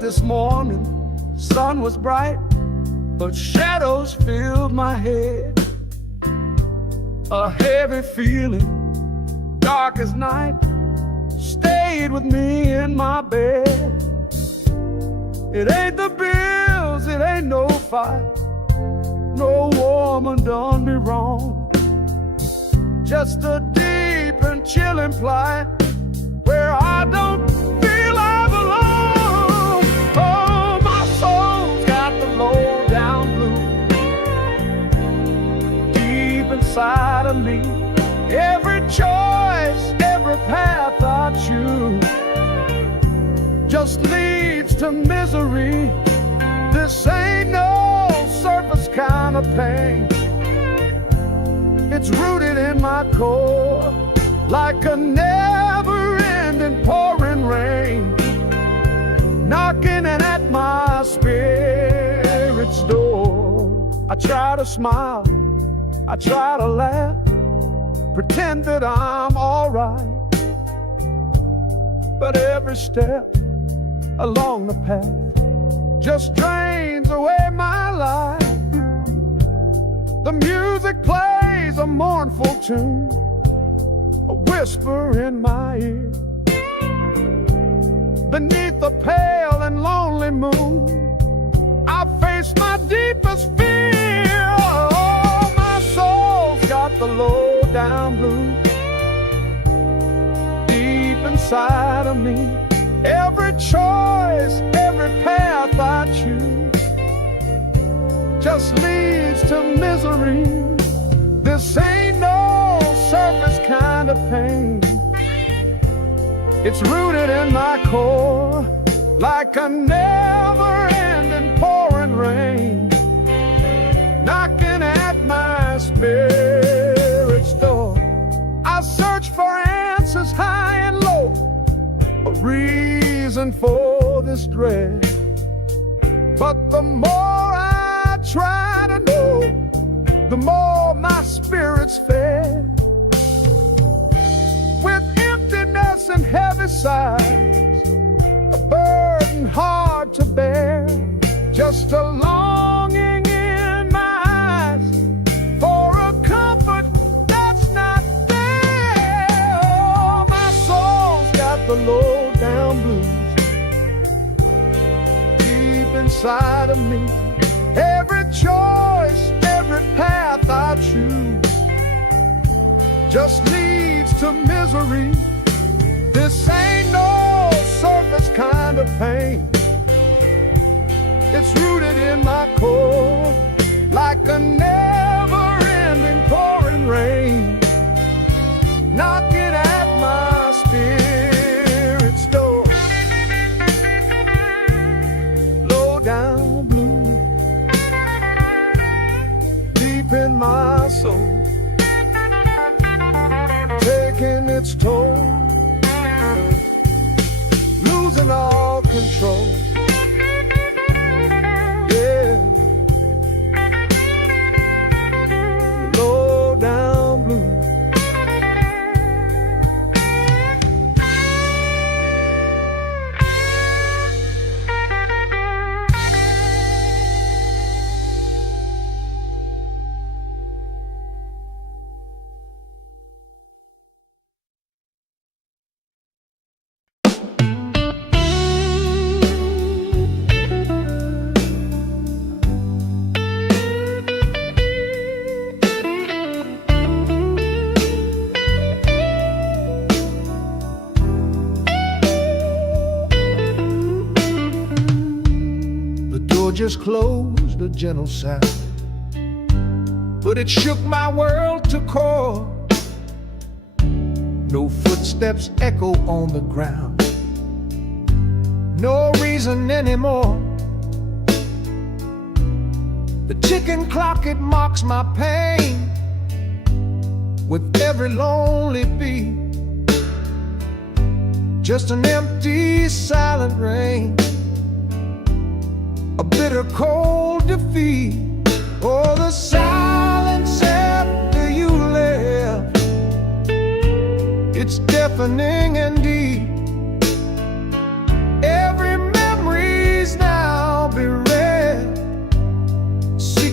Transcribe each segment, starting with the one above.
this morning, sun was bright, but shadows filled my head. A heavy feeling, dark as night, stayed with me in my bed. It ain't the bills, it ain't no fight, no woman done me wrong. Just a deep and chilling plight where I don't feel I belong. Oh, my soul's got the low down blues deep inside of me. Every choice, every path I choose just leads to misery. This ain't no surface kind of pain. It's rooted in my core like a never-ending pouring rain, knocking at my spirit's door. I try to smile, I try to laugh, pretend that I'm alright, but every step along the path just drains away my life. The music plays a mournful tune, a whisper in my ear. Beneath the pale and lonely moon, I face my deepest fear. Oh, my soul's got the low down blues deep inside of me. Every choice, every path I choose just leads to misery. This ain't no surface kind of pain. It's rooted in my core like a never-ending pouring rain, knocking at my spirit's door. I search for answers high and low, a reason for this dread, but the more I try to know, the more my spirit's fed. With emptiness and heavy sighs, a burden hard to bear, just a longing in my eyes for a comfort that's not there. Oh, my soul's got the low down blues deep inside of me. Every choice, every path I choose just leads to misery. This ain't no surface kind of pain. It's rooted in my core like a never-ending pouring rain, knocking at my spirit's door. Low down blue deep in my soul, taking its toll, losing all control. Yeah, low down blue. Just closed, a gentle sound, but it shook my world to core. No footsteps echo on the ground, no reason anymore. The ticking clock, it mocks my pain with every lonely beat. Just an empty, silent rain, a bitter cold defeat. Oh, the silence after you left, it's deafening and deep. Every memory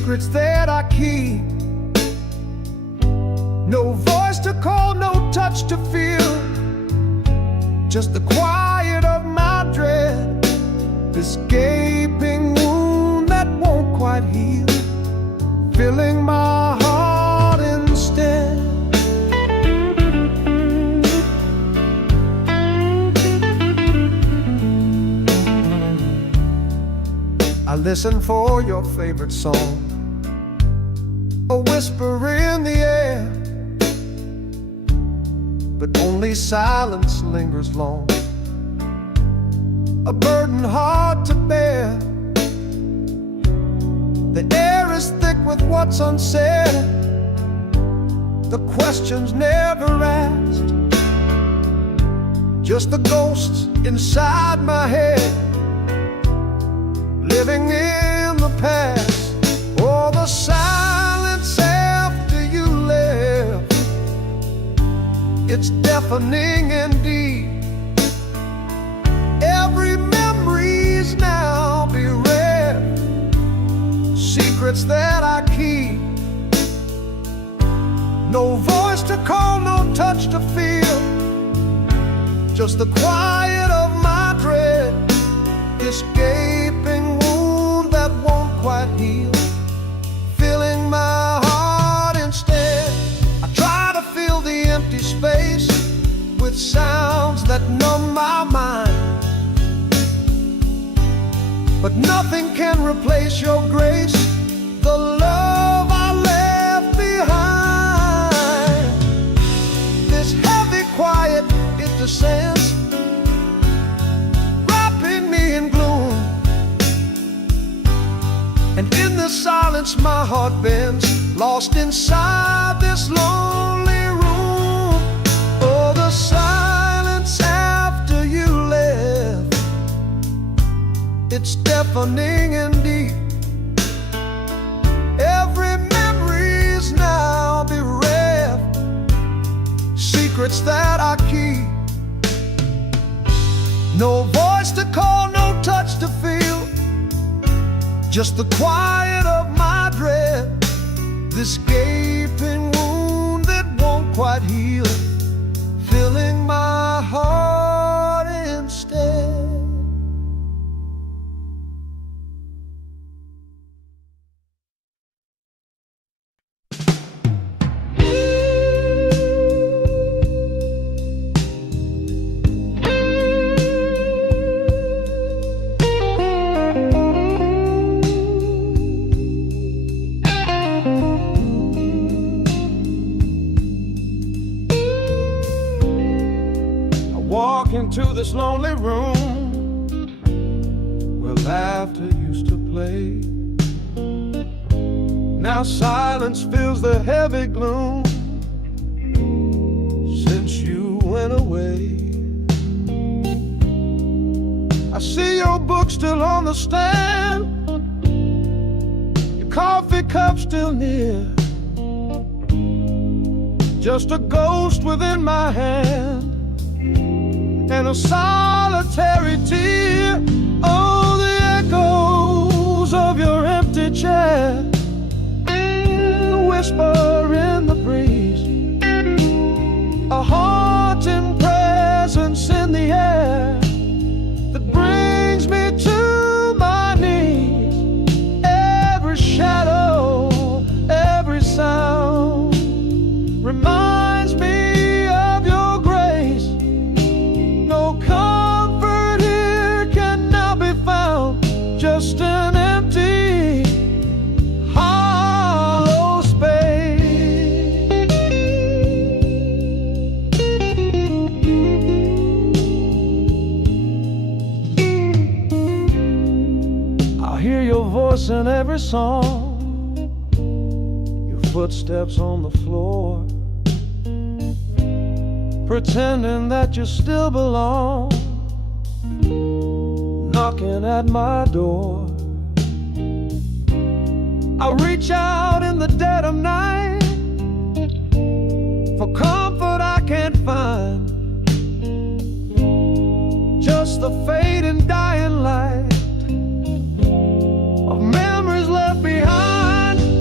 secrets that I keep. No voice to call, no touch to feel, just the quiet of my dread, this gaping wound that won't quite heal, filling my heart instead. I listen for your favorite song, a whisper in the air, but only silence lingers long, a burden hard to bear. The air is thick with what's unsaid, the questions never asked, just the ghosts inside my head, living in the past. Oh, the silence after you left, it's deafening indeed. Every memory's now bereft, secrets that I keep. No voice to call, no touch to feel, just the quiet of my dread, this gaping wound that won't quite heal, filling my heart instead. I try to fill the empty space with sounds that numb my mind, but nothing can replace your grace, the love I left behind. This heavy quiet, it descends, wrapping me in gloom, and in the silence my heart bends, lost inside this lonely room. Oh, the silence after you left, it's deafening indeed. Every memory's now bereft, secrets that I keep. No voice to call, no touch to feel, just the quiet of my dread, this gaping wound that won't quite heal, filling my heart instead. Into this lonely room where laughter used to play. Now silence fills the heavy gloom since you went away. I see your book still on the stand, your coffee cup still near, just a ghost within my hand and a solitary tear. Oh, the echoes of your empty chair, the whisper in the breeze, a haunting presence in the air that brings me to my knees. Every shadow, every sound reminds me of your grace. No comfort here can now be found, just an empty, hollow space. I'll hear your voice in every song, your footsteps on the floor, pretending that you still belong, knocking at my door. I reach out in the dead of night for comfort I can't find, just the fading dying light of memories left behind.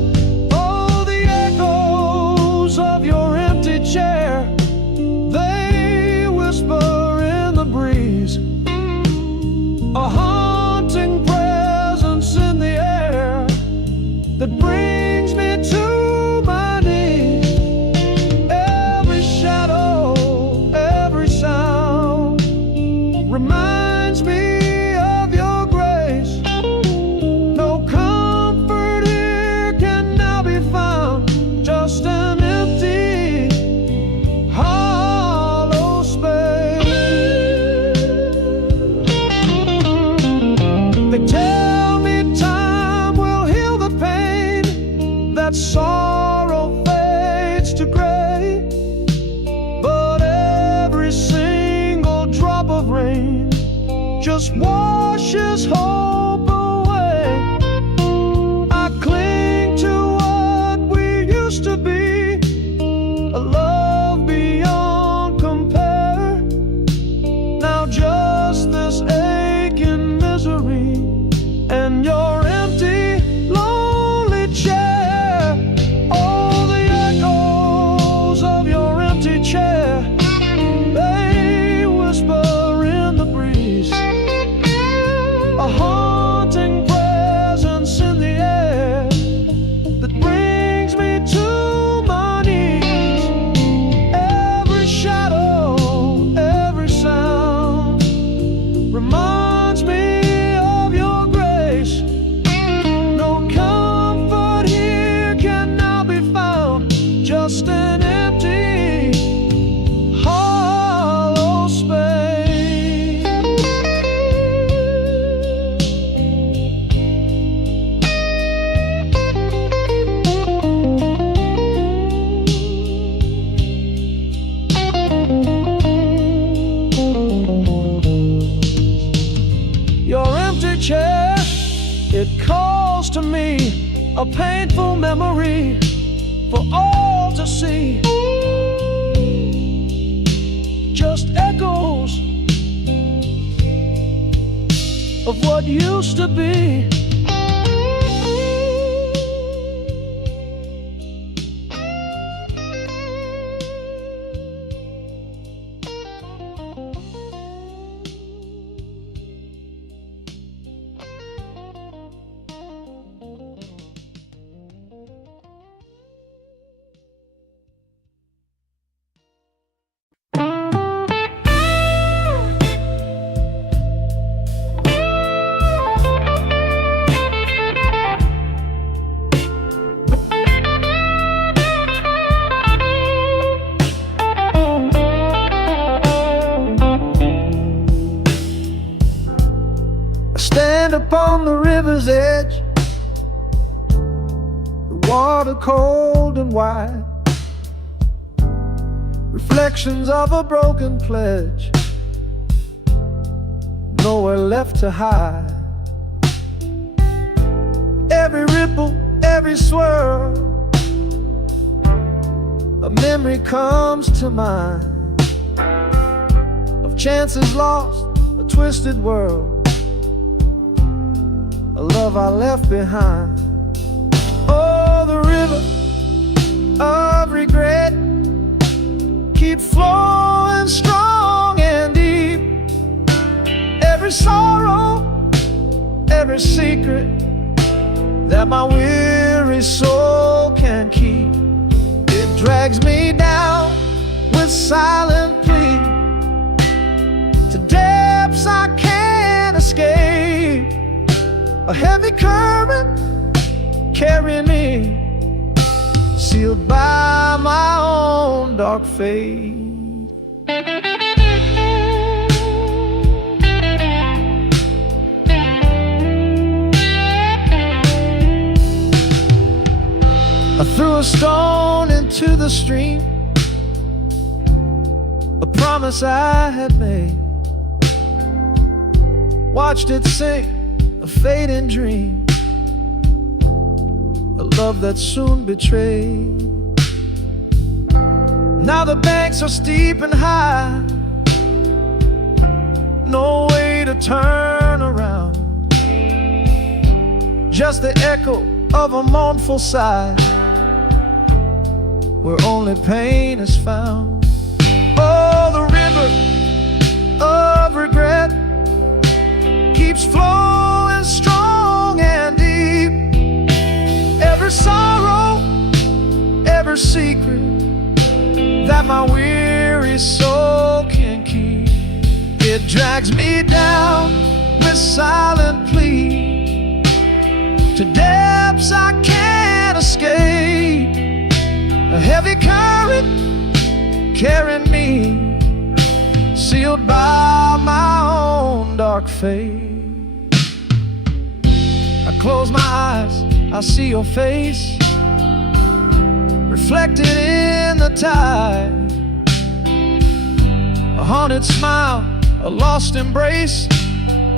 just washes hope away. I cling to what we used to be, a love beyond compare. Now just this aching misery and your empty, lonely chair. Oh, the echoes of your empty chair, they whisper in the breeze, a haunting presence in the air that brings me to my knees. Every shadow, every sound reminds me of your grace. No comfort here can now be found, just an empty, hollow space. Your empty chair, it calls to me, a painful memory for all to see. Just echoes of what used to be. Stand upon the river's edge, the water cold and wide, reflections of a broken pledge, nowhere left to hide. Every ripple, every swirl, a memory comes to mind of chances lost, a twisted world, a love I left behind. Oh, the river of regret keeps flowing strong and deep. Every sorrow, every secret that my weary soul can keep, it drags me down with silent plea to depths I can't escape. A heavy current carrying me, sealed by my own dark fate. I threw a stone into the stream, a promise I had made, watched it sink, a fading dream, a love that soon betrayed. Now the banks are steep and high, no way to turn around, just the echo of a mournful sigh, where only pain is found. Oh, the river of regret keeps flowing strong and deep. Every sorrow, every secret that my weary soul can keep, it drags me down with silent plea to depths I can't escape. A heavy current carrying me, sealed by my own dark fate. I close my eyes, I see your face reflected in the tide, a haunted smile, a lost embrace,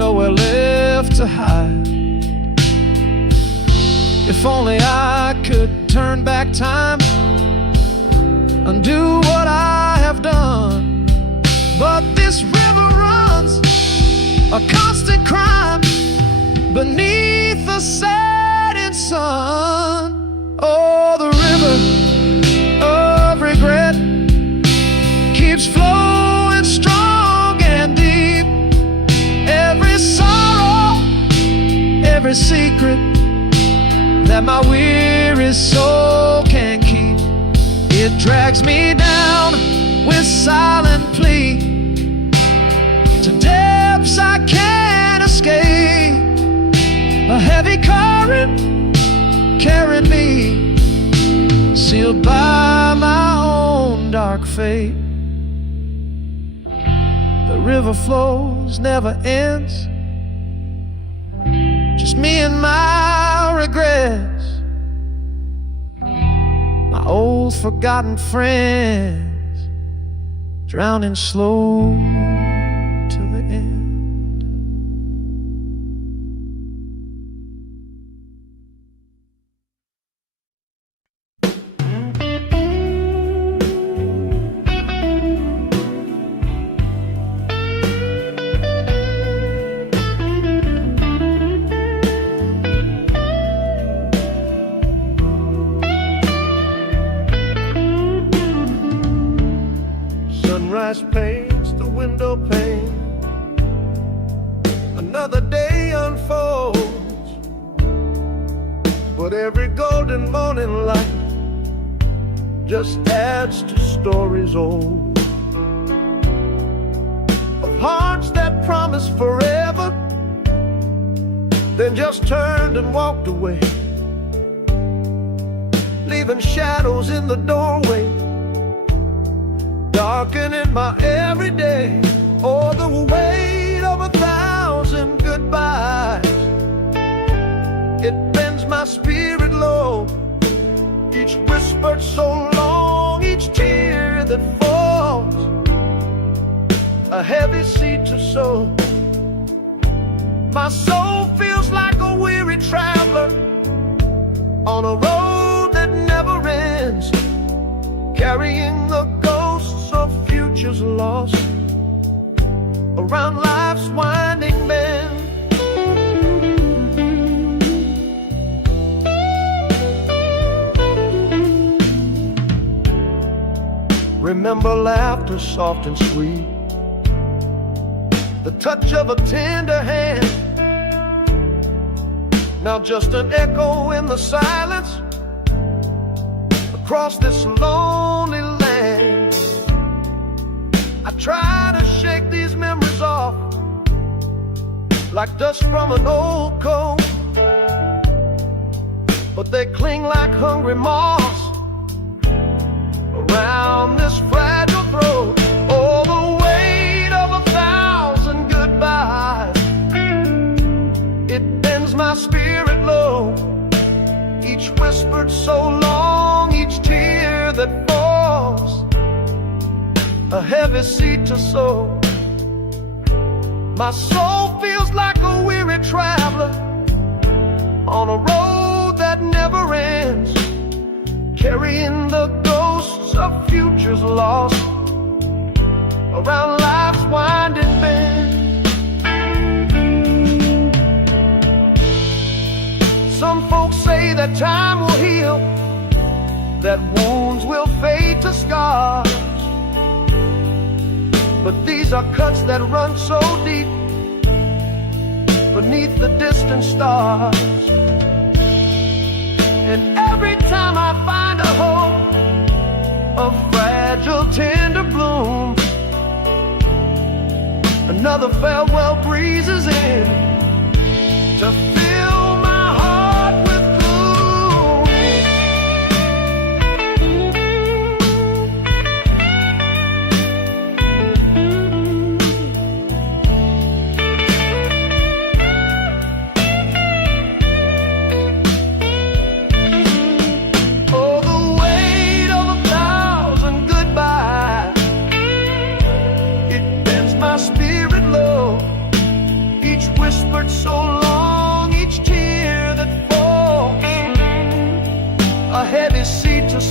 nowhere left to hide. If only I could turn back time, undo what I have done. But this river runs a constant crime beneath the setting sun. Oh, the river of regret keeps flowing strong and deep. Every sorrow, every secret that my weary soul can keep, it drags me down with silent plea to depths I can't escape. A heavy current carrying me, sealed by my own dark fate. The river flows, never ends, just me and my regrets, my old forgotten friends, drowning slow to the end. Sunrise paints the window pane, another day unfolds, but every golden morning light just adds to stories old, of hearts that promised forever, then just turned and walked away, leaving shadows in the doorway, darkening my everyday. Oh, the weight of 1,000 goodbyes, it bends my spirit low. Each whispered so long, each tear that falls, a heavy seed to sow. My soul feels like a weary traveler on a road that never ends, carrying the ghosts of futures lost around life's winding bend. Remember laughter soft and sweet, the touch of a tender hand, now just an echo in the silence across this lonely land. I try to shake these memories off like dust from an old coat, but they cling like hungry moths around this fragile throat. Oh, the weight of 1,000 goodbyes, it bends my spirit low. Each whispered so long, each tear that falls, a heavy seed to sow. My soul feels like a weary traveler on a road that never ends, carrying the ghosts of futures lost around life's winding bend. Some folks say that time will heal, that wounds will fade to scars, but these are cuts that run so deep beneath the distant stars. And every time I find a hope, a fragile tender bloom, another farewell breezes in to fill my heart with gloom. Oh, the weight of 1,000 goodbyes, it bends my spirit low. Each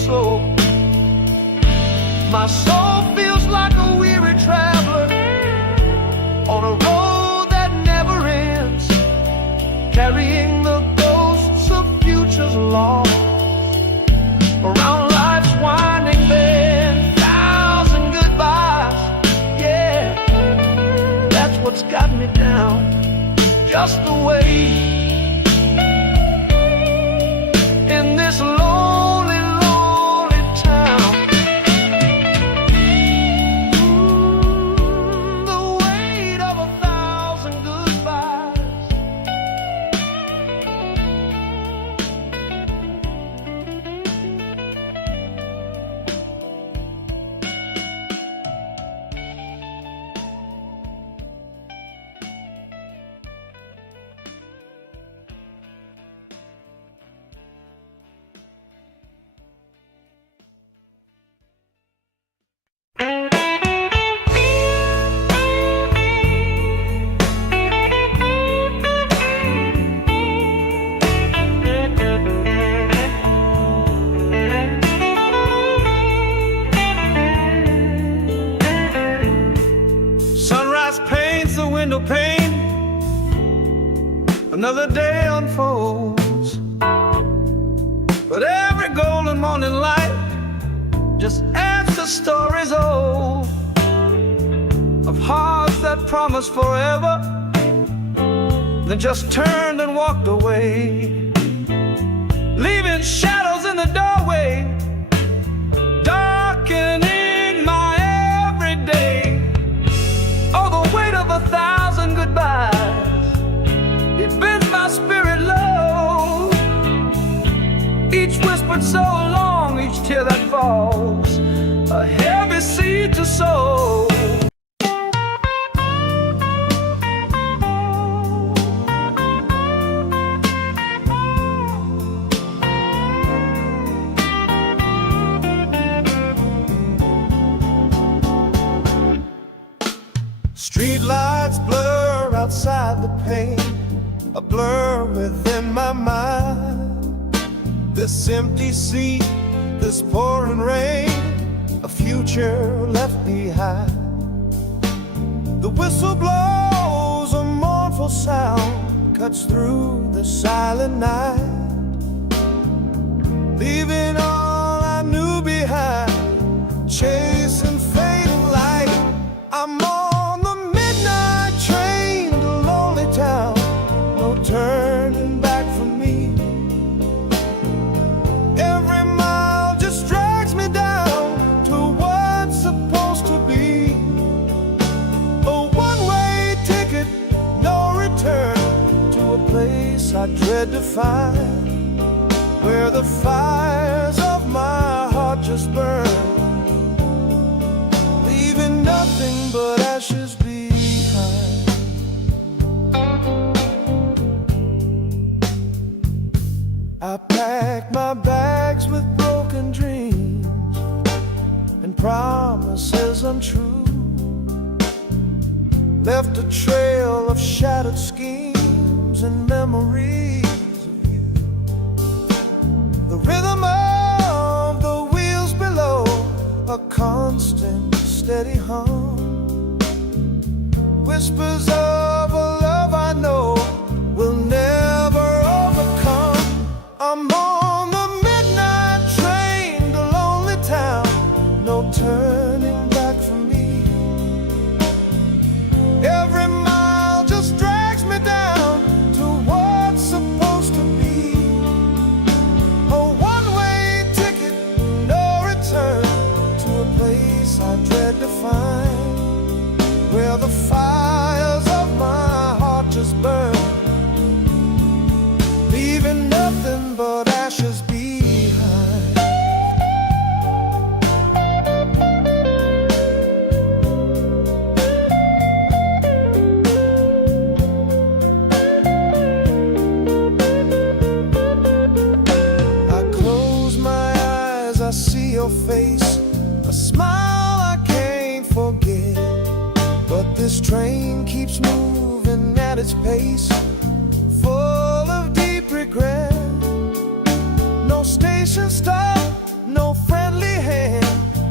soul. My soul feels like a weary traveler on a road that never ends, carrying the ghosts of futures lost around life's winding bend. Thousand goodbyes, yeah, that's what's got me down. Just the way in this lonely, lonely town. The weight of 1,000 goodbyes. Sunrise paints the window pane, another day unfolds, but every golden morning light just adds to stories old of hearts that promised forever, then just turned and walked away, leaving shadows in the doorway, darkening my everyday. Oh, the weight of 1,000 goodbyes, it bends my spirit low. Each whispered so long, each tear that falls, a heavy seed to sow. Street lights blur outside the pane, a blur within my mind. This empty seat, this pouring rain, a future left behind. The whistle blows, a mournful sound cuts through the silent night, leaving all I knew behind, chasing fading light. I'm on the midnight train to lonely town, no turning back for me. Every mile just drags me down to what's supposed to be. A one-way ticket, no return, to a place I dread to find, where the fires of my heart just burn, leaving nothing but ashes behind. I packed my bags with broken dreams and promises untrue, left a trail of shattered schemes and memories of you. The rhythm of the wheels below, a constant steady hum, whispers of a love I know will never overcome. I'm on the midnight train to lonely town, no turning back for me. Every mile just drags me down to what's supposed to be. A one-way ticket, no return, to a place I dread to find, where the fires of my heart just burn, leaving nothing but ashes behind. I close my eyes, I see your face, a smile I can't forget. But this train keeps moving at its pace, full of deep regret. No station stop, no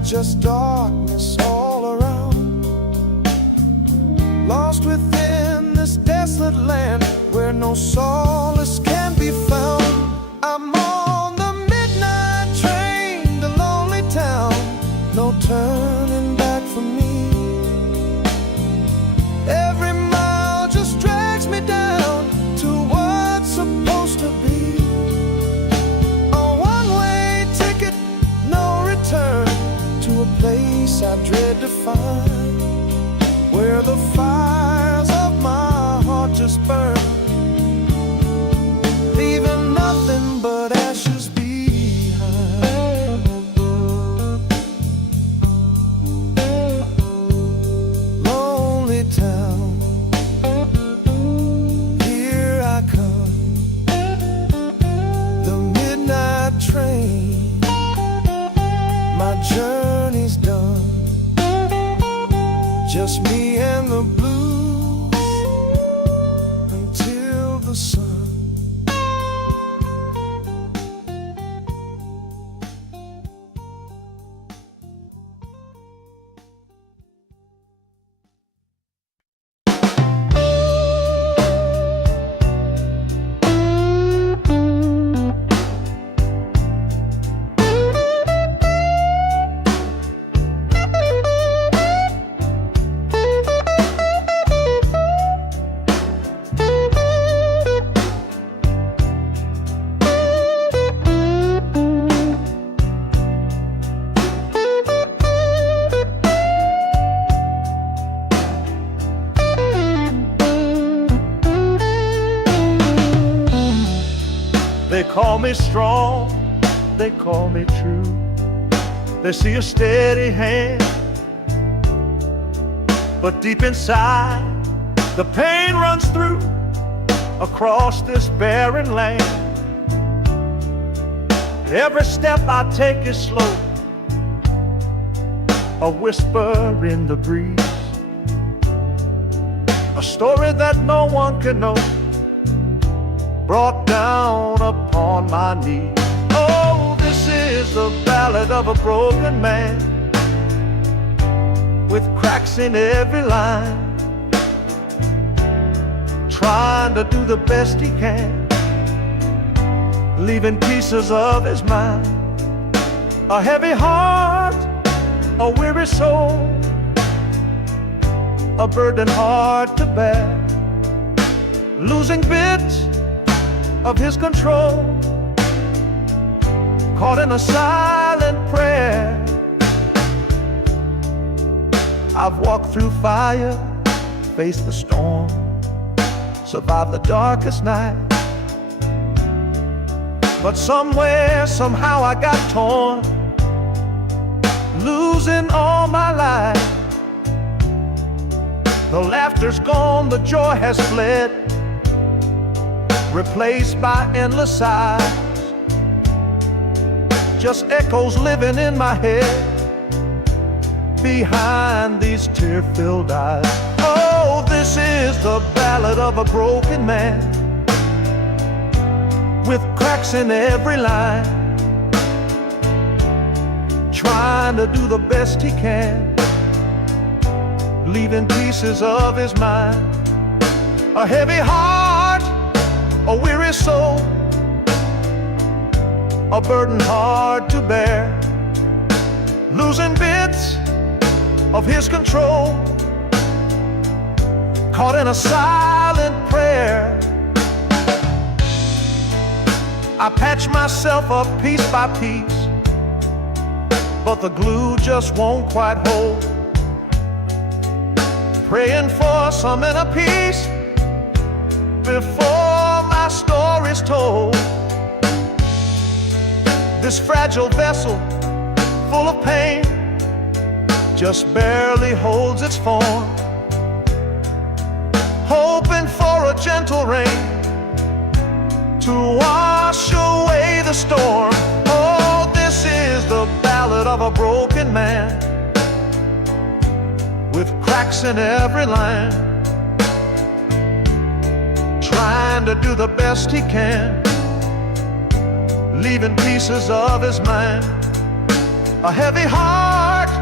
just darkness all around. Lost within this desolate land where no solace can be found. I'm on the midnight train to lonely town, no turning back for me. Every mile just drags me down to what's supposed to be. A one-way ticket, no return, to a place I dread to find, where the fires of my heart just burn, leaving nothing but ashes behind. Lonely town, here I come, the midnight train, my journey's done, just me and the blues until the sun. They call me strong, they call me true. They see a steady hand, but deep inside the pain runs through across this barren land. Every step I take is slow, a whisper in the breeze, a story that no one can know, brought down upon my knees. Oh, this is the ballad of a broken man, with cracks in every line, trying to do the best he can, leaving pieces of his mind. A heavy heart, a weary soul, a burden hard to bear, losing bits of his control, caught in a silent prayer. I've walked through fire, faced the storm, survived the darkest night, but somewhere, somehow I got torn, losing all my life. The laughter's gone, the joy has fled, replaced by endless sighs, just echoes living in my head behind these tear-filled eyes. Oh, this is the ballad of a broken man, with cracks in every line, trying to do the best he can, leaving pieces of his mind. A heavy heart, a weary soul, a burden hard to bear, losing bits of his control, caught in a silent prayer. I patch myself up piece by piece, but the glue just won't quite hold, praying for some inner peace before my story's told. This fragile vessel, full of pain, just barely holds its form, hoping for a gentle rain to wash away the storm. Oh, this is the ballad of a broken man, with cracks in every line, trying to do the best he can, leaving pieces of his mind. A heavy heart,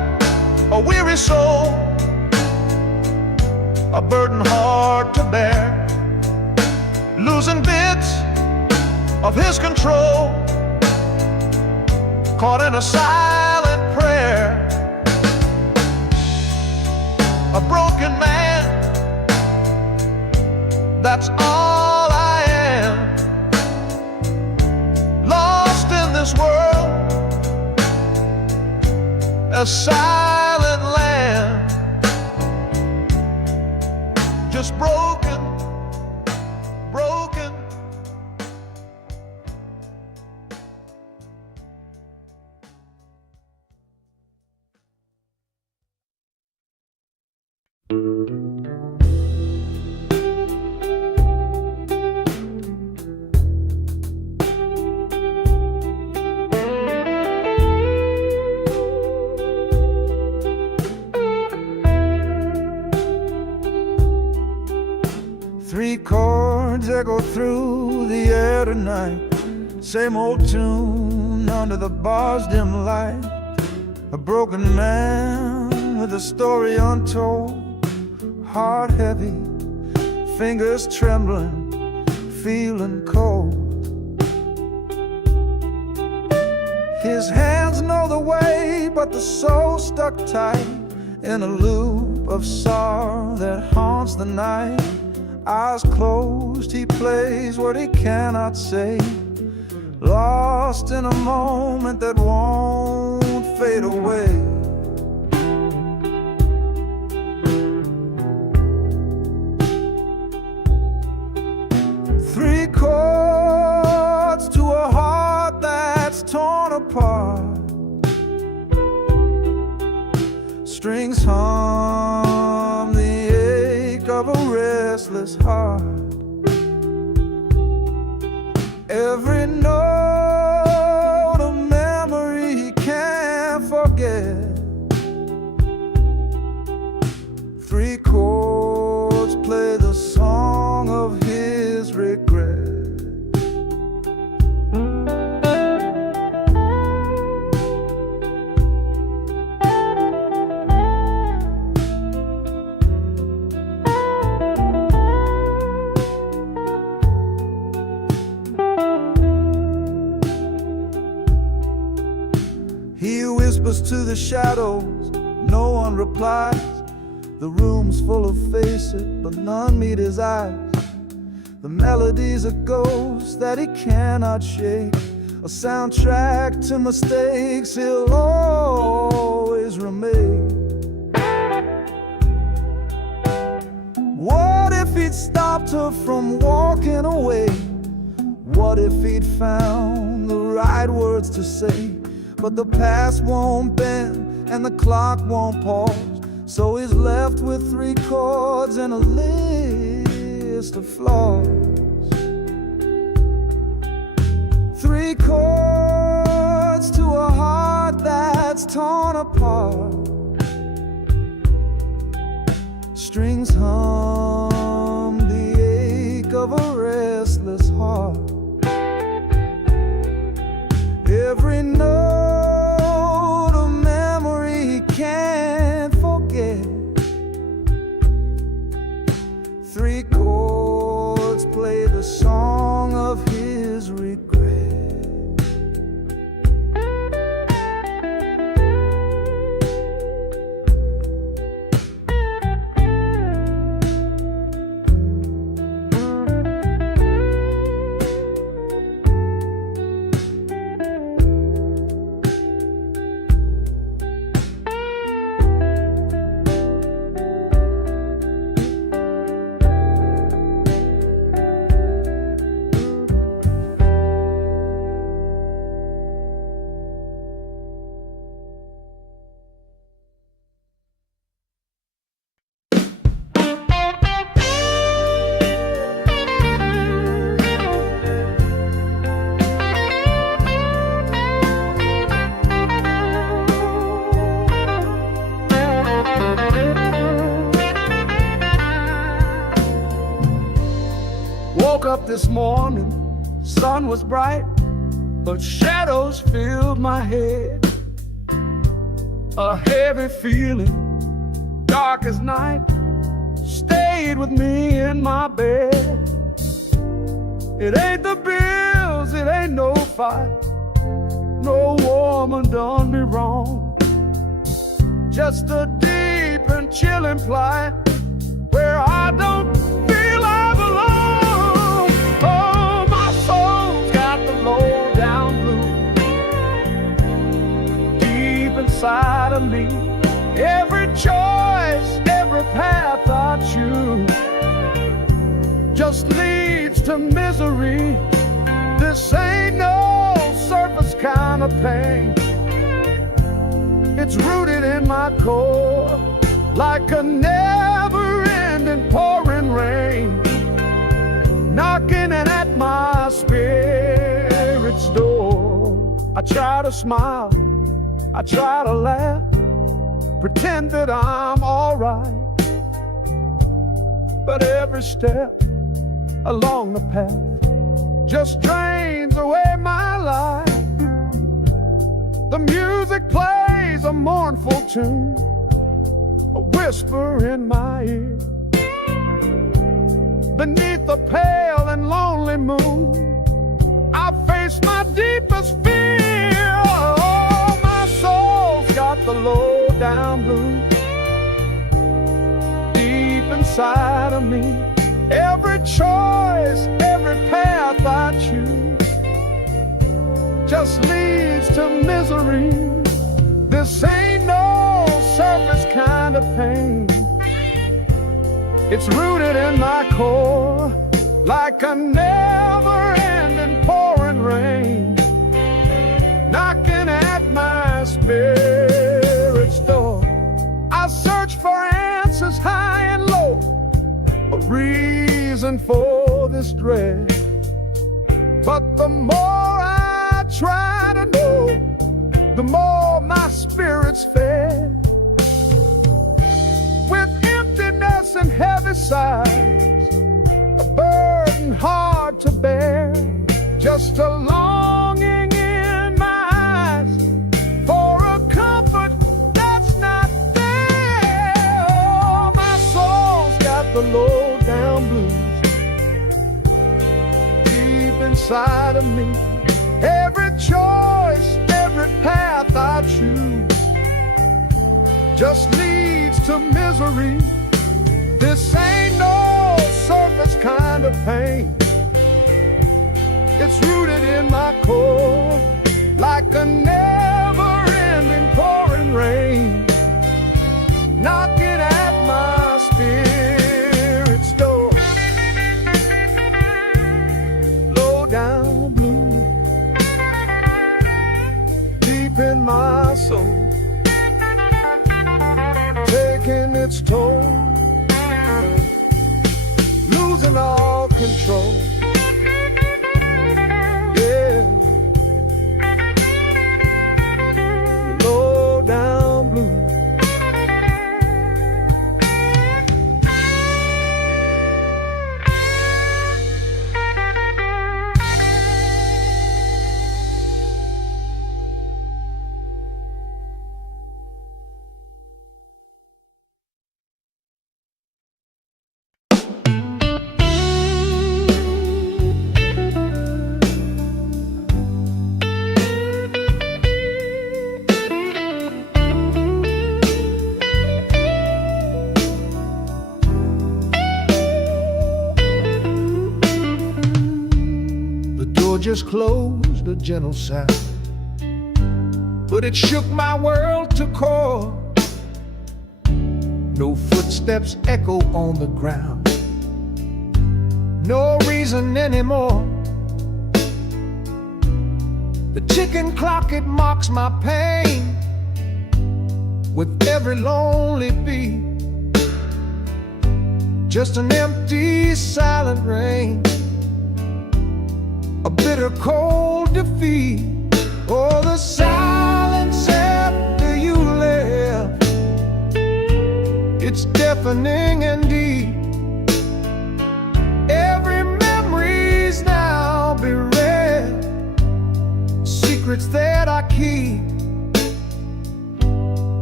a weary soul, a burden hard to bear, losing bits of his control, caught in a silent prayer, a broken man, that's all I am, lost in this world, a silent land, just broken, broken. Three chords echo through the air tonight, same old tune under the bar's dim light. A broken man with a story untold, heart heavy, fingers trembling, feeling cold. His hands know the way, but the soul stuck tight in a loop of sorrow that haunts the night. Eyes closed, he plays what he cannot say, lost in a moment that won't fade away. Three chords to a heart that's torn apart, strings hum the ache of a restless heart. Every note a memory he can't forget. Three chords play the song of his regret. He whispers to the shadows, no one replies. The room's full of faces, but none meet his eyes. The melody's a ghost that he cannot shake, a soundtrack to mistakes he'll always remake. What if he'd stopped her from walking away? What if he'd found the right words to say? But the past won't bend and the clock won't pause, so he's left with three chords and a list of flaws. Three chords to a heart that's torn apart, strings hum the ache of a restless heart. Every note a memory he can't forget. Three chords play the song of his regret. Woke up this morning, sun was bright, but shadows filled my head. A heavy feeling, dark as night, stayed with me in my bed. It ain't the bills, it ain't no fight, no woman done me wrong. Just a deep and chilling plight where I don't feel I belong. Oh, my soul's got the low down blues deep inside of me. Every choice, every path I choose just leads to misery. This ain't no surface kind of pain. It's rooted in my core like a never-ending pouring rain, knocking at my spirit's door. I try to smile, I try to laugh, pretend that I'm alright, but every step along the path just drains away my life. The music plays a mournful tune, a whisper in my ear. Beneath the pale and lonely moon, I face my deepest fear. Oh, my soul's got the low down blues deep inside of me. Every choice, every path I choose just leads to misery. This ain't no surface kind of pain. It's rooted in my core like a never-ending pouring rain, knocking at my spirit's door. I search for answers high and low, a reason for this dread, but the more I try to know, the more my spirit's fed. With emptiness and heavy sighs, a burden hard to bear, just a longing in my eyes for a comfort that's not there. Oh, my soul's got the low down blues deep inside of me. Every choice, every path I choose just leads to misery. This ain't no surface kind of pain. It's rooted in my core like a never-ending pouring rain, knocking at my spirit's door. Low down blue deep in my soul, taking its toll, losing all control. Yeah, low down blue. Just closed, a gentle sound, but it shook my world to core. No footsteps echo on the ground, no reason anymore. The ticking clock, it mocks my pain with every lonely beat. Just an empty, silent rain, a bitter cold defeat. Oh, the silence after you left, it's deafening and deep. Every memory's now bereft, secrets that I keep.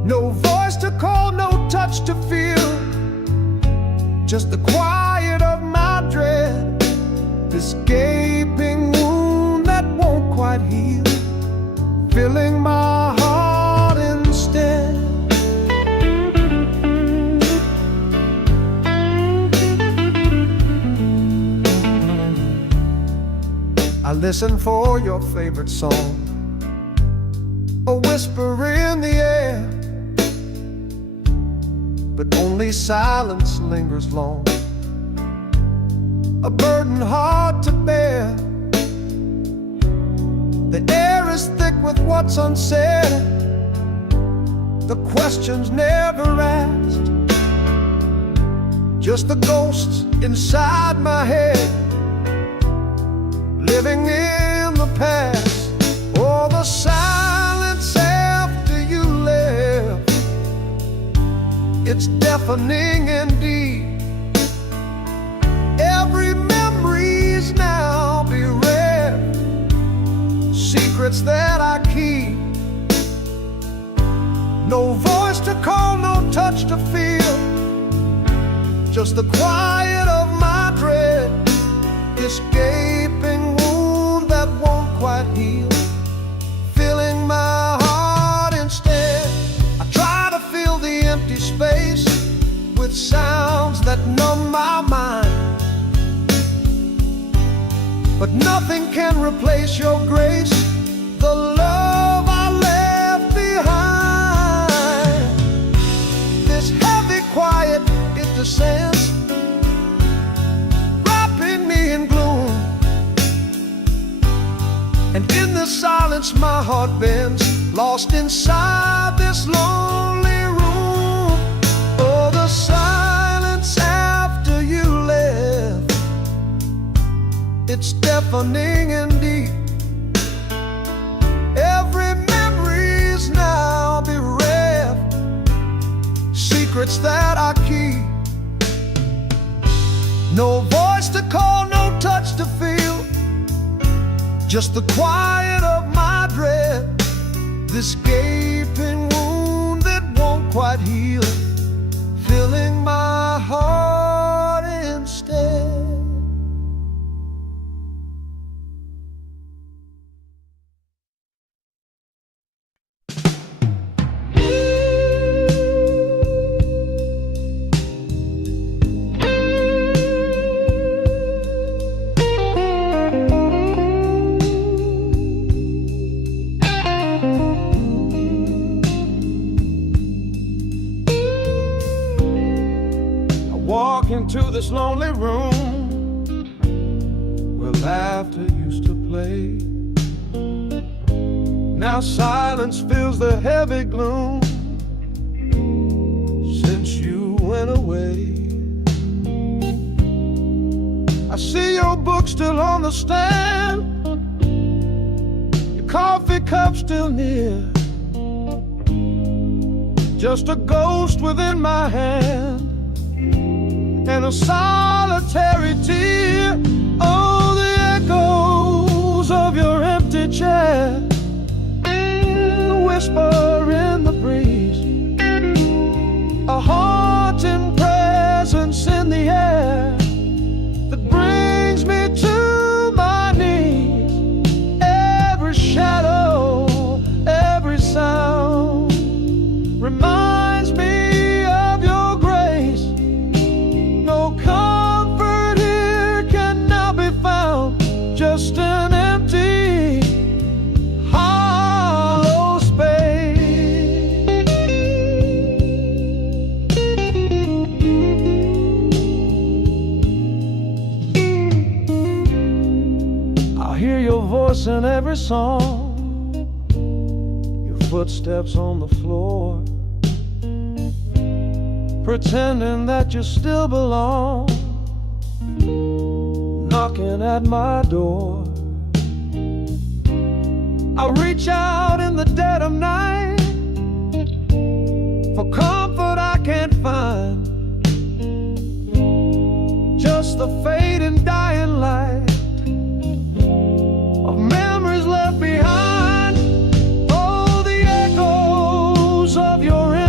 No voice to call, no touch to feel, just the quiet of my dread, this gaping wound that won't quite heal, filling my heart instead. I listen for your favorite song, a whisper in the air, but only silence lingers long, a burden hard to bear. The air is thick with what's unsaid, the questions never asked, just the ghosts inside my head, living in the past. Oh, the silence after you left, it's deafening indeed. Every memory's now bereft, secrets that I keep. No voice to call, no touch to feel, just the quiet of my dread, this gaping wound that won't quite heal, filling my heart instead. I try to fill the empty space with sounds that numb my mind, but nothing can replace your grace, the love I left behind. This heavy quiet, it descends, wrapping me in gloom, and in the silence my heart bends, lost inside this lonely room. Oh, the silence after you left, it's deafening indeed. Every memory's now bereft, secrets that I keep. No voice to call, no touch to feel, just the quiet of my dread, this gaping wound that won't quite heal, filling my heart instead. Into this lonely room where laughter used to play. Now silence fills the heavy gloom since you went away. I see your book still on the stand, your coffee cup still near, just a ghost within my hand and a solitary tear. Oh, the echoes of your empty chair, the whisper in the breeze, a haunting presence in the air that brings me to my knees. Every shadow, every sound reminds me of your grace. No comfort here can now be found, just an empty, hollow space. I'll hear your voice in every song, your footsteps on the floor, pretending that you still belong, knocking at my door. I reach out in the dead of night for comfort I can't find, just the fading dying light of memories left behind. Oh, the echoes of your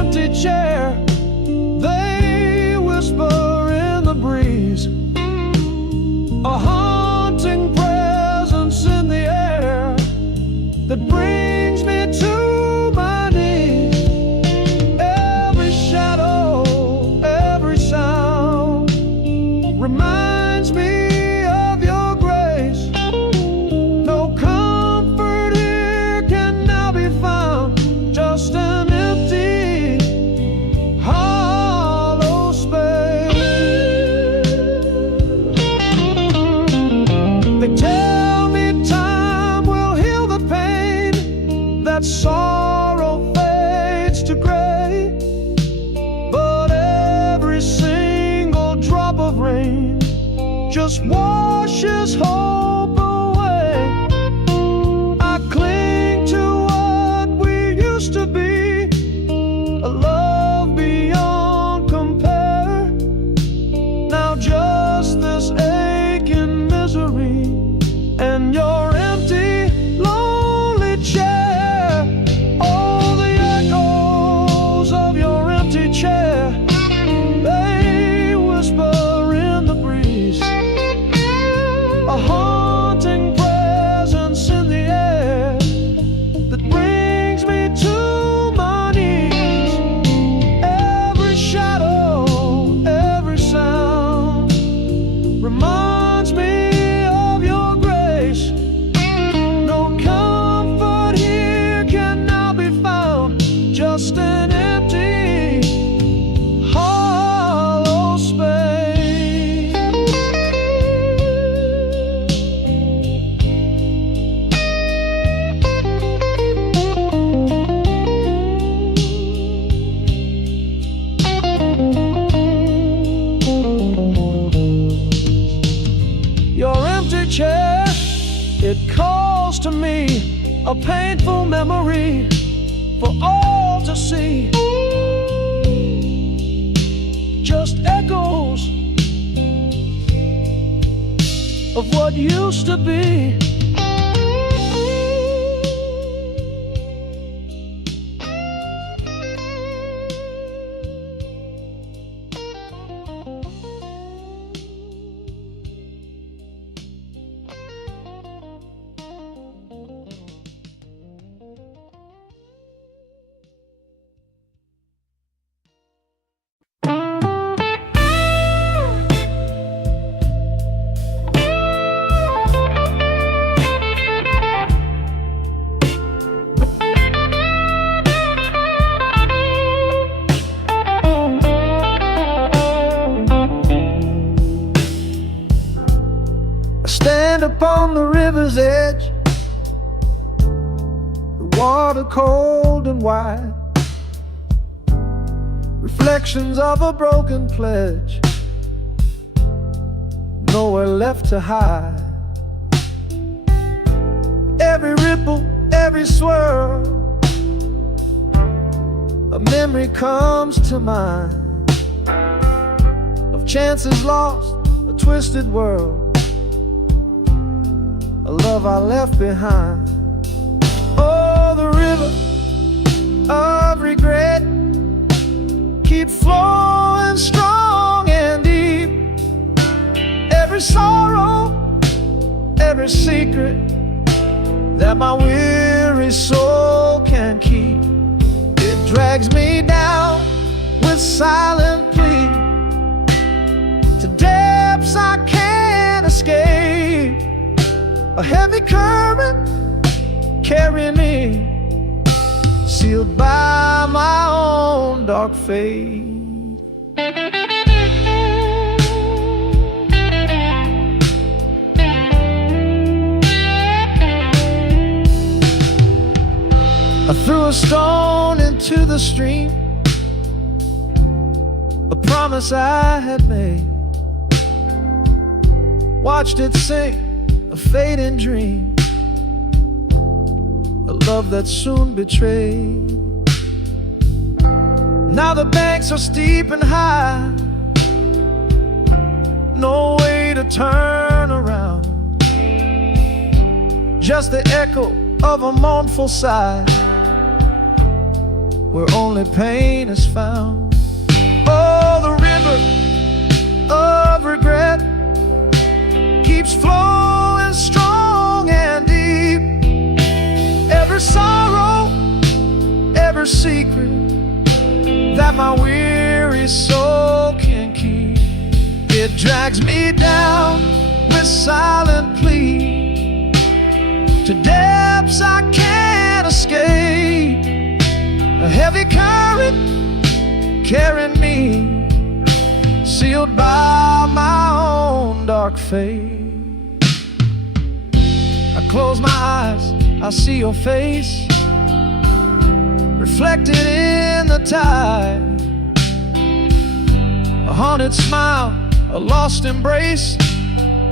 just washes hope away. I cling to what we used to be, a love beyond compare. Now just this aching misery and your empty, lonely chair. All the echoes of your empty chair, they whisper in the breeze, a haunting presence in the air that brings me to my knees. Every shadow, every sound reminds me of your grace. No comfort here can now be found, just an empty, hollow space. Your empty chair, it calls to me, a painful memory for all to see. Just echoes of what used to be. I stand upon the river's edge, the water cold and wide, reflections of a broken pledge, nowhere left to hide. Every ripple, every swirl, a memory comes to mind of chances lost, a twisted world, a love I left behind. Oh, the river of regret keeps flowing strong and deep. Every sorrow, every secret that my weary soul can keep, it drags me down with silent plea to depths I can't escape. A heavy current carrying me, sealed by my own dark fate. I threw a stone into the stream, a promise I had made, watched it sink, a fading dream, a love that soon betrayed. Now the banks are steep and high, no way to turn around, just the echo of a mournful sigh, where only pain is found. Oh, the river of regret keeps flowing strong and deep. Every sorrow, every secret that my weary soul can keep, it drags me down with silent plea to depths I can't escape. A heavy current carrying me, sealed by my own dark fate. I close my eyes, I see your face reflected in the tide, a haunted smile, a lost embrace,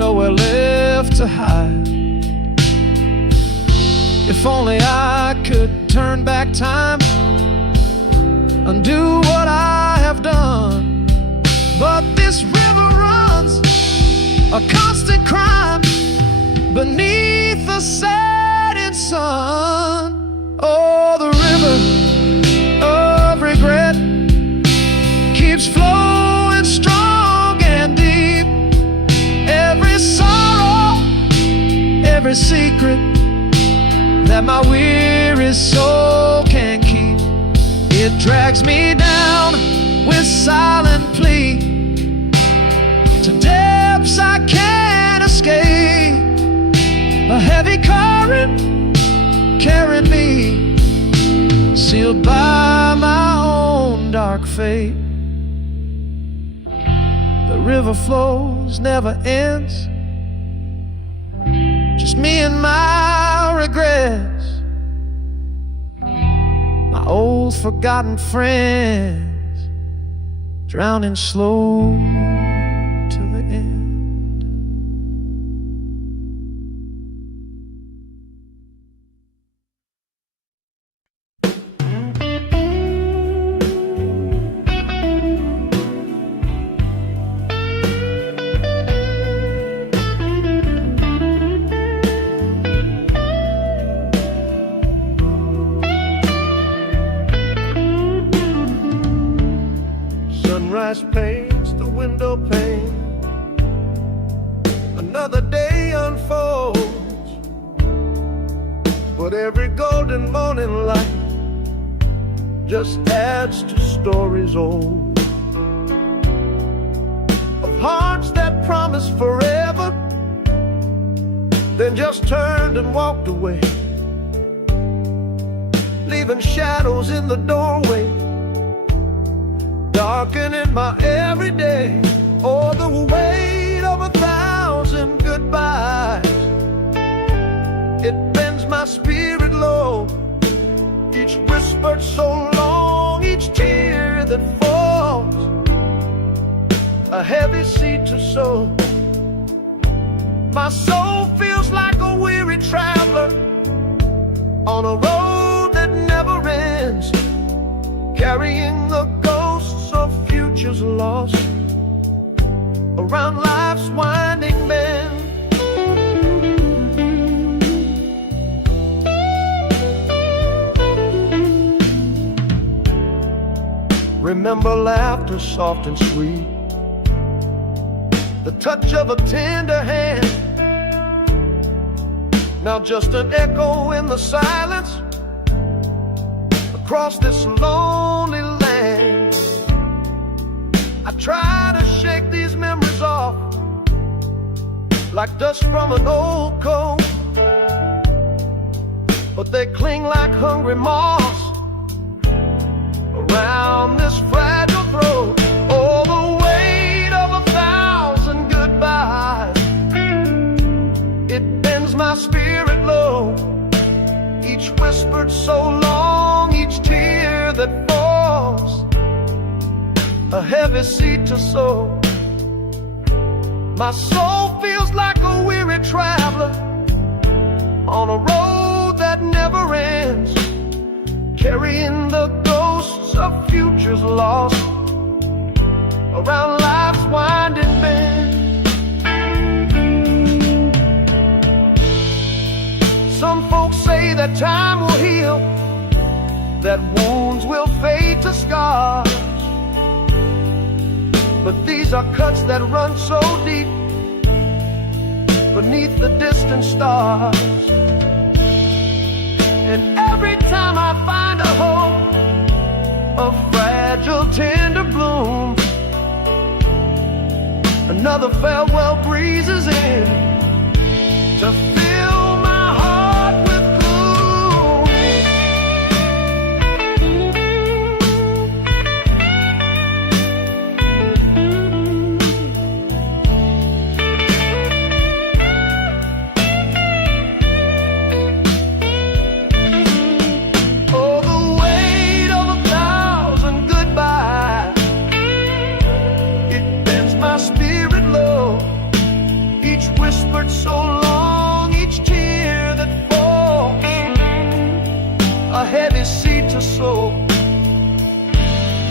nowhere left to hide. If only I could turn back time, undo what I have done. But this river runs a constant crime beneath the setting sun. Oh, the river of regret keeps flowing strong and deep. Every sorrow, every secret that my weary soul can keep, it drags me down with silent plea to depths I can't escape. A heavy current carrying me, sealed by my own dark fate. The river flows, never ends, just me and my regrets, my old forgotten friends, drowning slow to the end. Sunrise paints the window pane, another day unfolds, but every golden morning light just adds to stories old, of hearts that promised forever, then just turned and walked away, leaving shadows in the doorway, darkening my everyday. Oh, the weight of 1,000 goodbyes, it bends my spirit low. Each whispered so long, each tear that falls, a heavy seed to sow. My soul feels like a weary traveler on a road that never ends, carrying the ghosts of futures lost around life's winding bend. Remember laughter soft and sweet, the touch of a tender hand, now just an echo in the silence across this lonely land. I try to shake these memories off like dust from an old coat, but they cling like hungry moths around this fragile throat. Oh, the weight of 1,000 goodbyes, it bends my spirit low. Each whispered so long, each tear that falls, a heavy seed to sow. My soul feels like a weary traveler on a road that never ends, carrying the ghosts of futures lost around life's winding bend. Some folks say that time will heal, that wounds will fade to scars, but these are cuts that run so deep beneath the distant stars. And every time I find a hope, a fragile tender bloom, another farewell breezes in to fill my heart with gloom. Oh, the weight of 1,000 goodbyes, it bends my spirit low. Each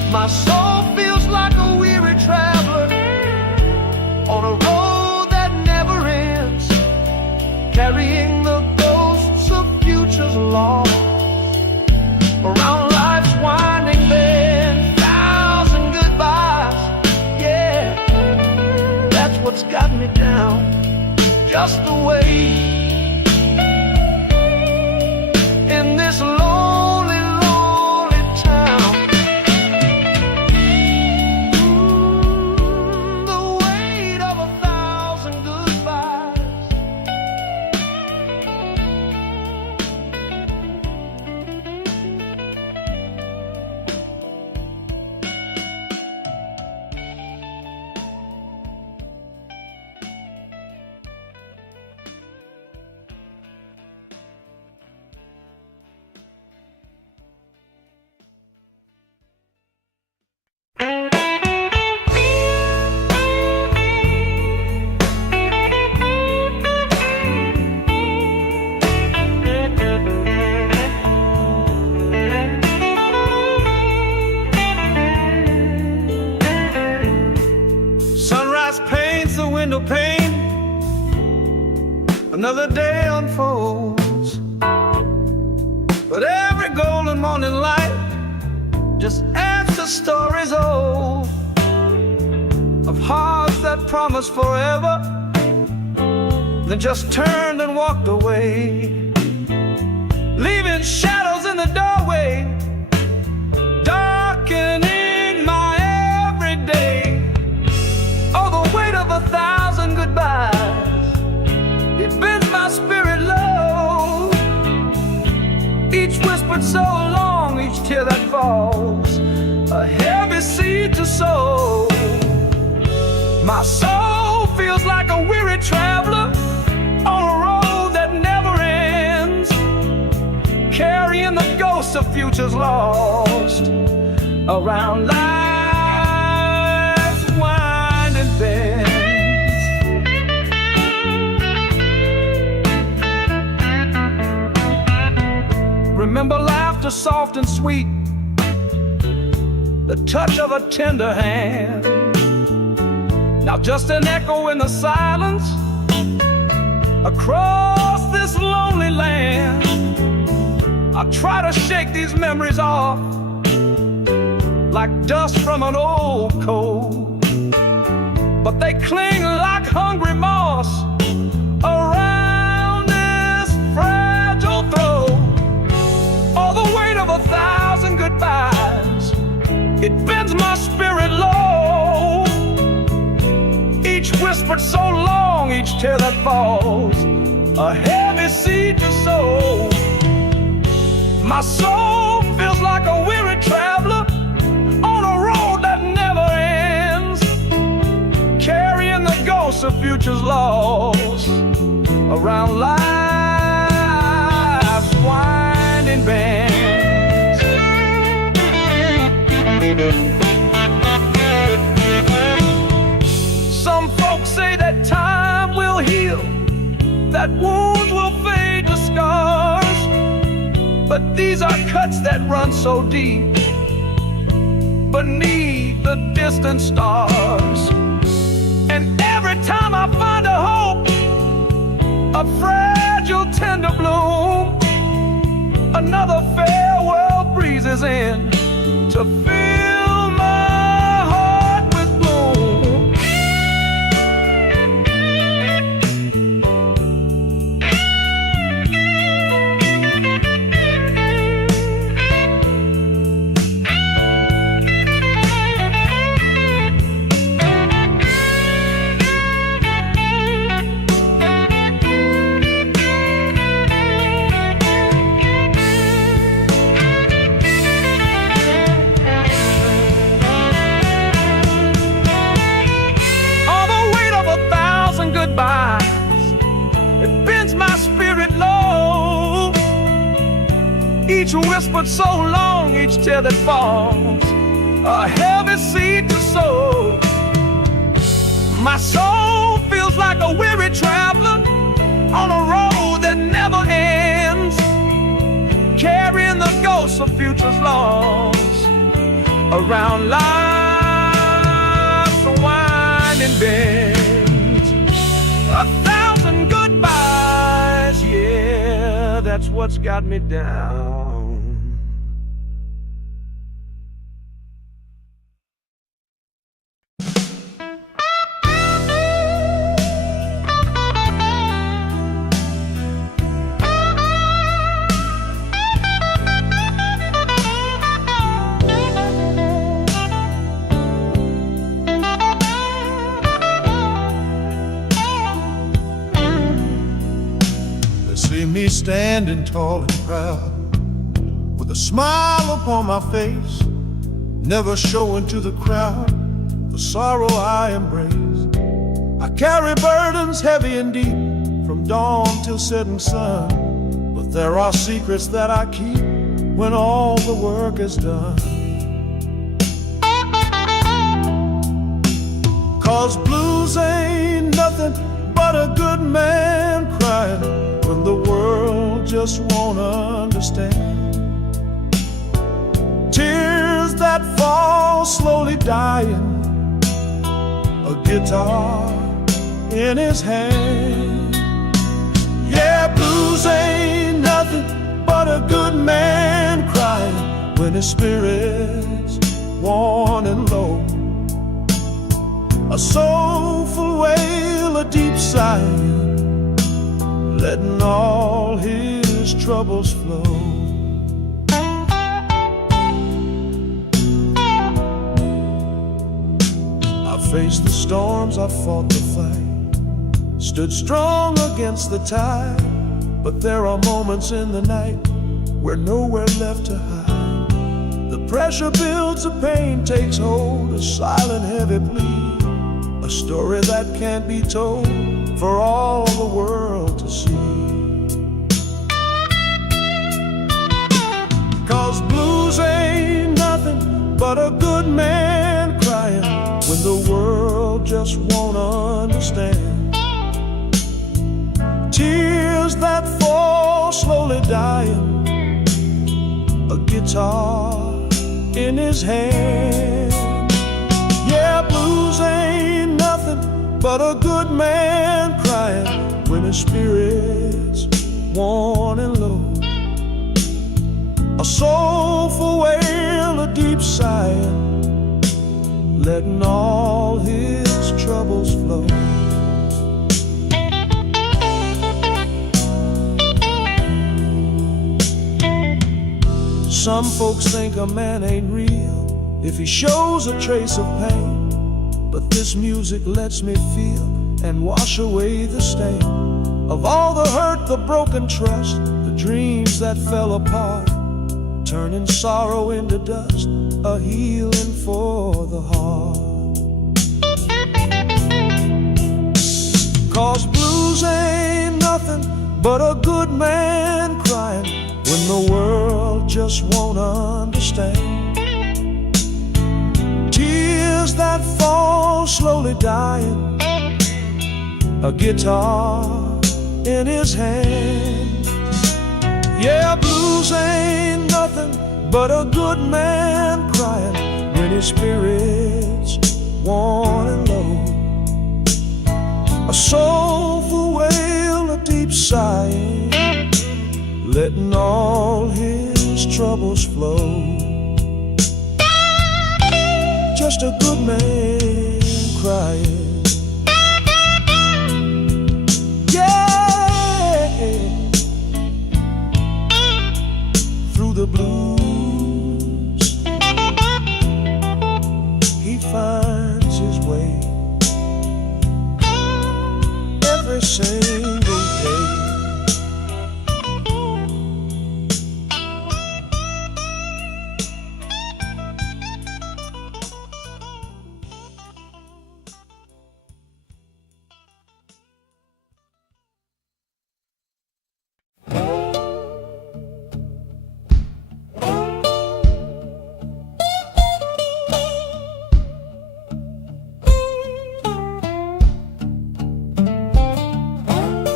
My soul feels like a weary traveler on a road that never ends, carrying the ghosts of futures lost around life's winding bend. Thousand goodbyes, yeah, that's what's got me down. Just the way in this lonely, lonely town. The weight of 1,000 goodbyes. Sunrise paints the window pane, another day unfolds, but every golden morning light just adds to stories old of hearts that promised forever, then just turned and walked away, leaving shadows in the doorway, darkening my everyday. Oh, the weight of 1,000 goodbyes, it bends my spirit low. Each whispered so long, each tear that falls, a heavy seed to sow. My soul feels like a weary traveler on a road that never ends, carrying the ghosts of futures lost around life's winding bends. Remember laughter soft and sweet, the touch of a tender hand. Now just an echo in the silence across this lonely land. I try to shake these memories off like dust from an old coat, but they cling like hungry moss around this fragile throat. Oh, the weight of 1,000 goodbyes, it bends my spirit low. Each whispered so long, each tear that falls, a heavy seed to sow. My soul feels like a weary traveler on a road that never ends, carrying the ghosts of futures lost around life's winding bends. Some folks say that time will heal, that wounds will fade to scars, but these are cuts that run so deep beneath the distant stars. And every time I find a hope, a fragile tender bloom, another farewell breezes in to fill my heart with gloom. It bends my spirit low. Each whispered so long, each tear that falls, a heavy seed to sow. My soul feels like a weary traveler on a road that never ends, carrying the ghosts of futures lost around life's winding bends. 1,000 goodbyes, yeah, that's what's got me down. See me standing tall and proud, with a smile upon my face, never showing to the crowd the sorrow I embrace. I carry burdens heavy and deep, from dawn till setting sun, but there are secrets that I keep when all the work is done. 'Cause blues ain't nothing but a good man crying when the world just won't understand. Tears that fall slowly dying, a guitar in his hand. Yeah, blues ain't nothing but a good man crying when his spirit's worn and low. A soulful wail, a deep sigh, letting all his troubles flow. I faced the storms, I fought the fight, stood strong against the tide, but there are moments in the night where nowhere left to hide. The pressure builds, the pain takes hold, a silent heavy plea, a story that can't be told for all the world to see. 'Cause blues ain't nothing but a good man crying when the world just won't understand. Tears that fall slowly dying, a guitar in his hand. Yeah, blues ain't nothing but a good man crying when his spirit's worn and low. A soulful wail, a deep sigh, letting all his troubles flow. Some folks think a man ain't real if he shows a trace of pain, but this music lets me feel and wash away the stain of all the hurt, the broken trust, the dreams that fell apart, turning sorrow into dust, a healing for the heart. 'Cause blues ain't nothing but a good man crying when the world just won't understand. Tears that fall slowly dying, a guitar in his hand. Yeah, blues ain't nothing but a good man crying when his spirit's worn and low. A soulful wail, a deep sigh, letting all his troubles flow. Just a good man crying, yeah, through the blues he finds his way every single day.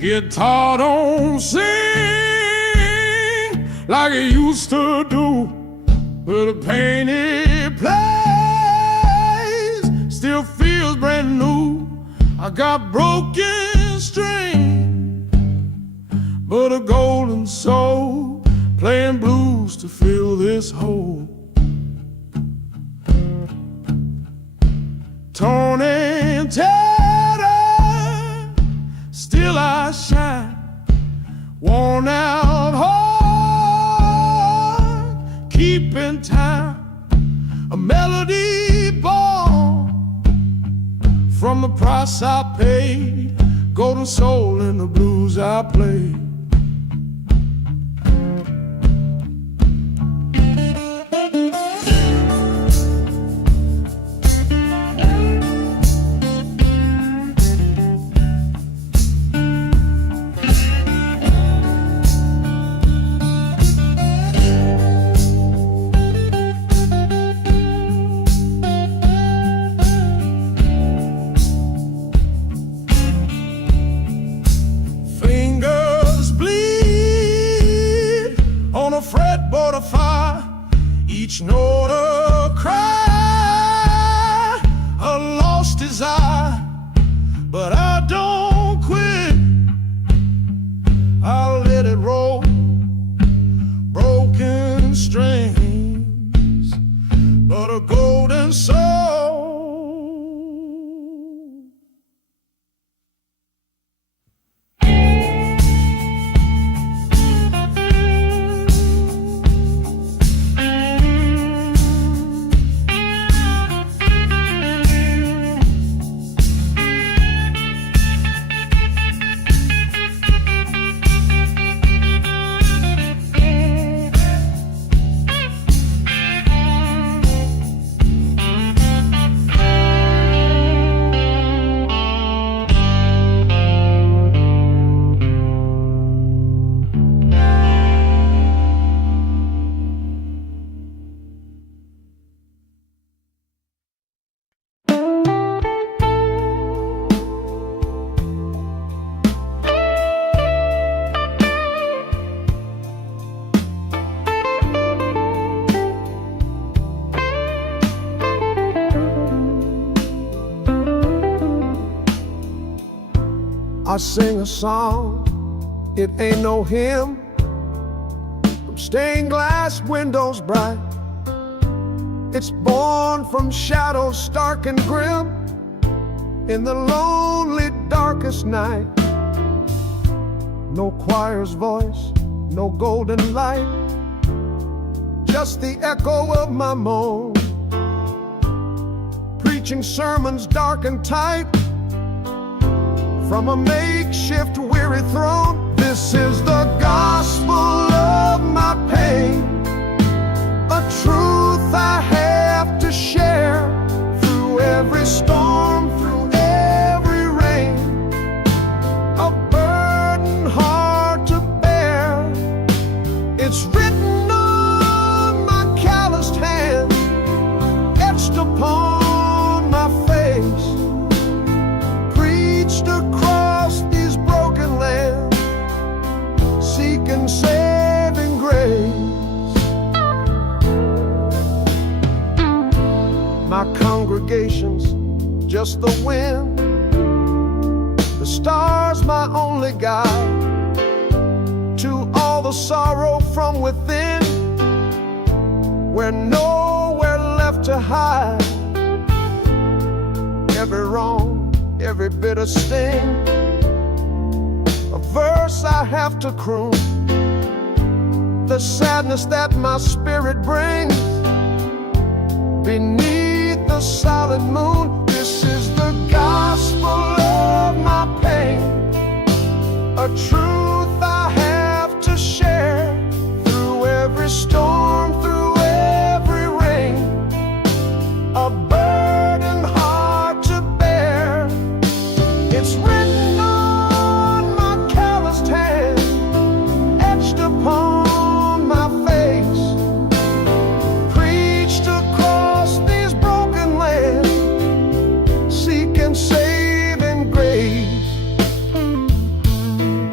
Guitar don't sing like it used to do, but the pain it plays still feels brand new. I got broken strings, but a golden soul playing blues to fill this hole. Torn and tattered, still I shine. Worn out heart, keeping time. A melody born from the price I paid. Golden soul in the blues I play. Fretboard of fire, each note a cry, a lost desire. But I don't quit, I'll let it roll. Broken strings, but a golden soul. I sing a song, it ain't no hymn, from stained glass windows bright. It's born from shadows stark and grim, in the lonely darkest night. No choir's voice, no golden light, just the echo of my moan, preaching sermons dark and tight from a makeshift weary throne. This is the gospel of my pain, a truth I have to share through every storm, through every rain, a burden hard to bear. It's written on my calloused hand, etched upon my face, preached across these broken lands, seeking saving grace. My congregation's just the wind, the stars my only guide, to all the sorrow from within, where nowhere left to hide. Every wrong, every bitter sting, a verse I have to croon, the sadness that my spirit brings beneath the silent moon. This is the gospel of my pain, a truth I have to share through every storm, through every rain, a burden hard to bear. It's written on my calloused hand, etched upon my face, preached across these broken lands, seeking saving grace.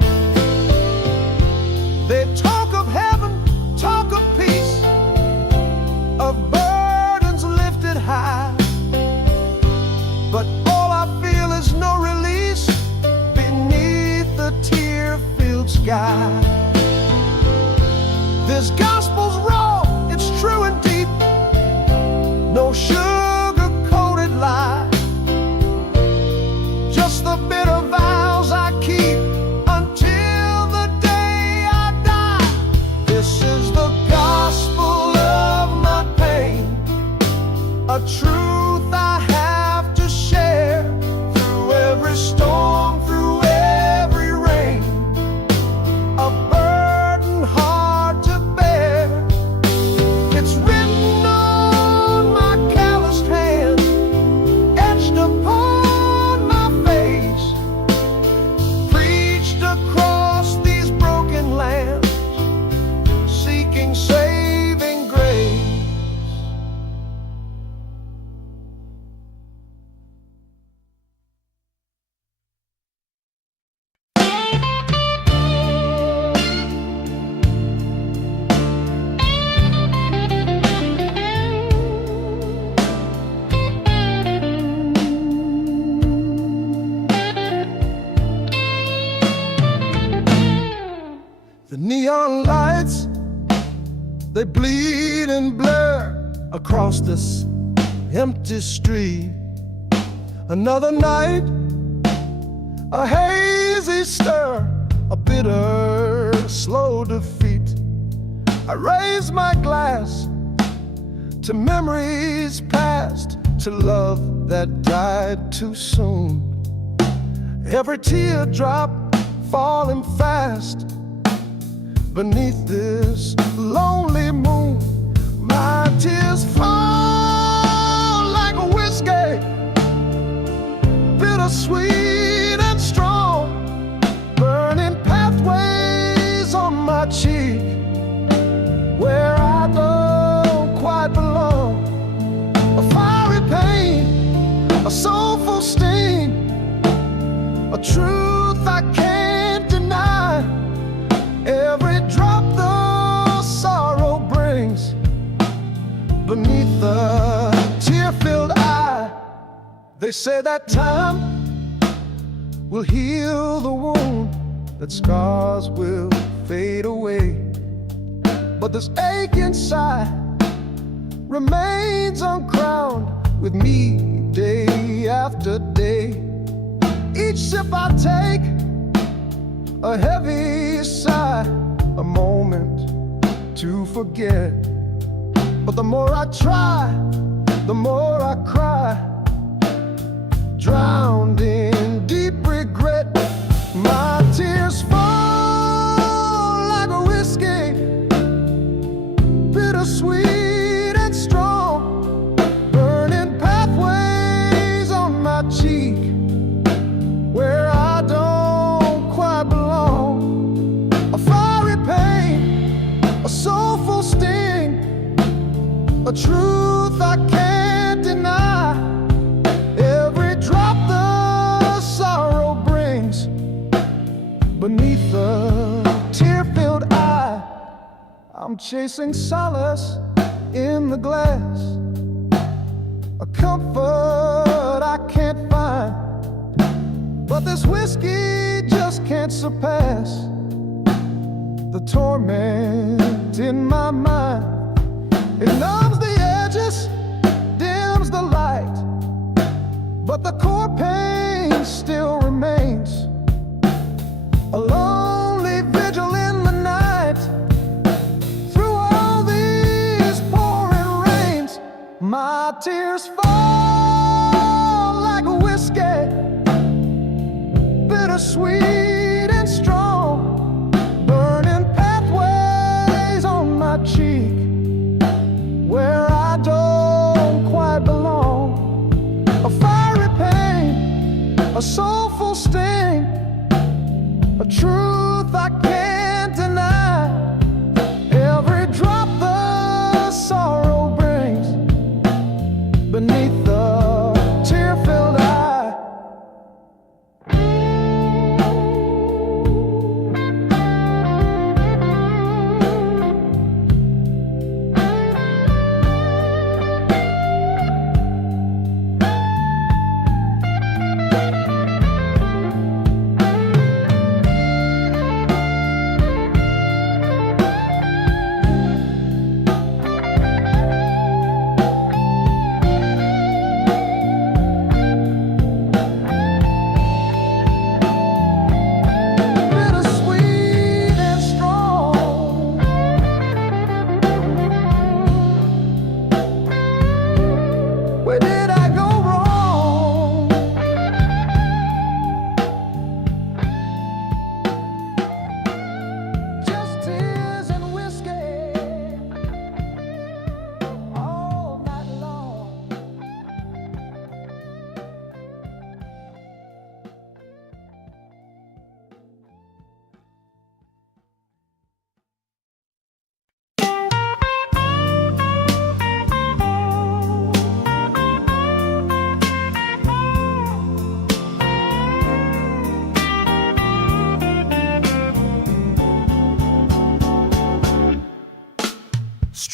sky. This gospel's raw, it's true and deep, no sugar-coated lie, just the bitter vows I keep until the day I die. This is the gospel of my pain, a truth I have to share through every storm, through every rain, a burden hard to bear. It's written on my calloused hand, etched upon my face, preached across these broken lands, seeking saving grace. The neon lights, they bleed and blur across this empty street. Another night, a hazy stir, a bitter, slow defeat. I raise my glass to memories past, to love that died too soon. Every teardrop falling fast beneath this lonely moon. My tears fall like a whiskey, bittersweet and strong, burning pathways on my cheek where I don't quite belong. A fiery pain, a soulful sting, a truth I can't deny. Every drop the sorrow brings beneath the tear-filled eye. They say that time will heal the wound, that scars will fade away, but this ache inside remains uncrowned with me day after day. Each sip I take, a heavy sigh, a moment to forget. But the more I try, the more I cry, drowned in deep regret. My tears fall like a whiskey, bittersweet and strong, burning pathways on my cheek where I don't quite belong. A fiery pain, a soulful sting, a truth I can't deny. Every drop the sorrow brings beneath the tear-filled eye. I'm chasing solace in the glass, a comfort I can't find, but this whiskey just can't surpass the torment in my mind. It numbs the edges, dims the light, but the core pain still remains. A lonely vigil in the night, through all these pouring rains. My tears fall like a whiskey, bittersweet and strong, burning pathways on my cheek where I don't quite belong. A fiery pain, a soulful sting, a truth I can't deny. Every drop the sorrow brings beneath the tear-filled eye.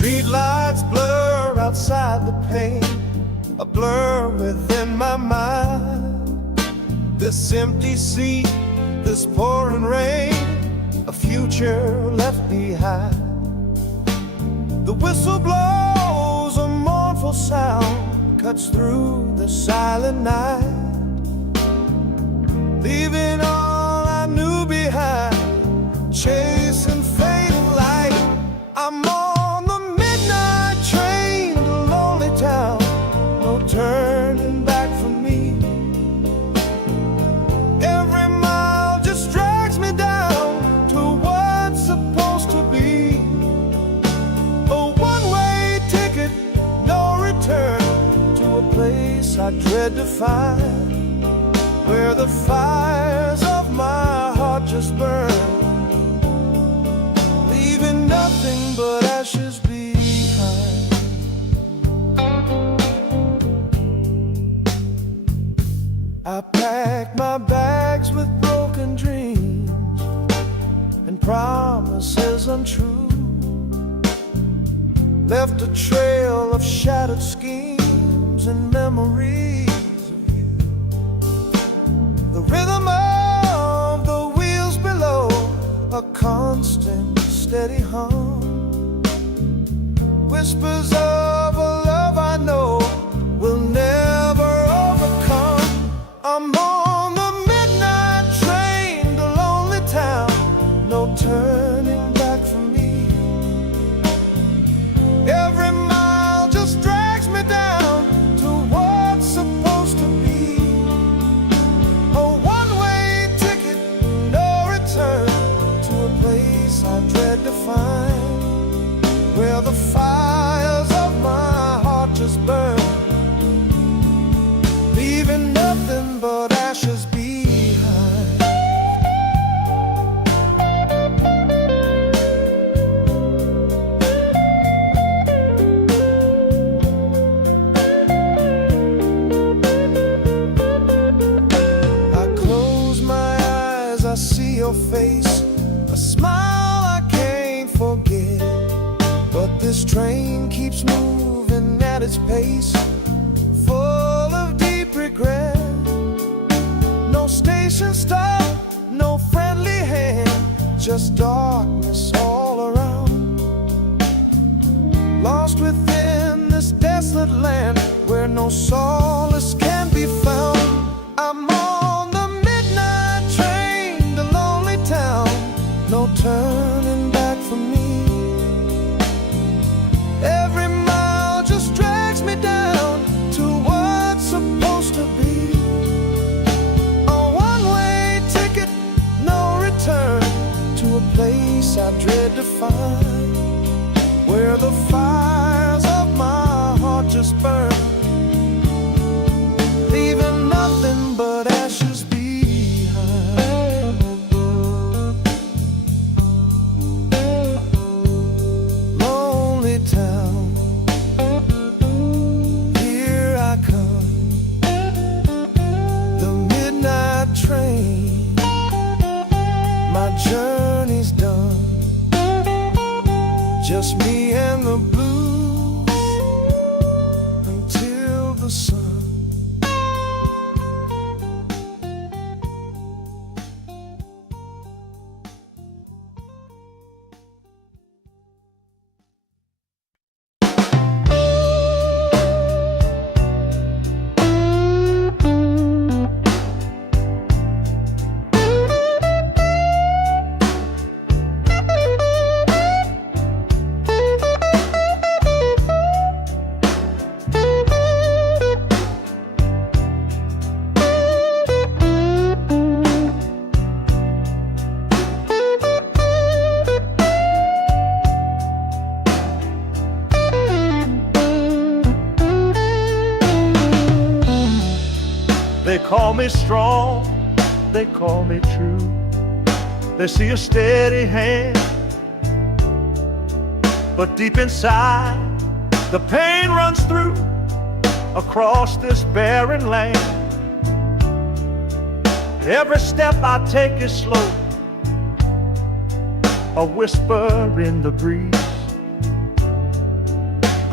Streetlights blur outside the pane, a blur within my mind. This empty seat, this pouring rain, a future left behind. The whistle blows, a mournful sound cuts through the silent night, leaving all I knew behind, chasing fading light. I'm on the midnight train to lonely town, no turning back for me. Every mile just drags me down to what's supposed to be. A one-way ticket, no return, to a place I dread to find, where the fires of my heart just burn, leaving nothing but ashes behind. I packed my bags with broken dreams and promises untrue, left a trail of shattered schemes and memories of you. The rhythm of the wheels below, a constant steady hum, whispers of a love I know will never overcome. I'm on the midnight train to lonely town, no turning back for me. Every mile just drags me down to what's supposed to be. A one-way ticket, no return, to a place I dread to find, where the fires of my heart just burn, leaving nothing but ashes behind. I close my eyes, I see your face, a smile I can't forget. But this train keeps moving at its pace, full of deep regret. No station stop, no friendly hand, just darkness all around. Lost within this desolate land, where no solace can be found. I'm on the midnight train to lonely town, no turning back for me. Every mile just drags me down to what's supposed to be. A one-way ticket, no return, to a place I dread to find, where the fires of my heart just burn, leaving nothing but ashes behind. Lonely town, here I come, the midnight train, my journey's done, just me and the blues until the sun. They call me strong, they call me true. They see a steady hand, but deep inside the pain runs through across this barren land. Every step I take is slow, a whisper in the breeze.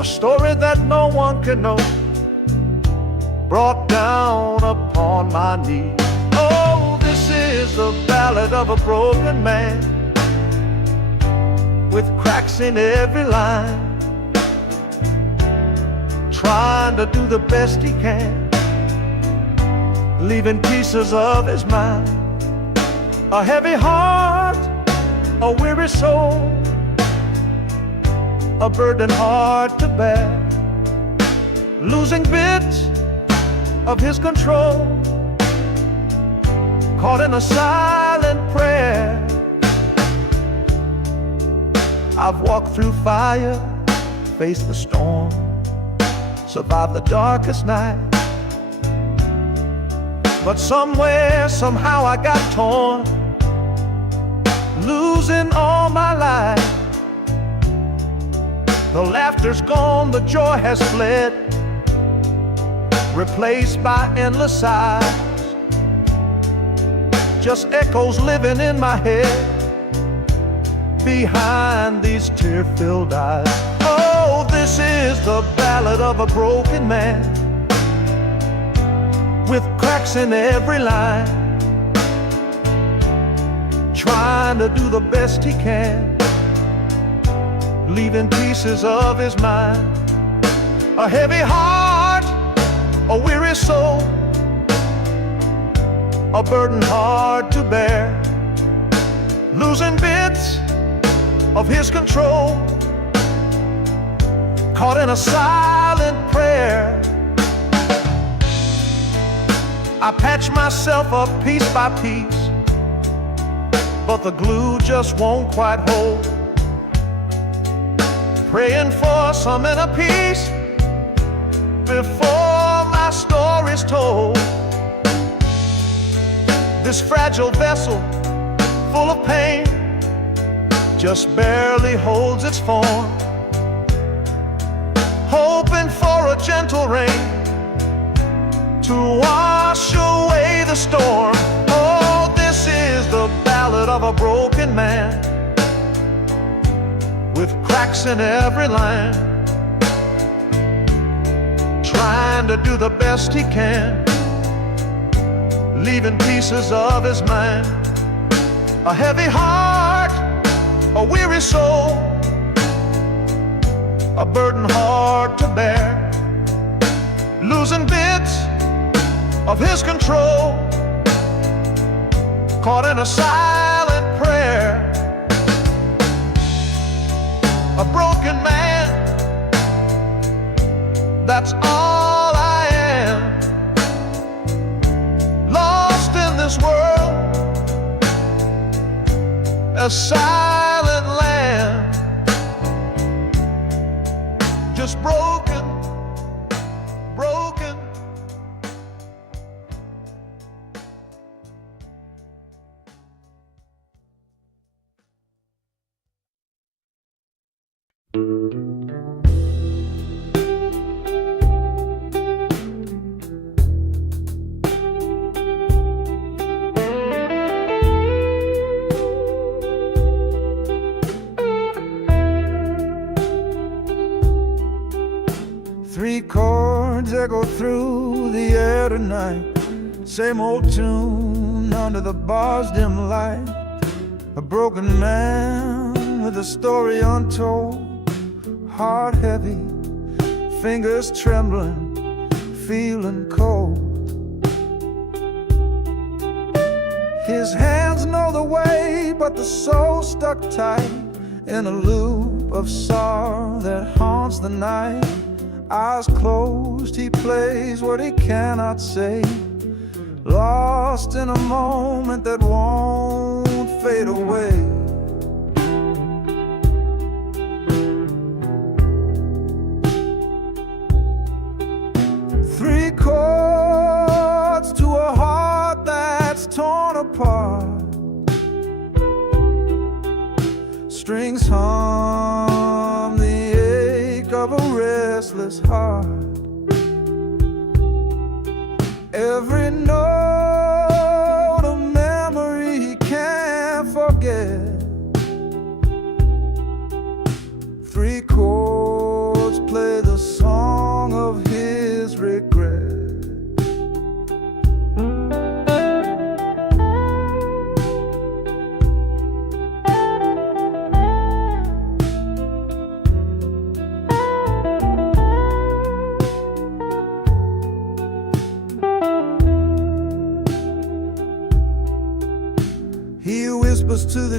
a story that no one can know, brought down upon my knee. Oh, this is the ballad of a broken man, with cracks in every line, trying to do the best he can, leaving pieces of his mind. A heavy heart, a weary soul, a burden hard to bear, losing bits of his control, caught in a silent prayer. I've walked through fire, faced the storm, survived the darkest night, but somewhere, somehow I got torn, losing all my life. The laughter's gone, the joy has fled, replaced by endless sighs, just echoes living in my head behind these tear-filled eyes. Oh, this is the ballad of a broken man, with cracks in every line, trying to do the best he can, leaving pieces of his mind. A heavy heart, a weary soul, a burden hard to bear, losing bits of his control, caught in a silent prayer. I patch myself up piece by piece, but the glue just won't quite hold, praying for some inner peace before my story's told. This fragile vessel, full of pain, just barely holds its form, hoping for a gentle rain to wash away the storm. Oh, this is the ballad of a broken man, with cracks in every line, trying to do the best he can, leaving pieces of his mind. A heavy heart, a weary soul, a burden hard to bear, losing bits of his control, caught in a silent prayer. A broken man, that's all I am, lost in this world, a silent land, just broken, broken. Three chords echo through the air tonight, same old tune under the bar's dim light. A broken man with a story untold, heart heavy, fingers trembling, feeling cold. His hands know the way, but the soul stuck tight in a loop of sorrow that haunts the night. Eyes closed, he plays what he cannot say, lost in a moment that won't fade away. Three chords to a heart that's torn apart, strings hum the ache of a restless heart. Every note a memory he can't forget. Three chords played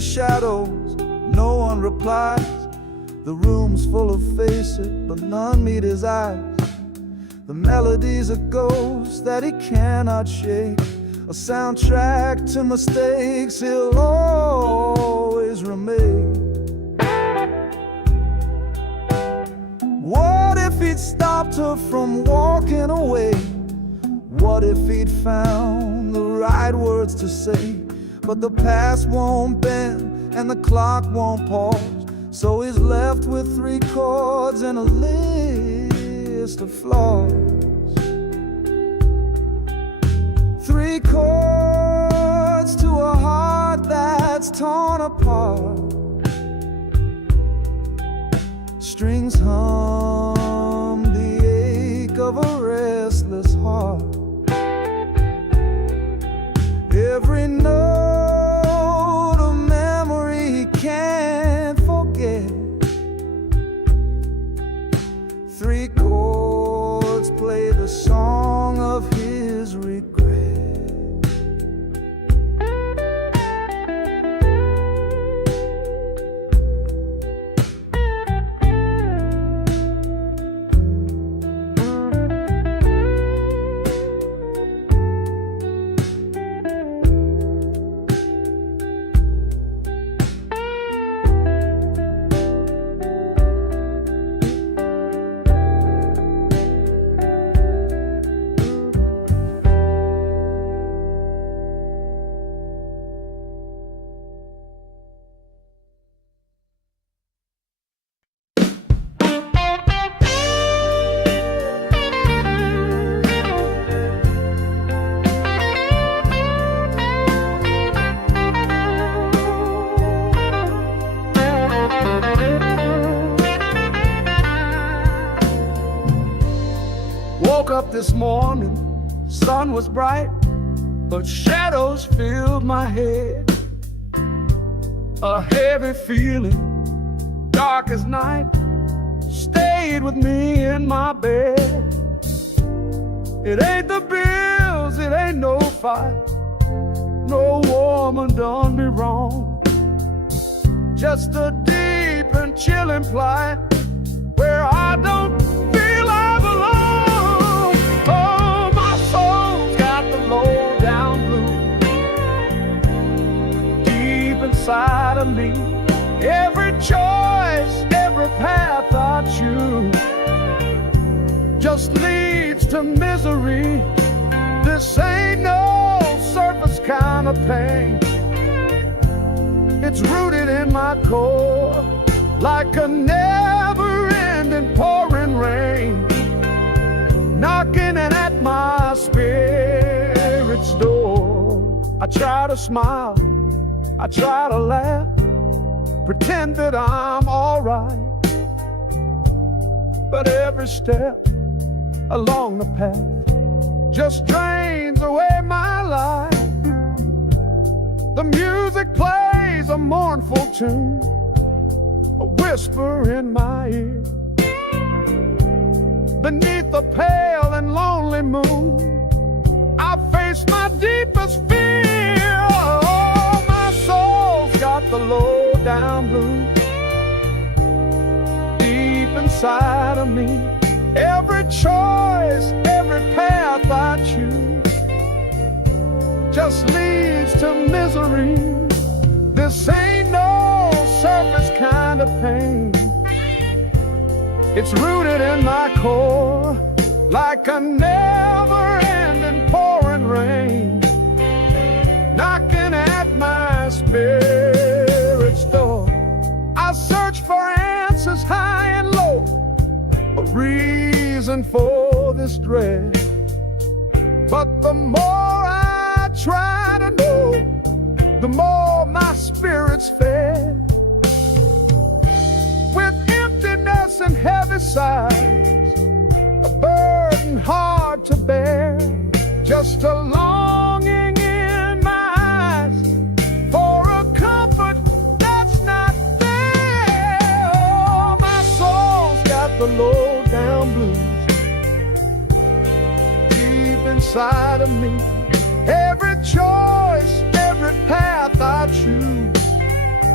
shadows, no one replies. The room's full of faces, but none meet his eyes. The melody's a ghost that he cannot shake, a soundtrack to mistakes he'll always remain. What if he'd stopped her from walking away? What if he'd found the right words to say? But the past won't bend and the clock won't pause, so he's left with 3 chords and a list of flaws. 3 chords to a heart that's torn apart. Strings hum the ache of a restless heart. Every note of memory he can't forget. 3 chords play the song of his regret. Woke up this morning, sun was bright, but shadows filled my head. A heavy feeling, dark as night, stayed with me in my bed. It ain't the bills, it ain't no fight, no woman done me wrong. Just a deep and chilling plight where I don't feel I belong. Oh, my soul's got the low down blues deep inside of me. Every choice, every path I choose just leads to misery. This ain't no surface kind of pain. It's rooted in my core like a never-ending pouring rain, knocking at my spirit's door. I try to smile, I try to laugh, pretend that I'm alright, but every step along the path just drains away my life. The music plays a mournful tune, a whisper in my ear. Beneath the pale and lonely moon, I face my deepest fear. Oh, my soul's got the low down blues deep inside of me. Every choice, every path I choose just leads to misery. This ain't no surface kind of pain. It's rooted in my core like a never-ending pouring rain, knocking at my spirit's door. I search for answers high and low, a reason for this dread, but the more I try to know, the more my spirit's fed. With emptiness and heavy sighs, a burden hard to bear, just a longing in my eyes for a comfort that's not there. Oh, my soul's got the low down blues deep inside of me. Every choice, every path I choose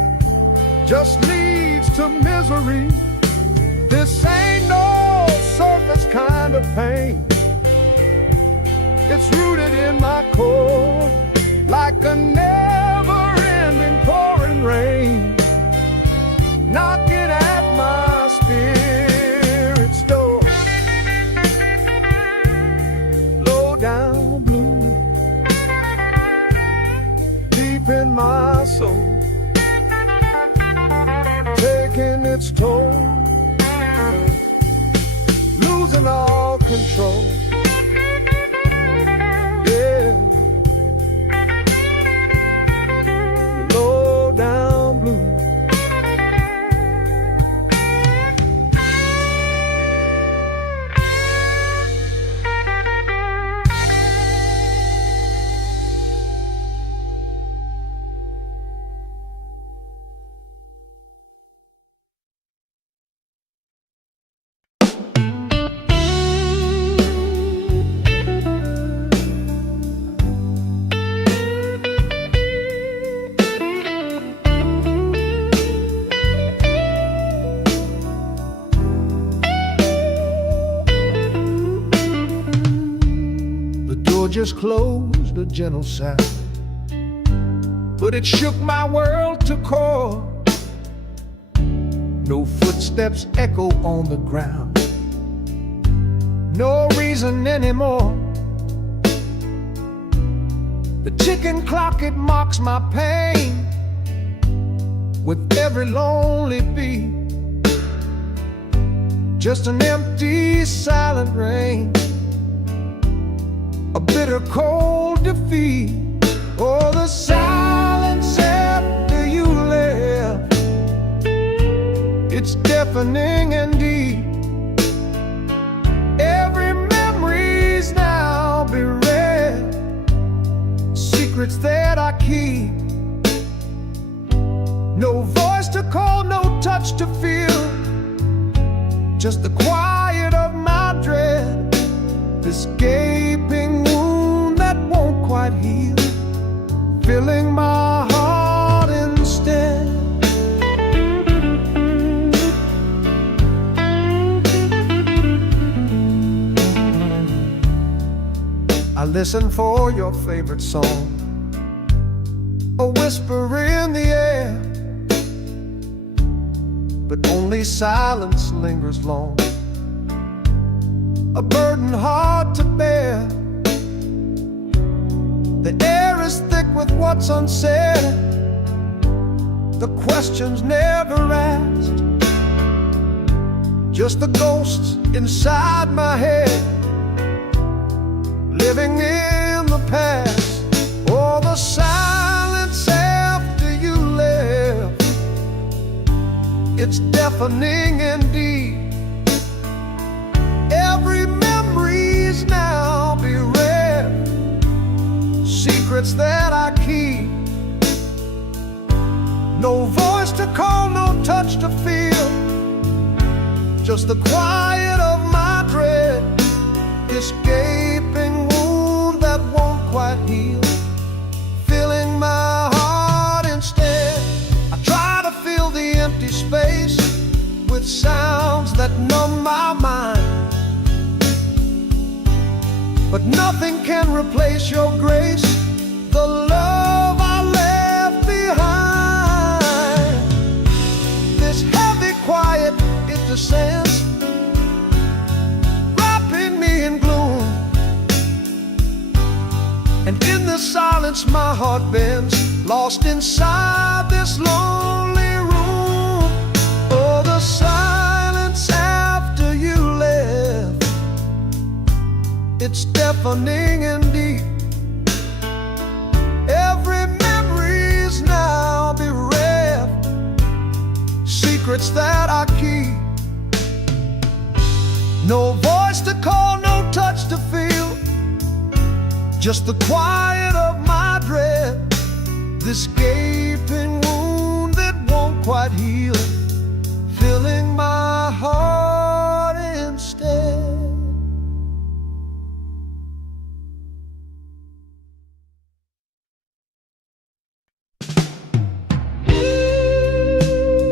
just leads to misery. This ain't no surface kind of pain. It's rooted in my core, like a never-ending pouring rain, knocking at my spirit's door. Low down blue, deep in my soul, taking its toll, losing all control. Yeah, low down blue. Just closed, a gentle sound, but it shook my world to core. No footsteps echo on the ground, no reason anymore. The ticking clock, it mocks my pain with every lonely beat. Just an empty, silent rain, a bitter cold defeat. Oh, the silence after you left, it's deafening and deep. Every memory's now bereft, secrets that I keep. No voice to call, no touch to feel, just the quiet of my dread. This gaping wound that won't quite heal, filling my heart instead. I listen for your favorite song, a whisper in the air, but only silence lingers long, a burden hard to bear. The air is thick with what's unsaid, the questions never asked, just the ghosts inside my head, living in the past. Oh, the silence after you left, it's deafening indeed. Every memory's now bereft, secrets that I keep. No voice to call, no touch to feel, just the quiet of my dread. This gaping wound that won't quite heal, filling my heart instead. I try to fill the empty space with sounds that numb my mind, but nothing can replace your grace, the love I left behind. This heavy quiet, it descends, wrapping me in gloom, and in the silence my heart bends, lost inside this lonely room. Oh, the silence after you left, it's deafening and deep. Every memory's now bereft, secrets that I keep. No voice to call, no touch to feel, just the quiet of my dread. This gaping wound that won't quite heal, filling my heart instead.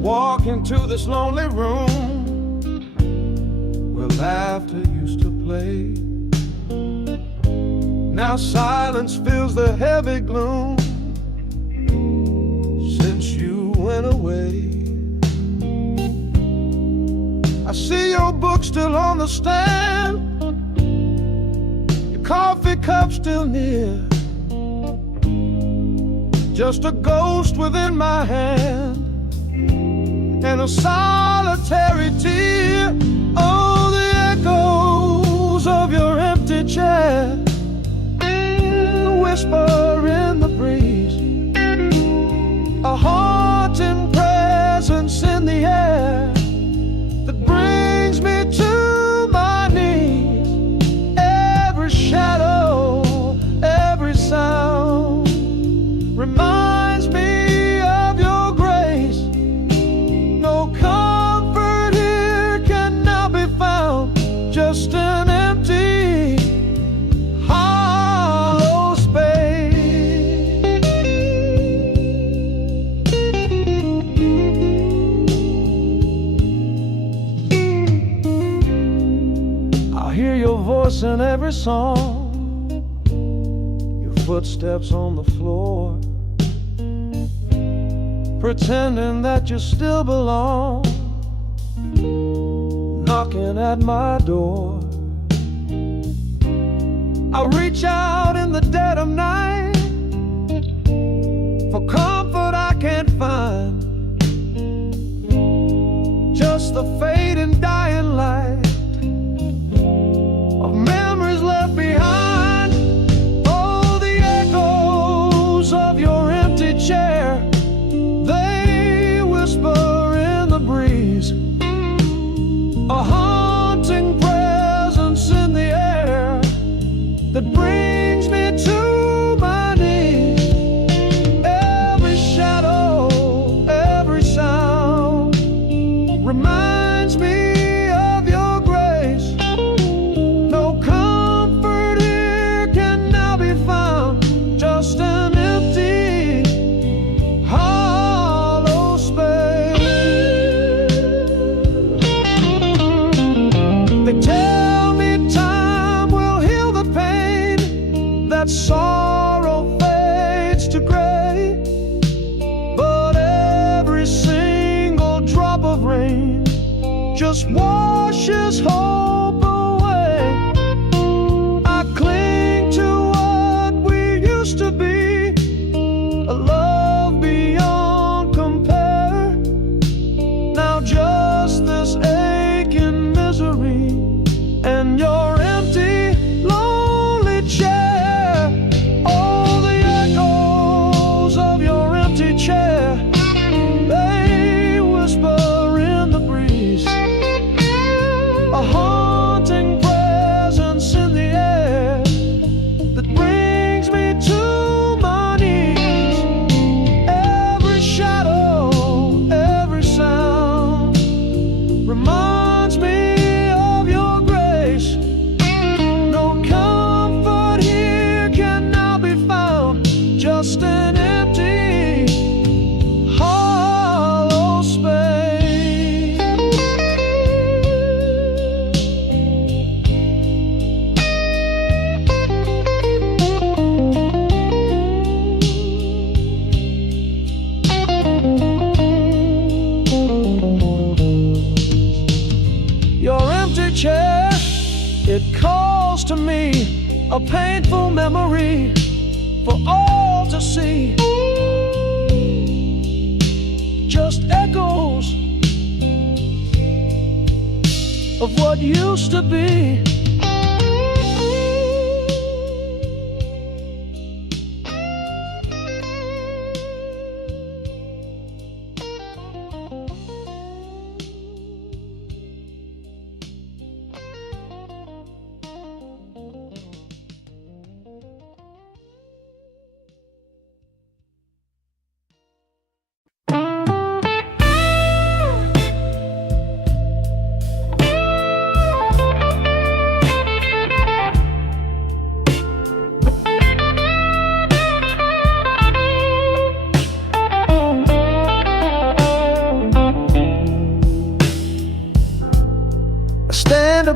walk into this lonely room where laughter used to play. Now silence fills the heavy gloom since you went away. I see your book still on the stand, your coffee cup still near, just a ghost within my hand and a solitary tear. Oh, the echoes of your empty chair, the whisper in the breeze, a haunting presence in the air that brings me to my knees. Every shadow, every sound reminds me of your grace. No comfort here can now be found, just an empty, hollow space. I hear your voice in every song, your footsteps on the floor, pretending that you still belong, knocking at my door. I reach out in the dead of night for comfort I can't find, just the fading dying light of memories left behind. Oh, the echoes of your empty chair, they whisper in the breeze, a haunting presence in the air that brings me to my knees. Every shadow, every sound reminds me of your grace. No comfort here can now be found, just an empty, hollow space. They tell me time will heal the pain, that sorrow fades to gray, but every single drop of rain just washes hope away. I cling to what we used to be, a love beyond compare. Now just this aching misery and your empty, lonely chair. Oh, the echoes of your empty chair, they whisper in the breeze, a haunting presence in the air that brings me to my knees. Every shadow, every sound reminds me of your grace. No comfort here can now be found, just an empty, hollow space. Your empty chair, it calls to me, a painful memory for all to see. Just echoes of what used to be.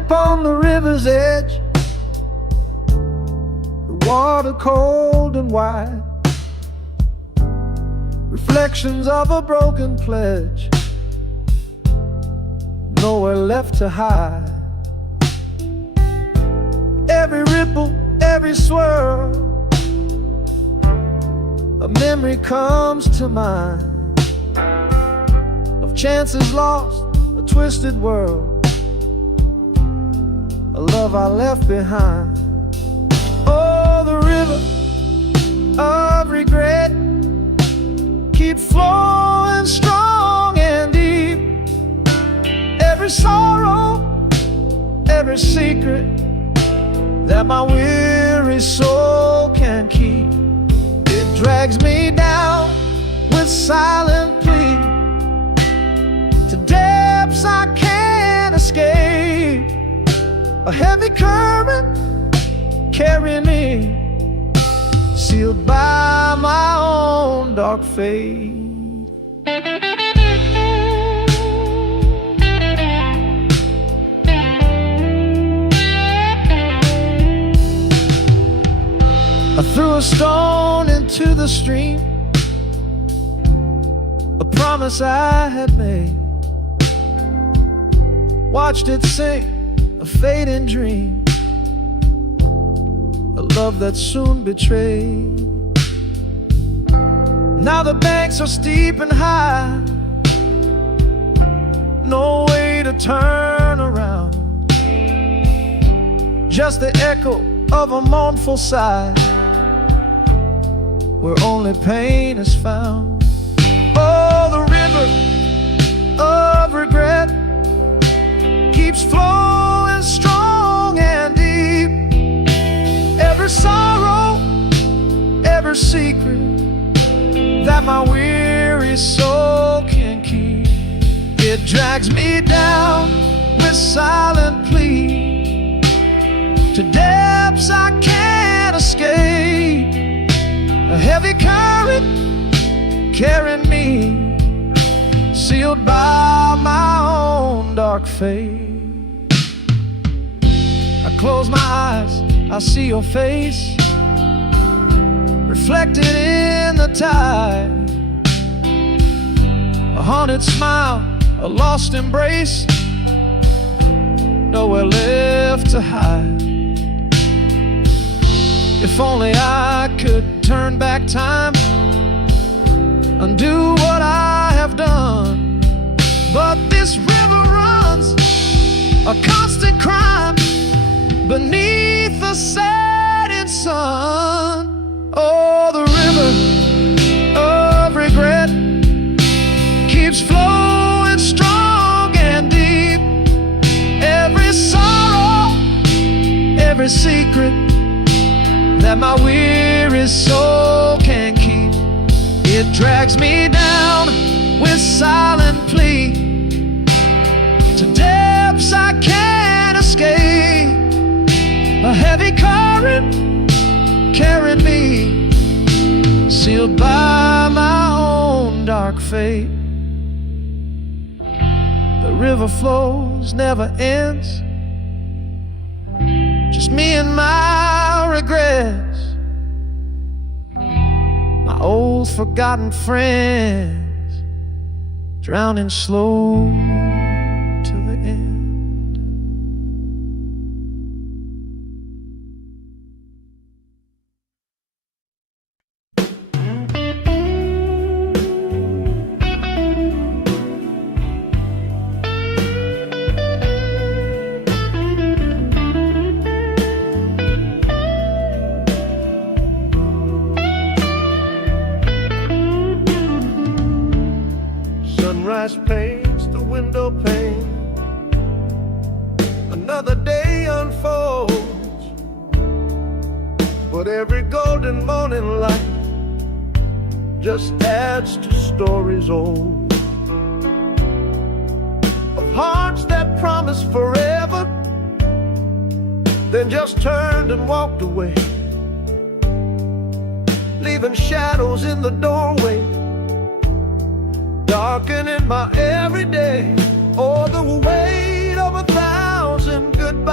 camp on the river's edge, the water cold and wide, reflections of a broken pledge, nowhere left to hide. Every ripple, every swirl, a memory comes to mind of chances lost, a twisted world, a love I left behind. Oh, the river of regret keeps flowing strong and deep. Every sorrow, every secret that my weary soul can keep, it drags me down with silent plea to depths I can't escape. A heavy current carrying me, sealed by my own dark fate. I threw a stone into the stream, a promise I had made. Watched it sink, a fading dream, a love that soon betrayed. Now the banks are steep and high, no way to turn around, just the echo of a mournful sigh, where only pain is found. Oh, the river of regret keeps flowing strong and deep. Every sorrow, every secret that my weary soul can keep, it drags me down with silent plea to depths I can't escape. A heavy current carrying me, sealed by my own dark fate. I close my eyes, I see your face reflected in the tide, a haunted smile, a lost embrace, nowhere left to hide. If only I could turn back time, undo what I have done, but this river runs a constant crime beneath the setting sun. Oh, the river of regret keeps flowing strong and deep. Every sorrow, every secret that my weary soul can keep, it drags me down with silent plea to depths I can't escape. A heavy current carrying me, sealed by my own dark fate. The river flows, never ends, just me and my regrets, my old forgotten friends, drowning slow to the end. Sunrise paints the window pane, another day unfolds, but every golden morning light just adds to stories old, of hearts that promised forever, then just turned and walked away, leaving shadows in the doorway, darkening my everyday. Oh, the weight of 1,000 good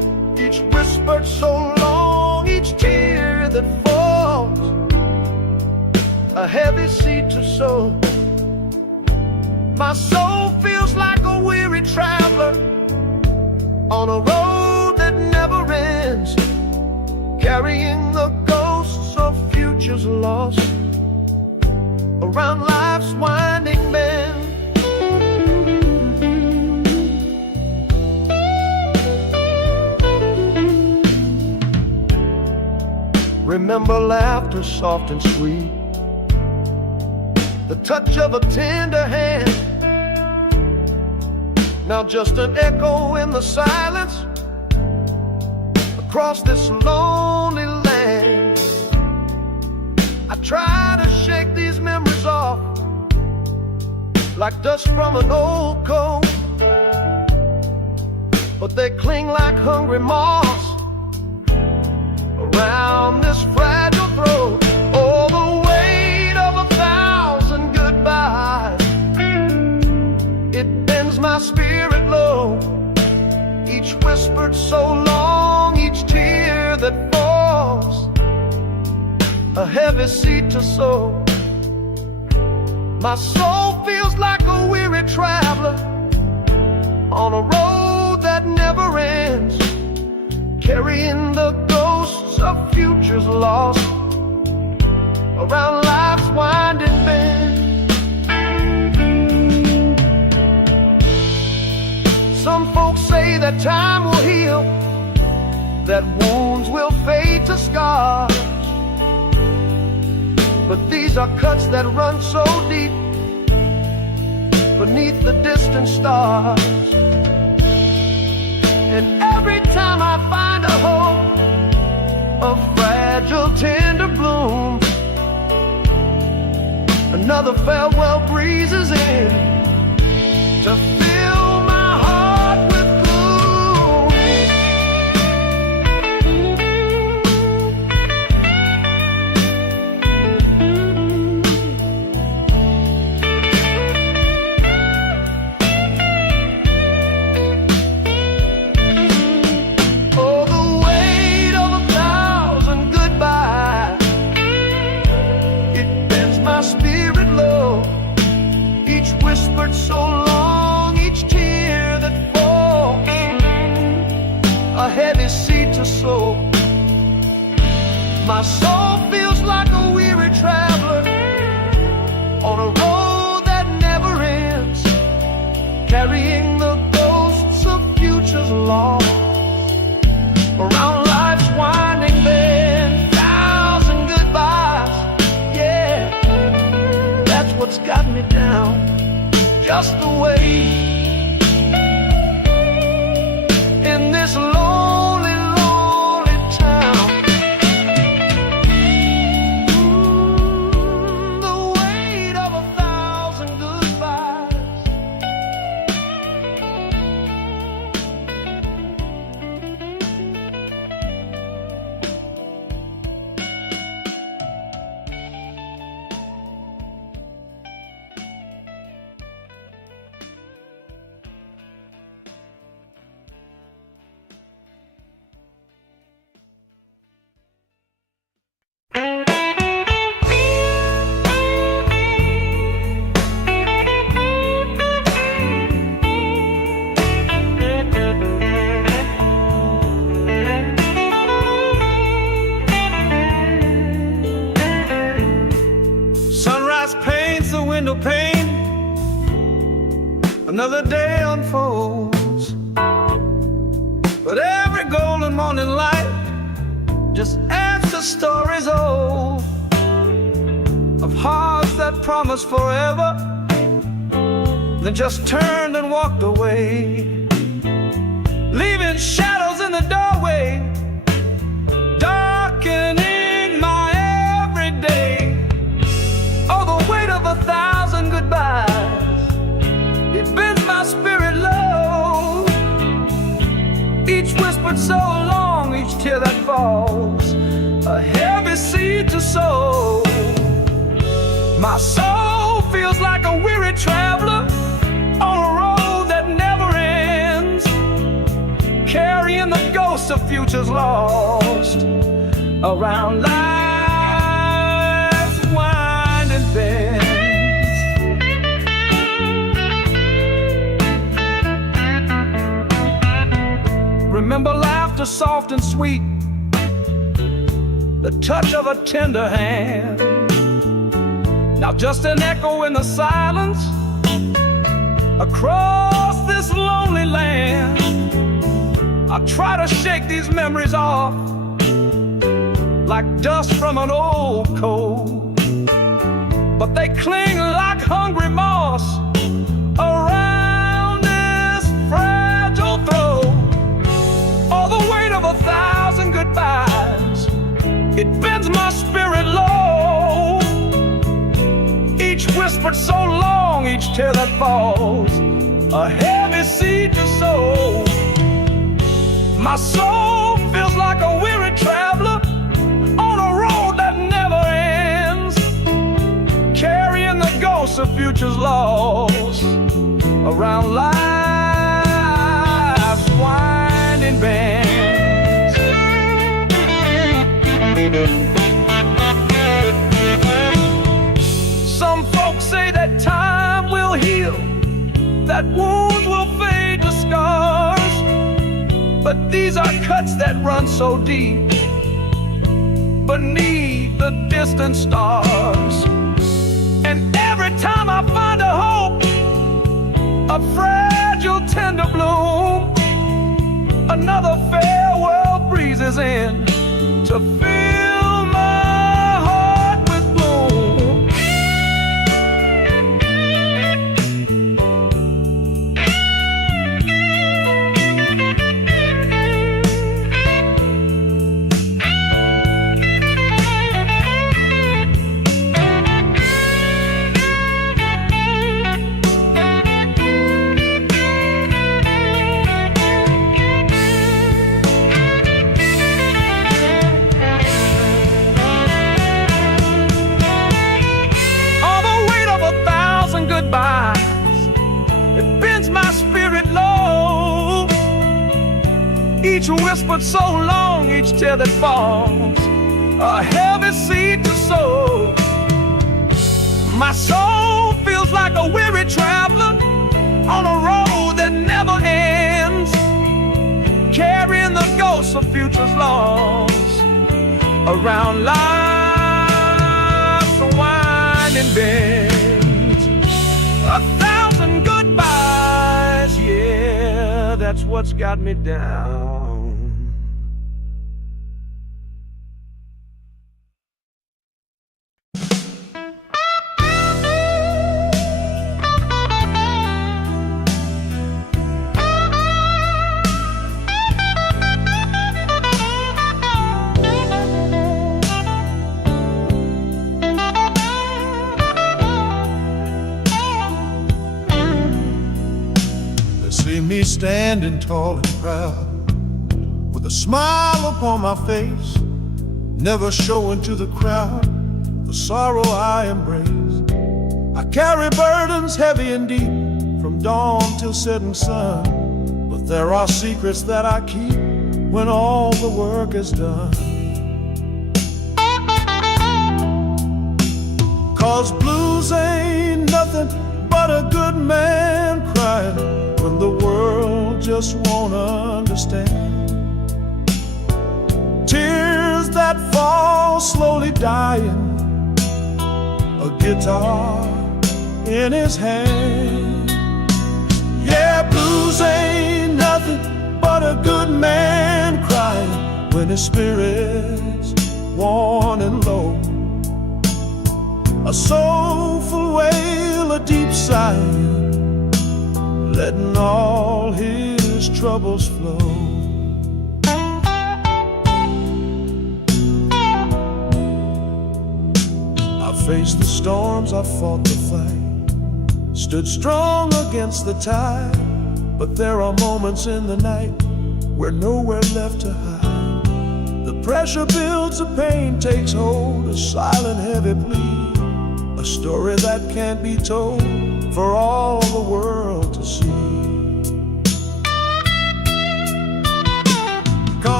whispered so long, each tear that falls, a heavy seed to sow. My soul feels like a weary traveler on a road that never ends, carrying the ghosts of futures lost around life's winding bend. Remember laughter soft and sweet, the touch of a tender hand. Now just an echo in the silence across this lonely land. I try to shake these memories off like dust from an old coat, but they cling like hungry moths around this fragile throat. Oh, the weight of 1,000 goodbyes, it bends my spirit low. Each whispered so long, each tear that falls, a heavy seed to sow. My soul feels like a weary traveler on a road that never ends, carrying the ghosts of futures lost around life's winding bend. Some folks say that time will heal, that wounds will fade to scars, but these are cuts that run so deep beneath the distant stars. And every time I find a hope, a fragile tender bloom, another farewell breezes in to fill my heart with so long, each tear that falls, a heavy seed to sow. My soul feels like a weary traveler on a road that never ends, carrying the ghosts of futures lost around life's winding bend. 1,000 goodbyes, yeah, that's what's got me down. Just the way in this lonely, lonely town. The weight of 1,000 goodbyes. Window pane, another day unfolds, but every golden morning light just adds to stories old of hearts that promised forever, then just turned and walked away, leaving shadows in the doorway, darkening my everyday. Oh, the weight of 1,000 goodbyes, it bends my spirit low. Each whispered so long, each tear that falls, a heavy seed to sow. My soul feels like a weary traveler on a road that never ends, carrying the ghosts of futures futures lost around life's winding bends. Remember laughter soft and sweet, the touch of a tender hand. Now just an echo in the silence across this lonely land. I try to shake these memories off like dust from an old coat, but they cling like hungry moss around this fragile throat. All the weight of 1,000 goodbyes, it bends my spirit low. Each whispered so long, each tear that falls, a heavy seed to sow. My soul feels like a weary traveler on a road that never ends, carrying the ghosts of futures lost around life's winding bends. Some folks say that time will heal, that wounds will fade to scars, but these are cuts that run so deep beneath the distant stars. And every time I find a hope, a fragile tender bloom, another farewell breezes in to fill my heart with gloom. It bends my spirit low. Each whispered so long, each tear that falls, a heavy seed to sow. My soul feels like a weary traveler on a road that never ends, carrying the ghosts of futures lost around life's winding bends. 1,000 goodbyes, yeah, that's what's got me down. See me standing tall and proud, with a smile upon my face, never showing to the crowd the sorrow I embrace. I carry burdens heavy and deep, from dawn till setting sun, but there are secrets that I keep when all the work is done. 'Cause blues ain't nothing but a good man crying when the world just won't understand. Tears that fall slowly dying, a guitar in his hand. Yeah, blues ain't nothing but a good man crying when his spirit's worn and low. A soulful wail, a deep sigh, letting all his troubles flow. I faced the storms, I fought the fight, stood strong against the tide, but there are moments in the night where nowhere left to hide. The pressure builds, the pain takes hold, a silent heavy plea, a story that can't be told for all the world to see. 'Cause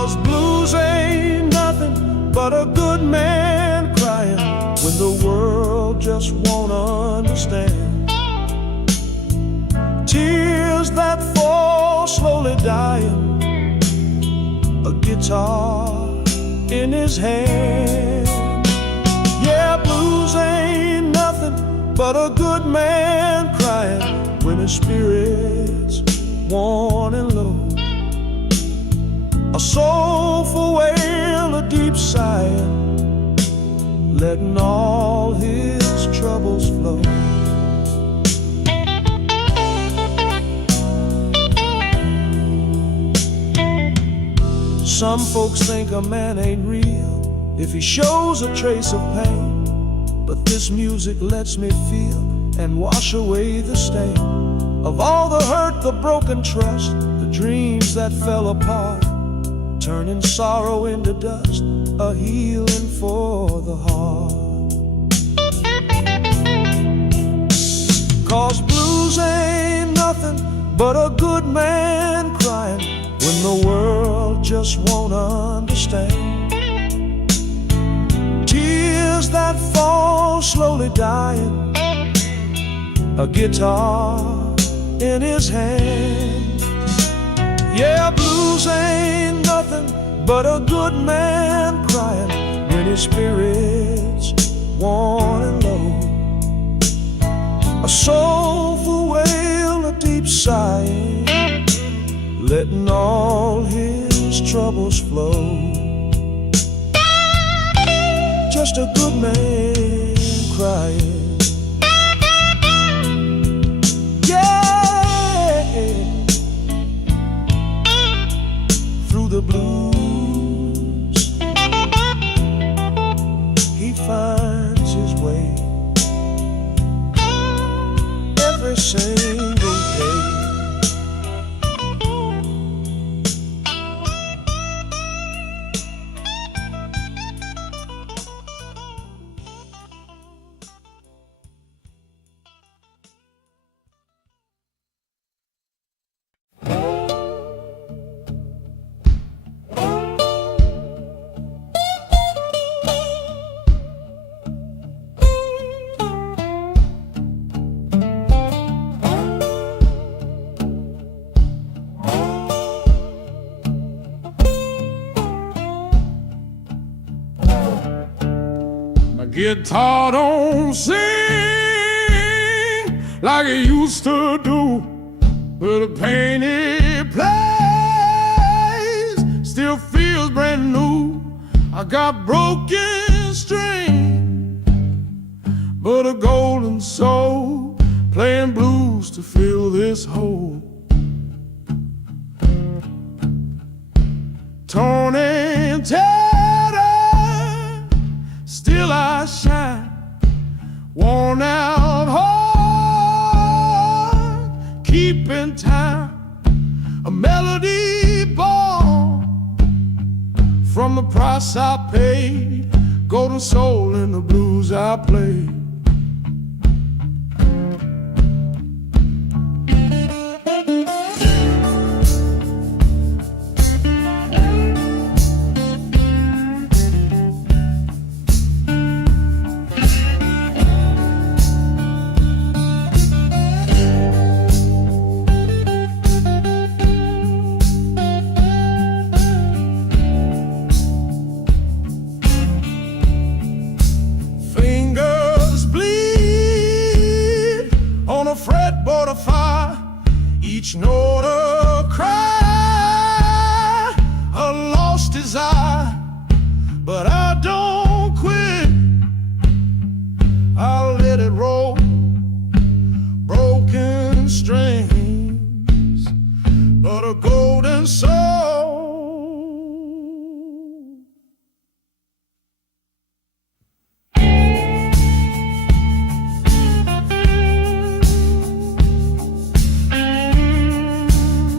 'Cause blues ain't nothing but a good man crying when the world just won't understand. Tears that fall slowly dying, a guitar in his hand. Yeah, blues ain't nothing but a good man crying when his spirit's worn and low. A soulful wail, a deep sigh, letting all his troubles flow. Some folks think a man ain't real if he shows a trace of pain, but this music lets me feel and wash away the stain of all the hurt, the broken trust, the dreams that fell apart, turning sorrow into dust, a healing for the heart. 'Cause blues ain't nothing but a good man crying when the world just won't understand. Tears that fall slowly dying, a guitar in his hand. Yeah, blues ain't nothing but a good man crying when his spirit's worn and low. A soulful wail, a deep sigh, letting all his troubles flow. Just a good man crying. Yeah, through the blues he finds his way every single day. Guitar don't sing like it used to do, but the pain it plays still feels brand new. I got broken string, but a golden soul playing blues to fill this hole. Torn and tattered, still I shine, worn out heart, keeping time, a melody born from the price I paid, golden soul in the blues I play. Fretboard of fire, each note a cry, a lost desire, but I don't quit. I'll let it roll, broken strings, but a golden soul.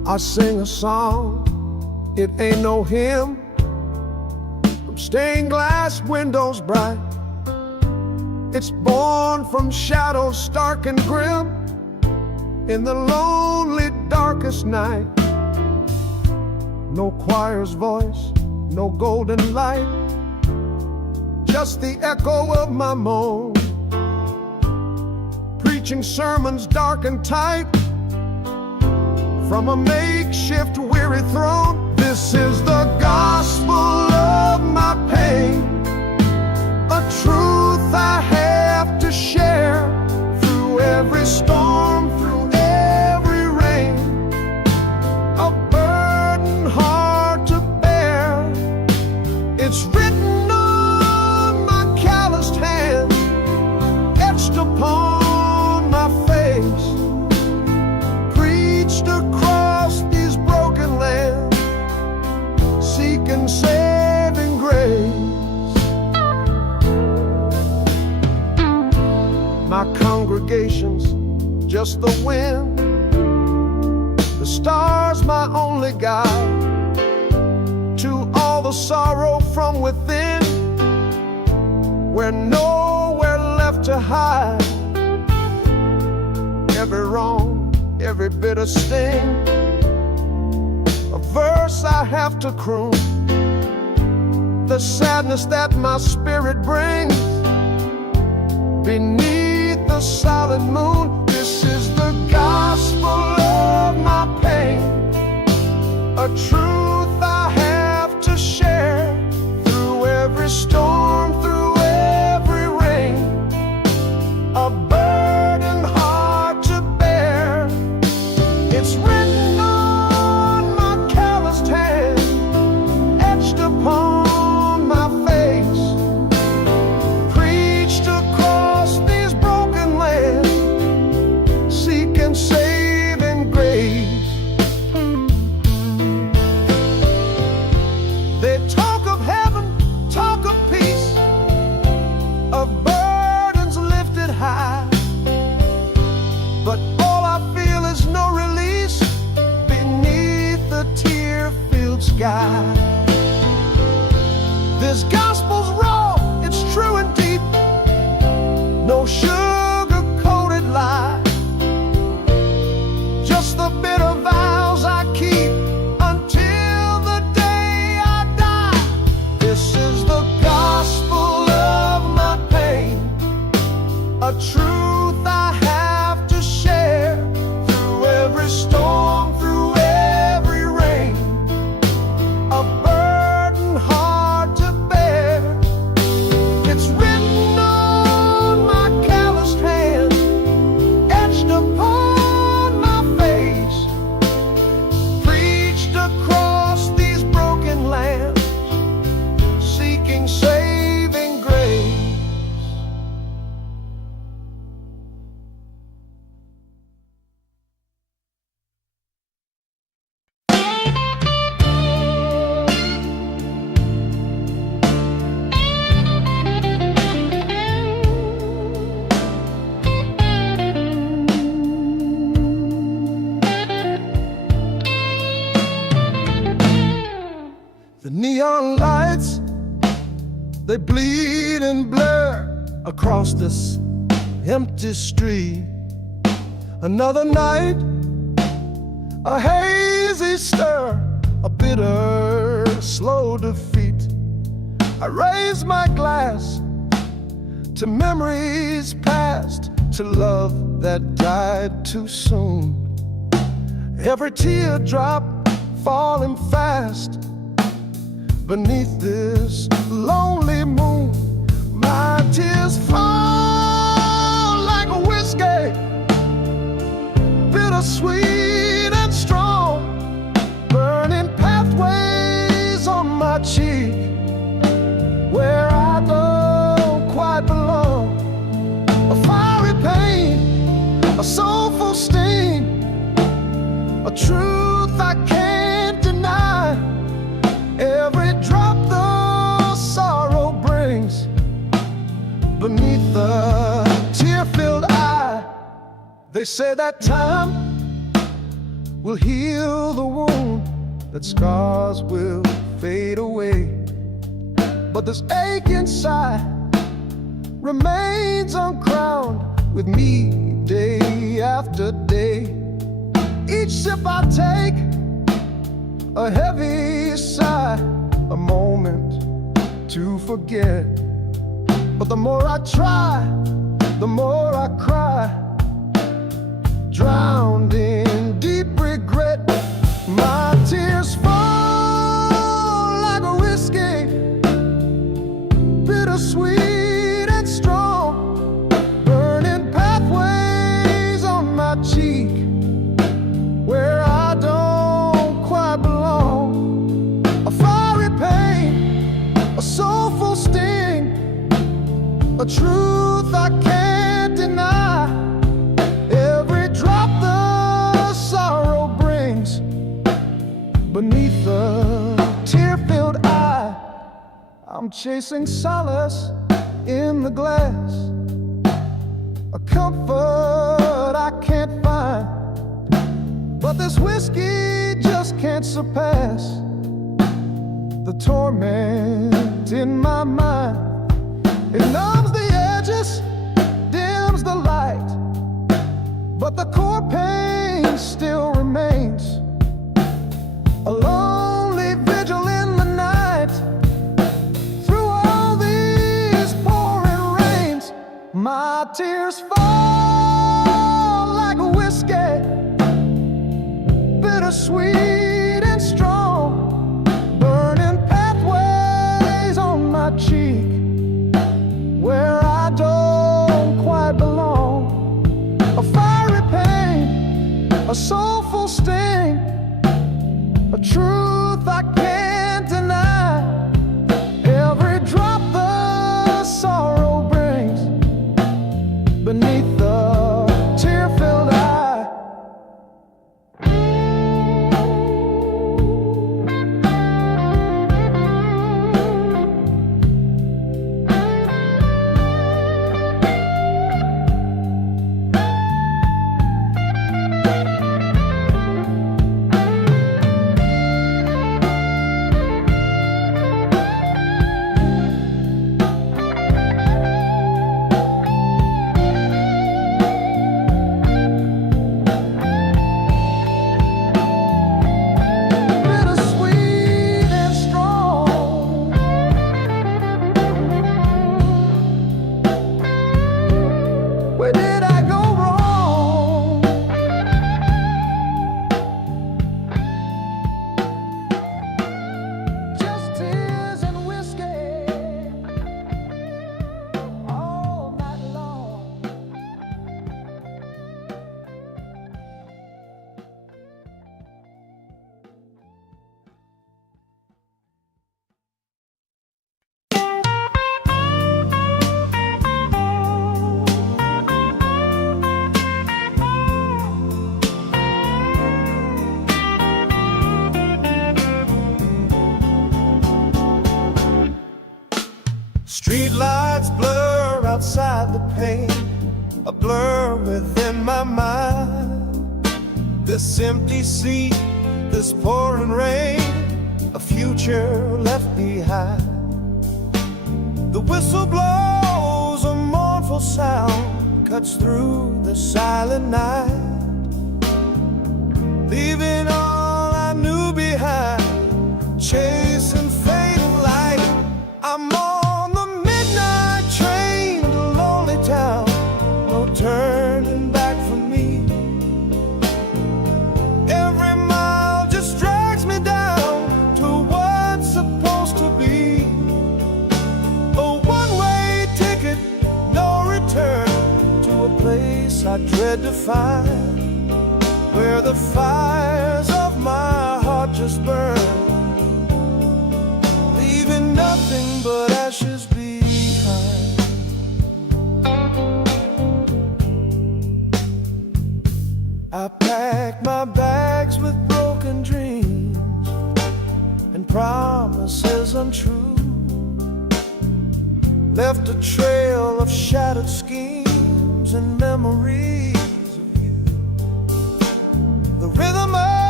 I sing a song, it ain't no hymn, from stained glass windows bright. It's born from shadows stark and grim, in the lonely darkest night. No choir's voice, no golden light, just the echo of my moan, preaching sermons dark and tight from a makeshift weary throne. This is the gospel of my pain, a truth I have to share through every storm, through every rain, a burden hard to bear. It's written on my calloused hand, etched upon my face, preached across these broken lands, seeking saving grace. My congregation's just the wind, the stars my only guide to all the sorrow from within, where nowhere left to hide. Every wrong, every bitter sting, a verse I have to croon, the sadness that my spirit brings beneath the silent moon. This is the gospel of my pain, a truth I have to share through every storm, through every rain, a burden hard to bear. It's written on my calloused hand, etched upon my face, preached across these broken lands, seeking saving grace. They talk of heaven, talk of peace, of burdens lifted high, but all I feel is no release beneath the tear-filled sky. This gospel's raw, it's true and deep, no sugar-coated lie, just the bitter vows I keep until the day I die. This is the gospel of my pain, a truth I have to share through every storm, through every rain, a burden hard to bear. It's written on my calloused hand, etched upon my face, preached across these broken lands, seeking saving grace. The neon lights, they bleed and blur across this empty street. Another night, a hazy stir, a bitter, slow defeat. I raise my glass to memories past, to love that died too soon. Every teardrop falling fast beneath this lonely moon. My tears fall like a whiskey, bittersweet and strong, burning pathways on my cheek where I don't quite belong. A fiery pain, a soulful sting, a truth I can't deny. Every drop the sorrow brings beneath the tear-filled eye. They say that time will heal the wound, that scars will fade away. But this ache inside remains uncrowned with me day after day. Each sip I take, a heavy sigh, a moment to forget. But the more I try, the more I cry, drowned in deep regret. My tears fall like a whiskey, bittersweet and strong, burning pathways on my cheek where I don't quite belong. A fiery pain, a soulful sting, a truth I can't deny. Every drop the sorrow brings beneath the tear-filled eye. I'm chasing solace in the glass, a comfort I can't find. But this whiskey just can't surpass the torment in my mind. It numbs the edges, dims the light, but the core pain still remains. A lonely vigil in the night, through all these pouring rains. My tears fall like a whiskey, bittersweet and strong, burning pathways on my cheek where I don't quite belong. A fiery pain, a soulful sting, a truth I can't deny. Every drop the sorrow brings beneath the tear-filled eye. Street lights blur outside the pane, a blur within my mind. This empty seat, this pouring rain, a future left behind. The whistle blows, a mournful sound cuts through the silent night, leaving all I knew behind, chasing fading light. I'm on the midnight train to lonely town, no turning back for me. Every mile just drags me down to what's supposed to be a one-way ticket, no return, to a place I dread to find, where the fires of my heart just burn, leaving nothing but ashes behind. I packed my bags with broken dreams and promises untrue, left a trail of shattered schemes and memories of you. The rhythm of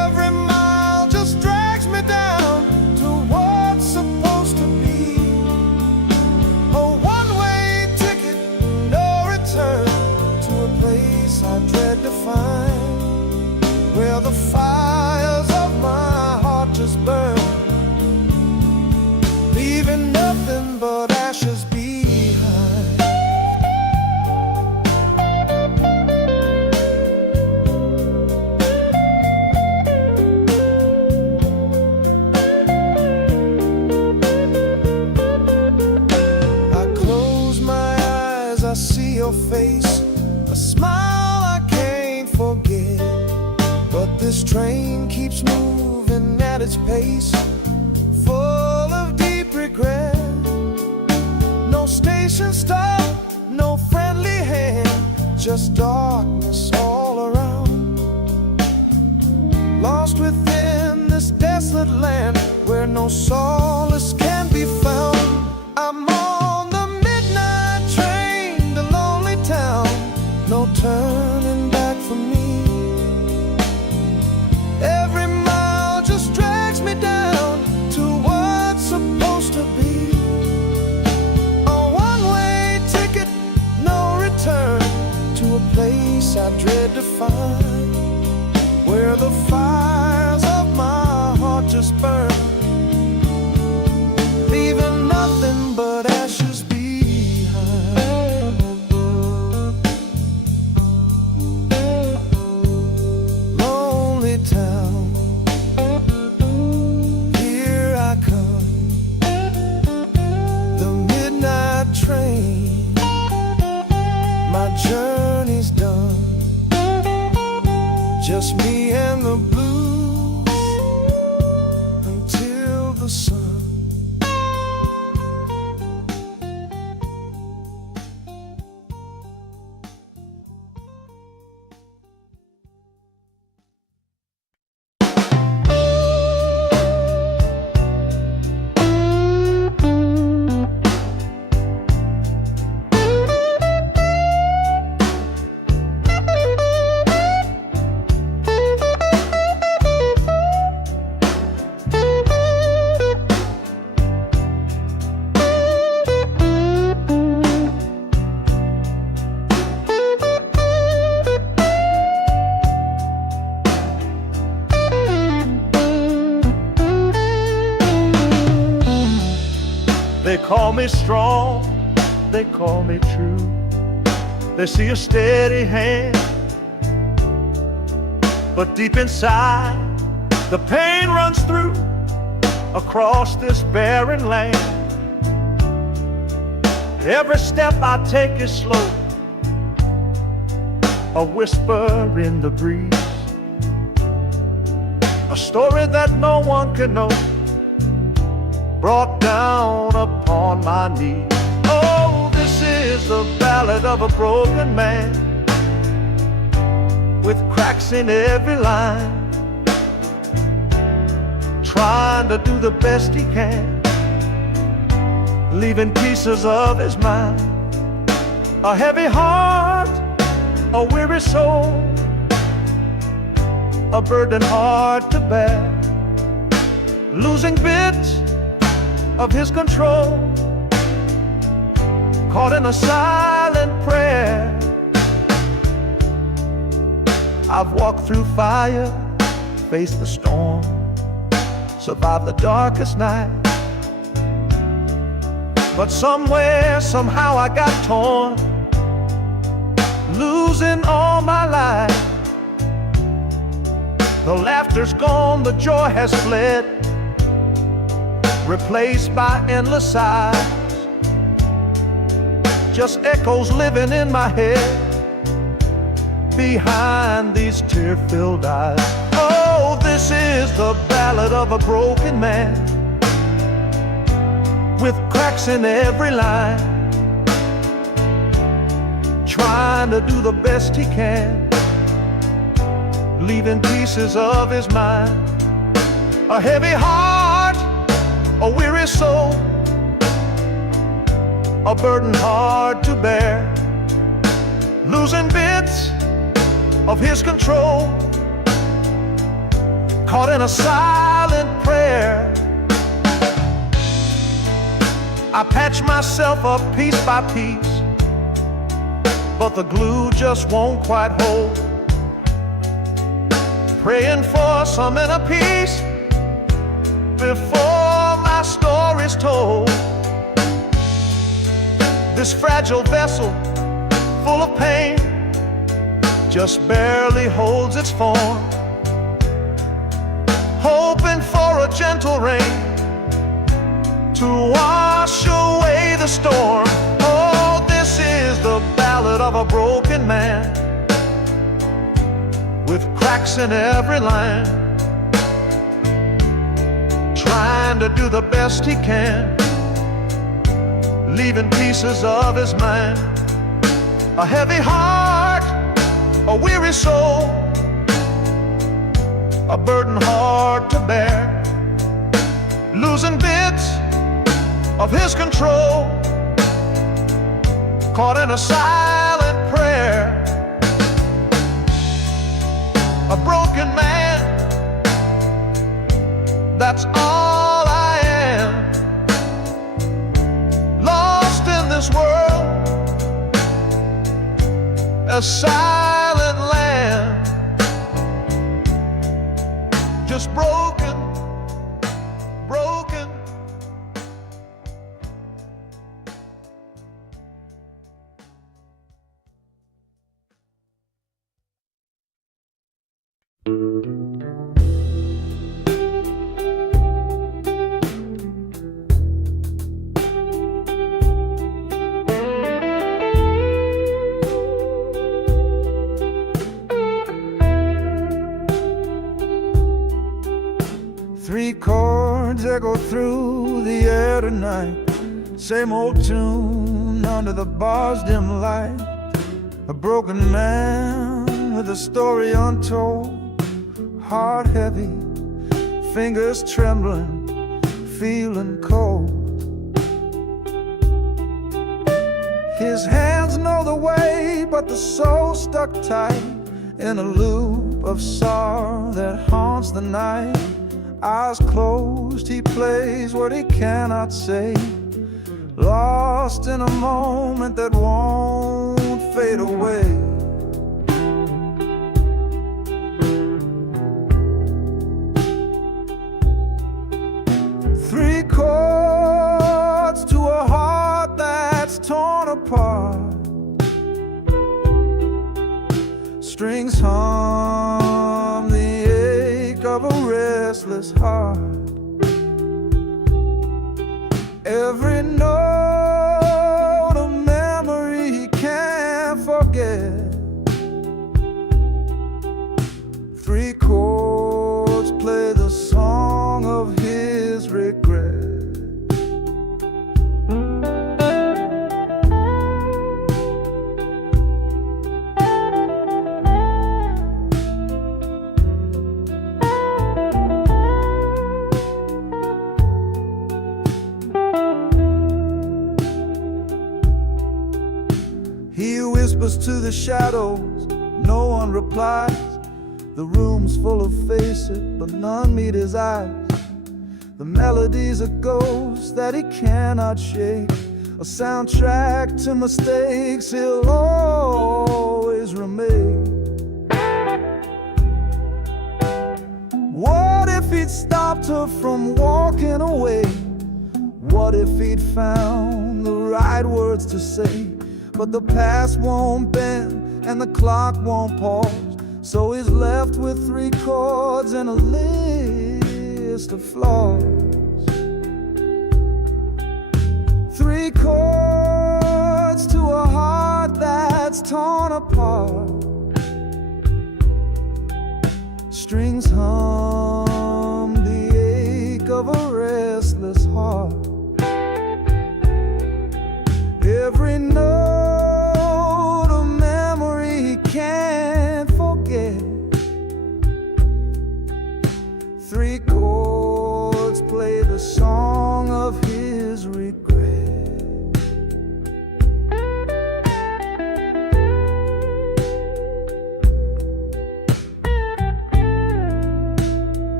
your face, a smile I can't forget. But this train keeps moving at its pace, full of deep regret. No station stop, no friendly hand, just darkness all around. Lost within this desolate land where no solace can be found. I'm on the midnight train, the lonely town, no turning back for me. Every mile just drags me down to what's supposed to be. A one-way ticket, no return, to a place I dread to find, where the fires of my heart just burn, leaving nothing but ashes behind. Lonely town, here I come, the midnight train, my journey's done, just me and the blues until the sun. They call me strong, they call me true. They see a steady hand, but deep inside the pain runs through across this barren land. Every step I take is slow, a whisper in the breeze, a story that no one can know, brought down upon my knees. Oh, this is the ballad of a broken man, with cracks in every line, trying to do the best he can, leaving pieces of his mind. A heavy heart, a weary soul, a burden hard to bear, losing bits of his control, caught in a silent prayer. I've walked through fire, faced the storm, survived the darkest night, but somewhere, somehow I got torn, losing all my life. The laughter's gone, the joy has fled, replaced by endless sighs, just echoes living in my head behind these tear-filled eyes. Oh, this is the ballad of a broken man, with cracks in every line, trying to do the best he can, leaving pieces of his mind. A heavy heart, a weary soul, a burden hard to bear, losing bits of his control, caught in a silent prayer. I patch myself up piece by piece, but the glue just won't quite hold, praying for some inner peace before my story's told. This fragile vessel, full of pain, just barely holds its form, hoping for a gentle rain to wash away the storm. Oh, this is the ballad of a broken man with cracks in every line, trying to do the best he can, leaving pieces of his mind. A heavy heart, a weary soul, a burden hard to bear, losing bits of his control, caught in a silent prayer. A broken man, that's all I am, lost in this world, a silent land, just broken, broken. Three chords echo through the air tonight, same old tune under the bar's dim light. A broken man with a story untold, heart heavy, fingers trembling, feeling cold. His hands know the way, but the soul stuck tight in a loop of sorrow that haunts the night. Eyes closed, he plays what he cannot say, lost in a moment that won't fade away. Three chords to a heart that's torn apart, strings hum the ache of a restless heart. Every note a memory he can't forget. Three chords play the song of his regret. He whispers to the shadows, no one replies. The room's full of faces, but none meet his eyes. The melody's a ghost that he cannot shake, a soundtrack to mistakes he'll always remake. What if he'd stopped her from walking away? What if he'd found the right words to say? But the past won't bend and the clock won't pause, so he's left with three chords and a list of flaws. Three chords to a heart that's torn apart, strings hum the ache of a restless heart. Every note a memory he can't forget. Three chords play the song of his regret.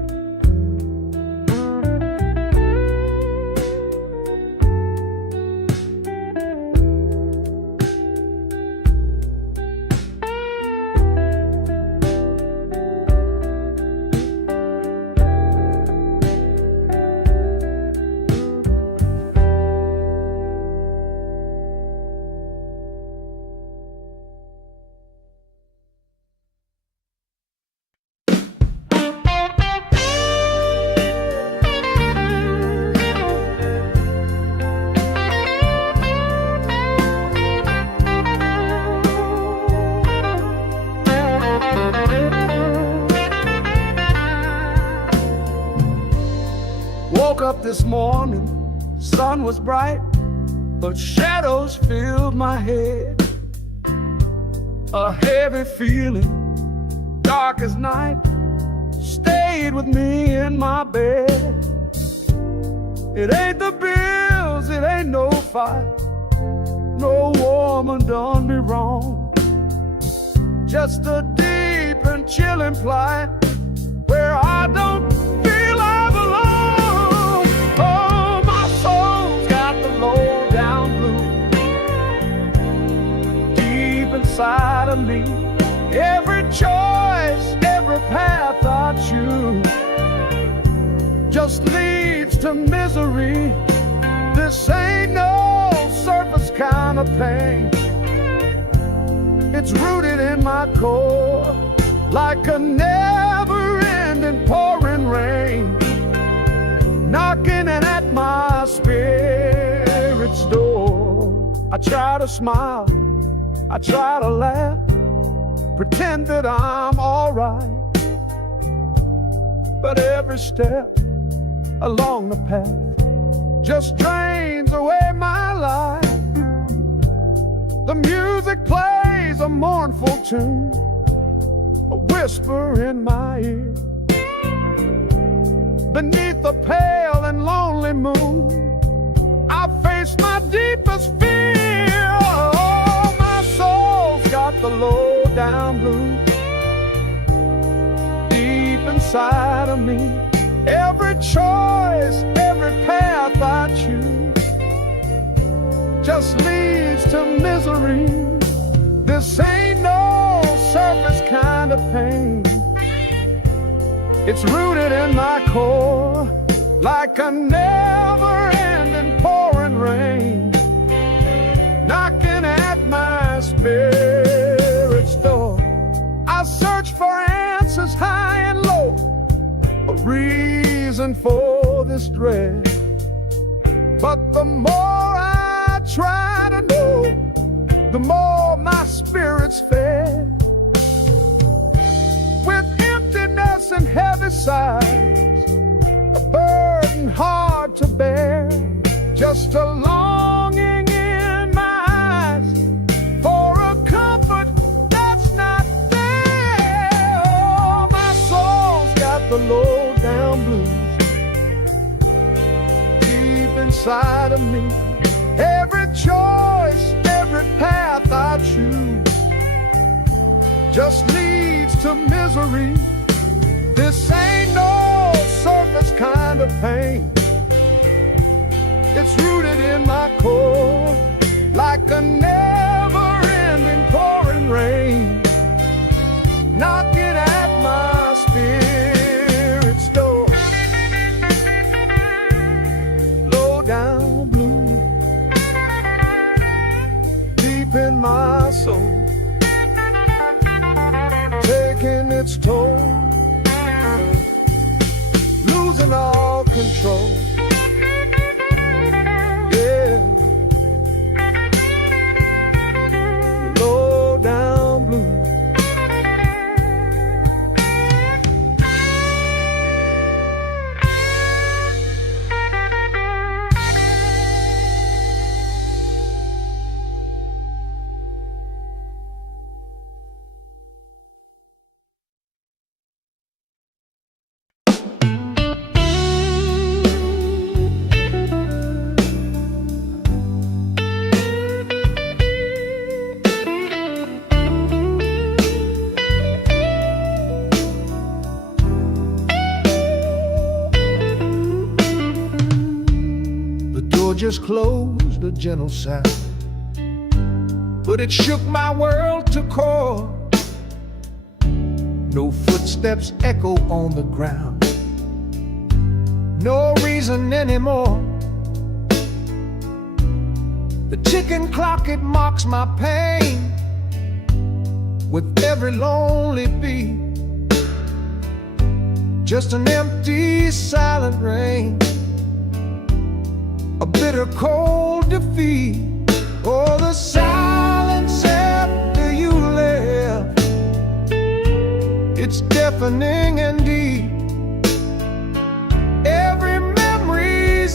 this morning, sun was bright, but shadows filled my head. A heavy feeling, dark as night, stayed with me in my bed. It ain't the bills, it ain't no fight, no woman done me wrong. Just a deep and chilling plight where I don't feel I belong. Oh, my soul's got the low down blues deep inside of me. Every choice, every path I choose just leads to misery. This ain't no surface kind of pain. It's rooted in my core like a never-ending pouring rain, knocking at my spirit's door. I try to smile, I try to laugh, pretend that I'm alright, but every step along the path just drains away my life. The music plays a mournful tune, a whisper in my ear. Beneath the pale and lonely moon, I face my deepest fear. Oh, my soul's got the low down blues deep inside of me. Every choice, every path I choose just leads to misery. This ain't no surface kind of pain. It's rooted in my core like a never-ending pouring rain, knocking at my spirit's door. I search for answers high and low, a reason for this dread, but the more I try to know, the more my spirit's fed. With emptiness and heavy sighs, a burden hard to bear, just a longing in my eyes for a comfort that's not there. Oh, my soul's got the low down blues deep inside of me. Every choice, every path I choose just leads to misery. This ain't no surface kind of pain. It's rooted in my core like a never-ending pouring rain, knocking at my spirit's door. Low down blue deep in my soul, taking its toll, losing all control. Yeah, low down blue. Just closed, a gentle sound, but it shook my world to core. No footsteps echo on the ground, no reason anymore. The ticking clock, it mocks my pain with every lonely beat. Just an empty, silent rain, a bitter cold defeat. Oh, the silence after you left, it's deafening and deep. Every memory's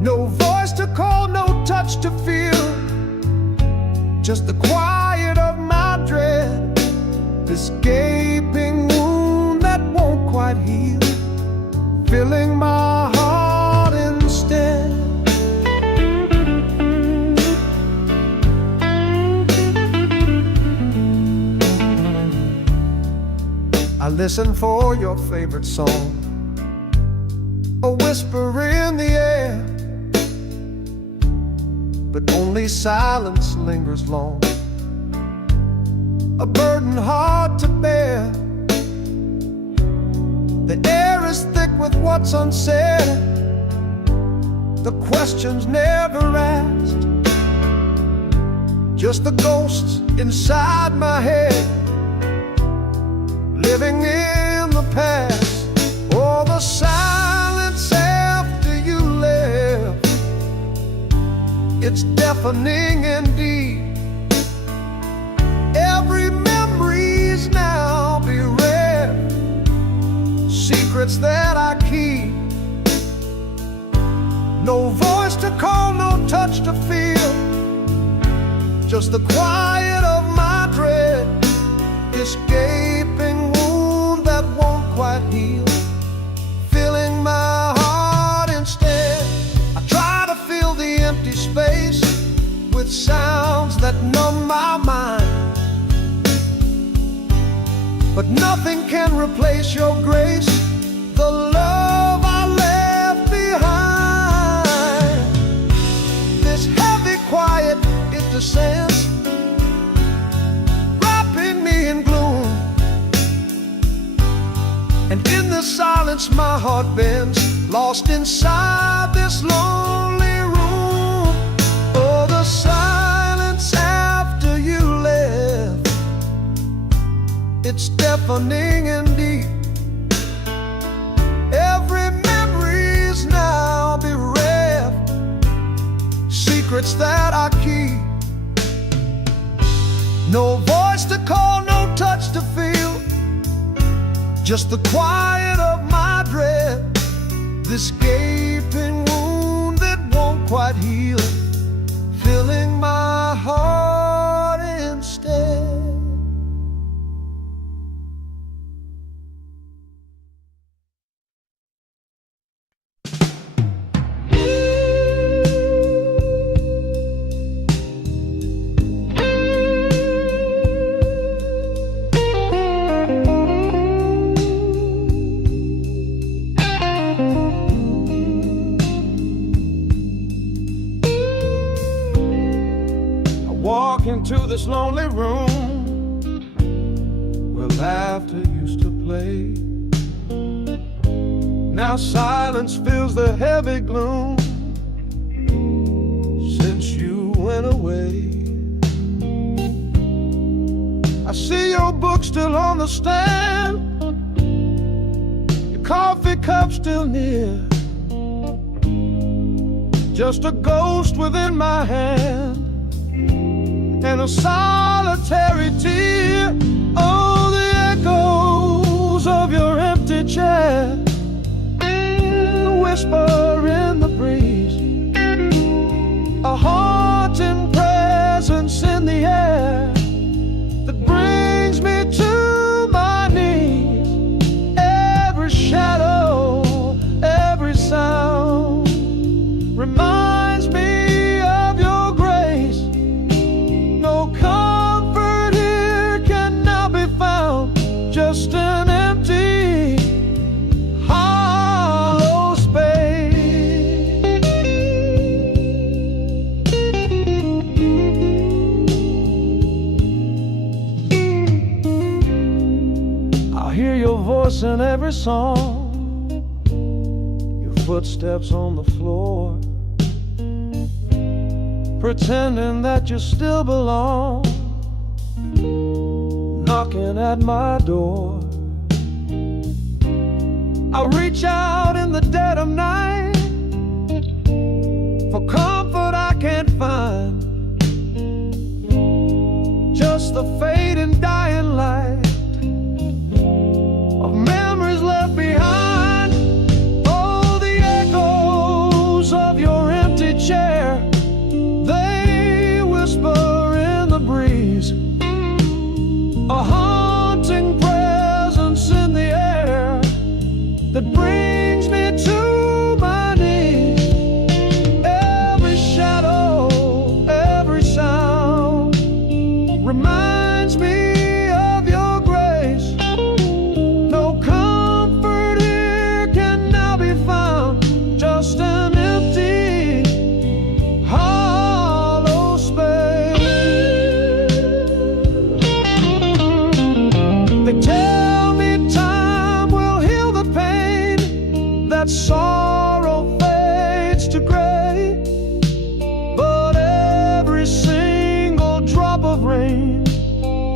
No voice to call, no touch to feel, just the quiet of my dread, this gaping wound that won't quite heal, filling my heart instead. I listen for your favorite song, a whisper in the air, but only silence lingers long, a burden hard to bear. The air is thick with what's unsaid, the questions never asked, just the ghosts inside my head, living in the past. Oh, the silence after you left, it's deafening indeed. Every memory's now bereft, secrets that I keep. No voice to call, no touch to feel, just the quiet of my dread, this gaping wound that won't quite heal, filling my heart instead. I try to fill the empty space with sounds that numb my mind, but nothing can replace your grace, the love I left behind. This heavy quiet, it descends, wrapping me in gloom, and in the silence my heart bends, lost inside this lonely room. Oh, the silence after you left, it's deafening indeed. Every memory's now bereft, secrets that I keep. No voice to call, no touch to feel, just the quiet of my dread, this gaping wound that won't quite heal, filling my heart instead. Into this lonely room where laughter used to play. Now silence fills the heavy gloom since you went away. I see your book still on the stand, your coffee cup still near, just a ghost within my hand and a solitary tear. Oh, the echoes of your empty chair, the whisper in the breeze, a haunting presence in the air that brings me to my knees. Every shadow, every sound reminds me of your grace. No comfort here can now be found, just an empty, hollow space. I'll hear your voice in every song, your footsteps on the floor, pretending that you still belong, knocking at my door. I reach out in the dead of night for comfort I can't find, just the fading dying light of memories left behind. Oh, the echoes of your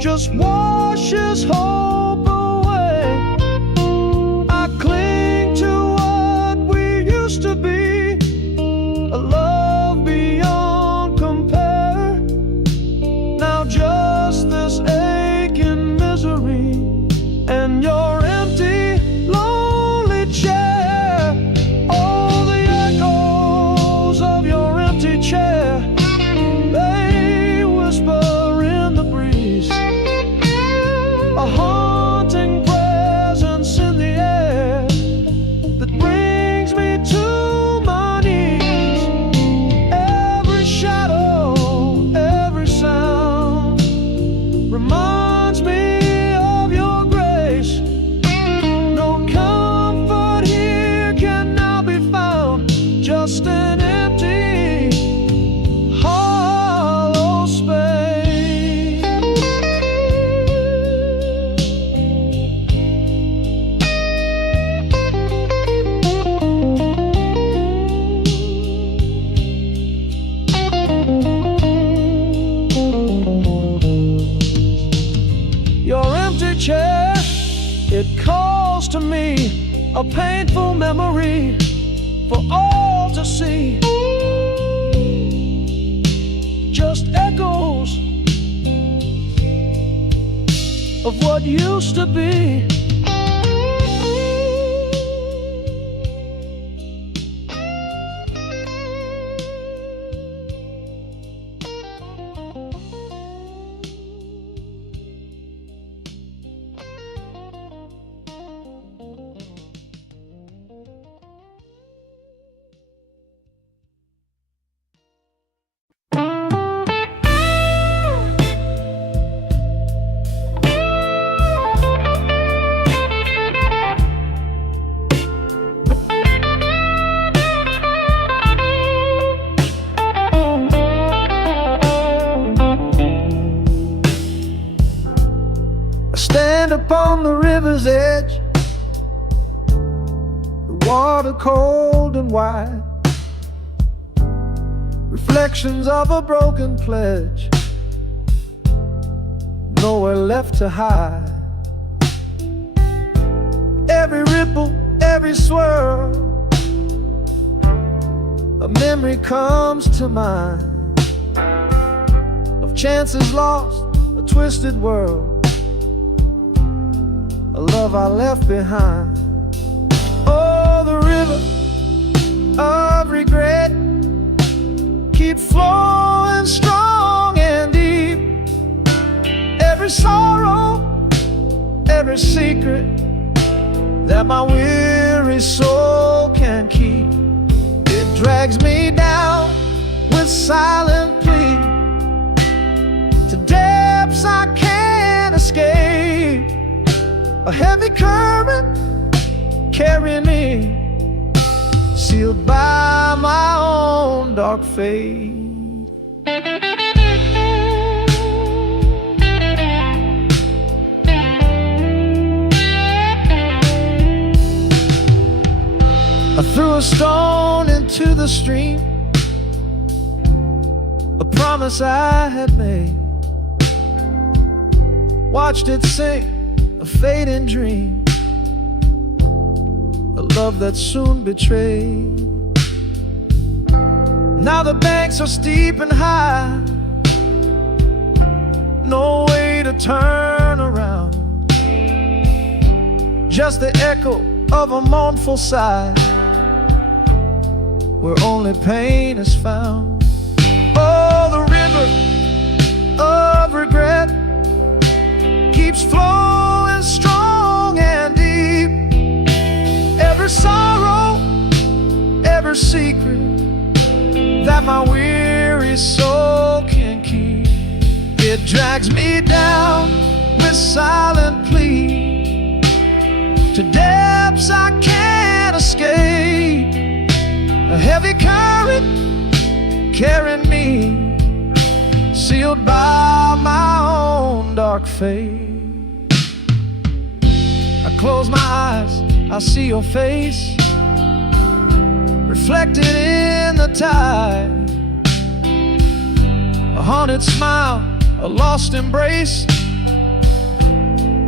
just washes hope away. I cling to what we used to be, a love beyond compare. Now just this aching misery and your empty, lonely chair. All the echoes of your empty chair, they whisper in the breeze, a haunting presence in the air that brings me to my knees. Every shadow, every sound reminds me of your grace. No comfort here can now be found, just an empty, hollow space. Your empty chair, it calls to me, a painful memory for all to see. Just echoes of what used to be. I stand upon the river's edge, the water cold and wide, reflections of a broken pledge, nowhere left to hide. Every ripple, every swirl, a memory comes to mind of chances lost, a twisted world, a love I left behind. Oh, the river of regret keeps flowing strong and deep. Every sorrow, every secret that my weary soul can keep, it drags me down with silent plea to depths I can't escape. A heavy current carrying me, sealed by my own dark fate. I threw a stone into the stream, a promise I had made, watched it sink, a fading dream, a love that soon betrayed. Now the banks are steep and high, no way to turn around, just the echo of a mournful sigh, where only pain is found. Oh, the river of regret keeps flowing strong and deep. Every sorrow, every secret that my weary soul can keep, it drags me down with silent plea to depths I can't escape. A heavy current carrying me, sealed by my own dark fate. I close my eyes, I see your face reflected in the tide, a haunted smile, a lost embrace,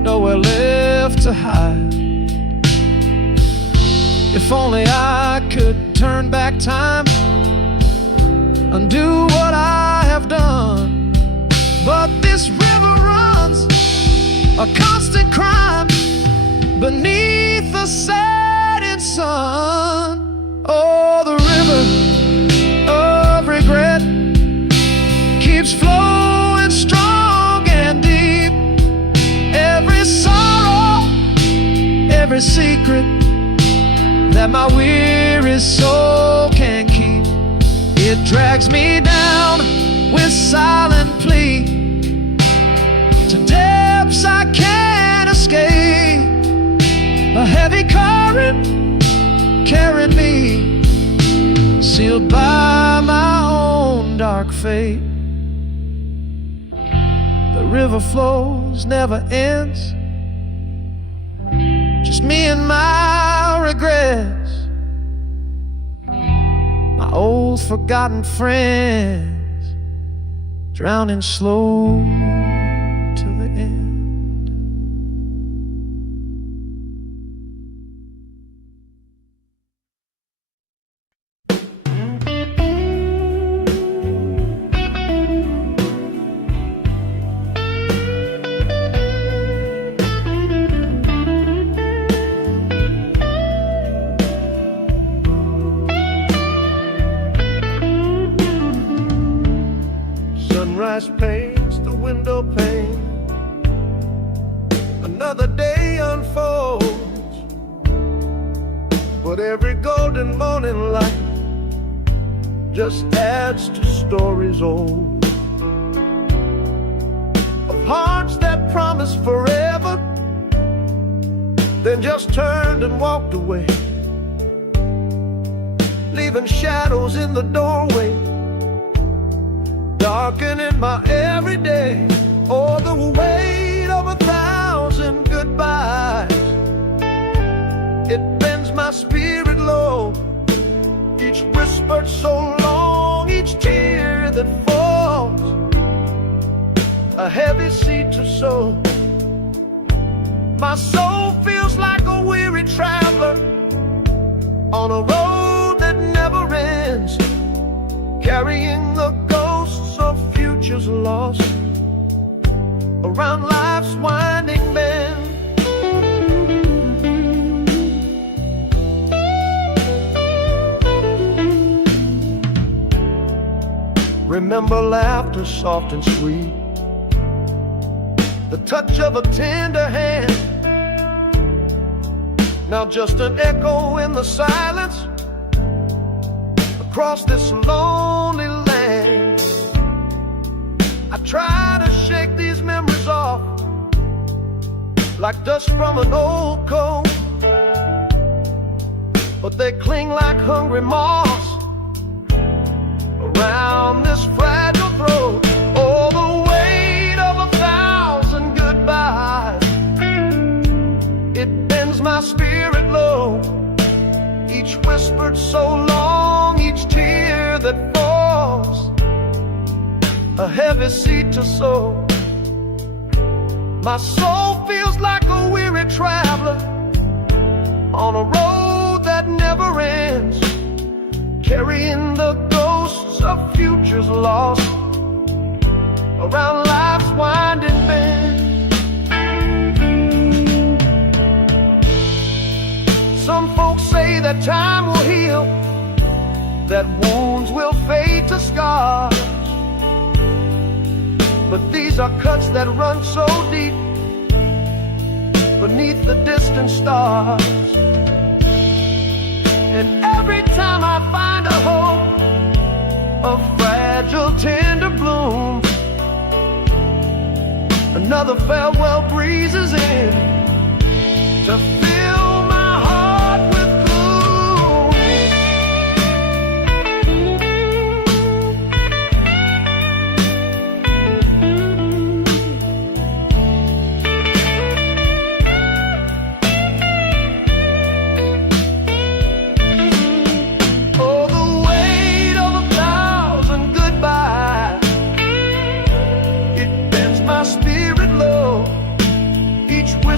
nowhere left to hide. If only I could turn back time, undo what I have done. But this river runs a constant crime beneath the setting sun. Oh, the river of regret keeps flowing strong and deep. Every sorrow, every secret that my weary soul can keep, it drags me down with silent plea to depths I can't escape. A heavy current carrying me, sealed by my own dark fate. The river flows, never ends, just me and my regrets, my old forgotten friends, drowning slow to the end. Sunrise paints the window pane, another day unfolds, but every golden morning light just adds to stories old, of hearts that promised forever, then just turned and walked away, leaving shadows in the doorway, darkening my everyday. Oh, the weight of 1,000 goodbyes, it bends my spirit low. Each whispered so long, each tear that falls, a heavy seed to sow. My soul feels like a weary traveler on a road that never ends, carrying the ghosts of futures lost around life's winding bend. Remember laughter soft and sweet, the touch of a tender hand, now just an echo in the silence across this lonely land. I try to shake these memories off like dust from an old coat, but they cling like hungry moths around this fragile throat. Oh, the weight of 1,000 goodbyes, it bends my spirit low. Each whispered so long, each tear that falls, a heavy seed to sow. My soul feels like a weary traveler on a road that never ends, carrying the ghosts of futures lost around life's winding bend. Some folks say that time will heal, that wounds will fade to scars, but these are cuts that run so deep beneath the distant stars. And every time I find a hope, a fragile tender bloom, another farewell breezes in to fill my heart with gloom. Oh, the weight of 1,000 goodbyes, it bends my spirit low. Each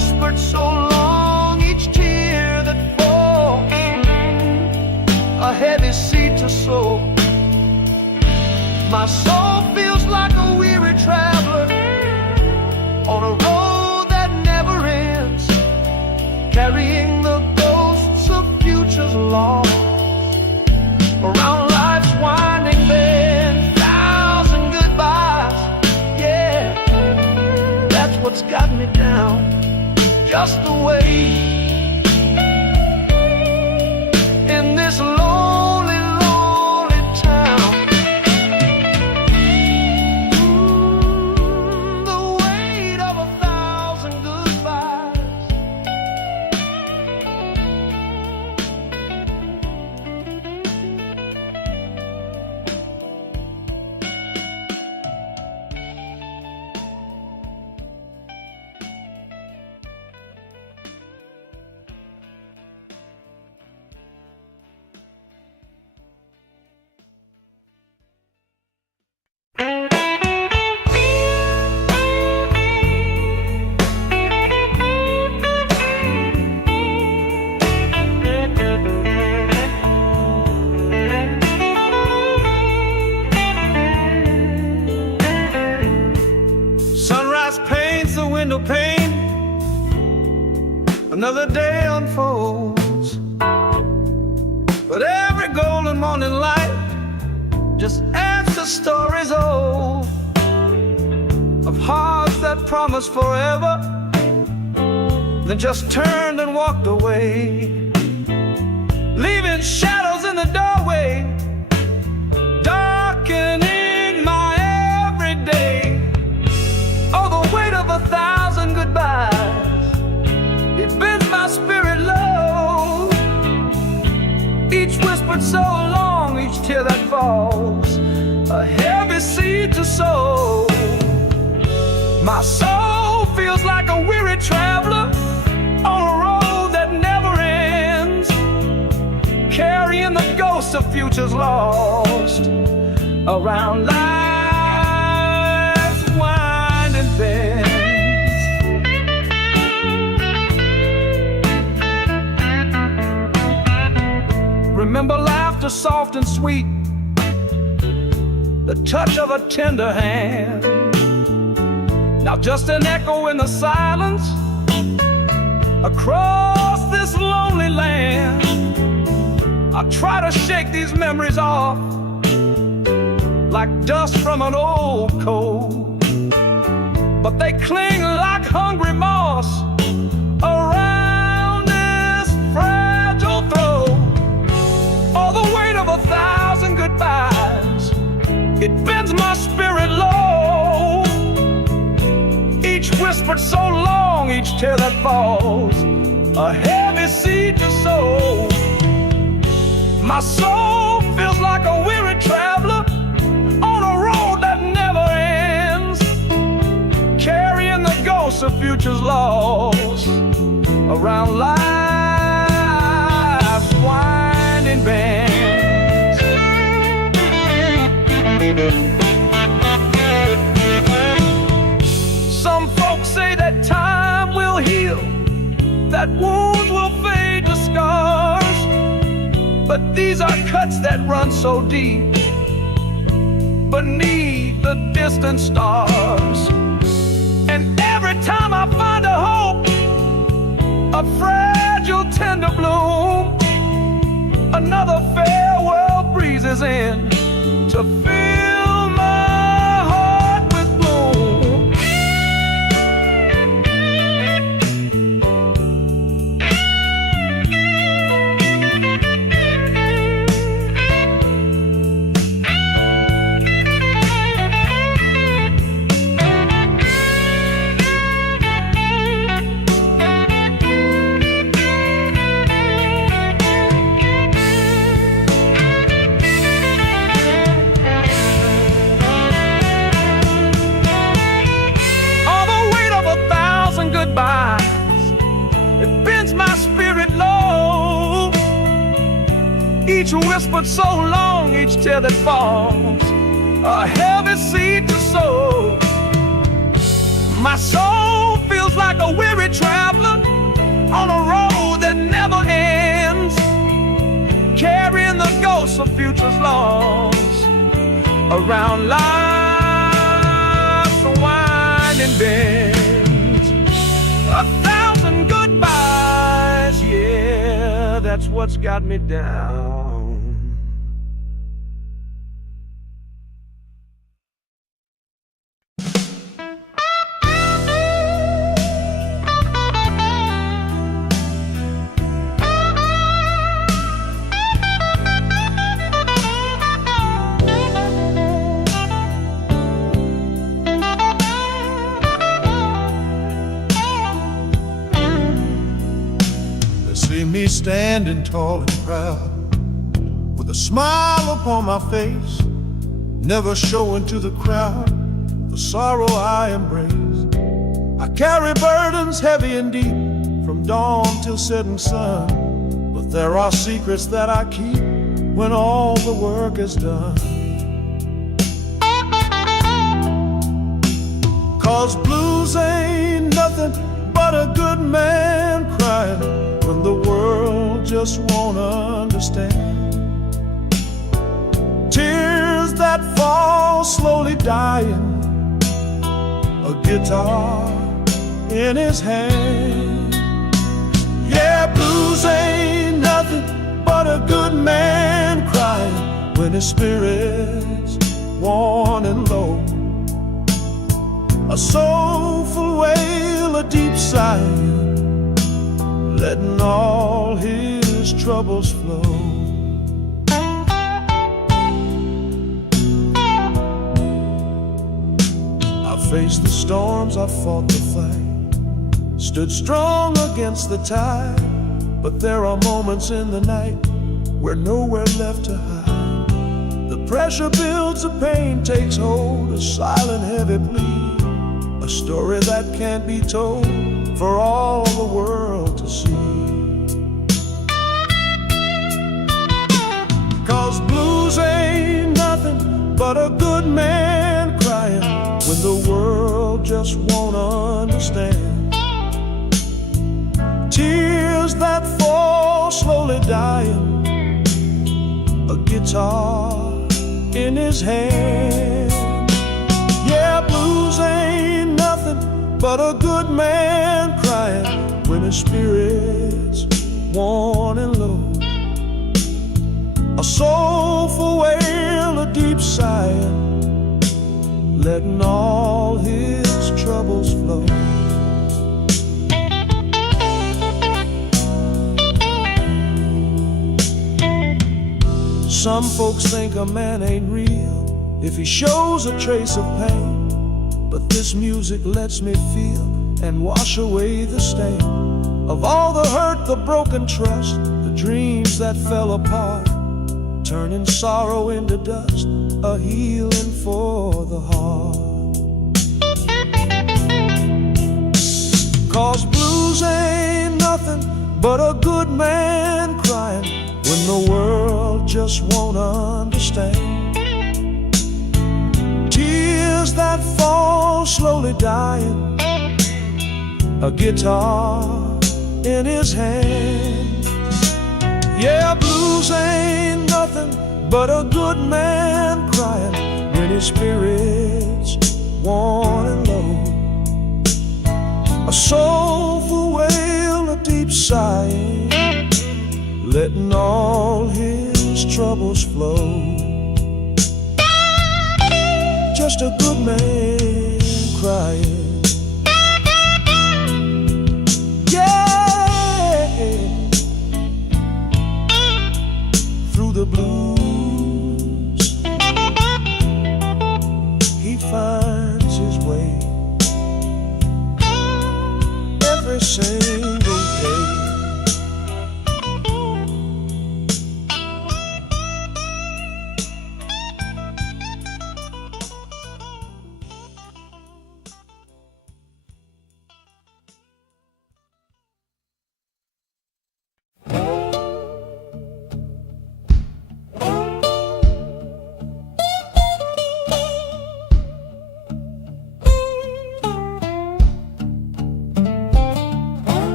My soul feels like a weary traveler on a road that never ends, carrying the ghosts of futures lost around life's winding bend. Thousand goodbyes, yeah, that's what's got me down. Just the way in this lonely, lonely town. The weight of 1,000 goodbyes. Sunrise paints the window pane, another day unfolds, but every golden morning light just adds to stories old of hearts that promised forever, then just turned and walked away, leaving shadows in the doorway, darkening my everyday. Oh, the weight of 1,000 goodbyes, it bends my spirit low. Each whispered so long, each tear that falls, a heavy seed to sow. My soul feels like a weary traveler on a road that never ends, carrying the ghosts of futures lost around life's winding bends. Remember laughter soft and sweet, the touch of a tender hand. Now just an echo in the silence across this lonely land. I try to shake these memories off like dust from an old coat, but they cling like hungry moss around this fragile throat. Oh, the weight of 1,000 goodbyes, it bends my spirit low. Each whispered so long, each tear that falls, a heavy seed to sow. My soul feels like a weary traveler on a road that never ends, carrying the ghosts of futures lost around life's winding bends. Some folks say that time will heal, that wounds will fade to scars, but these are cuts that run so deep beneath the distant stars. And every time I find a hope, a fragile tender bloom, another farewell breezes in to fill my heart with gloom. It bends my spirit low. Each whispered so long, each tear that falls, a heavy seed to sow. My soul feels like a weary traveler on a road that never ends, carrying the ghosts of futures lost around life's winding bends. 1,000 goodbyes, yeah, that's what's got me down. Me standing tall and proud, with a smile upon my face, never showing to the crowd the sorrow I embrace. I carry burdens heavy and deep, from dawn till setting sun, but there are secrets that I keep when all the work is done. 'Cause blues ain't nothing but a good man crying when the world just won't understand. Tears that fall slowly dying, a guitar in his hand. Yeah, blues ain't nothing but a good man crying when his spirit's worn and low. A soulful wail, a deep sigh, letting all his troubles flow. I faced the storms, I fought the fight, stood strong against the tide, but there are moments in the night where nowhere left to hide. The pressure builds, the pain takes hold, a silent heavy plea, a story that can't be told for all the world to see. 'Cause blues ain't nothing but a good man crying when the world just won't understand. Tears that fall slowly dying, a guitar in his hand. Yeah, blues ain't nothing but a good man crying when his spirit's worn and low. A soulful wail, a deep sigh, letting all his troubles flow. Some folks think a man ain't real if he shows a trace of pain, but this music lets me feel and wash away the stain of all the hurt, the broken trust, the dreams that fell apart, turning sorrow into dust, a healing for the heart. 'Cause blues ain't nothing but a good man crying when the world just won't understand. Tears that fall slowly dying, a guitar in his hand. Yeah, blues ain't nothing but a good man crying when his spirit's worn and low. A soulful wail, a deep sigh, letting all his troubles flow. Just a good man crying, yeah, through the blues he finds his way every single day.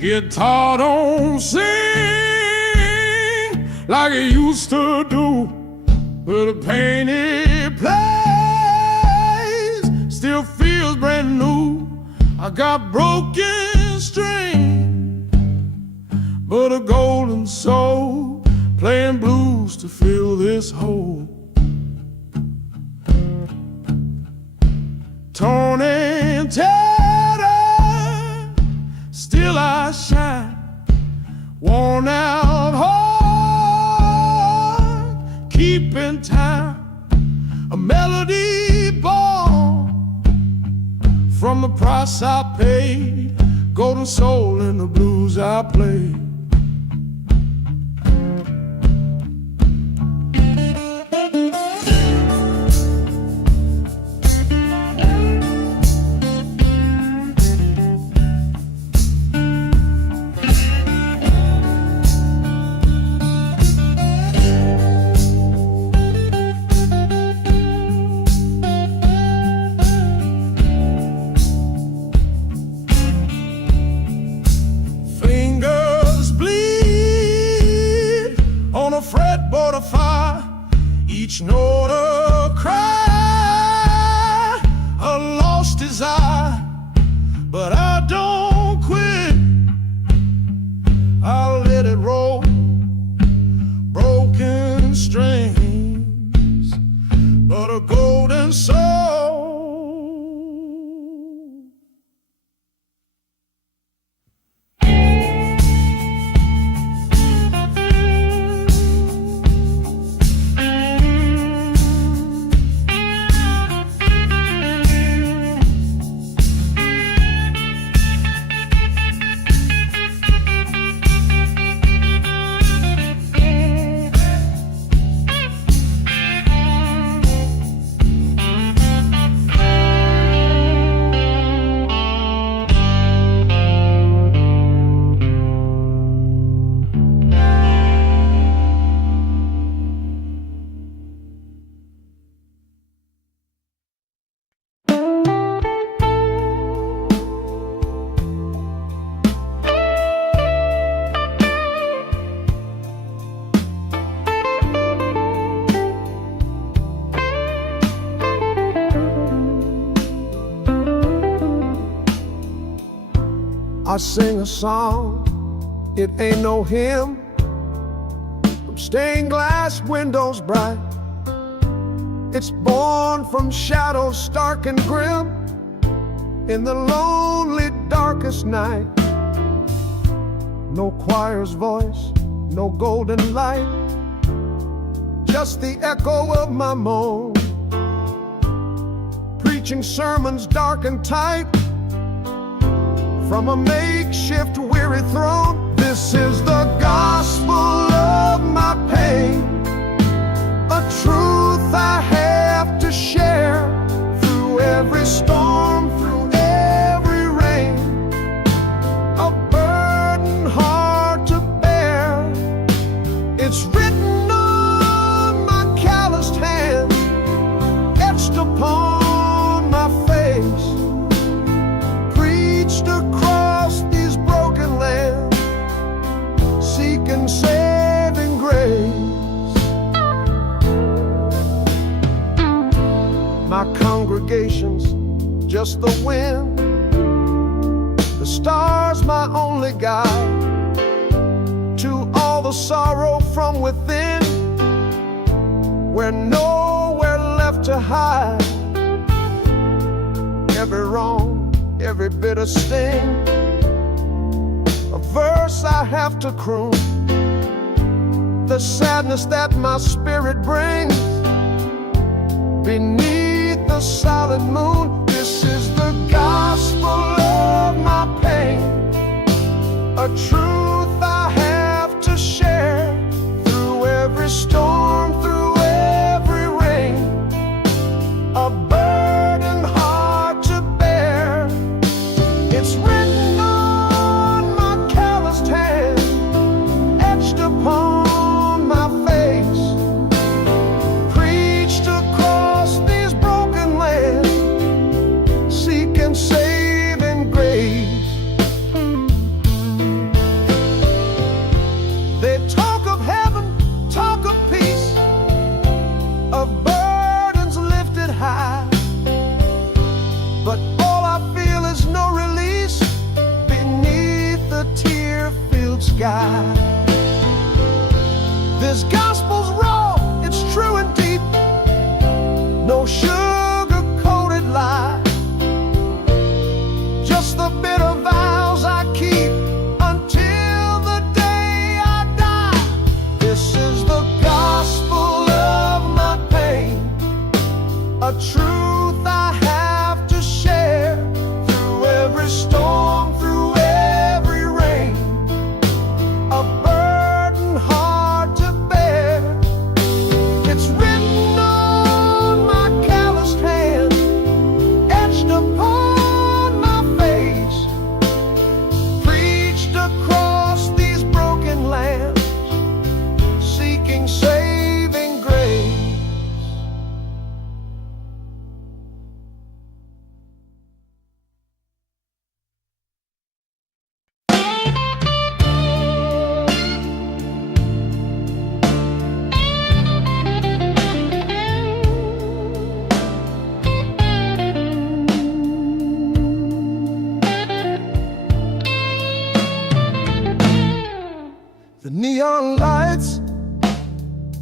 guitar don't sing like it used to do, but the pain it plays still feels brand new. I got broken strings, but a golden soul playing blues to fill this hole. Torn and tattered, still I shine. Worn out heart, keeping time. A melody born from the price I paid. Golden soul in the blues I play. Fretboard of fire, each note a cry, a lost desire. But I don't quit, I'll let it roll. Broken strings, but a golden soul. I sing a song, it ain't no hymn, from stained glass windows bright. It's born from shadows stark and grim, in the lonely darkest night. No choir's voice, no golden light, just the echo of my moan, preaching sermons dark and tight from a makeshift weary throne. This is the gospel of my pain, a truth I have to share through every storm, through every rain, a burden hard to bear. It's written on my calloused hands, etched upon my face, preached across these broken lands, seeking saving grace. My congregation's just the wind, the stars my only guide, to all the sorrow from within, where nowhere left to hide. Every wrong, every bitter sting, a verse I have to croon, the sadness that my spirit brings beneath the silent moon. This is the gospel of my pain, a truth I have to share through every storm, through every rain, a burden hard to bear. It's written on my calloused hand, etched upon my face, preached across these broken lands, seeking saving grace.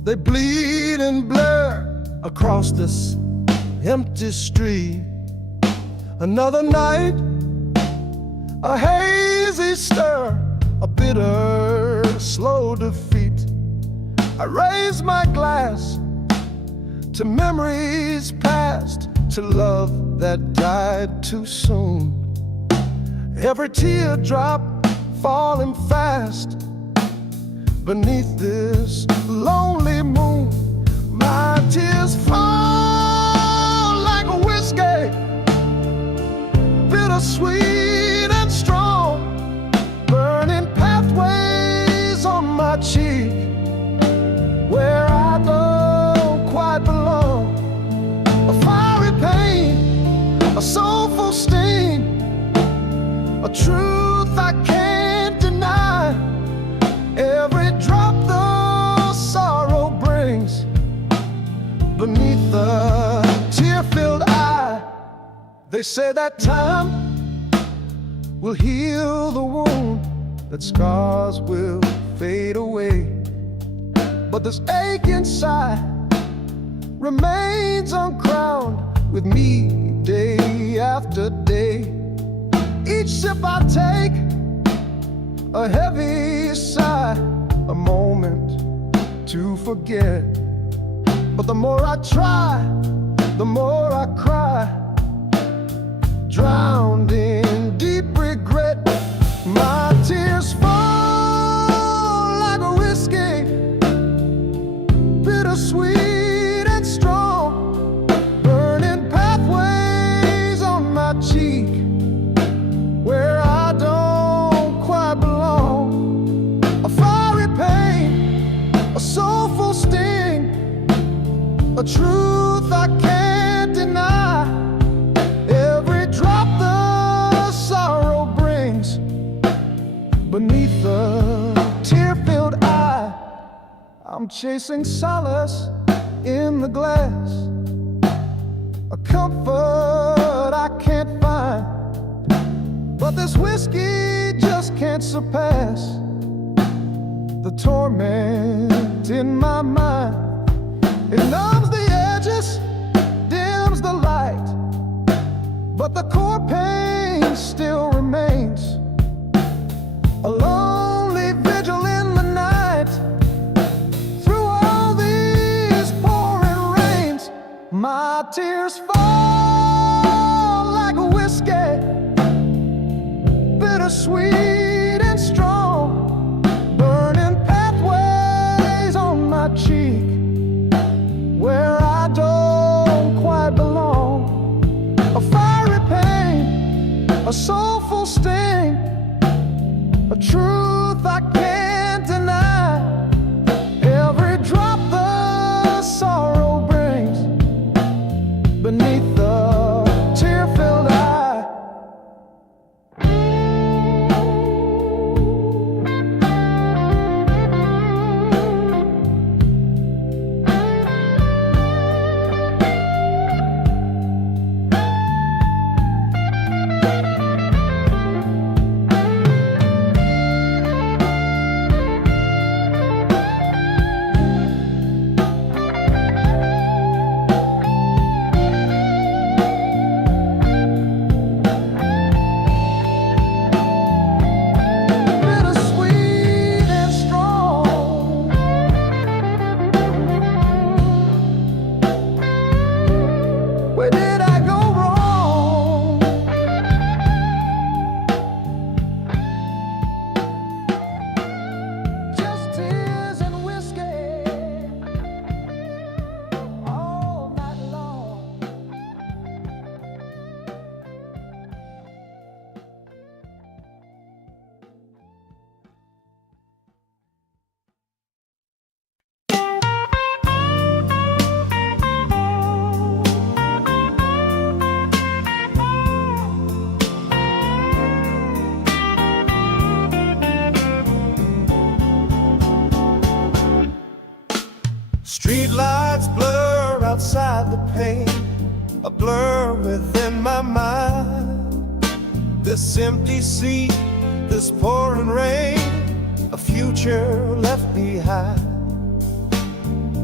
They bleed and blur across this empty street. Another night, a hazy stir, a bitter, slow defeat. I raise my glass to memories past, to love that died too soon. Every teardrop falling fast beneath this lonely moon. My tears fall like a whiskey, bittersweet and strong, burning pathways on my cheek where I don't quite belong. A fiery pain, a soulful sting, a truth I can't deny. Every drop the sorrow brings beneath the tear-filled eye. They say that time will heal the wound, that scars will fade away, but this ache inside remains uncrowned with me day after day. Each sip I take, a heavy sigh, a moment to forget. But the more I try, the more I cry, drowned in deep regret. My tears fall like a whiskey, bittersweet and strong, burning pathways on my cheek where I don't quite belong. A fiery pain, a soulful sting, a truth I can't deny. Every drop the sorrow brings beneath the tear-filled eye. I'm chasing solace in the glass, a comfort I can't find, but this whiskey just can't surpass the torment in my mind. It numbs the edges, dims the light, but the core pain still remains. A lonely vigil in the night, through all these pouring rains. My tears fall like a whiskey, bittersweet and strong, burning pathways on my cheek where I don't quite belong. A fiery pain, a soulful sting, a truth I can't deny. Every drop the sorrow brings beneath the tear-filled eye. Streetlights blur outside the pane, a blur within my mind. This empty seat, this pouring rain, a future left behind.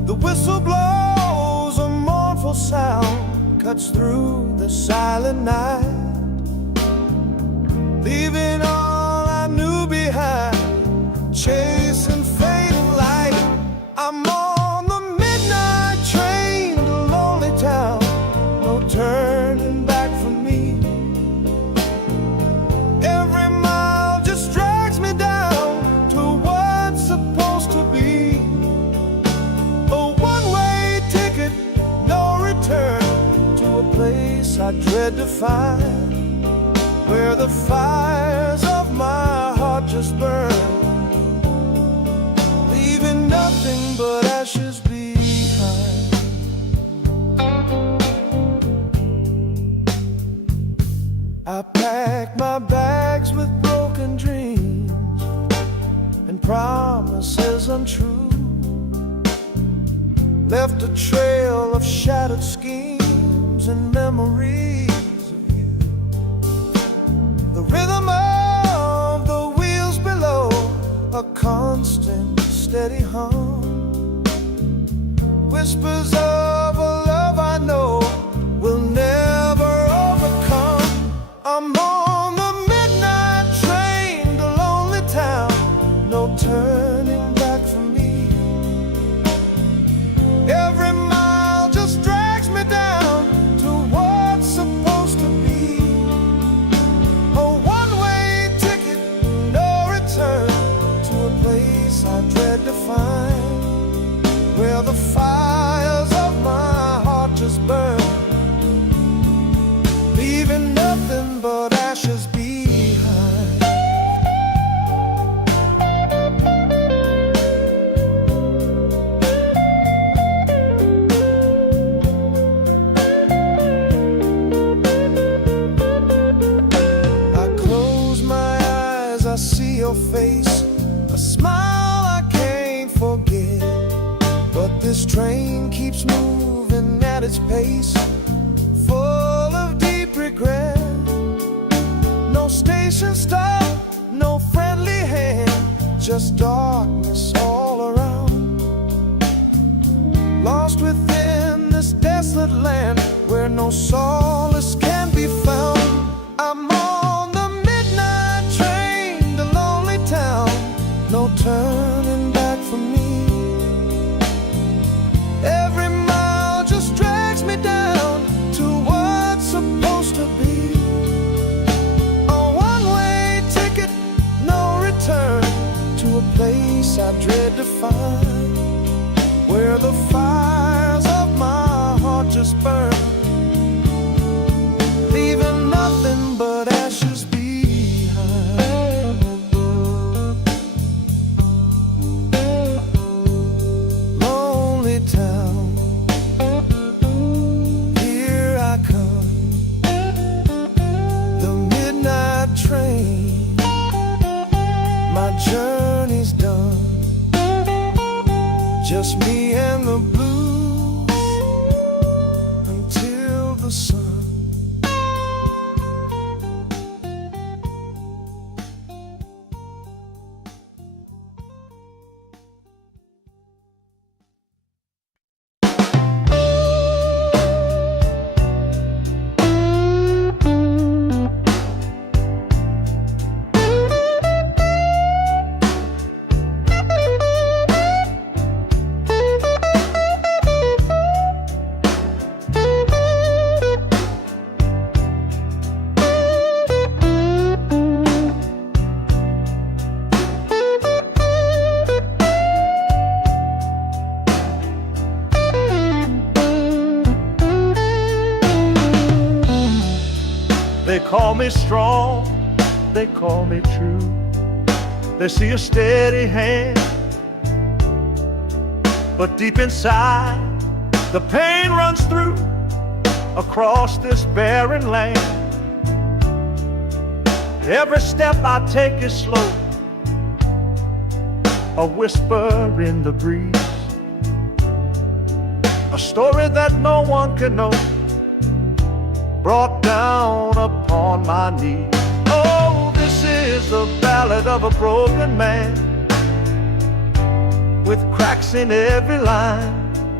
The whistle blows, a mournful sound cuts through the silent night, leaving all I knew behind, chasing fading light. I'm on the midnight train to lonely town, no turning back for me. Every mile just drags me down to what's supposed to be a one-way ticket, no return, to a place I dread to find, where the fires of my heart just burn, leaving nothing but ashes behind. I pack my bags with broken dreams and promises untrue, left a trail of shattered schemes and memories of you. The rhythm of the wheels below, a constant steady hum, whispers of a love I know will never overcome. I'm on the midnight train to lonely town, no turning back for me. Every mile just drags me down to what's supposed to be a one-way ticket, no return, to a place I dread to find, where the fires of my heart just burn, leaving nothing but ashes behind. I close my eyes, I see your face, a smile I can't forget, but this train keeps moving at its pace, full of deep regret. No station stop, no friendly hand, just darkness all around, lost within this desolate land where no solace can be found. I'm on the midnight train to lonely town, no turning back for me. Every mile just drags me down to what's supposed to be a one-way ticket, no return, to a place I dread to find, where the fires of my heart just burn, leaving nothing but ashes behind. Lonely town, here I come, the midnight train, my journey's done, just me and the blues until the sun. They call me strong, they call me true. They see a steady hand, but deep inside the pain runs through across this barren land. Every step I take is slow, a whisper in the breeze, a story that no one can know, brought down upon my knees. Oh, this is the ballad of a broken man, with cracks in every line.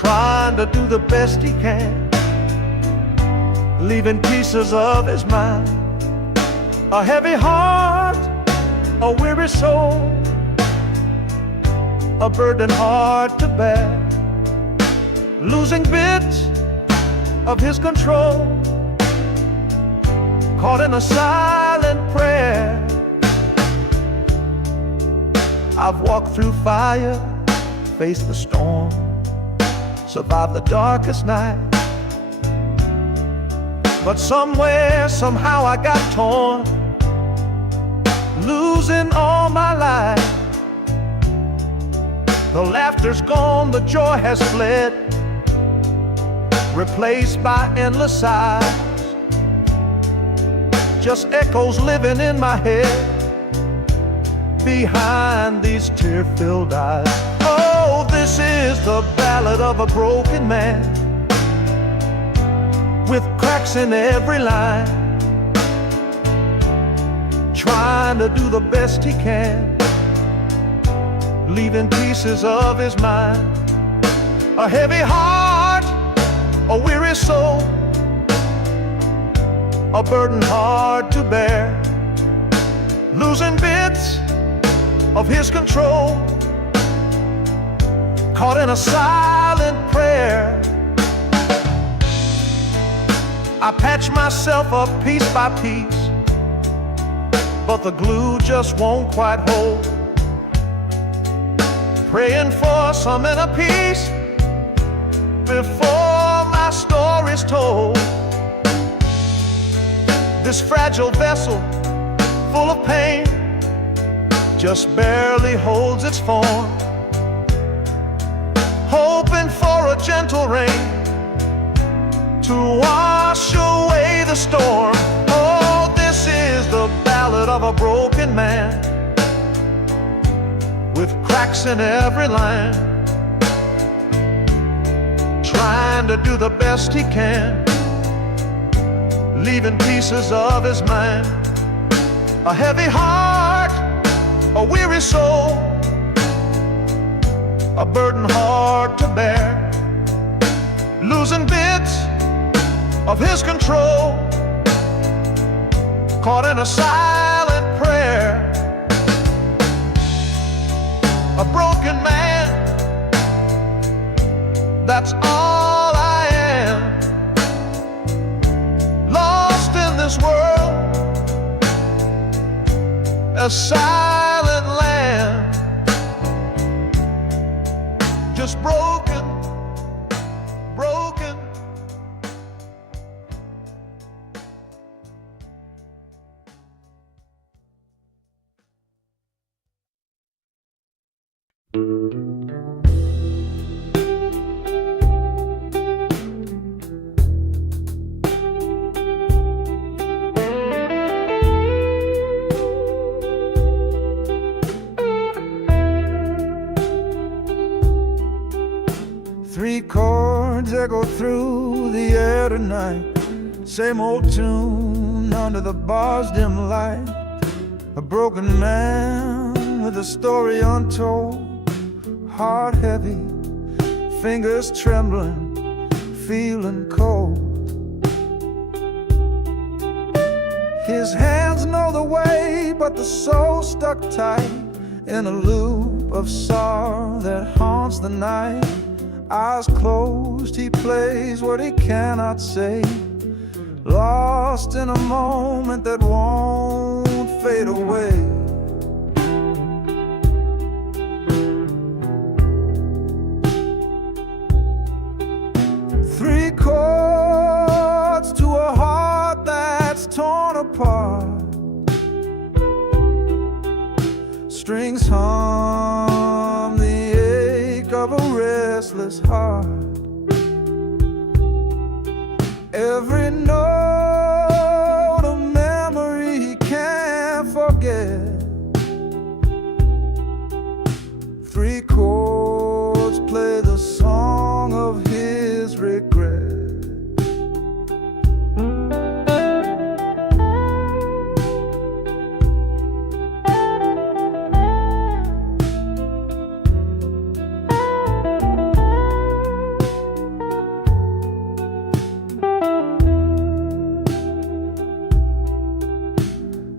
trying to do the best he can, leaving pieces of his mind. A heavy heart, a weary soul, a burden hard to bear, losing bits of his control, caught in a silent prayer. I've walked through fire, faced the storm, survived the darkest night. But somewhere, somehow I got torn, losing all my life. The laughter's gone, the joy has fled, replaced by endless sighs. Just echoes living in my head, behind these tear-filled eyes. Oh, this is the ballad of a broken man, with cracks in every line, trying to do the best he can, leaving pieces of his mind. A heavy heart, a weary soul, a burden hard to bear, losing bits of his control, caught in a silent prayer. I patch myself up piece by piece, but the glue just won't quite hold. Praying for some inner peace before my story's told. This fragile vessel, full of pain, just barely holds its form, hoping for a gentle rain to wash away the storm. Oh, this is the ballad of a broken man, with cracks in every line, trying to do the best he can, leaving pieces of his mind. A heavy heart, a weary soul, a burden hard to bear, losing bits of his control, caught in a silent prayer. A broken man, that's all I am, lost in this world, a silent land, just broken, broken. Three chords echo through the air tonight, same old tune under the bar's dim light. A broken man with a story untold, heart heavy, fingers trembling, feeling cold. His hands know the way, but the soul stuck tight in a loop of sorrow that haunts the night. Eyes closed, he plays what he cannot say, lost in a moment that won't fade away. Three chords to a heart that's torn apart, strings hum the ache of a restless heart. Every note a memory he can't forget. Three chords play the song of his regret.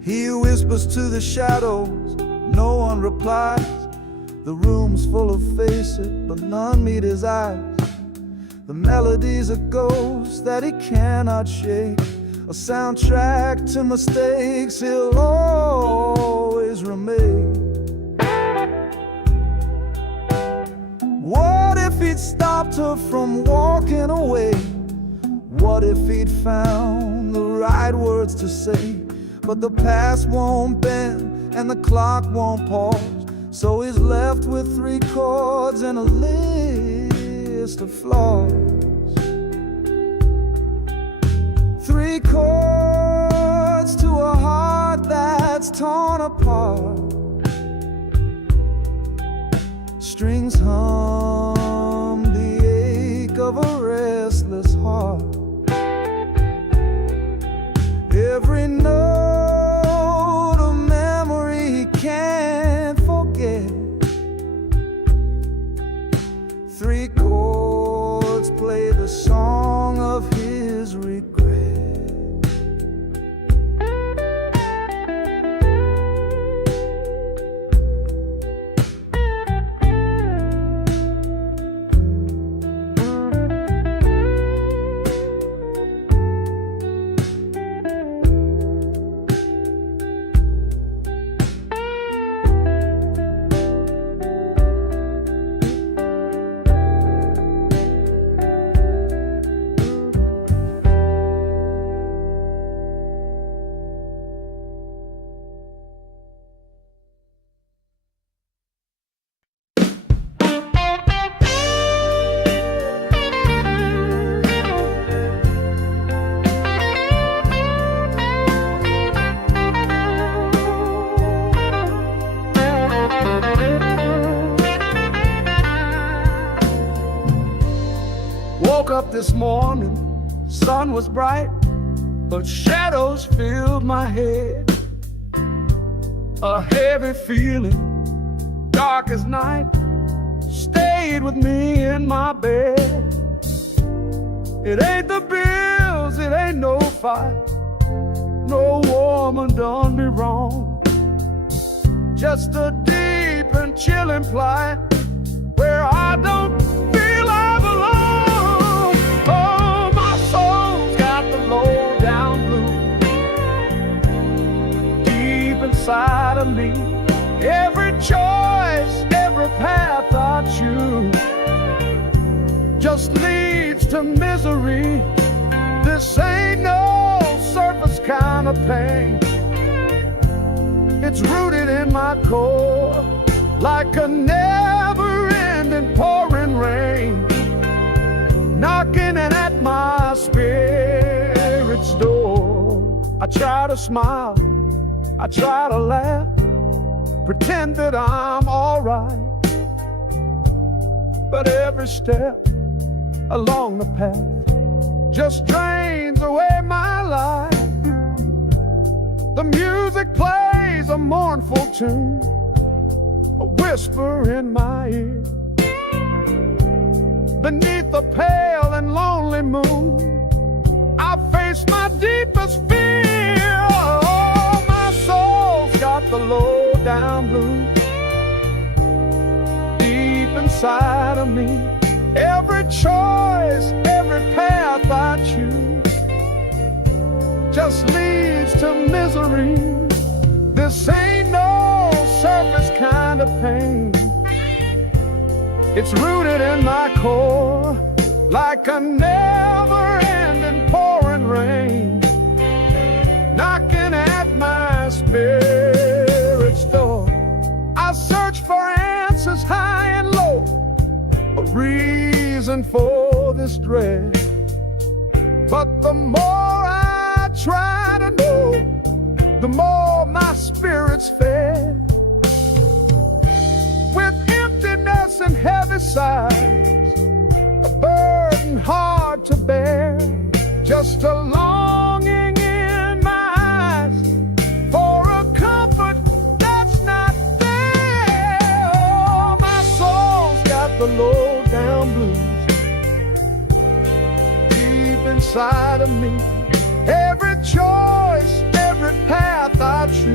He whispers to the shadows, no one replies. The room's full of faces, but none meet his eyes. The melody's a ghost that he cannot shake, a soundtrack to mistakes he'll always remain. What if he'd stopped her from walking away? What if he'd found the right words to say? But the past won't bend and the clock won't pause, so he's left with 3 chords and a list of flaws. 3 chords to a heart that's torn apart. Strings hum the ache of a restless heart. Every note of memory he can't forget. 3 chords play the song of his regret. Woke up this morning, sun was bright, but shadows filled my head. A heavy feeling, dark as night, stayed with me in my bed. It ain't the bills, it ain't no fight, no woman done me wrong. Just a deep and chilling plight where I don't feel I belong. Oh, my soul's got the low down blues deep inside of me. Every choice, every path I choose just leads to misery. This ain't no surface kind of pain. It's rooted in my core like a never-ending pouring rain, knocking at my spirit's door. I try to smile, I try to laugh, pretend that I'm alright, but every step along the path just drains away my life. The music plays a mournful tune, a whisper in my ear. Beneath the pale and lonely moon, I face my deepest fear. Oh, my soul's got the low down blues deep inside of me. Every choice, every path I choose just leads to misery. This ain't no surface kind of pain. It's rooted in my core like a never-ending pouring rain, knocking at my spirit's door. I search for answers high and low, a reason for this dread, but the more I try to know, the more my spirit's fed. With emptiness and heavy sighs, a burden hard to bear, just a longing in my eyes for a comfort that's not there. Oh, my soul's got the low down blues deep inside of me. Every choice, every path I choose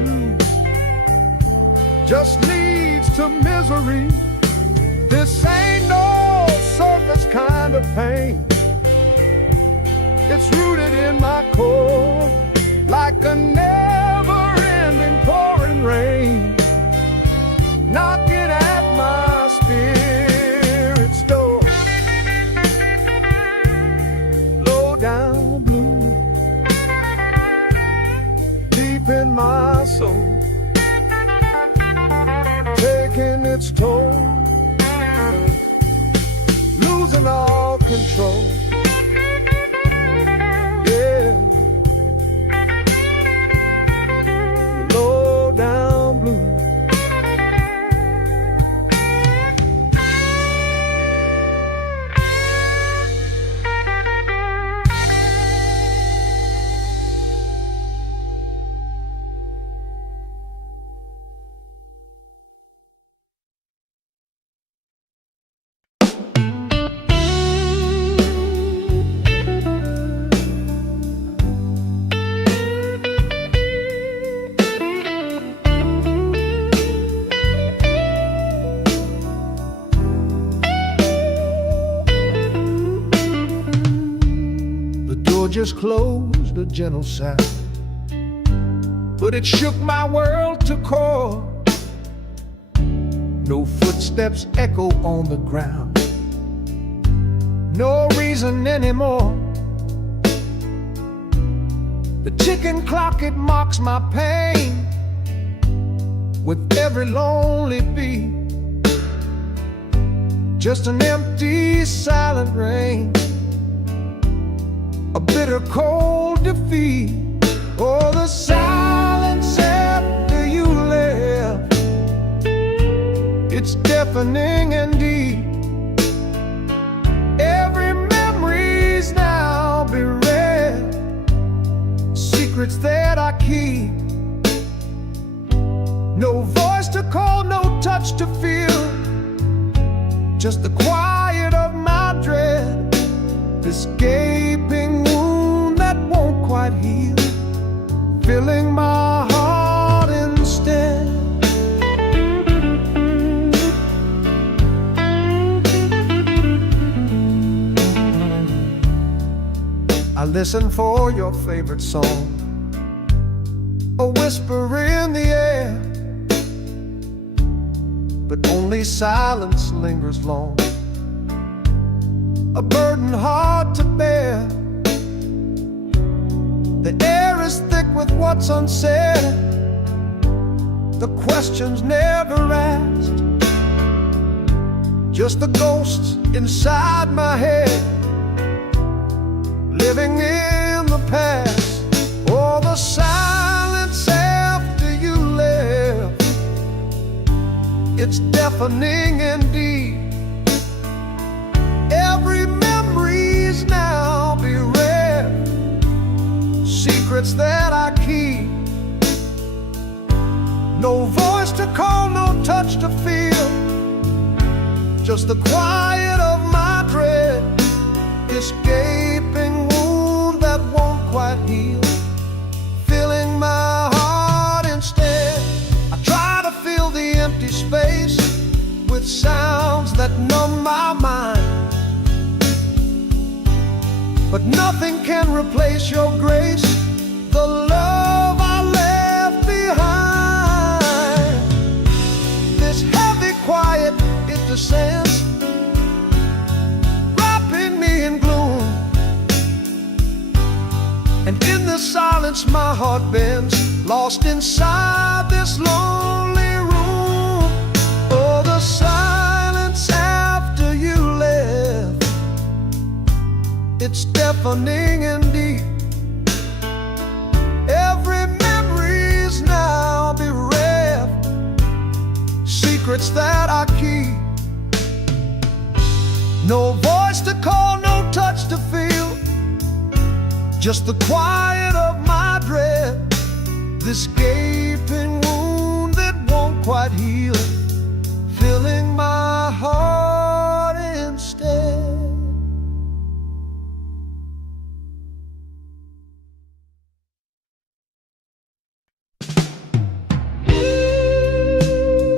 just leads to misery. This ain't no surface kind of pain. It's rooted in my core, like a never-ending pouring rain, knocking at my spirit's door. Low down blue, deep in my soul, taking its toll, losing all control. Yeah, low down blue. Just closed, a gentle sound, but it shook my world to core. No footsteps echo on the ground, no reason anymore. The ticking clock, it mocks my pain with every lonely beat. Just an empty, silent rain, a bitter cold defeat. Oh, the silence after you left, it's deafening and deep. Every memory's now bereft, secrets that I keep. No voice to call, no touch to feel, just the quiet of my dread. This gaping wound that won't quite heal, filling my heart instead. I listen for your favorite song, a whisper in the air, but only silence lingers long, a burden hard to bear. The air is thick with what's unsaid, the questions never asked, just the ghosts inside my head, living in the past. Oh, the silence after you left, it's deafening indeed. Every memory's now bereft, secrets that I keep. No voice to call, no touch to feel, just the quiet of my dread. This gaping wound that won't quite heal, filling my heart instead. I try to fill the empty space with sounds that numb my mind, but nothing can replace your grace, the love I left behind. This heavy quiet, it descends, wrapping me in gloom, and in the silence my heart bends, lost inside this lonely room. Oh, the silence after you left, it's deafening and deep. Every memory's now bereft, secrets that I keep. No voice to call, no touch to feel, just the quiet of my dread. This gaping wound that won't quite heal, filling my heart instead.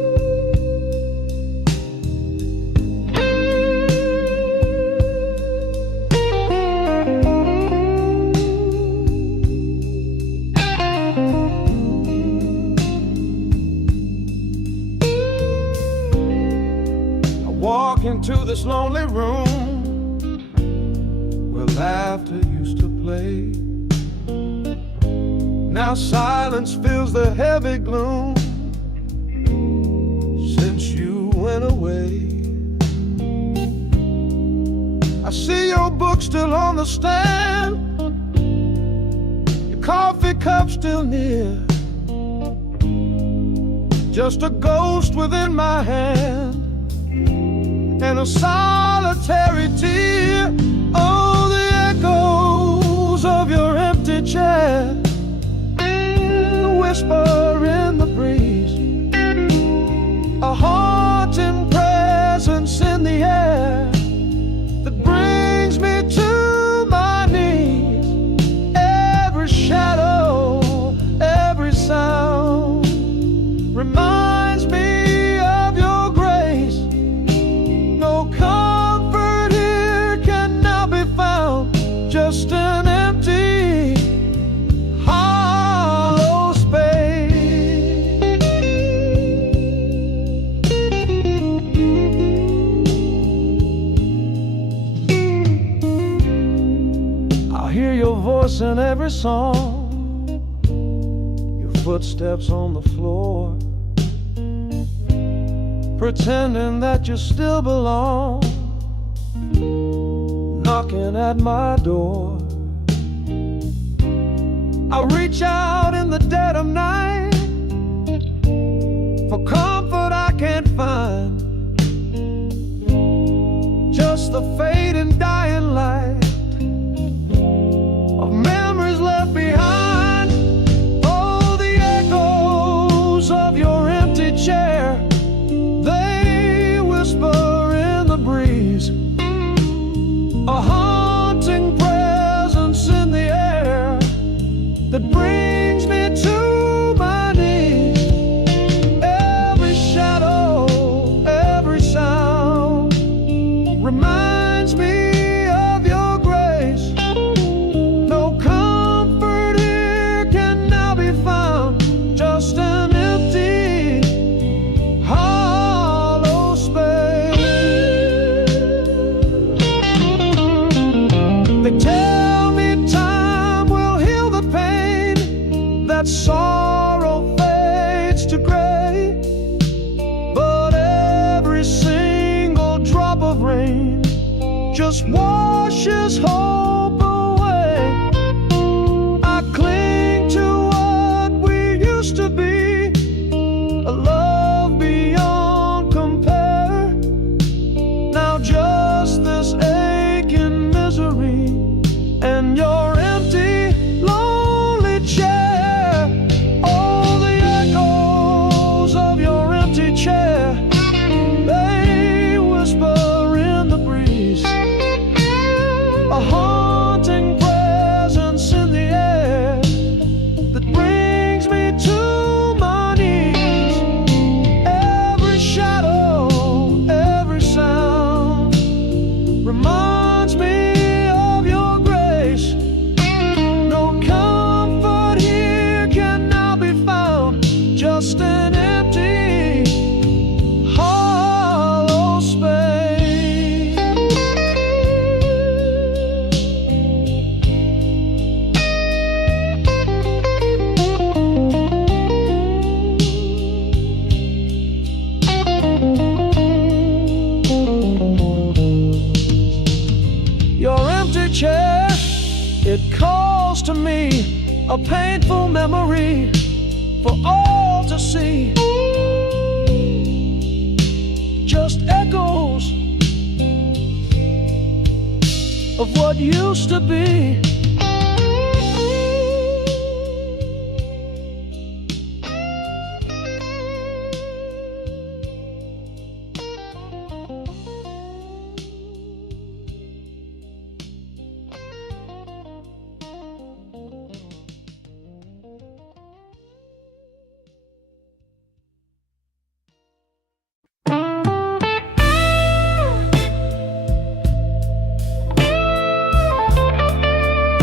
to this lonely room where laughter used to play. Now silence fills the heavy gloom since you went away. I see your book still on the stand, your coffee cup still near, just a ghost within my hand and a solitary tear. Oh, the echoes of your empty chair, the whisper in the breeze, a haunting presence in the air that brings me to my knees. Every shadow, every sound reminds me of your grace. No comfort here can now be found, just an empty, hollow space. I hear your voice in every song, your footsteps on the floor, pretending that you still belong, knocking at my door. I reach out in the dead of night for comfort I can't find, just the fading dying light of memories left behind. Oh, the echoes of your empty chair, they whisper in the breeze, a haunting presence in the air that brings me to my knees. Every shadow, every sound reminds me of your grace. No comfort here can now be found, just an empty, hollow space. They tell me time will heal the pain, that sorrow fades to gray, but every single drop of rain just washes hope away. I cling to what we used to be, a love beyond compare. Now just this aching misery and your empty, lonely chair. Oh, the echoes of your empty chair, they whisper in the breeze, a haunting presence in the air that brings me to my knees. Every shadow, every sound reminds me of your grace. No comfort here can now be found, just an empty, hollow space. Your empty chair, it calls to me, a painful memory for all to see. Just echoes of what used to be.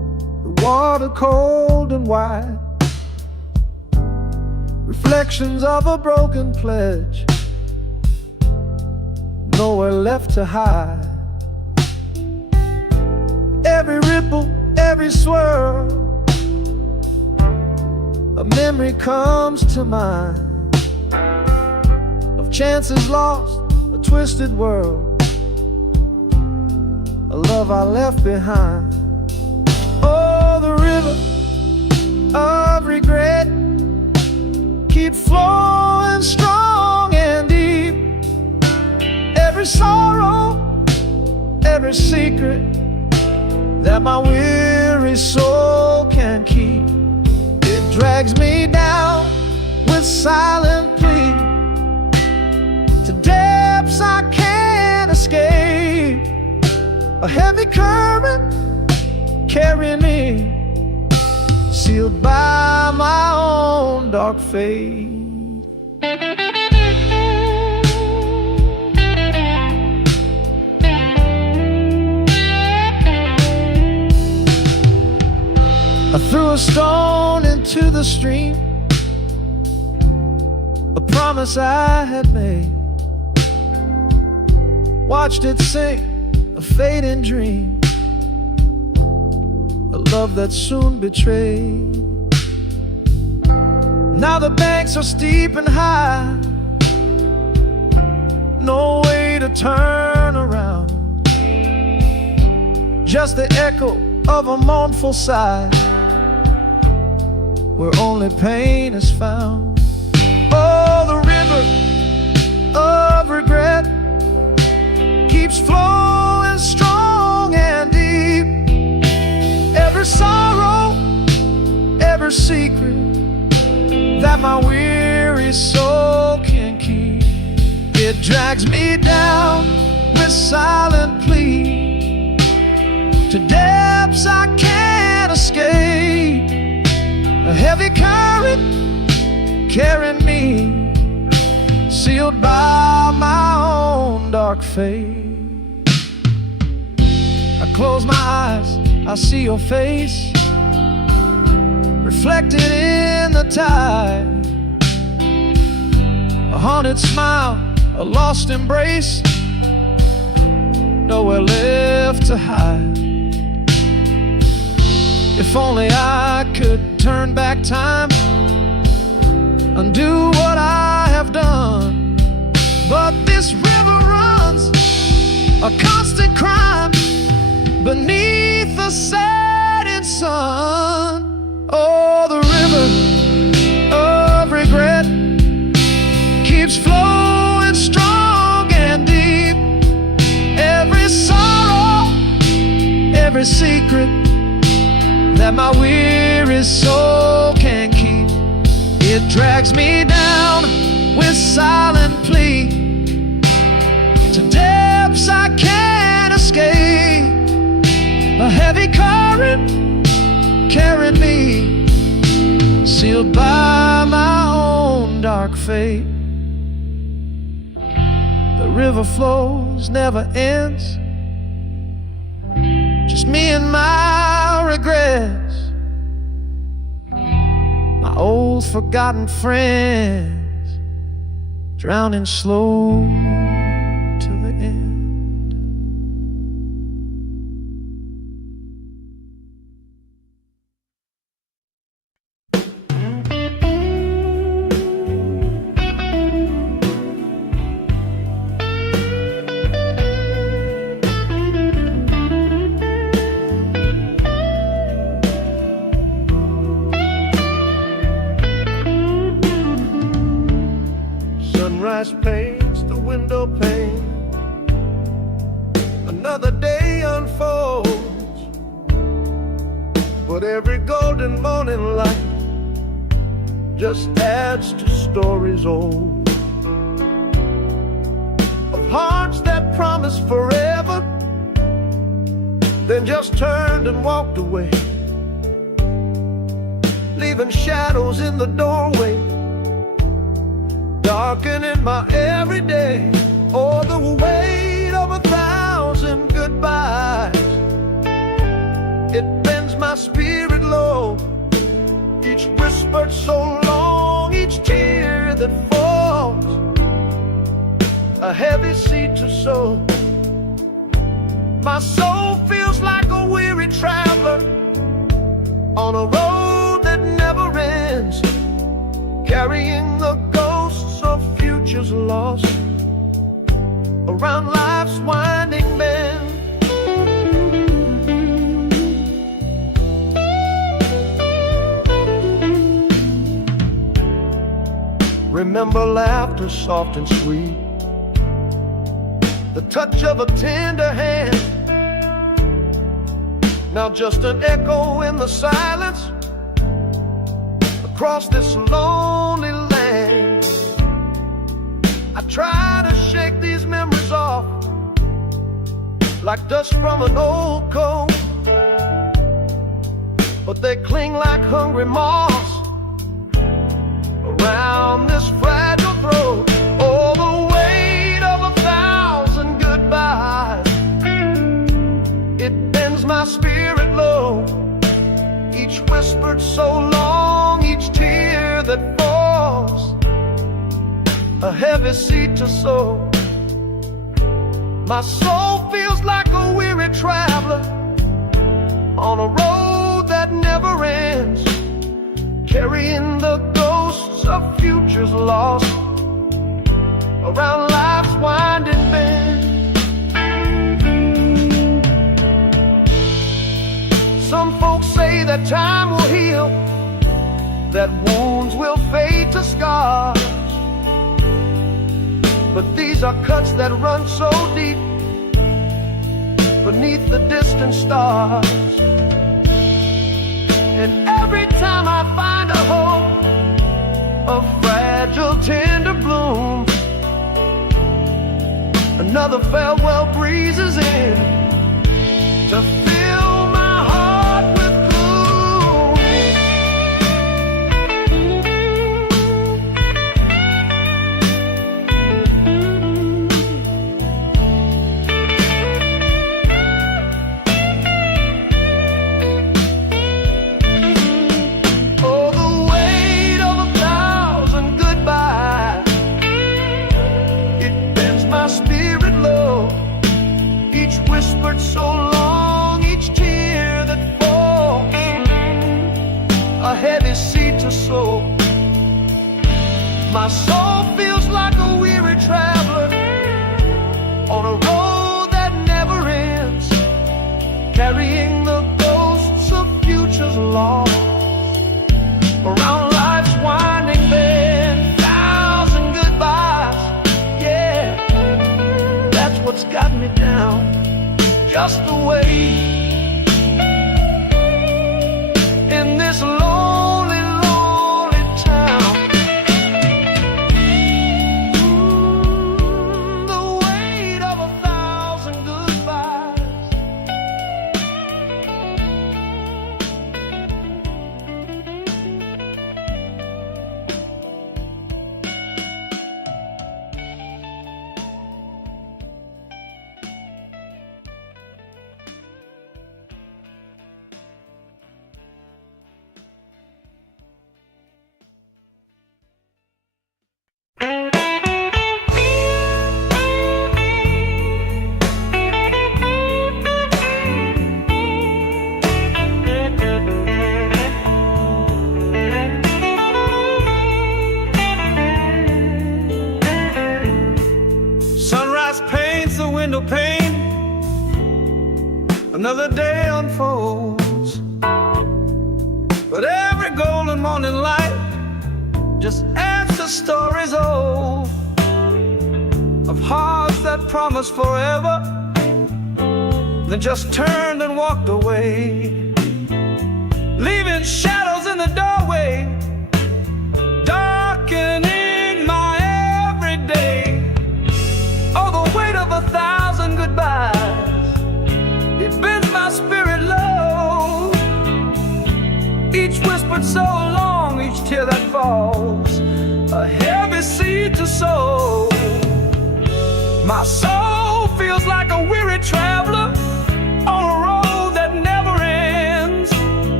water cold and wide, reflections of a broken pledge, nowhere left to hide. Every ripple, every swirl, a memory comes to mind of chances lost, a twisted world, a love I left behind. Oh, the river of regret keeps flowing strong and deep. Every sorrow, every secret that my weary soul can keep, it drags me down with silent plea to depths I can't escape. A heavy current carrying me, sealed by my own dark fate. I threw a stone into the stream, a promise I had made, watched it sink, a fading dream, a love that soon betrayed. Now the banks are steep and high, no way to turn around, just the echo of a mournful sigh, where only pain is found. Oh, the river of regret keeps flowing strong and deep. Every sorrow, every secret that my weary soul can keep, it drags me down with silent plea to depths I can't escape. A heavy current carrying me, sealed by my own dark fate. I close my eyes, I see your face reflected in the tide, a haunted smile, a lost embrace, nowhere left to hide. If only I could turn back time, undo what I have done, but this river runs a constant crime beneath the setting sun. Oh, the river of regret keeps flowing strong and deep. Every sorrow, every secret that my weary soul can keep, it drags me down with silent plea to depths I can't escape. A heavy current carrying me, sealed by my own dark fate. The river flows, never ends, just me and my regrets, my old forgotten friends, drowning slow to the end. Sunrise paints the window pane, another day unfolds, but every golden morning light just adds to stories old, of hearts that promised forever, then just turned and walked away, leaving shadows in the doorway, darkening my everyday. Oh, the weight of 1,000 goodbyes, it bends my my spirit low. Each whispered so long, each tear that falls, a heavy seed to sow. My soul feels like a weary traveler on a road that never ends, carrying the ghosts of futures lost around life's winding bend. Remember laughter soft and sweet, the touch of a tender hand. Now just an echo in the silence across this lonely land. I try to shake these memories off like dust from an old coat, but they cling like hungry moths around this fragile throat. Oh, the weight of 1,000 goodbyes, it bends my spirit low. Each whispered so long, each tear that falls, a heavy seed to sow. My soul feels like a weary traveler on a road that never ends, carrying the ghosts of futures lost around life's winding bend. Some folks say that time will heal, that wounds will fade to scars, but these are cuts that run so deep beneath the distant stars. And every time I find a hope, a fragile tender bloom, another farewell breezes in to fill my heart with so long, each tear that falls, a heavy seed to sow. My soul feels like a weary traveler on a road that never ends, carrying the ghosts of futures lost around life's winding bend. 1,000 goodbyes, yeah, that's what's got me down. Just the way in this lonely, lonely town. The weight of 1,000 goodbyes. Window pane, another day unfolds, but every golden morning light just adds to stories old of hearts that promised forever, then just turned and walked away, leaving shadows in the doorway, darkening my everyday. Oh, the weight of 1,000 goodbyes, it bends my spirit low. Each whispered so long, each tear that falls, a heavy seed to sow. My soul feels like a weary traveler on a road that never ends,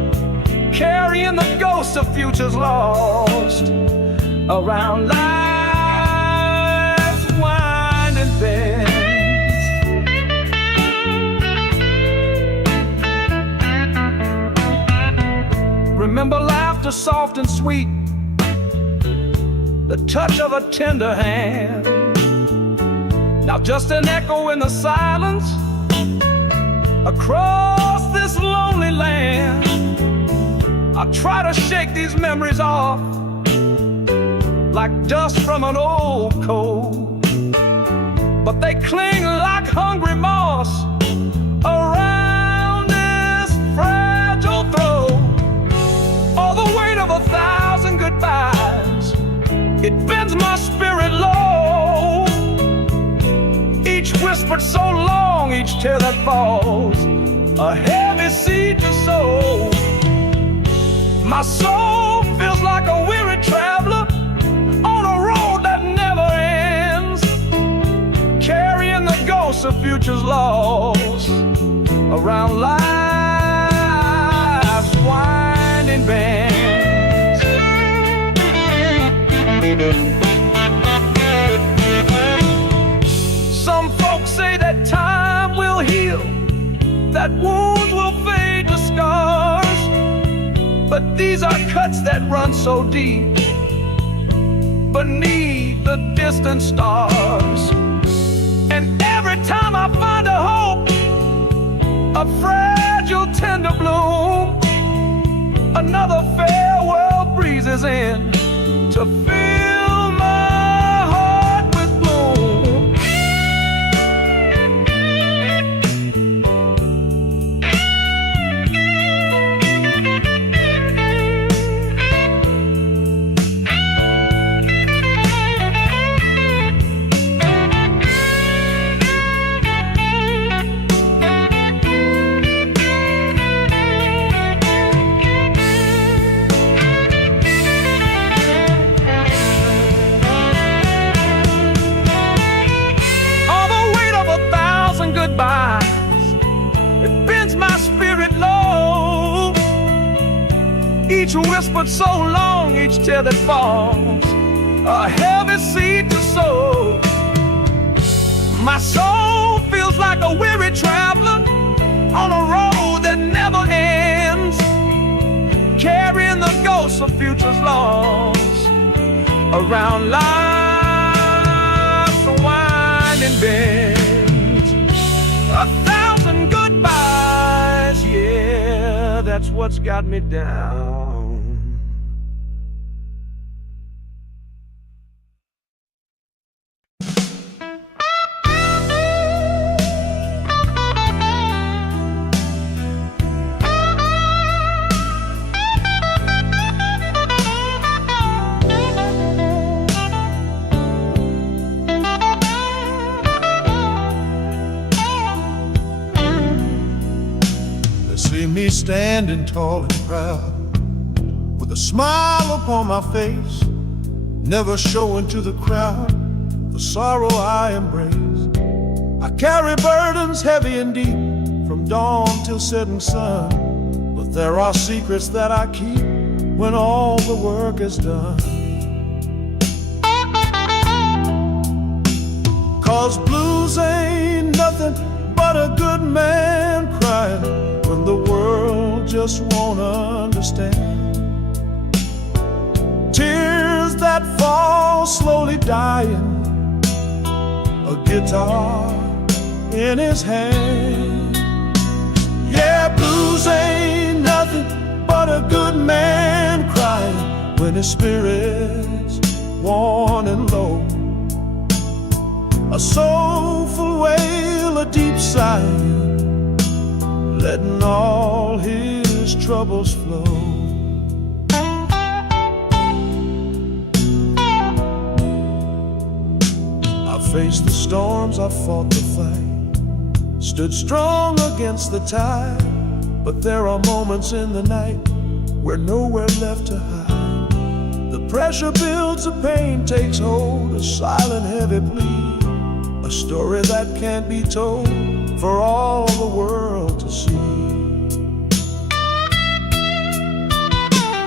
carrying the ghosts of futures lost around life's winding bends. Remember laughter soft and sweet, the touch of a tender hand. Now just an echo in the silence across this lonely land. I try to shake these memories off like dust from an old coat, but they cling like hungry moss around this fragile throat. Oh, the weight of 1,000 goodbyes, it bends my spirit low. Each whispered so long, each tear that falls, a heavy seed to sow. My soul feels like a weary traveler on a road that never ends, carrying the ghosts of futures lost around life's winding bends. Some folks say that time will heal, that wounds will fade to scars, but these are cuts that run so deep beneath the distant stars. And every time I find a hope, a fragile tender bloom, another farewell breezes in to fill my heart with gloom. It bends my spirit low. Each whispered so long, each tear that falls, a heavy seed to sow. My soul feels like a weary traveler on a road that never ends, carrying the ghosts of futures lost around life's winding bend. 1,000 goodbyes, yeah, that's what's got me down. See me standing tall and proud, with a smile upon my face, never showing to the crowd the sorrow I embrace. I carry burdens heavy and deep, from dawn till setting sun, but there are secrets that I keep when all the work is done. 'Cause blues ain't nothing but a good man crying when the world just won't understand. Tears that fall slowly dying, a guitar in his hand. Yeah, blues ain't nothing but a good man crying when his spirit's worn and low. A soulful wail, a deep sigh, letting all his troubles flow. I faced the storms, I fought the fight, stood strong against the tide, but there are moments in the night where nowhere left to hide. The pressure builds, the pain takes hold, a silent heavy plea, a story that can't be told for all the world to see.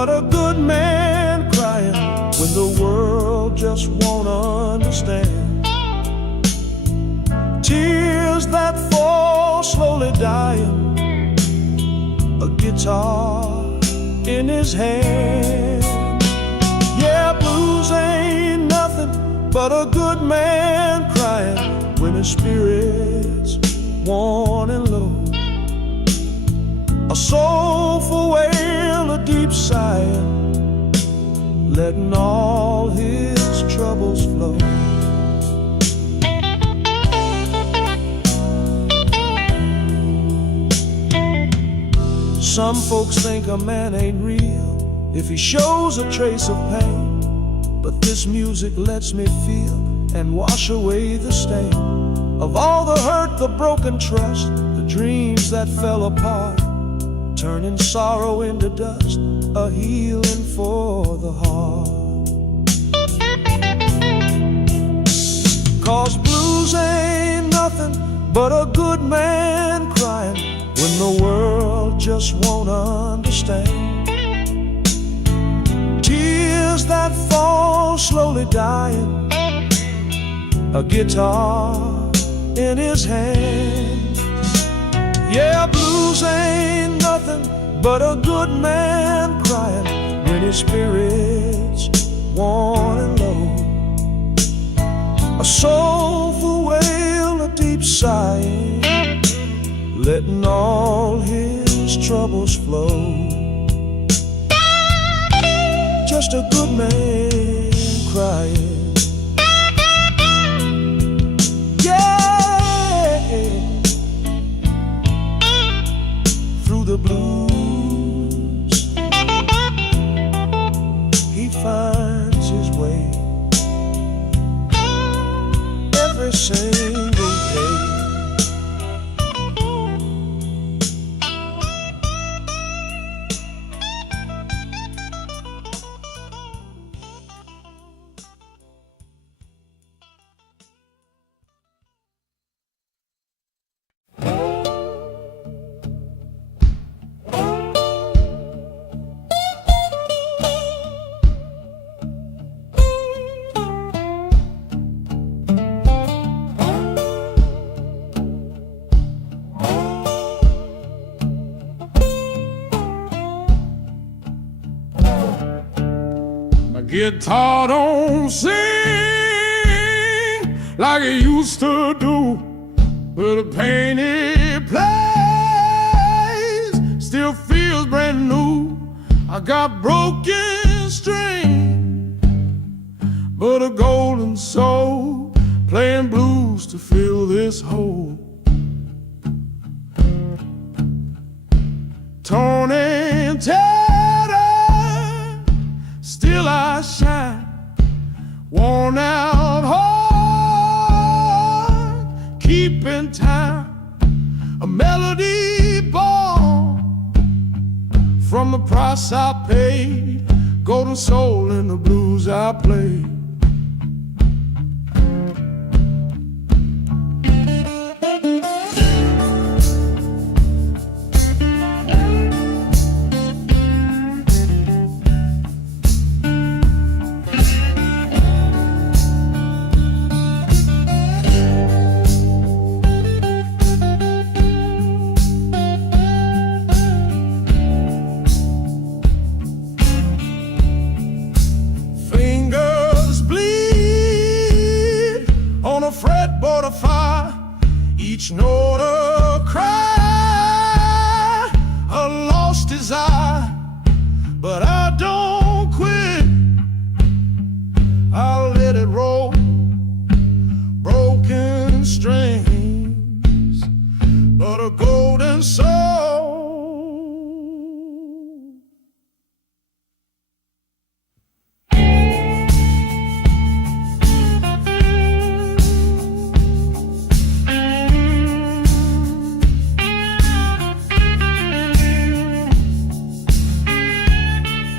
but a good man crying when the world just won't understand. Tears that fall slowly dying, a guitar in his hand. Yeah, blues ain't nothing but a good man crying when his spirit's worn and low. A soulful wail, a deep sigh, letting all his troubles flow. Some folks think a man ain't real if he shows a trace of pain, but this music lets me feel and wash away the stain of all the hurt, the broken trust, the dreams that fell apart, turning sorrow into dust, a healing for the heart. 'Cause blues ain't nothing but a good man crying when the world just won't understand. Tears that fall slowly dying, a guitar in his hand. Yeah, blues ain't nothing but a good man crying when his spirit's worn and low. A soulful wail, a deep sigh, letting all his troubles flow. Just a good man crying. Yeah, through the blues he finds his way every single day. Guitar don't sing like it used to do, but the pain it plays still feels brand new. I got broken string, but a golden soul playing blues to fill this hole. Torn and tattered, still I shine, worn out heart, keeping time, a melody born from the price I paid, golden soul in the blues I played. Fretboard of fire, each note a cry, a lost desire, but I don't quit. I'll let it roll, broken strings, but a golden soul.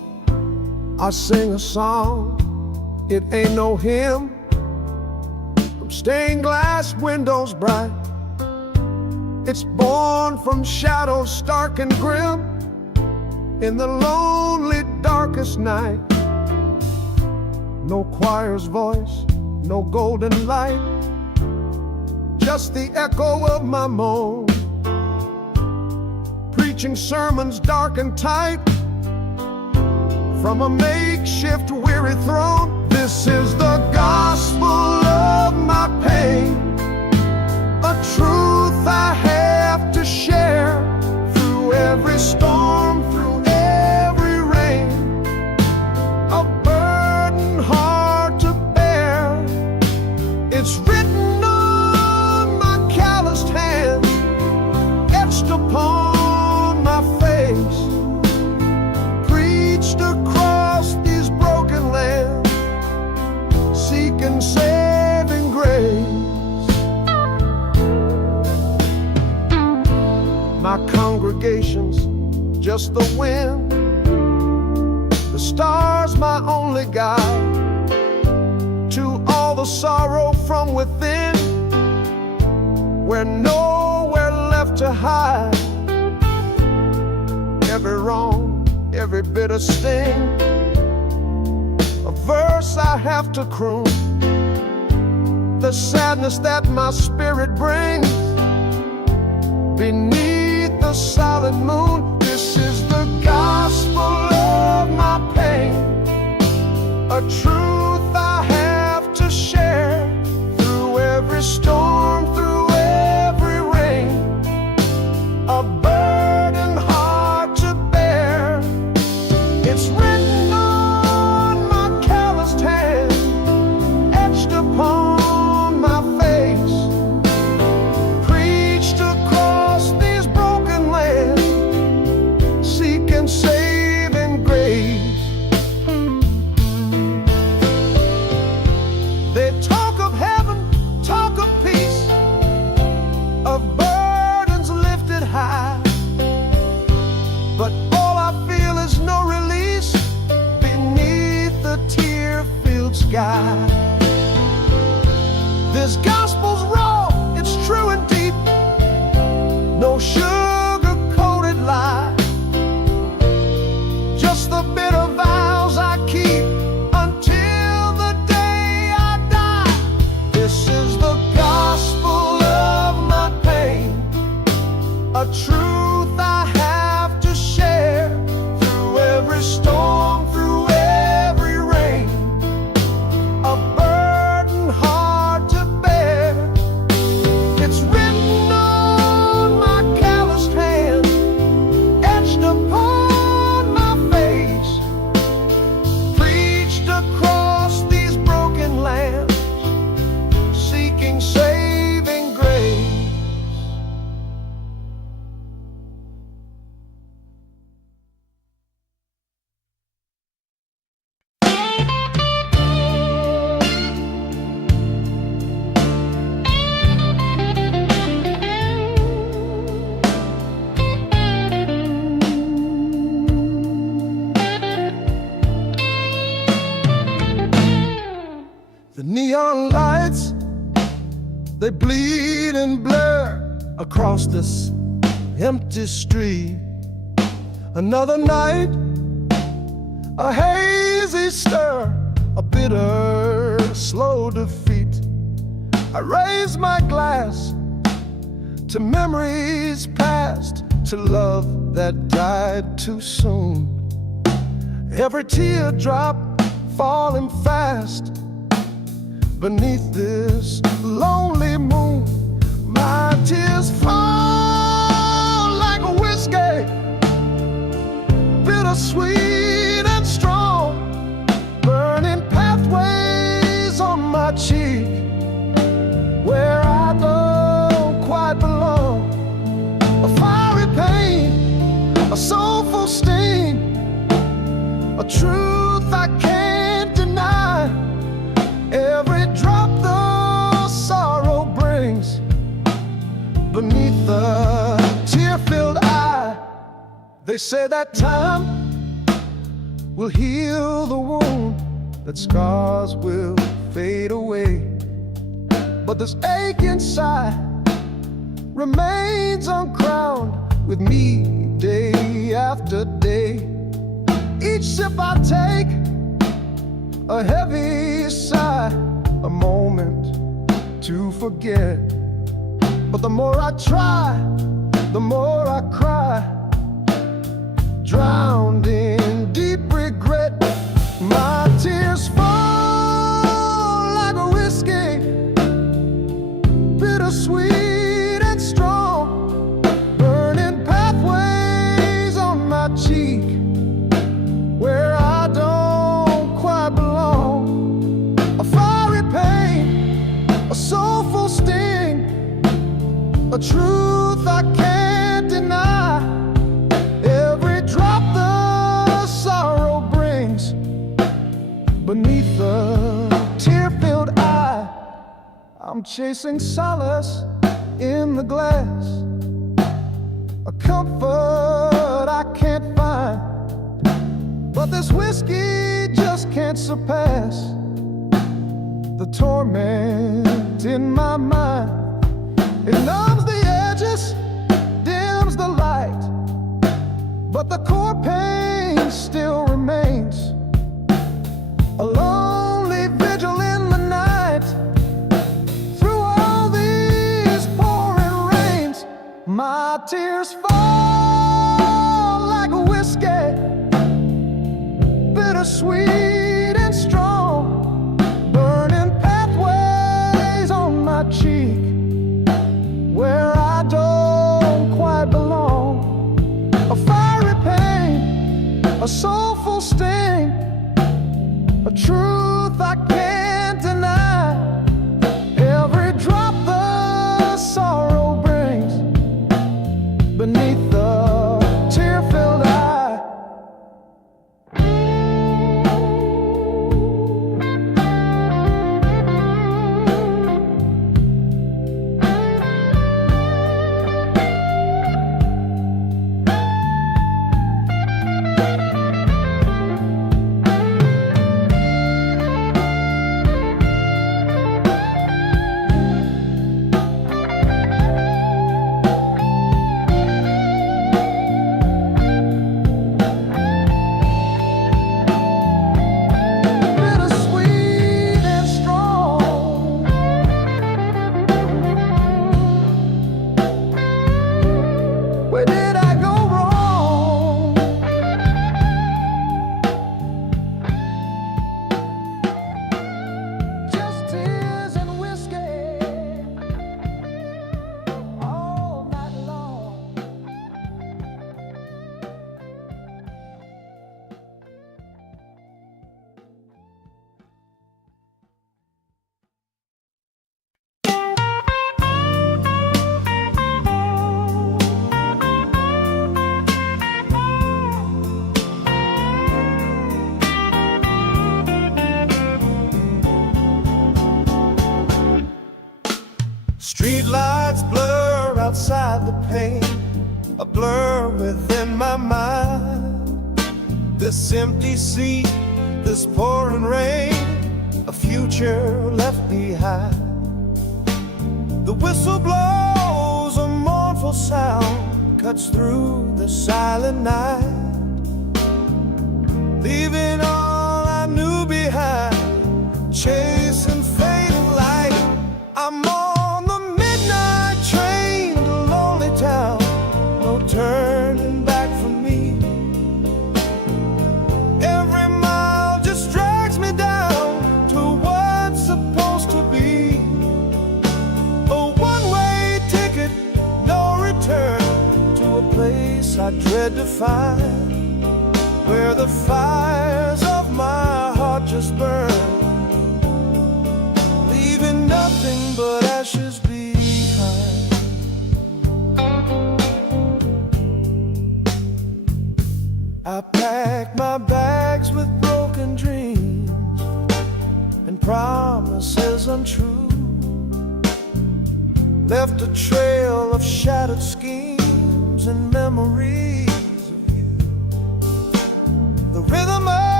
I sing a song, it ain't no hymn, from stained glass windows bright. It's born from shadows stark and grim, in the lonely darkest night. No choir's voice, no golden light, just the echo of my moan, preaching sermons dark and tight from a makeshift weary throne. This is the gospel of my pain, a truth I have to share through every storm, through every rain, a burden hard to bear. It's written on my calloused hands, etched upon my face, preached across these broken lands, seeking saving grace. My congregation's just the wind, the stars my only guide to all the sorrow from within, where nowhere left to hide. Every wrong, every bitter sting, a verse I have to croon, the sadness that my spirit brings beneath the silent moon. This is the gospel of my pain, a truth I have to share through every storm, through every rain, a burden hard to bear. It's written on my calloused hand, etched upon my face, preached across these broken lands, seeking saving grace. They talk of heaven, talk of peace, of burdens lifted high, but all I feel is no release beneath the tear-filled sky. This gospel's raw, it's true and deep, no sugar-coated lie, just the bitter vows I keep until the day I die. This is the gospel of my pain, a truth I have to share through every storm, through every rain, a burden hard to bear. It's written on my calloused hand, etched upon my face, preached across these broken lands, seeking saving grace. The neon lights, they bleed and blur across this empty street. Another night, a hazy stir, a bitter, slow defeat. I raise my glass to memories past, to love that died too soon. Every teardrop falling fast beneath this lonely moon. My tears fall like a whiskey, bittersweet and strong, burning pathways on my cheek where I don't quite belong. A fiery pain, a soulful sting, a truth I can't deny. Every drop the sorrow brings beneath the tear-filled eye. They say that time will heal the wound, that scars will fade away. But this ache inside remains uncrowned with me day after day. Each sip I take, a heavy sigh, a moment to forget. But the more I try, the more I cry, drowned in deep regret. My tears fall like a whiskey, bittersweet and strong, burning pathways on my cheek where I don't quite belong. A fiery pain, a soulful sting, a truth I can't deny. Every drop the sorrow brings beneath the tear-filled eye. I'm chasing solace in the glass, a comfort I can't find. But this whiskey just can't surpass the torment in my mind. It numbs the edges, dims the light, but the core pain still remains. A lonely vigil in the night, through all these pouring rains. My tears fall like a whiskey, bittersweet and strong, burning pathways on my cheek where I don't quite belong. A fiery pain, a soulful sting, a truth I can't deny. Every drop the sorrow brings beneath the tear-filled eye. Streetlights blur outside the pane, a blur within my mind. This empty seat, this pouring rain, a future left behind. The whistle blows a mournful sound, cuts through the silent night, leaving all I knew behind, chasing fading light. I'm on the midnight train to lonely town, no turning back for me. Every mile just drags me down to what's supposed to be a one-way ticket, no return, to a place I dread to find, where the fires of my heart just burn, leaving nothing but ashes behind. I packed my bags with broken dreams and promises untrue, left a trail of shattered schemes and memories of you. The rhythm of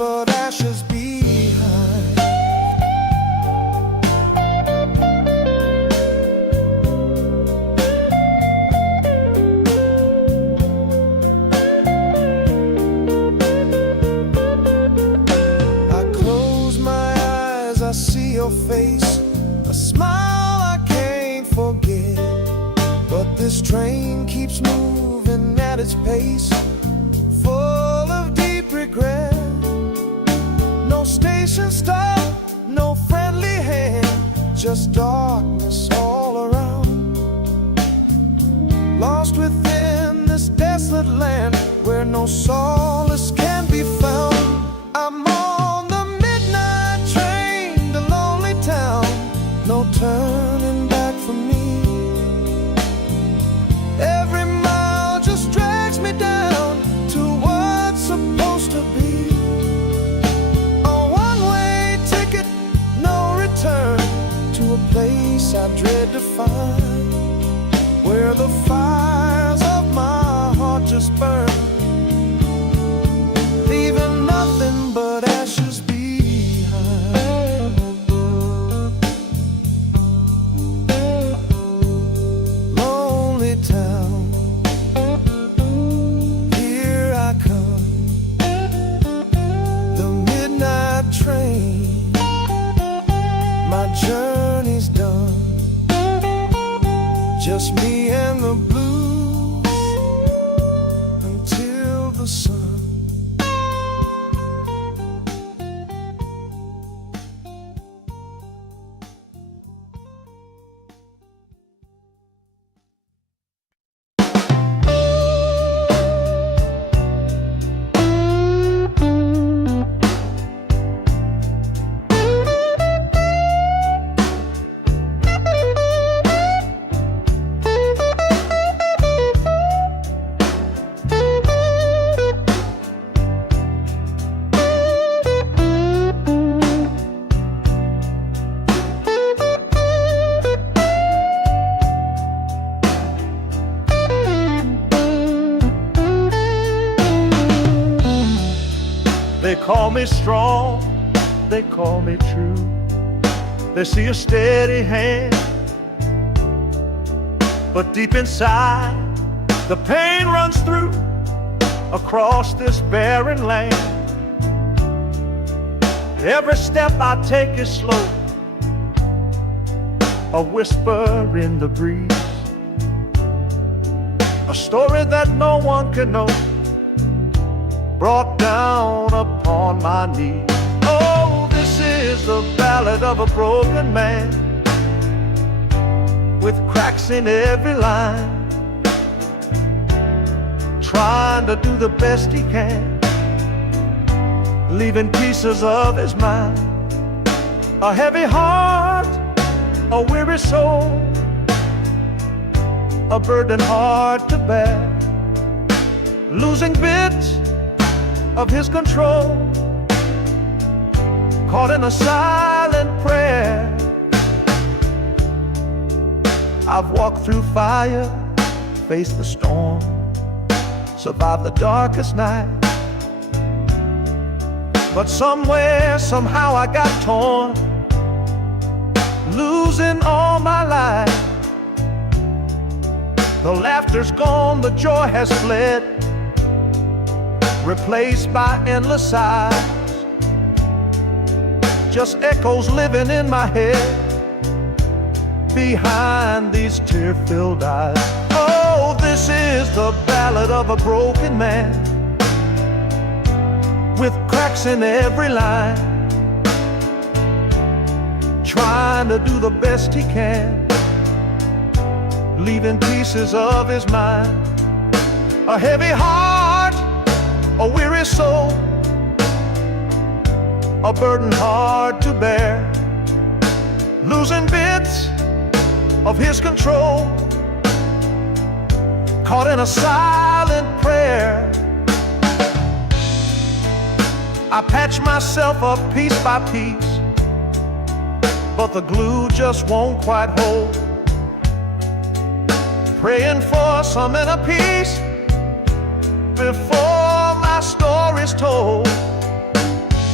but ashes behind. I close my eyes, I see your face, a smile I can't forget. But this train keeps moving at its pace, full of deep regret. No station stop, no friendly hand, just darkness all around. Lost within this desolate land where no solace can be found. I'm on the midnight train, the lonely town, no turning back for me. Every mile just drags me down to what's supposed to be. A one-way ticket, no return, to a place I dread to find, where the fires of my heart just burn, leaving nothing but ashes behind. Lonely town, here I come, the midnight train, my journey's done, just me and the blues until the sun. They call me strong, they call me true. They see a steady hand, but deep inside the pain runs through across this barren land. Every step I take is slow, a whisper in the breeze, a story that no one can know, brought down upon my knees. Oh, this is the ballad of a broken man, with cracks in every line, trying to do the best he can, leaving pieces of his mind. A heavy heart, a weary soul, a burden hard to bear, losing bits of his control, caught in a silent prayer. I've walked through fire, faced the storm, survived the darkest night, but somewhere, somehow I got torn, losing all my life. The laughter's gone, the joy has fled, replaced by endless sighs, just echoes living in my head behind these tear-filled eyes. Oh, this is the ballad of a broken man, with cracks in every line, trying to do the best he can, leaving pieces of his mind. A heavy heart, a weary soul, a burden hard to bear, losing bits of his control, caught in a silent prayer. I patch myself up piece by piece, but the glue just won't quite hold, praying for some inner peace before my story's told.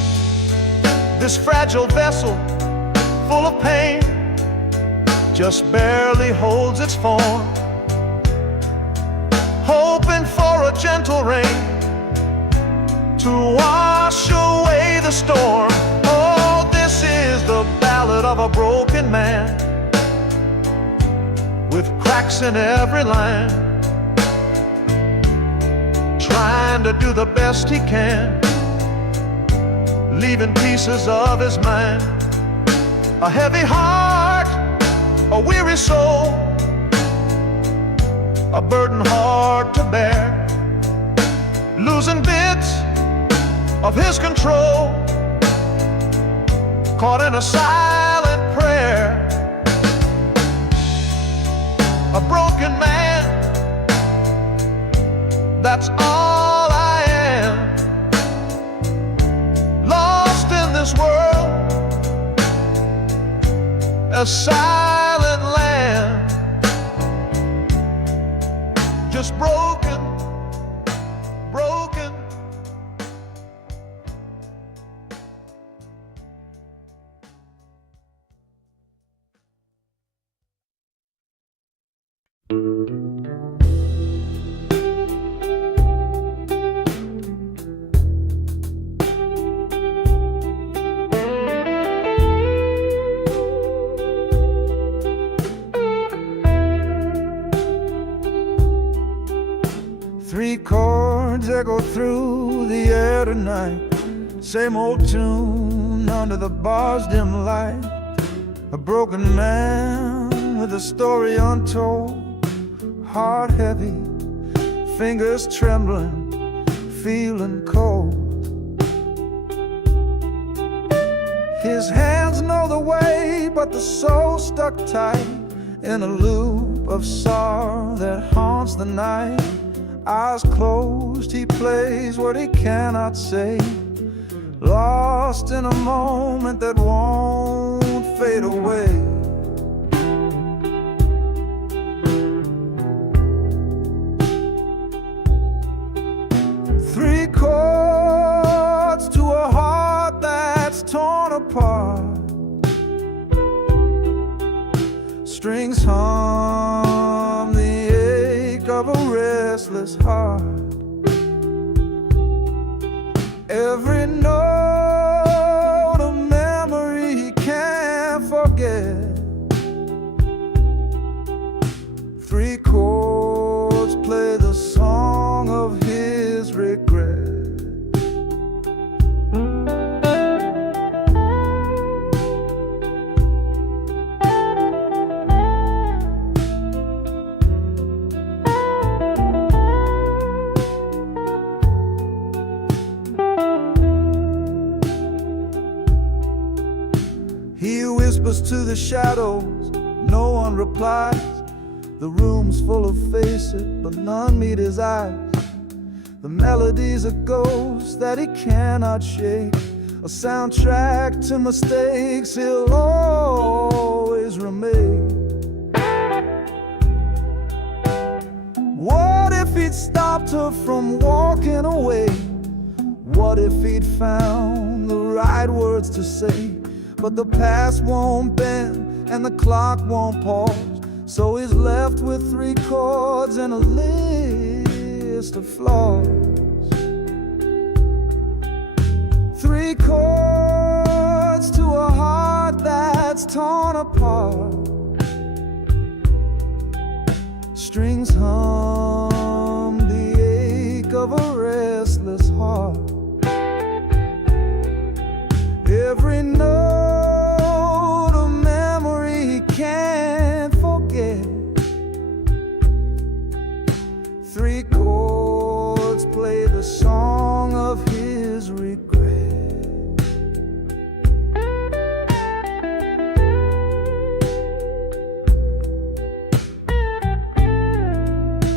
This fragile vessel, full of pain, just barely holds its form, hoping for a gentle rain to wash away the storm. Oh, this is the ballad of a broken man, with cracks in every line, trying to do the best he can, leaving pieces of his mind. A heavy heart, a weary soul, a burden hard to bear, losing bits of his control, caught in a silent prayer. A broken man, that's all I am, lost in this world, a silent land, just broken, broken. Three chords echo through the air tonight, same old tune under the bar's dim light. A broken man with a story untold, heart heavy, fingers trembling, feeling cold. His hands know the way, but the soul stuck tight in a loop of sorrow that haunts the night. Eyes closed, he plays what he cannot say, lost in a moment that won't fade away. Three chords to a heart that's torn apart, strings hum the ache of a restless heart. Every note a memory he can't forget. Three chords play the song of his regret. He whispers to the shadows, no one replies. The room's full of faces, but none meet his eyes. The melody's a ghost that he cannot shake, a soundtrack to mistakes he'll always remake. What if he'd stopped her from walking away? What if he'd found the right words to say? But the past won't bend and the clock won't pause, so he's left with three chords and a list of flaws. Three chords to a heart that's torn apart, strings hum the ache of a restless heart. Every note a memory he can't forget. Three chords play the song of his regret.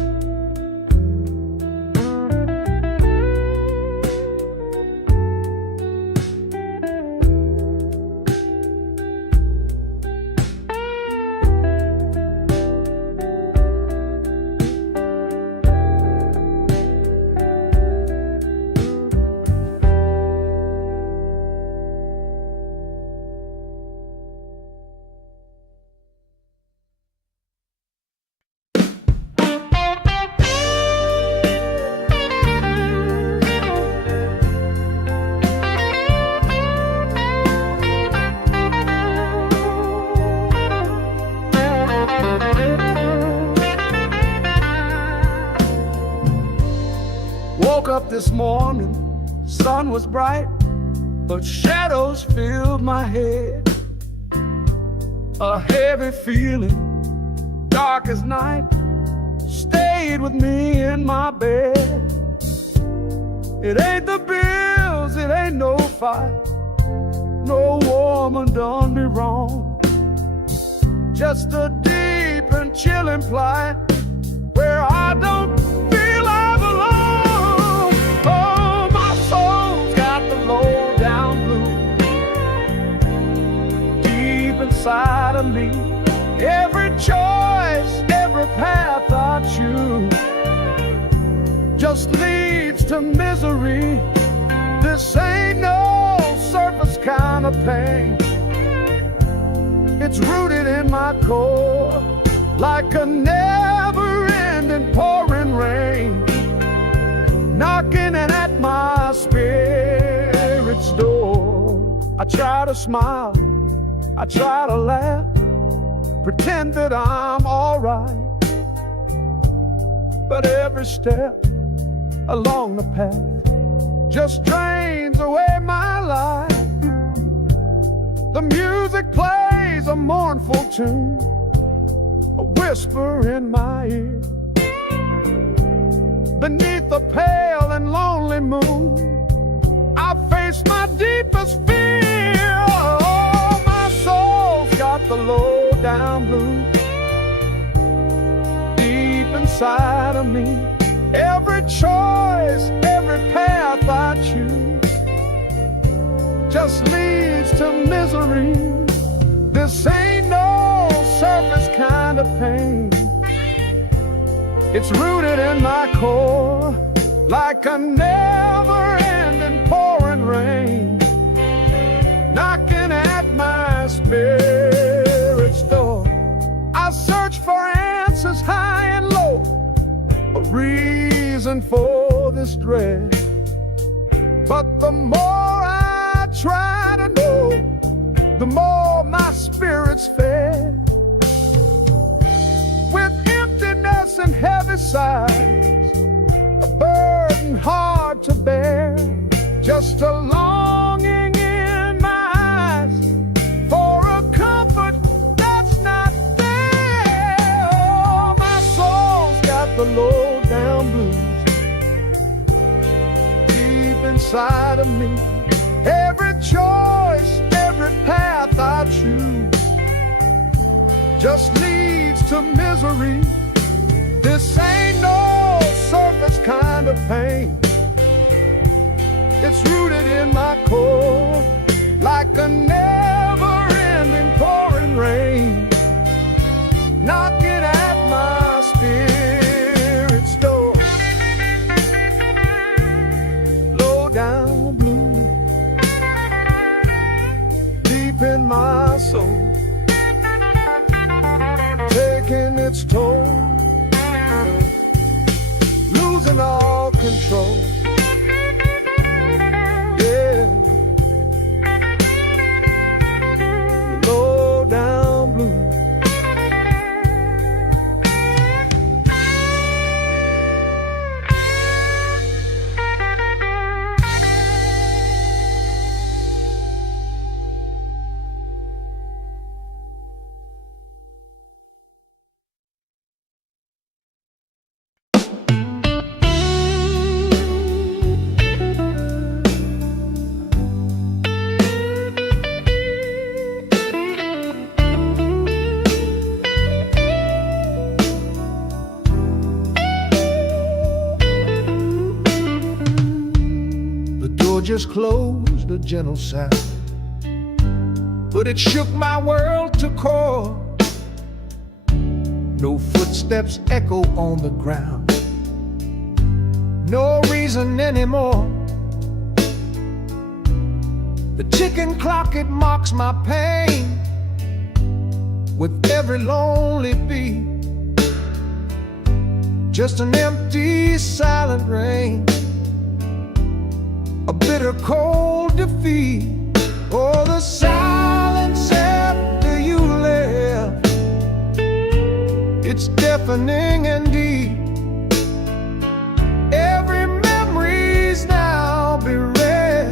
sun was bright, but shadows filled my head. A heavy feeling, dark as night, stayed with me in my bed. It ain't the bills, it ain't no fight, no woman done me wrong. Just a deep and chilling plight where I don't feel I belong. Oh, my soul's got the low down blues deep inside of me. Every choice, every path I choose just leads to misery. This ain't no surface kind of pain. It's rooted in my core like a never-ending pouring rain, knocking at my spirit's door. I try to smile, I try to laugh, pretend that I'm alright, but every step along the path just drains away my life. The music plays a mournful tune, a whisper in my ear. Beneath the pale and lonely moon, I face my deepest fear. Oh, my soul's got the low down blues deep inside of me. Every choice, every path I choose just leads to misery. This ain't no surface kind of pain. It's rooted in my core like a never-ending pouring rain, knocking at my spirit's door. I search for answers high and low, a reason for this dread, but the more I try to know, the more my spirit's fed. With emptiness and heavy sighs, a burden hard to bear, just a longing in my eyes for a comfort that's not there. Oh, my soul's got the low down blues deep inside of me. Every choice, every path I choose just leads to misery. This ain't no surface kind of pain. It's rooted in my core like a never-ending pouring rain, knocking at my spirit's door. Low down blue deep in my soul, taking its toll, losing all control. Yeah, low down blue. Just closed, a gentle sound, but it shook my world to core. No footsteps echo on the ground, no reason anymore. The ticking clock, it mocks my pain with every lonely beat. Just an empty, silent rain, a bitter cold defeat. Oh, the silence after you left, it's deafening and deep. Every memory's now bereft.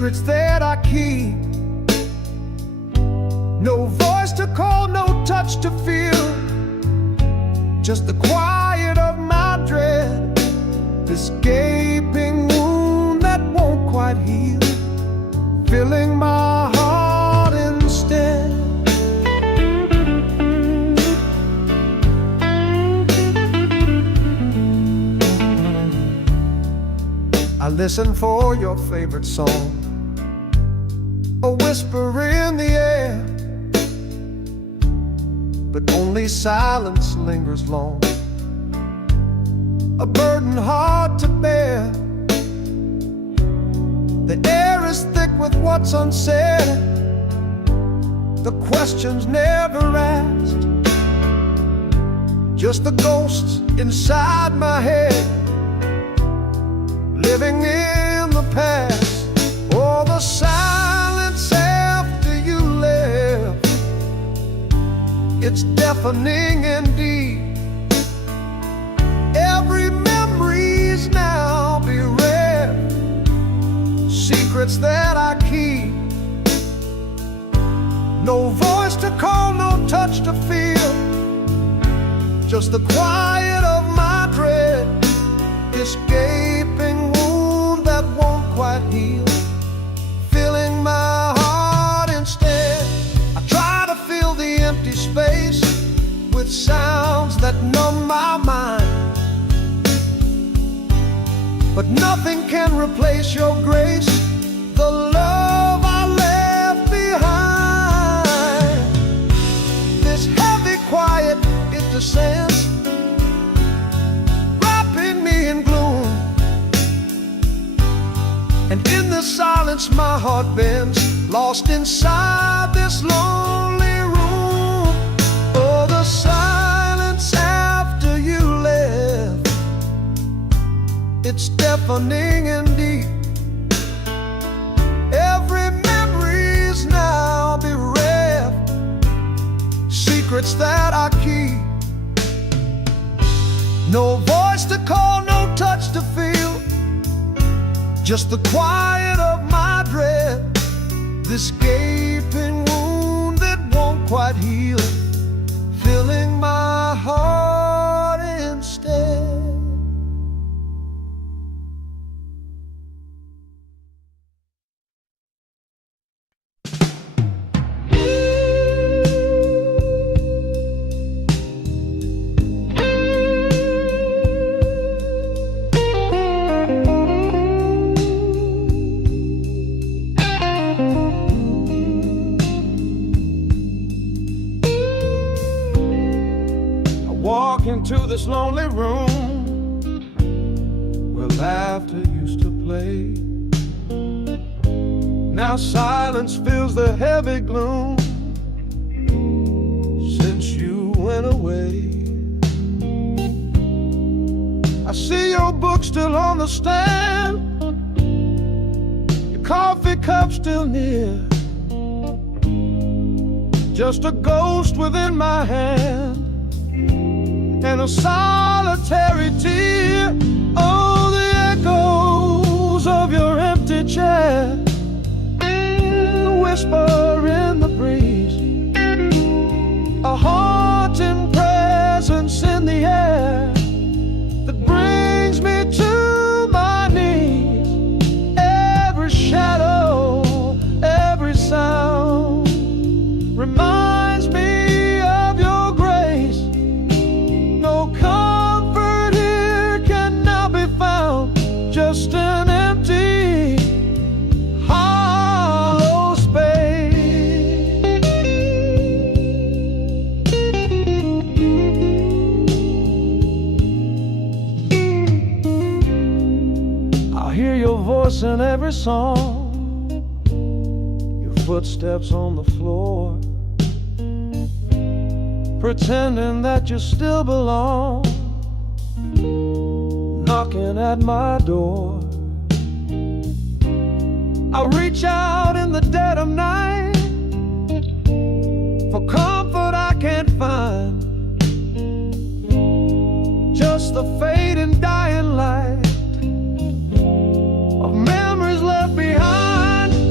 secrets that I keep. No voice to call, no touch to feel, just the quiet of my dread, this gaping wound that won't quite heal, filling my heart instead. I listen for your favorite song, a whisper in the air, but only silence lingers long, a burden hard to bear. The air is thick with what's unsaid, the questions never asked, just the ghosts inside my head, living in the past. Oh, the silence after you left, it's deafening indeed. Every memory's now bereft, secrets that I keep. No voice to call, no touch to feel, just the quiet of my dread, this gaping wound that won't quite heal, filling my heart instead. I try to fill the empty space with sounds that numb my mind, but nothing can replace your grace, the love I left behind. This heavy quiet, it descends, wrapping me in gloom, and in the silence my heart bends, lost inside this lonely room. Oh, the silence after you left, it's deafening indeed. Every memory's now bereft, secrets that I keep. No voice to call, no touch to feel, just the quiet of my dread, this gaping wound that won't quite heal, filling my heart instead. Into this lonely room where laughter used to play. Now silence fills the heavy gloom since you went away. I see your book still on the stand, your coffee cup still near, just a ghost within my hand and a solitary tear. Oh, the echoes of your empty chair, the whisper in the breeze, a haunting presence in the air that brings me to my knees. Every shadow, every sound reminds me of your grace. No comfort here can now be found, just an empty, hollow space. I'll hear your voice in every song, your footsteps on the floor, pretending that you still belong, knocking at my door. I reach out in the dead of night for comfort I can't find, just the fading dying light of memories left behind.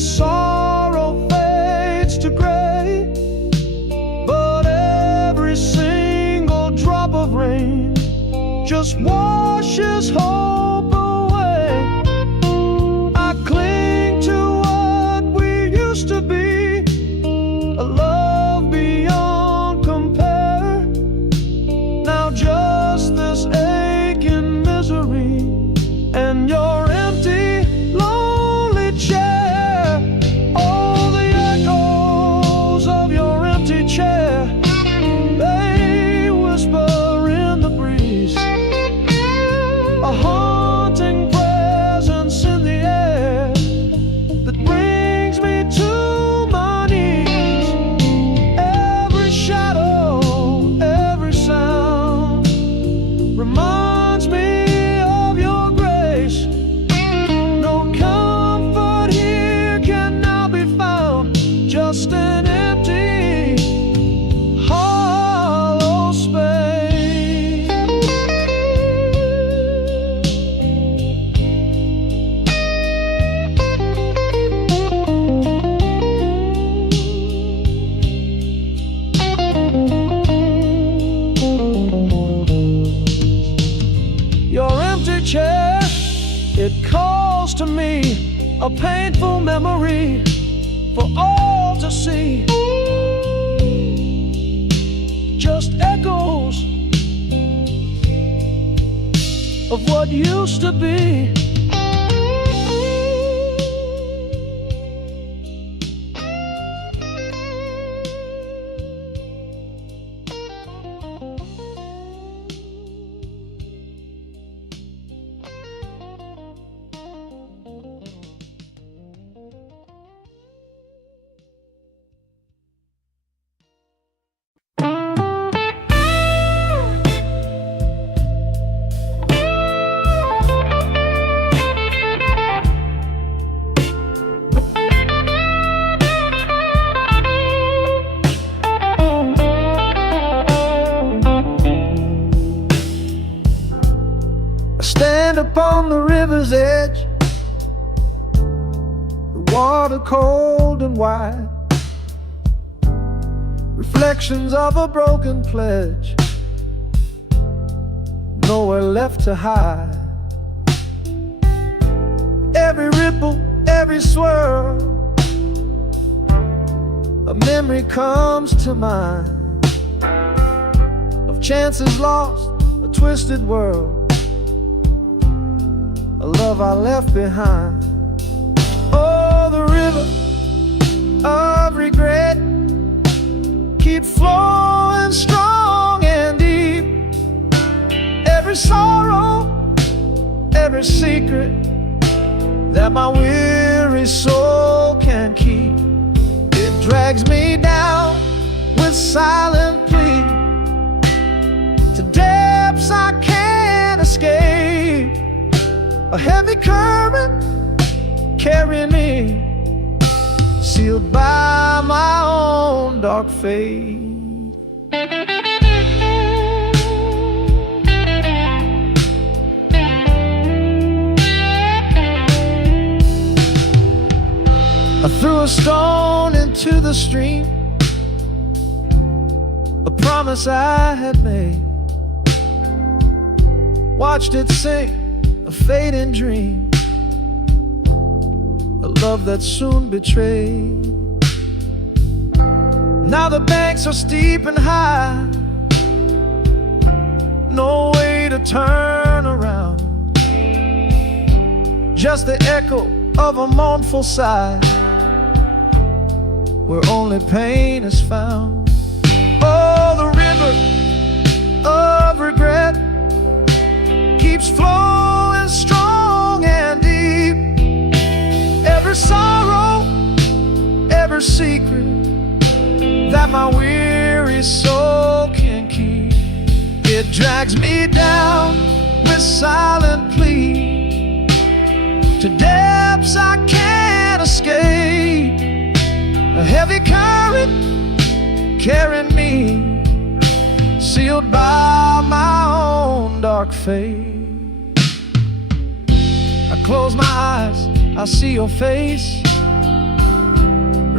sorrow fades to gray, but every single drop of rain just washes hope away. I cling to what we used to be, a love beyond compare. Now just this aching misery and your empty, lonely chair. All the echoes of your empty chair, they whisper in the breeze, a haunting presence in the air that brings me to my knees. Every shadow, every sound reminds me of your grace. No comfort here can now be found, just an empty, hollow space. Your empty chair, it calls to me, a painful memory for all to see. Just echoes of what used to be. Stand upon the river's edge, the water cold and wide, reflections of a broken pledge, nowhere left to hide. Every ripple, every swirl, a memory comes to mind of chances lost, a twisted world, a love I left behind. Oh, the river of regret keeps flowing strong and deep. Every sorrow, every secret that my weary soul can keep, it drags me down with silent plea to depths I can't escape. A heavy current carrying me, sealed by my own dark fate. I threw a stone into the stream, a promise I had made, watched it sink, a fading dream, a love that soon betrayed. Now the banks are steep and high, no way to turn around, just the echo of a mournful sigh, where only pain is found. Oh, the river of regret keeps flowing strong and deep. Every sorrow, every secret that my weary soul can keep, it drags me down with silent plea to depths I can't escape. A heavy current carrying me, sealed by my own dark fate. I close my eyes, I see your face,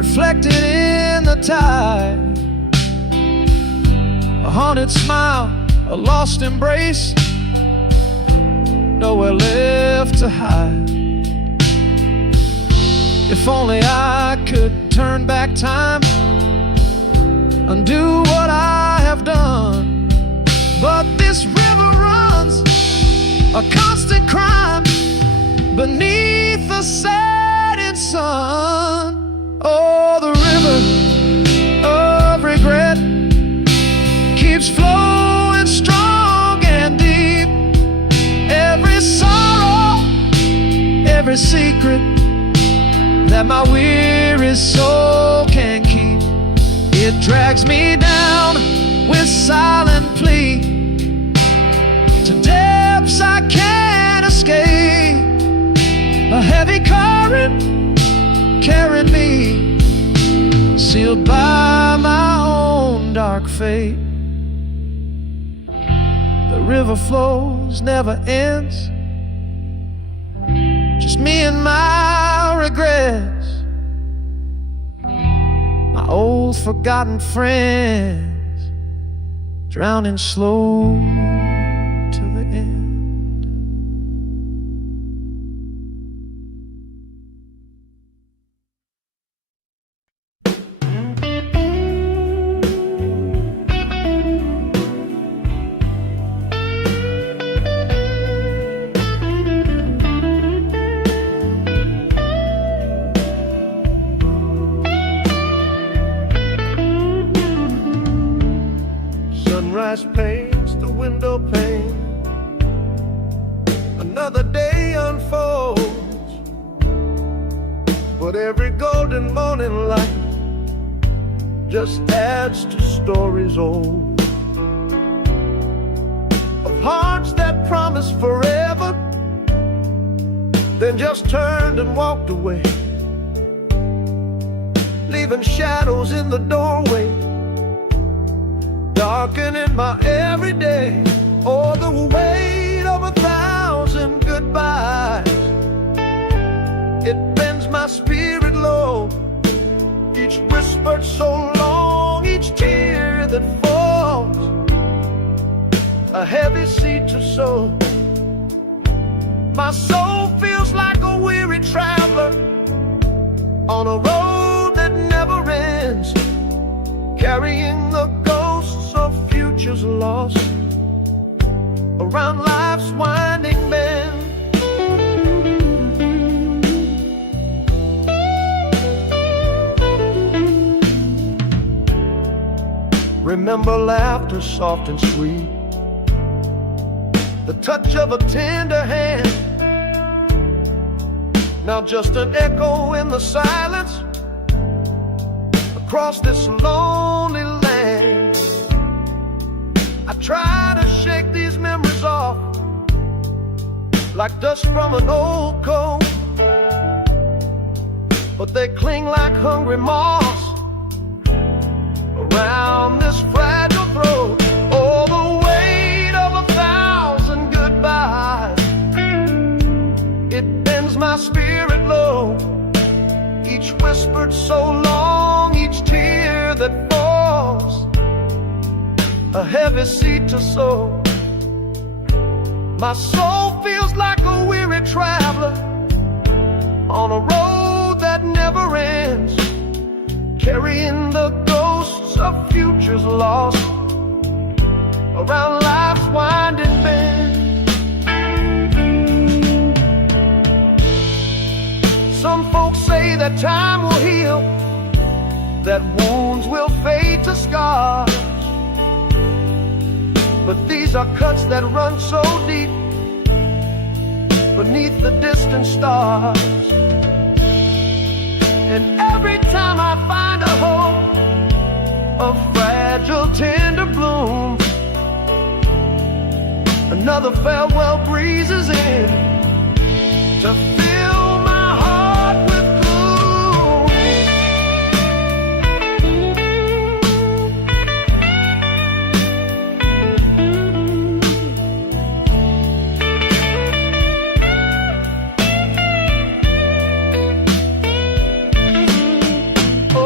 reflected in the tide. A haunted smile, a lost embrace, nowhere left to hide. If only I could turn back time, undo what I have done. But this river runs a constant crime beneath the setting sun. Oh, the river of regret keeps flowing strong and deep. Every sorrow, every secret that my weary soul can keep, it drags me down with silent plea to depths I can't escape. A heavy current carrying me, sealed by my own dark fate. The river flows, never ends, just me and my regrets, my old forgotten friends, drowning slow to the end. Sunrise paints the window pane, another day unfolds, but every golden morning light just adds to stories old, of hearts that promised forever, then just turned and walked away, leaving shadows in the doorway, darkening my everyday. Oh, the weight of 1,000 goodbyes, it bends my spirit low. Each whispered so long, each tear that falls, a heavy seed to sow. My soul feels like a weary traveler on a road that never ends, carrying the ghosts of futures lost around life's winding bend. Remember laughter soft and sweet, the touch of a tender hand, now just an echo in the silence across this lonely land. I try to shake these memories off like dust from an old coat, but they cling like hungry moths around this fragile throat. Oh, the weight of 1,000 goodbyes, it bends my spirit low. Each whispered so long, each tear that falls, a heavy seed to sow. My soul feels like a weary traveler on a road that never ends, carrying the ghosts of futures lost around life's winding bend. Some folks say that time will heal, that wounds will fade to scars, but these are cuts that run so deep beneath the distant stars. And every time I find a hope, a fragile tender bloom, another farewell breezes in to fill my heart with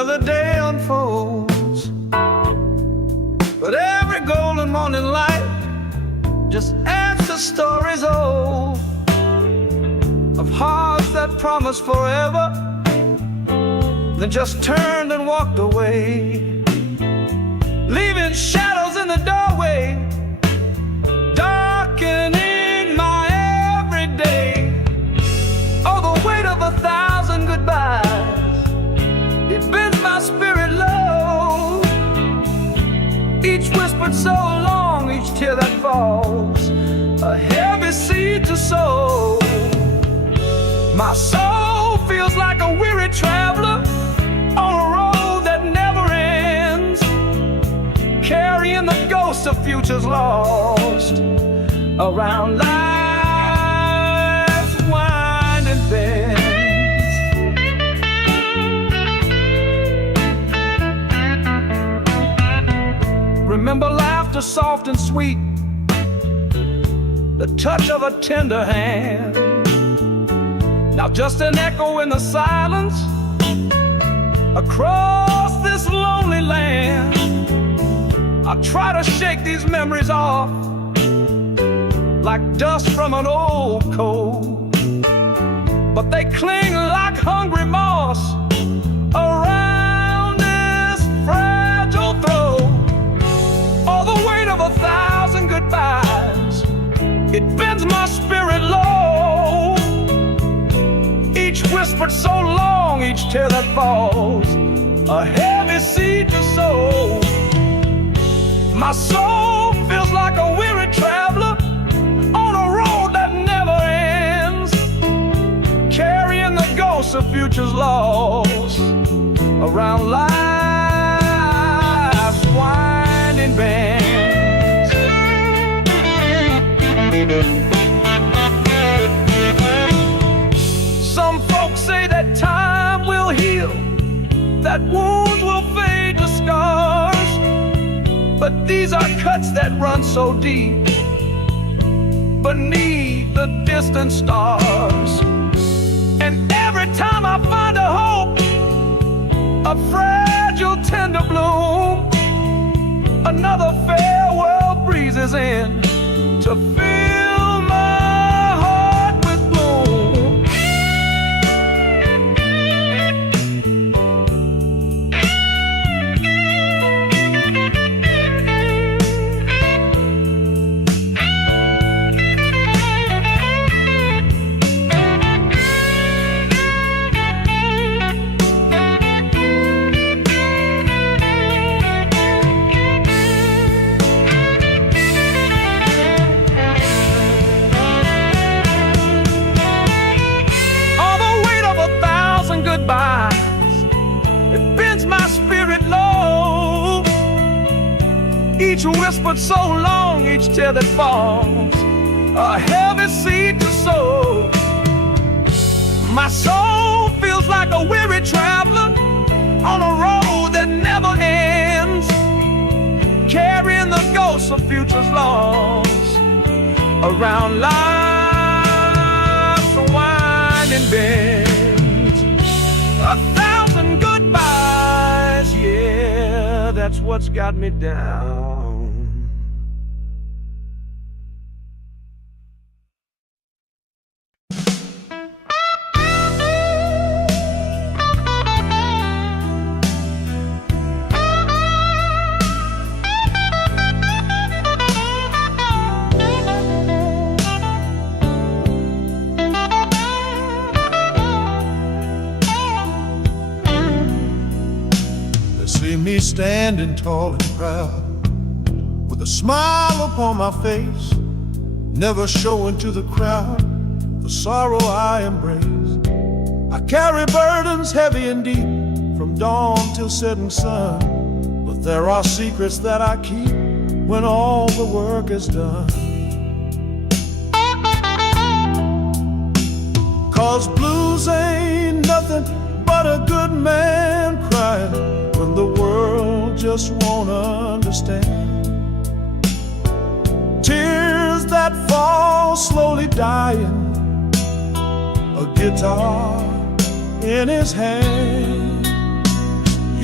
another day unfolds, but every golden morning light just adds to stories old of hearts that promised forever, then just turned and walked away, leaving shadows in the doorway, darkening my everyday. Oh, the weight of 1,000 goodbyes, it bends my spirit low. Each whispered so long, each tear that falls, a heavy seed to sow. My soul feels like a weary traveler on a road that never ends, carrying the ghosts of futures lost around life's winding bends. Remember laughter soft and sweet, the touch of a tender hand. Now just an echo in the silence across this lonely land. I try to shake these memories off like dust from an old coat, but they cling like hungry moss around this fragile throat. Oh, the weight of 1,000 goodbyes, it bends my spirit low. Each whispered so long, each tear that falls, a heavy seed to sow. My soul feels like a weary traveler on a road that never ends, carrying the ghosts of futures lost around life's winding bends. Some folks say that time will heal, that wounds will fade to scars, but these are cuts that run so deep beneath the distant stars. And every time I find a hope, a fragile tender bloom, another farewell breezes in to fill my heart with gloom. It bends my spirit low. Each whispered so long, each tear that falls, a heavy seed to sow. My soul feels like a weary traveler on a road that never ends, carrying the ghosts of futures lost around life's winding bend. 1,000 goodbyes, yeah, that's what's got me down. See me standing tall and proud, with a smile upon my face, never showing to the crowd the sorrow I embrace. I carry burdens heavy and deep, from dawn till setting sun, but there are secrets that I keep when all the work is done. 'Cause blues ain't nothing but a good man crying when the world just won't understand. Tears that fall slowly dying, a guitar in his hand.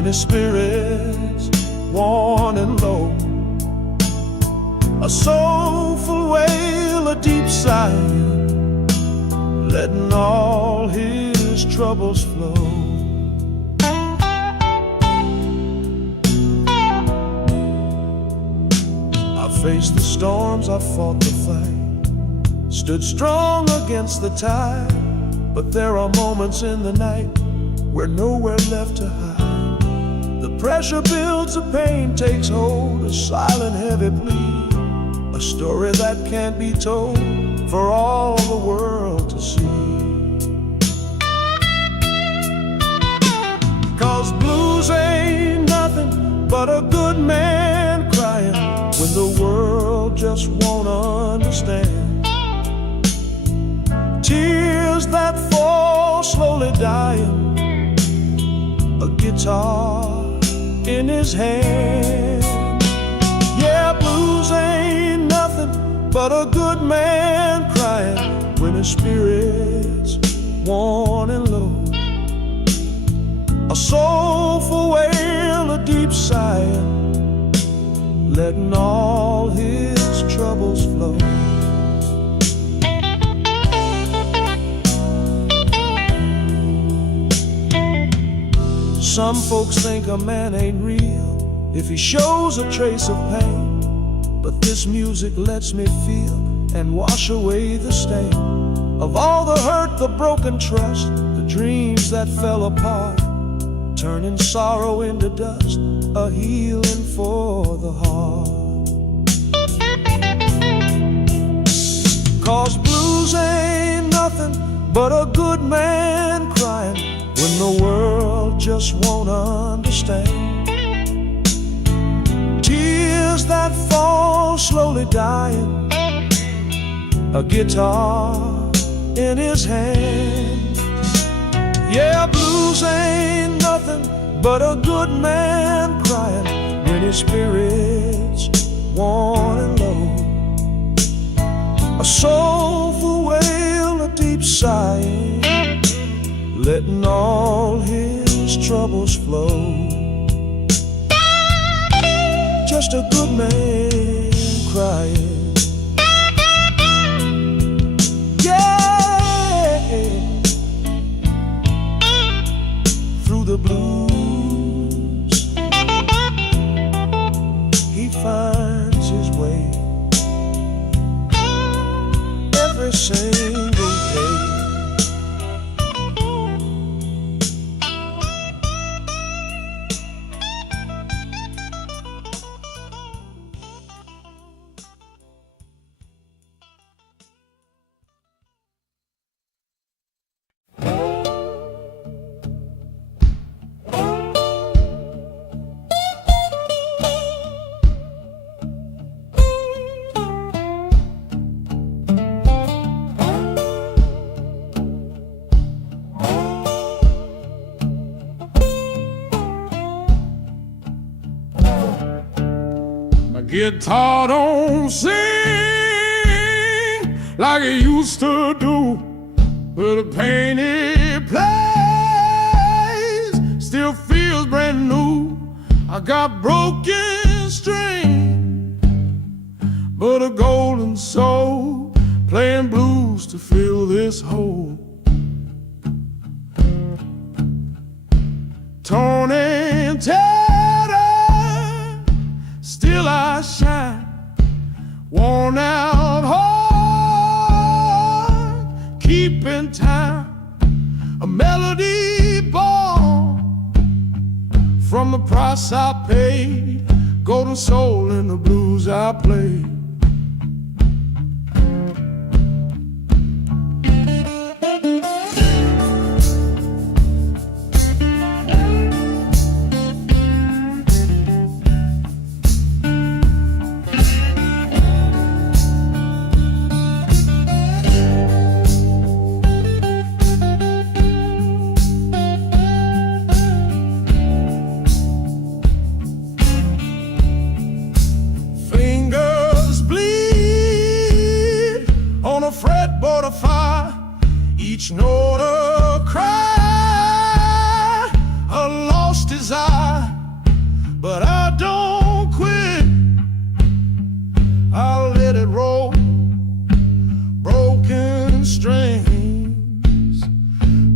when his spirit's worn and low. A soulful wail, a deep sigh, letting all his troubles flow. I faced the storms, I fought the fight, stood strong against the tide. But there are moments in the night where nowhere left to hide. The pressure builds, the pain takes hold, a silent heavy plea, a story that can't be told for all the world to see. 'Cause blues ain't nothing but a good man crying when the world just won't understand. Tears that fall slowly dying, a guitar in his hand. Yeah, blues ain't nothing but a good man crying when his spirit's worn and low. A soulful wail, a deep sigh, letting all his troubles flow. Some folks think a man ain't real if he shows a trace of pain, but this music lets me feel and wash away the stain of all the hurt, the broken trust, the dreams that fell apart, turning sorrow into dust, a healing for the heart. 'Cause blues ain't nothing but a good man crying when the world just won't understand. Tears that fall slowly dying, a guitar in his hand. Yeah, blues ain't nothing but a good man crying when his spirit's worn and low. A soulful wail, a deep sigh, letting all his troubles flow. Just a good man crying. Yeah, through the blues he finds his way every single day. Guitar don't sing like it used to do, but the pain it plays still feels brand new. I got broken strings, but a golden soul playing blues to fill this hole. Torn and tattered, still I shine, worn out heart, keeping time, a melody born from the price I paid, golden soul in the blues I play. Fingers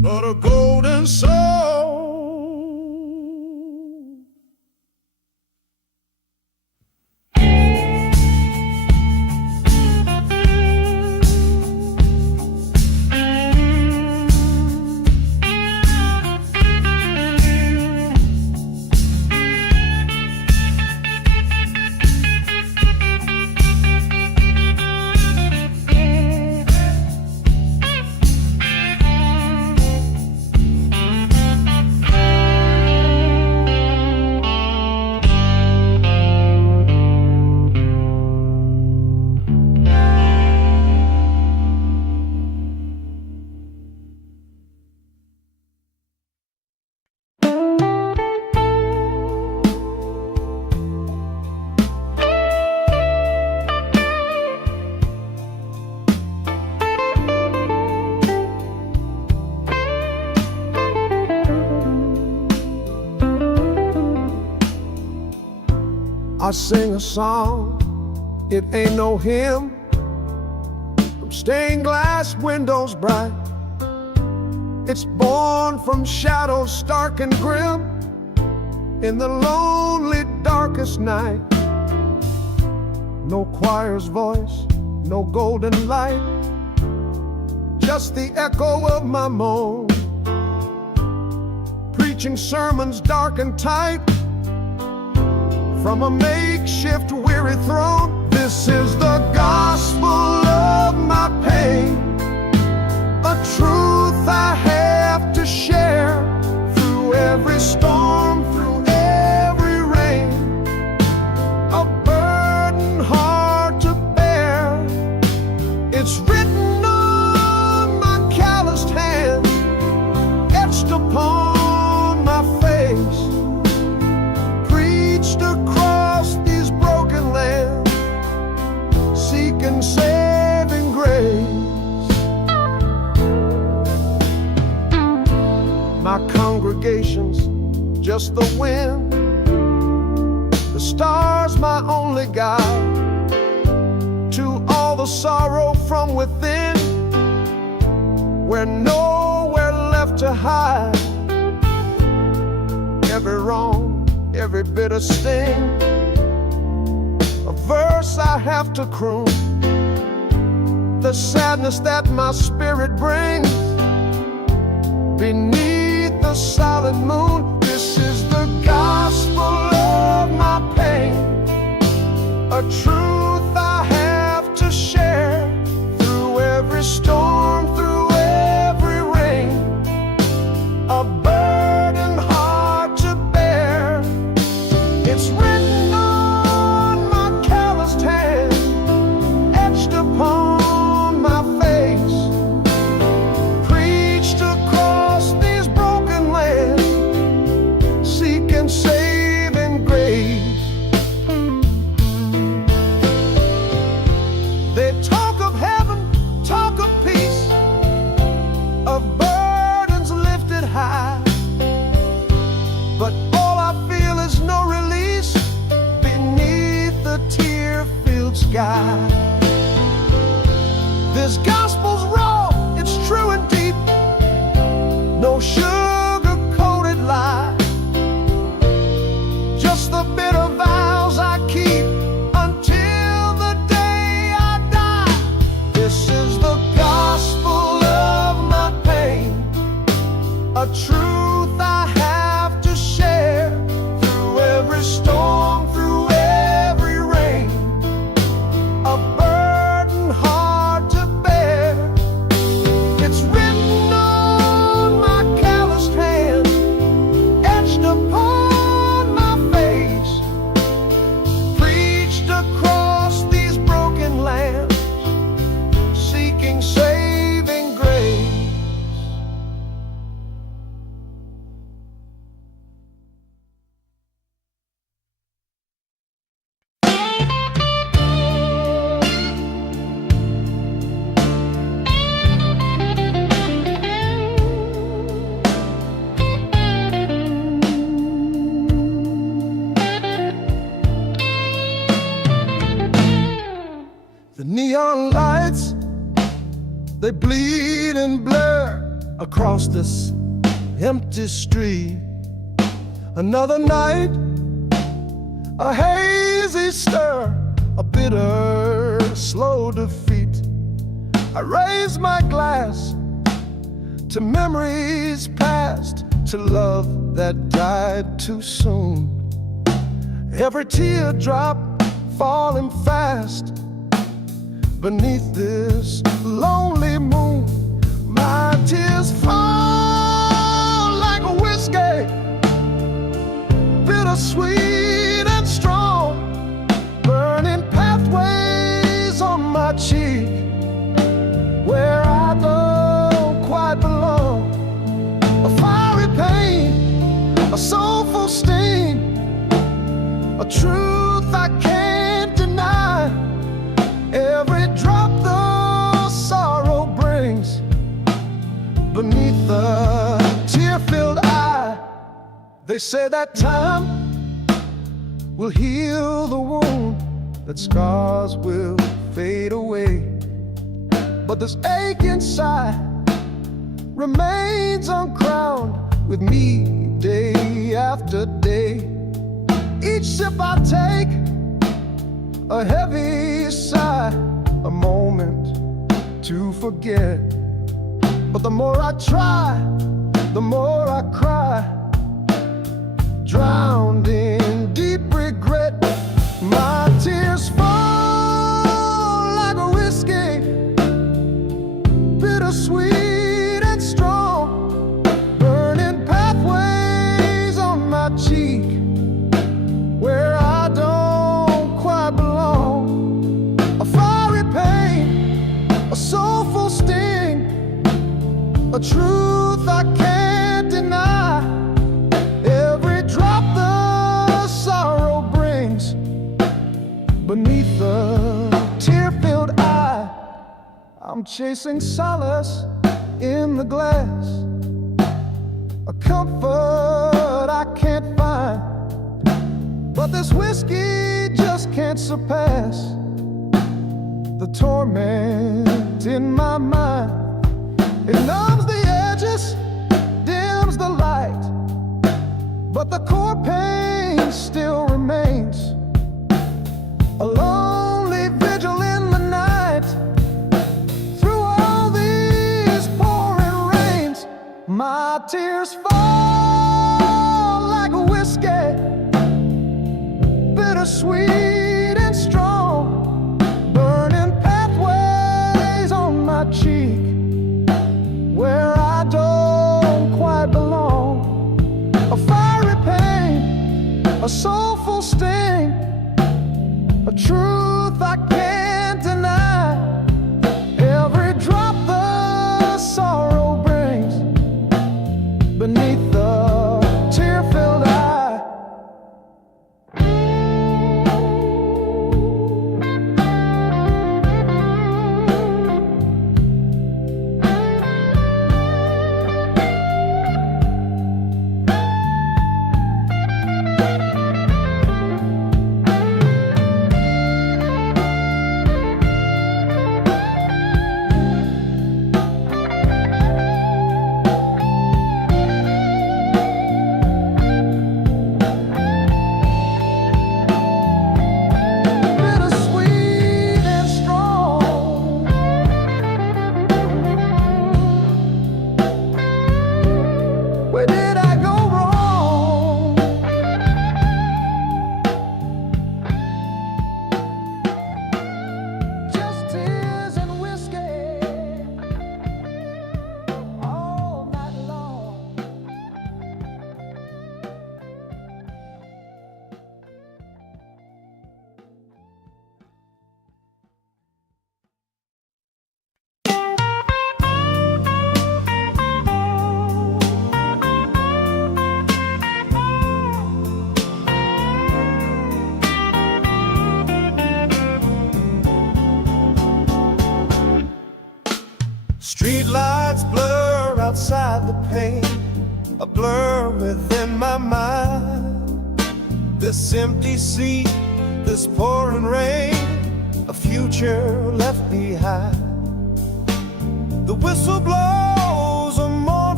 but a golden soul. I sing a song, it ain't no hymn, from stained glass windows bright. It's born from shadows stark and grim, in the lonely darkest night. No choir's voice, no golden light, just the echo of my moan, preaching sermons dark and tight, from a makeshift weary throne. This is the gospel of my pain, a truth I have to share, through every storm, through every rain, a burden hard to bear. It's written on my calloused hands, etched upon my face, preached across these broken lands, seeking saving grace. My congregation's just the wind, the stars my only guide, to all the sorrow from within, where nowhere left to hide. Every wrong, every bitter sting, a verse I have to croon, the sadness that my spirit brings beneath the silent moon. This is the gospel of my pain, a truth I have to share, through every storm, through every rain, a burden hard to bear. It's written on my calloused hand, etched upon my face, preached across these broken lands, seeking saving grace. They talk of heaven, talk of peace, of burdens lifted high, but all I feel is no release beneath the tear-filled sky. This gospel's raw, it's true and deep, no sugar-coated lie, just the bitter vows I keep until the day I die. This is the gospel of my pain, a truth I have to share, through every storm, through every rain, a burden hard to bear. It's written on my calloused hand, etched upon my face, preached across these broken lands, seeking saving grace. The neon lights, they bleed and blur across this empty street. Another night, a hazy stir, a bitter, slow defeat. I raise my glass to memories past, to love that died too soon. Every teardrop falling fast beneath this lonely moon. My tears fall like a whiskey, bittersweet and strong, burning pathways on my cheek where I don't quite belong. A fiery pain, a soulful sting, a truth I can't deny. Every drop the sorrow brings beneath the tear-filled eye. They say that time will heal the wound, that scars will fade away, but this ache inside remains uncrowned with me day after day. Each sip I take, a heavy sigh, a moment to forget. But the more I try, the more I cry, drowned in deep regret. My tears fall like a whiskey, bittersweet and strong, burning pathways on my cheek where I don't quite belong. A fiery pain, a soulful sting, a truth I can't deny. Every drop the sorrow brings beneath the tear-filled eye. I'm chasing solace in the glass, a comfort I can't find, but this whiskey just can't surpass the torment in my mind. It numbs the edges, dims the light, but the core pain still remains. A lonely vigil in the night, through all these pouring rains. My tears fall like a whiskey, bittersweet and strong, burning pathways on my cheek where I don't quite belong. A fiery pain, a soulful sting, a truth I can't deny. Every drop the sorrow brings beneath the tear-filled eye. Streetlights blur outside the pane, a blur within my mind. This empty seat, this pouring rain, a future left behind. The whistle blows a morning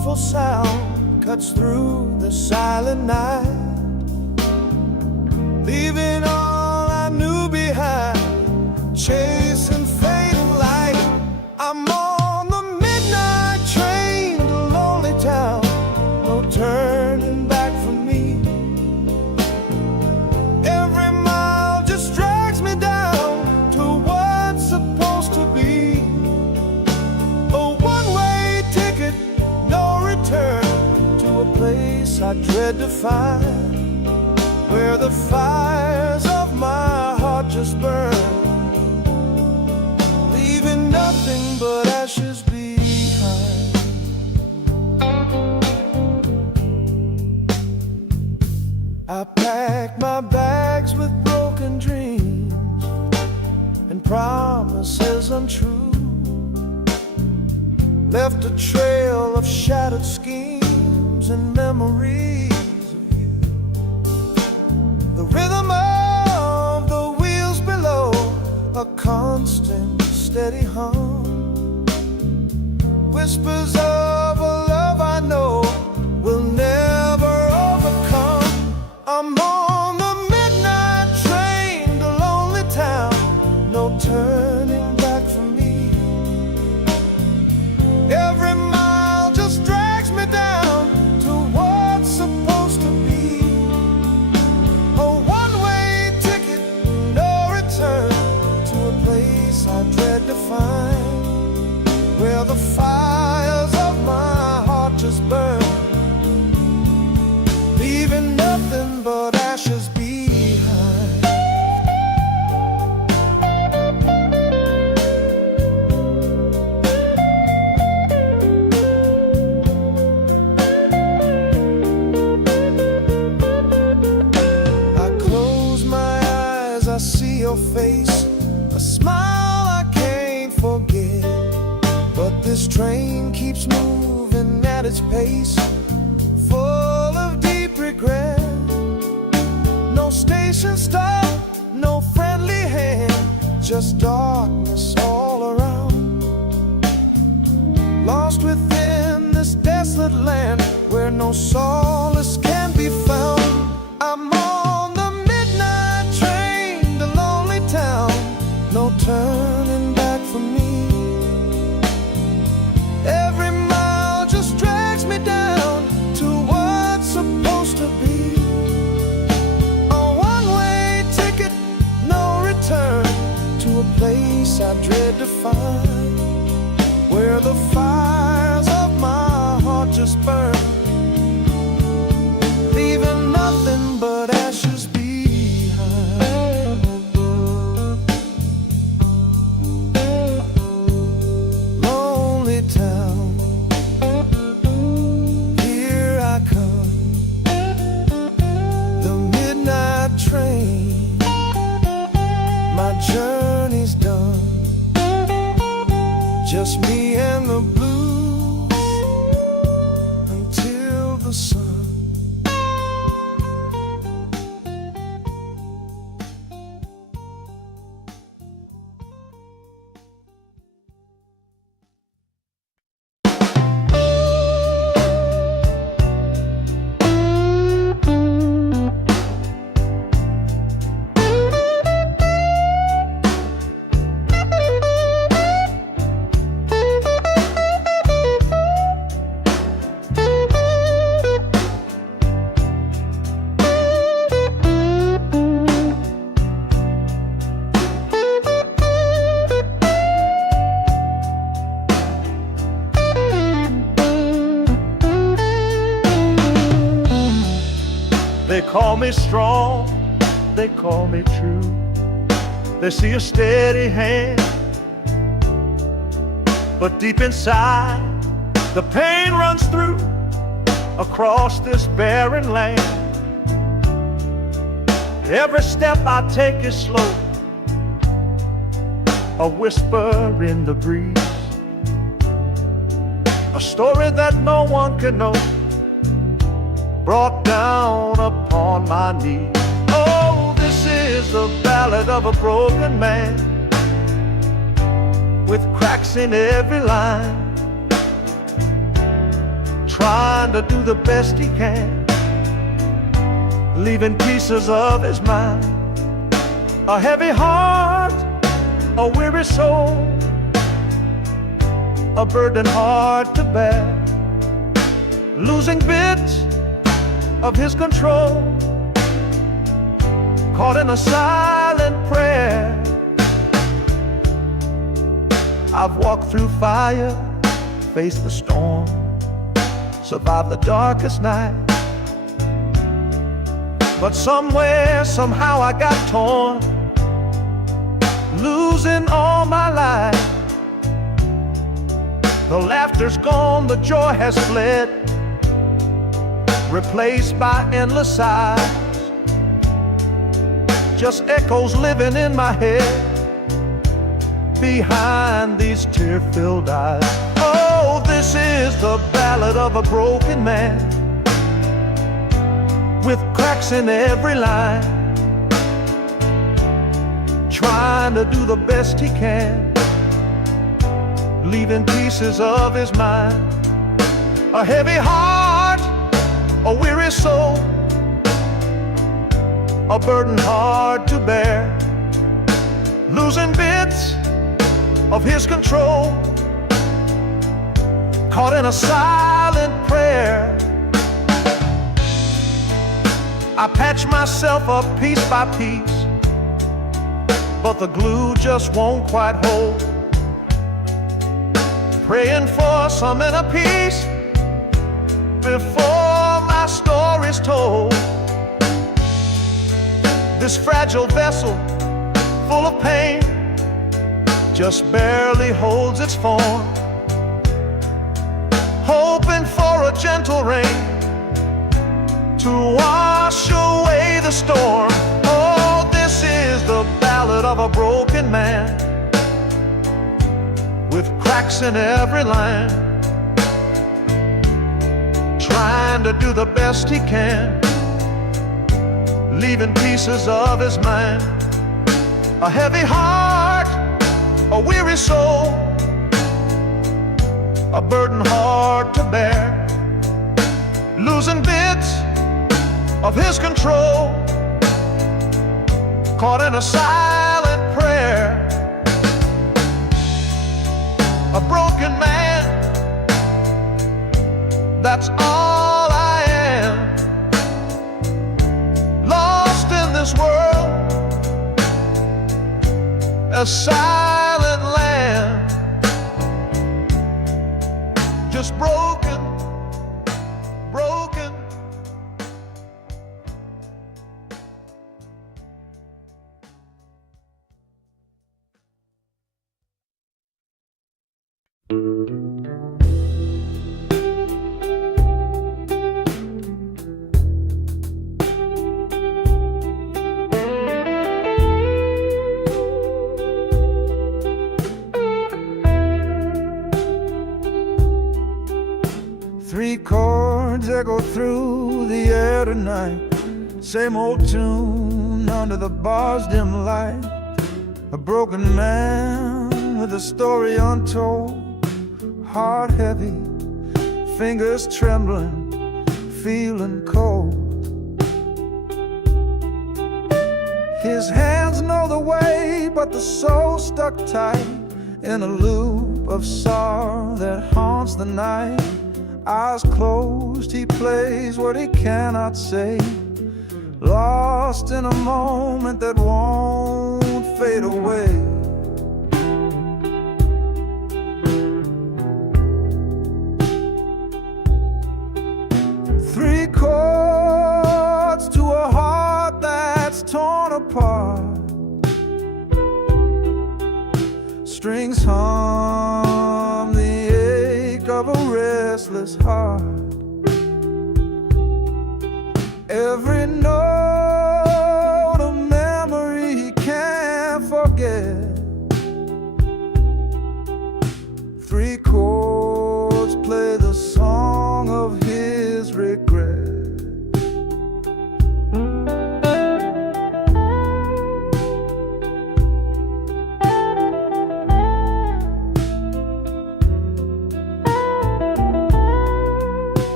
mournful sound cuts through the silent night, leaving all I knew behind, chasing fading light. I'm on the midnight train to lonely town, no turning back for me. Every mile just drags me down to what's supposed to be a one-way ticket, no return, to a place I dread to find, where the fires of my heart just burn, leaving nothing but ashes behind. I packed my bags with broken dreams and promises untrue, left a trail of shattered schemes and memories of you. The rhythm of the wheels below, a constant steady hum, whispers of a love I know will never overcome. I'm on the midnight train to lonely town, no turning back for me. Every mile just drags me down to what's supposed to be a one-way ticket, no return, to a place I dread to find, where the fires of my heart just burn, leaving nothing but ashes behind. I close my eyes, I see your face, a smile I can't forget. But this train keeps moving at its pace, full of deep regret. No station stop, no friendly hand, just darkness all around. Lost within this desolate land where no solace can be found. I'm on the midnight train to lonely town, no turning back for me. Every mile just drags me down to what's supposed to be a one-way ticket, no return, to a place I dread to find, where the fires of my heart just burn, leaving nothing but ashes behind. Lonely town, here I come, the midnight train, my journey's done, just me and the blues until the sun. They call me strong, they call me true. They see a steady hand, but deep inside the pain runs through across this barren land. Every step I take is slow, a whisper in the breeze, a story that no one can know, brought down upon my knees. Oh, this is the ballad of a broken man, with cracks in every line, trying to do the best he can, leaving pieces of his mind. A heavy heart, a weary soul, a burden hard to bear, losing bits of his control, caught in a silent prayer. I've walked through fire, faced the storm, survived the darkest night. But somewhere, somehow I got torn, losing all my life. The laughter's gone, the joy has fled, replaced by endless sighs. Just echoes living in my head, behind these tear-filled eyes. Oh, this is the ballad of a broken man, with cracks in every line, trying to do the best he can, leaving pieces of his mind. A heavy heart, a weary soul, a burden hard to bear, losing bits of his control, caught in a silent prayer. I patch myself up piece by piece, but the glue just won't quite hold. Praying for some inner peace before my story's told. This fragile vessel, full of pain, just barely holds its form, hoping for a gentle rain to wash away the storm. Oh, this is the ballad of a broken man, with cracks in every line, trying to do the best he can, leaving pieces of his mind. A heavy heart, a weary soul, a burden hard to bear, losing bits of his control, caught in a silent prayer. A broken man, that's all I am, lost in this world, a silent land, just broken, broken. Three chords echo through the air tonight, same old tune under the bar's dim light. A broken man with a story untold, heart heavy, fingers trembling, feeling cold. His hands know the way, but the soul stuck tight in a loop of sorrow that haunts the night. Eyes closed, he plays what he cannot say, lost in a moment that won't fade away. Three chords to a heart that's torn apart, strings hum the ache of a restless heart. Every note a memory he can't forget. Three chords play the song of his regret.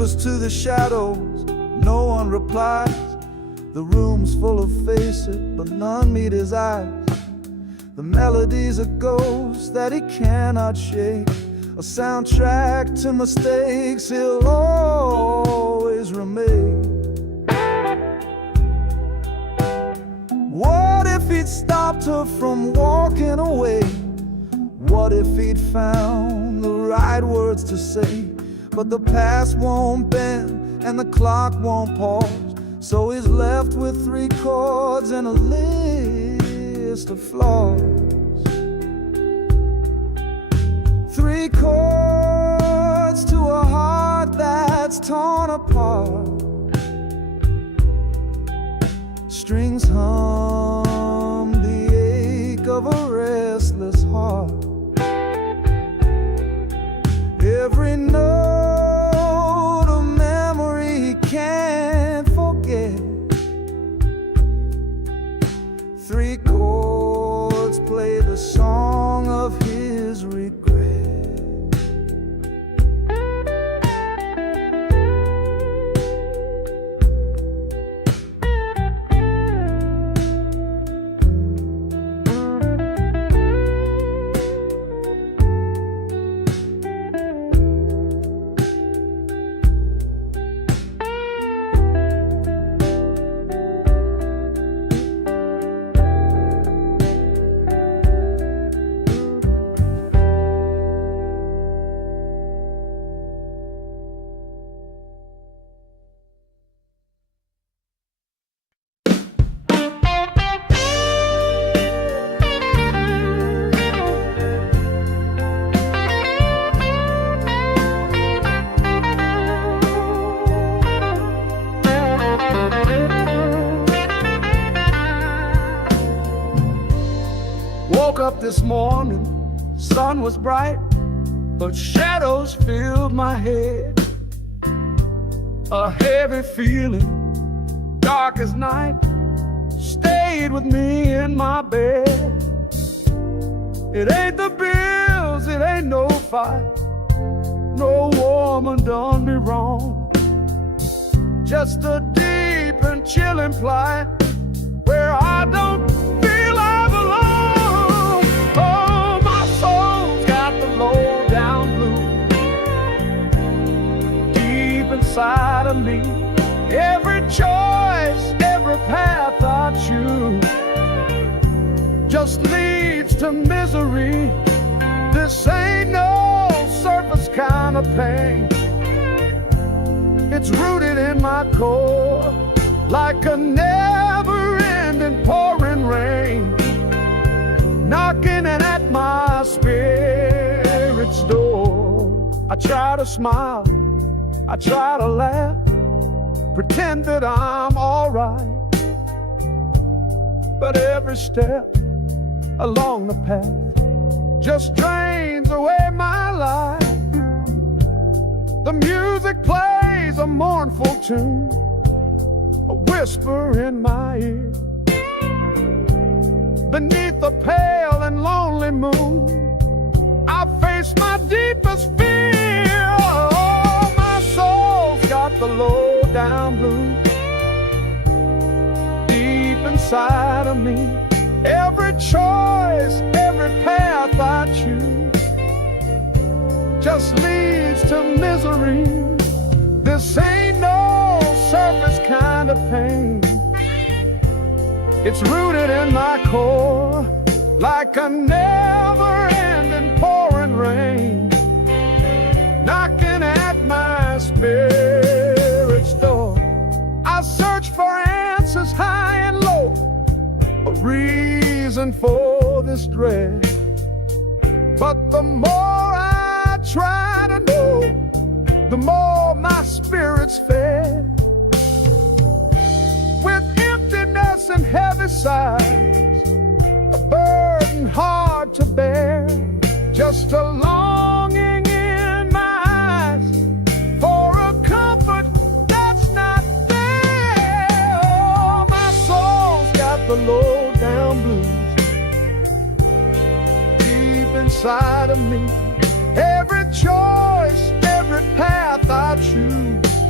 whispers to the shadows, no one replies. The room's full of faces, but none meet his eyes. The melody's a ghost that he cannot shake, a soundtrack to mistakes he'll always remain. What if he'd stopped her from walking away? What if he'd found the right words to say? But the past won't bend and the clock won't pause, so he's left with 3 chords and a list of flaws. 3 chords to a heart that's torn apart. Strings hum the ache of a restless heart. Every note of memory he can't forget. 3 chords play the song of his regret. Woke up this morning, sun was bright, but shadows filled my head. A heavy feeling, dark as night, stayed with me in my bed. It ain't the bills, it ain't no fight, no woman done me wrong. Just a deep and chilling plight where I don't feel I belong. Oh, my soul's got the low down blues deep inside of me. Every choice, every path I choose just leads to misery. This ain't no surface kind of pain. It's rooted in my core like a never-ending pouring rain, knocking at my spirit's door. I try to smile, I try to laugh, pretend that I'm alright, but every step along the path just drains away my life. The music plays a mournful tune, a whisper in my ear. Beneath the pale and lonely moon, I face my deepest fear. Oh, my soul's got the low down blues deep inside of me. Every choice, every path I choose just leads to misery. This ain't no surface kind of pain. It's rooted in my core like a never-ending pouring rain, knocking at my spirit's door. I search for answers high and low, a reason for this dread, but the more I try to know, the more my spirit's fed. With emptiness and heavy sighs, a burden hard to bear, just a longing in my eyes for a comfort that's not there. Oh, my soul's got the low down blues deep inside of me. Every choice, every path I choose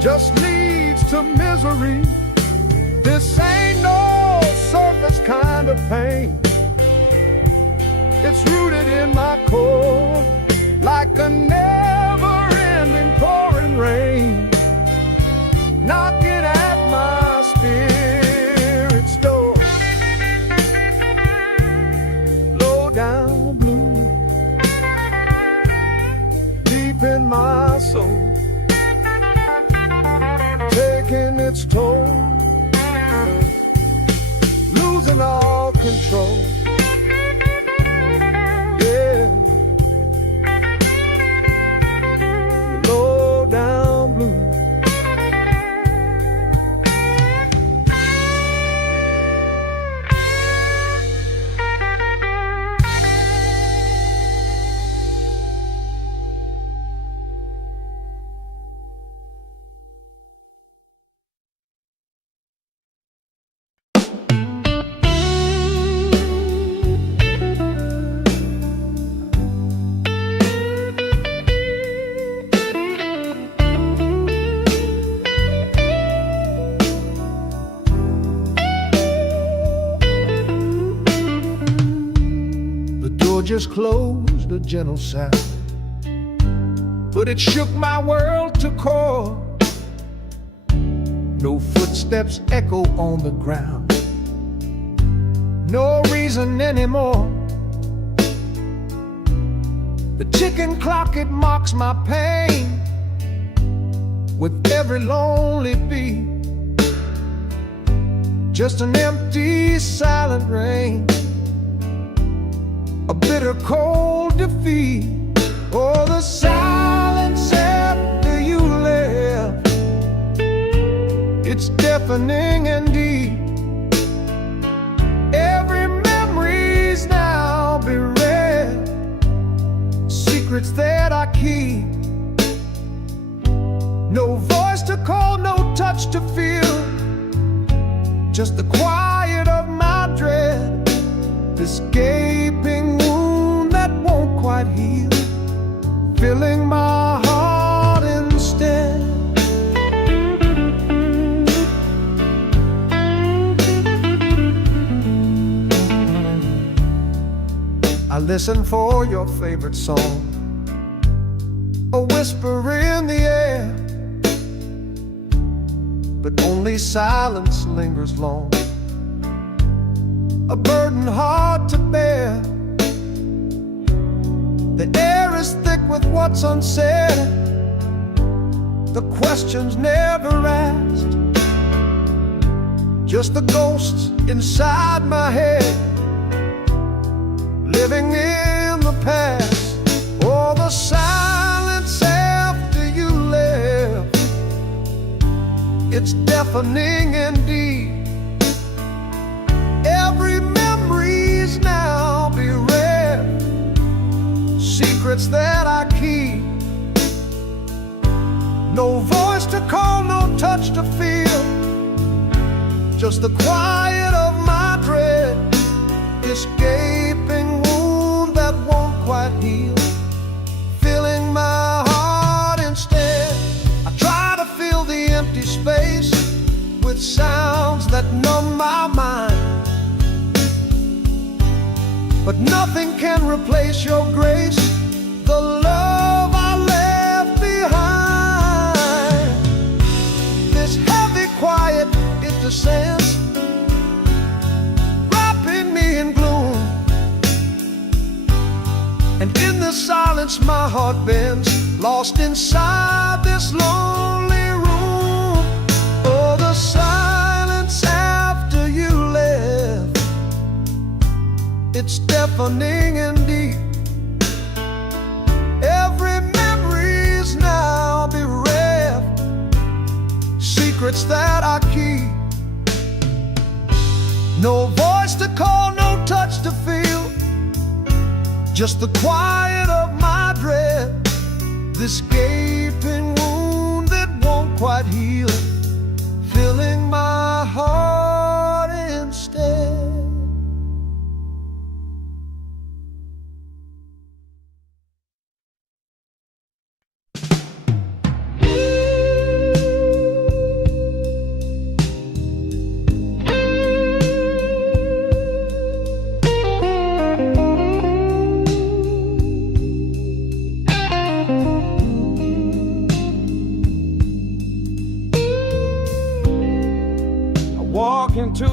just leads to misery. This ain't no surface kind of pain. It's rooted in my core, like a never-ending pouring rain, knocking at my spirit's door. Low down blue, deep in my soul, taking its toll, losing all control. Yeah, low down blue. Just closed, a gentle sound, but it shook my world to core. No footsteps echo on the ground, no reason anymore. The ticking clock, it mocks my pain with every lonely beat. Just an empty, silent rain, a bitter cold defeat. Oh, the silence after you left, it's deafening and deep. Every memory's now bereft, secrets that I keep. No voice to call, no touch to feel, just the quiet of my dread. This gaping wound that won't quite heal, filling my heart instead. I listen for your favorite song, a whisper in the air, but only silence lingers long, a burden hard to bear. The air is thick with what's unsaid, the questions never asked, just the ghosts inside my head, living in the past. Oh, the silence after you left, it's deafening indeed. Every memory's now bereft, secrets that I keep. No voice to call, no touch to feel, just the quiet of my dread. This gaping wound that won't quite heal, filling my heart instead. I try to fill the empty space with sounds that numb my mind, but nothing can replace your grace, the love I left behind. This heavy quiet, it descends, wrapping me in gloom, and in the silence my heart bends, lost inside this lonely room. Oh, the silence after you left, it's deafening and deep. Every memory's now bereft, secrets that I keep. No voice to call, no touch to feel, just the quiet of my dread. This gaping wound that won't quite heal, filling my heart instead.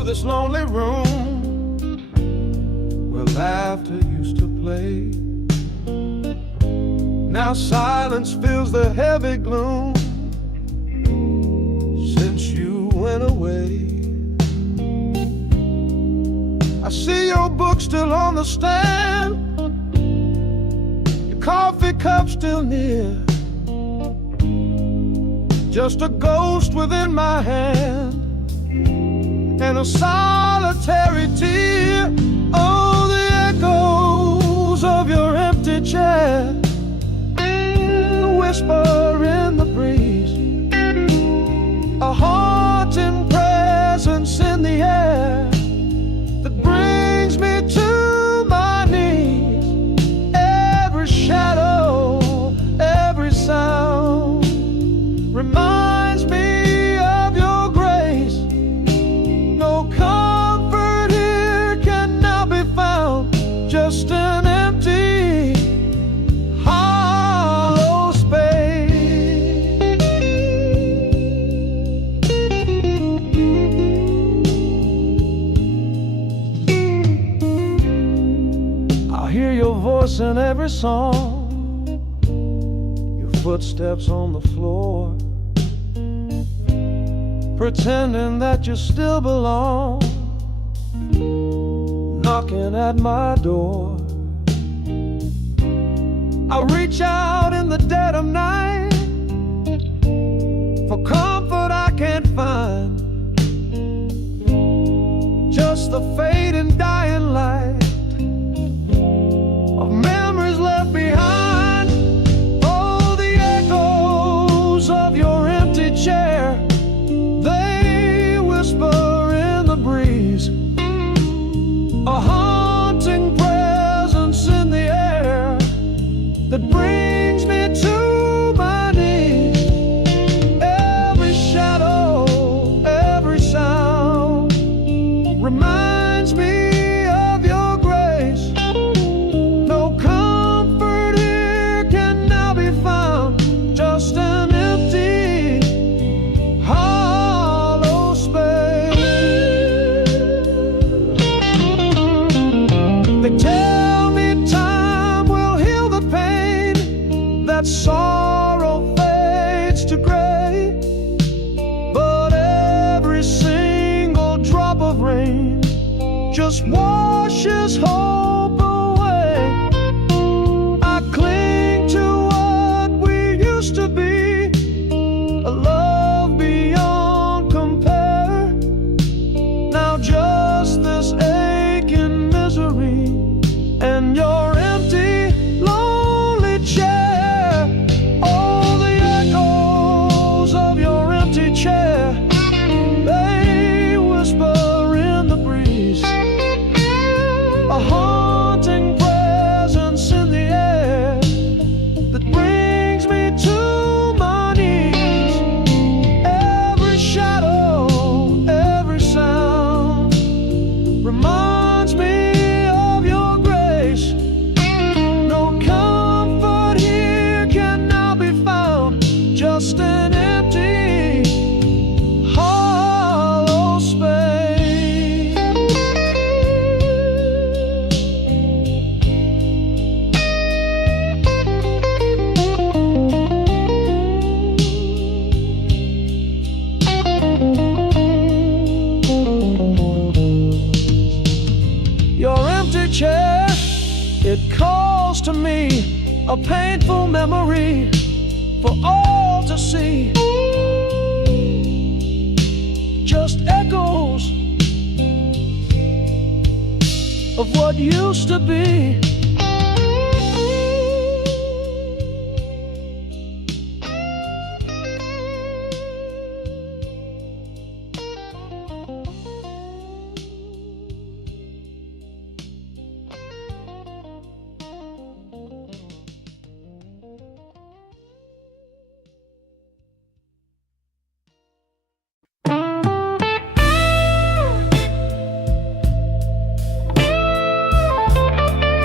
this lonely room where laughter used to play. Now silence fills the heavy gloom since you went away. I see your book still on the stand, your coffee cup still near, just a ghost within my hand and a solitary tear. Oh, the echoes of your empty chair, the whisper in the breeze, a haunting presence in the air that brings me to my knees. Every shadow, every sound reminds me of your grace. No comfort here can now be found, just an empty, hollow space. I hear your voice in every song, your footsteps on the floor, pretending that you still belong, knocking at my door. I reach out in the dead of night for comfort I can't find, just the fading dying light of memories left behind. Oh, the echoes of your empty chair, they whisper in the breeze, a haunting presence in the air that brings me to my knees. Every shadow, every sound reminds me of your grace. No comfort here can now be found, just an empty, hollow space. They tell me time will heal the pain, that sorrow fades to gray, but every single drop of rain just washes hope away. I cling to what we used to be, a love beyond compare. Now just this aching misery and your empty, lonely chair. Oh, the echoes of your empty chair, they whisper in the breeze, a haunting presence in the air that brings me to my knees. Every shadow, every sound reminds me of your grace. No comfort here can now be found, just an empty, hollow space. Your empty chair, it calls to me, a painful memory for all to see. Just echoes of what used to be.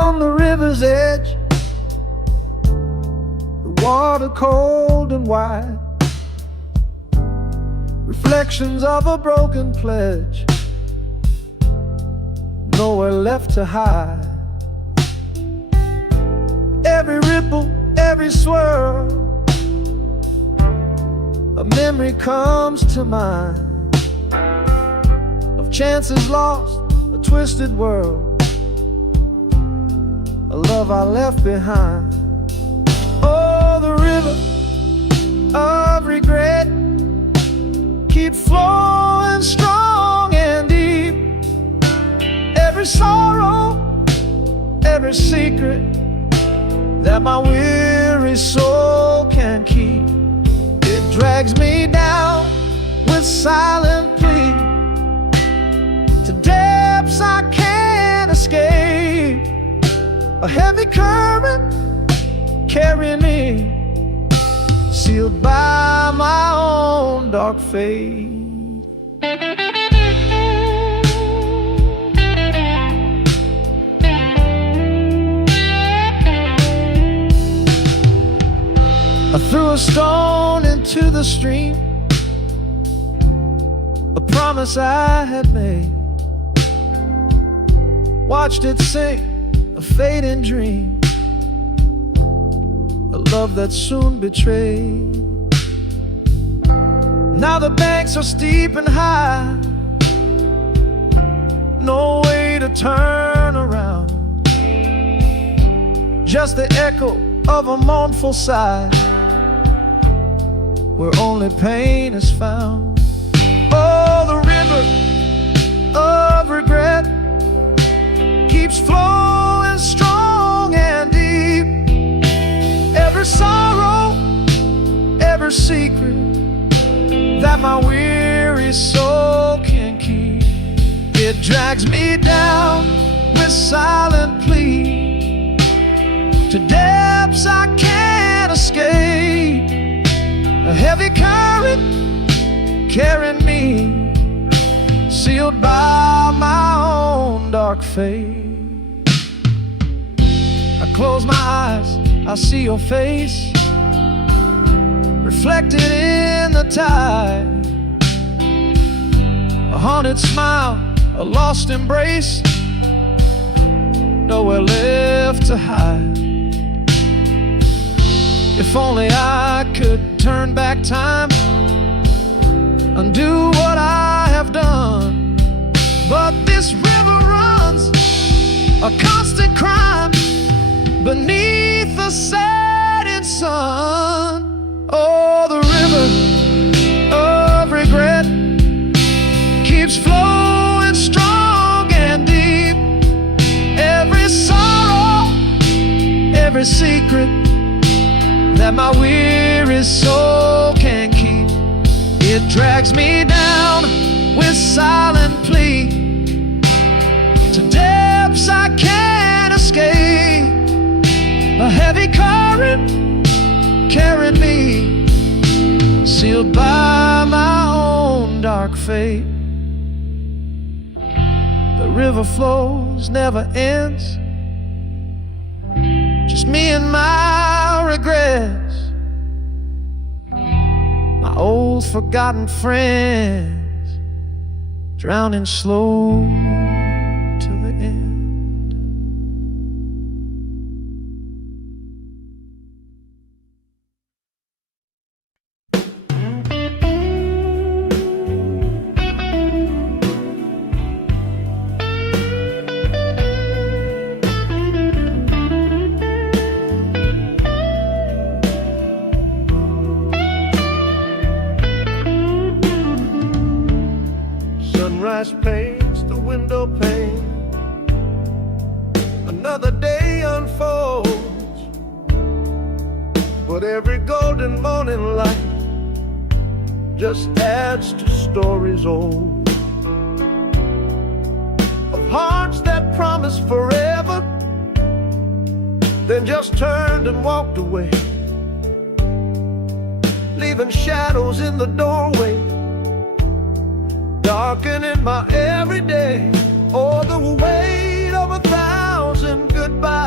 on the river's edge, the water cold and wide, reflections of a broken pledge, nowhere left to hide. Every ripple, every swirl, a memory comes to mind of chances lost, a twisted world, a love I left behind. Oh, the river of regret keeps flowing strong and deep. Every sorrow, every secret that my weary soul can keep, it drags me down with silent plea to depths I can't escape. A heavy current carrying me, sealed by my own dark fate. I threw a stone into the stream, a promise I had made, watched it sink, a fading dream, a love that soon betrayed. Now the banks are steep and high, no way to turn around, just the echo of a mournful sigh, where only pain is found. Oh, the river of regret keeps flowing strong and deep. Every sorrow, every secret that my weary soul can keep, it drags me down with silent plea to depths I can't escape. A heavy current carrying me, sealed by my own dark fate. I close my eyes, I see your face reflected in the tide, a haunted smile, a lost embrace, nowhere left to hide. If only I could turn back time, undo what I have done, but this river runs a constant crime beneath the setting sun. Oh, the river of regret keeps flowing strong and deep. Every sorrow, every secret that my weary soul can keep, it drags me down with silent plea to depths I can't escape. A heavy current carrying me, sealed by my own dark fate. The river flows, never ends, just me and my regrets, my old forgotten friends, drowning slow to the end. Sunrise paints the window pane, another day unfolds, but every golden morning light just adds to stories old, of hearts that promised forever, then just turned and walked away, leaving shadows in the doorway, darkening my everyday. Oh, the weight of 1,000 goodbyes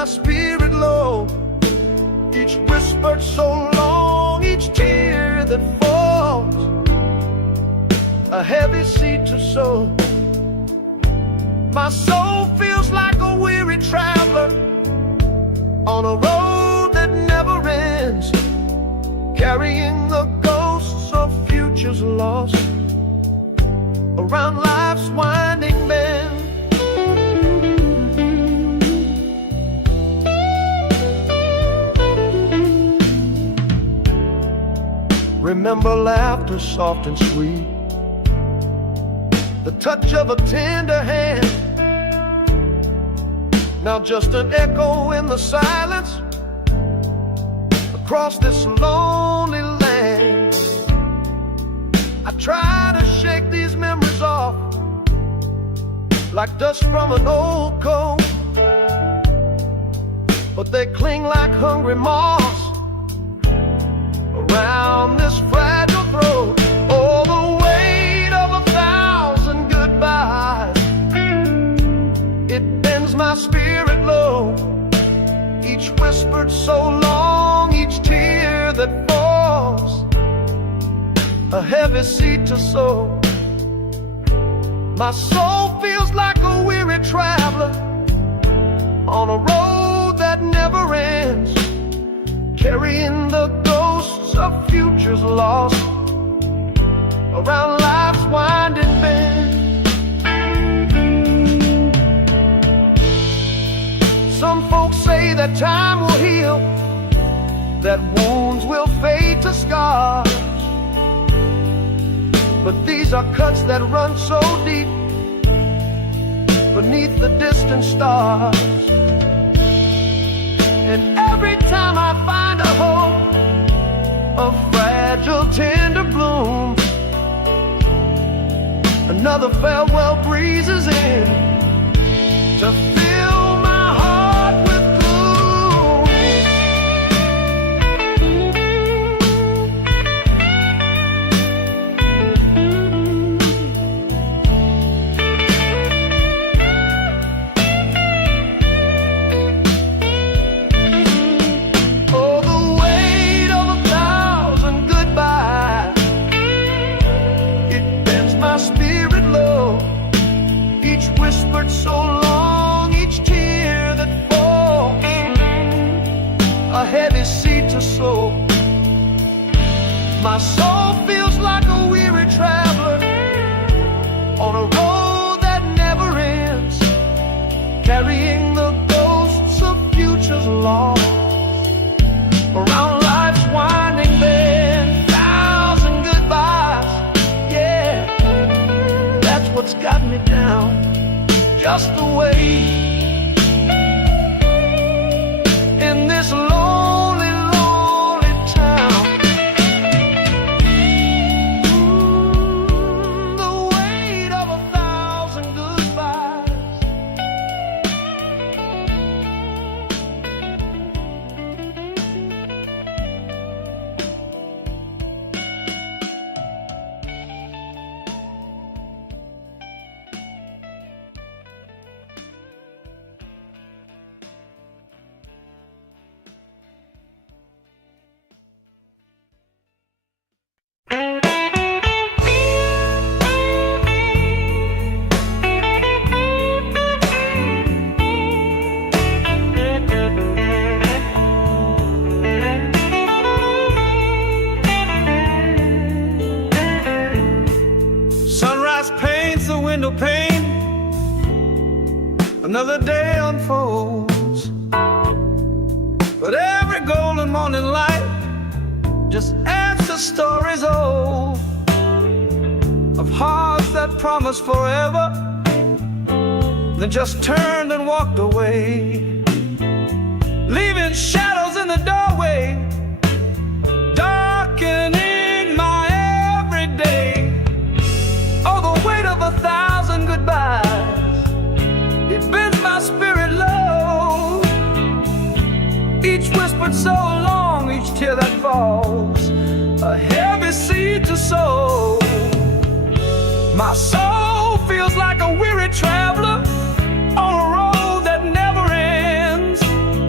my spirit low. Each whispered so long, each tear that falls, a heavy seed to sow. My soul feels like a weary traveler on a road that never ends, carrying the ghosts of futures lost around life's winding bend. Remember laughter soft and sweet, the touch of a tender hand. Now just an echo in the silence across this lonely land. I try to shake these memories off like dust from an old coat, but they cling like hungry moths around this fragile throat. Oh, the weight of 1,000 goodbyes, it bends my spirit low. Each whispered so long, each tear that falls, a heavy seed to sow. My soul feels like a weary traveler on a road that never ends, carrying the ghosts of futures lost around life's winding bend. Some folks say that time will heal, that wounds will fade to scars, but these are cuts that run so deep beneath the distant stars. And every time I find a hope, a fragile tender bloom, another farewell breezes in to fill my heart with so long, each tear that falls, a heavy seed to sow. My soul feels like a weary traveler on a road that never ends, carrying the ghosts of futures lost around life's winding bend. 1,000 goodbyes, yeah, that's what's got me down. Just the way in this lonely, lonely town. The weight of 1,000 goodbyes. Window pane, another day unfolds, but every golden morning light just adds to stories old of hearts that promised forever, then just turned and walked away, leaving shadows in the doorway, darkening my everyday. Oh, the weight of 1,000 goodbyes, it bends my spirit low. Each whispered so long, each tear that falls, a heavy seed to sow. My soul feels like a weary traveler on a road that never ends,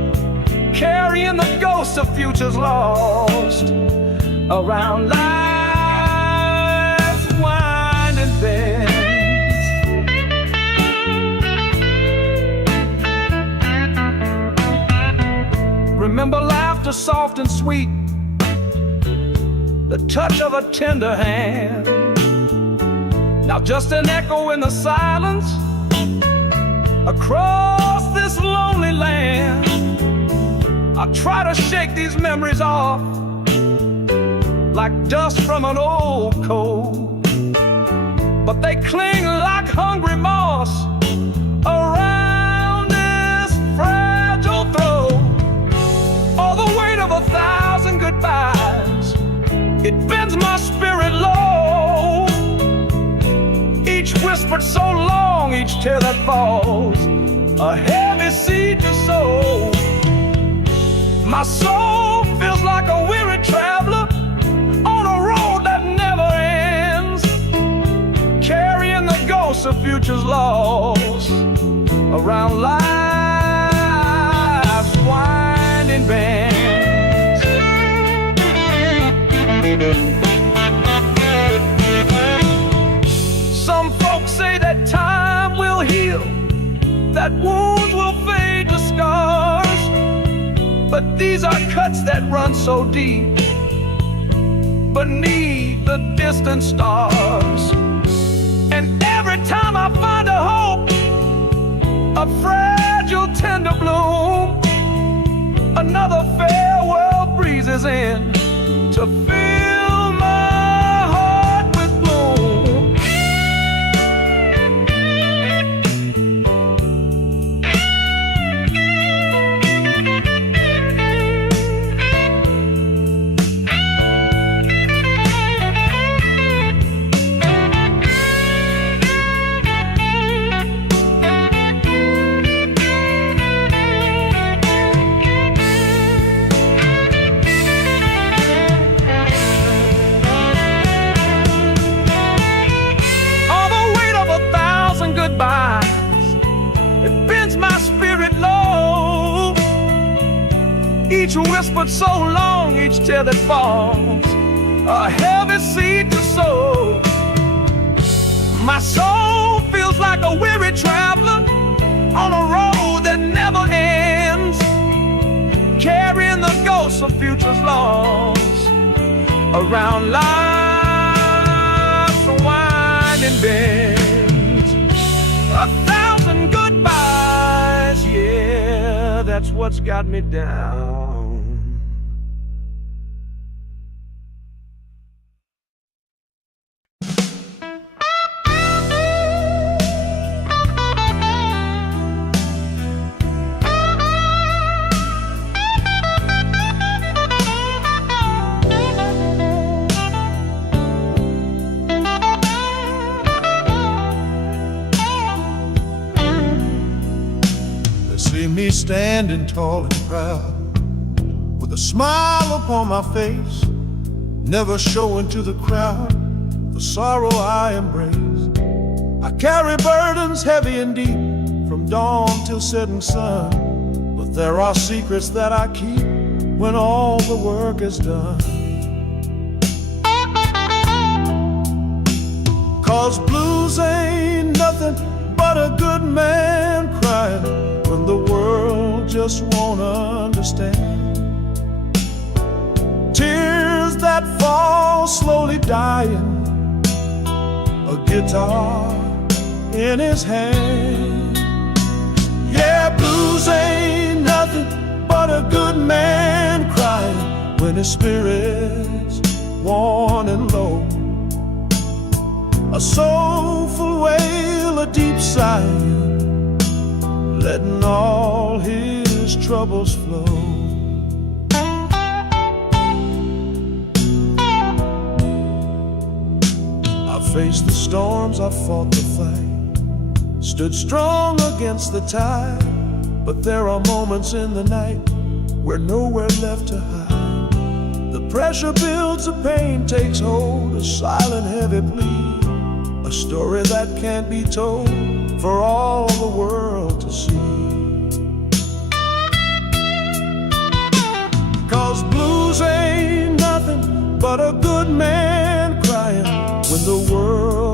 futures lost around life's winding bends. Remember laughter soft and sweet, the touch of a tender hand. Now just an echo in the silence across this lonely land. I try to shake these memories off like dust from an old coat, but they cling like hungry moss around this fragile throat. All the weight of 1,000 goodbyes, it bends my spirit low. Each whispered so long, each tear that falls, a heavy seed to sow. My soul feels like a weary traveler on a road that never ends, carrying the ghosts of futures lost around life's winding bends. Some folks say that time will heal, that wounds will fade to scars, but these are cuts that run so deep beneath the distant stars. And every time I find a hope, a fragile tender bloom, another farewell breezes in to fill my heart with gloom. It bends my spirit low. Each whispered so long, each tear that falls, a heavy seed to sow. My soul feels like a weary traveler on a road that never ends, carrying the ghosts of futures lost around life's winding bends. 1,000 goodbyes, yeah, that's what's got me down. Me standing tall and proud, with a smile upon my face, never showing to the crowd the sorrow I embrace. I carry burdens heavy and deep, from dawn till setting sun, but there are secrets that I keep when all the work is done. 'Cause blues ain't nothing but a good man crying when the world just won't understand. Tears that fall slowly dying, a guitar in his hand. Yeah, blues ain't nothing but a good man crying when his spirit's worn and low. A soulful wail, a deep sigh, letting all his troubles flow. I faced the storms, I fought the fight, stood strong against the tide, but there are moments in the night where nowhere left to hide. The pressure builds, the pain takes hold, a silent heavy plea, a story that can't be told for all the world to see. 'Cause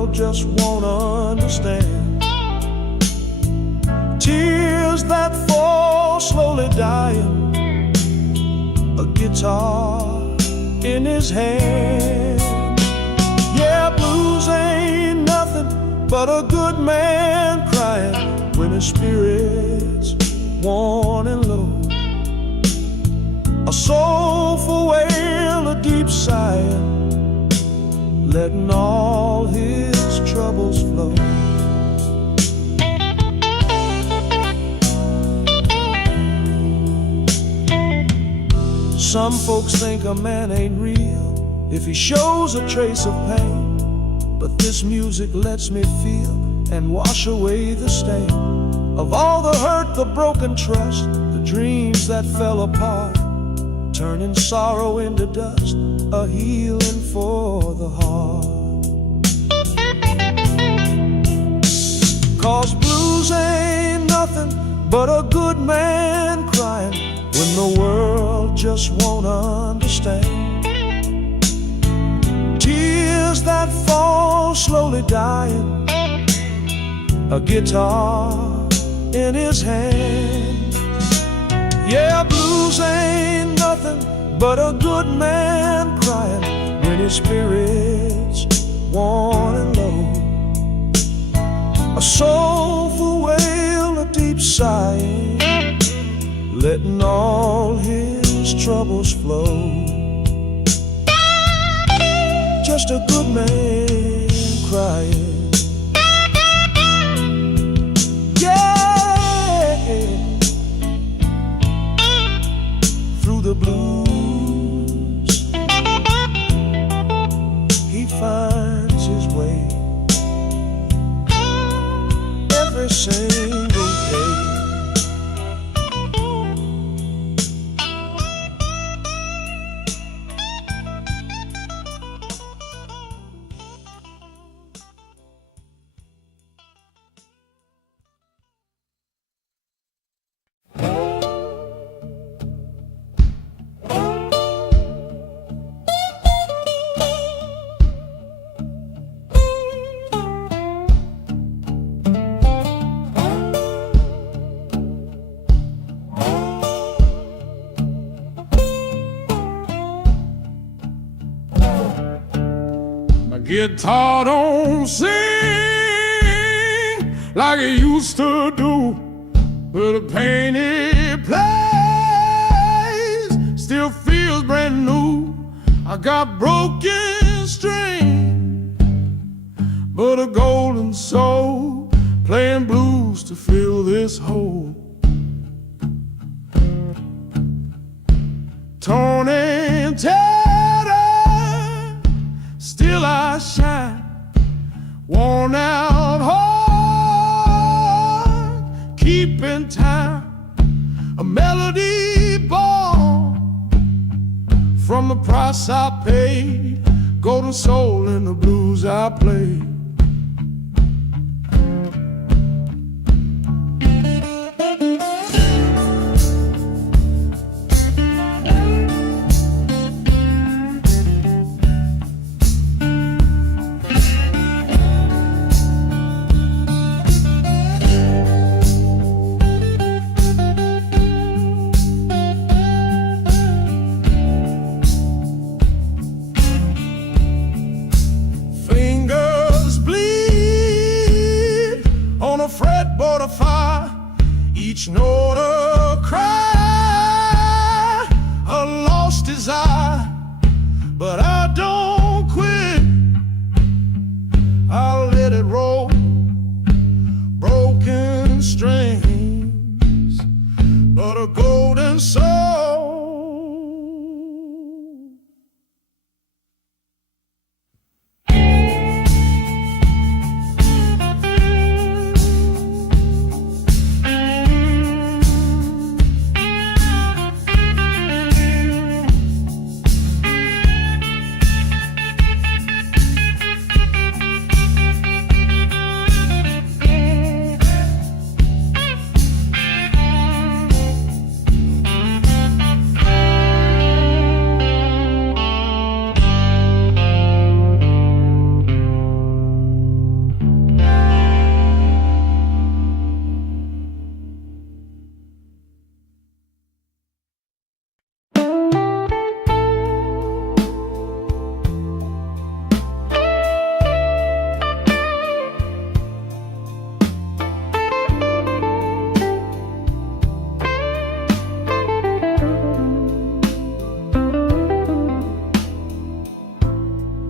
world just won't understand. Tears that fall slowly dying, a guitar in his hand. Yeah, blues ain't nothing but a good man crying when his spirit's worn and low. A soulful wail, a deep sigh, letting all his troubles flow. Some folks think a man ain't real if he shows a trace of pain, but this music lets me feel and wash away the stain of all the hurt, the broken trust, the dreams that fell apart, turning sorrow into dust, a healing for the heart. 'Cause blues ain't nothing but a good man crying when the world just won't understand. Tears that fall slowly dying, a guitar in his hand. Yeah, blues ain't nothing but a good man crying when his spirit's worn and low. A soulful wail, a deep sigh, letting all his troubles flow. Just a good man crying. Yeah, through the blues he finds his way every single day. Guitar don't sing like it used to do, but the pain it plays still feels brand new. I got broken string, but a golden soul playing blues to fill this hole. Torn and tattered, still I shine, worn out heart, keeping time, a melody born from the price I paid, golden soul in the blues I play. Fretboard of fire, each note a cry, a lost desire, but I don't quit. I'll let it roll, broken strings, but a golden soul.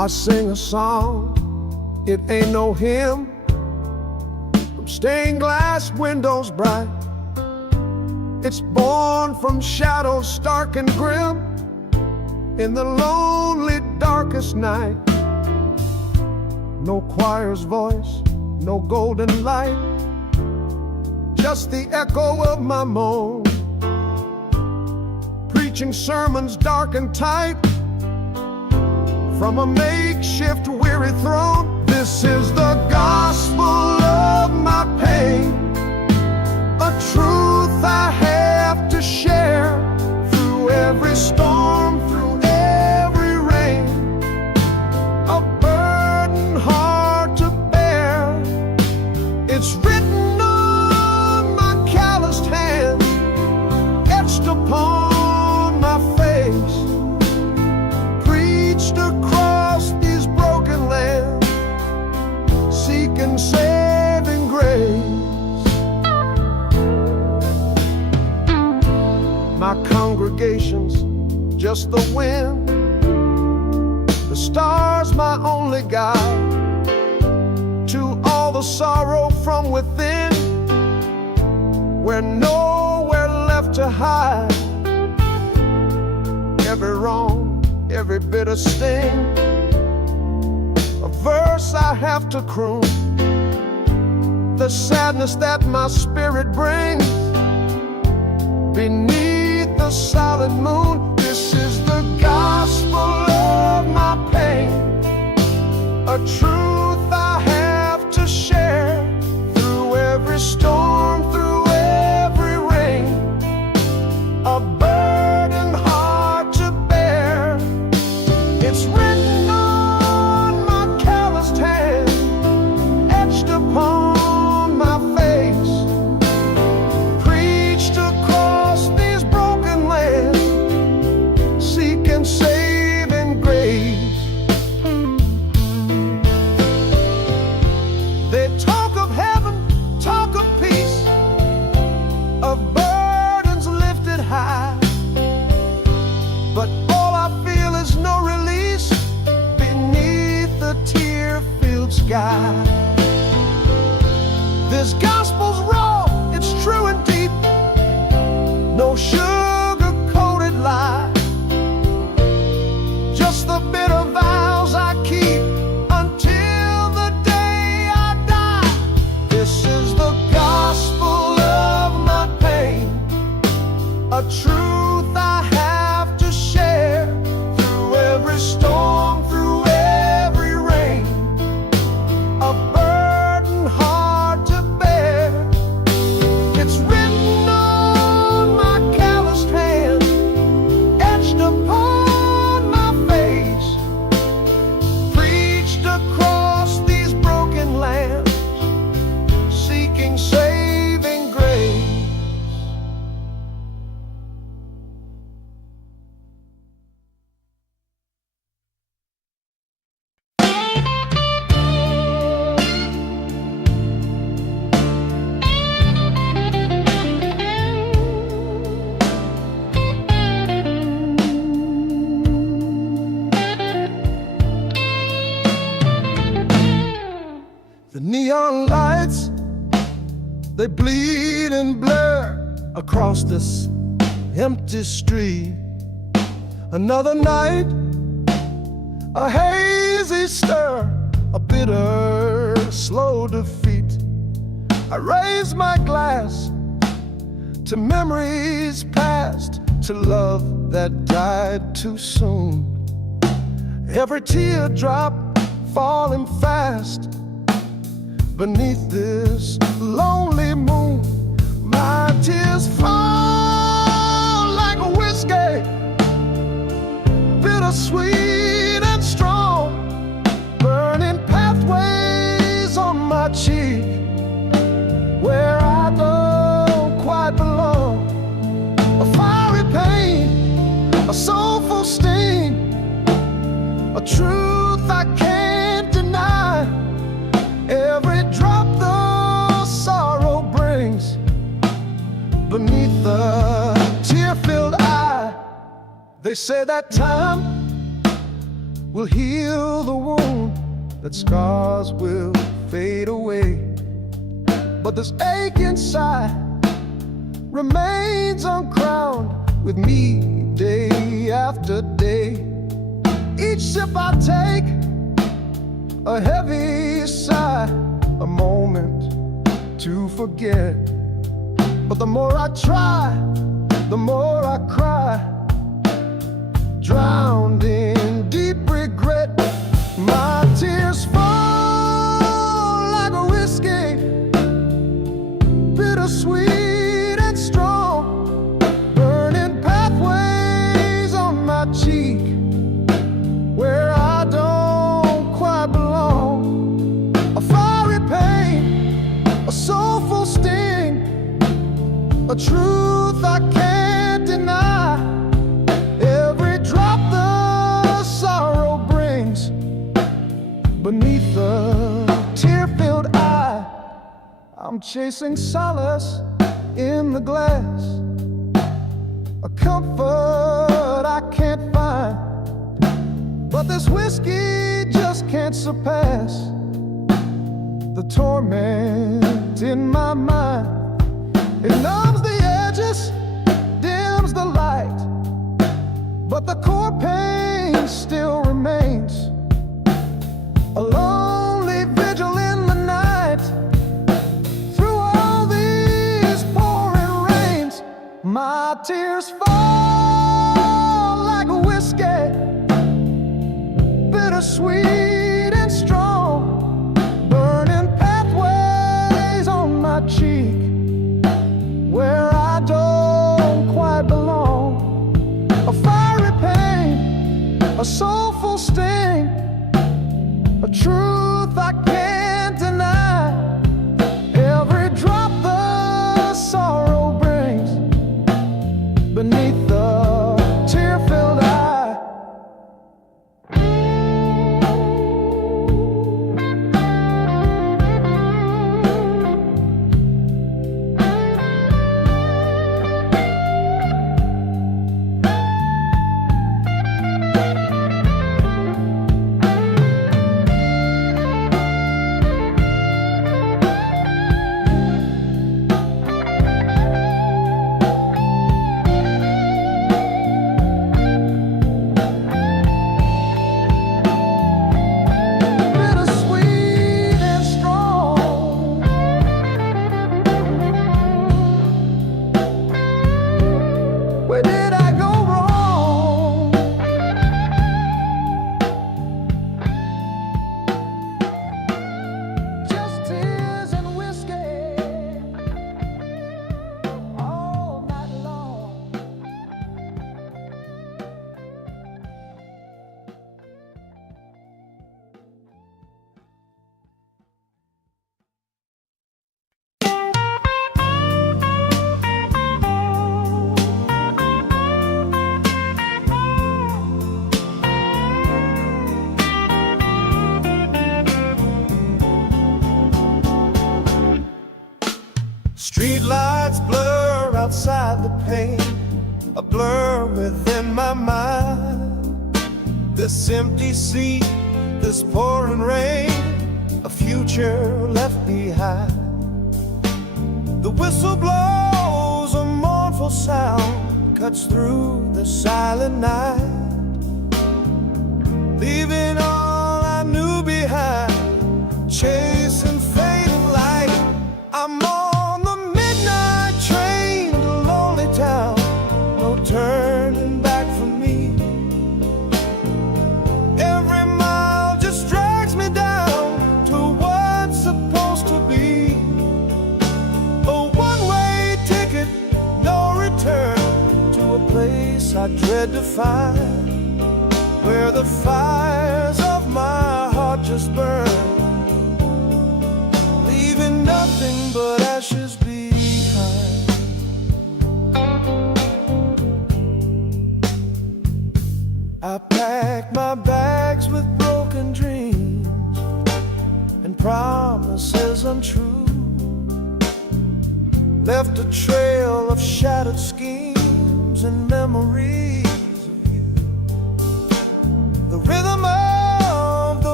I sing a song, it ain't no hymn, from stained glass windows bright. It's born from shadows stark and grim, in the lonely darkest night. No choir's voice, no golden light, just the echo of my moan, preaching sermons dark and tight from a makeshift weary throne. This is the gospel of my pain, a truth I have to share through every storm, through every rain, a burden hard to bear. It's written on my calloused hands, etched upon my face, preached across these broken lands, seeking saving grace. My congregation's just the wind, the stars my only guide to all the sorrow from within, where nowhere left to hide. Every wrong, every bitter sting, a verse I have to croon, the sadness that my spirit brings beneath the silent moon. This is the gospel of my pain, a truth I have to share through every storm, through every rain, a burden hard to bear. It's written on my calloused hand, etched upon my face, preached across these broken lands, seeking saving grace. They talk of heaven, talk of peace, of burdens lifted high, but all I feel is no release beneath the tear-filled sky. This gospel's raw, it's true and deep, no sugar-coated lie, just the bitter vows I keep until the day I die. This is the gospel of my pain, a truth I have to share through every storm, through every rain, a burden hard to bear. It's written on my calloused hand, etched upon my face, preached across these broken lands, seeking saving grace. The neon lights, they bleed and blur across this empty street. Another night, a hazy stir, a bitter, slow defeat. I raise my glass to memories past, to love that died too soon. Every teardrop falling fast beneath this lonely moon. My tears fall like a whiskey, bittersweet and strong, burning pathways on my cheek where I don't quite belong. A fiery pain, a soulful sting, a truth I can't deny. Every drop the sorrow brings beneath the tear-filled eye. They say that time will heal the wound, that scars will fade away. But this ache inside remains uncrowned with me day after day. Each sip I take, a heavy sigh, a moment to forget. But the more I try, the more I cry, drowned in deep regret. My tears fall like a whiskey, bittersweet and strong, burning pathways on my cheek where I don't quite belong. A fiery pain, a soulful sting, a truth I can't deny. Every drop the sorrow brings beneath the tear-filled eye. I'm chasing solace in the glass, a comfort I can't find. But this whiskey just can't surpass the torment in my mind. It numbs the edges, dims the light, but the core pain still remains. A lonely vigil in the night, through all these pouring rains. My tears fall like a whiskey, bittersweet and strong, burning pathways on my cheek where I don't quite belong. A fiery pain, a soulful sting, a truth I can't deny. Every drop the sorrow brings beneath the tear-filled eye. Streetlights blur outside the pane, a blur within my mind. This empty seat, this pouring rain, a future left behind. The whistle blows, a mournful sound cuts through the silent night, leaving all I knew behind, chasing fading light. I'm on the midnight train to lonely town, no turning back for me. Every mile just drags me down to what's supposed to be a one-way ticket, no return, to a place I dread to find, where the fires of my heart just burn, leaving nothing but ashes behind. I packed my bags with broken dreams and promises untrue, left a trail of shattered schemes and memories of you. The rhythm of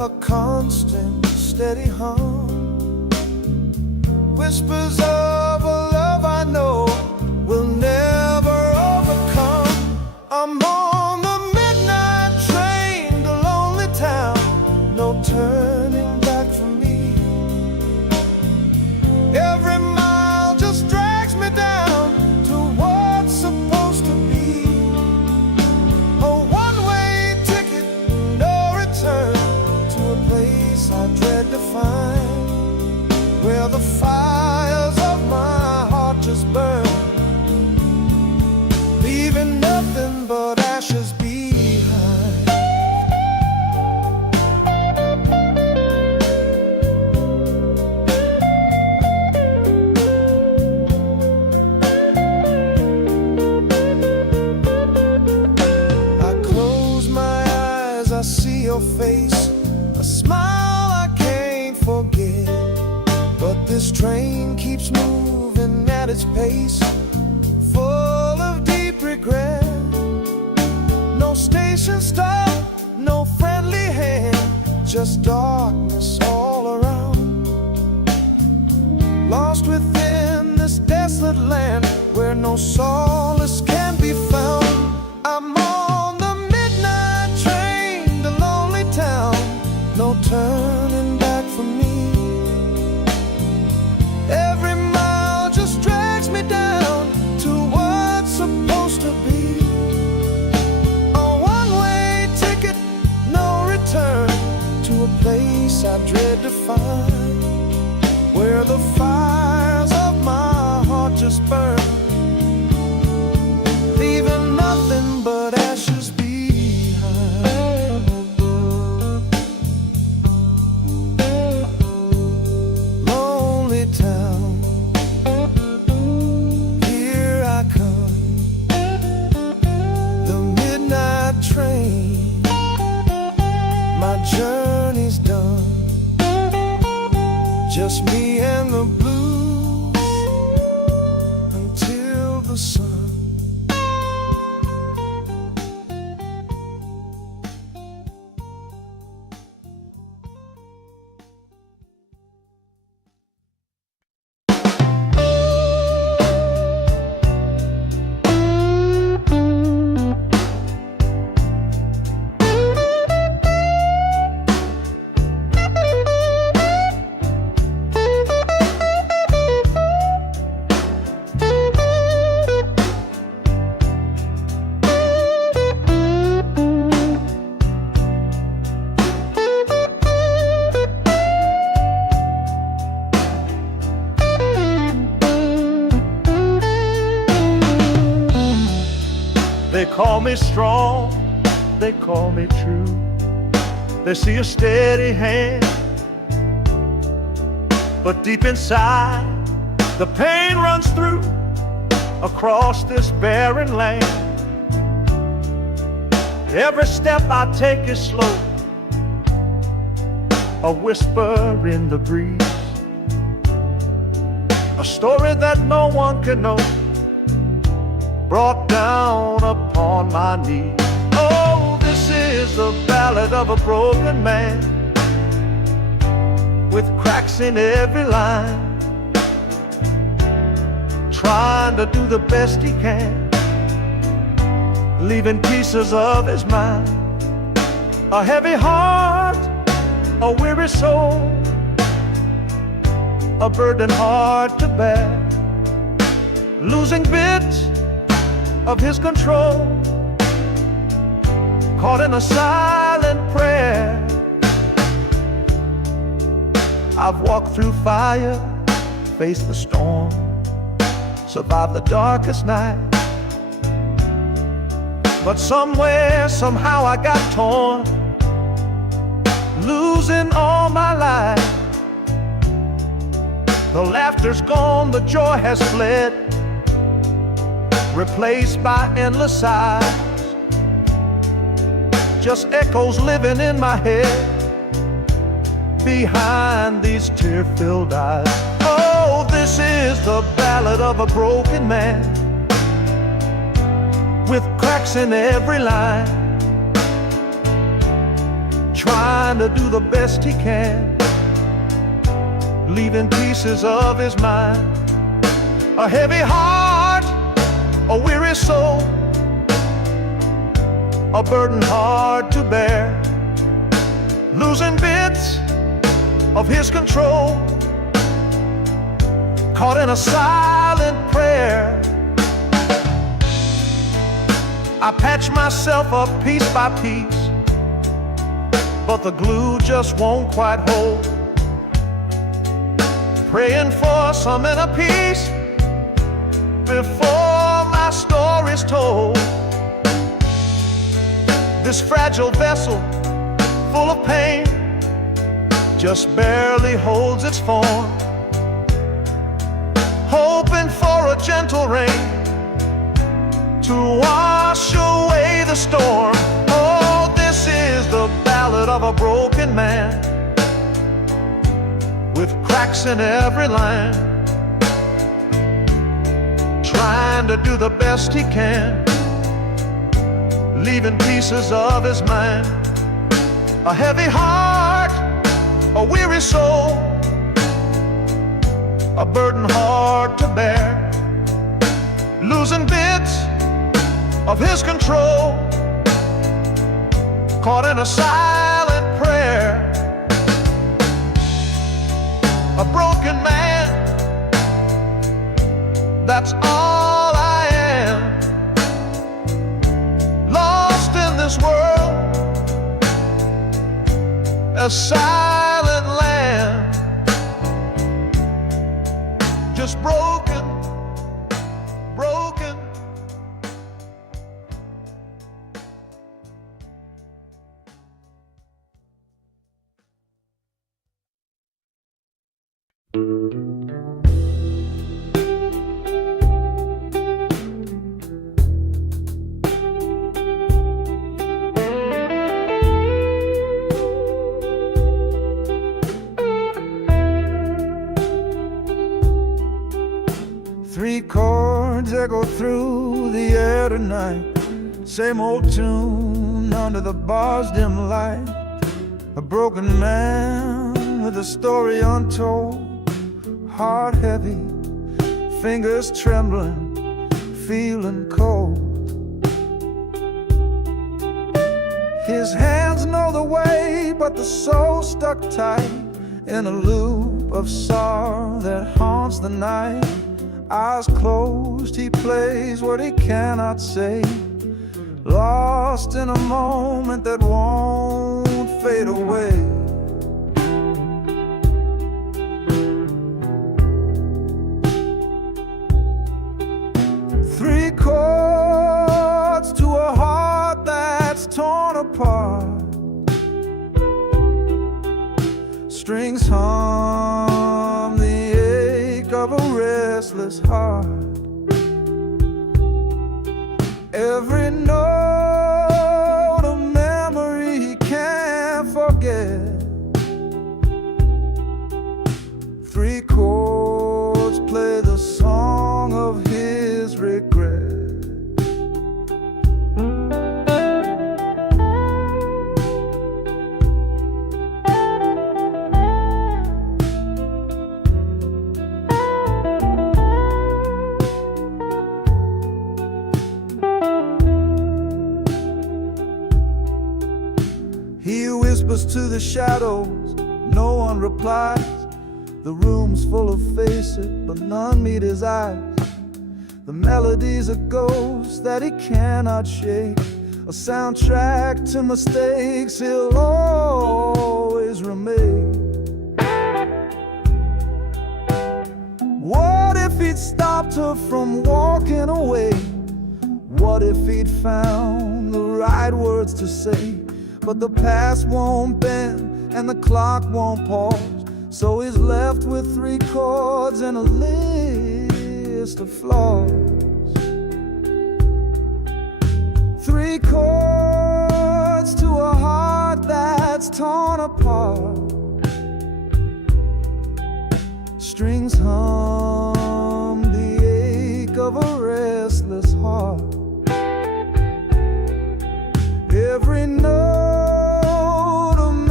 a constant, steady hum. Whispers of a love I know will never overcome. I'm on the midnight train to lonely town, no turning back for me. Every mile just drags me down to what's supposed to be. A one-way ticket, no return, to a place I dread to find, where the fires of my heart just burn, leaving nothing but ashes behind. I close my eyes, I see your face, a smile I can't forget. But this train keeps moving at its pace, full of deep regret. No station stop, no friendly hand, just darkness all around. Lost within this desolate land where no solace can be found. I'm on the midnight train to lonely town, no turning back for me. Every mile just drags me down to what's supposed to be. A one-way ticket, no return, to a place I dread to find, where the fires of my heart just burn, leaving nothing but ashes behind. Lonely town, here I come, the midnight train, my journey's done, just me and the blues until the sun. They call me strong, they call me true. They see a steady hand, but deep inside the pain runs through across this barren land. Every step I take is slow, a whisper in the breeze, a story that no one can know, brought down upon my knees. Oh, this is the ballad of a broken man, with cracks in every line, trying to do the best he can, leaving pieces of his mind. A heavy heart, a weary soul, a burden hard to bear, losing bits of his control, caught in a silent prayer. I've walked through fire, faced the storm, survived the darkest night, but somewhere, somehow I got torn, losing all my life. The laughter's gone, the joy has fled, replaced by endless sighs, just echoes living in my head behind these tear-filled eyes. Oh, this is the ballad of a broken man, with cracks in every line, trying to do the best he can, leaving pieces of his mind. A heavy heart, a weary soul, a burden hard to bear, losing bits of his control, caught in a silent prayer. I patch myself up piece by piece, but the glue just won't quite hold. Praying for some inner peace before my story's told. This fragile vessel, full of pain, just barely holds its form, hoping for a gentle rain to wash away the storm. Oh, this is the ballad of a broken man, with cracks in every line, trying to do the best he can, leaving pieces of his mind. A heavy heart, a weary soul, a burden hard to bear, losing bits of his control, caught in a silent prayer. A broken man, that's all I am, lost in this world, a silent land, just broken, broken. Three chords echo through the air tonight, same old tune under the bar's dim light. A broken man with a story untold, heart heavy, fingers trembling, feeling cold. His hands know the way, but the soul stuck tight in a loop of sorrow that haunts the night. Eyes closed, he plays what he cannot say, lost in a moment that won't fade away. Three chords to a heart that's torn apart, strings hum the ache of a restless heart. Every note a memory he can't forget. Three chords play the song of his regret. He whispers to the shadows, no one replies. The room's full of faces, but none meet his eyes. The melody's a ghost that he cannot shake, a soundtrack to mistakes he'll always remake. What if he'd stopped her from walking away? What if he'd found the right words to say? But the past won't bend and the clock won't pause, so he's left with three chords and a list of flaws. Three chords to a heart that's torn apart, strings hum the ache of a restless heart. Every note a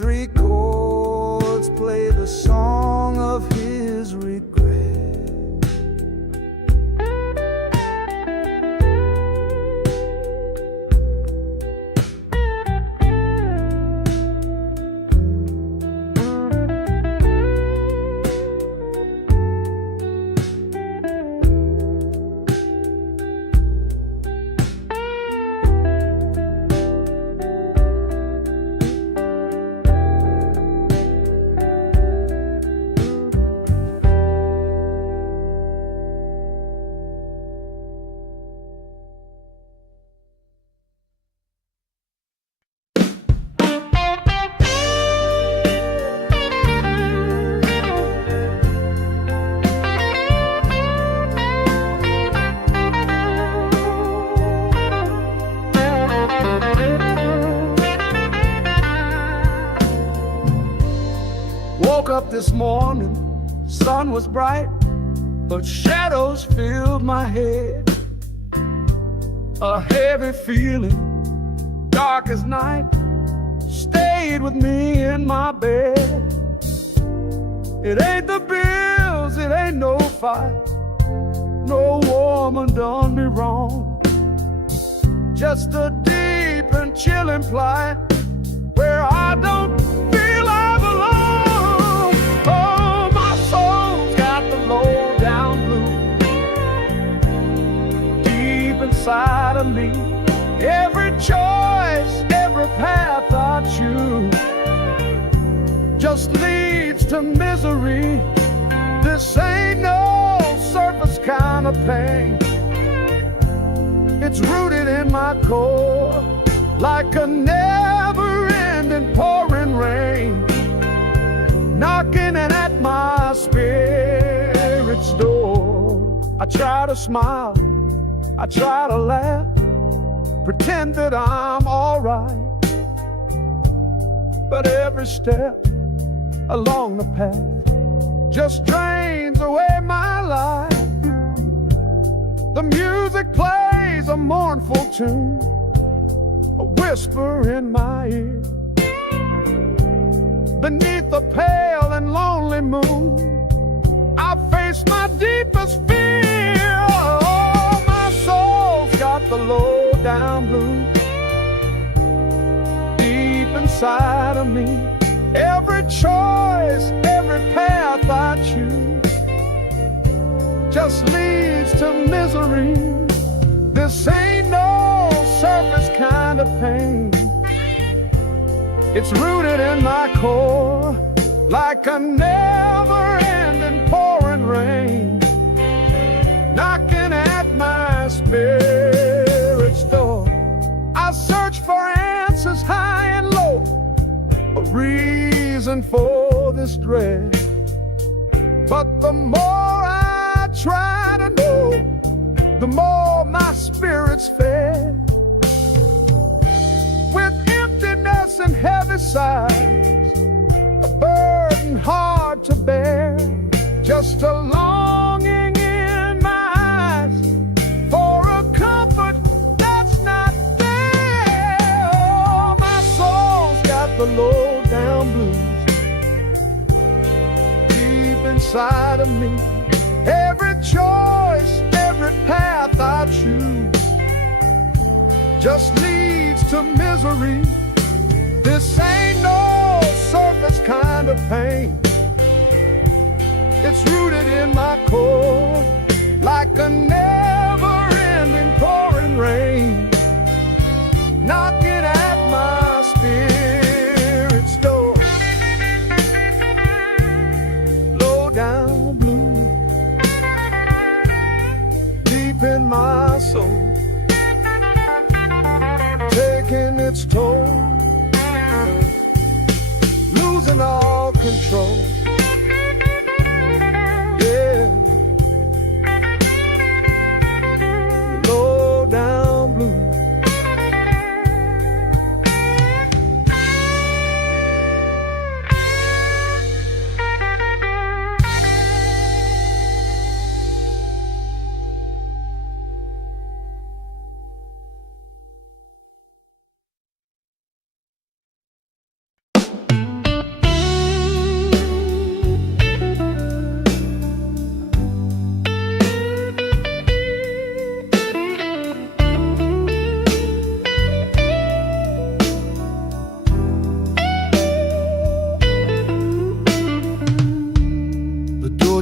three chords play the song of his regret. Woke up this morning, sun was bright, but shadows filled my head. A heavy feeling, dark as night, stayed with me in my bed. It ain't the bills, it ain't no fight, no woman done me wrong. Just a deep and chilling plight where I don't feel I belong. Oh, my soul's got the low down blues deep inside of me. Every choice, every path I choose just leads to misery. This ain't no surface kind of pain. It's rooted in my core like a never-ending pouring rain, knocking at my spirit's door. I try to smile, I try to laugh, pretend that I'm alright, but every step along the path just drains away my life. The music plays a mournful tune, a whisper in my ear. Beneath the pale and lonely moon, I face my deepest fear. Oh, my soul's got the low down blues deep inside of me. Every choice, every path I choose just leads to misery. This ain't no surface kind of pain. It's rooted in my core like a never-ending pouring rain, knocking at my spirit's door. I search for answers high and low, a reason for this dread, but the more I try to know, the more my spirit's fed. With emptiness and heavy sighs, a burden hard to bear, just a longing in my eyes for a comfort that's not there. Oh, my soul's got the low down blues deep inside of me. Every choice, every path I choose just leads to misery. This ain't no surface kind of pain. It's rooted in my core like a never-ending pouring rain, knocking at my spirit's door. Low down blue deep in my soul, taking its toll, losing all control. Yeah, low down blue.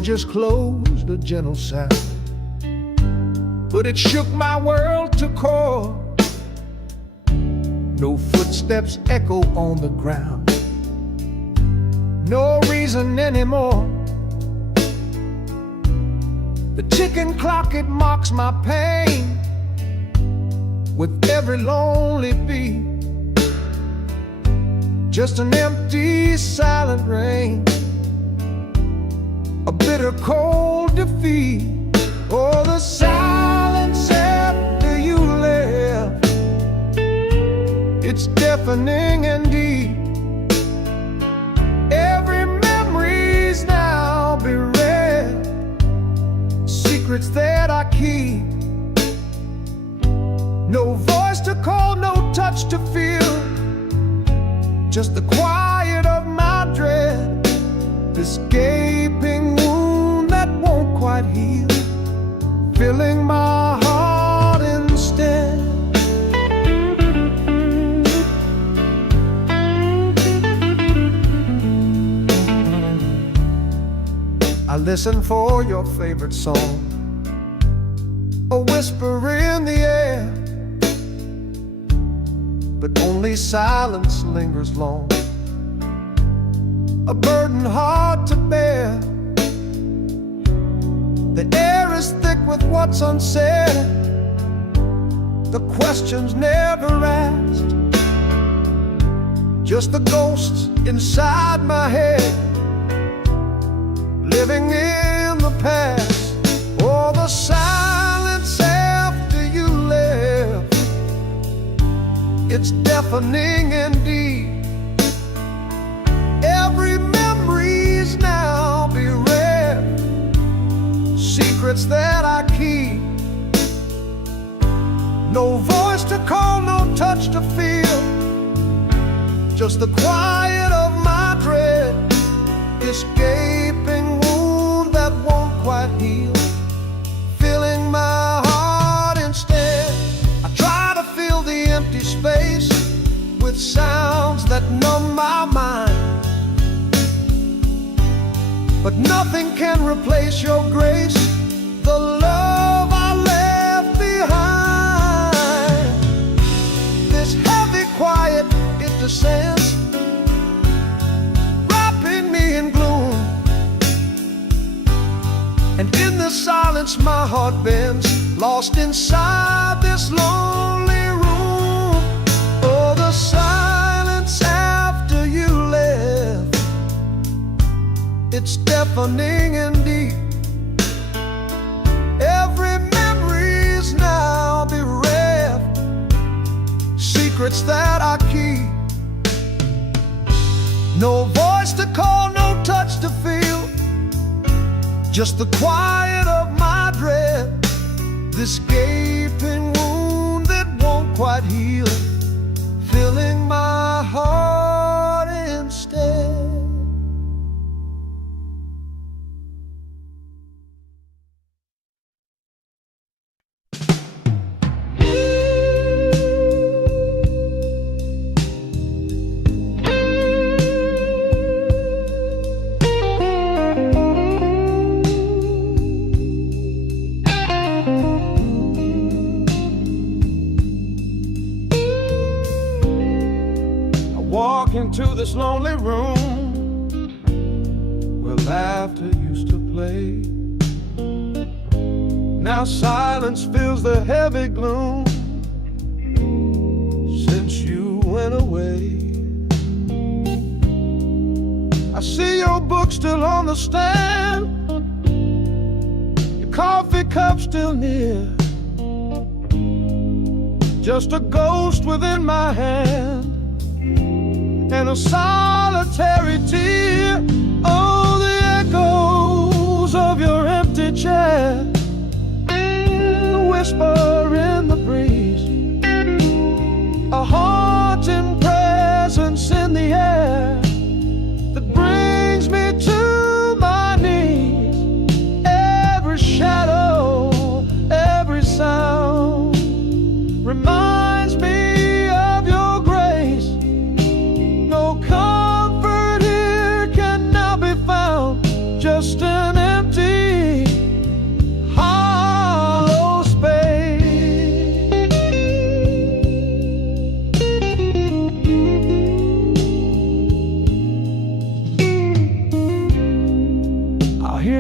just closed a gentle sound, but it shook my world to core. No footsteps echo on the ground, no reason anymore. The ticking clock, it mocks my pain with every lonely beat. Just an empty, silent rain, a bitter, cold defeat. Oh, the silence after you left, it's deafening and deep. Every memory's now bereft, secrets that I keep. No voice to call, no touch to feel, just the quiet of my dread. This gaping wound that won't quite heal, filling my heart instead. I listen for your favorite song, a whisper in the air, but only silence lingers long, a burden hard to bear. The air is thick with what's unsaid, the questions never asked, just the ghosts inside my head, living in the past. Oh, the silence after you left, it's deafening and deep. Every memory's now bereft, secrets that I keep. No voice to call, no touch to feel, just the quiet of my dread. This gaping wound that won't quite heal, filling my heart instead. I try to fill the empty space with sounds that numb my mind, but nothing can replace your grace, the love I left behind. This heavy quiet, it descends, wrapping me in gloom, and in the silence my heart bends, lost inside this lonely room. Oh, the silence after you left, it's deafening and deep. Every memory's now bereft, secrets that I keep. No voice to call, no touch to feel, just the quiet of my dread. This gaping wound that won't quite heal, filling my heart instead. Into this lonely room where laughter used to play. Now silence fills the heavy gloom since you went away. I see your book still on the stand, your coffee cup still near, just a ghost within my hand and a solitary tear. Oh, the echoes of your empty chair, the whisper in the breeze, a haunting presence in the air that brings me to my knees. Every shadow, every sound reminds me of your grace. No comfort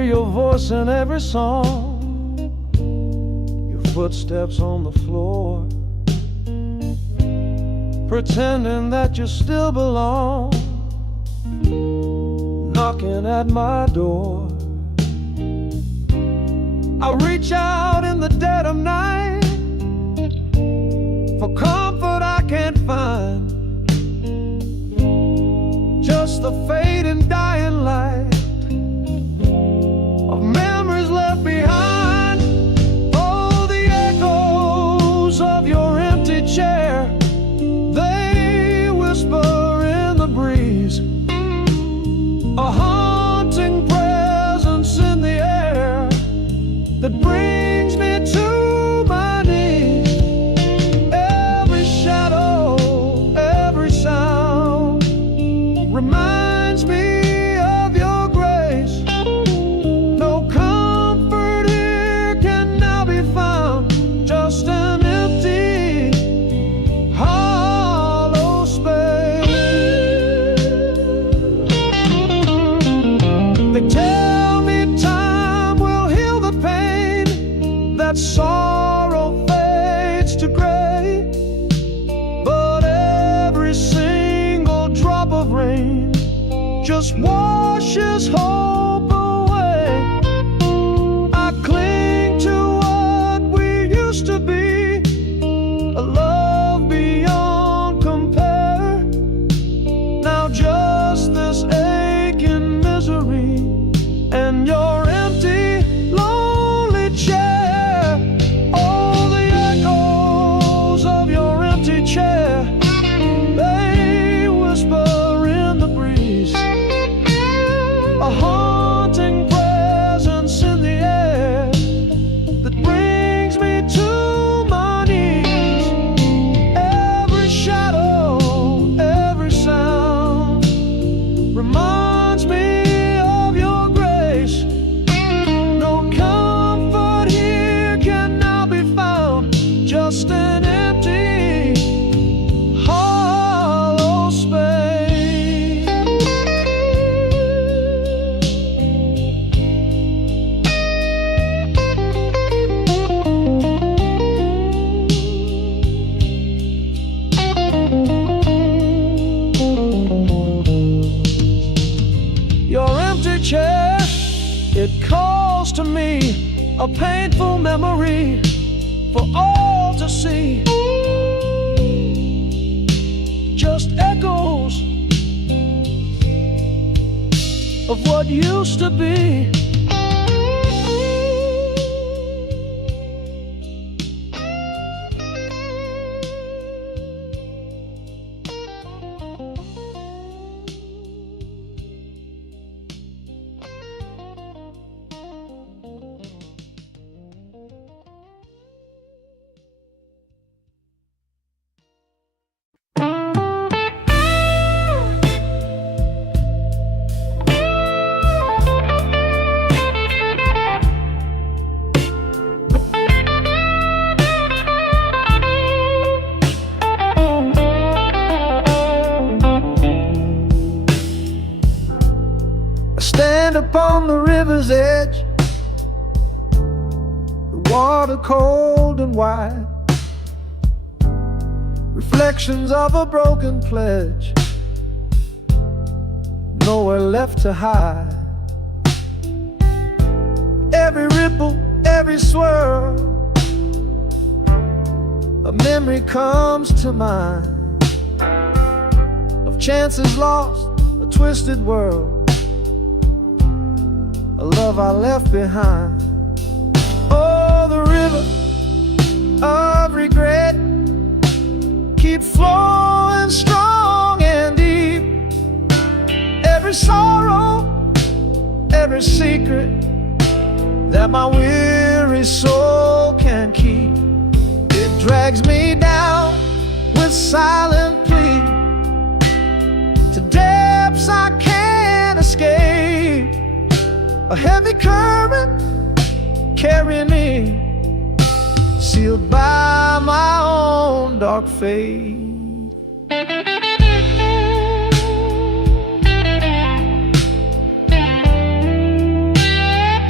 your voice in every song, your footsteps on the floor, pretending that you still belong, knocking at my door. I reach out in the dead of night for comfort I can't find, just the fading dying light of memories left behind. Oh, the echoes of your empty chair, they whisper in the breeze, a haunting presence in the air that brings me to my knees. Every shadow, every sound reminds me of your grace. No comfort here can now be found, just an empty, hollow space. They tell me time will heal the pain, that sorrow fades to gray, but every single drop of rain just washes hope away. I cling to what we used to be, a love beyond compare. Now just this aching misery and your empty, lonely chair. Oh, the echoes of your empty chair, they whisper in the breeze, a haunting presence in the air that brings me to my knees. Every shadow, every sound reminds me of your grace. No comfort here can now be found, just an empty, hollow space. Your empty chair, it calls to me, a painful memory for all to see. Just echoes of what used to be. I stand upon the river's edge, the water cold and wide, reflections of a broken pledge, nowhere left to hide. Every ripple, every swirl, a memory comes to mind of chances lost, a twisted world, a love I left behind. Oh, the river of regret keep flowing strong and deep. Every sorrow, every secret that my weary soul can keep, it drags me down with silent plea to depths I can't escape. A heavy current carrying me, sealed by my own dark fate.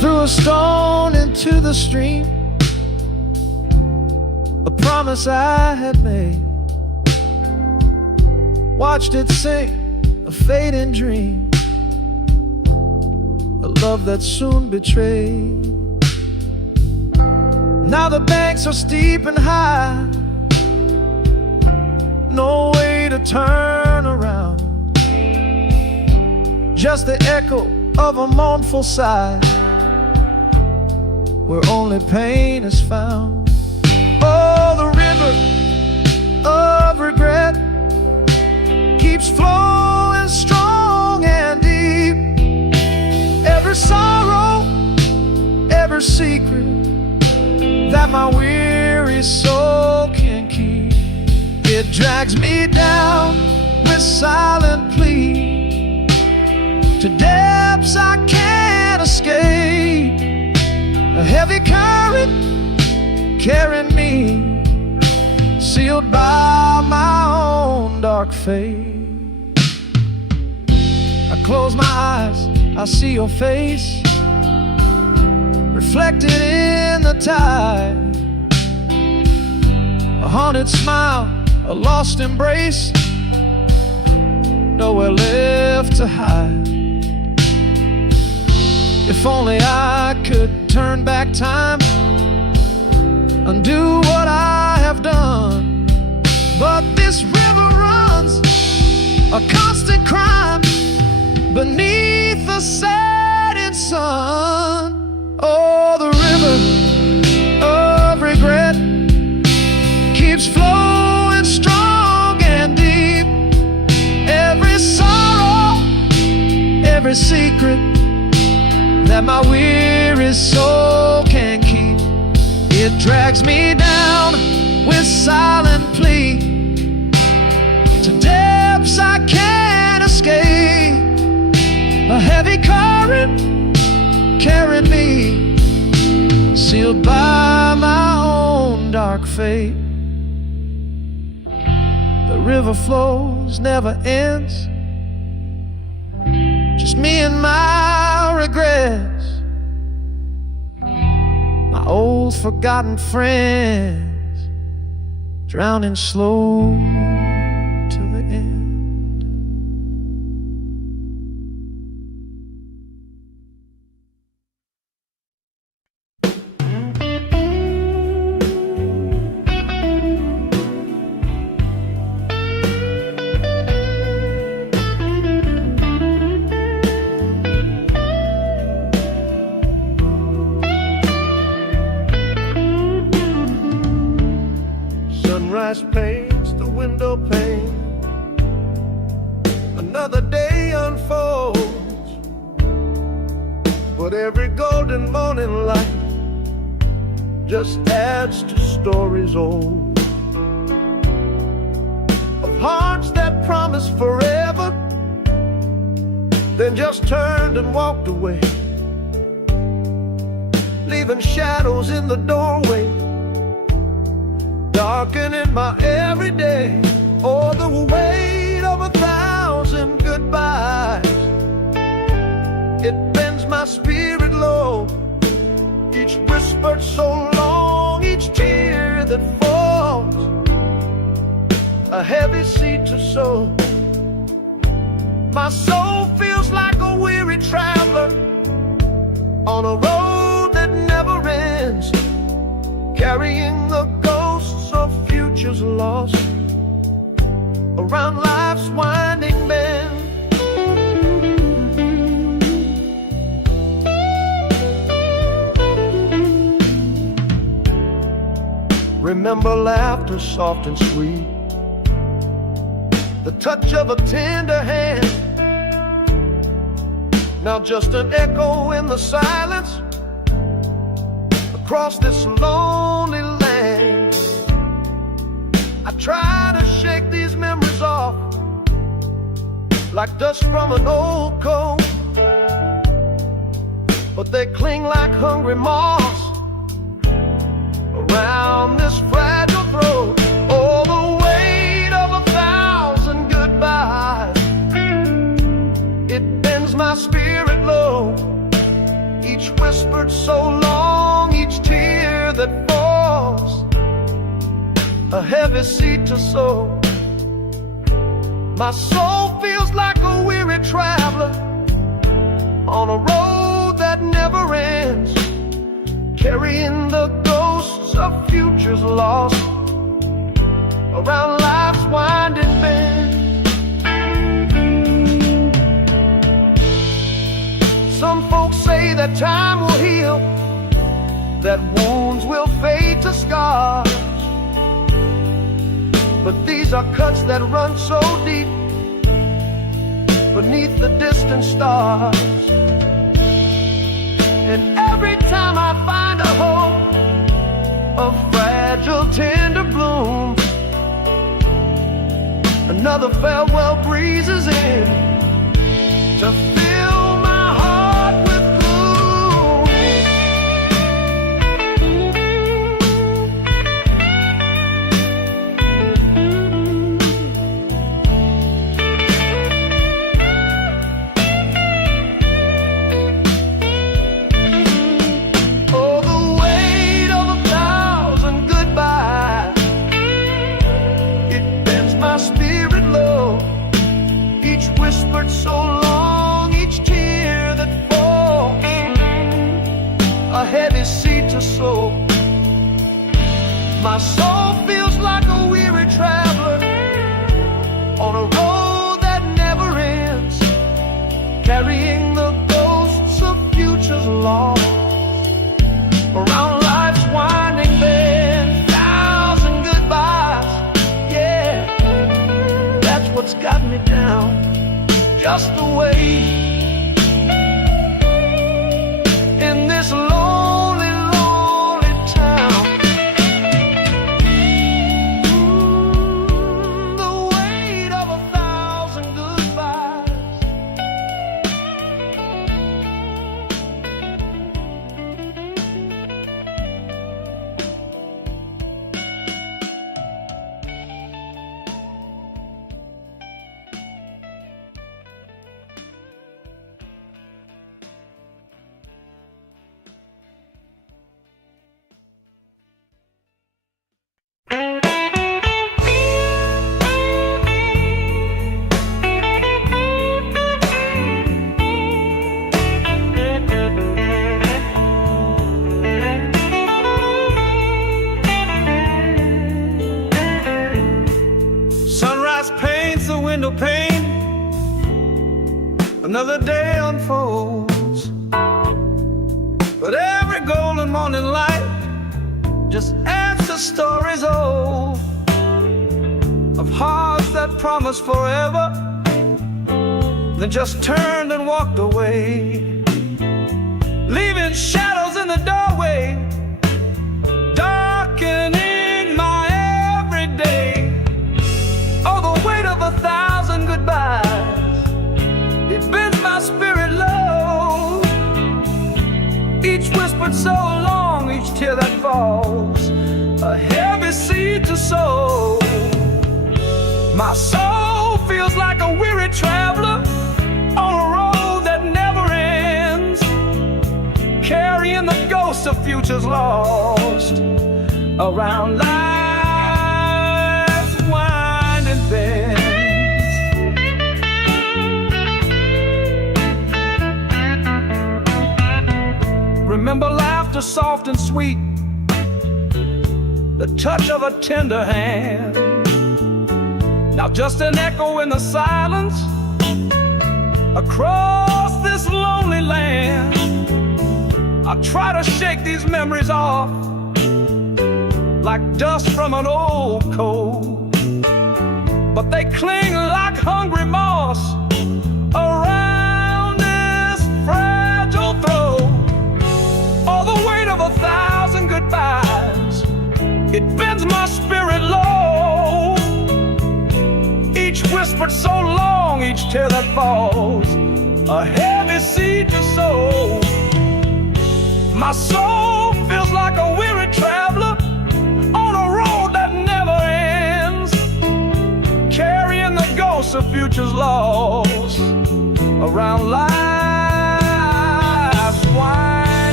Threw a stone into the stream, a promise I had made. Watched it sink, a fading dream, a love that soon betrayed. Now the banks are steep and high, no way to turn around, just the echo of a mournful sigh, where only pain is found. Oh, the river of regret keeps flowing strong and deep. Every sorrow, every secret that my weary soul can keep, it drags me down with silent plea to depths I can't escape. A heavy current carrying me, sealed by my own dark fate. I close my eyes, I see your face reflected in the tide. A haunted smile, a lost embrace, nowhere left to hide. If only I could turn back time, undo what I have done. But this river runs a constant crime beneath the setting sun. Oh, the river of regret keeps flowing strong and deep. Every sorrow, every secret that my weary soul can keep, it drags me down with silent plea to depths I can't escape. A heavy current carrying me, sealed by my own dark fate. The river flows, never ends, just me and my regrets, my old forgotten friends, drowning slow to the end. Sunrise paints the window pane, another day unfolds, but every golden morning light just adds to stories old, of hearts that promised forever, then just turned and walked away, leaving shadows in the doorway, darkening my everyday. Oh, the weight of 1,000 goodbyes, it bends my spirit low, each whispered so long, each tear that falls, a heavy seed to sow. My soul feels like a weary traveler on a road that never ends, carrying the ghosts of futures lost around life's winding bend. Remember laughter soft and sweet, the touch of a tender hand, now just an echo in the silence across this lonely land. I try to shake these memories off like dust from an old coat, but they cling like hungry moths around this fragile throat. Oh, the weight of 1,000 goodbyes, it bends my spirit low, each whisper whispered so long, each tear that falls, a heavy seed to sow. My soul feels like a weary traveler on a road that never ends, carrying the ghosts of futures lost around life's winding bend. Some folks say that time will heal, that wounds will fade to scars, but these are cuts that run so deep beneath the distant stars. And every time I find a hope, a fragile, tender bloom, another farewell breezes in to fill my heart with gloom. Oh, the weight of 1,000 goodbyes, it bends my spirit low. Each whispered so long, each tear that falls, a heavy seed to sow. My soul feels like a weary traveler on a road that never ends, carrying the ghosts of futures lost around life's winding bend. 1,000 goodbyes, yeah, that's what's got me down. Just the way in this lonely, lonely town. The weight of 1,000 goodbyes. Sunrise paints the window pane, another day unfolds, but every golden morning light just adds to stories old of hearts that promised forever, then just turned and walked away, leaving shadows in the doorway, darkening my everyday. Oh, the weight of 1,000 goodbyes, it bends my spirit low. Each whispered so long, each tear that falls, a heavy seed to sow. My soul feels like a weary traveler on a road that never ends, carrying the ghosts of futures lost around life's winding bends. Remember laughter soft and sweet, the touch of a tender hand. Now just an echo in the silence across this lonely land. I try to shake these memories off like dust from an old coat, but they cling like hungry moss around this fragile throat. Oh, the weight of 1,000 goodbyes, it bends my spirit low. Each whispered so long, each tear that falls, a heavy seed to sow. My soul feels like a weary traveler on a road that never ends, carrying the ghosts of futures lost around life's winding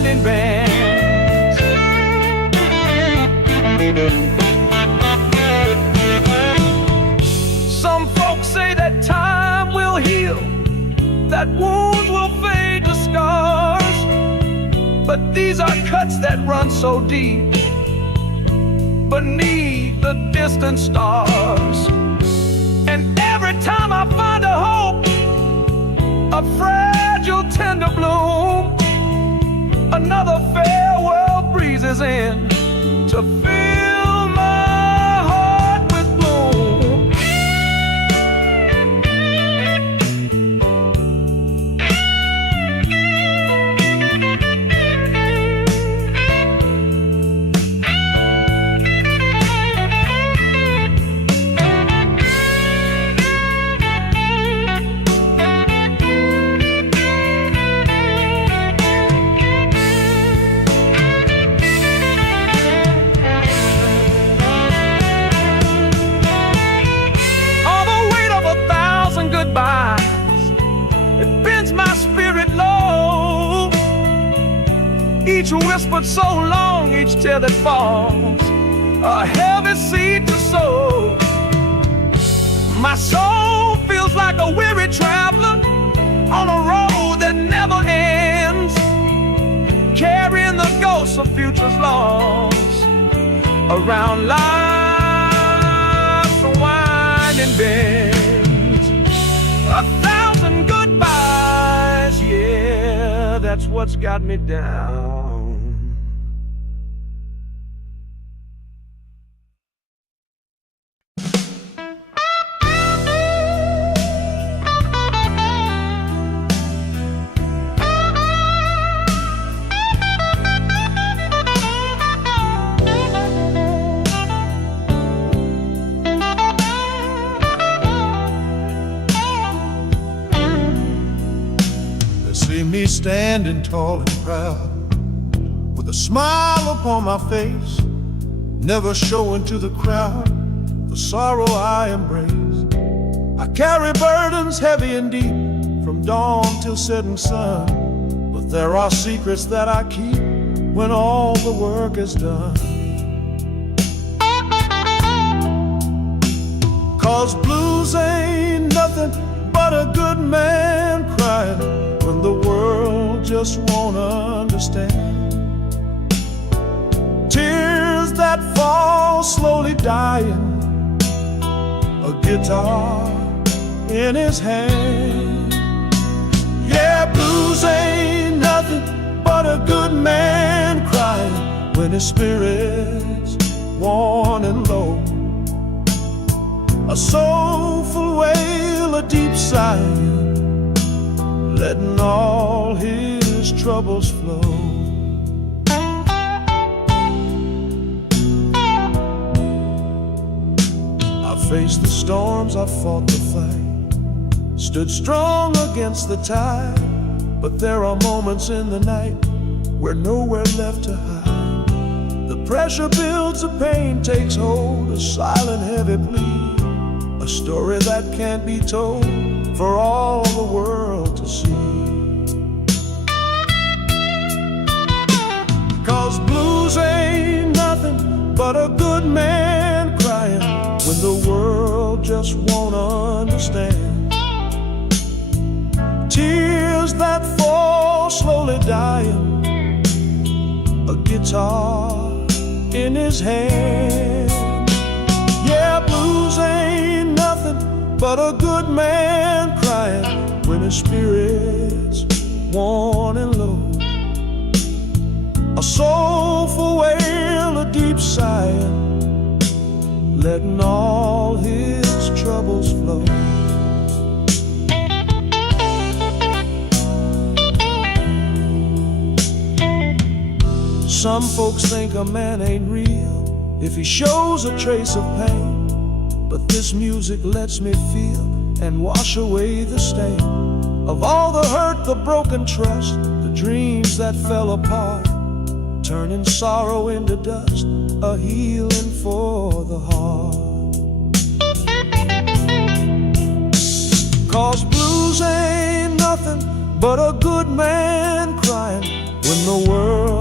winding bands. Some folks say that time will heal, that wounds will fade to scars, but these are cuts that run so deep beneath the distant stars. And every time I find a hope, a fragile tender bloom, another farewell breezes in to fill my heart with gloom. It bends my spirit low. Each whispered so long, each tear that falls, a heavy seed to sow. My soul feels like a weary traveler on a road that never ends, carrying the ghosts of futures lost around life's winding bend. 1,000 goodbyes, yeah, that's what's got me down. Me standing tall and proud, with a smile upon my face, never showing to the crowd the sorrow I embrace. I carry burdens heavy and deep, from dawn till setting sun, but there are secrets that I keep when all the work is done. 'Cause blues ain't nothing but a good man crying when the world just won't understand. Tears that fall slowly dying, a guitar in his hand. Yeah, blues ain't nothing but a good man crying when his spirit's worn and low. A soulful wail, a deep sigh, letting all his troubles flow. I faced the storms, I fought the fight, stood strong against the tide, but there are moments in the night where nowhere left to hide. The pressure builds, the pain takes hold, a silent heavy plea, a story that can't be told for all the world to see. 'Cause blues ain't nothing but a good man crying when the world just won't understand. Tears that fall slowly dying, a guitar in his hand. Yeah, blues ain't nothing but a good man crying when his spirit's worn and low. A soulful wail, a deep sigh, letting all his troubles flow. Some folks think a man ain't real if he shows a trace of pain, but this music lets me feel and wash away the stain of all the hurt, the broken trust, the dreams that fell apart, turning sorrow into dust, a healing for the heart. 'Cause blues ain't nothing but a good man crying when the world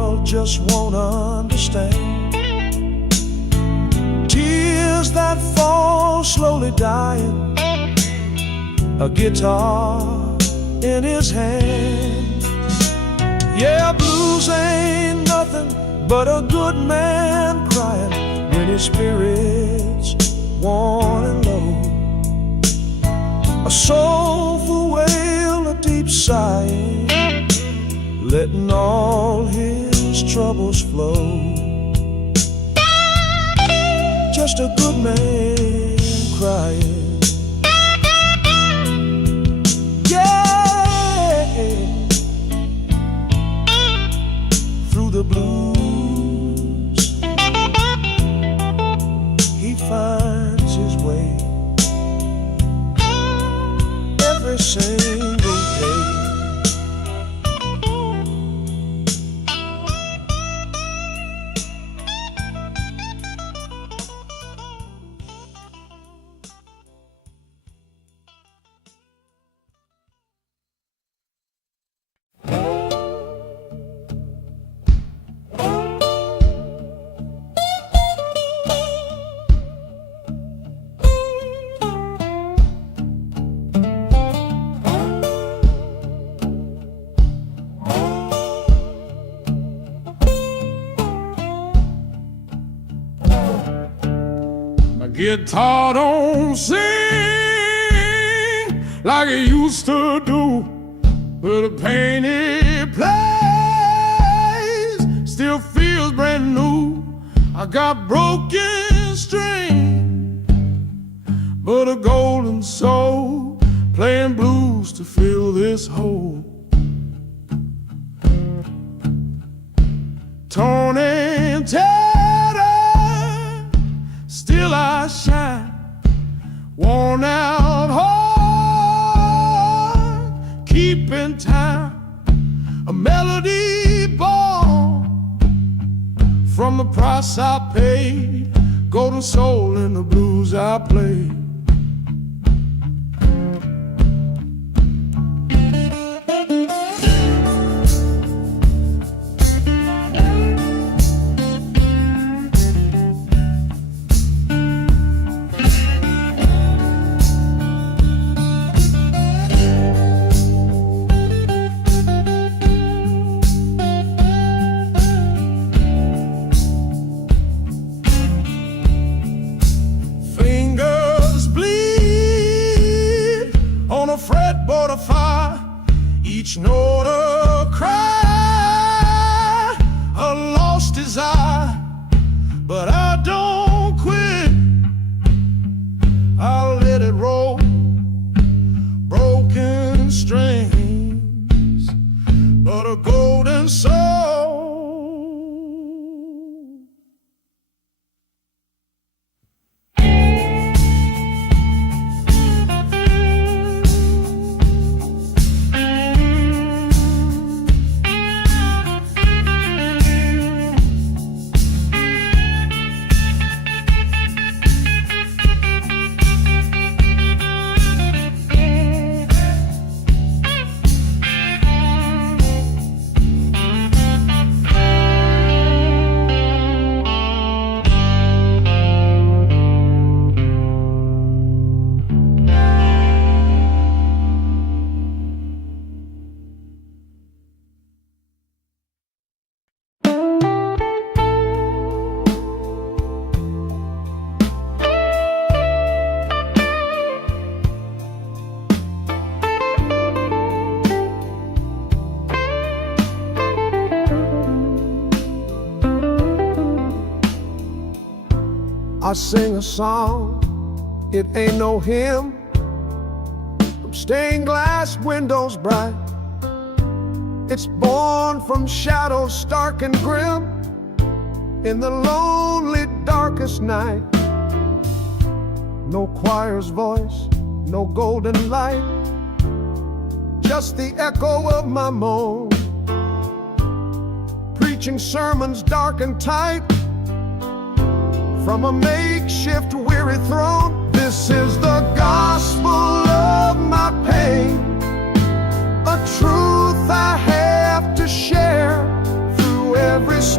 just won't understand. Tears that fall slowly dying, a guitar in his hand. Yeah, blues ain't nothing but a good man crying when his spirit's worn and low. A soulful wail, a deep sighing, letting all his troubles flow. Just a good man crying. Yeah, through the blues he finds his way every single day. Guitar don't sing like it used to do, but the pain it plays still feels brand new. I got broken string, but a golden soul playing blues to fill this hole. Torn and tattered, still I shine, worn out heart, keeping time, a melody born from the price I paid, golden soul in the blues I play. Fretboard of fire, each note a cry, a lost desire, but I don't quit. I'll let it roll, broken strings, but a golden soul. I sing a song, it ain't no hymn, from stained glass windows bright. It's born from shadows stark and grim, in the lonely darkest night. No choir's voice, no golden light, just the echo of my moan, preaching sermons dark and tight from a makeshift weary throne. This is the gospel of my pain, a truth I have to share through every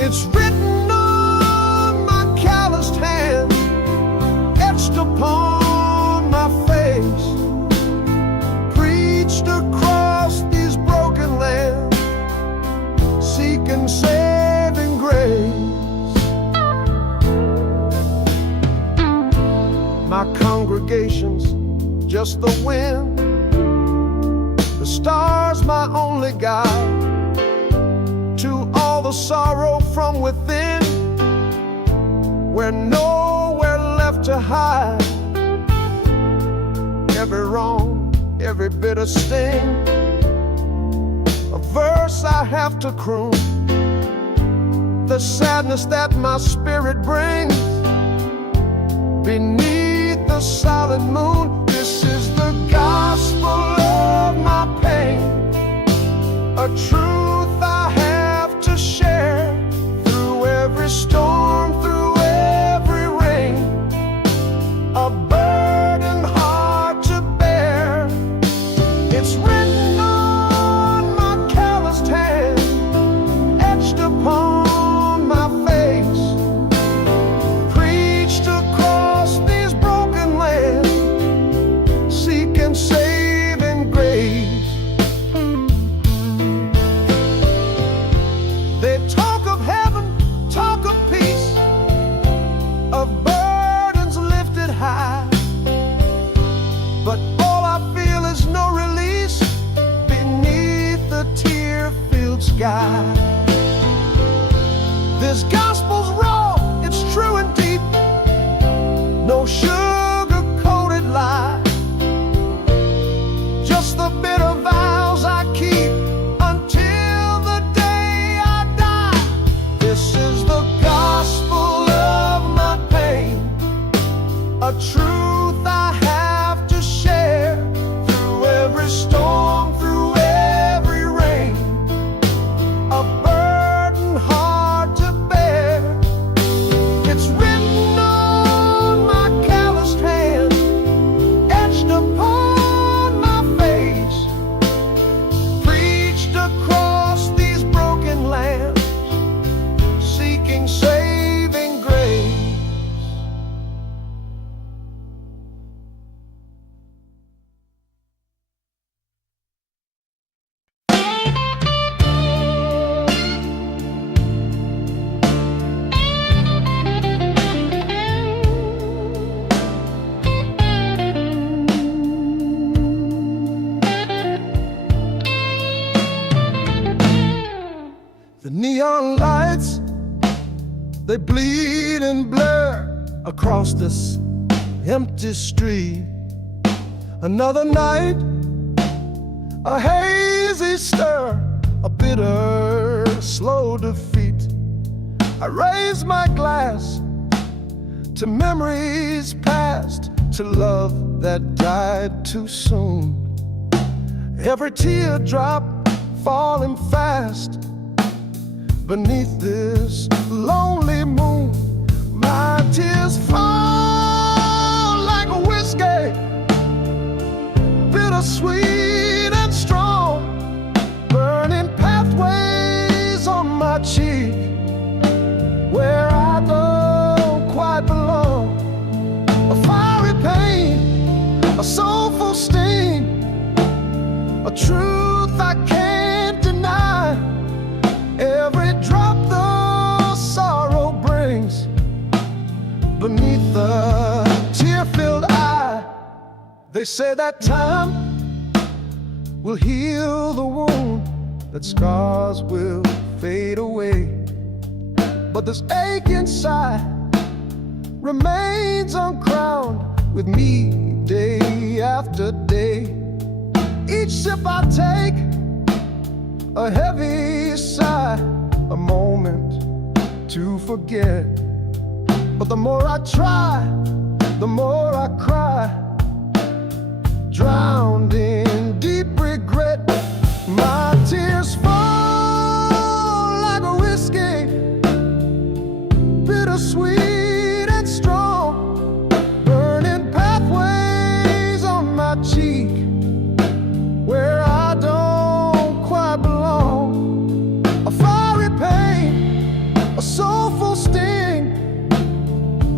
It's written on my calloused hand, etched upon my face, preached across these broken lands, seeking saving grace. My congregation's just the wind, the stars my only guide to all the sorrow from within, where nowhere left to hide. Every wrong, every bitter sting, a verse I have to croon, the sadness that my spirit brings beneath the silent moon. This is the gospel of my pain, a truth I have to share through every storm, through every rain, a burden hard to bear. It's written on my calloused hand, etched upon my face, preached across these broken lands, seeking saving grace. They talk of heaven, talk of peace, of burdens lifted high, but all I feel is no release beneath the tear-filled sky. This gospel's raw, it's true and deep, no sugar-coated lie, just the bitter vows I keep until the day I die. This is the gospel of my pain, a truth I have to share through every storm, through every rain, a burden hard to bear. It's written on my calloused hand, etched upon my face, preached across these broken lands, seeking saving grace. The neon lights, they bleed and blur across this empty street. Another night, a hazy stir, a bitter, slow defeat. I raise my glass to memories past, to love that died too soon. Every teardrop falling fast beneath this lonely moon. My tears fall like a whiskey, bittersweet and strong, burning pathways on my cheek, where I don't quite belong. A fiery pain, a soulful sting, a truth I can't deny. Every drop the sorrow brings beneath the tear-filled eye. They say that time will heal the wound, that scars will fade away, but this ache inside remains uncrowned with me day after day. Each sip I take, a heavy sigh, a moment to forget. But the more I try, the more I cry, drowned in deep regret. My tears fall like a whiskey, bittersweet and strong, burning pathways on my cheek, where I don't quite belong. A fiery pain, a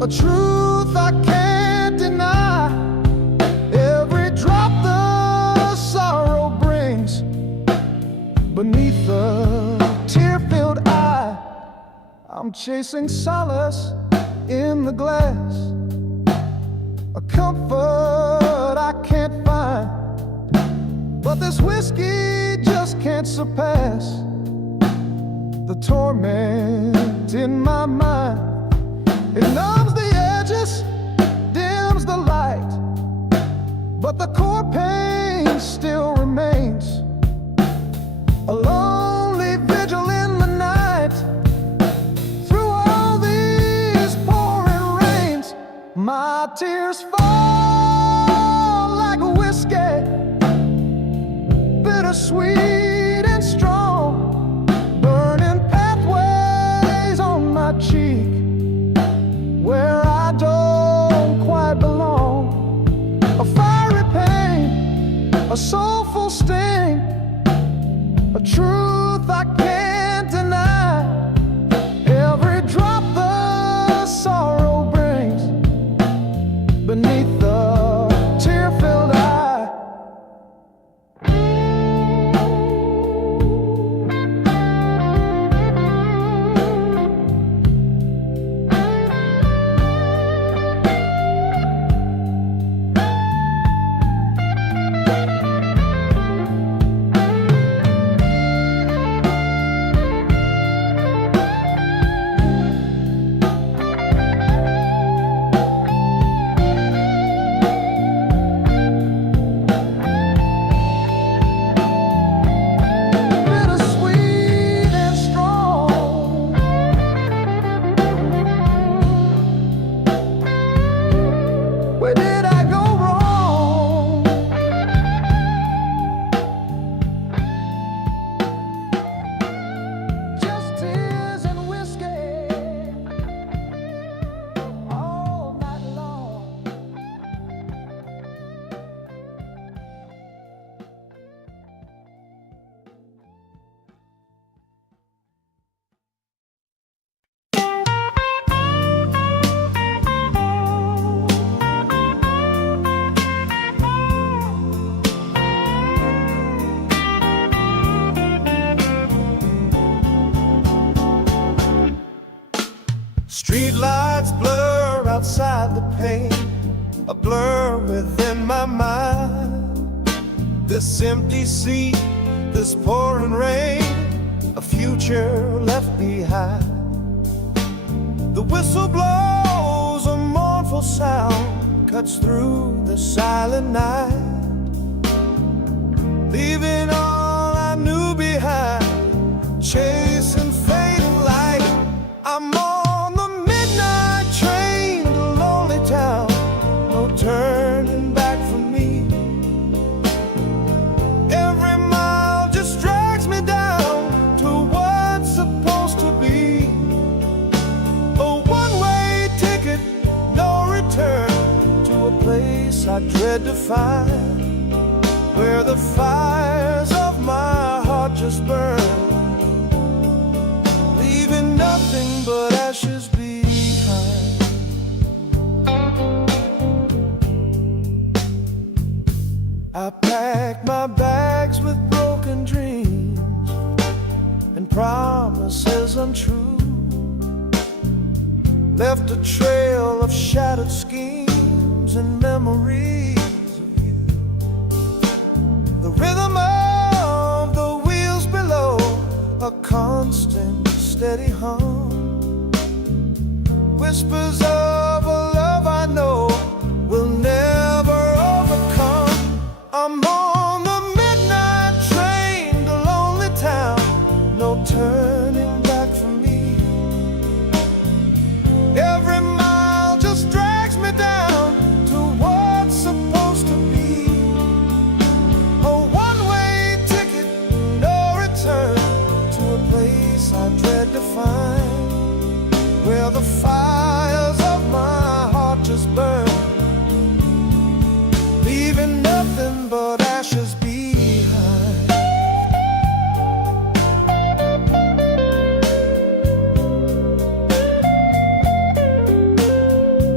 a truth I can't deny. Every drop the sorrow brings beneath the tear-filled eye. I'm chasing solace in the glass, a comfort I can't find. But this whiskey just can't surpass the torment in my mind. It numbs the edges, dims the light, but the core pain still remains. A lonely vigil in the night. Through all these pouring rains, my tears fall like a whiskey, bittersweet and strong, burning pathways on my cheek where I don't quite belong. A fiery pain, a soulful sting, a truth I can't deny. Every drop the sorrow brings beneath the tear-filled eye. Streetlights blur outside the pane, a blur within my mind. This empty seat, this pouring rain, a future left behind. The whistle blows, a mournful sound cuts through the silent night, leaving all I knew behind, chasing fading light. I'm on the midnight train to lonely town, no turning back for me. Every mile just drags me down to what's supposed to be. A one-way ticket, no return, to a place I dread to find, where the fires of my heart just burn, leaving nothing but ashes behind. I packed my bags with broken dreams and promises untrue, left a trail of shattered schemes and memories of you. The rhythm of the wheels below, a constant steady hum, whispers of a love I know will never overcome. I'm on the midnight train to lonely town, no turning back for me. Every mile just drags me down to what's supposed to be. A one-way ticket, no return, to a place I dread to find, where the fires of my heart just burn, leaving nothing but ashes behind.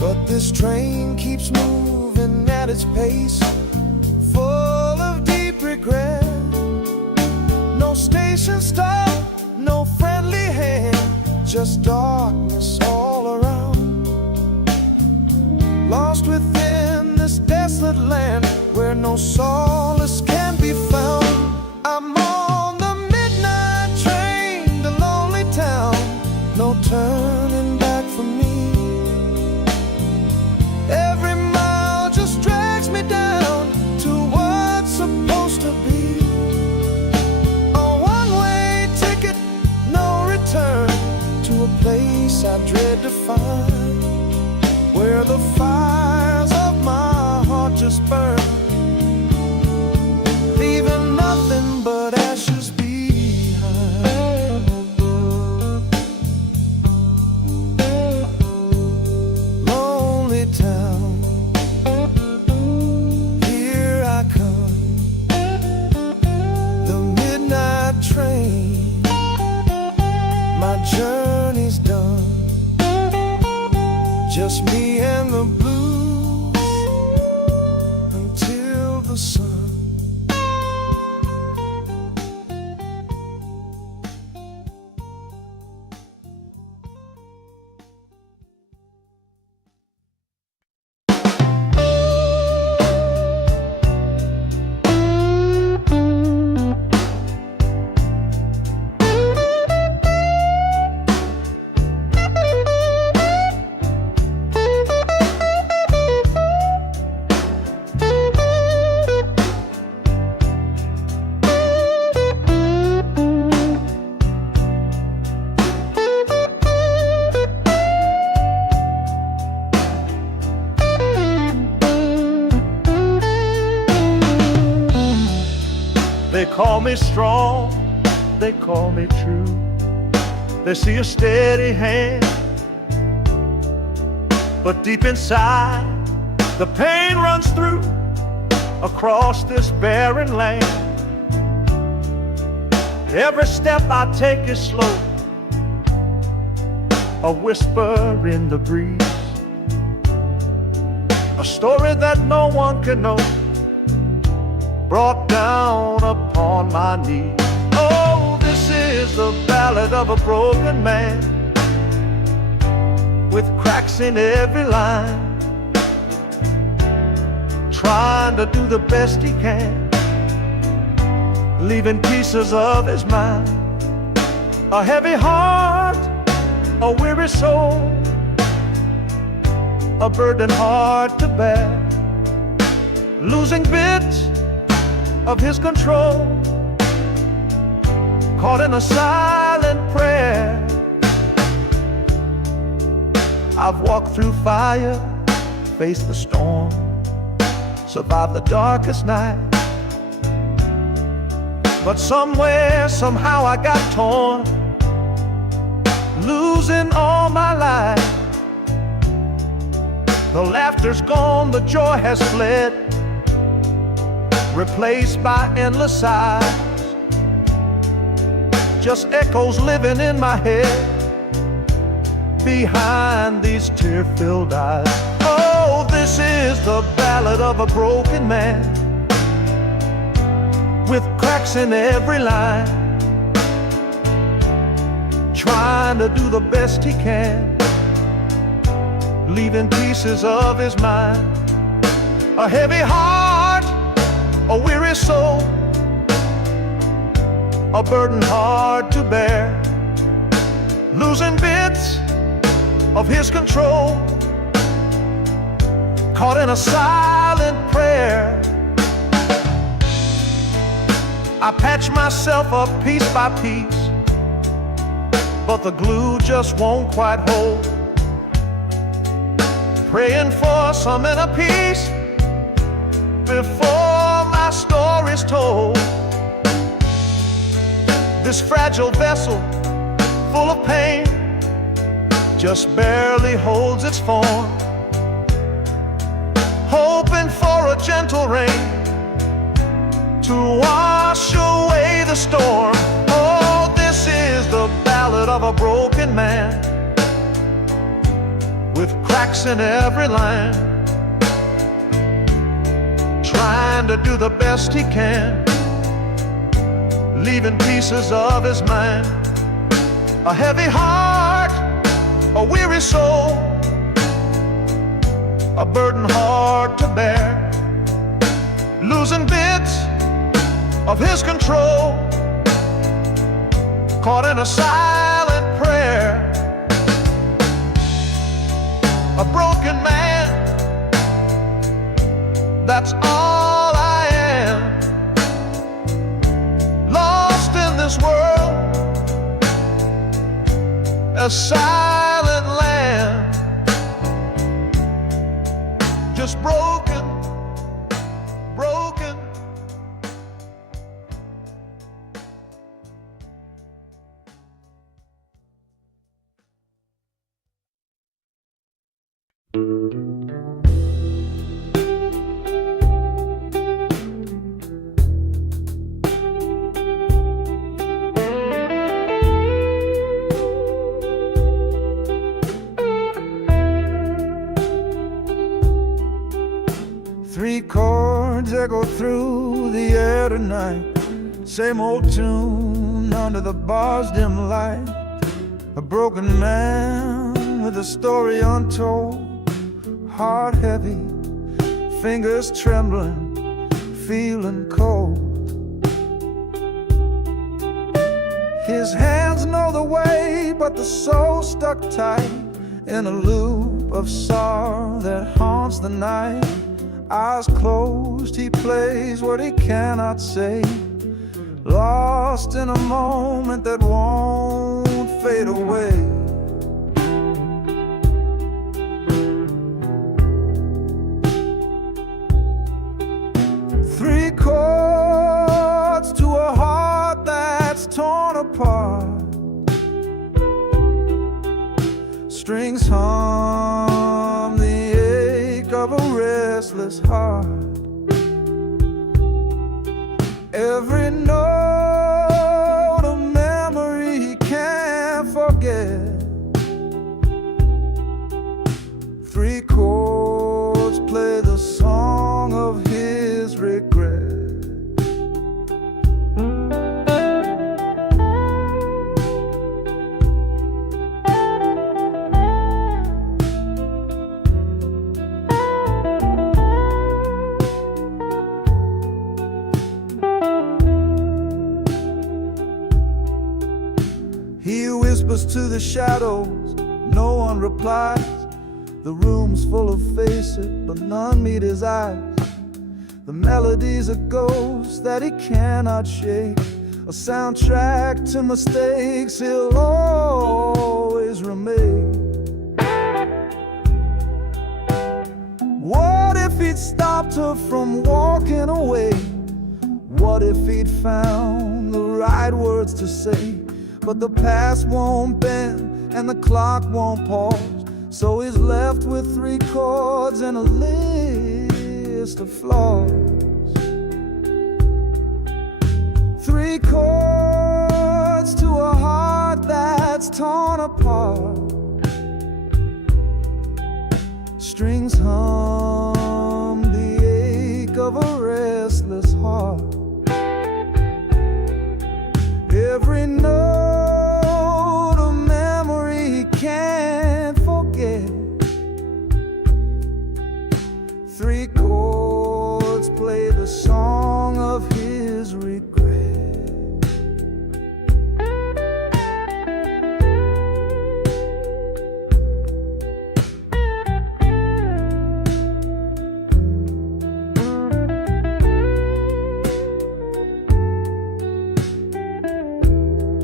But this train keeps moving at its pace, full of deep regret. No station stop, no friendly hand, just darkness all around. Lost within this desolate land where no solace can be found. I'm on the midnight train, the lonely town, no turning back for me. Every mile just drags me down to what's supposed to be. A one-way ticket, no return, to a place I dread to find, where the fires of my heart just burn, leaving nothing but ashes behind. Lonely town, here I come, the midnight train, my journey's done, just me and the blues until the sun. They call me strong, they call me true. They see a steady hand, but deep inside the pain runs through across this barren land. Every step I take is slow, a whisper in the breeze, a story that no one can know, brought down upon my knees. Oh, this is the ballad of a broken man, with cracks in every line, trying to do the best he can, leaving pieces of his mind. A heavy heart, a weary soul, a burden hard to bear, losing bits of his control, caught in a silent prayer. I've walked through fire, faced the storm, survived the darkest night, but somewhere, somehow I got torn, losing all my life. The laughter's gone, the joy has fled, replaced by endless sighs, just echoes living in my head behind these tear-filled eyes. Oh, this is the ballad of a broken man, with cracks in every line, trying to do the best he can, leaving pieces of his mind. A heavy heart, a weary soul, a burden hard to bear, losing bits of his control, caught in a silent prayer. I patch myself up piece by piece, but the glue just won't quite hold, praying for some inner peace before my story's told. This fragile vessel, full of pain, just barely holds its form, hoping for a gentle rain to wash away the storm. Oh, this is the ballad of a broken man, with cracks cracks in every line, trying to do the best he can, leaving pieces of his mind. A heavy heart, a weary soul, a burden hard to bear, losing bits of his control, caught in a silent prayer. A broken man, that's all I am, lost in this world, a silent land, just broken, broken. Three chords echo through the air tonight, same old tune under the bar's dim light. A broken man with a story untold, heart heavy, fingers trembling, feeling cold. His hands know the way, but the soul stuck tight in a loop of sorrow that haunts the night. Eyes closed, he plays what he cannot say, lost in a moment that won't fade away. Three chords to a heart that's torn apart, strings hum the ache of a restless heart. Every note a memory he can't forget. Three chords play the song of his regret. He whispers to the shadows, no one replies. The room's full of faces, but none meet his eyes. The melody's a ghost that he cannot shake, a soundtrack to mistakes he'll always remake. What if he'd stopped her from walking away? What if he'd found the right words to say? But the past won't bend and the clock won't pause, so he's left with three chords and a list of flaws. Three chords to a heart that's torn apart, strings hum the ache of a restless heart. Every note a memory he can't forget. Three chords play the song of his regret.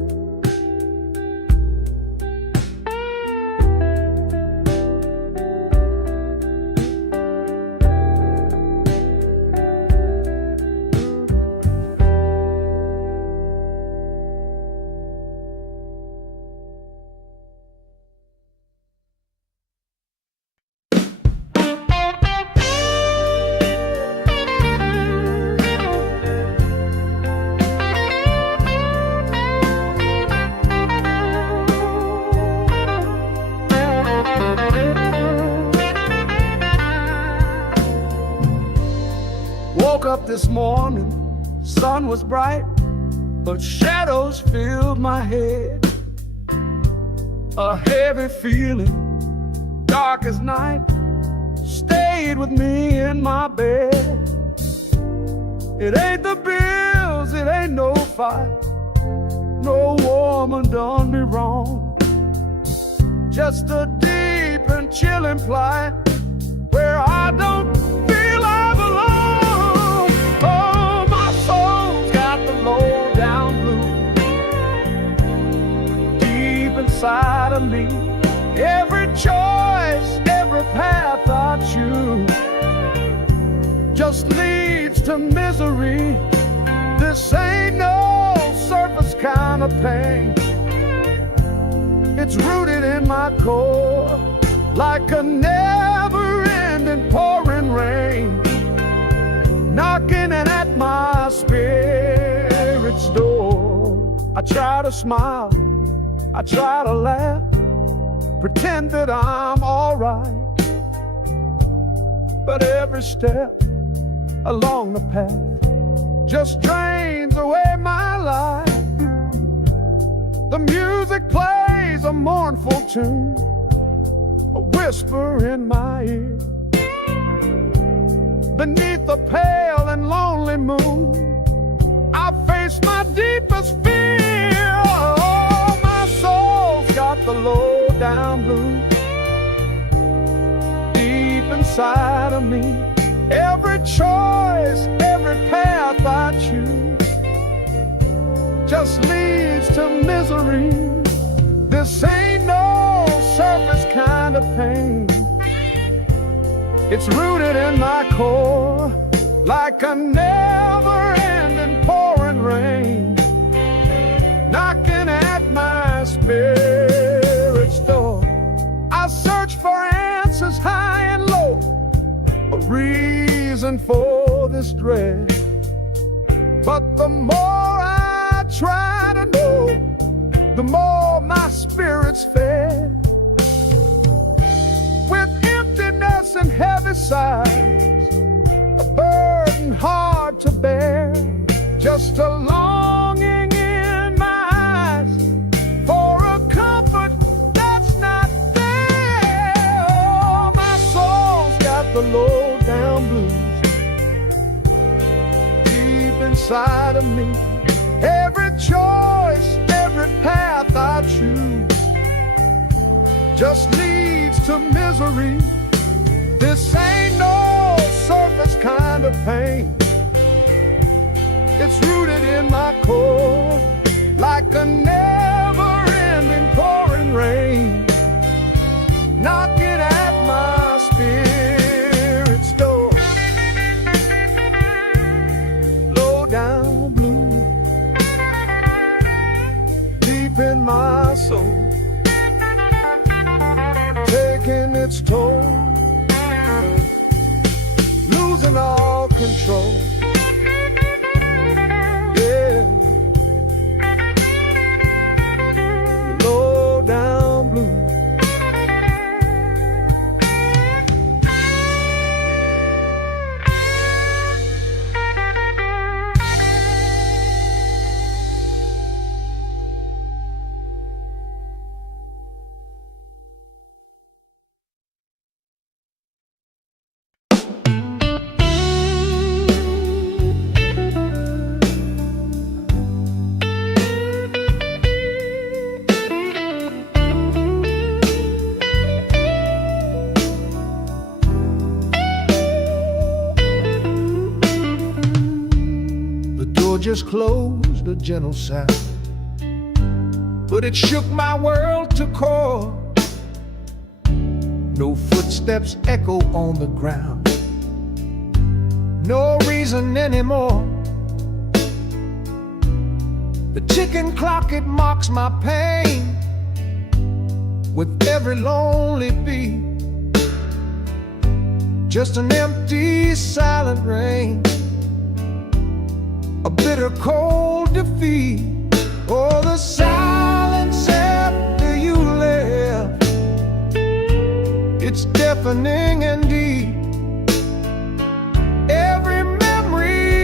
up this morning, sun was bright, but shadows filled my head. A heavy feeling, dark as night, stayed with me in my bed. It ain't the bills, it ain't no fight, no woman done me wrong. Just a deep and chilling plight where I don't feel I belong. Oh, my soul's got the low down blues deep inside of me. Every choice, every path I choose just leads to misery. This ain't no surface kind of pain. It's rooted in my core like a never-ending pouring rain, knocking at my spirit's door. I try to smile, I try to laugh, pretend that I'm alright, but every step along the path just drains away my life. The music plays a mournful tune, a whisper in my ear. Beneath the pale and lonely moon, I face my deepest fear. Oh, my soul's got the low down blues deep inside of me. Every choice, every path I choose just leads to misery. This ain't no surface kind of pain. It's rooted in my core like a never-ending pouring rain, knocking at my spirit's door. I search for answers high and low, a reason for this dread, but the more I try to know, the more my spirit's fed. With emptiness and heavy sighs, a burden hard to bear, just a longing in my eyes for a comfort that's not there. Oh, my soul's got the low down blues deep inside of me. Every choice, every path I choose just leads to misery. This ain't no surface kind of pain. It's rooted in my core like a never-ending pouring rain, knocking at my spirit's door. Low down blue deep in my soul, taking its toll, losing all control. Yeah, low down blue. Just closed, a gentle sound, but it shook my world to core. No footsteps echo on the ground, no reason anymore. The ticking clock, it mocks my pain with every lonely beat. Just an empty, silent rain, a bitter cold defeat. Oh, the silence after you left, it's deafening and deep. Every memory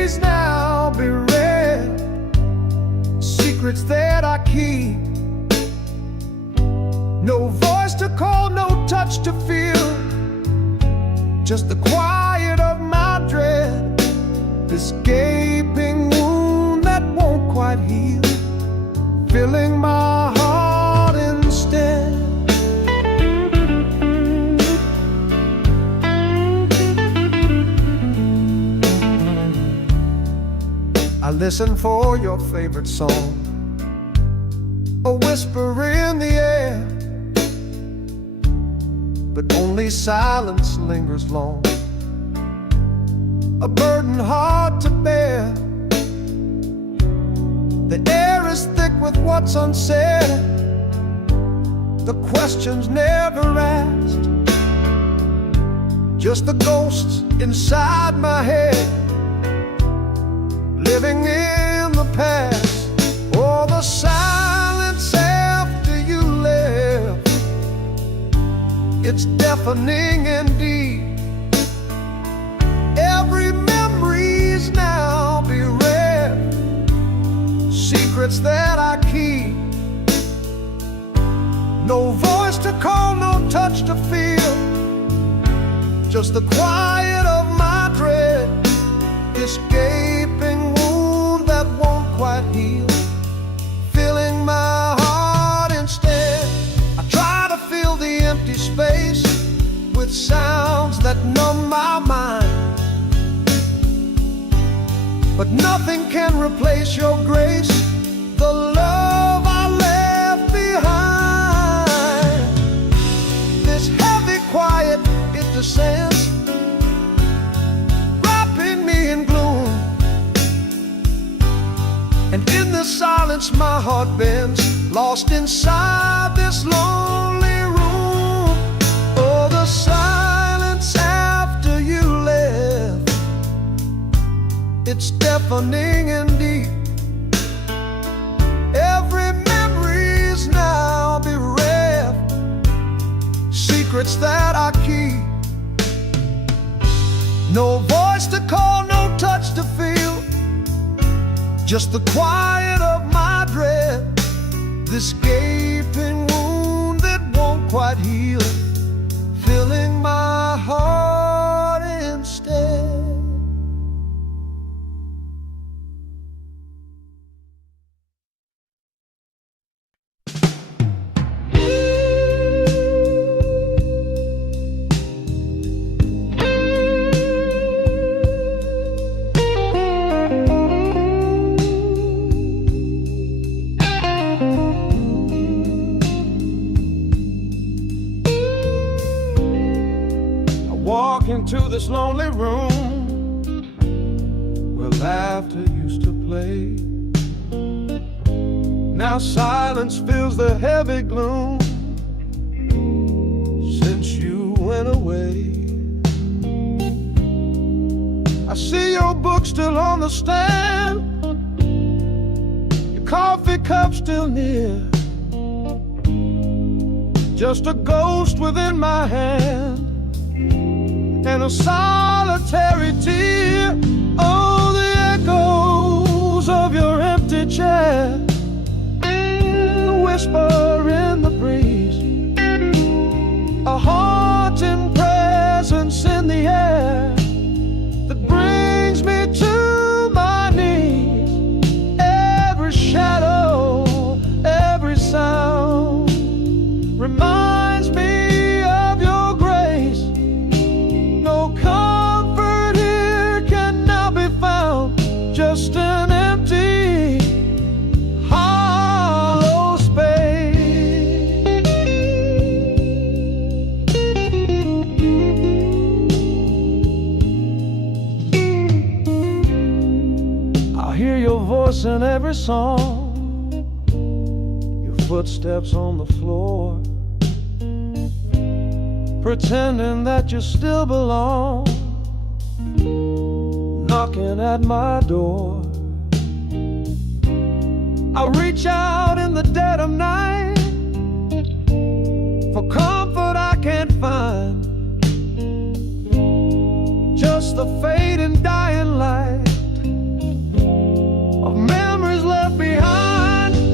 secrets that I keep. No voice to call, no touch to feel, just the quiet of my dread, this gaping wound that won't quite heal, filling my heart instead. I listen for your favorite song, a whisper in the air, but only silence lingers long, a burden hard to bear. The air is thick with what's unsaid, the questions never asked, just the ghosts inside my head, living in the past. Oh, the silence after you left, it's deafening indeed. Every memory's now bereft, secrets that I keep. No voice to call, no touch to feel, just the quiet of my dread, this gaping wound that won't quite heal, filling my heart instead. I try to fill the empty space with sounds that numb my mind, but nothing can replace your grace, the love I left behind. This heavy quiet, it descends, wrapping me in gloom, and in the silence my heart bends, lost inside this lonely room. Oh, the silence after you left, it's deafening indeed. Every memory's now bereft, secrets that I keep. No voice to call, no touch to feel, just the quiet of my dread, this gaping wound that won't quite heal, filling my heart instead. Into this lonely room where laughter used to play. Now silence fills the heavy gloom since you went away. I see your book still on the stand, your coffee cup still near, just a ghost within my hand and a solitary tear. Oh, the echoes of your empty chair, the whisper in the breeze, a haunting presence in the air that brings me to my knees. Every shadow, every sound reminds me of your grace. No comfort here can now be found, just an empty, hollow space. I hear your voice in every song, your footsteps on the floor, pretending that you still belong, knocking at my door. I reach out in the dead of night for comfort I can't find, just the fading dying light of memories left behind.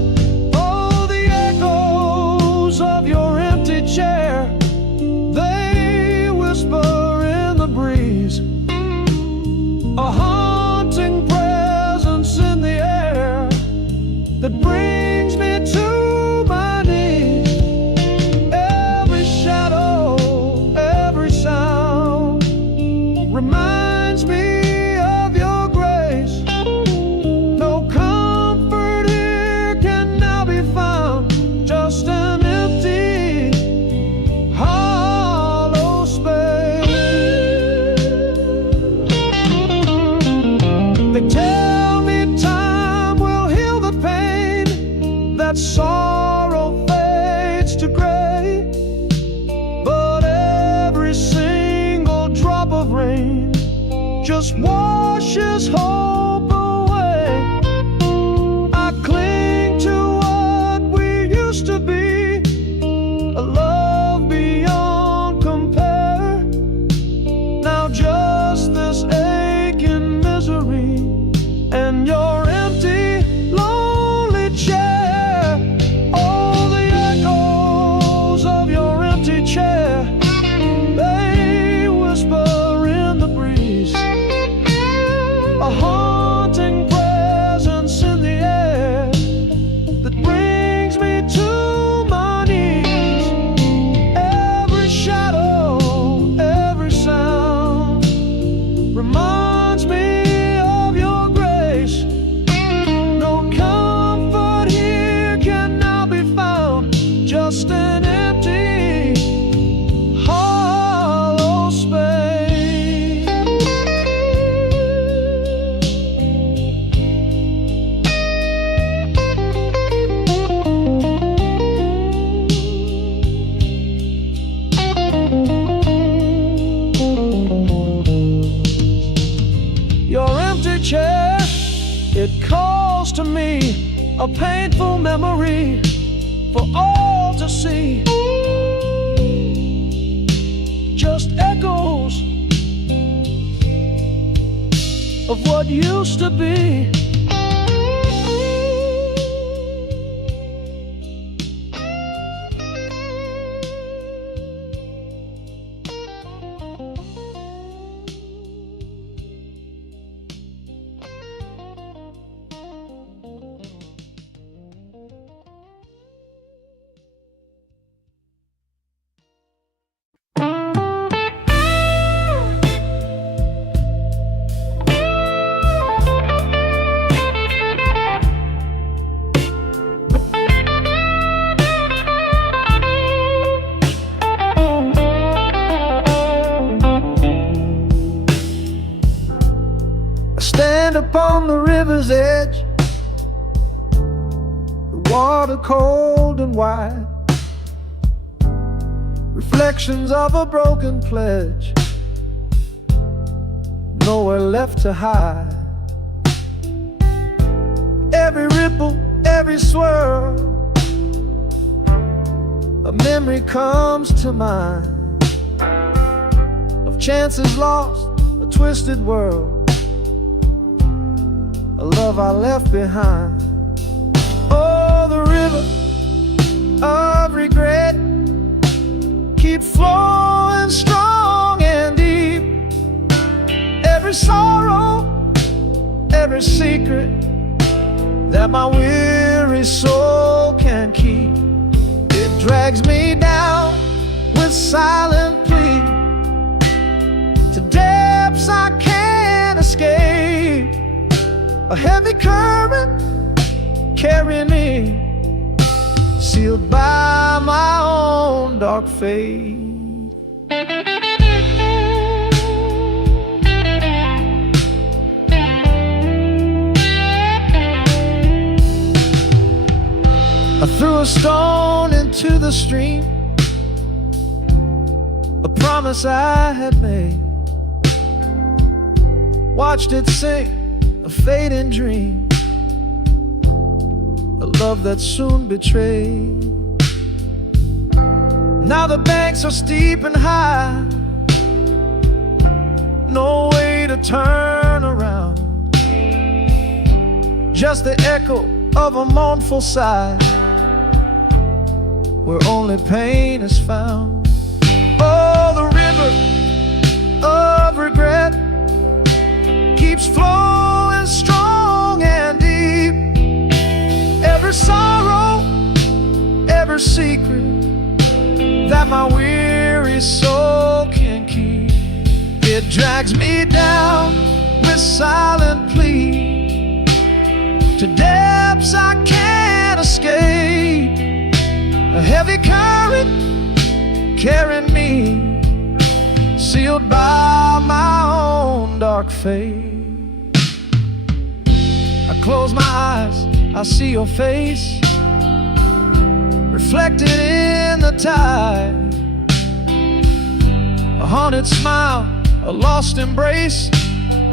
just washes hope away. I cling to what we used to be, a love beyond compare. Now just this aching misery and your empty, lonely chair. All the echoes of your empty chair, they whisper in the breeze, a haunting presence in the air that brings me to my knees. Every shadow, every sound reminds me of your grace. No comfort here can now be found, just an empty, hollow space. Your empty chair, it calls to me, a painful memory for all to see. Just echoes of what used to be. I stand upon the river's edge, the water cold and wide, reflections of a broken pledge, nowhere left to hide. Every ripple, every swirl, a memory comes to mind of chances lost, a twisted world, a love I left behind. Oh, the river of regret keeps flowing strong and deep. Every sorrow, every secret that my weary soul can keep, it drags me down with silent plea to depths I can't escape. A heavy current carrying me, sealed by my own dark fate. I threw a stone into the stream, a promise I had made, watched it sink, a fading dream, a love that soon betrayed. Now the banks are steep and high, no way to turn around, just the echo of a mournful sigh, where only pain is found. Oh, the river of regret keeps flowing strong and deep. Every sorrow, every secret that my weary soul can keep, it drags me down with silent plea to depths I can't escape. A heavy current carrying me, sealed by my own dark fate. I close my eyes, I see your face reflected in the tide, a haunted smile, a lost embrace,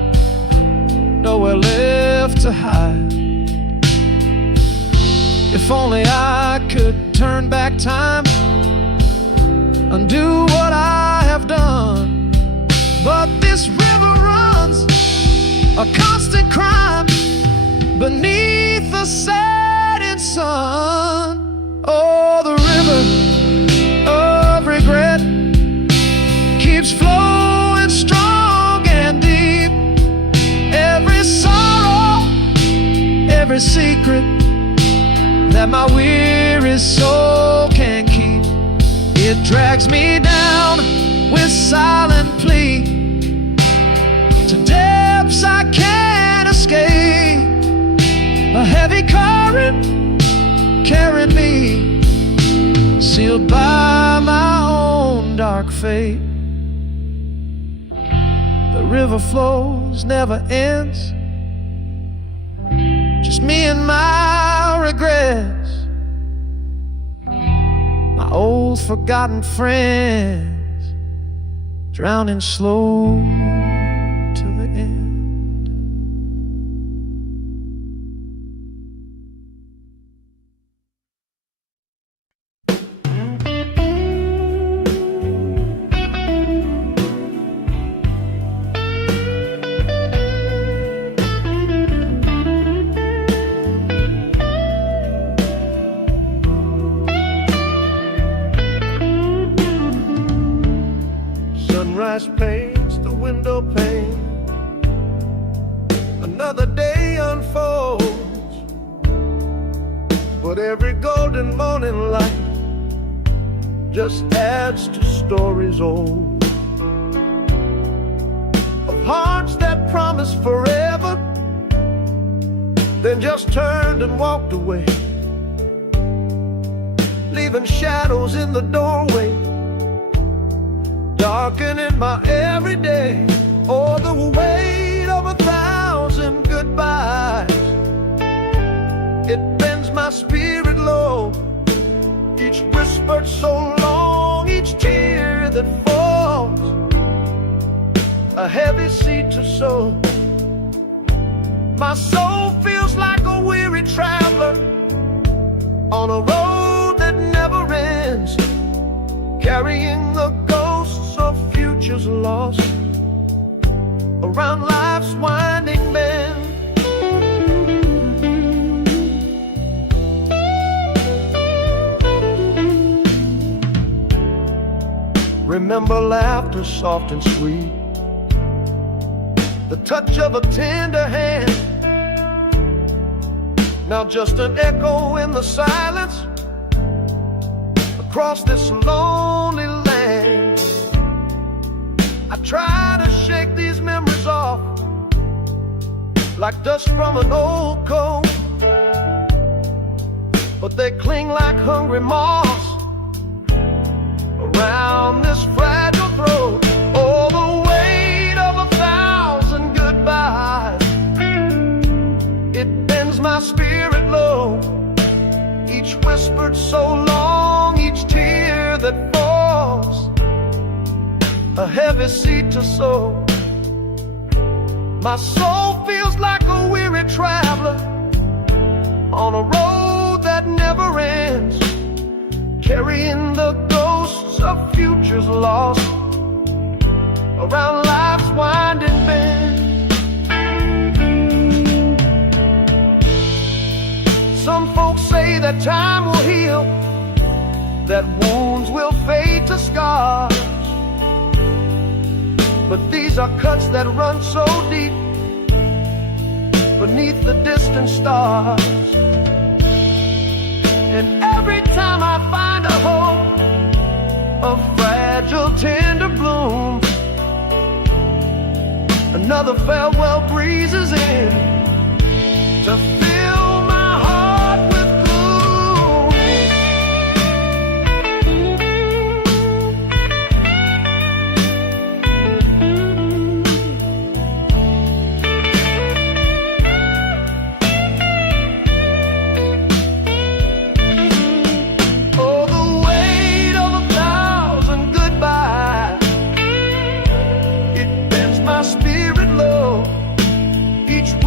nowhere left to hide. If only I could turn back time, undo what I have done. But this river runs a constant crime beneath the setting sun. Oh, the river of regret keeps flowing strong and deep. Every sorrow, every secret that my weary soul can keep, it drags me down with silent plea to depths I can't escape. A heavy current carrying me, sealed by my own dark fate. The river flows, never ends, just me and my regrets, my old forgotten friends, drowning slow to the end. Sunrise paints the window pane, another day unfolds, but every golden morning light just adds to stories old, of hearts that promised forever, then just turned and walked away, leaving shadows in the doorway, darkening my everyday. Oh, the weight of 1,000 goodbyes, it bends my spirit low. Each whispered so long, each tear that falls, a heavy seed to sow. My soul feels like a weary traveler on a road that never ends, carrying the ghosts of futures lost around life's winding bend. Remember laughter soft and sweet, the touch of a tender hand, now just an echo in the silence across this lonely land. I try to shake these memories off like dust from an old coat, but they cling like hungry moths around this fragile throat. Oh, the weight of 1,000 goodbyes, it bends my spirit low. Each whispered so long, each tear that falls, a heavy seed to sow. My soul feels like a weary traveler on a road that never ends, carrying the ghosts of futures lost around life's winding bend. Some folks say that time will heal, that wounds will fade to scars, but these are cuts that run so deep beneath the distant stars. And every time I find a hope, a fragile tender bloom, another farewell breezes in to fill my heart with gloom. Oh, the weight of 1,000 goodbyes, it bends my spirit low. Each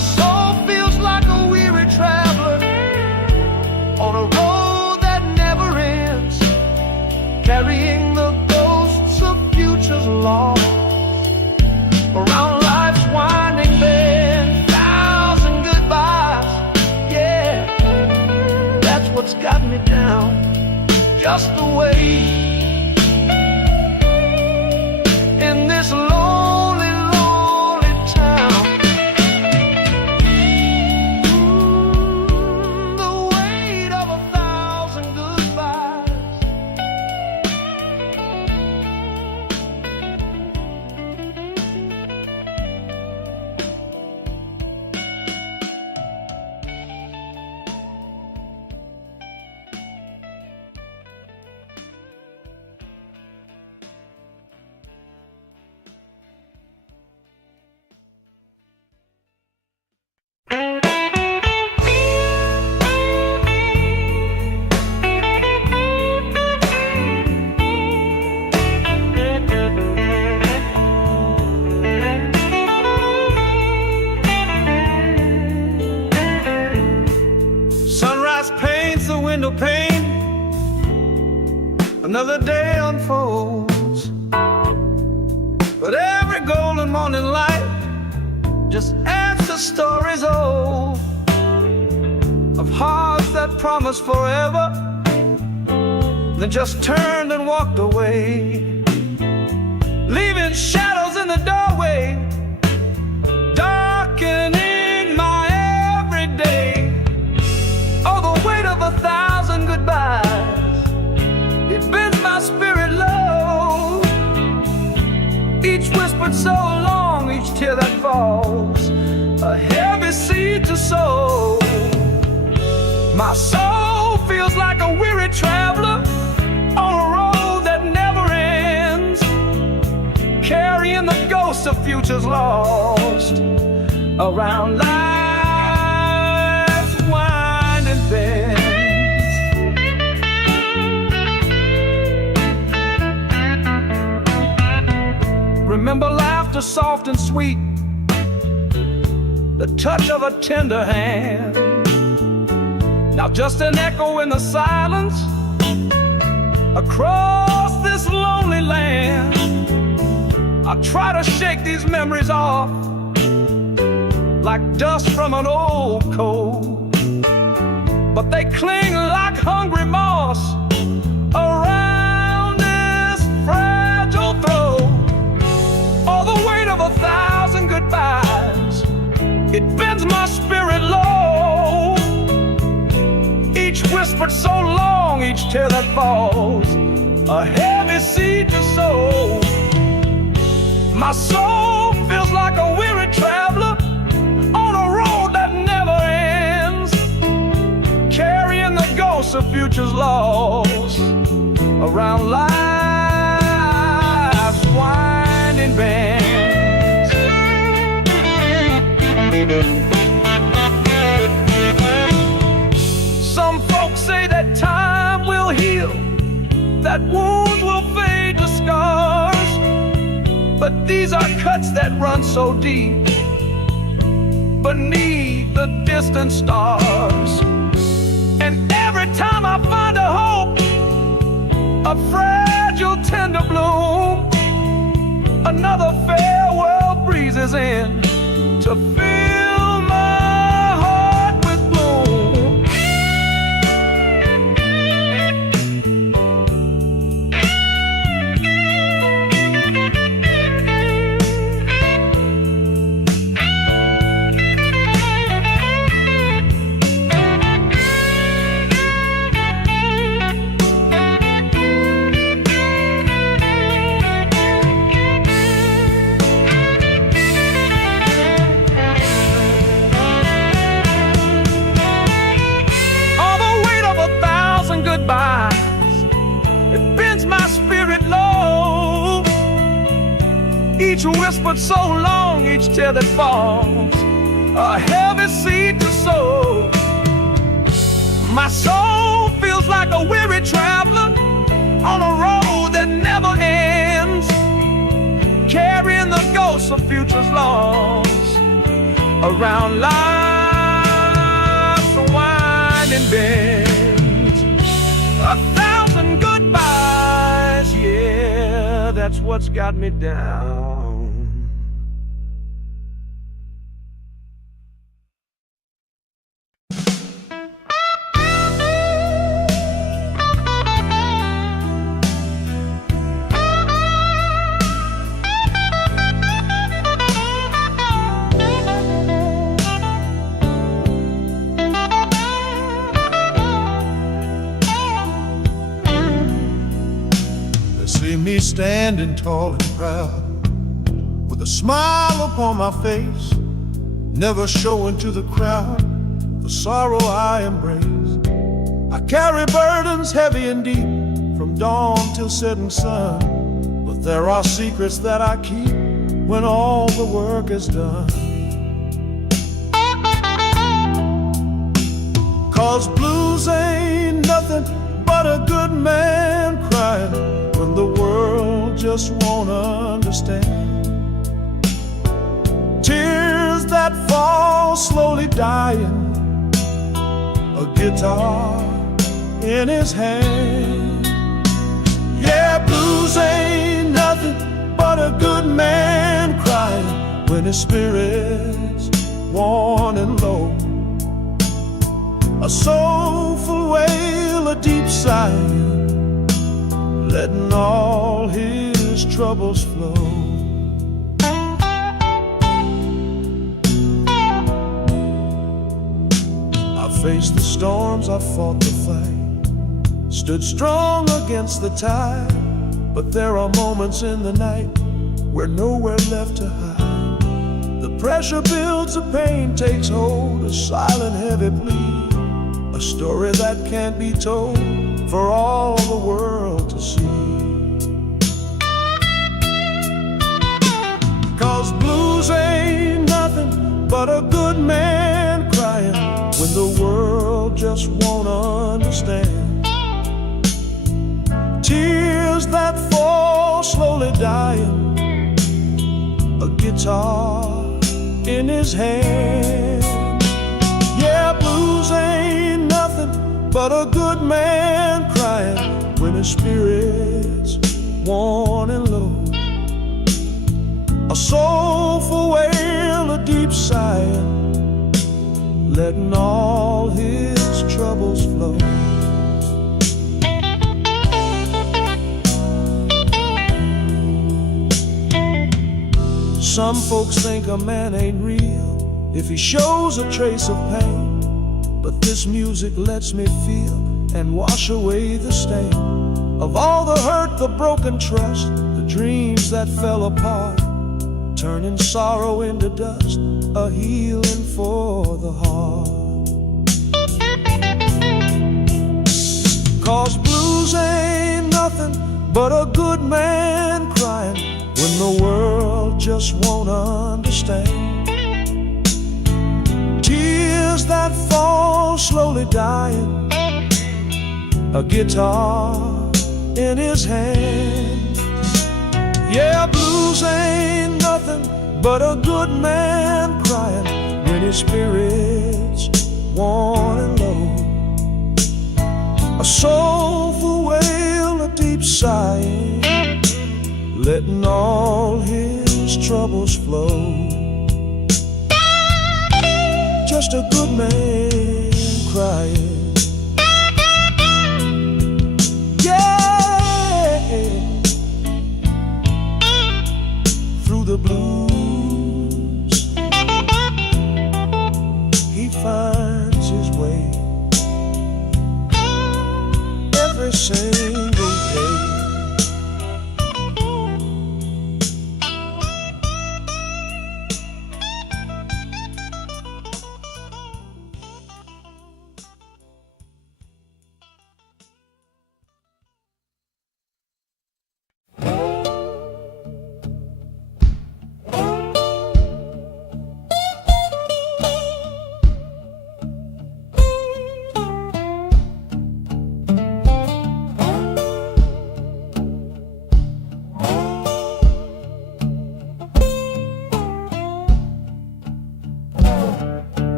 soul feels like a weary traveler on a road that never ends, carrying the ghosts of futures lost around life's winding bend. Thousand goodbyes, yeah, that's what's got me down. Just the way in this lonely, lonely town. The weight of 1,000 goodbyes. Sunrise paints the window pane, another day unfolds, but every golden morning light just adds to stories old of hearts that promised forever, then just turned and walked away, leaving shadows in the doorway, darkening my everyday. Oh, the weight of 1,000 goodbyes, it bends my spirit low. Each whispered so long, each tear that falls, a heavy seed to sow. My soul feels like a weary traveler on a road that never ends, carrying the ghosts of futures lost around life's winding bends. Remember laughter soft and sweet, the touch of a tender hand. Now just an echo in the silence across this lonely land. I try to shake these memories off like dust from an old coat, but they cling like hungry moss around this fragile throat. Oh, the weight of 1,000 goodbyes, it bends my spirit low. Each whispered so long, each tear that falls, a heavy seed to sow. My soul feels like a weary traveler on a road that never ends, carrying the ghosts of futures lost around life's winding bends. Some folks say that time will heal, that wounds will fade to scars, but these are cuts that run so deep beneath the distant stars. And every time I find a hope, a fragile tender bloom, another farewell breezes in to fill my heart with gloom. It bends my spirit low. Each whispered so long, each tear that falls, a heavy seed to sow. My soul feels like a weary traveler on a road that never ends, carrying the ghosts of futures lost around life's winding bends. 1,000 goodbyes, yeah, that's what's got me down. See me standing tall and proud, with a smile upon my face, never showing to the crowd the sorrow I embrace. I carry burdens heavy and deep, from dawn till setting sun, but there are secrets that I keep when all the work is done. 'Cause blues ain't nothing but a good man crying when the world just won't understand. Tears that fall slowly dying, a guitar in his hand. Yeah, blues ain't nothing but a good man crying when his spirit's worn and low. A soulful wail, a deep sigh, letting all his troubles flow. I faced the storms, I fought the fight, stood strong against the tide, but there are moments in the night where nowhere left to hide. The pressure builds, the pain takes hold, a silent heavy plea, a story that can't be told for all the world to see. 'Cause blues ain't nothing but a good man crying when the world just won't understand. Tears that fall slowly dying, a guitar in his hand. Yeah, blues ain't nothing but a good man crying when his spirit's worn and low. A soulful wail, a deep sigh, letting all his troubles flow. Some folks think a man ain't real if he shows a trace of pain, but this music lets me feel and wash away the stain of all the hurt, the broken trust, the dreams that fell apart, turning sorrow into dust, a healing for the heart. 'Cause blues ain't nothing but a good man crying when the world just won't understand. Tears that fall slowly dying, a guitar in his hand. Yeah, blues ain't nothing but a good man crying when his spirit's worn and low. A soulful wail, a deep sigh, letting all his troubles flow. Just a good man crying, yeah, through the blues he finds his way every single day.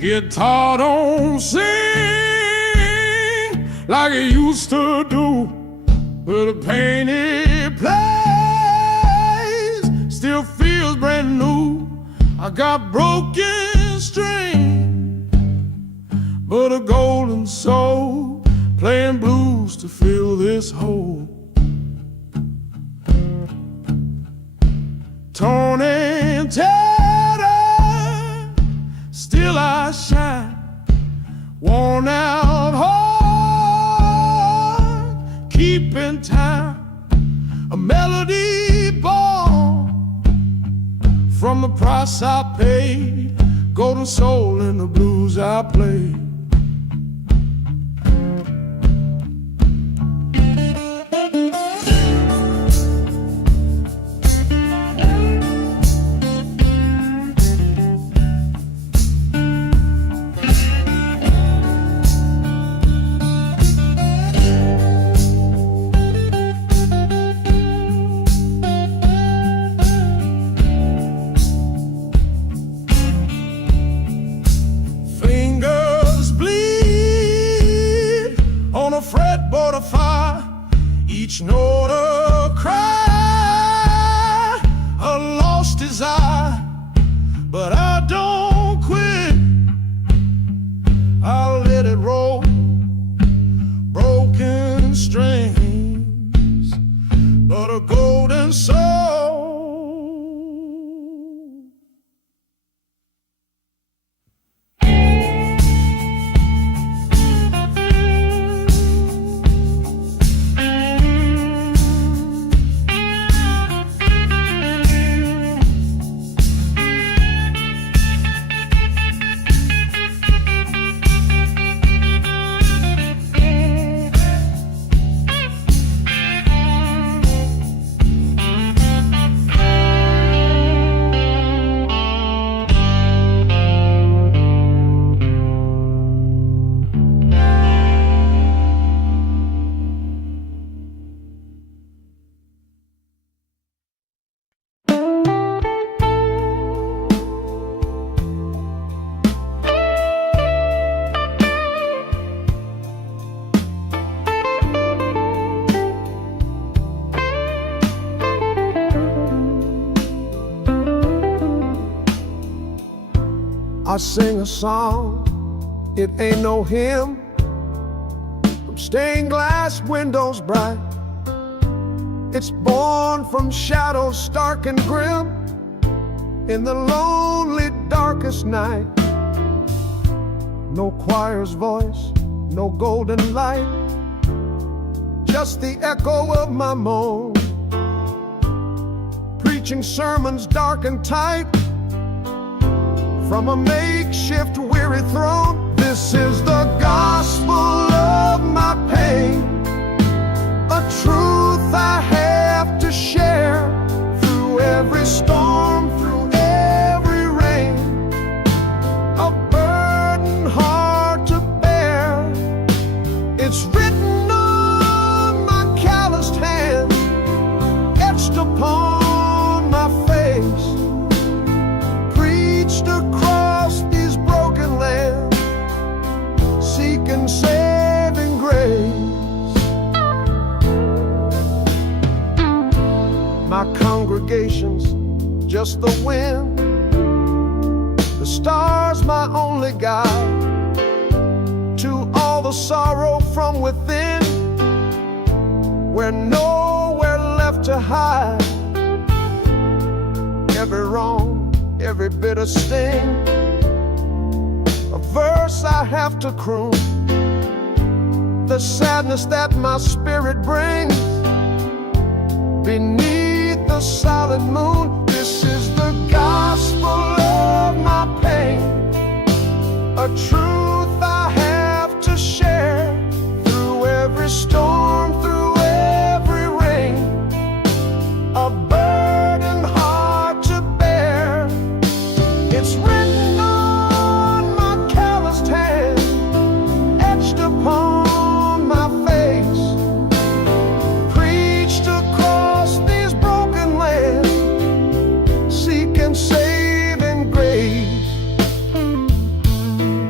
guitar don't sing like it used to do, but the pain it plays still feels brand new. I got broken strings, but a golden soul playing blues to fill this hole. Torn and tattered, still I shine. Worn out heart, keeping time. A melody born from the price I paid. Golden soul in the blues I play. Fretboard of fire, each note a cry, a lost desire. But I don't quit, I'll let it roll. Broken strings, but a golden soul. I sing a song, it ain't no hymn, from stained glass windows bright. It's born from shadows stark and grim, in the lonely darkest night. No choir's voice, no golden light, just the echo of my moan, preaching sermons dark and tight from a makeshift weary throne. This is the gospel of my pain, a truth I have to share through every storm, through every rain, a burden hard to bear. It's written on my calloused hands, etched upon my face, preached across these broken lands, seeking saving grace. My congregation's just the wind, the stars my only guide to all the sorrow from within, where nowhere left to hide. Every wrong, every bitter sting, a verse I have to croon, the sadness that my spirit brings beneath the silent moon. This is the gospel of my pain, a truth I have to share through every storm, through every rain, a burden hard to bear. It's written on my calloused hand, etched upon my face, preached across these broken lands, seeking saving grace.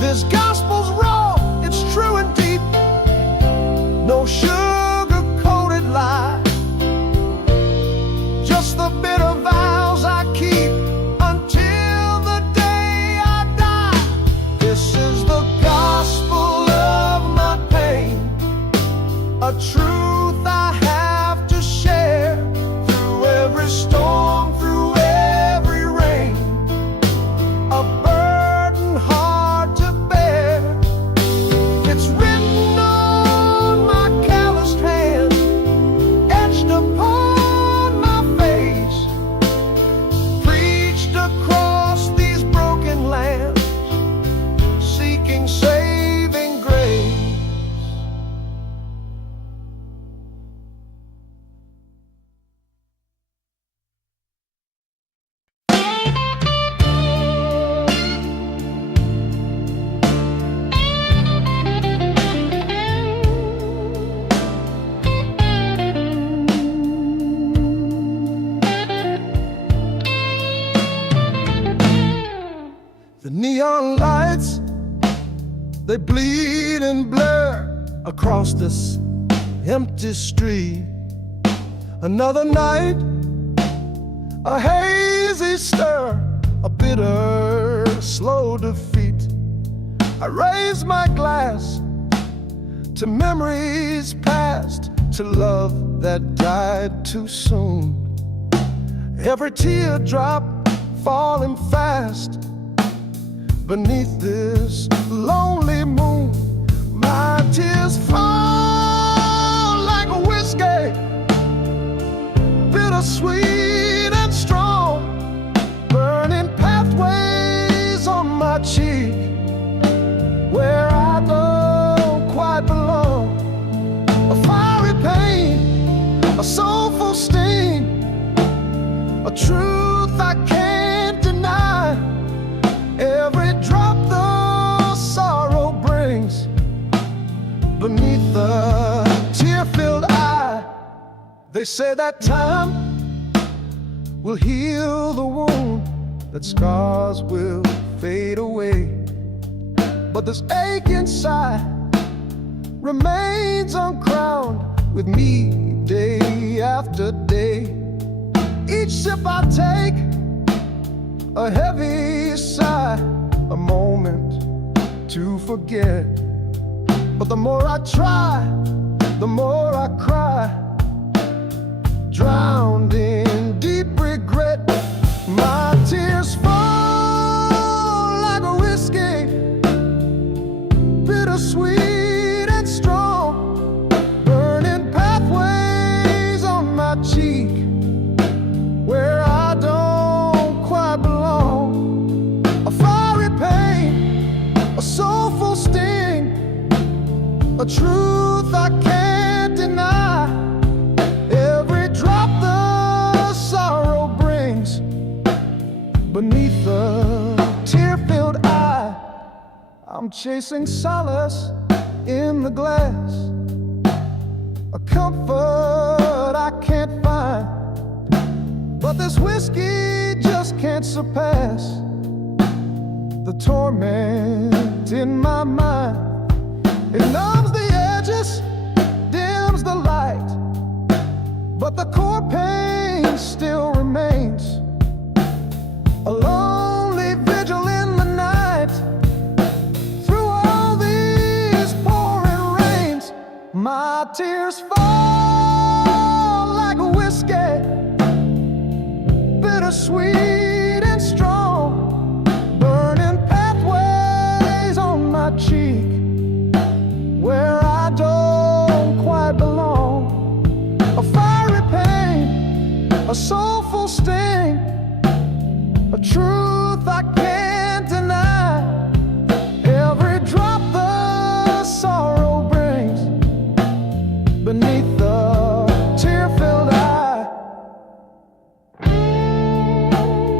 This gospel's raw, it's true and deep. No sugar-coated lie, just the bitter vows I keep until the day I die. This is the gospel of my pain, a truth I have to share. Through every storm, through every rain, a burden hard to bear. It's written on my calloused hand, etched upon my face, preached across these broken lands, seeking saving grace. The neon lights, they bleed and blur across this empty street. Another night, a hazy stir, a bitter, slow defeat. I raise my glass to memories past, to love that died too soon. Every teardrop falling fast beneath this lonely moon. My tears fall like a whiskey, bittersweet and strong, burning pathways on my cheek where I don't quite belong. A fiery pain, a soulful sting, a truth I can't deny. Every drop the sorrow brings beneath the tear-filled eye. They say that time will heal the wound, that scars will fade away, but this ache inside remains uncrowned with me day after day. Each sip I take, a heavy sigh, a moment to forget. But the more I try, the more I cry, drowned in deep regret. My tears fall like a whiskey, bittersweet and strong, burning pathways on my cheek where I don't quite belong. A fiery pain, a soulful sting, a truth I can't deny. Every drop the sorrow brings beneath the tear-filled eye. I'm chasing solace in the glass, a comfort I can't find, but this whiskey just can't surpass the torment in my mind. It numbs the edges, dims the light, but the core pain still remains. A lonely vigil in the night, through all these pouring rains. My tears fall like a whiskey, bittersweet and strong, burning pathways on my cheek where I don't quite belong. A fiery pain, a soulful sting, a truth I can't deny. Every drop the sorrow brings beneath the tear-filled eye.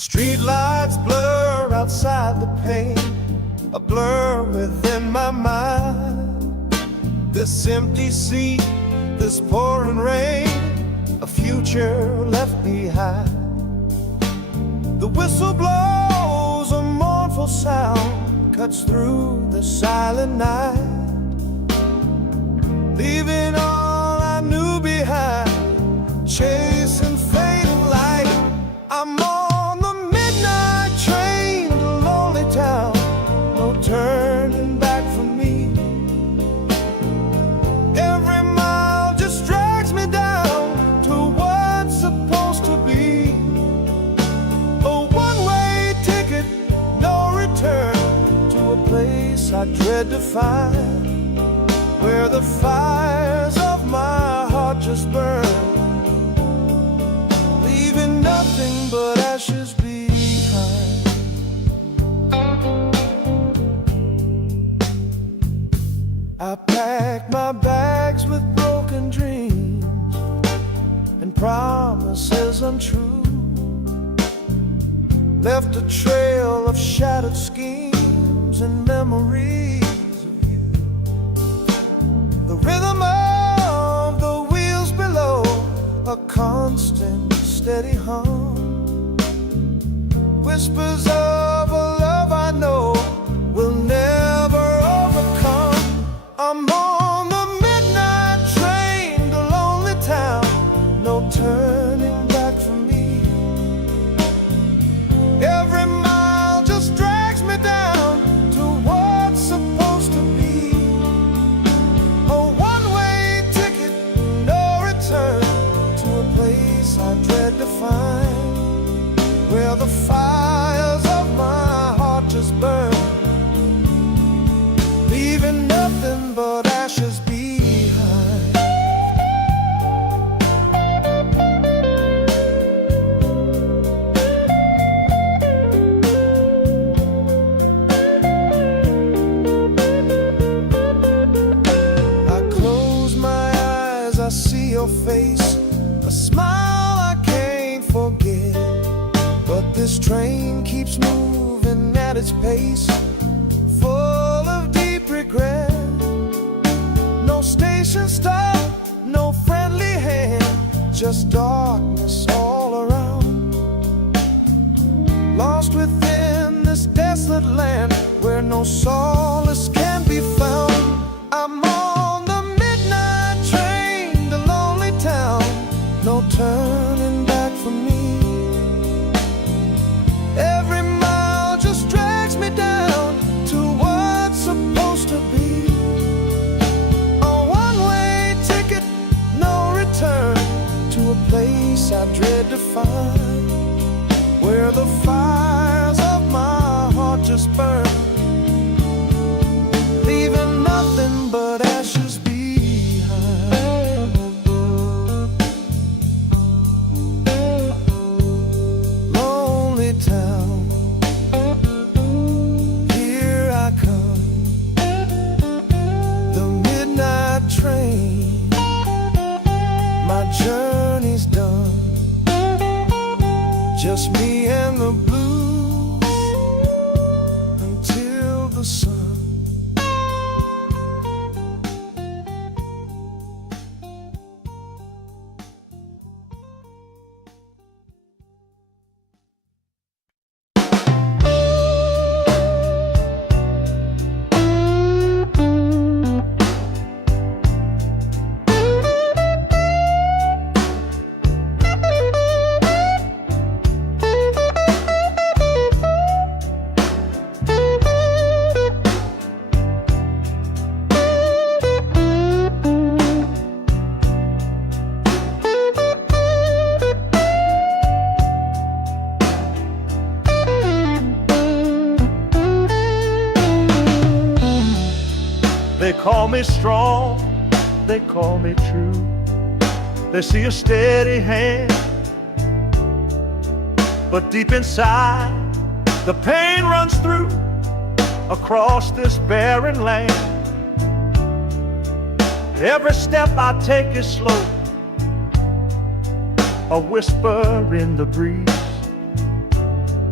Streetlights blur outside the pane, a blur within my mind. This empty seat, this pouring rain, a future left behind. The whistle blows, a mournful sound cuts through the silent night, leaving all I knew behind, chasing fading light. I'm on the midnight train to lonely town, no turning back for me. Every mile just drags me down to what's supposed to be. A one-way ticket, no return, to a place I dread to find, where the fires of my heart just burn, leaving nothing but ashes behind. I packed my bags with broken dreams and promises untrue, left a trail of shattered schemes and memories of you. The rhythm of the wheels below, a constant steady hum, whispers of a love I know will never overcome. I'm on the midnight train to lonely town, no turning back for me. Every mile just drags me down to what's supposed to be. A one-way ticket, no return, to a place I dread to find, where the fires of my heart just burn, leaving nothing but ashes behind. I close my eyes, I see your face, a smile I can't forget. But this train keeps moving at its pace, full of deep regret. No station stop, no friendly hand, just darkness all around. Lost within this desolate land, where no solace can be found. I'm on the midnight train to lonely town, no turning back for me. Every mile just drags me down to what's supposed to be. A one-way ticket, no return, to a place I dread to find, where the fires of my heart just burn, leaving nothing but ashes behind. Lonely town, here I come, the midnight train, my journey's done, just me and the blues until the sun. They call me strong, they call me true. They see a steady hand, but deep inside the pain runs through across this barren land. Every step I take is slow, a whisper in the breeze.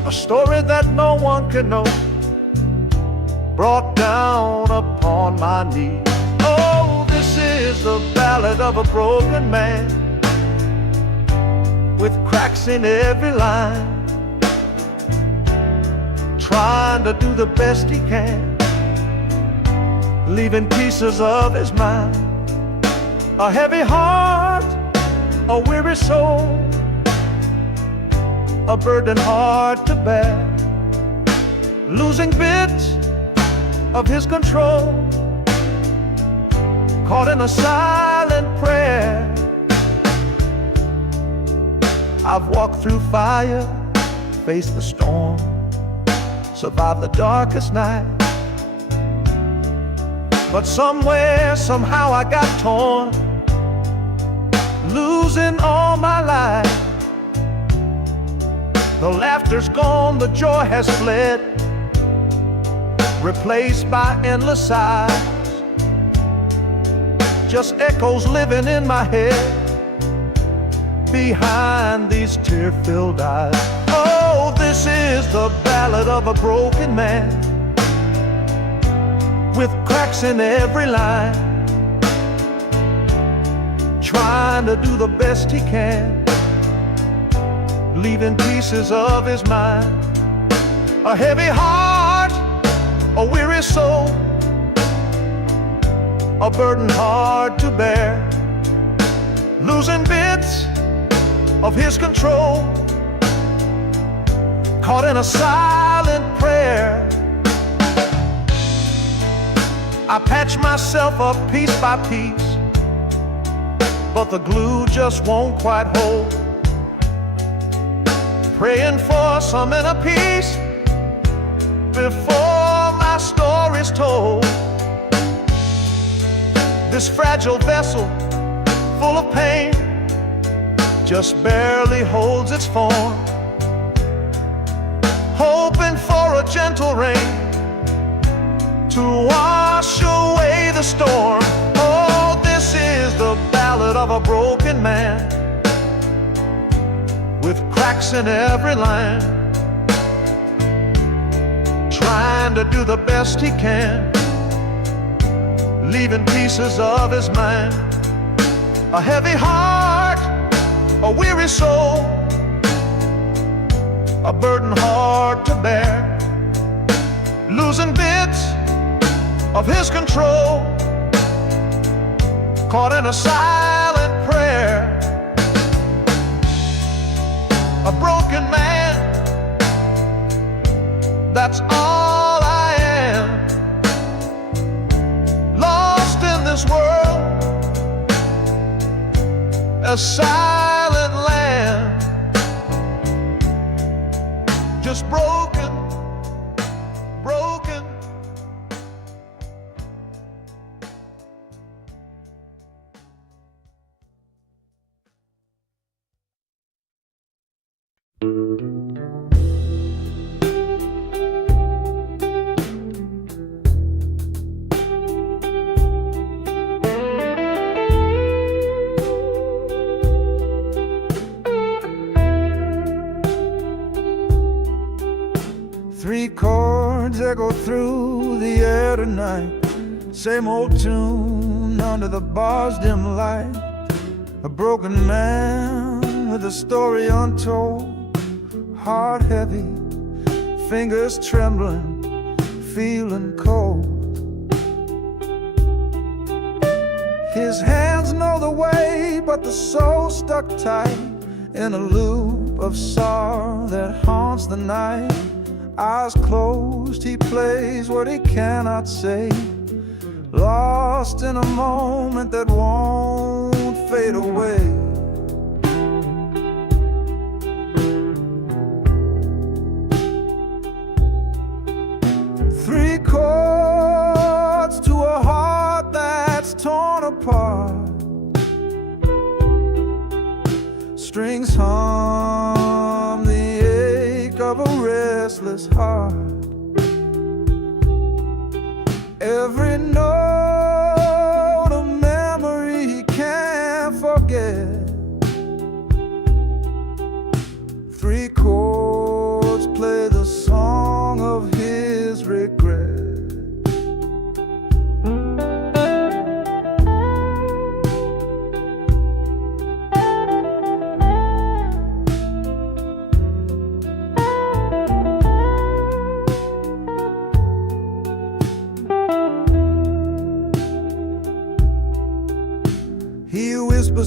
a story that no one can know, brought down upon my knee. Oh, this is the ballad of a broken man, with cracks in every line, trying to do the best he can, leaving pieces of his mind. A heavy heart, a weary soul, a burden hard to bear, losing bits of his control, caught in a silent prayer. I've walked through fire, faced the storm, survived the darkest night, but somewhere, somehow I got torn, losing all my life. The laughter's gone, the joy has fled, replaced by endless sighs, just echoes living in my head behind these tear-filled eyes. Oh, this is the ballad of a broken man, with cracks in every line, trying to do the best he can, leaving pieces of his mind. A heavy heart, a weary soul, a burden hard to bear, losing bits of his control, caught in a silent prayer. I patch myself up piece by piece, but the glue just won't quite hold, praying for some inner peace before my story's told. This fragile vessel, full of pain, just barely holds its form, hoping for a gentle rain to wash away the storm. Oh, this is the ballad of a broken man, with cracks in every line, trying to do the best he can, leaving pieces of his mind. A heavy heart, a weary soul, a burden hard to bear, losing bits of his control, caught in a silent prayer. A broken man, that's all I am, lost in this world, a silent land, just broken, broken. Three chords echo through the air tonight, same old tune under the bar's dim light. A broken man with a story untold, heart heavy, fingers trembling, feeling cold. His hands know the way, but the soul stuck tight in a loop of sorrow that haunts the night. Eyes closed, he plays what he cannot say, lost in a moment that won't fade away. Three chords to a heart that's torn apart, strings hum the ache of a restless heart. Every note a memory he can't forget. Three chords play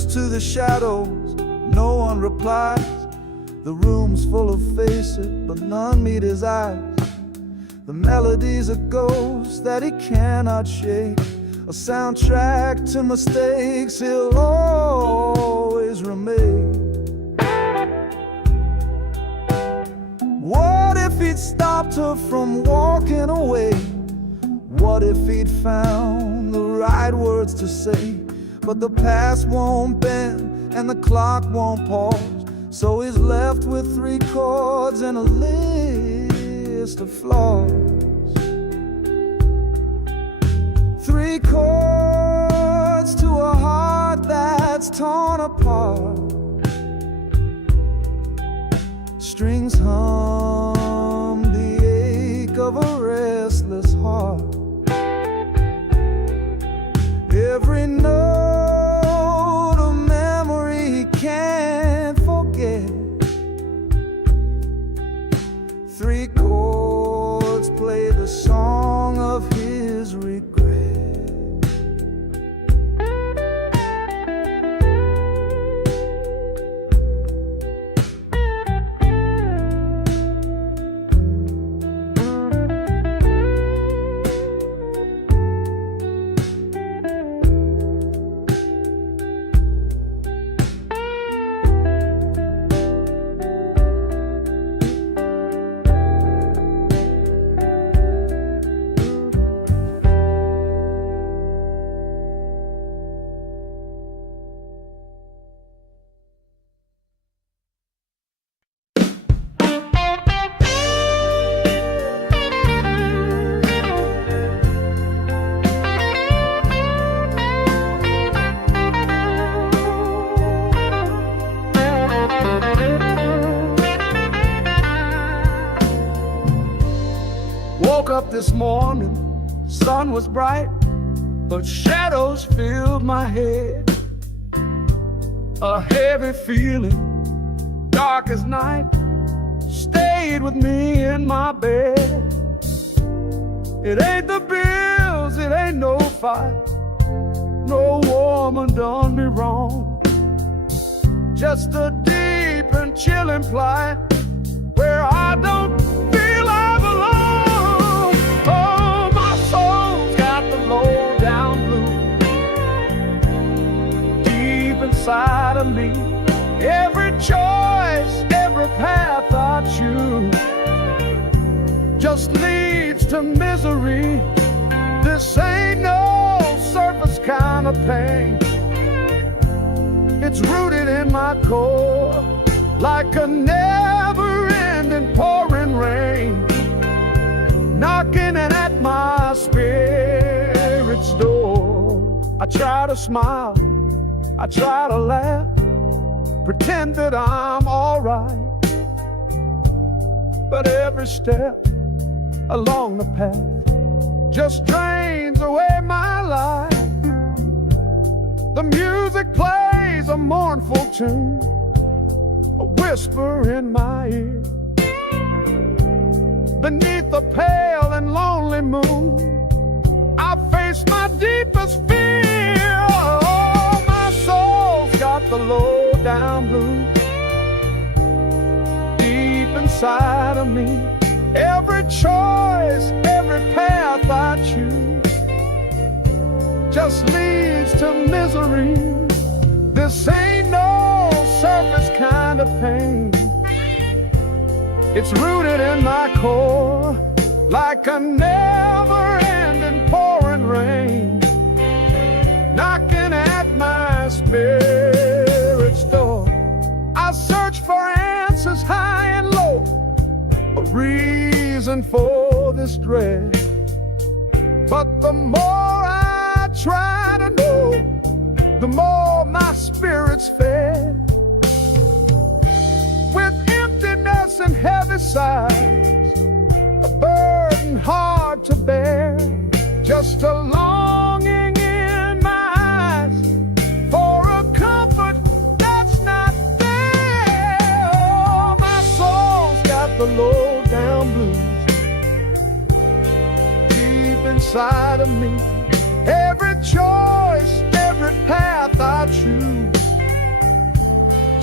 close to the shadows, no one replies. The room's full of faces, but none meet his eyes. The melody's a ghost that he cannot shake, a soundtrack to mistakes he'll always remain. What if he'd stopped her from walking away? What if he'd found the right words to say? But the past won't bend and the clock won't pause, so he's left with 3 chords and a list of flaws. 3 chords to a heart that's torn apart. Strings hum the ache of a restless heart. Every note a memory he can't forget. 3 chords play the song of his regret. Woke up this morning, sun was bright, but shadows filled my head. A heavy feeling, dark as night, stayed with me in my bed. It ain't the bills, it ain't no fight, no woman done me wrong. Just a deep and chilling plight where I don't feel I belong. Oh, my soul's got the low down blues deep inside of me. Every choice, every path I choose just leads to misery. This ain't no surface kind of pain. It's rooted in my core like a never-ending pouring rain, knocking at my spirit's door. I try to smile, I try to laugh, pretend that I'm alright, but every step along the path just drains away my life. The music plays a mournful tune, a whisper in my ear. Beneath the pale and lonely moon, I face my deepest fear. Oh, my soul's got the low down blues deep inside of me. Every choice, every path I choose just leads to misery. This ain't no surface kind of pain. It's rooted in my core like a never-ending pouring rain, knocking at my spirit's door. I search for answers high and low, a reason for this dread, but the more I try to know, the more my spirit's fed. With emptiness and heavy sighs, a burden hard to bear, just a longing in my eyes for a comfort that's not there. Oh, my soul's got the low down blues deep inside of me. Every choice, every path I choose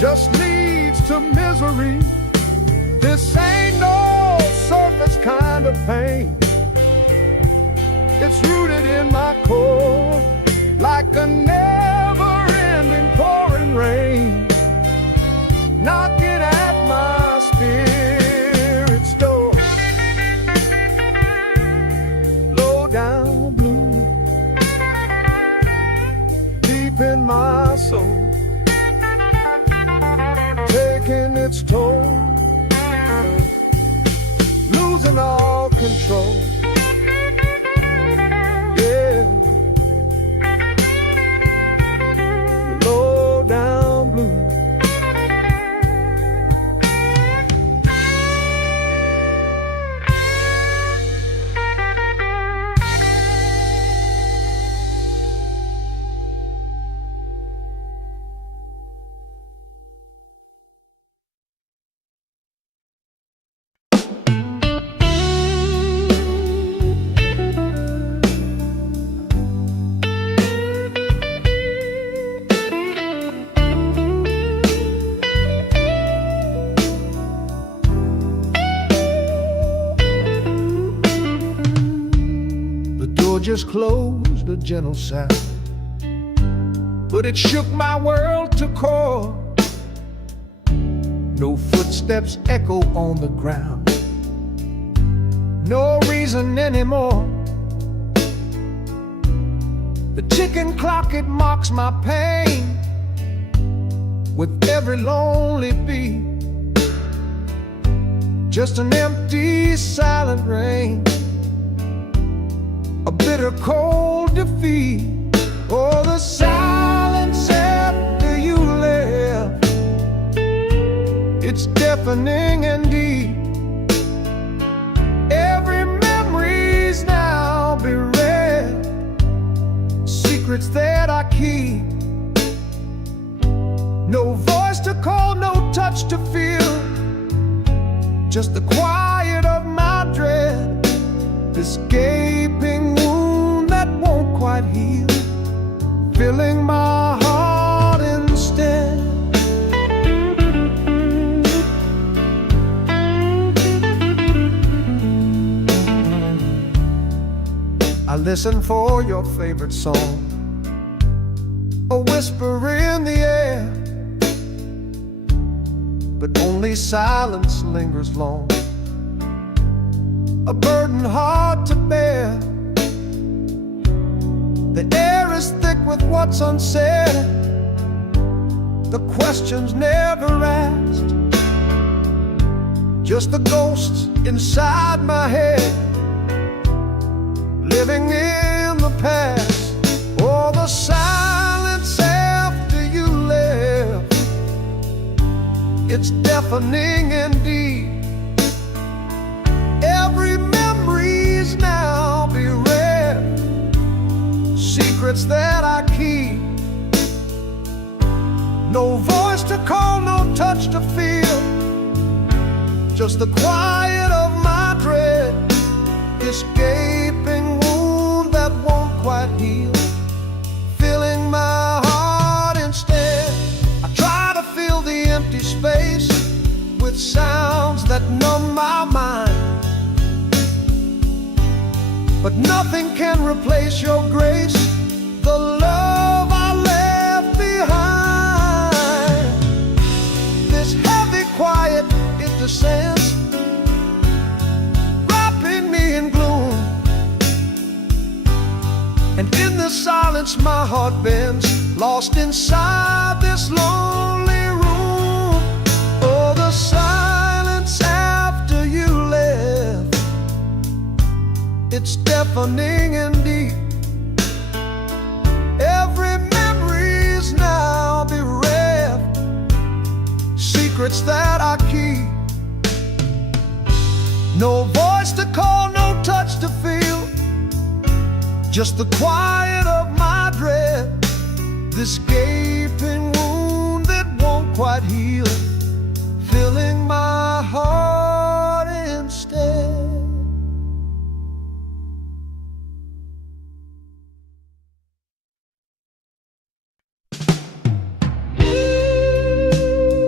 just leads to misery. This ain't no surface kind of pain. It's rooted in my core, like a never-ending pouring rain, knocking at my spirit's door. Low down blue, deep in my soul, taking its toll, losing all control. Yeah, low down blue. Just closed, a gentle sound, but it shook my world to core. No footsteps echo on the ground, no reason anymore. The ticking clock, it mocks my pain with every lonely beat. Just an empty, silent rain, a bitter cold defeat. Oh, the silence after you left, it's deafening indeed. Every memory's now bereft, secrets that I keep. No voice to call, no touch to feel, just the quiet of my dread. This gaping wound that won't quite heal, filling my heart instead. I listen for your favorite song, a whisper in the air, but only silence lingers long, a burden hard to bear. The air is thick with what's unsaid, the questions never asked, just the ghosts inside my head, living in the past. Oh, the silence after you left, it's deafening indeed. Every memory's now bereft, secrets that I keep. No voice to call, no touch to feel, just the quiet of my dread. This gaping wound that won't quite heal, filling my heart instead. I try to fill the empty space with sounds that numb my mind, but nothing can replace your grace, the love I left behind. This heavy quiet, it descends, wrapping me in gloom, and in the silence my heart bends, lost inside this lonely room. Oh, the silence after you left, it's deafening indeed. Every memory's now bereft, secrets that I keep. No voice to call, no touch to feel, just the quiet of my dread. This gaping wound that won't quite heal, filling my heart instead.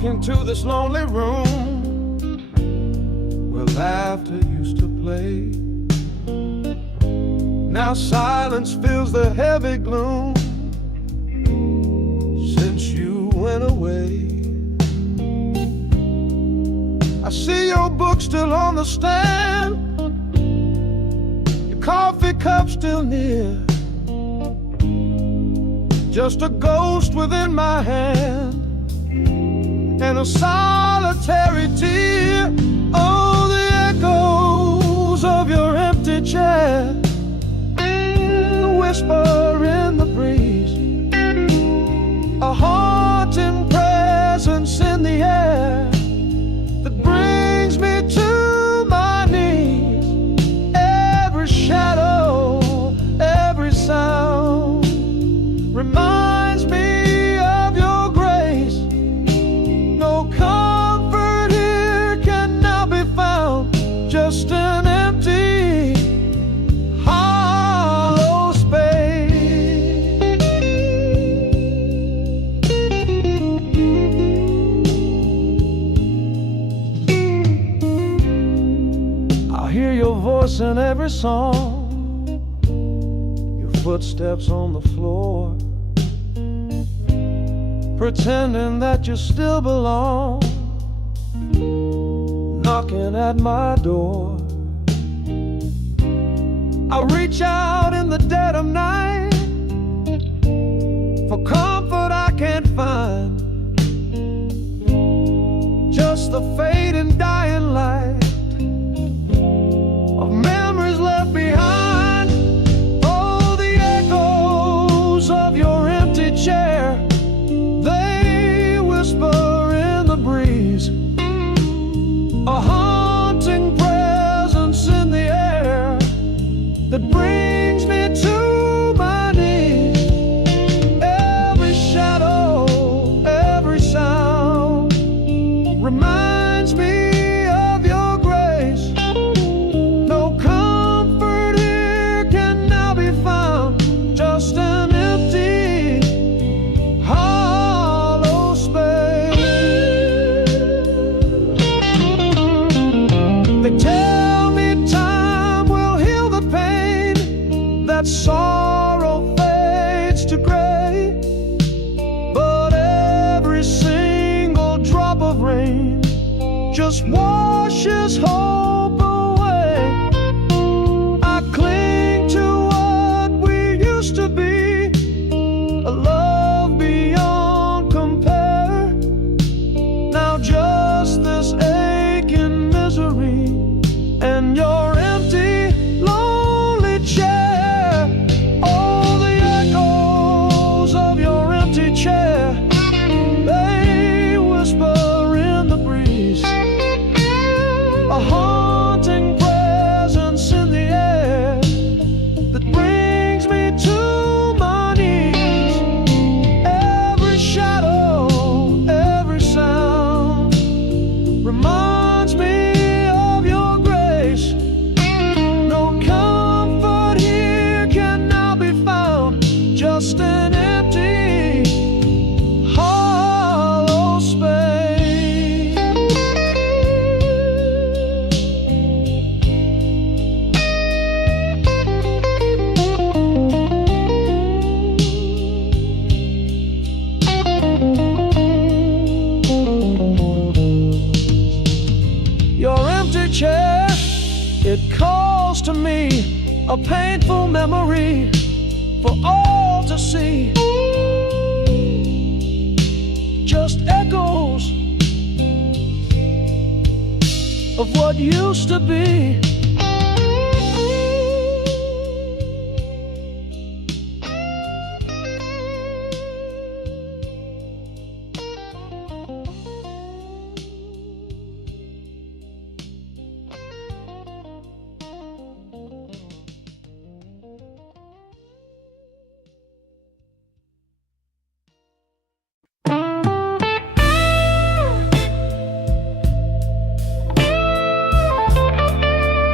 walk into this lonely room where laughter used to play. Now silence fills the heavy gloom since you went away. I see your book still on the stand, your coffee cup still near, just a ghost within my hand and a solitary tear. Oh, the echoes of your empty chair, the whisper in the breeze, a haunting presence in the air that brings me to my knees. Every shadow, every sound reminds me of your grace. No comfort here can now be found, just an empty, hollow space. I hear your voice in every song, your footsteps on the floor, pretending that you still belong, knocking at my door. I reach out in the dead of night for comfort I can't find, just the fading dying light of memories left behind. Oh, the echoes of your empty chair, they whisper in the breeze, a haunting presence in the air that brings me to my knees. Every shadow, every sound reminds me of your grace. No comfort here can now be found, just an empty, hollow space. They tell me time will heal the pain, that sorrow fades to gray, but every single drop of rain just washes hope away. I cling to what we used to be, a love beyond compare. Now just this aching misery and your empty, lonely chair. Oh, the echoes of your empty chair, they whisper in the breeze, a haunting presence in the air that brings me to my knees. Every shadow, every sound reminds me of your grace. No comfort here can now be found, just an empty, hollow space. Your empty chair, it calls to me, a painful memory for all to see. Just echoes of what used to be.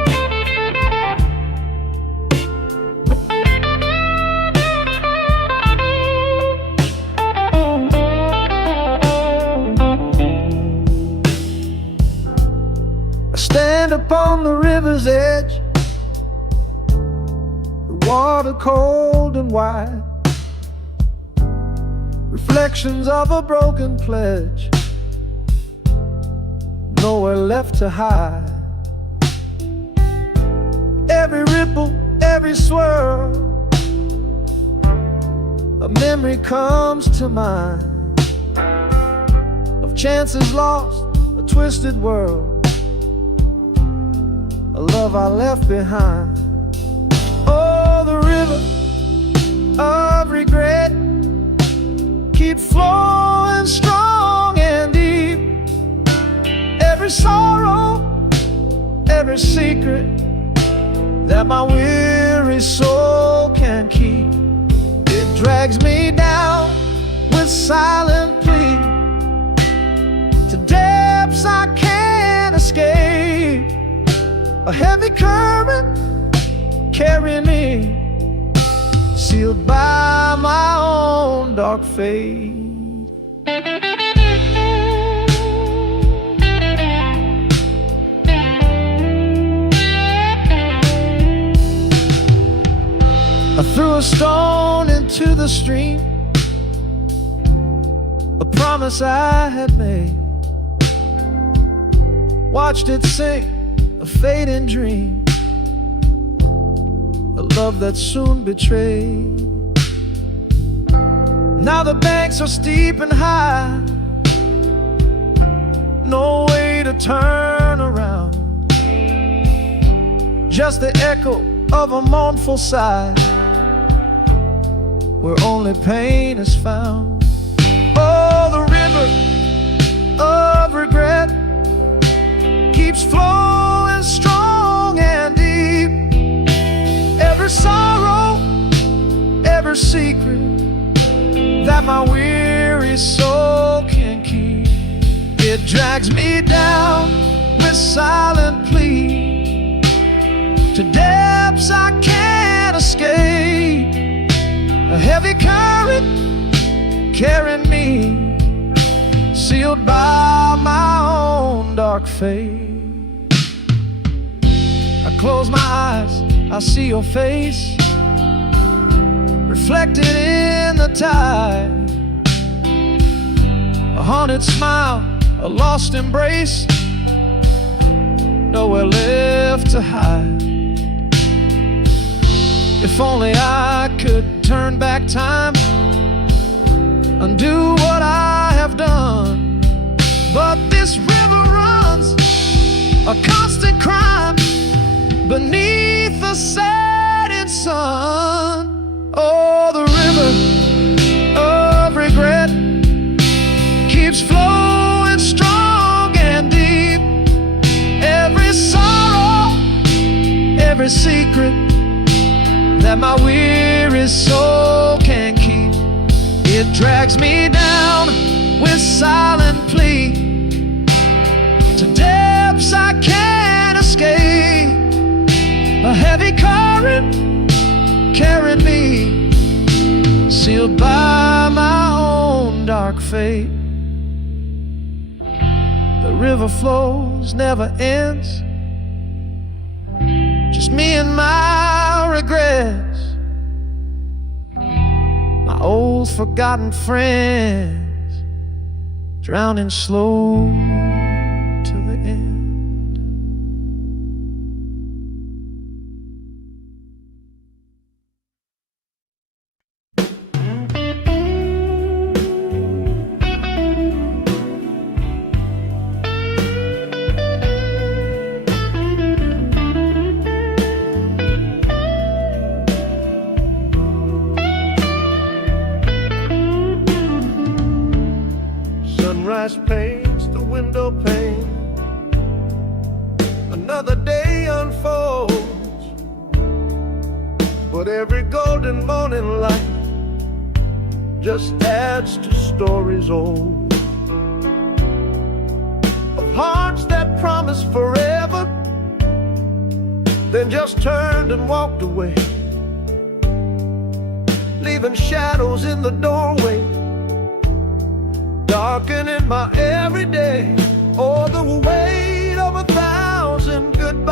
upon the river's edge, the water cold and wide, reflections of a broken pledge, nowhere left to hide. Every ripple, every swirl, a memory comes to mind of chances lost, a twisted world, a love I left behind. Oh, the river of regret keep flowing strong and deep. Every sorrow, every secret that my weary soul can keep, it drags me down with silent plea to depths I can't escape. A heavy current carrying me, sealed by my own dark fate. I threw a stone into the stream, a promise I had made, watched it sink, a fading dream, a love that soon betrayed. Now the banks are steep and high, no way to turn around, just the echo of a mournful sigh, where only pain is found. Oh, the river of regret keeps flowing strong and deep. Every sorrow, every secret that my weary soul can keep, it drags me down with silent plea to depths I can't escape. A heavy current carrying me, sealed by my own dark fate. I close my eyes, I see your face reflected in the tide, a haunted smile, a lost embrace, nowhere left to hide. If only I could turn back time, undo what I have done, but this river runs a constant crime beneath the setting sun. Oh, the river of regret keeps flowing strong and deep. Every sorrow, every secret that my weary soul can keep, it drags me down with silent plea to depths I can't escape. A heavy current carrying me, sealed by my own dark fate. The river flows, never ends, just me and my regrets, my old forgotten friends, drowning slow to the end. Sunrise paints the window pane, another day unfolds, but every golden morning light just adds to stories old, of hearts that promised forever, then just turned and walked away, leaving shadows in the doorway, darkening my everyday. Oh, the weight of 1,000 good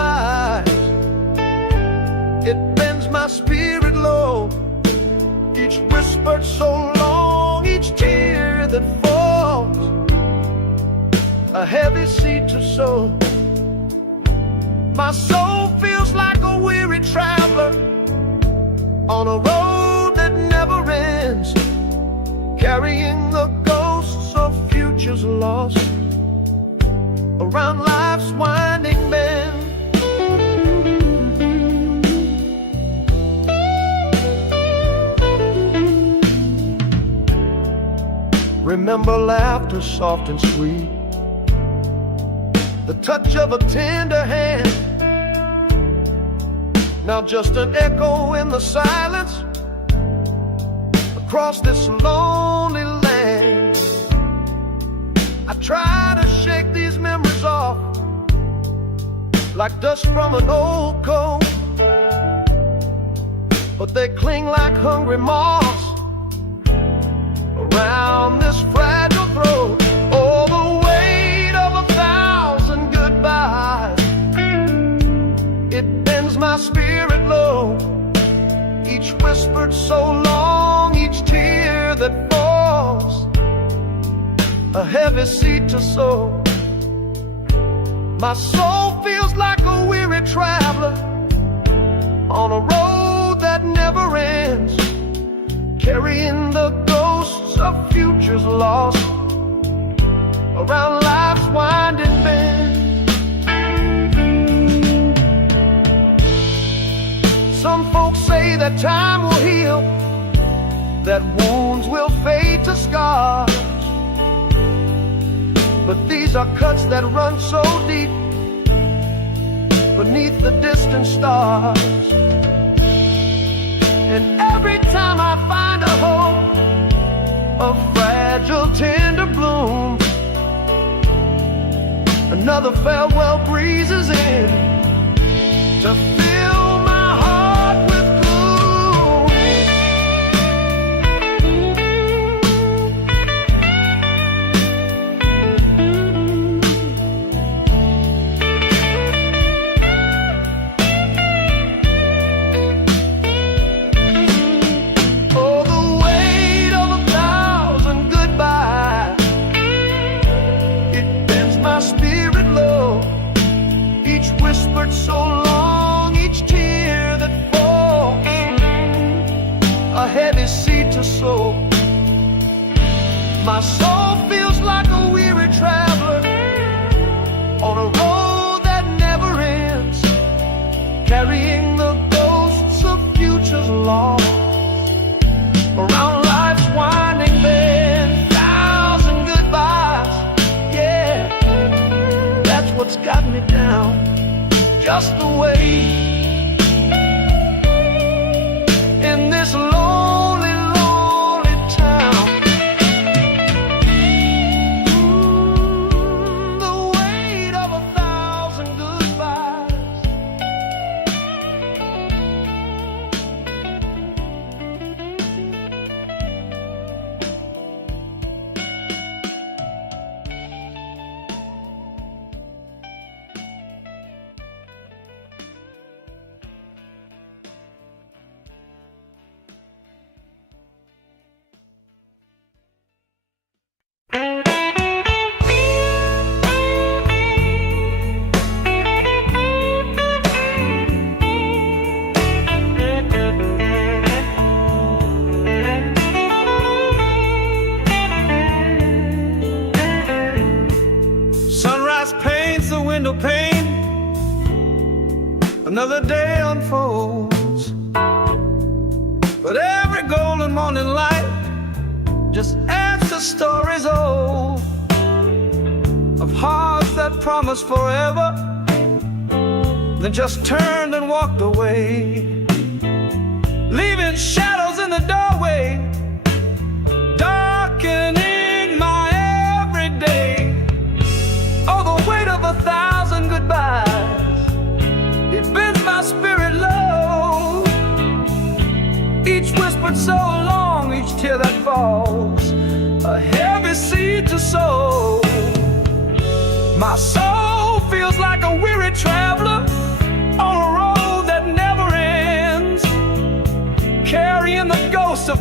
my spirit low. Each whispered so long, each tear that falls, a heavy seed to sow. My soul feels like a weary traveler on a road that never ends, carrying the ghosts of futures lost around life's winding bend. Remember laughter soft and sweet, the touch of a tender hand. Now just an echo in the silence across this lonely land. I try to shake these memories off like dust from an old coat, but they cling like hungry moths around this fragile throat. Oh, the weight of 1,000 goodbyes, it bends my spirit low. Each whispered so long, each tear that falls, a heavy seed to sow. My soul feels like a weary traveler on a road that never ends, carrying the ghosts of futures lost around life's winding bend. Some folks say that time will heal, that wounds will fade to scars, but these are cuts that run so deep beneath the distant stars. And every time I find a hope, a fragile tender bloom, another farewell breezes in to fill my heart with so long, each tear that falls, a heavy seed to sow. My soul feels like a weary traveler on a road that never ends, carrying the ghosts of futures lost around life's winding bend. 1,000 goodbyes, yeah, that's what's got me down. Just the way in this lonely, lonely town. The weight of 1,000 goodbyes. Pane, another day unfolds, but every golden morning light just adds to stories old of hearts that promised forever, then just turned and walked away, leaving shadows in the doorway, darkening my everyday. Oh, the weight of 1,000 goodbyes, it bends my spirit low. Each whispered so long, each tear that falls, a heavy seed to sow. My soul feels like a weary traveler on a road that never ends,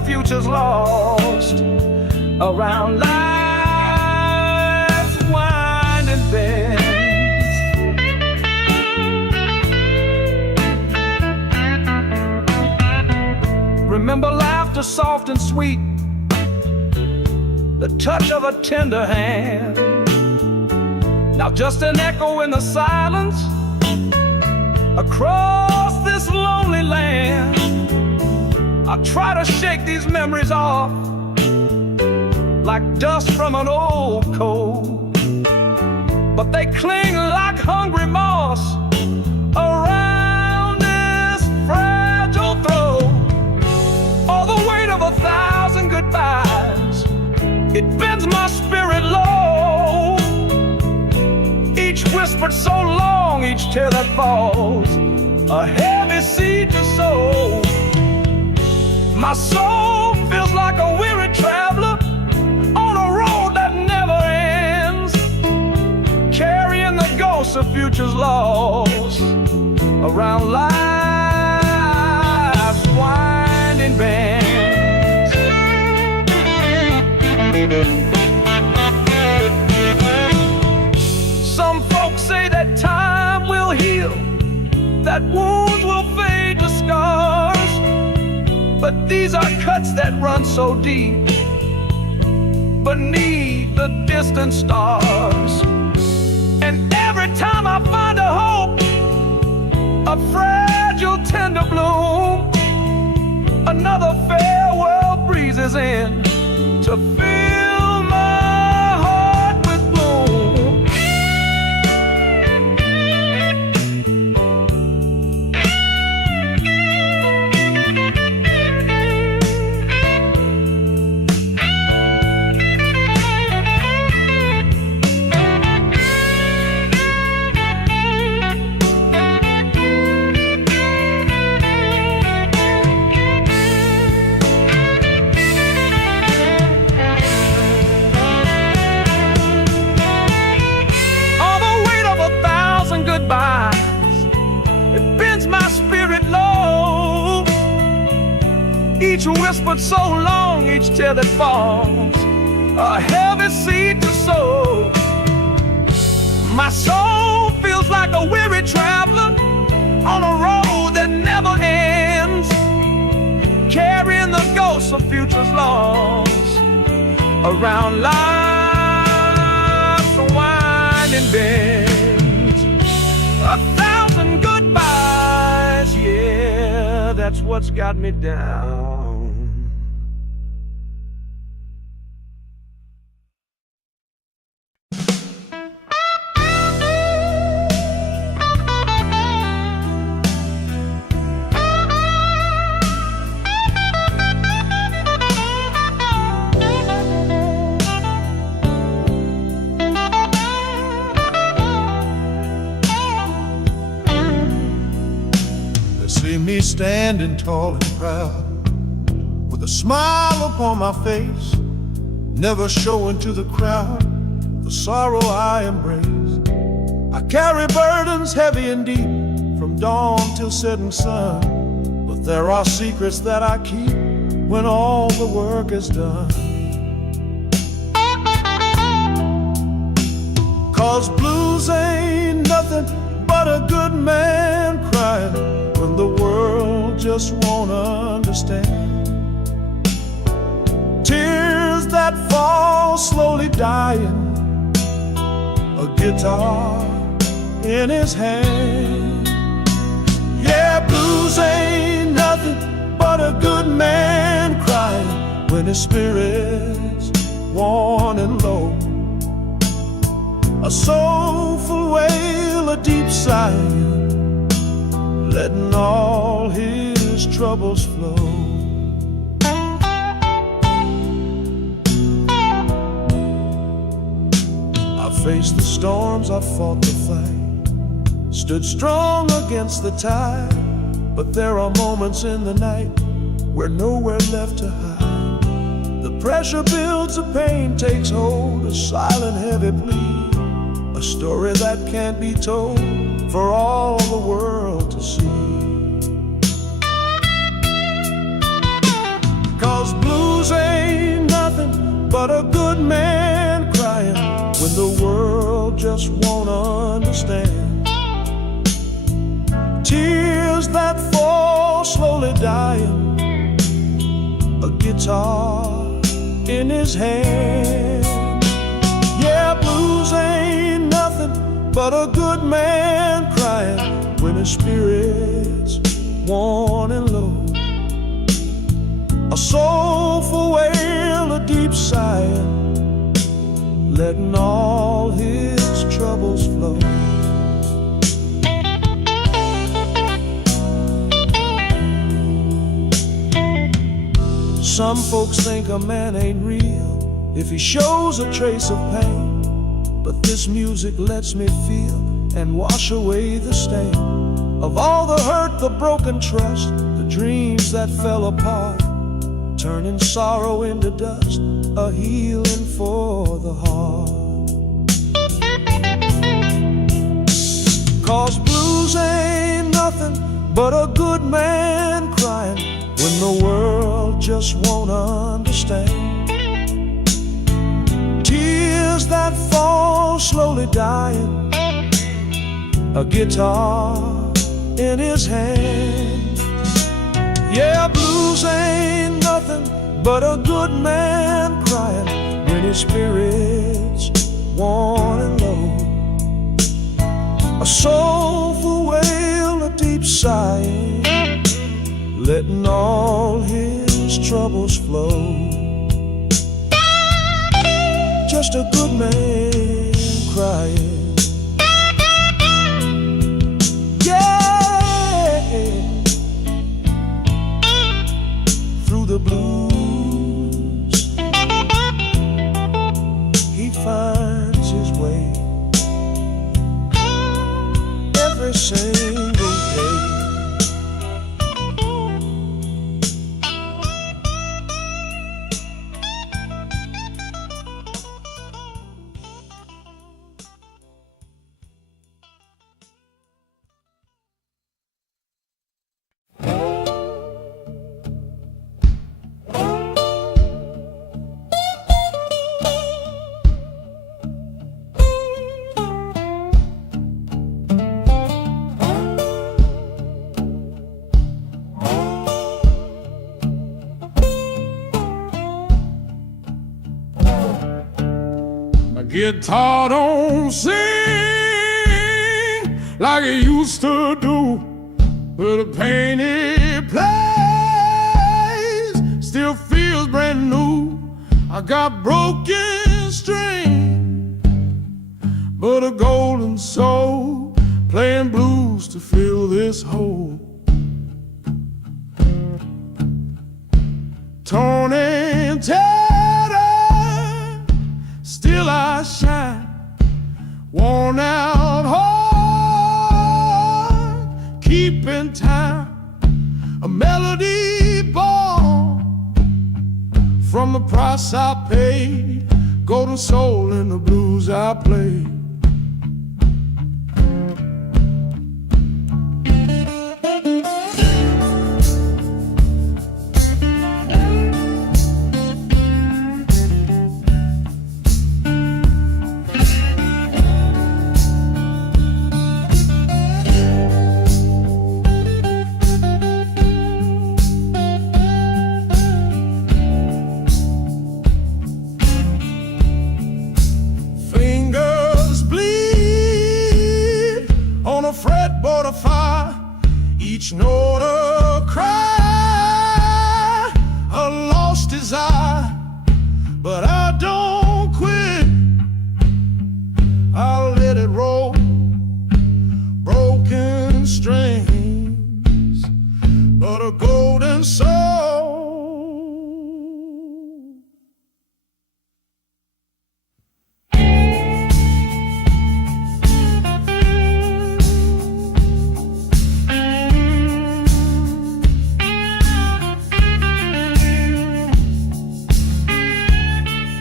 future's lost around life's winding bends. Remember laughter soft and sweet, the touch of a tender hand. Now just an echo in the silence across this lonely land. I try to shake these memories off like dust from an old coat, but they cling like hungry moss around this fragile throat. All the weight of 1,000 goodbyes, it bends my spirit low. Each whispered so long, each tear that falls, a heavy seed to sow. My soul feels like a weary traveler on a road that never ends, carrying the ghosts of futures lost around life's winding bends. Some folks say that time will heal, that wounds will fade to scars, but these are cuts that run so deep beneath the distant stars. And every time I find a hope, a fragile tender bloom, another farewell breezes in to fill my heart with gloom. It bends my spirit low. Each whispered so long, each tear that falls, a heavy seed to sow. My soul feels like a weary traveler on a road that never ends, carrying the ghosts of futures lost around life's winding bend. 1,000 goodbyes, yeah, that's what's got me down. Me standing tall and proud, with a smile upon my face, never showing to the crowd the sorrow I embrace. I carry burdens heavy and deep, from dawn till setting sun, but there are secrets that I keep when all the work is done. 'Cause blues ain't nothing but a good man crying when the world just won't understand. Tears that fall slowly dying, a guitar in his hand. Yeah, blues ain't nothing but a good man crying when his spirit's worn and low. A soulful wail, a deep sigh, letting all his troubles flow. I faced the storms, I fought the fight, stood strong against the tide, but there are moments in the night where nowhere left to hide. The pressure builds, the pain takes hold, a silent heavy plea, a story that can't be told for all the world to see. 'Cause blues ain't nothing but a good man crying when the world just won't understand. Tears that fall slowly dying, a guitar in his hand. Yeah, blues ain't nothing but a good man crying when his spirit's worn and low. A soulful wail, a deep sighing, letting all his troubles flow. Some folks think a man ain't real if he shows a trace of pain, but this music lets me feel and wash away the stain of all the hurt, the broken trust, the dreams that fell apart, turning sorrow into dust, a healing for the heart. 'Cause blues ain't nothing but a good man crying when the world just won't understand. Tears that fall slowly dying, a guitar in his hand. Yeah, blues ain't nothing but a good man crying when his spirit's worn and low. A soulful wail, a deep sighing, letting all his troubles flow. Just a good man crying. Yeah, through the blues he finds his way every single day. Guitar don't sing like it used to do, but the pain it plays still feels brand new. I got broken strings, but a golden soul playing blues to fill this hole. Torn and tattered, still I shine, worn out heart, keeping time, a melody born from the price I paid, golden soul in the blues I played. Fretboard of fire, each note a cry, a lost desire, but I don't quit. I'll let it roll, broken strings, but a golden soul.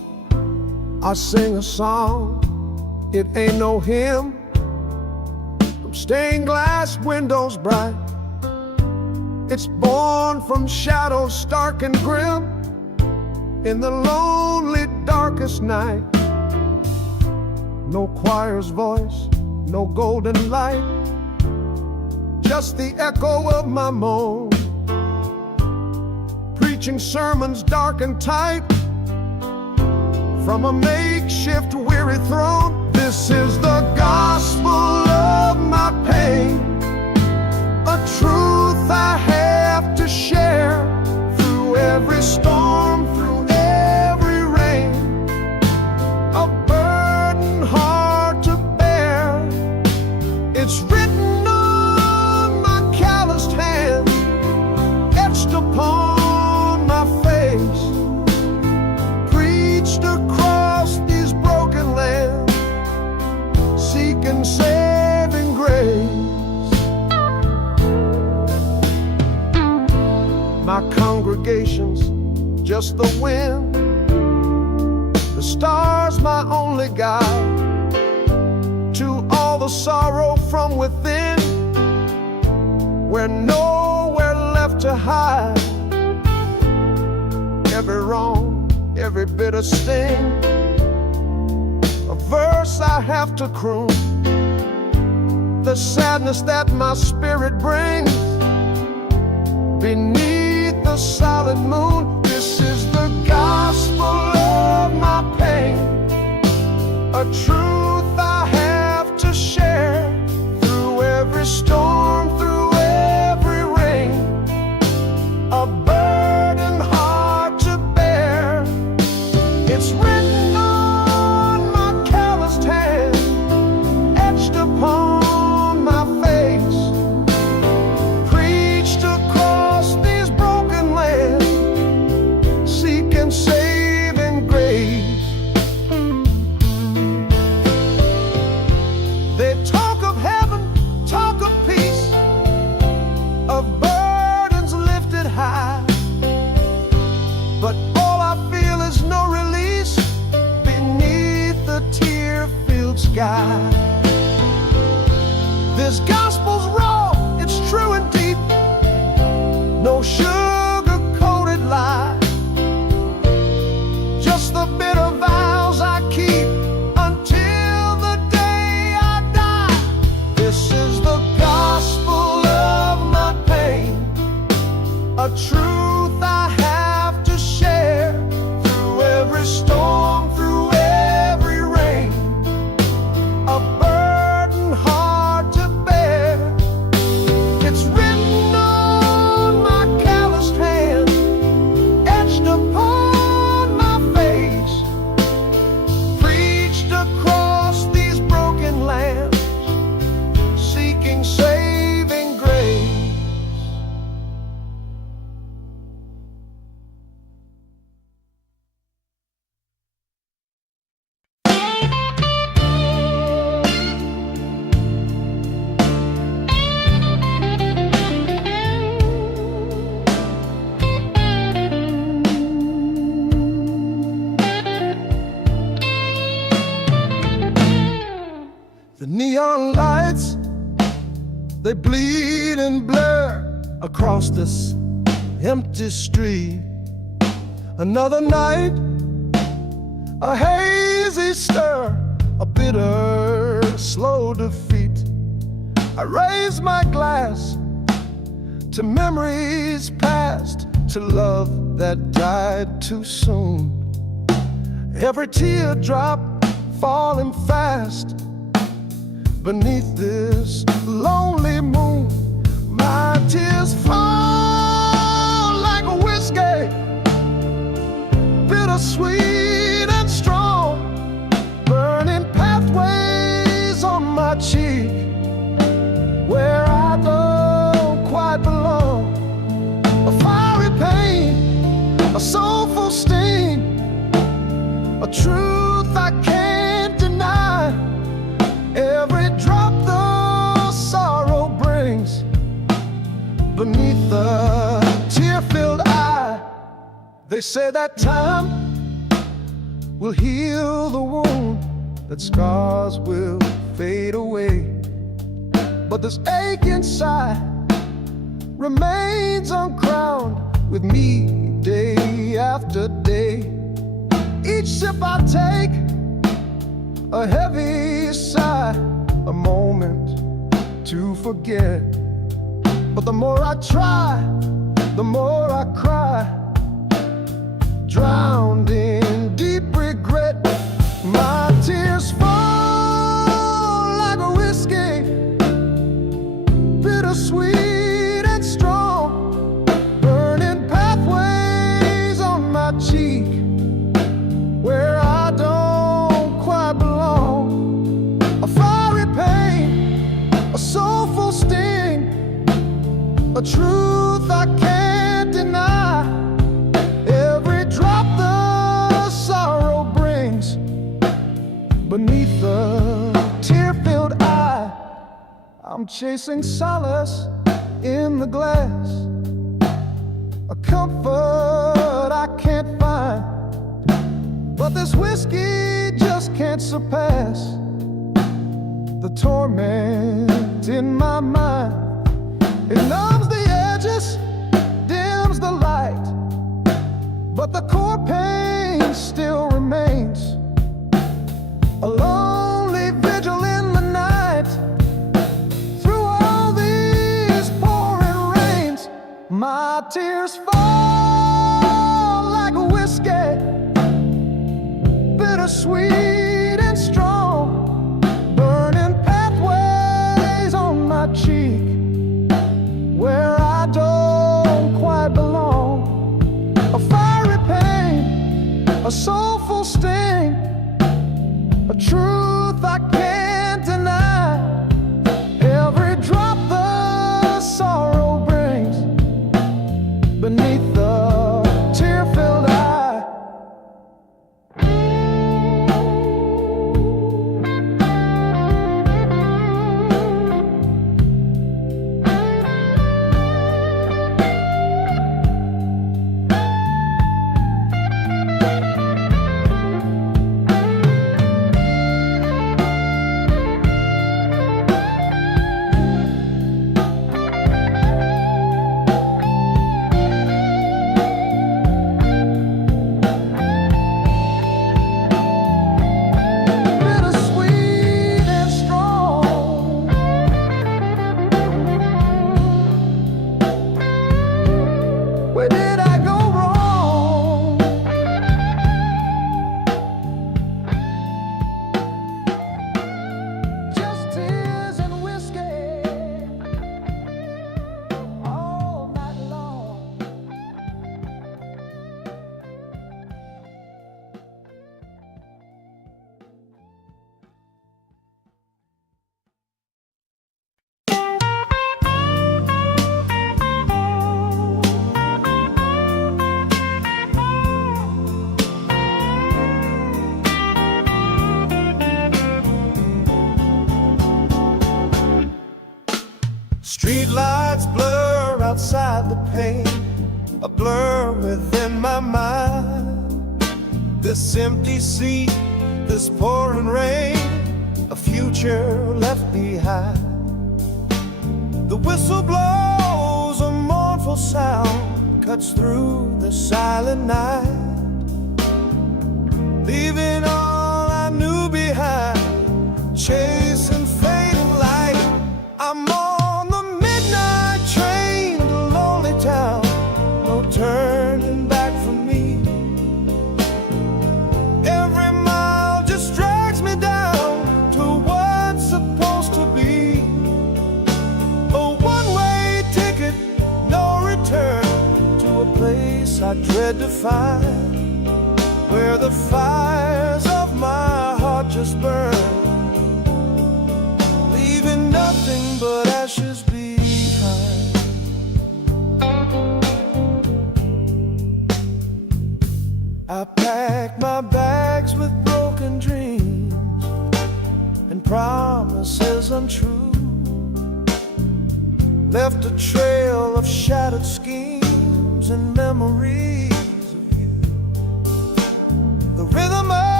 I sing a song, it ain't no hymn, from stained glass windows bright. It's born from shadows stark and grim, in the lonely darkest night. No choir's voice, no golden light, just the echo of my moan, preaching sermons dark and tight from a makeshift weary throne. This is the gospel of my pain, a truth I have to share through every storm, through every rain, a burden hard to bear. It's written on my calloused hands, etched upon my face, preached across these broken lands, seeking saving grace. My congregation's just the wind, the stars my only guide to all the sorrow from within, where nowhere left to hide. Every wrong, every bitter sting, a verse I have to croon, the sadness that my spirit brings beneath the solid moon. This is the gospel of my pain, a truth I have to share through every storm, through every rain, a burden hard to bear. It's written on my calloused hand, etched upon my face, preached across these broken lands, seeking saving grace. They talk of heaven, talk of peace, of burdens lifted high, but all I feel is no release beneath the tear-filled sky. This gospel's raw, it's true and deep, no sugar-coated lie, just the bitter vows I keep until the day I die. This is the gospel of my pain, a truth I have to share through every storm, through every rain, a burden hard to bear. It's written on my calloused hand, etched upon my face, preached across these broken lands, seeking saving grace. The neon lights, they bleed and blur across this empty street. Another night, a hazy stir, a bitter, slow defeat. I raise my glass to memories past, to love that died too soon. Every teardrop falling fast beneath this lonely moon. My tears fall like a whiskey, bittersweet and strong, burning pathways on my cheek where I don't quite belong. A fiery pain, a soulful sting, a truth I can't deny. Every drop the sorrow brings beneath the tear-filled eye. They say that time will heal the wound, that scars will fade away. But this ache inside remains uncrowned with me day after day. Each sip I take, a heavy sigh, a moment to forget. But the more I try, the more I cry, drowned in deep regret. My tears fall like a whiskey, bittersweet and strong, burning pathways on my cheek where I don't quite belong. A fiery pain, a soulful sting, a truth I can't deny. Every drop the sorrow brings beneath the tear-filled eye. I'm chasing solace in the glass, a comfort I can't find. But this whiskey just can't surpass the torment in my mind. It numbs the edges, dims the light, but the core pain still remains. A lonely vigil in the night, through all these pouring rains. My tears fall like a whiskey, bittersweet and strong, burning pathways on my cheek where I don't quite belong. A fiery pain, a soulful sting, a truth I can't deny. Every drop the sorrow brings beneath the tear-filled eye. Where did I go wrong? Just tears and whiskey all night long. Street lights blur outside the pane, a blur within my mind. This empty seat, this pouring rain, a future left behind. The whistle blows, a mournful sound cuts through the silent night, leaving all I knew behind, chasing fading light. I'm on the midnight train to lonely town, no turning back for me. Every mile just drags me down to what's supposed to be a one-way ticket, no return, to a place I dread to find, where the fires of my heart just burn, leaving nothing but ashes behind. I pack my bags with broken dreams and promises untrue, left a trail of shattered schemes and memories of you. The rhythm of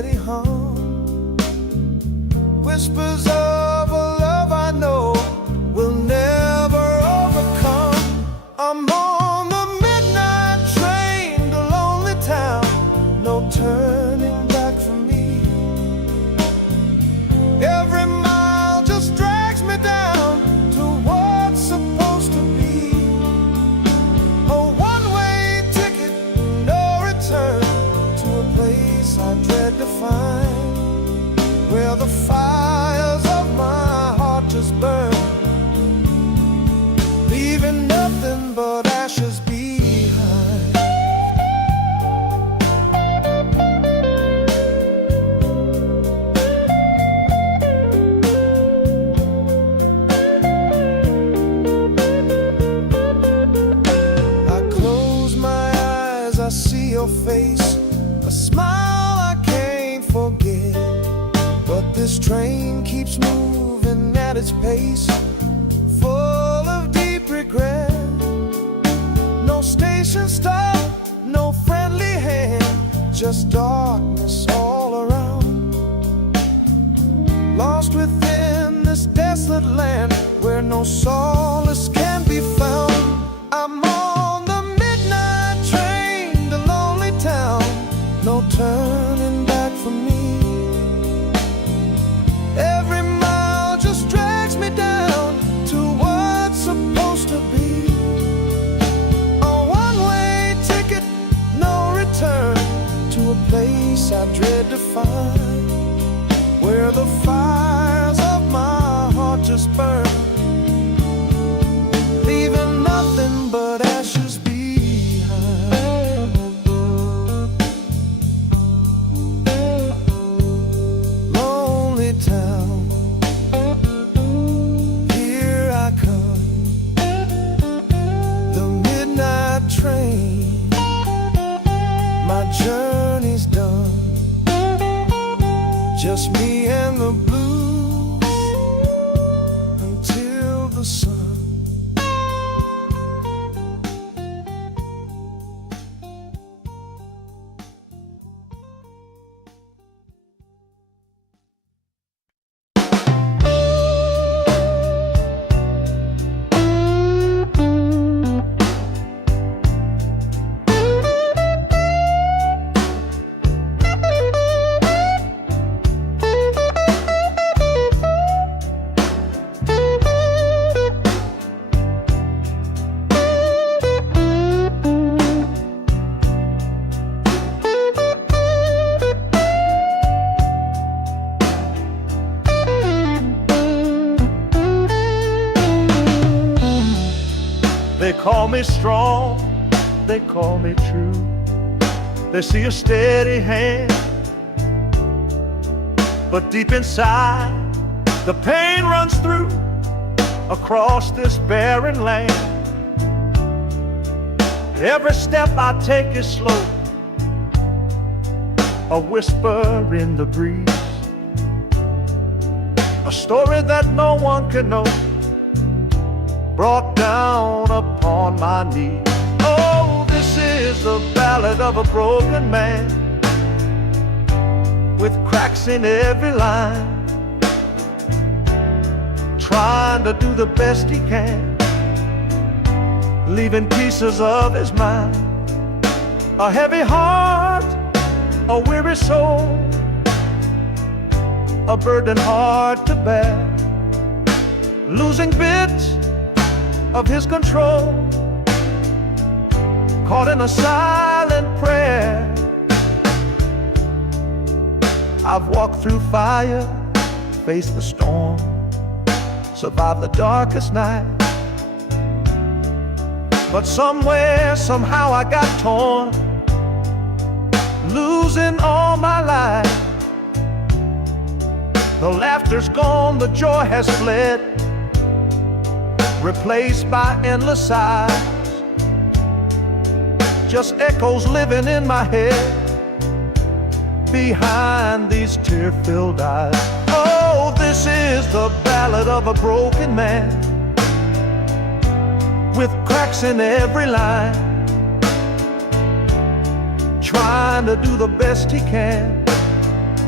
steady hum, whispers of a love I know will never overcome. I'm on the midnight train to lonely town, no turning back for me. Every mile just drags me down to what's supposed to be a one-way ticket, no return, to a place I dread to find, where the fires of my heart just burn, leaving nothing but ashes behind. I close my eyes, I see your face, a smile I can't forget. But this train keeps moving at its pace, full of deep regret. No station stop, no friendly hand, just darkness all around. Lost within this desolate land where no solace can be found. I'm on the midnight train to lonely town, no turning back for me. Every mile just drags me down to what's supposed to be a one-way ticket, no return, to a place I dread to find, where the fires of my heart just burn, leaving nothing but ashes behind. Lonely town, here I come, the midnight train, my journey's done, just me and the blues until the sun. They call me strong, they call me true. They see a steady hand, but deep inside the pain runs through across this barren land. Every step I take is slow, a whisper in the breeze, a story that no one can know, brought down upon my knees. Oh, this is the ballad of a broken man, with cracks in every line, trying to do the best he can, leaving pieces of his mind. A heavy heart, a weary soul, a burden hard to bear, losing bits of his control, caught in a silent prayer. I've walked through fire, faced the storm, survived the darkest night, but somewhere, somehow I got torn, losing all my life. The laughter's gone, the joy has fled, replaced by endless sighs, just echoes living in my head behind these tear-filled eyes. Oh, this is the ballad of a broken man, with cracks in every line, trying to do the best he can,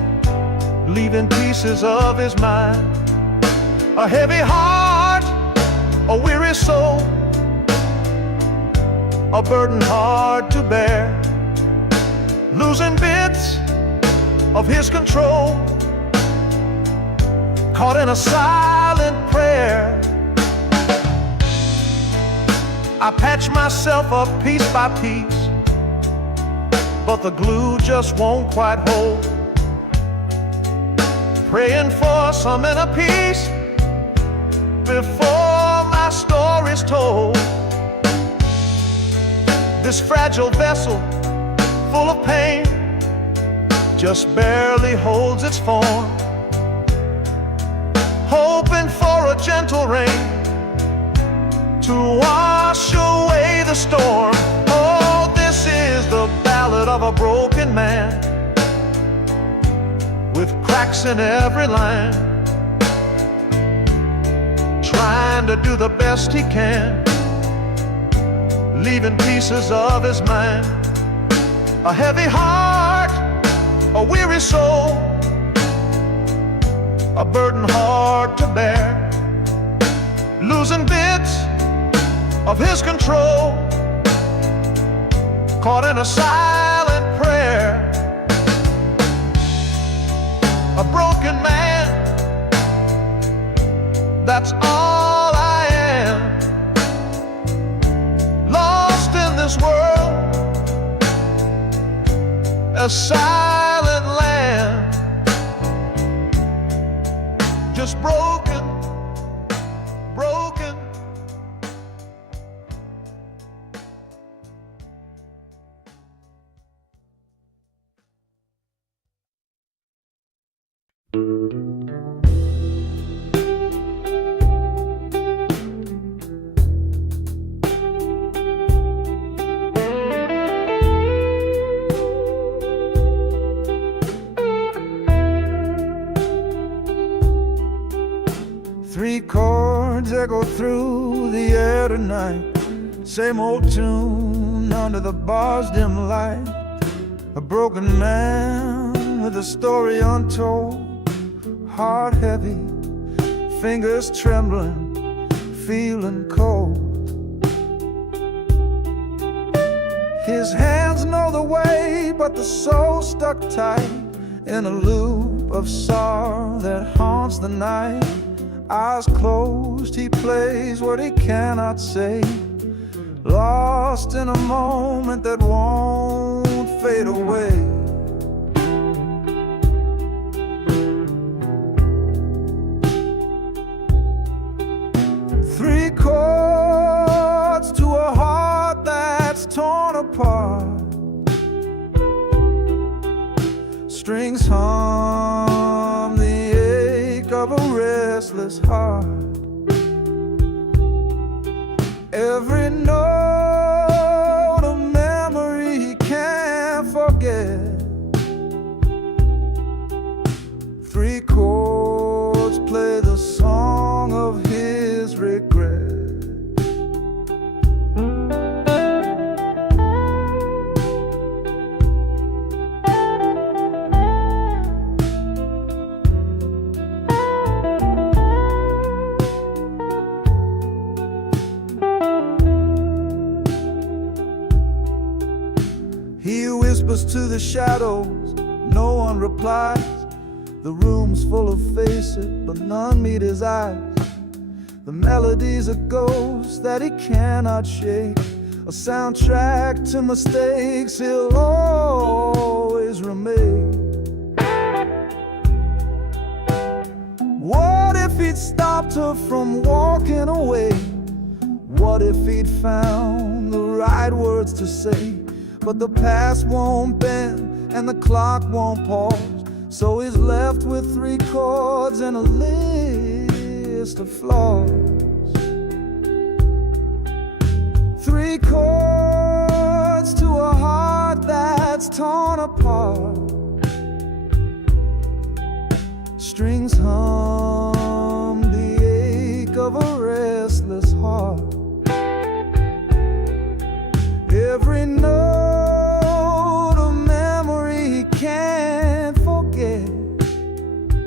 leaving pieces of his mind. A heavy heart, a weary soul, a burden hard to bear, losing bits of his control, caught in a silent prayer. I patch myself up piece by piece, but the glue just won't quite hold. Praying for some inner peace before my story's told. This fragile vessel, full of pain, just barely holds its form, hoping for a gentle rain to wash away the storm. Oh, this is the ballad of a broken man, with cracks in every line, trying to do the best he can, leaving pieces of his mind. A heavy heart, a weary soul, a burden hard to bear, losing bits of his control, caught in a silent prayer. A broken man, that's all I am, lost in this world, a silent land, just broken, broken. Three chords echo through the air tonight, same old tune under the bar's dim light. A broken man with a story untold, heart heavy, fingers trembling, feeling cold. His hands know the way, but the soul stuck tight in a loop of sorrow that haunts the night. Eyes closed, he plays what he cannot say, lost in a moment that won't fade away. Three chords to a heart that's torn apart, strings hum the ache of a restless heart. Every note a memory he can't forget. Three chords play the song of his regret. He whispers to the shadows, no one replies. The room's full of faces, but none meet his eyes. The melody's a ghost that he cannot shake, a soundtrack to mistakes he'll always remake. What if he'd stopped her from walking away? What if he'd found the right words to say? But the past won't bend and the clock won't pause, so he's left with three chords and a list of flaws. Three chords to a heart that's torn apart, strings hum the ache of a restless heart. Every note a memory he can't forget.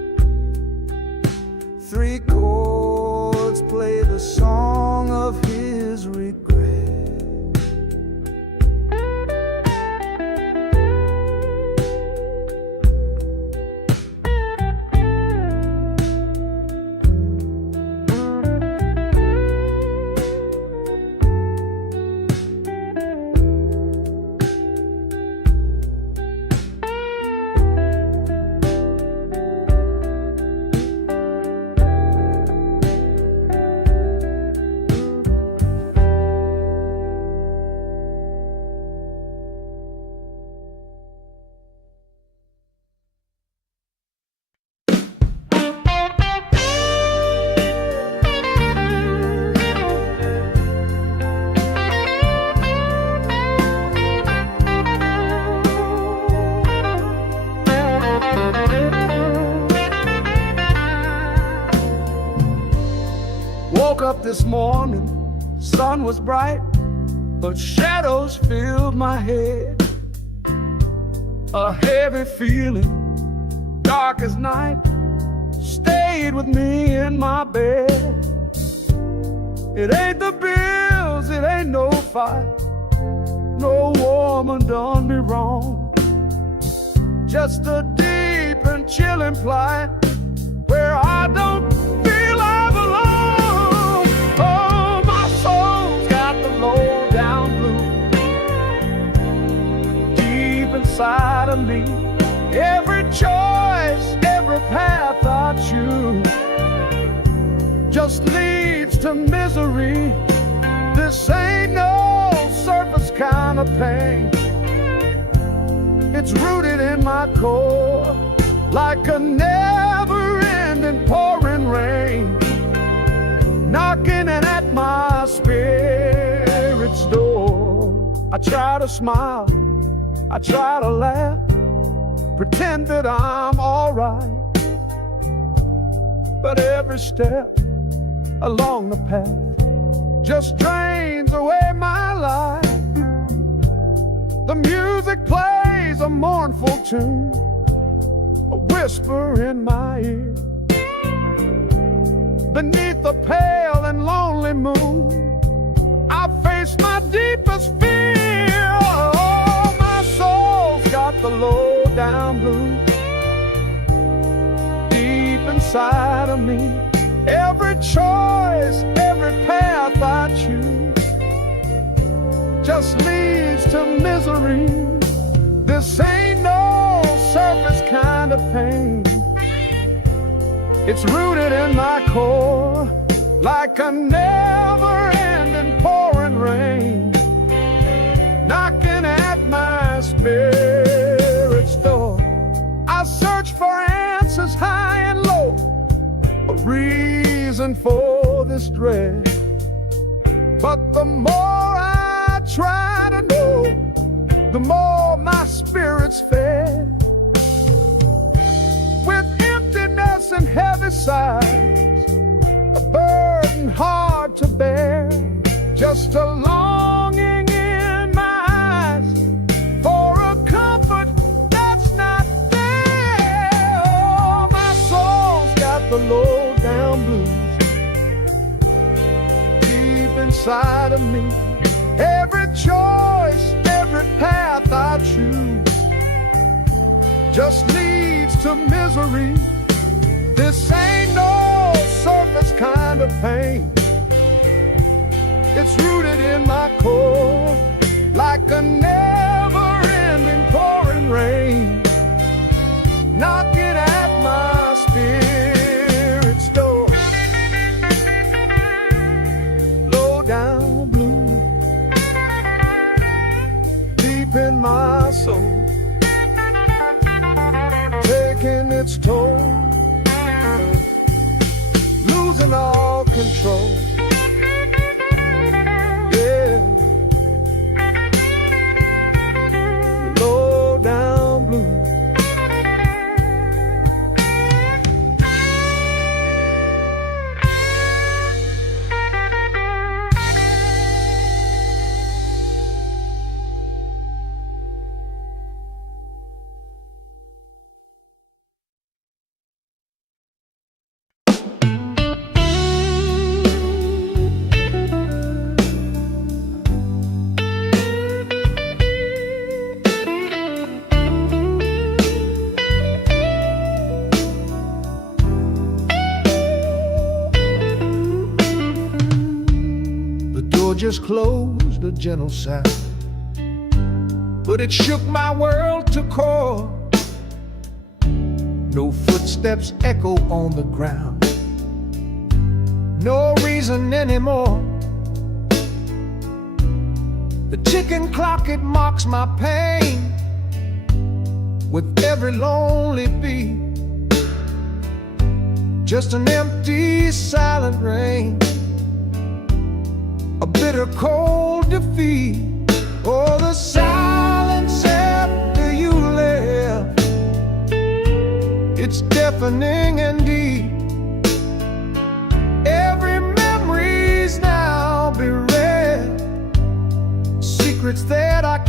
this morning, sun was bright, but shadows filled my head. A heavy feeling, dark as night, stayed with me in my bed. It ain't the bills, it ain't no fight, no woman done me wrong. Just a deep and chilling plight where I don't feel I belong. Oh, my soul's got the low down blues deep inside of me. Every choice, every path I choose just leads to misery. This ain't no surface kind of pain. It's rooted in my core like a never-ending pouring rain, knocking at my spirit's door. I try to smile, I try to laugh, pretend that I'm alright, but every step along the path just drains away my life. The music plays a mournful tune, a whisper in my ear. Beneath the pale and lonely moon, I face my deepest fear. Oh, my soul's got the low down blues deep inside of me. Every choice, every path I choose just leads to misery. This ain't no surface kind of pain. It's rooted in my core like a never-ending pouring rain, knocking at my spirit's door. I search for answers high and low, a reason for this dread, but the more I try to know, the more my spirit's fed. With emptiness and heavy sighs, a burden hard to bear, just a longing in my eyes for a comfort that's not there. Oh, my soul's got the low down blues deep inside of me. Every choice, every path I choose just leads to misery. This ain't no surface kind of pain. It's rooted in my core like a never-ending pouring rain, knocking at my spirit's door. Low down blue deep in my soul, taking its toll, losing all control. Yeah, low down blue. Just closed, a gentle sound, but it shook my world to core. No footsteps echo on the ground, no reason anymore. The ticking clock, it mocks my pain with every lonely beat. Just an empty, silent rain, a bitter cold defeat. Oh, the silence after you left, it's deafening and deep. Every memory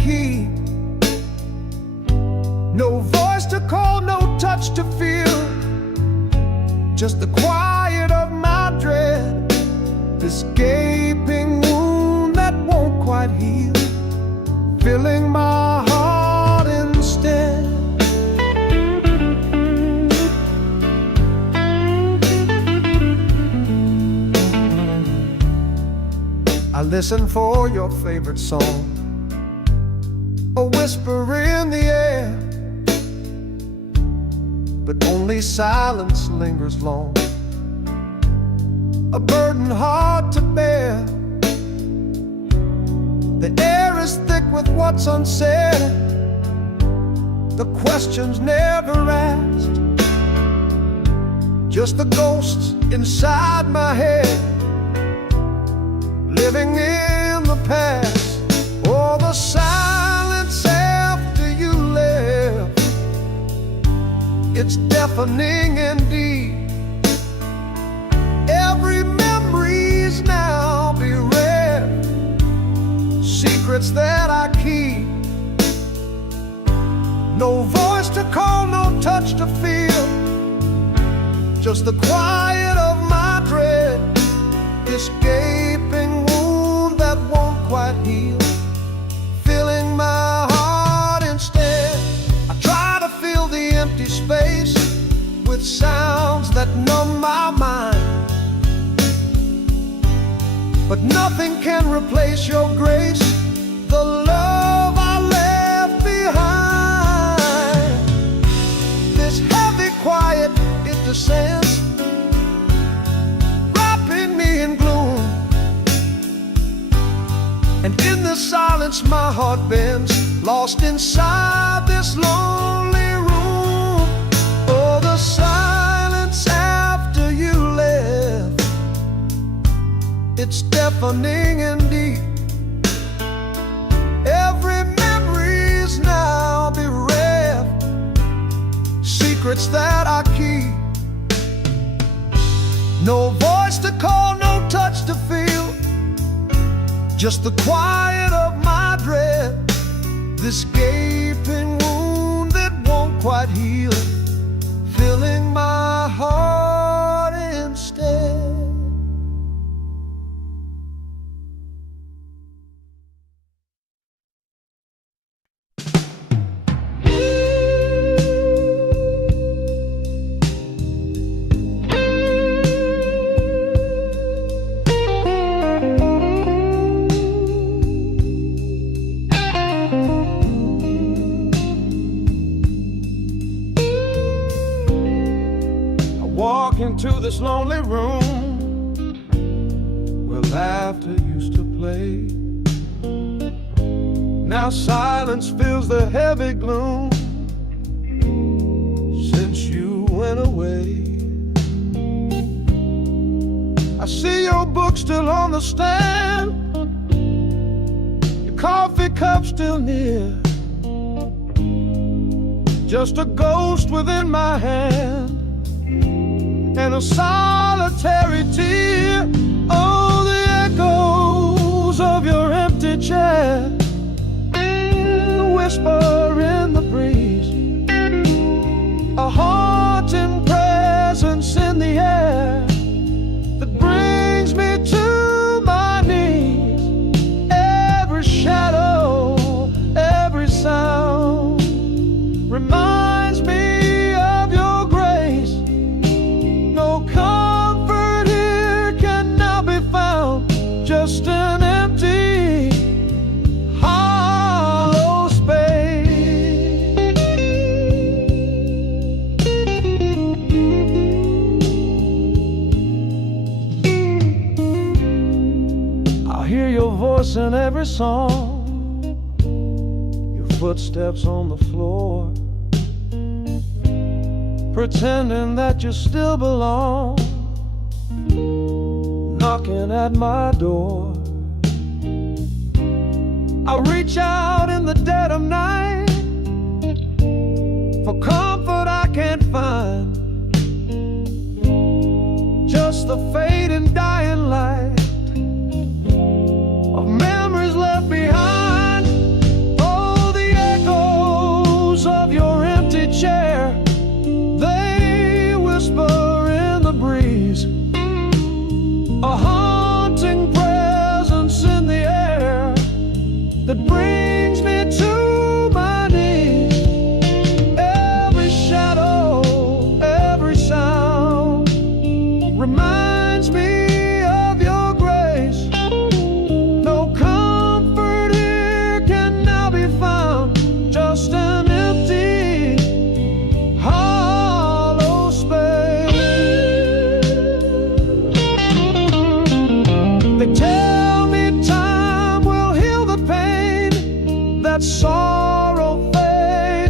key. No voice to call, no touch to feel, just the quiet of my dread, this gaping wound that won't quite heal, filling my heart instead. I listen for your favorite song, a whisper in the air, but only silence lingers long, a burden hard to bear. The air is thick with what's unsaid, the questions never asked, just the ghosts inside my head, living in the past. Oh, the silence after you left, it's deafening indeed. Every memory's now bereft, secrets that I keep. No voice to call, no touch to feel, just the quiet of my dread, this gaping wound that won't quite heal, filling my heart instead. I try to fill the empty space with sounds that numb my mind, but nothing can replace your grace, the love I left behind. This heavy quiet, it descends, wrapping me in gloom, and in the silence my heart bends, lost inside this lonely room. Oh, the silence after you left, it's deafening indeed. Every memory's now bereft, secrets that I keep. No voice to call, no touch to feel, just the quiet of my dread, this gaping wound that won't quite heal, filling my heart instead. Walk into this lonely room where laughter used to play. Now silence fills the heavy gloom since you went away. I see your book still on the stand, your coffee cup still near, just a ghost within my hand and a solitary tear. Oh, the echoes of your empty chair, the whisper in the breeze, a haunting presence in the air that brings me to my knees. Every shadow, every sound reminds me of your grace. No comfort here can now be found, just an empty, hollow space. I hear your voice in every song, your footsteps on the floor, pretending that you still belong, knocking at my door. I reach out in the dead of night for comfort I can't find, just the fading dying light of memories left behind. Oh,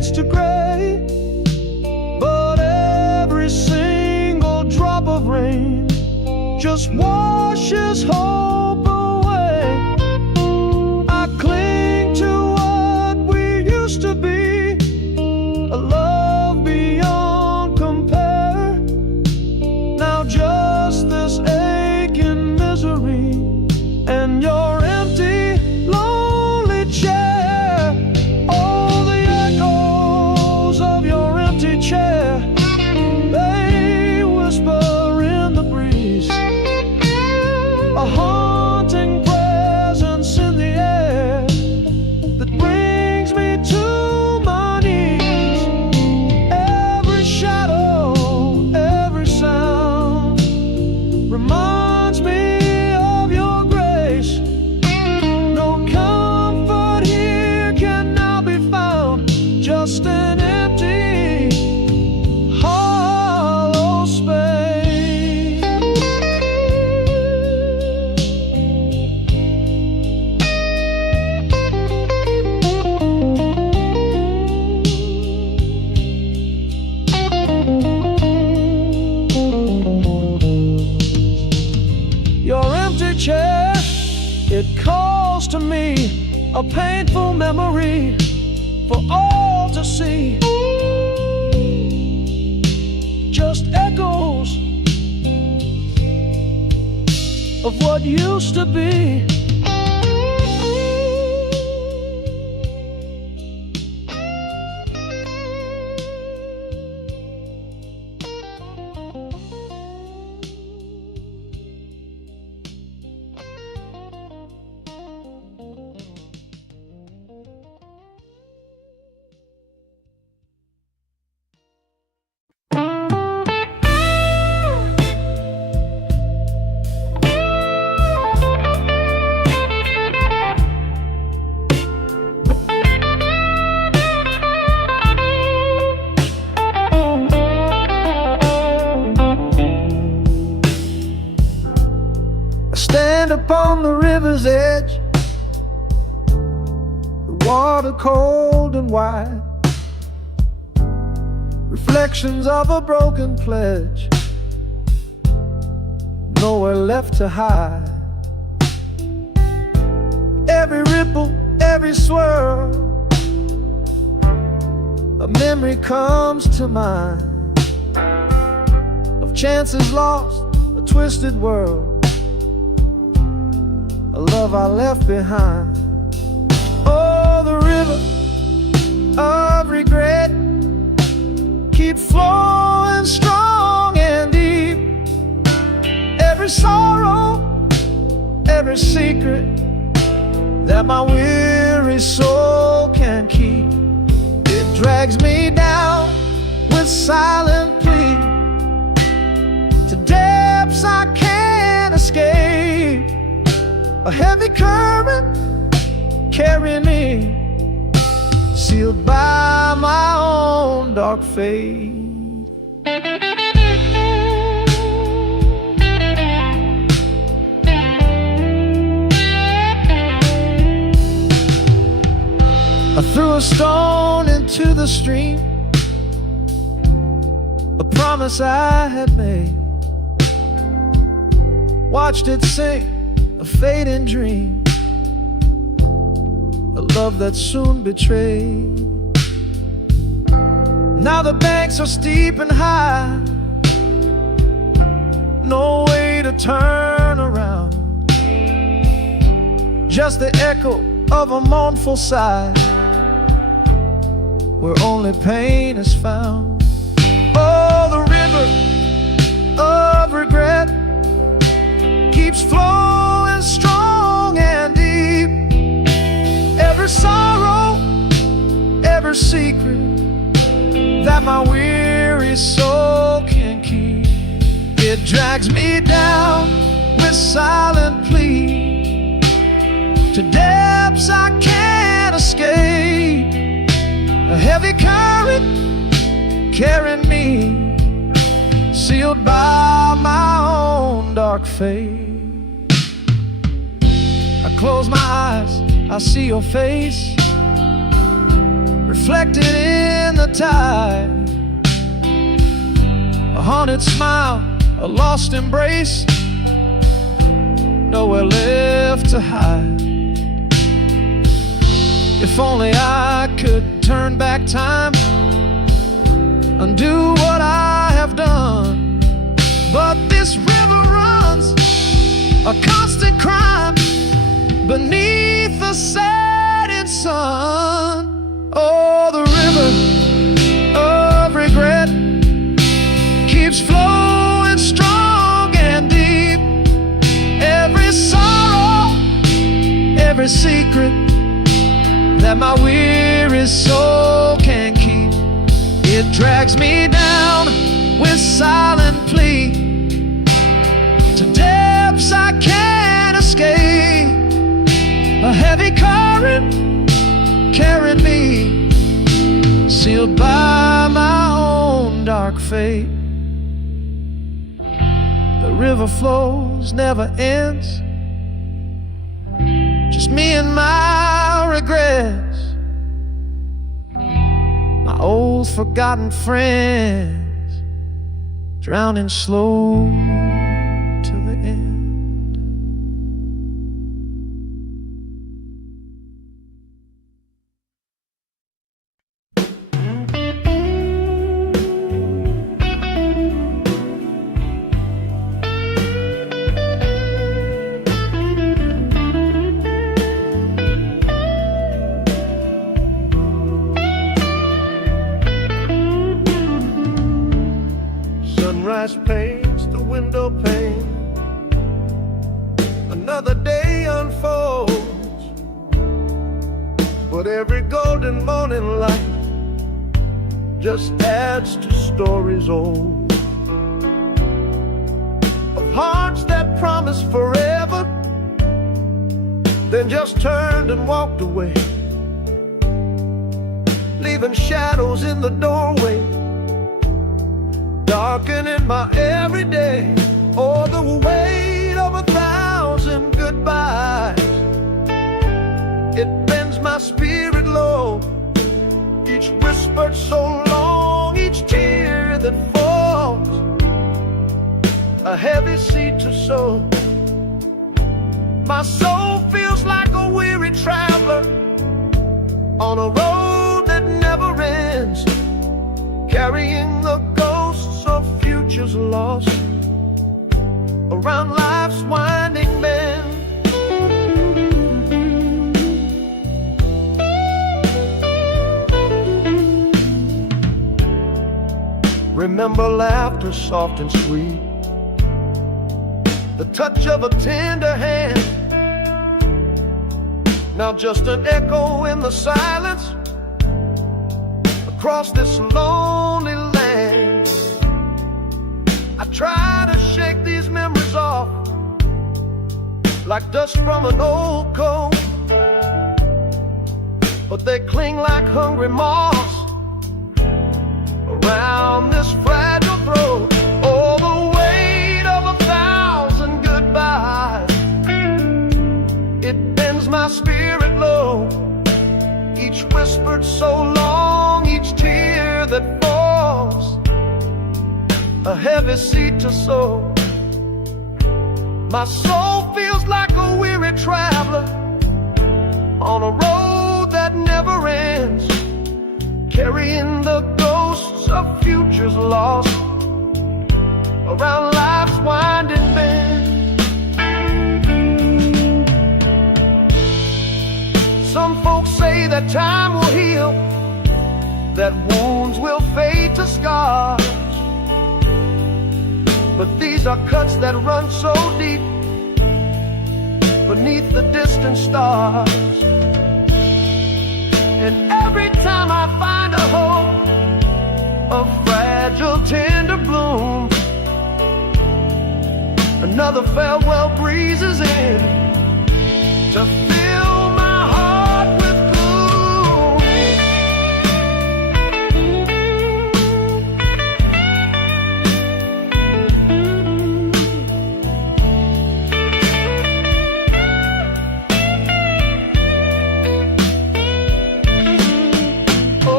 fades to gray, but every single drop of rain just washes hope away. I cling to what we used to be, a love beyond compare. Now just this aching misery and your empty, lonely chair. Oh, the echoes of your empty chair, they whisper in the breeze, a haunting presence in the air that brings me to my knees. Every shadow, every sound reminds me of your grace. No comfort here can now be found, just an empty, hollow space. Your empty chair, it calls to me, a painful memory for all to see. Just echoes of what used to be. Stand upon the river's edge, the water cold and wide, reflections of a broken pledge, nowhere left to hide. Every ripple, every swirl, a memory comes to mind of chances lost, a twisted world, a love I left behind. Oh, the river of regret keeps flowing strong and deep. Every sorrow, every secret that my weary soul can keep, it drags me down with silent plea to depths I can't escape. A heavy current carrying me, sealed by my own dark fate. I threw a stone into the stream, a promise I had made, watched it sink, a fading dream, a love that soon betrayed. Now the banks are steep and high, no way to turn around, just the echo of a mournful sigh, where only pain is found. Oh, the river of regret keeps flowing strong and deep. Every sorrow, every secret that my weary soul can keep, it drags me down with silent plea to depths I can't escape. A heavy current carrying me, sealed by my own dark fate. I close my eyes, I see your face, reflected in the tide. A haunted smile, a lost embrace, nowhere left to hide. If only I could turn back time, undo what I have done. But this river runs a constant crime beneath the setting sun. Oh, the river of regret keeps flowing strong and deep. Every sorrow, every secret that my weary soul can keep, it drags me down with silent plea to depths I can't escape. A heavy current carrying me, sealed by my own dark fate. The river flows, never ends, just me and my regrets, my old forgotten friends, drowning slow to the end. Sunrise paints the window pane, another day unfolds, but every golden morning light just adds to stories old, of hearts that promised forever, then just turned and walked away, leaving shadows in the doorway, darkening my everyday. Oh, the weight of 1,000 goodbyes, it bends my spirit low. Each whispered so long, each tear that falls, a heavy seed to sow. My soul feels like a weary traveler on a road that never ends, carrying the ghosts of futures lost around life's winding bend. Remember laughter soft and sweet, the touch of a tender hand, now just an echo in the silence across this lonely land. I try to shake these memories off like dust from an old coat, but they cling like hungry moths around this fragile throat. Oh, the weight of 1,000 goodbyes, it bends my spirit low. Each whispered so long, each tear that falls, a heavy seed to sow. My soul feels like a weary traveler on a road that never ends, carrying the ghosts of futures lost around life's winding bend. Some folks say that time will heal, that wounds will fade to scars, but these are cuts that run so deep beneath the distant stars. And every time I find a hope, a fragile tender bloom, another farewell breezes in to fill my heart with gloom.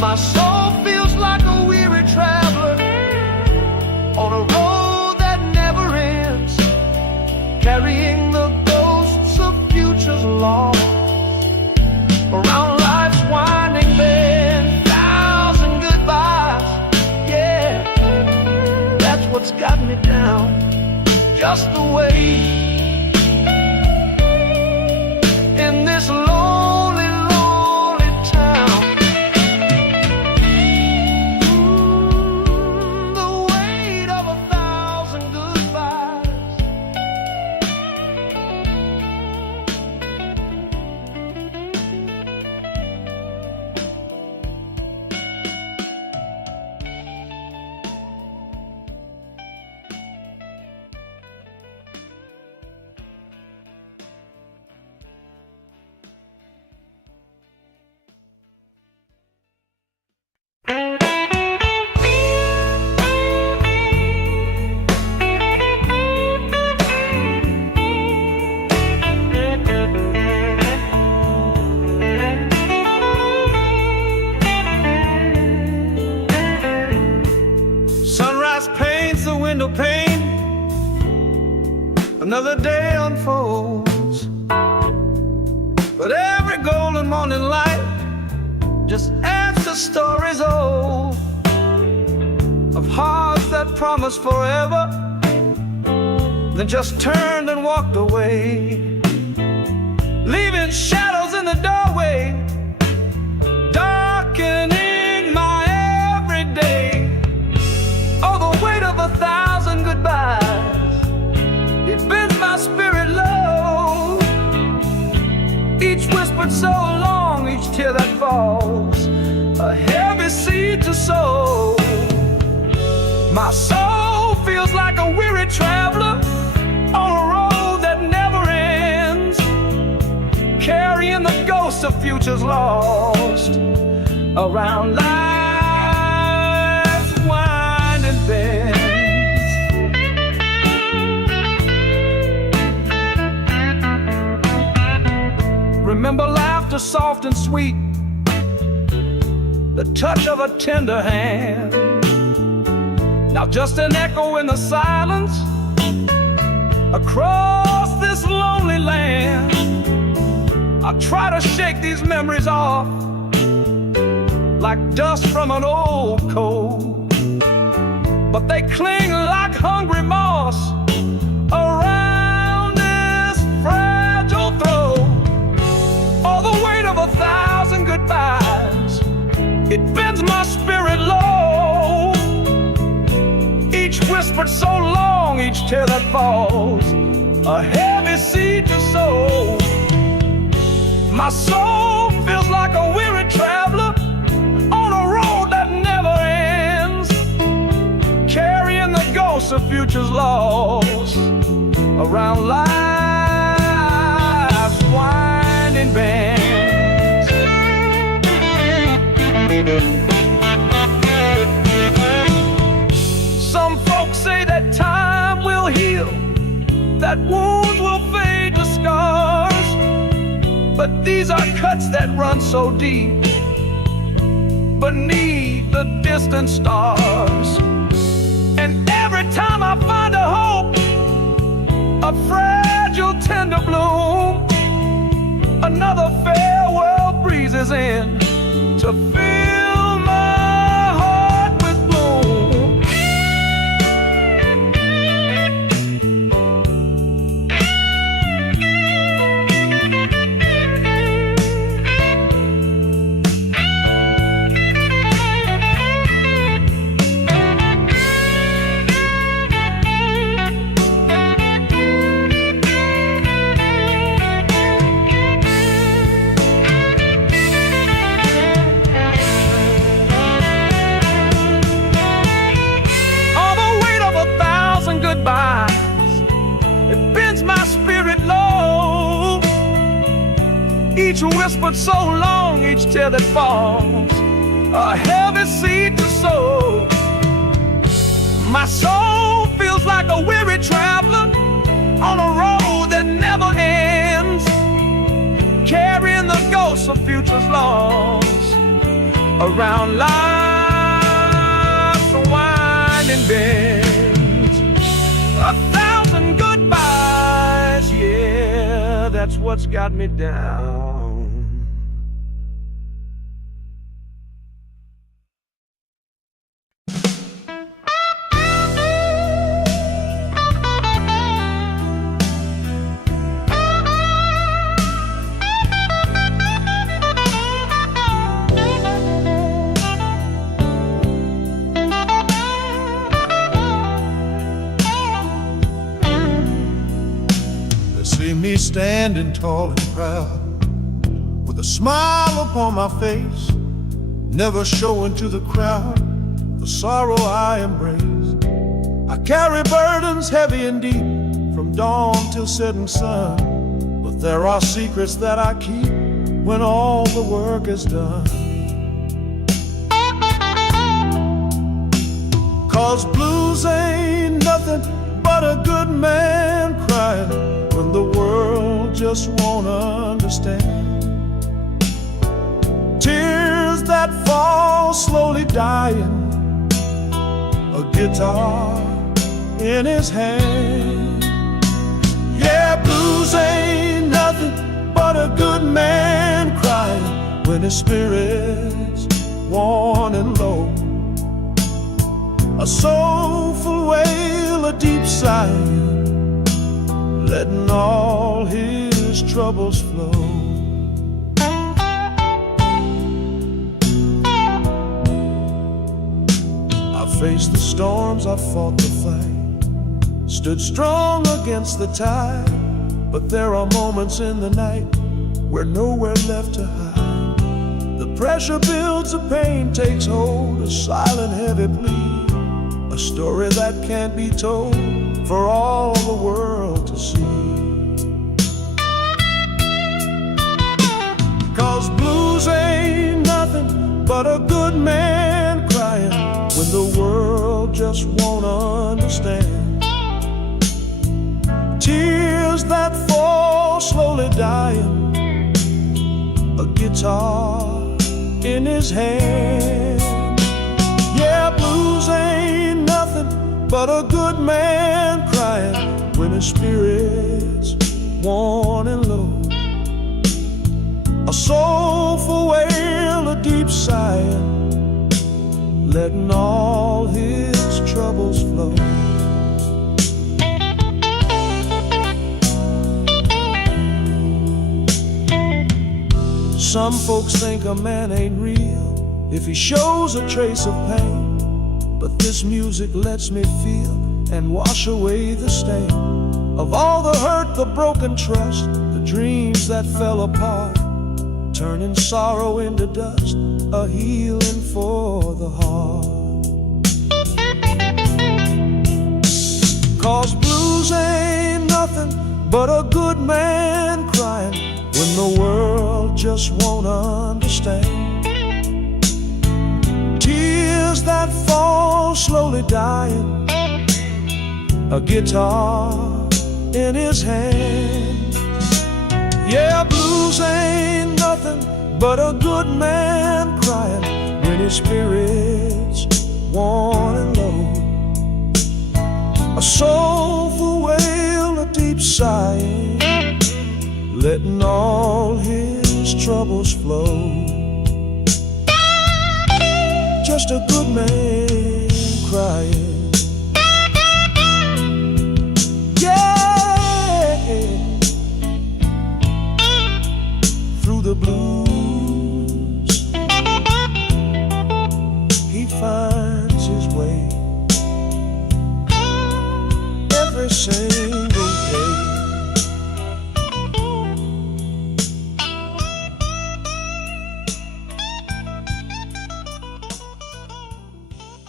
My soul feels like a weary traveler on a road that never ends, carrying the ghosts of futures lost around life's winding bend. Thousand goodbyes, yeah, that's what's got me down, just the way in this lonely, lonely town. The weight of 1,000 goodbyes. Sunrise paints the window pane, another day unfolds, but every golden morning light just adds to stories old of hearts that promised forever, then just turned and walked away, leaving shadows in the doorway, darkening my everyday. Oh, the weight of 1,000 goodbyes, it bends my spirit low. Each whispered so long, each tear that falls, a heavy seed to sow. My soul feels like a weary traveler on a road that never ends, carrying the ghosts of futures lost around life's winding bends. Remember laughter soft and sweet, the touch of a tender hand. Now just an echo in the silence across this lonely land. I try to shake these memories off like dust from an old coat, but they cling like hungry moss around this fragile throat. All the weight of 1,000 goodbyes, it bends my spirit low. Each whispered so long, each tear that falls, a heavy seed to sow. My soul feels like a weary traveler on a road that never ends, carrying the ghosts of futures lost around life's winding bends. Some folks say that time will heal, that wounds will fade to scars, but these are cuts that run so deep beneath the distant stars. And every time I find a hope, a fragile tender bloom, another farewell breezes in to fill my heart with gloom. Each whispered so long, each tear that falls, a heavy seed to sow. My soul feels like a weary traveler on a road that never ends, carrying the ghosts of futures lost around life's winding bends. 1,000 goodbyes, yeah, that's what's got me down. See me standing tall and proud, with a smile upon my face, never showing to the crowd the sorrow I embrace. I carry burdens heavy and deep, from dawn till setting sun, but there are secrets that I keep when all the work is done. 'Cause blues ain't nothing but a good man crying when the world just won't understand. Tears that fall slowly dying, a guitar in his hand. Yeah, blues ain't nothing but a good man crying when his spirit's worn and low. A soulful wail, a deep sigh, letting all his troubles flow. I faced the storms, I fought the fight, stood strong against the tide, but there are moments in the night where nowhere left to hide. The pressure builds, the pain takes hold, a silent heavy plea, a story that can't be told for all the world to see. 'Cause blues ain't nothing but a good man crying when the world just won't understand. Tears that fall slowly dying, a guitar in his hand. Yeah, blues ain't nothing but a good man crying when his spirit's worn and low. A soulful wail, a deep sigh, letting all his troubles flow. Some folks think a man ain't real if he shows a trace of pain, but this music lets me feel and wash away the stain of all the hurt, the broken trust, the dreams that fell apart, turning sorrow into dust, a healing for the heart. 'Cause blues ain't nothing but a good man crying when the world just won't understand. Tears that fall slowly dying, a guitar in his hand. Yeah, blues ain't nothing but a good man crying when his spirit's worn and low. A soulful wail, a deep sigh, letting all his troubles flow. Just a good man crying. Through the blues, he finds his way every single day.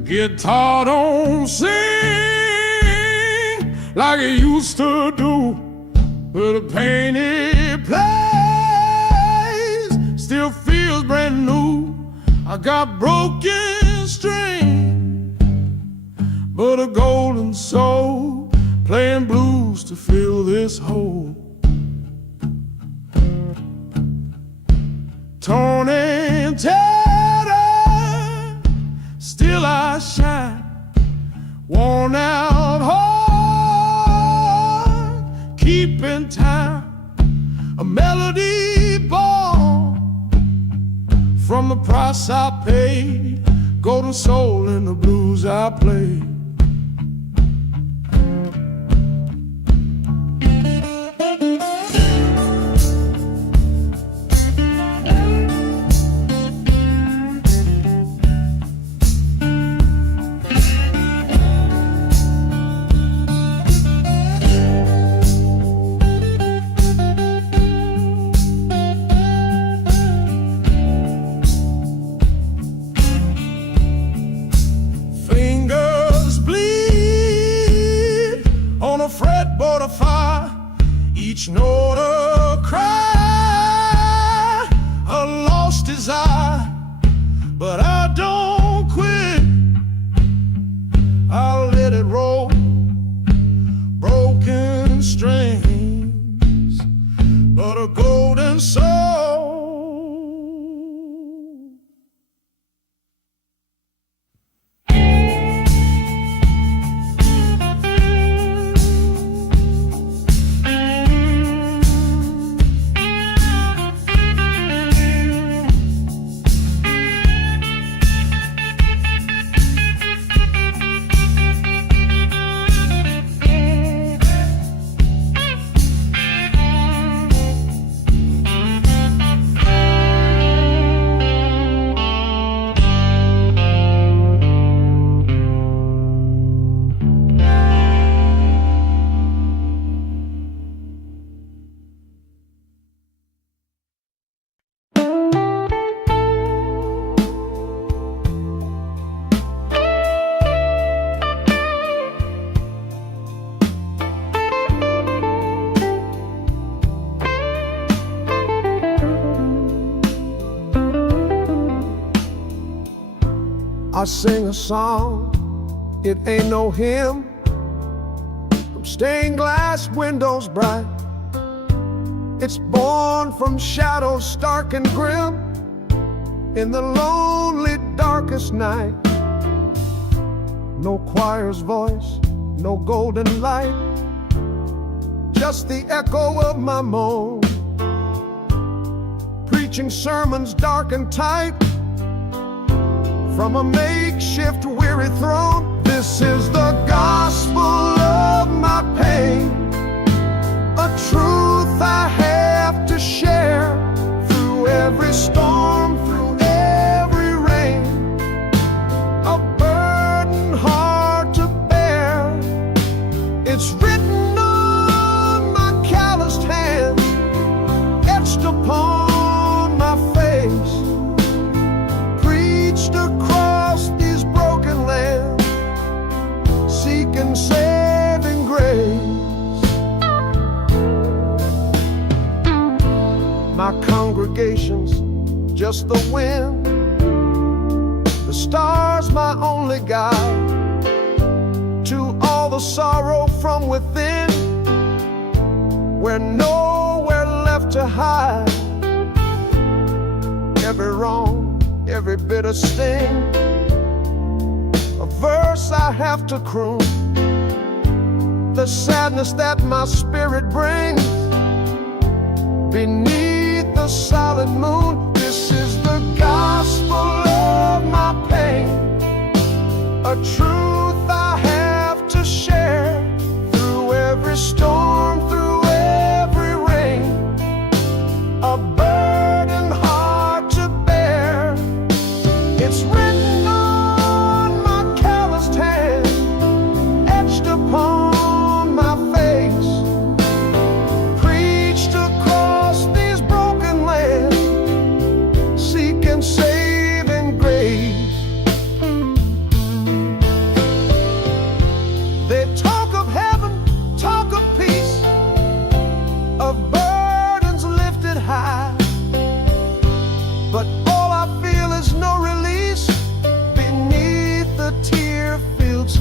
guitar don't sing like it used to do, but the pain it plays still feels brand new. I got broken strings, but a golden soul playing blues to fill this hole. Torn and tattered, still I shine. Worn out heart, keeping time. A melody born from the price I paid. Golden soul in the blues I play. Fretboard of fire, each note a cry, a lost desire. But I don't quit, I'll let it roll. Broken strings, but a golden soul. I sing a song, it ain't no hymn, from stained glass windows bright. It's born from shadows stark and grim, in the lonely darkest night. No choir's voice, no golden light, just the echo of my moan, preaching sermons dark and tight from a makeshift weary throne. This is the gospel of my pain, a truth I have to share through every storm, through every rain, a burden hard to bear. It's written on my calloused hands, etched upon my face, preached across these broken lands, seeking saving grace. My congregation's just the wind, the stars my only guide to all the sorrow from within, where nowhere left to hide. Every wrong, every bitter sting, a verse I have to croon, the sadness that my spirit brings beneath the solid moon. This is the gospel of my pain, a truth I have to share through every storm, through every rain, a burden hard to bear. It's written on my calloused hand, etched upon my face, preached across these broken lands, seeking saving grace.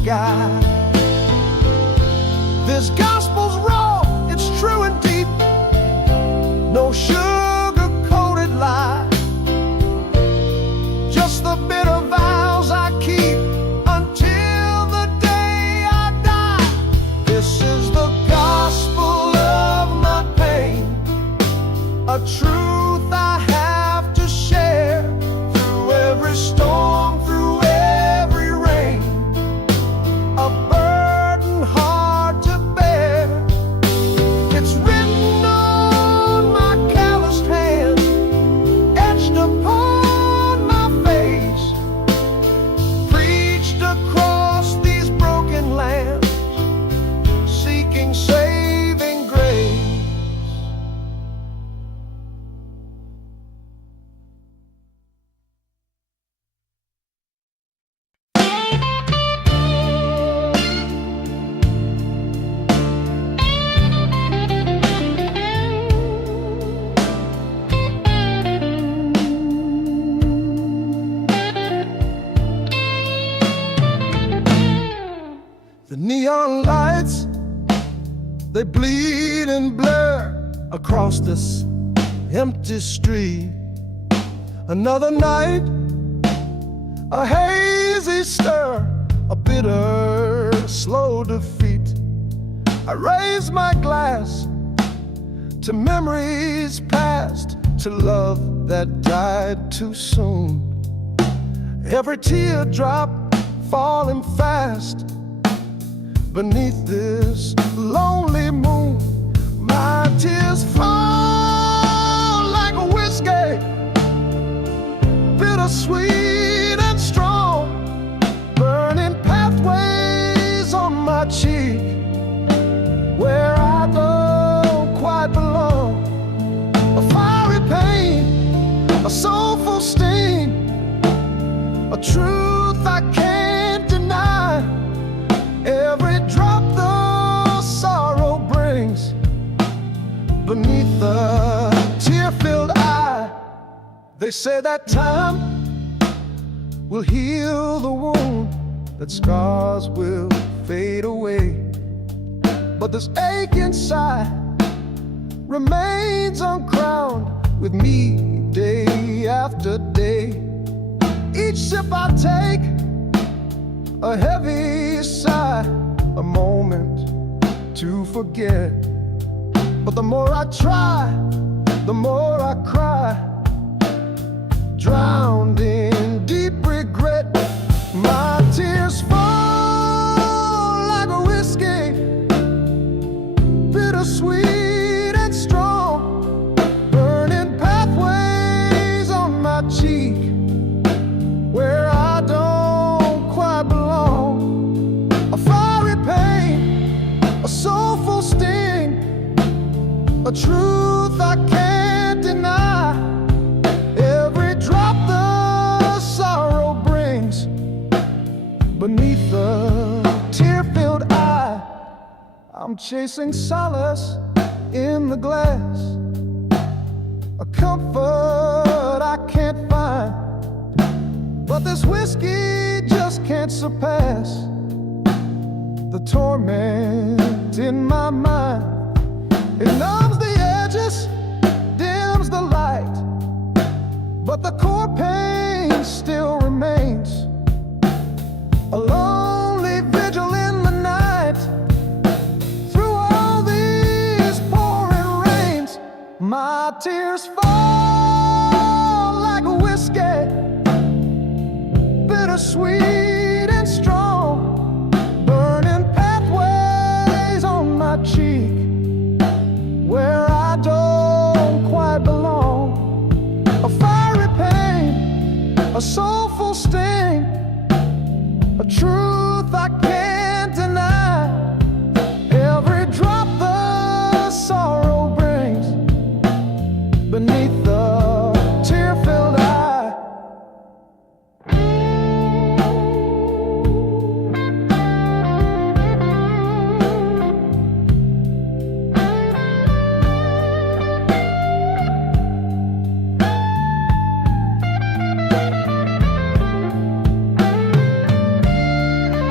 sky. This gospel's raw, it's true and deep, no sugar-coated lie. Just the bitter vows I keep until the day I die. This is the gospel of my pain, a truth I have to share through every storm, through every rain, a burden hard to bear. It's written on my calloused hand, etched upon my face, preached across these broken lands, seeking saving grace. The neon lights, they bleed and blur across this empty street. Another night, a hazy stir, a bitter, slow defeat. I raise my glass to memories past, to love that died too soon. Every teardrop falling fast beneath this lonely moon. My tears fall like a whiskey, bittersweet and strong, burning pathways on my cheek where I don't quite belong. A fiery pain, a soulful sting, a truth I can't deny. Every drop the sorrow brings beneath the tear-filled eye. They say that time will heal the wound, that scars will fade away, but this ache inside remains uncrowned with me day after day. Each sip I take, a heavy sigh, a moment to forget. But the more I try, the more I cry, drowned in deep regret. My tears fall like a whiskey, bittersweet and strong, burning pathways on my cheek where I don't quite belong. A fiery pain, a soulful sting, a truth I can't deny. Every drop the sorrow brings beneath the tear-filled eye. I'm chasing solace in the glass, a comfort I can't find, but this whiskey just can't surpass the torment in my mind. It numbs the edges, dims the light, but the core pain still remains. A lonely vigil in the night, through all these pouring rains. My tears fall like a whiskey, bittersweet and strong, burning pathways on my cheek where I don't quite belong. A fiery pain, a soulful sting, a truth I can't deny. Every drop the sorrow brings beneath the tear-filled eye.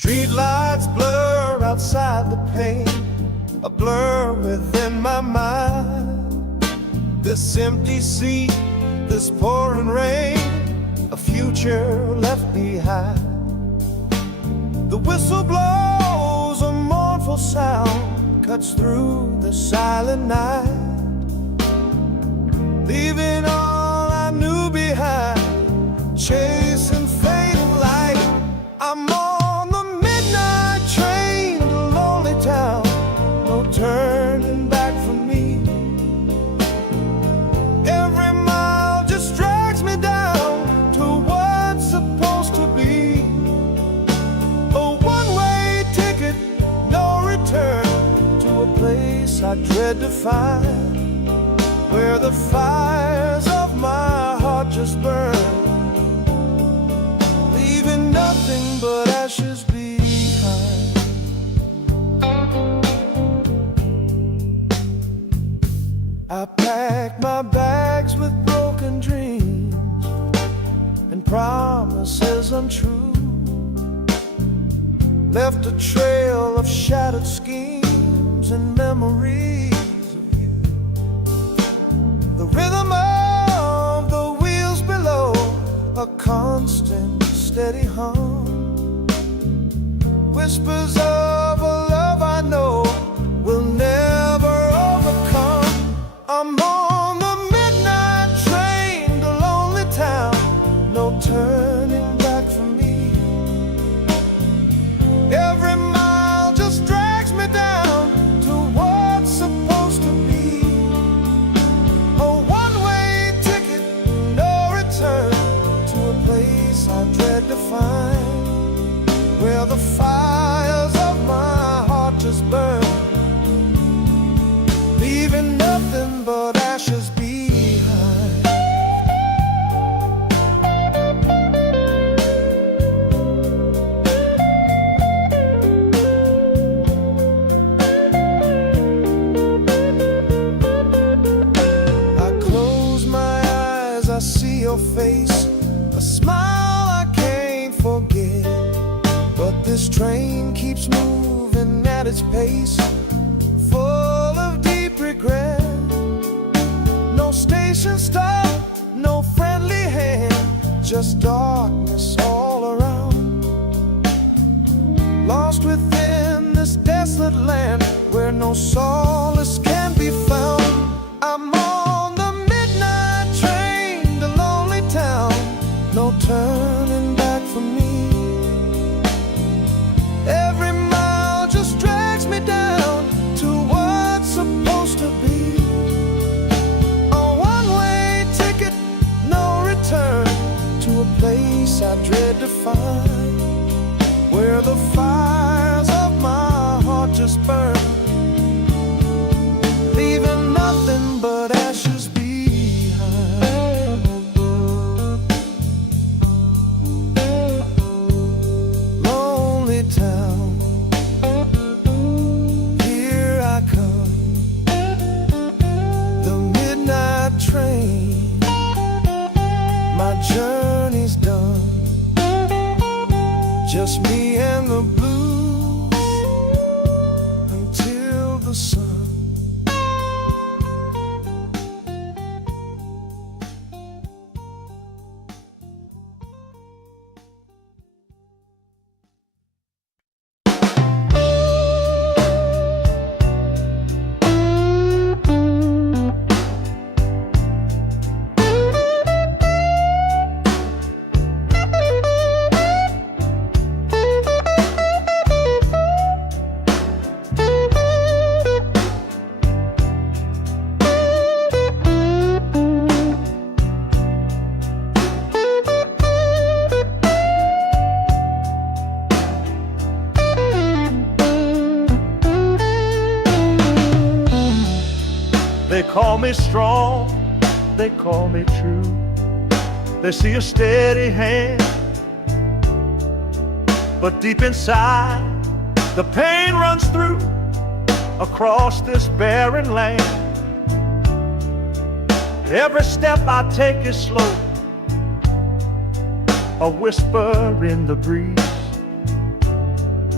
Streetlights blur outside the pane, a blur within my mind. This empty sea, this pouring rain, a future left behind. The whistle blows a mournful sound, cuts through the silent night, leaving all I knew behind, chasing fading light. I'm on the midnight train to lonely town, no turning back for me. Every mile just drags me down to what's supposed to be. A one-way ticket, no return, to a place I dread to find, where the fires of my heart just burn, leaving nothing but ashes behind. I packed my bags with broken dreams and promises untrue, left a trail of shattered schemes and memories of you. The rhythm of the wheels below, a constant steady hum, whispers of a love I know will never overcome. I'm on the midnight train to lonely town, no turning back for me. Every mile just drags me down to what's supposed to be. A one-way ticket, no return, to a place I dread to find, where the fires of my heart just burn, leaving nothing but ashes behind. I close my eyes, I see your face, a smile I can't forget. But this train keeps moving at its pace, full of deep regret. No station stop, no friendly hand, just darkness all around. Lost within this desolate land, where no solace can be found. I'm on the midnight train to lonely town, no turning back for me. Every mile just drags me down to what's supposed to be. A one-way ticket, no return, to a place I dread to find, where the fires of my heart just burn, leaving nothing but ashes behind. Lonely town, here I come, the midnight train, my journey's done, just me and the blues until the sun. They call me strong, they call me true. They see a steady hand, but deep inside the pain runs through across this barren land. Every step I take is slow, a whisper in the breeze.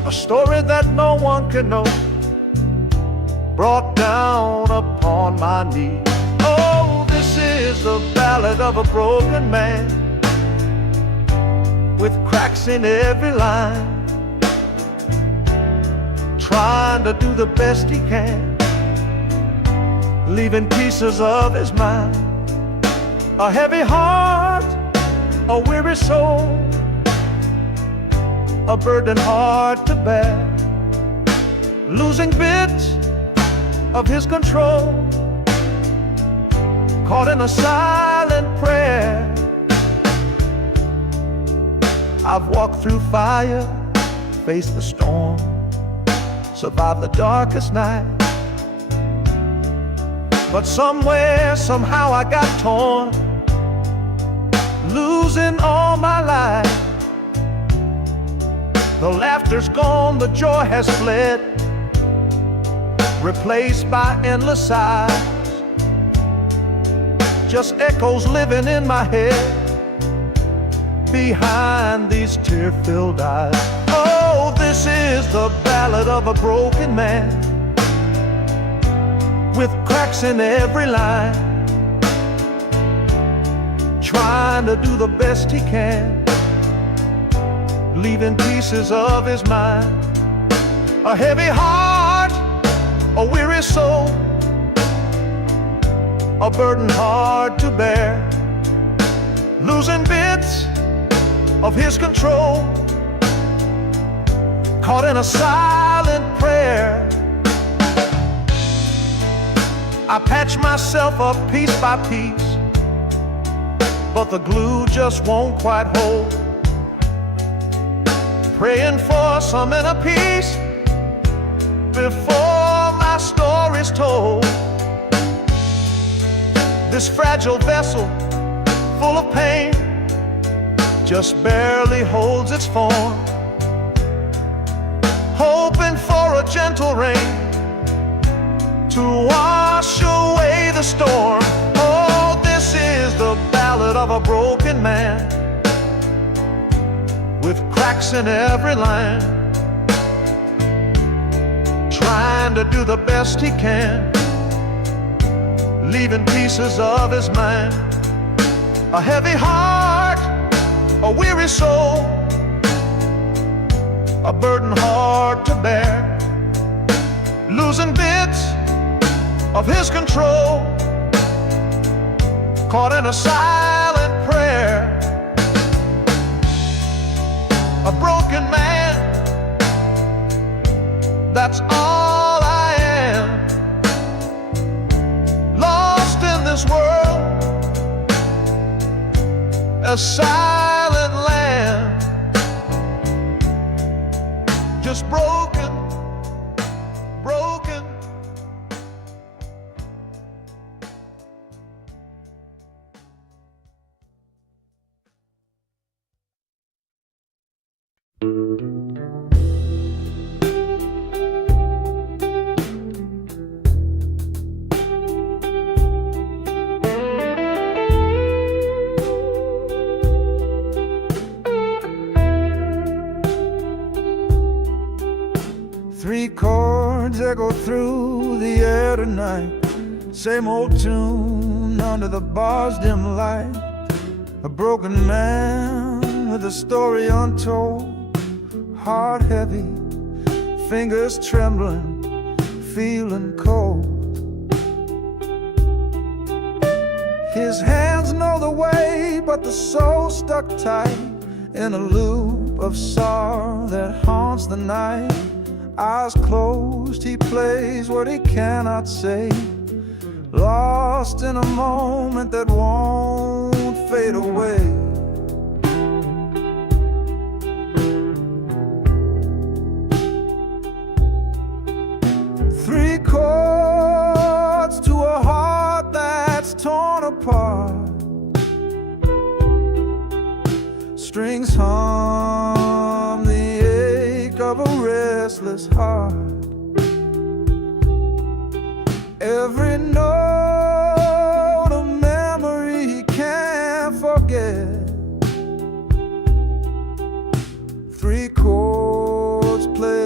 a story that no one can know, brought down upon my knee. Oh, this is the ballad of a broken man, with cracks in every line, trying to do the best he can, leaving pieces of his mind. A heavy heart, a weary soul, a burden hard to bear, losing bits of his control, caught in a silent prayer. I've walked through fire, faced the storm, survived the darkest night, but somewhere, somehow I got torn, losing all my life. The laughter's gone, the joy has fled, replaced by endless sighs, just echoes living in my head behind these tear-filled eyes. Oh, this is the ballad of a broken man, with cracks in every line, trying to do the best he can, leaving pieces of his mind. A heavy heart, a weary soul, a burden hard to bear, losing bits of his control, caught in a silent prayer. I patch myself up piece by piece, but the glue just won't quite hold, praying for some inner peace before my story's told. This fragile vessel, full of pain, just barely holds its form, hoping for a gentle rain to wash away the storm. Oh, this is the ballad of a broken man, with cracks in every line, trying to do the best he can, leaving pieces of his mind. A heavy heart, a weary soul, a burden hard to bear, losing bits of his control, caught in a silent prayer. A broken man, that's all I am, lost in this world, a silent lamb, just broken, broken. Three chords echo through the air tonight, same old tune under the bar's dim light. A broken man with a story untold, heart heavy, fingers trembling, feeling cold. His hands know the way, but the soul stuck tight in a loop of sorrow that haunts the night. Eyes closed, he plays what he cannot say, lost in a moment that won't fade away. Three chords to a heart that's torn apart, strings hum the ache of a restless heart. Every note a memory he can't forget. Three chords play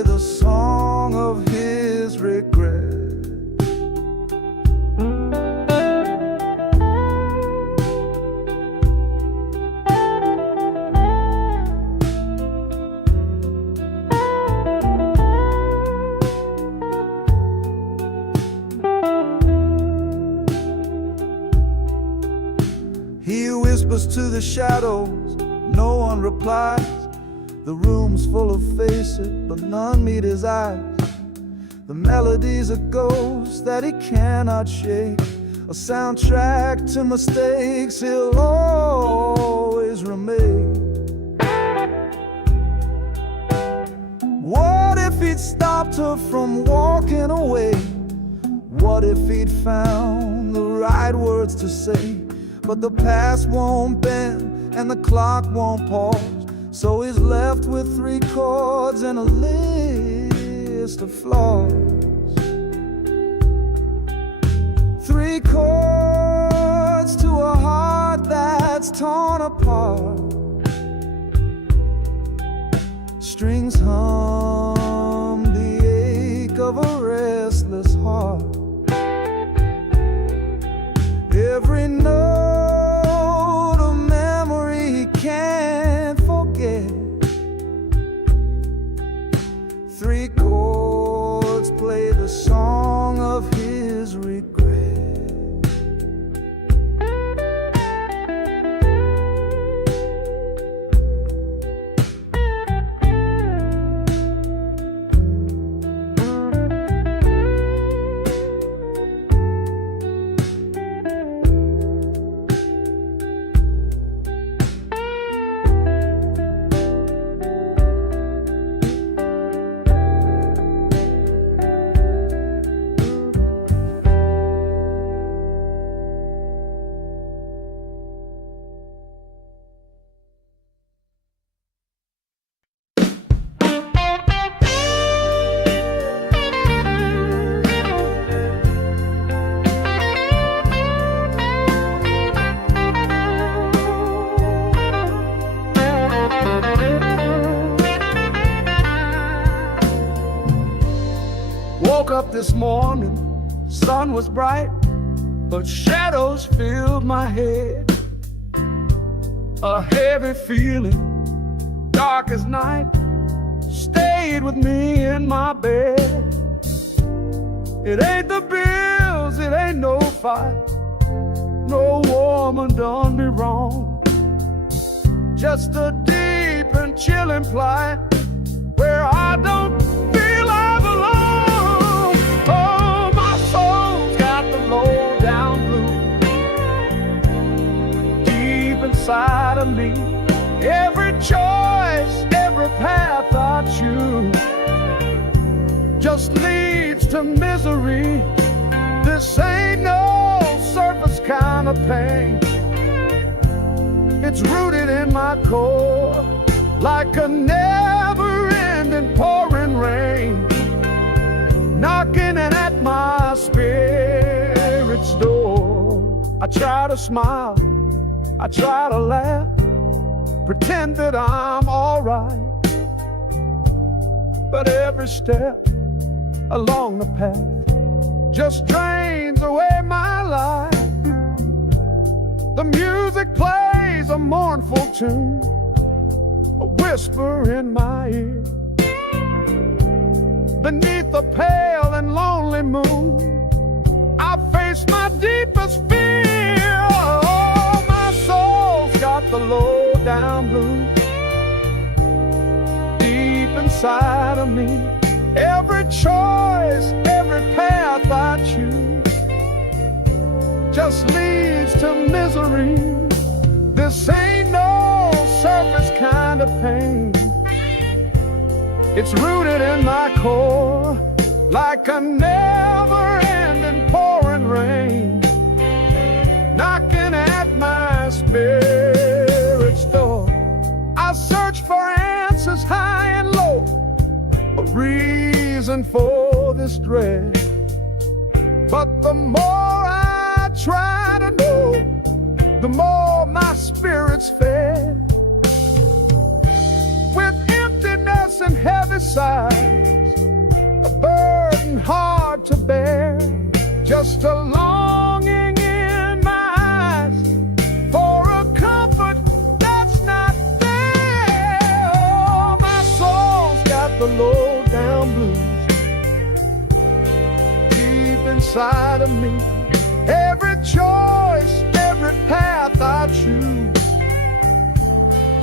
He whispers to the shadows, no one replies. The room's full of faces, but none meet his eyes. The melody's a ghost that he cannot shake, a soundtrack to mistakes he'll always remake. What if he'd stopped her from walking away? What if he'd found the right words to say? But the past won't bend and the clock won't pause, so he's left with 3 chords and a list of flaws. 3 chords to a heart that's torn apart. Strings hum the ache of a restless heart. Every note a memory he can't forget. 3 chords play the song of his regret. Woke up this morning, sun was bright, but shadows filled my head. A heavy feeling, dark as night, stayed with me in my bed. It ain't the bills, it ain't no fight, no woman done me wrong. Just a deep and chilling plight where I don't feel I belong. Oh, my soul's got the low down blues deep inside of me. Every choice, every path I choose just leads to misery. This ain't no surface kind of pain. It's rooted in my core like a never-ending pouring rain, knocking at my spirit's door. I try to smile, I try to laugh, pretend that I'm alright, but every step along the path just drains away my life. The music plays a mournful tune, a whisper in my ear. Beneath the pale and lonely moon, I face my deepest fear. Oh, my soul's got the low down blues deep inside of me. Every choice, every path I choose just leads to misery. This ain't no surface kind of pain. It's rooted in my core like a never-ending pouring rain, knocking at my spirit's door. I search for answers high and low, a reason for this dread, but the more I try to know, the more my spirit's fed. With emptiness and heavy sighs, a burden hard to bear, just a longing in my eyes for a comfort that's not there. Oh, my soul's got the low down blues deep inside of me. Every choice, every path I choose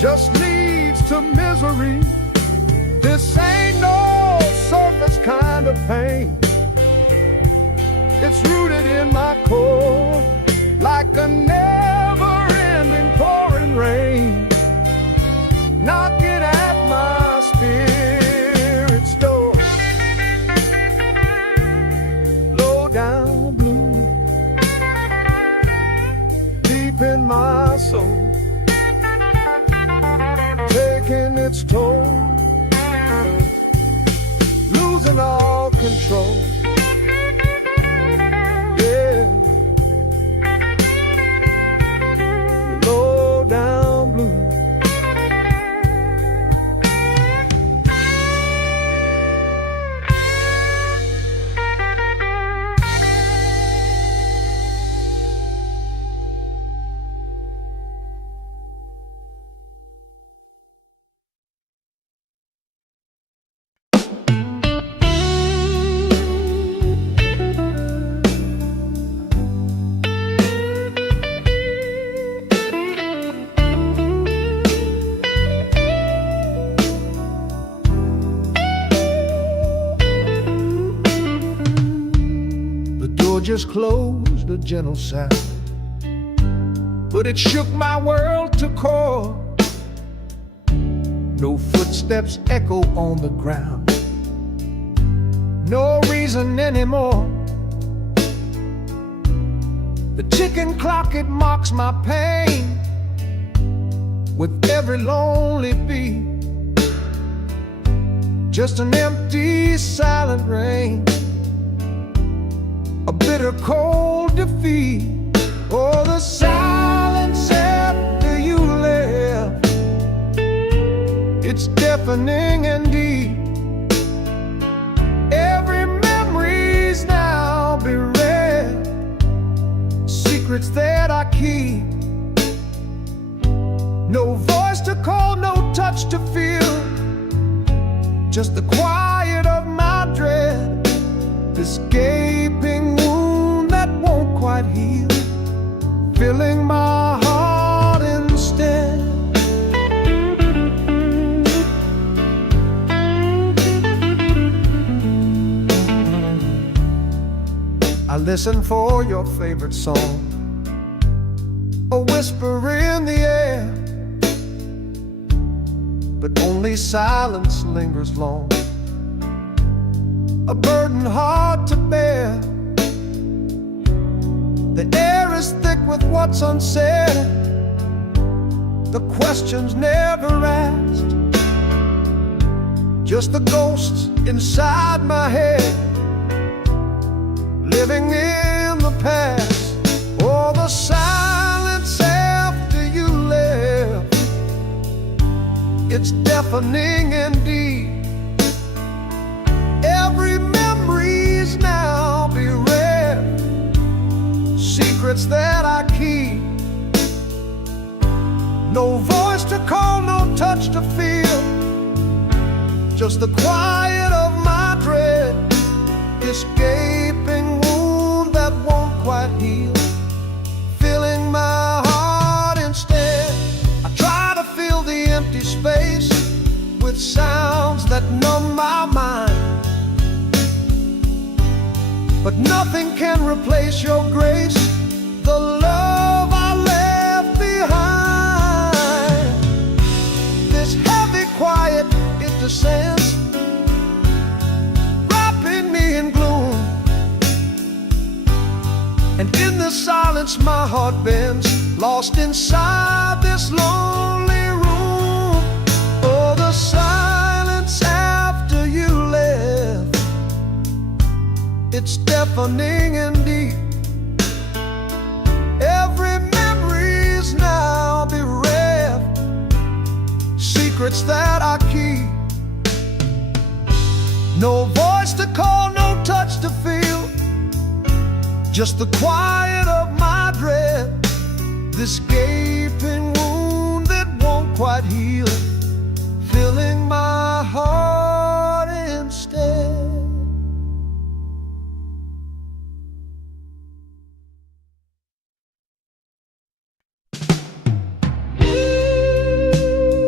just leads to misery. This ain't no surface kind of pain. It's rooted in my core, like a never-ending pouring rain, knocking at my spirit's door. Low down blue, deep in my soul, taking its toll, losing all control. Yeah, low down blue. Just closed, a gentle sound, but it shook my world to core. No footsteps echo on the ground, no reason anymore. The ticking clock, it mocks my pain with every lonely beat. Just an empty, silent rain, a bitter cold defeat. Oh, the silence after you left, it's deafening indeed. Every memory's now bereft, secrets that I keep. No voice to call, no touch to feel, just the quiet of my dread. This gaping wound that won't quite heal, filling my heart instead. I listen for your favorite song, a whisper in the air, but only silence lingers long, a burden hard to bear. The air is thick with what's unsaid, the questions never asked, just the ghosts inside my head, living in the past. Oh, the silence after you left, it's deafening indeed. Every memory's now bereft, secrets that I keep. No voice to call, no touch to feel, just the quiet of my dread. This gaping wound that won't quite heal, filling my heart instead. I try to fill the empty space with sounds that numb my mind, but nothing can replace your grace, the love I left behind. This heavy quiet, it descends, wrapping me in gloom, and in the silence my heart bends, lost inside this lonely room. Oh, the silence after you left, it's deafening indeed. Every memory's now bereft, secrets that I keep. No voice to call, no touch to feel, just the quiet of my dread. This gaping wound that won't quite heal, filling my heart instead.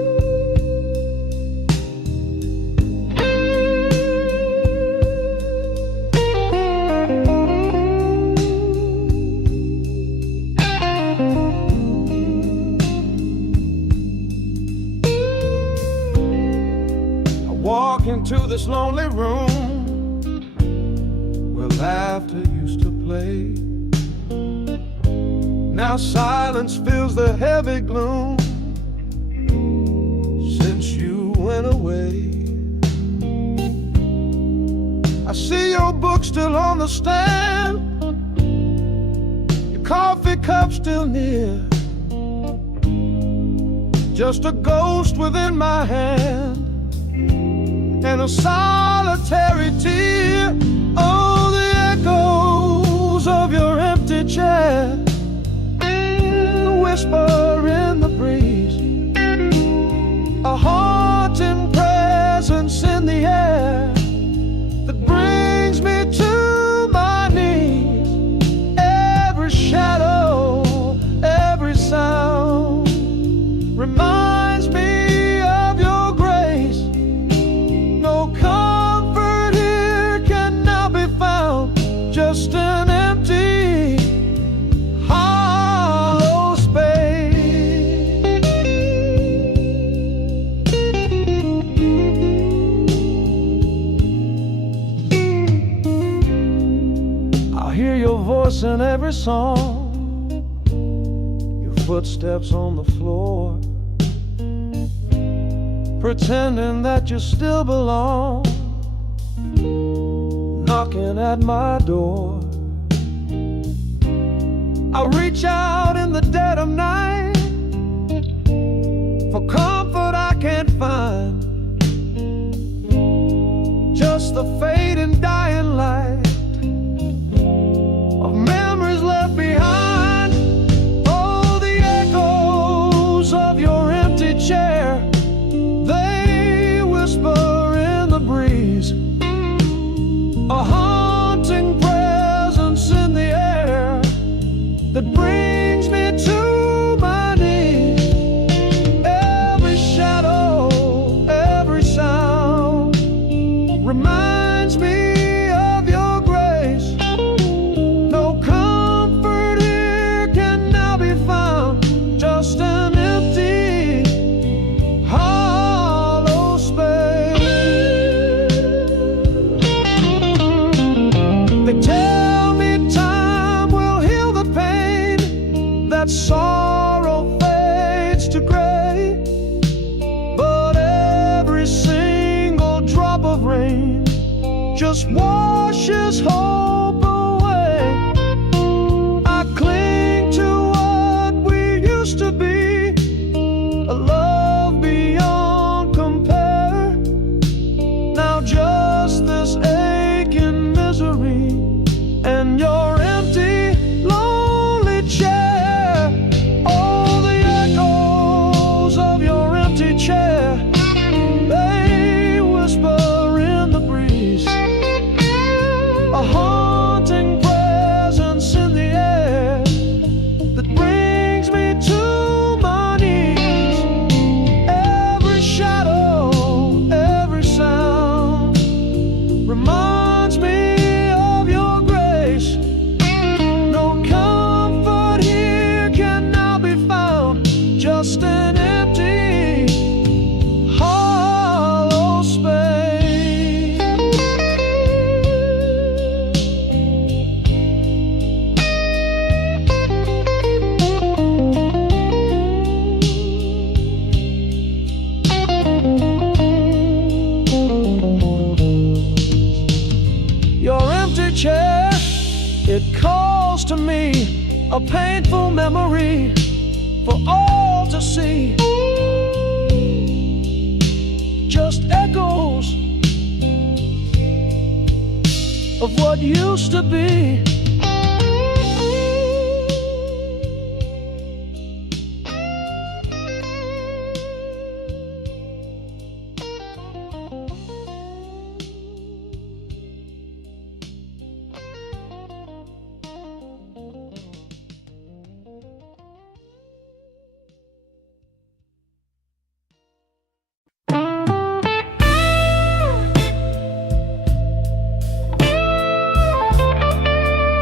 into this lonely room where laughter used to play. Now silence fills the heavy gloom since you went away. I see your book still on the stand, your coffee cup still near, just a ghost within my hand and a solitary tear. Oh, the echoes of your empty chair, the whisper in the breeze, a haunting presence in the air that brings me to my knees. Every shadow, every sound reminds me of your grace. No comfort here can now be found, just an empty, hollow space. I hear your voice in every song, your footsteps on the floor, pretending that you still belong, knocking at my door. I reach out in the dead of night for comfort I can't find, just the fading dying light of memories left behind. Oh, the echoes of your empty chair, they whisper in the breeze, a haunting presence in the air that brings me to my knees. Every shadow, every sound reminds me of your grace. No comfort here can now be found, just an empty, hollow space. They tell me time will heal the pain, that sorrow fades to gray, but every single drop of rain just washes hope away. I cling to what we used to be, a love beyond compare. Now just this aching misery and your empty, lonely chair. Oh, the echoes of your empty chair, they whisper in the breeze, a haunting presence in the air that brings me to my knees. Every shadow, every sound reminds me of your grace. No comfort here can now be found, just an empty, hollow space. Your empty chair, it calls to me, a painful memory for all to see. Just echoes of what used to be.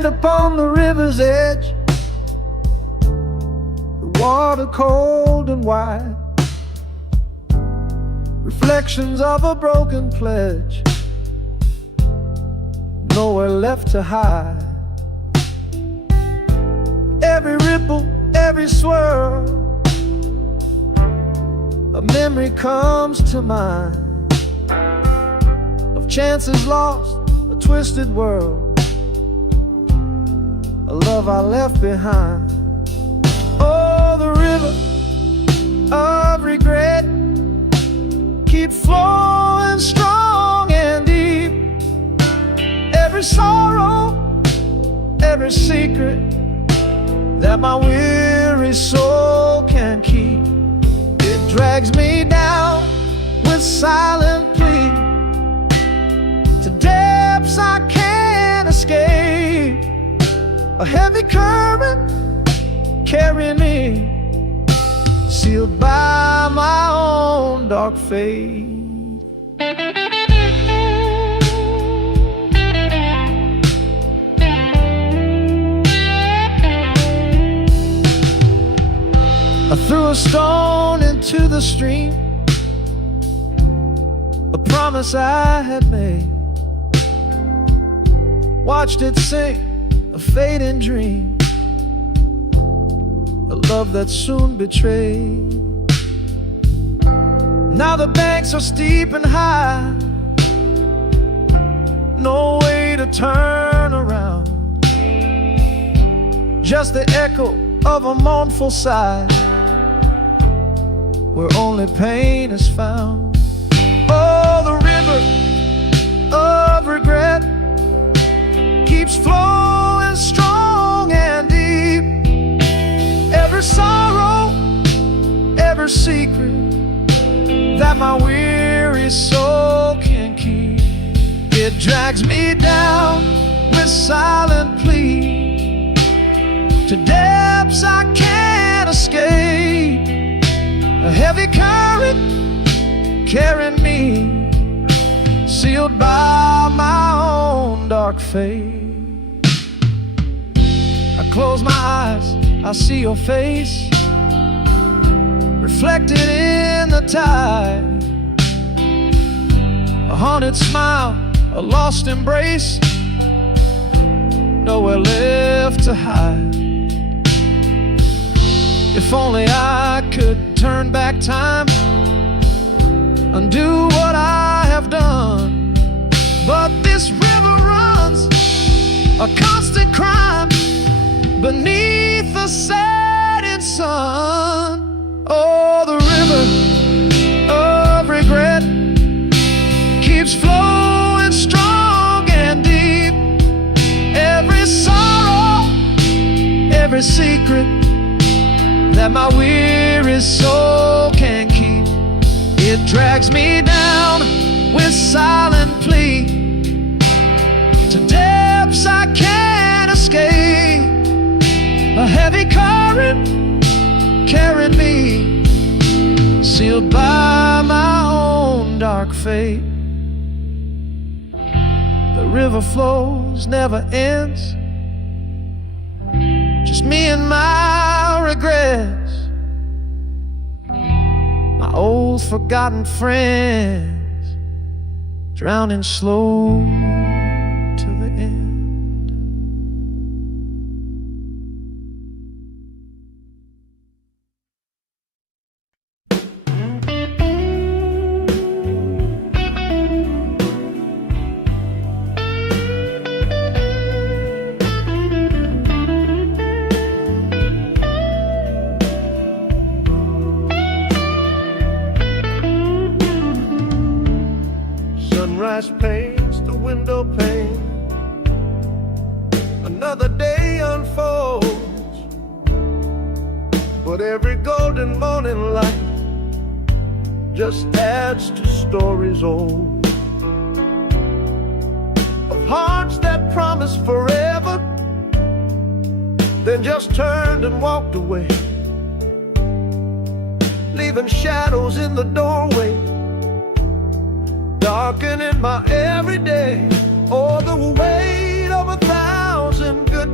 stand upon the river's edge, the water cold and wide, reflections of a broken pledge, nowhere left to hide. Every ripple, every swirl, a memory comes to mind of chances lost, a twisted world, a love I left behind. Oh, the river of regret keep flowing strong and deep. Every sorrow, every secret that my weary soul can keep, it drags me down with silent plea to depths I can't escape. A heavy current carrying me, sealed by my own dark fate. I threw a stone into the stream, a promise I had made, watched it sink, a fading dream, a love that soon betrayed. Now the banks are steep and high, no way to turn around, just the echo of a mournful sigh, where only pain is found. Oh, the river of regret keeps flowing strong and deep. Every sorrow, every secret that my weary soul can keep, it drags me down with silent plea to depths I can't escape. A heavy current carrying me, sealed by my own dark fate. I close my eyes, I see your face reflected in the tide, a haunted smile, a lost embrace, nowhere left to hide. If only I could turn back time, undo what I have done, but this river runs a constant crime beneath the setting sun. Oh, the river of regret keeps flowing strong and deep. Every sorrow, every secret that my weary soul can keep, it drags me down with silent plea to depths I can't escape. A heavy current carrying me, sealed by my own dark fate. The river flows, never ends, just me and my regrets, my old forgotten friends, drowning slow to the end. Sunrise paints the window pane, another day unfolds, but every golden morning light just adds to stories old, of hearts that promised forever, then just turned and walked away, leaving shadows in the doorway, darkening my everyday. Oh, the weight of 1,000 good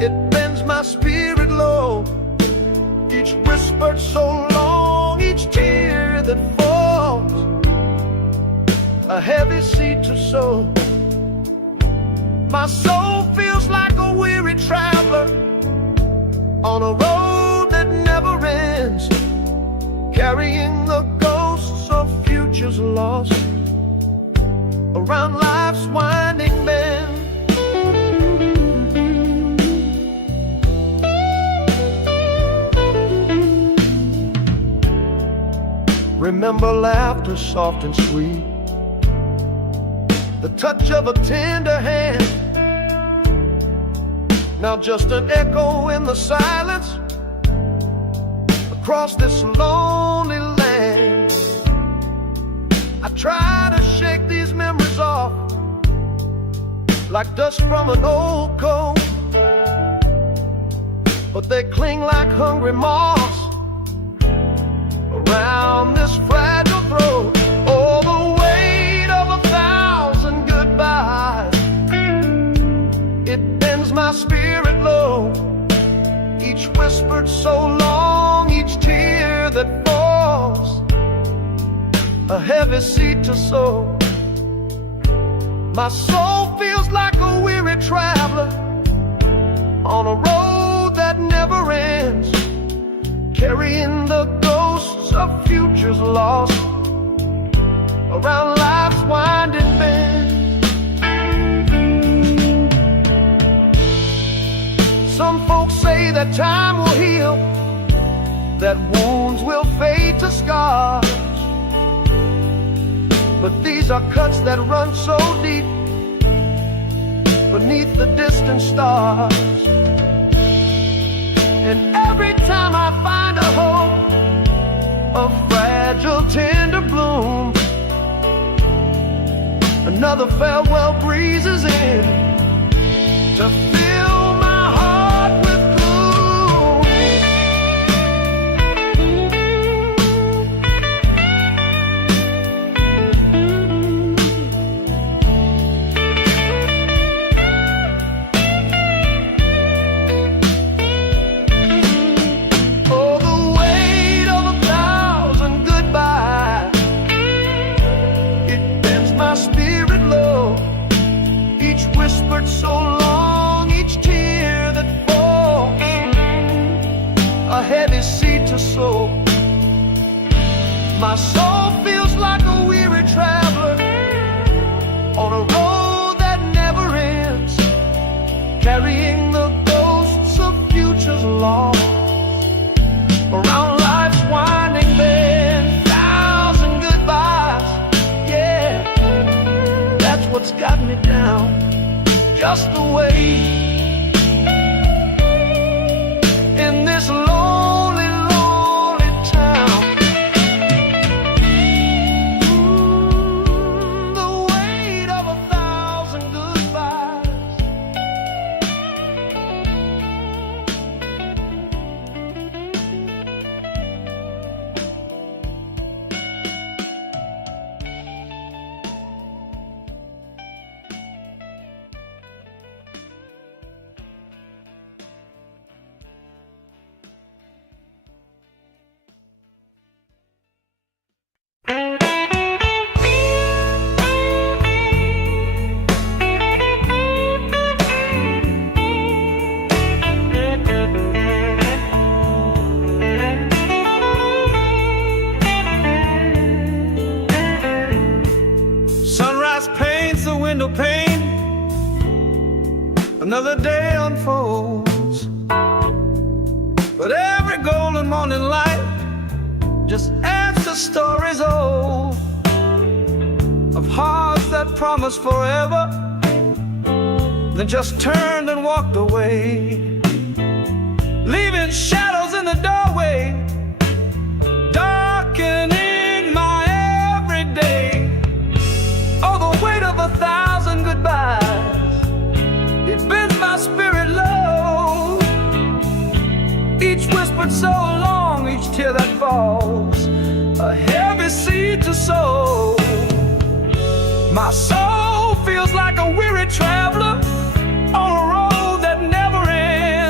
It bends my spirit low, each whisper so long, each tear that falls, a heavy seed to sow. My soul feels like a weary traveler on a road that never ends, carrying the ghosts of futures lost around life's winding bend. Remember laughter soft and sweet, the touch of a tender hand. Now just an echo in the silence across this lonely land. I try to shake these memories off like dust from an old coat, but they cling like hungry moths around this fragile throat. Oh, the weight of 1,000 goodbyes, it bends my spirit low, each whispered so long, each tear that falls, a heavy seed to sow. My soul feels like a weary traveler on a road that never ends, carrying the ghosts of futures lost around life's winding bend. Some folks say that time will heal, that wounds will fade to scars, but these are cuts that run so deep beneath the distant stars. And every time I find a hope, a fragile tender bloom, another farewell breezes in to fill my heart with gloom. Oh, the weight of 1,000 goodbyes, it bends my spirit low, each whispered so long, each tear that falls, a heavy seed to sow. My soul feels like a weary traveler on a road that never ends, carrying the ghosts of futures lost around life's winding bend. 1,000 goodbyes, yeah, that's what's got me down, just the way in this lonely, lonely town. The weight of 1,000 goodbyes. Sunrise paints the window pane, another day unfolds, but every golden morning light just adds to stories old of hearts that promised forever, then just turned and walked away, leaving shadows in the doorway, darkening my everyday. Oh, the weight of 1,000 goodbyes, it bends my spirit low, each whispered so long, each tear that falls, a heavy seed to sow. My soul feels like a weary traveler on a road that never ends,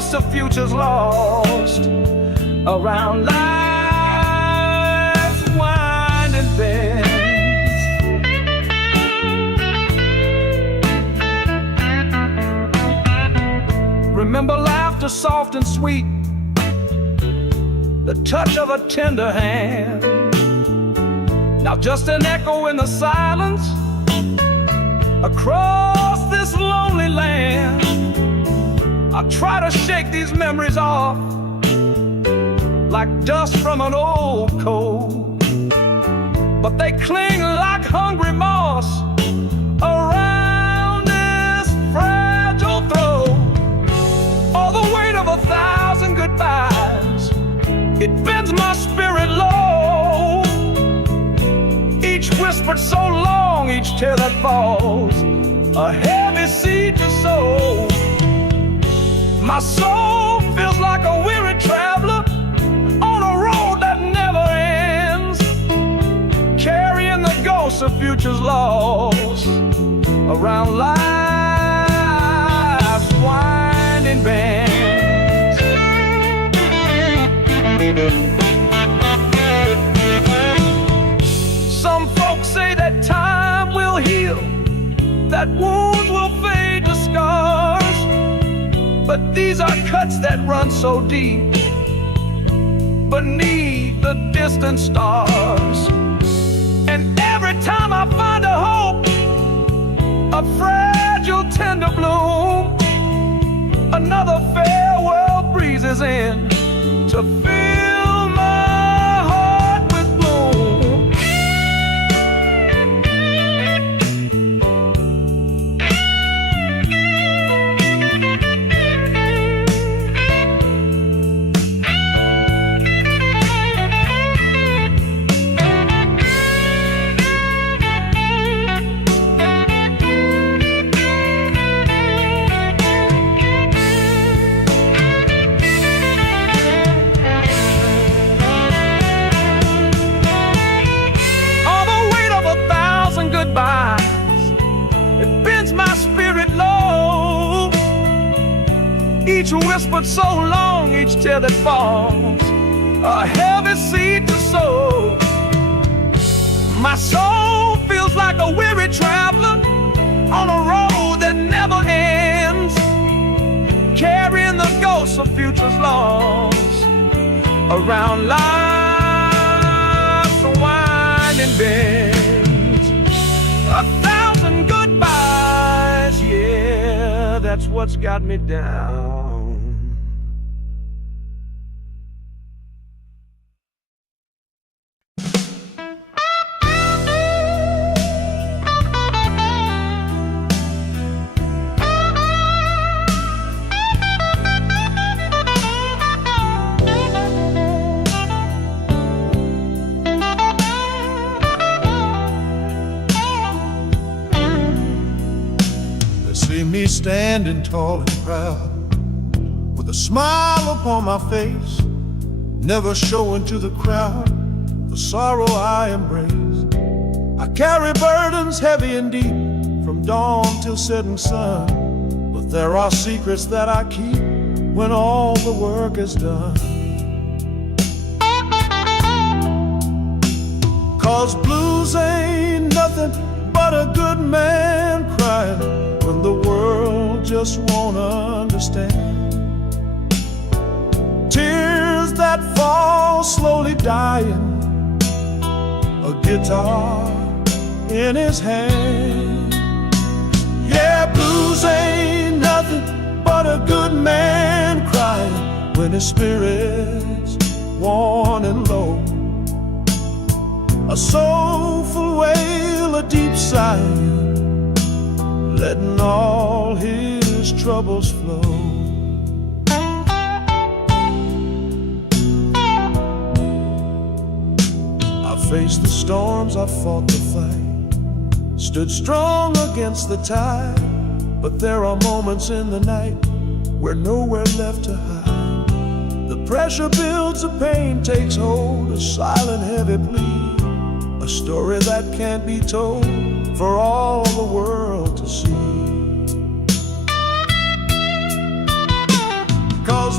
ghosts of futures lost around life's winding bends. Remember laughter soft and sweet, the touch of a tender hand. Now just an echo in the silence across this lonely land. I try to shake these memories off like dust from an old coat, but they cling like hungry moss around this fragile throat. All the weight of 1,000 goodbyes, it bends my spirit low. Each whispered so long, each tear that falls, a heavy seed to sow. My soul feels like a weary traveler on a road that never ends, carrying the ghosts of futures lost around life's winding bends. Some folks say that time will heal, that wounds will fade to scars, but these are cuts that run so deep beneath the distant stars. And every time I find a hope, a fragile tender bloom, another farewell breezes in to fill my heart with gloom. It bends my spirit low. Each whispered so long, each tear that falls, a heavy seed to sow. My soul feels like a weary traveler on a road that never ends, carrying the ghosts of futures lost around life's winding bend. 1,000 goodbyes, yeah, that's what's got me down. See me standing tall and proud, with a smile upon my face, never showing to the crowd the sorrow I embrace. I carry burdens heavy and deep, from dawn till setting sun, but there are secrets that I keep when all the work is done. 'Cause blues ain't nothing but a good man crying when the world just won't understand. Tears that fall slowly dying, a guitar in his hand. Yeah, blues ain't nothing but a good man crying when his spirit's worn and low. A soulful wail, a deep sigh, letting all his troubles flow. I faced the storms, I fought the fight, stood strong against the tide, but there are moments in the night where nowhere left to hide. The pressure builds, the pain takes hold, a silent heavy plea, a story that can't be told for all the world to see.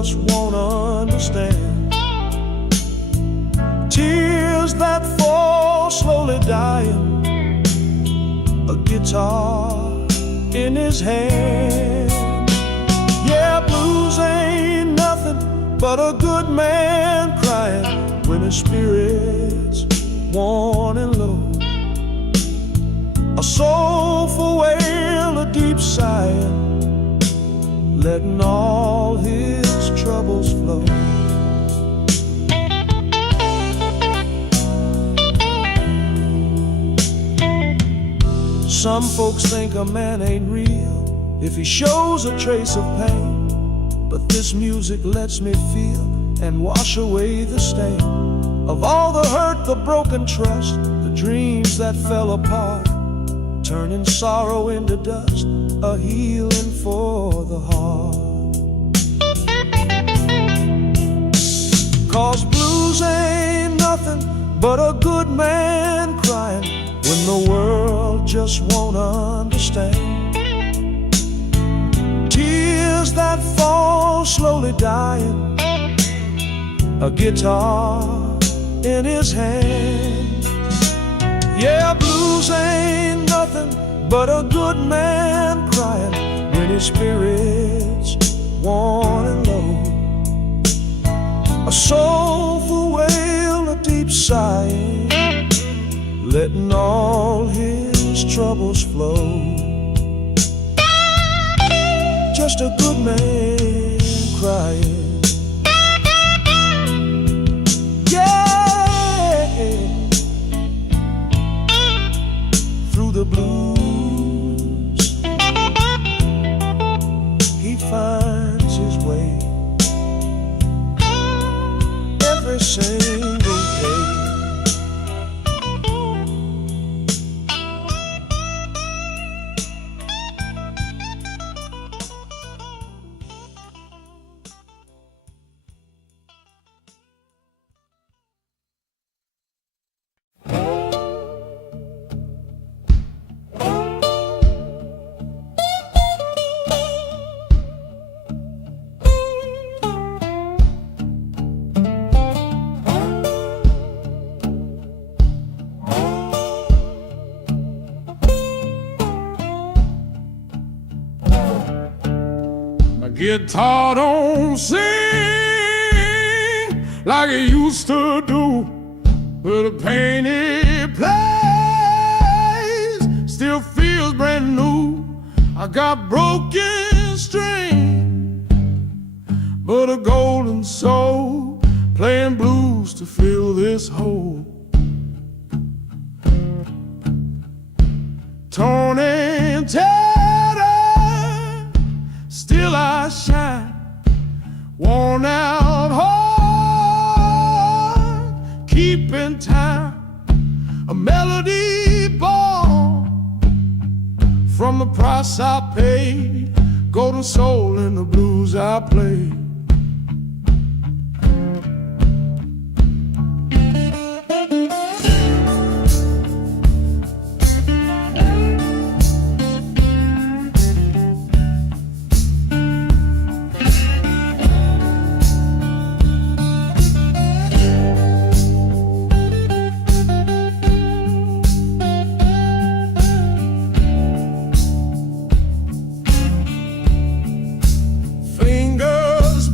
just won't understand. Tears that fall slowly dying, a guitar in his hand. Yeah, blues ain't nothing but a good man crying when his spirit's worn and low. A soulful wail, a deep sighing, letting all his troubles flow. Some folks think a man ain't real if he shows a trace of pain, but this music lets me feel and wash away the stain of all the hurt, the broken trust, the dreams that fell apart, turning sorrow into dust, a healing for the heart. 'Cause blues ain't nothing but a good man crying when the world just won't understand. Tears that fall slowly dying, a guitar in his hand. Yeah, blues ain't nothing but a good man crying when his spirit's worn and low. A soulful wail, a deep sighing, letting all his troubles flow. Just a good man crying. Through the blues, he finds his way every single day. Guitar don't sing like it used to do, but the pain it plays still feels brand new. I got broken string, but a golden soul playing blues to fill this hole. Torn and tattered, still I shine, worn out heart, keeping time, a melody born from the price I paid, golden soul in the blues I played. Fingers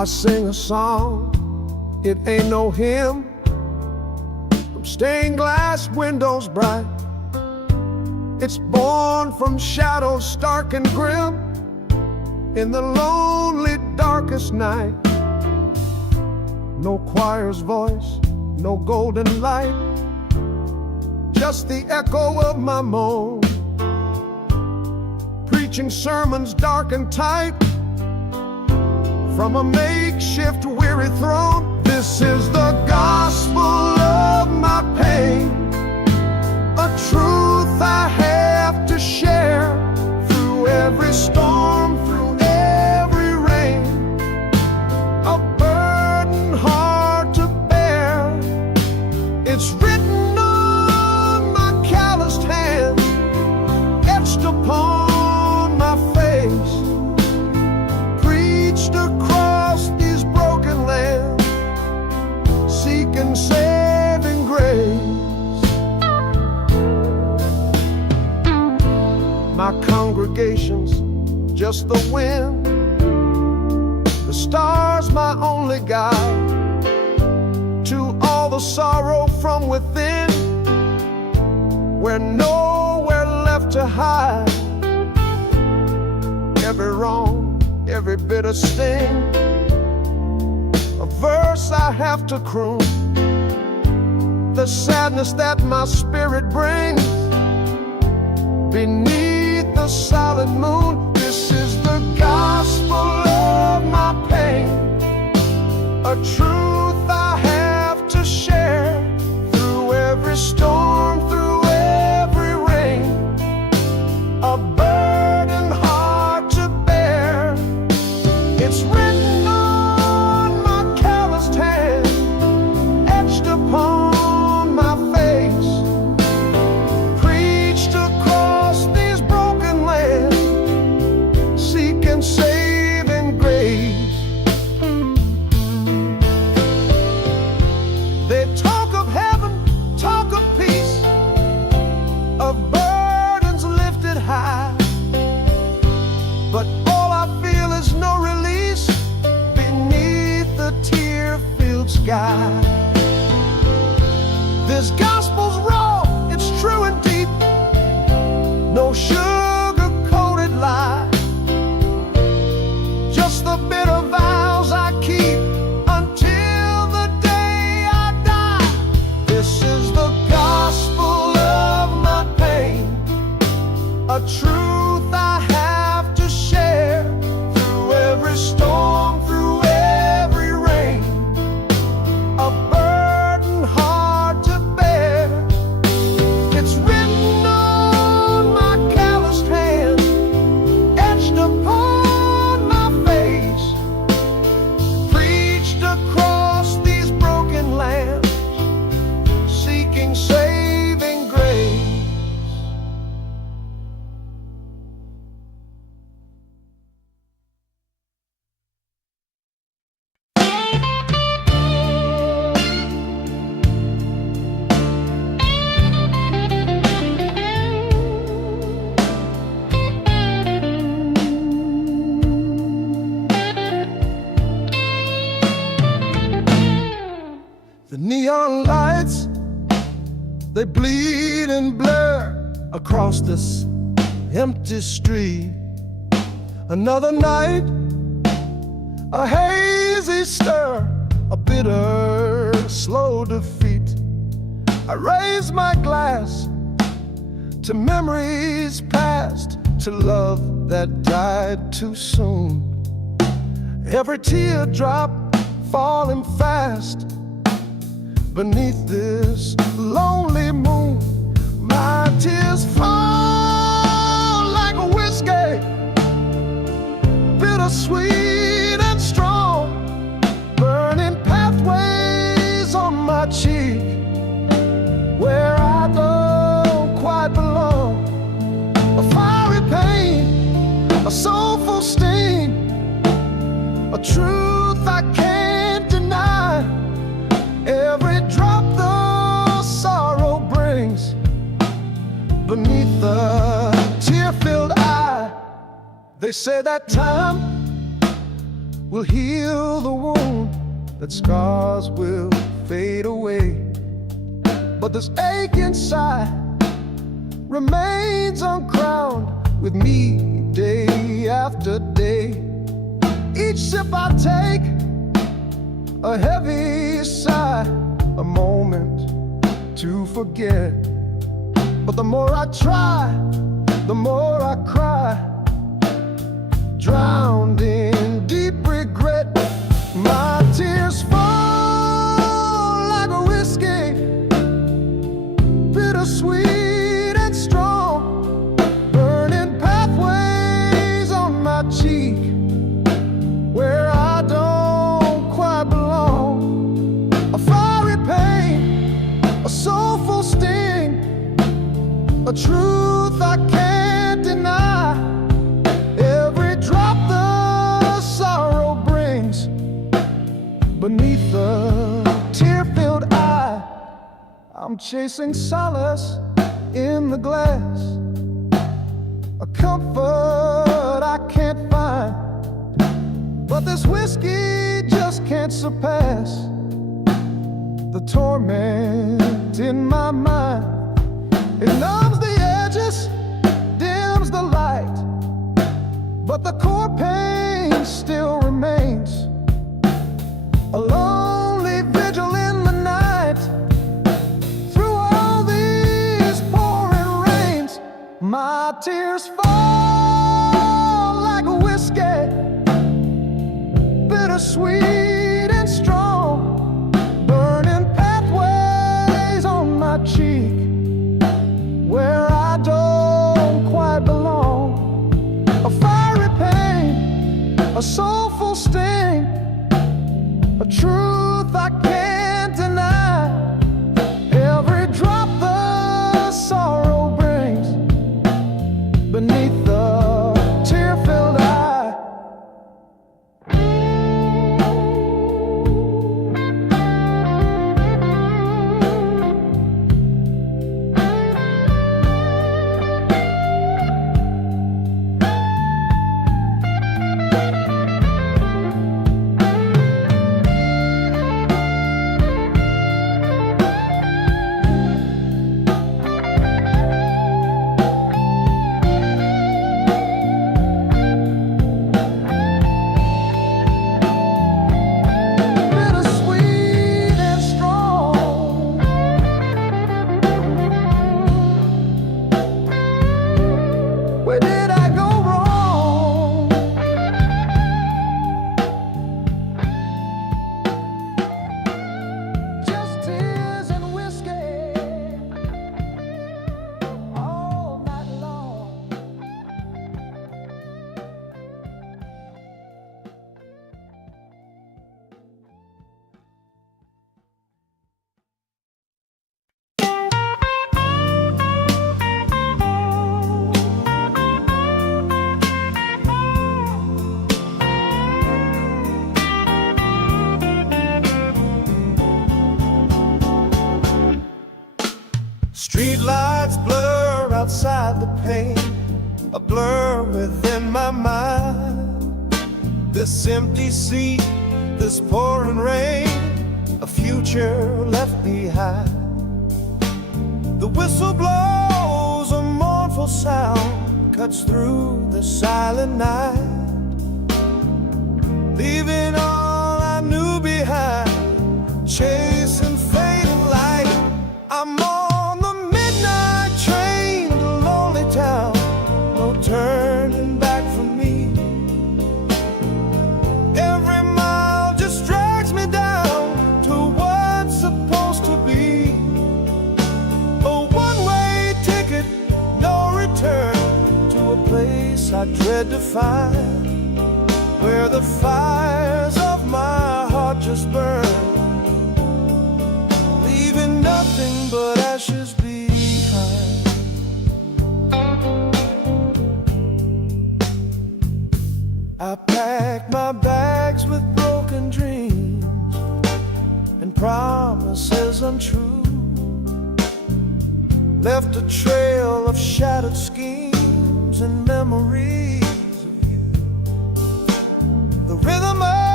I sing a song, it ain't no hymn, from stained glass windows bright. It's born from shadows stark and grim, in the lonely darkest night. No choir's voice, no golden light, just the echo of my moan, preaching sermons dark and tight, from a makeshift weary throne. This is the gospel of my pain, a truth I have to share, through every storm, through every rain, a burden hard to bear. It's written on my calloused hands, etched upon my face, preached across these broken lands, seeking saving grace. My congregation's just the wind, the stars my only guide, to all the sorrow from within, where nowhere left to hide. Every wrong, every bitter sting, a verse I have to croon, the sadness that my spirit brings beneath the solid moon. This is the gospel of my pain, a truth I have to share, through every storm, through every rain, a burden hard to bear. It's written on my calloused hand, etched upon my face, preached across these broken lands, seeking saving grace. They talk of heaven, talk of peace, of burdens lifted high, but all I feel is no release beneath the tear-filled sky. This gospel's raw, it's true and deep, no sugar-coated lie, just the bitter vows I keep until the day I die. This is the gospel of my pain, a truth I have to share, through every storm, through every rain, a burden hard to bear. It's written on my calloused hand, etched upon my face, preached across these broken lands, seeking saving grace. The neon lights, they bleed and blur across this empty street. Another night, a hazy stir, a bitter, slow defeat. I raise my glass to memories past, to love that died too soon. Every teardrop falling fast beneath this lonely moon. My tears fall like a whiskey, bittersweet and strong, burning pathways on my cheek, where I don't quite belong. A fiery pain, a soulful sting, a truth I can't deny. Every drop the sorrow brings beneath the tear-filled eye. They say that time will heal the wound, that scars will fade away. But this ache inside remains uncrowned with me day after day. Each sip I take, a heavy sigh, a moment to forget. But the more I try, the more I cry, drowned in deep regret. My tears fall like a whiskey, bittersweet and strong, burning pathways on my cheek where I don't quite belong. A fiery pain, a soulful sting, a truth I can't deny. Every drop the sorrow brings beneath the tear-filled eye. I'm chasing solace in the glass, a comfort I can't find. But this whiskey just can't surpass the torment in my mind. It numbs the edges, dims the light, but the core pain still remains. A lonely vigil in the night, through all these pouring rains. My tears fall like a whiskey, bittersweet and strong, burning pathways on my cheek where I don't quite belong. A fiery pain, a soulful sting, a truth I can't deny. Every drop the sorrow brings beneath the tear-filled eye. Where did I go wrong? Just tears and whiskey all night long. Street lights blur outside the pane, a blur within my mind. This empty seat, this pouring rain, a future left behind. The whistle blows, a mournful sound cuts through the silent night, leaving all I knew behind, chasing fading light. I'm on the midnight train to lonely town, no turning back for me. Every mile just drags me down to what's supposed to be a one-way ticket, no return, to a place I dread to find, where the fires of my heart just burn, leaving nothing but ashes behind. I packed my bags with broken dreams and promises untrue, left a trail of shattered schemes and memories of you. The rhythm of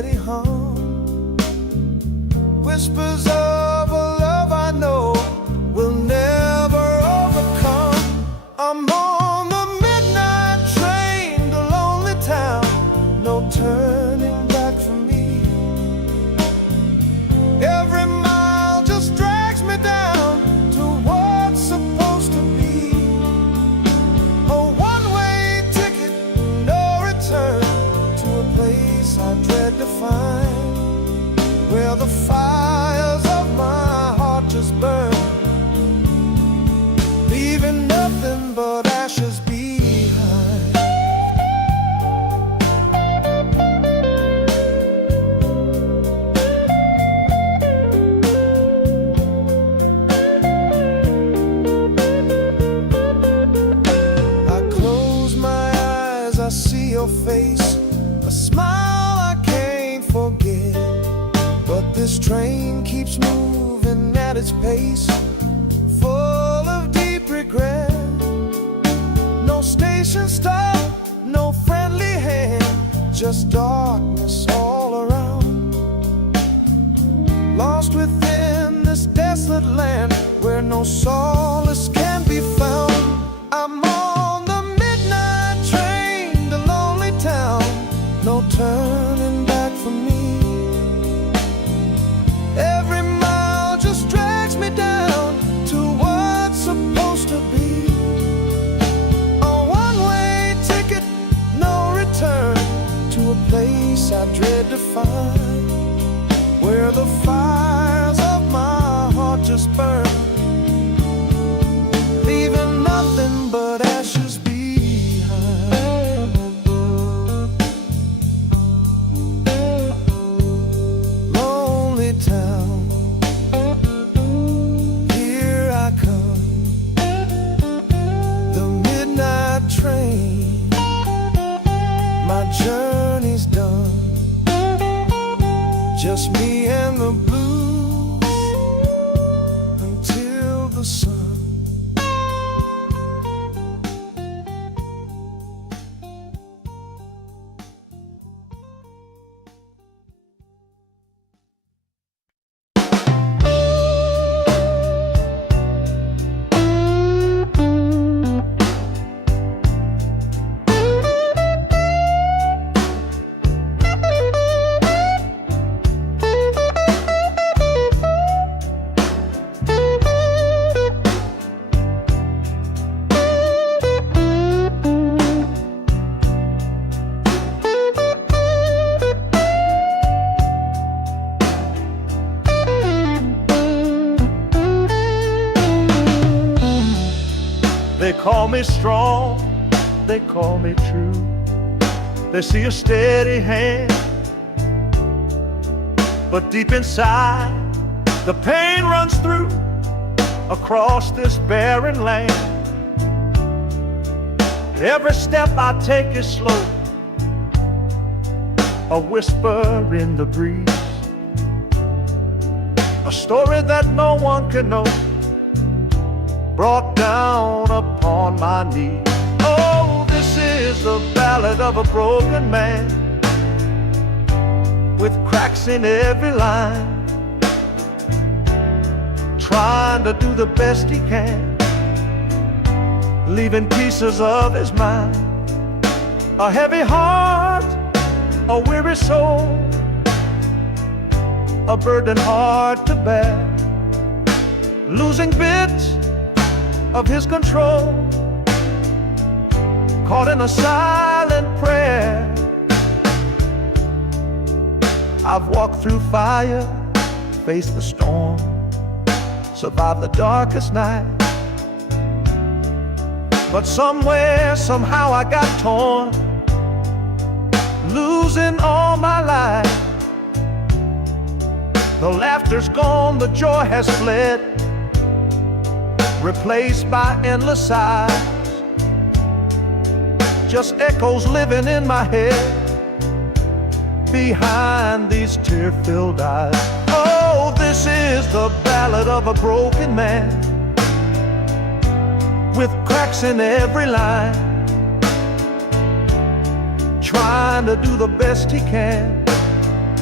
steady hum, whispers of a love I know will never overcome. I'm on the midnight train to lonely town, no turning back for me. Every mile just drags me down to what's supposed to be. A one-way ticket, no return, to a place I dread to find, where the fires of my heart just burn, leaving nothing but ashes behind. I close my eyes, I see your face, a smile I can't forget. But this train keeps moving at its pace, full of deep regret. No station stop, no friendly hand, just darkness all around. Lost within this desolate land where no solace can be found. I'm on the midnight train to lonely town, no turning back for me. Every mile just drags me down to what's supposed to be. A one-way ticket, no return, to a place I dread to find, where the fires of my heart just burn, leaving nothing but ashes behind. Lonely town, here I come, the midnight train, my journey's done, just me and the blues until the sun. They call me strong, they call me true. They see a steady hand, but deep inside the pain runs through across this barren land. Every step I take is slow, a whisper in the breeze, a story that no one can know, brought down upon my knees. Oh, this is the ballad of a broken man, with cracks in every line, trying to do the best he can, leaving pieces of his mind. A heavy heart, a weary soul, a burden hard to bear, losing bits of his control, caught in a silent prayer. I've walked through fire, faced the storm, survived the darkest night, but somewhere, somehow I got torn, losing all my life. The laughter's gone, the joy has fled, replaced by endless sighs, just echoes living in my head behind these tear-filled eyes. Oh, this is the ballad of a broken man, with cracks in every line, trying to do the best he can,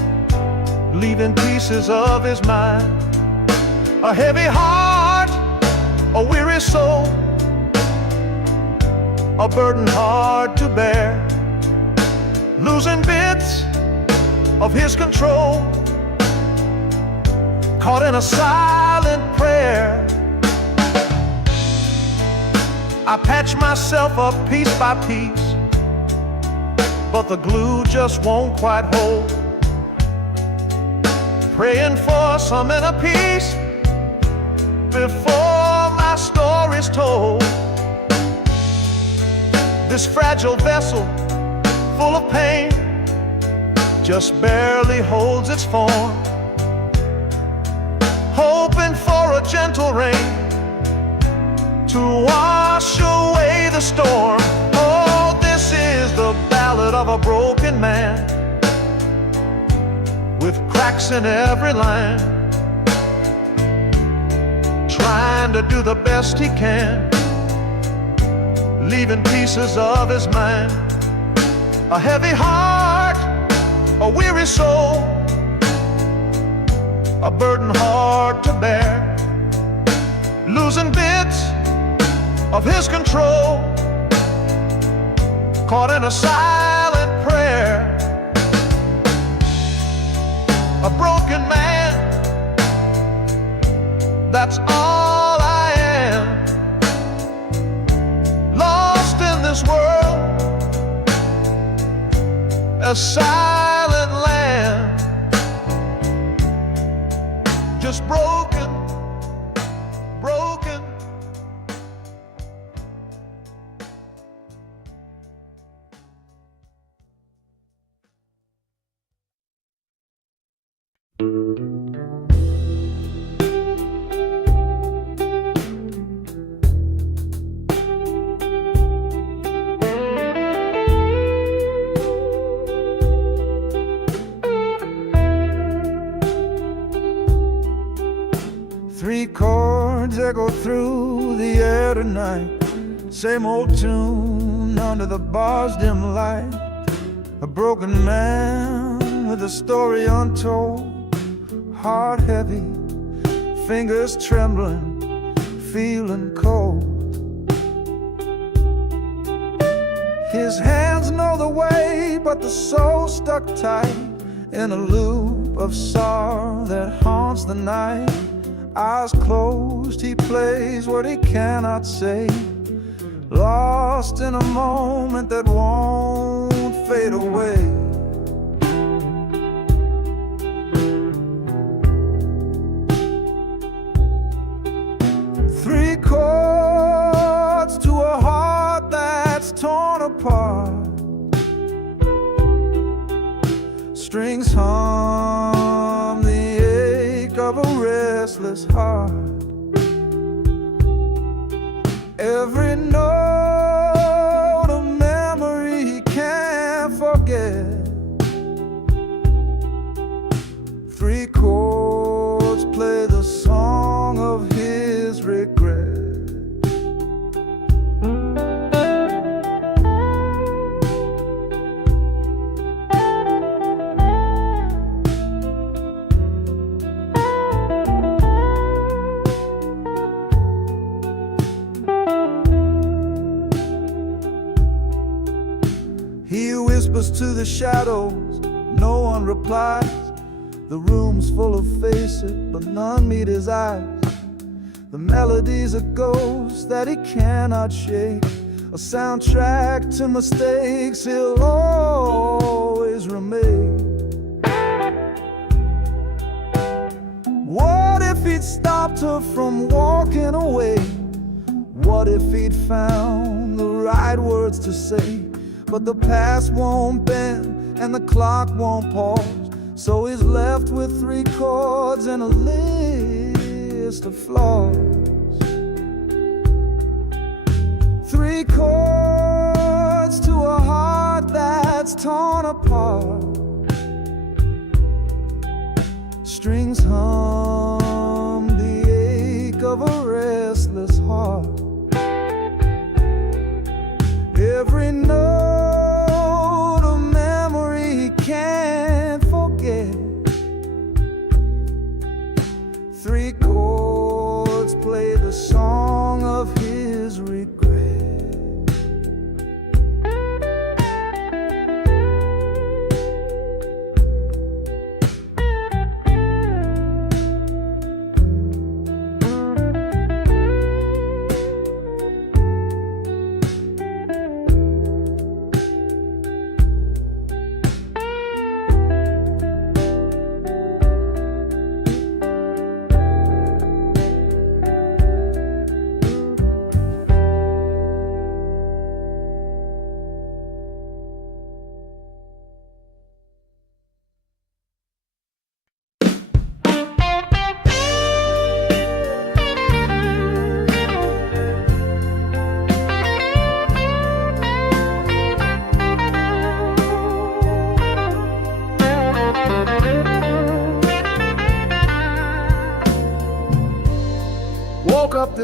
leaving pieces of his mind. A heavy heart, a weary soul, a burden hard to bear, losing bits of his control, caught in a silent prayer. I patch myself up piece by piece, but the glue just won't quite hold. Praying for some inner peace before my story's told. This fragile vessel, full of pain, just barely holds its form, hoping for a gentle rain to wash away the storm. Oh, this is the ballad of a broken man, with cracks in every line, trying to do the best he can, leaving pieces of his mind. A heavy heart, a weary soul, a burden hard to bear, losing bits of his control, caught in a silent prayer. A broken man, that's all I am, lost in this world, a silent land, just broken, broken. Three chords echo through the air tonight, same old tune under the bar's dim light. A broken man with a story untold, heart heavy, fingers trembling, feeling cold. His hands know the way, but the soul stuck tight in a loop of sorrow that haunts the night. Eyes closed, he plays what he cannot say, lost in a moment that won't fade away. Three chords to a heart that's torn apart, strings hum the ache of a restless heart. Every note a memory he can't forget. Three chords play the song of his regret. He whispers to the shadows, no one replies. The room's full of faces, but none meet his eyes. The melody's a ghost that he cannot shake, a soundtrack to mistakes he'll always remake. What if he'd stopped her from walking away? What if he'd found the right words to say? But the past won't bend and the clock won't pause, so he's left with three chords and a list of flaws. Three chords to a heart that's torn apart, strings hum the ache of a restless heart. Every note a memory he can't forget.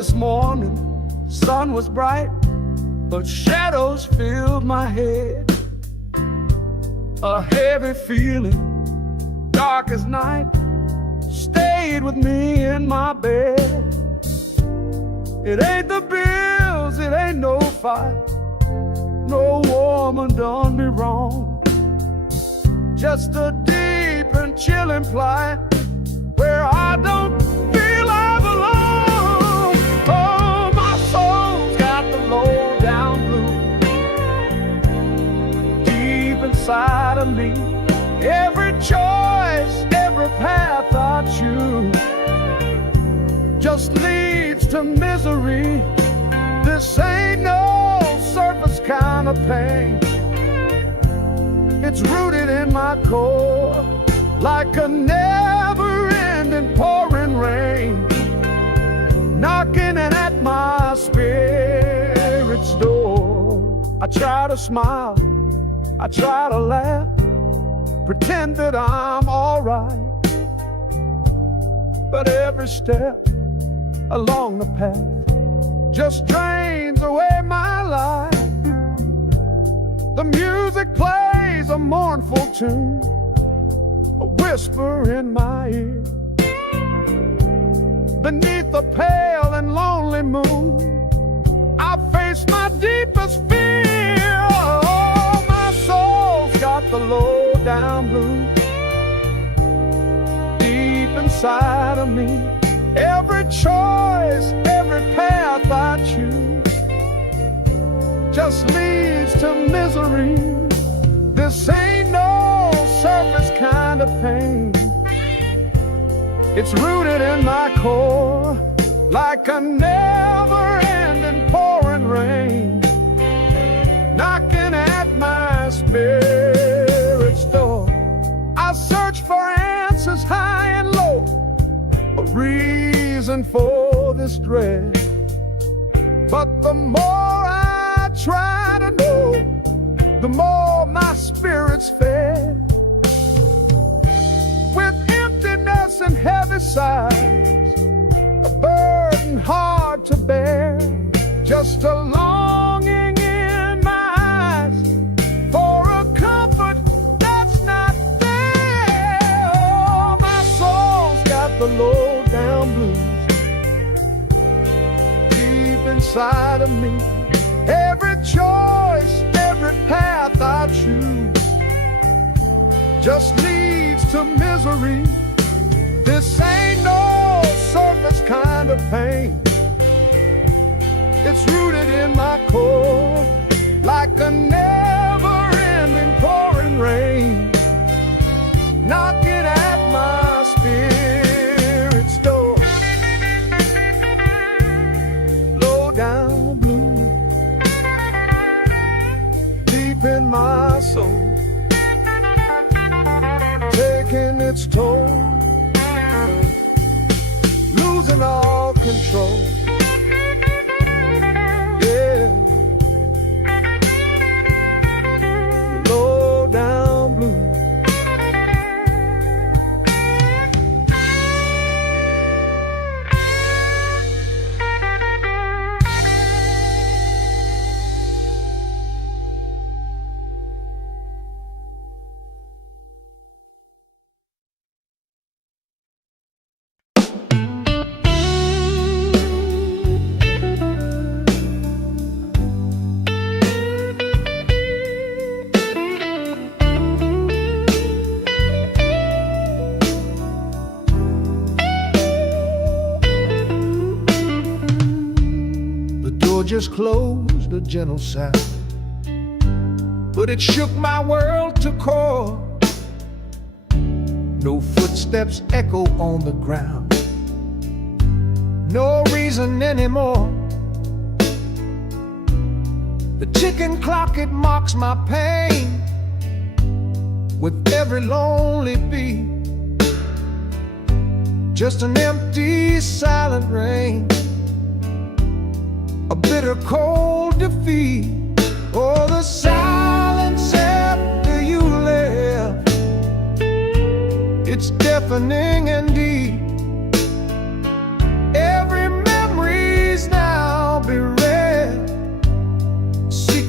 this morning, sun was bright, but shadows filled my head. A heavy feeling, dark as night, stayed with me in my bed. It ain't the bills, it ain't no fight, no woman done me wrong. Just a deep and chilling plight where I don't feel I belong. Oh, my soul's got the low down blues deep inside of me. Every choice, every path I choose just leads to misery. This ain't no surface kind of pain. It's rooted in my core like a never-ending pouring rain, knocking at my spirit's door. I try to smile, I try to laugh, pretend that I'm alright, but every step along the path just drains away my life. The music plays a mournful tune, a whisper in my ear. Beneath the pale and lonely moon, I face my deepest fear. Oh, my soul's got the low down blues deep inside of me. Every choice, every path I choose just leads to misery. This ain't no surface kind of pain. It's rooted in my core like a never-ending pouring rain, knocking at my spirit's door. I search for answers high and low, a reason for this dread, but the more I try to know, the more my spirit's fed. With emptiness and heavy sighs, a burden hard to bear, just a longing in my eyes for a comfort that's not there. Oh, my soul's got the low down blues deep inside of me. Every choice, every path I choose just leads to misery. This ain't no surface kind of pain. It's rooted in my core like a never-ending pouring rain, knocking at my spirit's door. Low down blue deep in my soul, taking its toll, losing all control. Yeah, low down blue. Just closed, a gentle sound, but it shook my world to core. No footsteps echo on the ground, no reason anymore. The ticking clock, it mocks my pain with every lonely beat. Just an empty, silent rain, a bitter cold defeat. Oh, the silence after you left, it's deafening and deep. Every memory's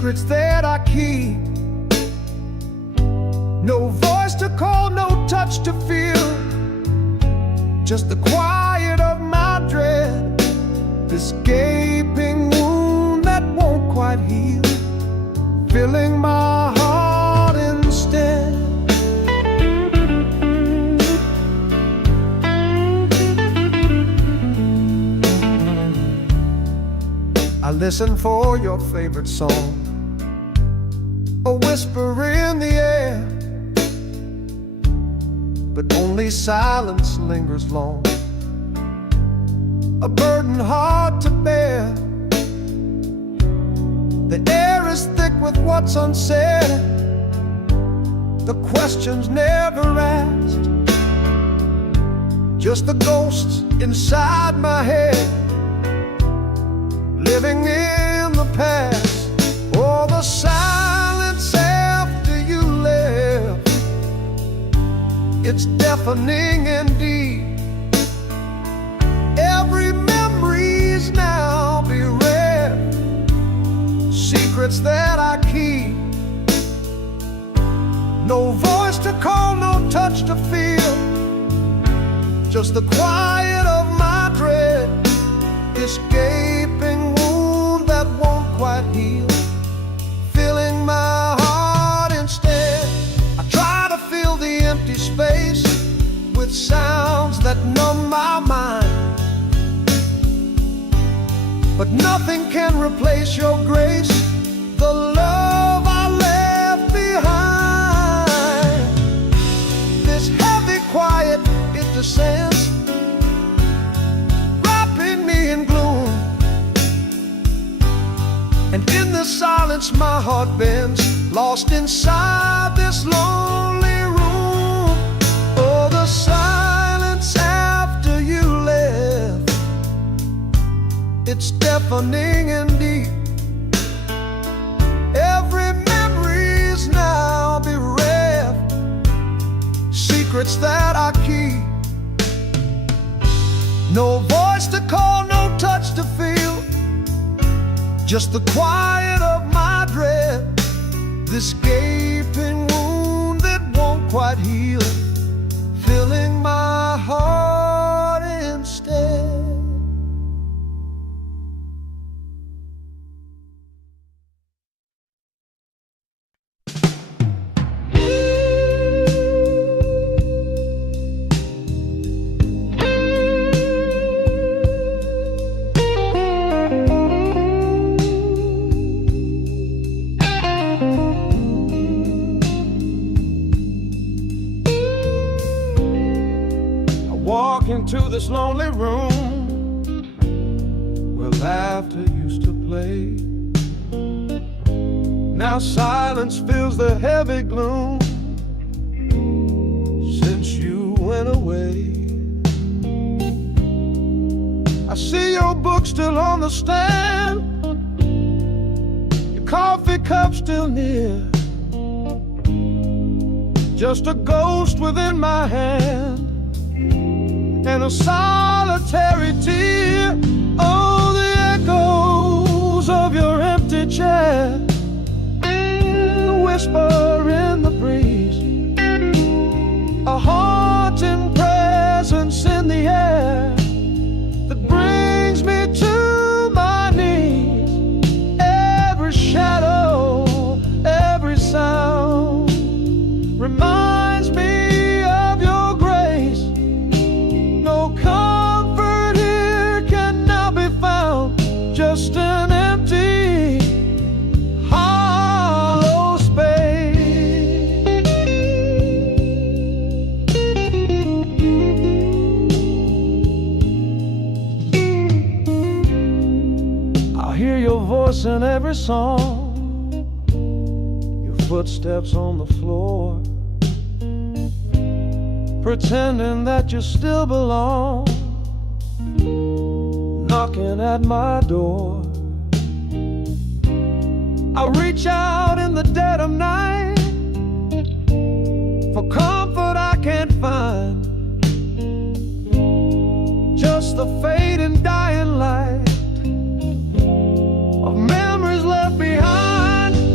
secrets that I keep. No voice to call, no touch to feel, just the quiet of my dread, this gaping wound that won't quite heal, filling my heart instead. I listen for your favorite song, a whisper in the air, but only silence lingers long, a burden hard to bear. The air is thick with what's unsaid, the questions never asked, just the ghosts inside my head, living in the past. Oh, the silence after you left, it's deafening indeed. Every memory's now bereft, secrets that I keep. No voice to call, no touch to feel, just the quiet of my dread, this gaping wound that won't quite heal, filling my heart instead. I try to fill the empty space with sounds that numb my mind, but nothing can replace your grace, the love I left behind. This heavy quiet, it descends, wrapping me in gloom, and in the silence my heart bends, lost inside this lonely room. Oh, the silence after you left, it's deafening indeed. Every memory's now bereft, secrets that I keep. No voice to call, no touch to feel, just the quiet of my dread, this gaping wound that won't quite heal, filling my heart instead. Walk into this lonely room where laughter used to play. Now silence fills the heavy gloom since you went away. I see your book still on the stand, your coffee cup still near, just a ghost within my hand and a solitary tear. Oh, the echoes of your empty chair, the whisper in the breeze, a haunting presence in the air that brings me to my knees. Every shadow, every sound reminds me of your grace. No comfort here can now be found, just an empty, hollow space. I hear your voice in every song, your footsteps on the floor, pretending that you still belong, knocking at my door. I reach out in the dead of night for comfort I can't find, just the fading dying light of memories left behind.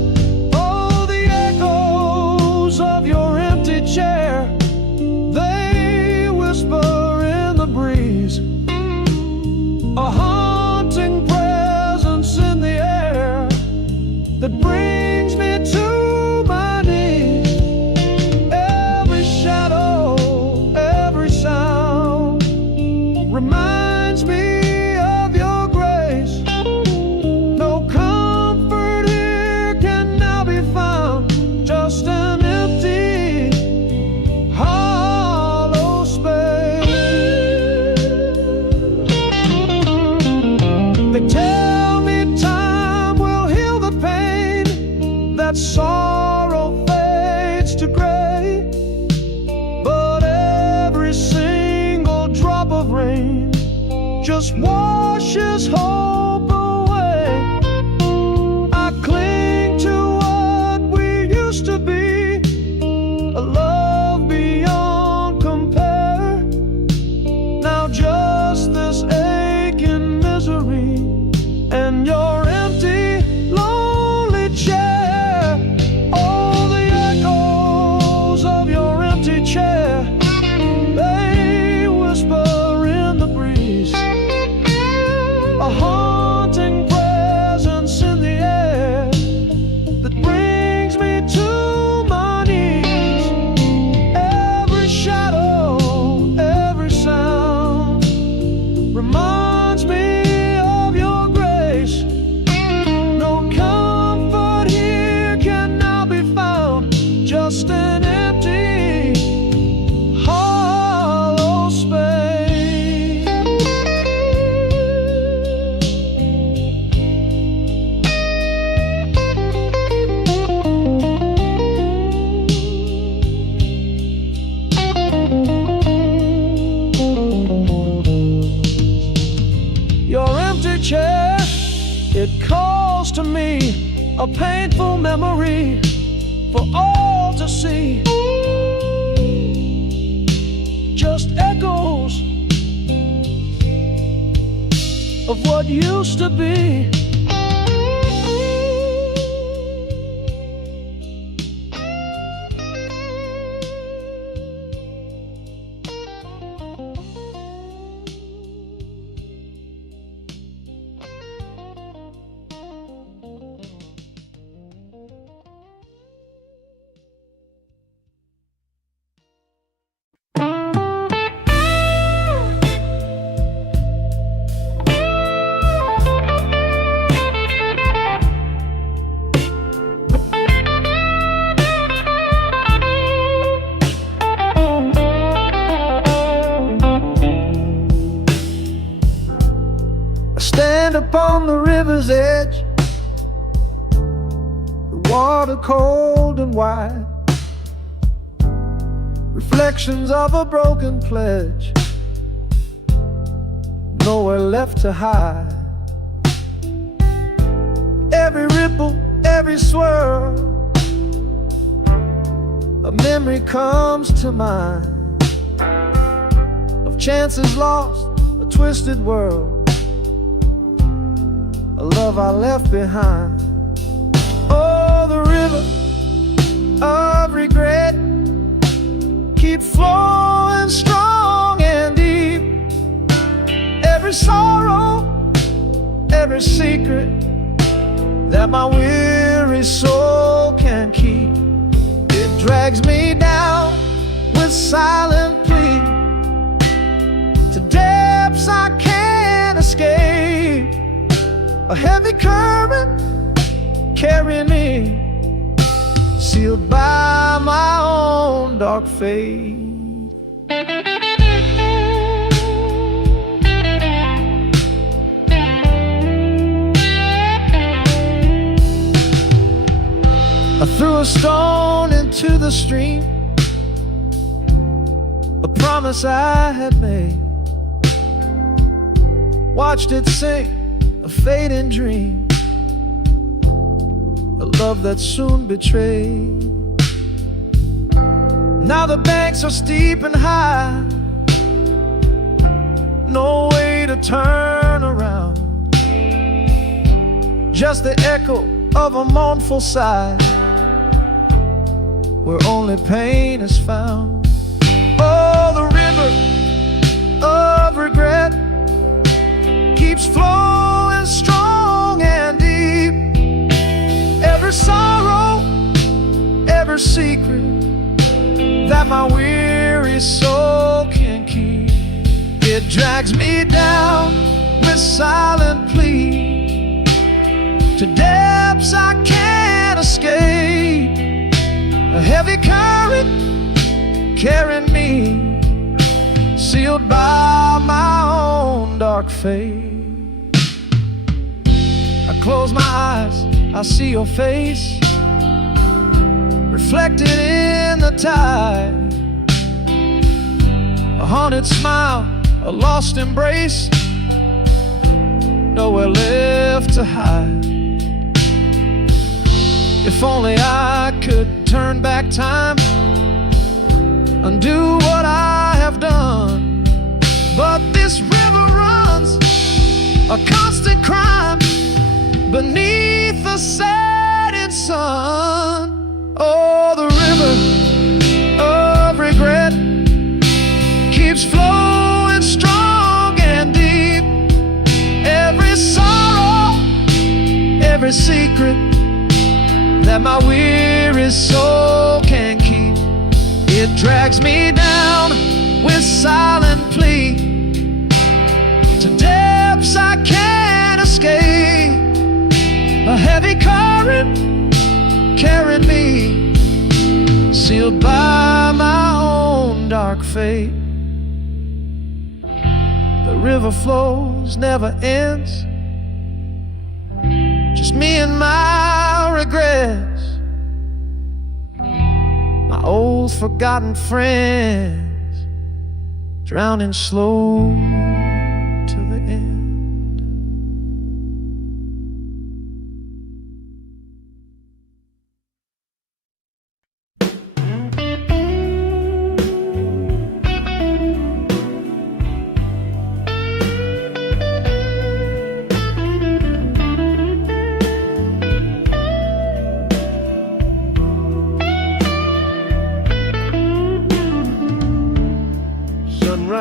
a painful memory for all to see. Just echoes of what used to be. Stand upon the river's edge, the water cold and wide, reflections of a broken pledge, nowhere left to hide. Every ripple, every swirl, a memory comes to mind of chances lost, a twisted world, a love I left behind. Oh, the river of regret keep flowing strong and deep. Every sorrow, every secret that my weary soul can keep, it drags me down with silent plea to depths I can't escape. A heavy current carrying me, sealed by my own dark fate. I threw a stone into the stream, a promise I had made, watched it sink, a fading dream, a love that soon betrayed. Now the banks are steep and high, no way to turn around, just the echo of a mournful sigh, where only pain is found. Oh, the river of regret keeps flowing strong and deep. Every sorrow, every secret that my weary soul can keep, it drags me down with silent plea to depths I can't escape. A heavy current carrying me, sealed by my own dark fate. I close my eyes, I see your face reflected in the tide, a haunted smile, a lost embrace, nowhere left to hide. If only I could turn back time, undo what I have done, but this river runs a constant crime beneath the setting sun. Oh, the river of regret keeps flowing strong and deep. Every sorrow, every secret that my weary soul can keep, it drags me down with silent plea to depths I can't escape. A heavy current carrying me, sealed by my own dark fate. The river flows, never ends, just me and my regrets, my old forgotten friends, drowning slow to the end.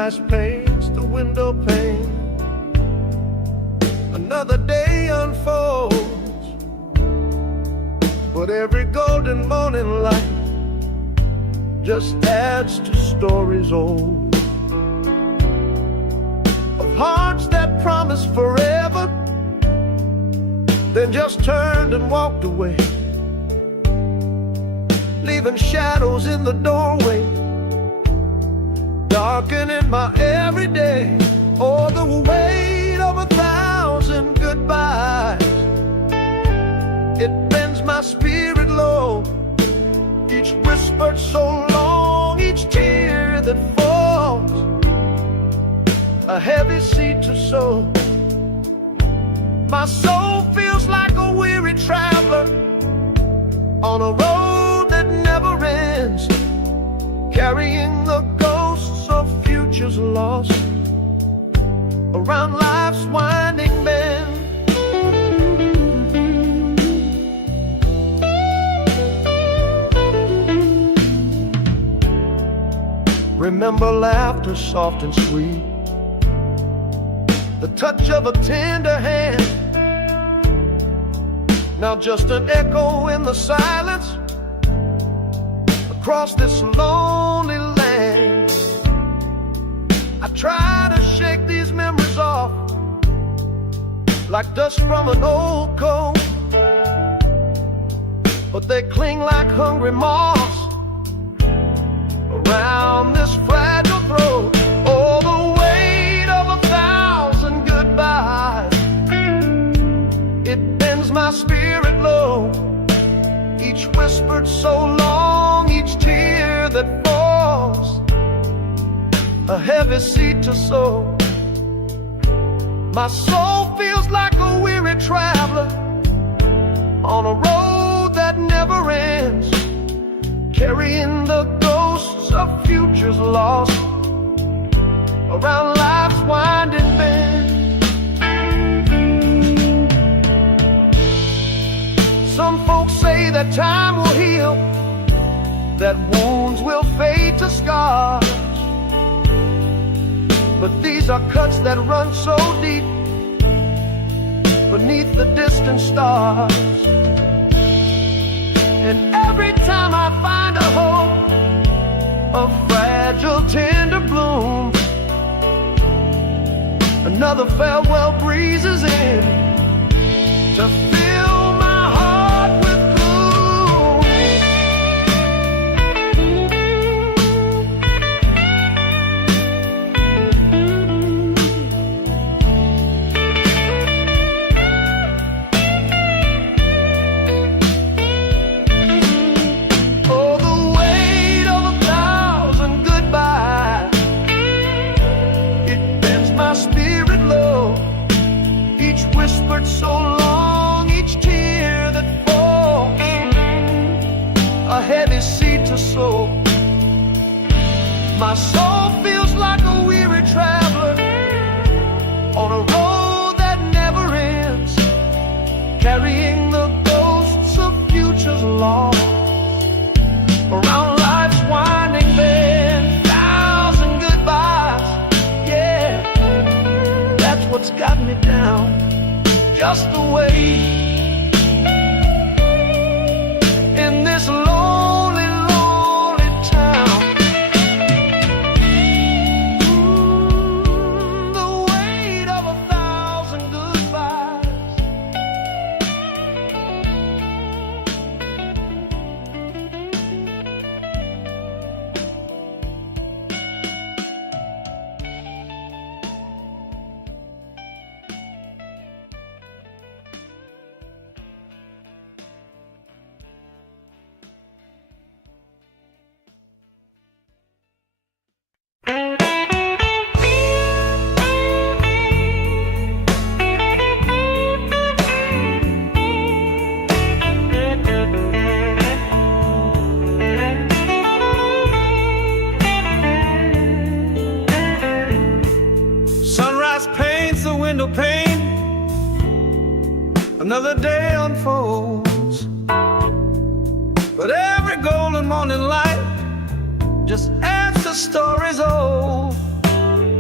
Sunrise paints the window pane. Another day unfolds, but every golden morning light just adds to stories old, of hearts that promised forever, then just turned and walked away, leaving shadows in the doorway, darkening my everyday. Oh, the weight of 1,000 goodbyes, it bends my spirit low. Each whispered so long, each tear that falls, a heavy seed to sow. My soul feels like a weary traveler on a road that never ends, carrying the ghosts of futures lost around life's winding bend. Remember laughter soft and sweet, the touch of a tender hand, now just an echo in the silence across this lonely land. I try to shake these memories off like dust from an old coat, but they cling like hungry moths around this fragile throat. Oh, the weight of 1,000 goodbyes, it bends my spirit low. Each whispered so long, each tear that falls, a heavy seed to sow. My soul feels like a weary traveler on a road that never ends, carrying the ghosts of futures lost around life's winding bend. Some folks say that time will heal, that wounds will fade to scars, but these are cuts that run so deep beneath the distant stars. And every time I find a hope, a fragile tender bloom, another farewell breezes in to fill my heart with so long, each tear that falls, a heavy seed to sow. My soul feels like a weary traveler on a road that never ends, carrying the ghosts of futures lost around life's winding bend. 1,000 goodbyes, yeah, that's what's got me down. Just the way in this lonely, lonely town. The weight of 1,000 goodbyes. Window pane, another day unfolds, but every golden morning light just adds to stories old,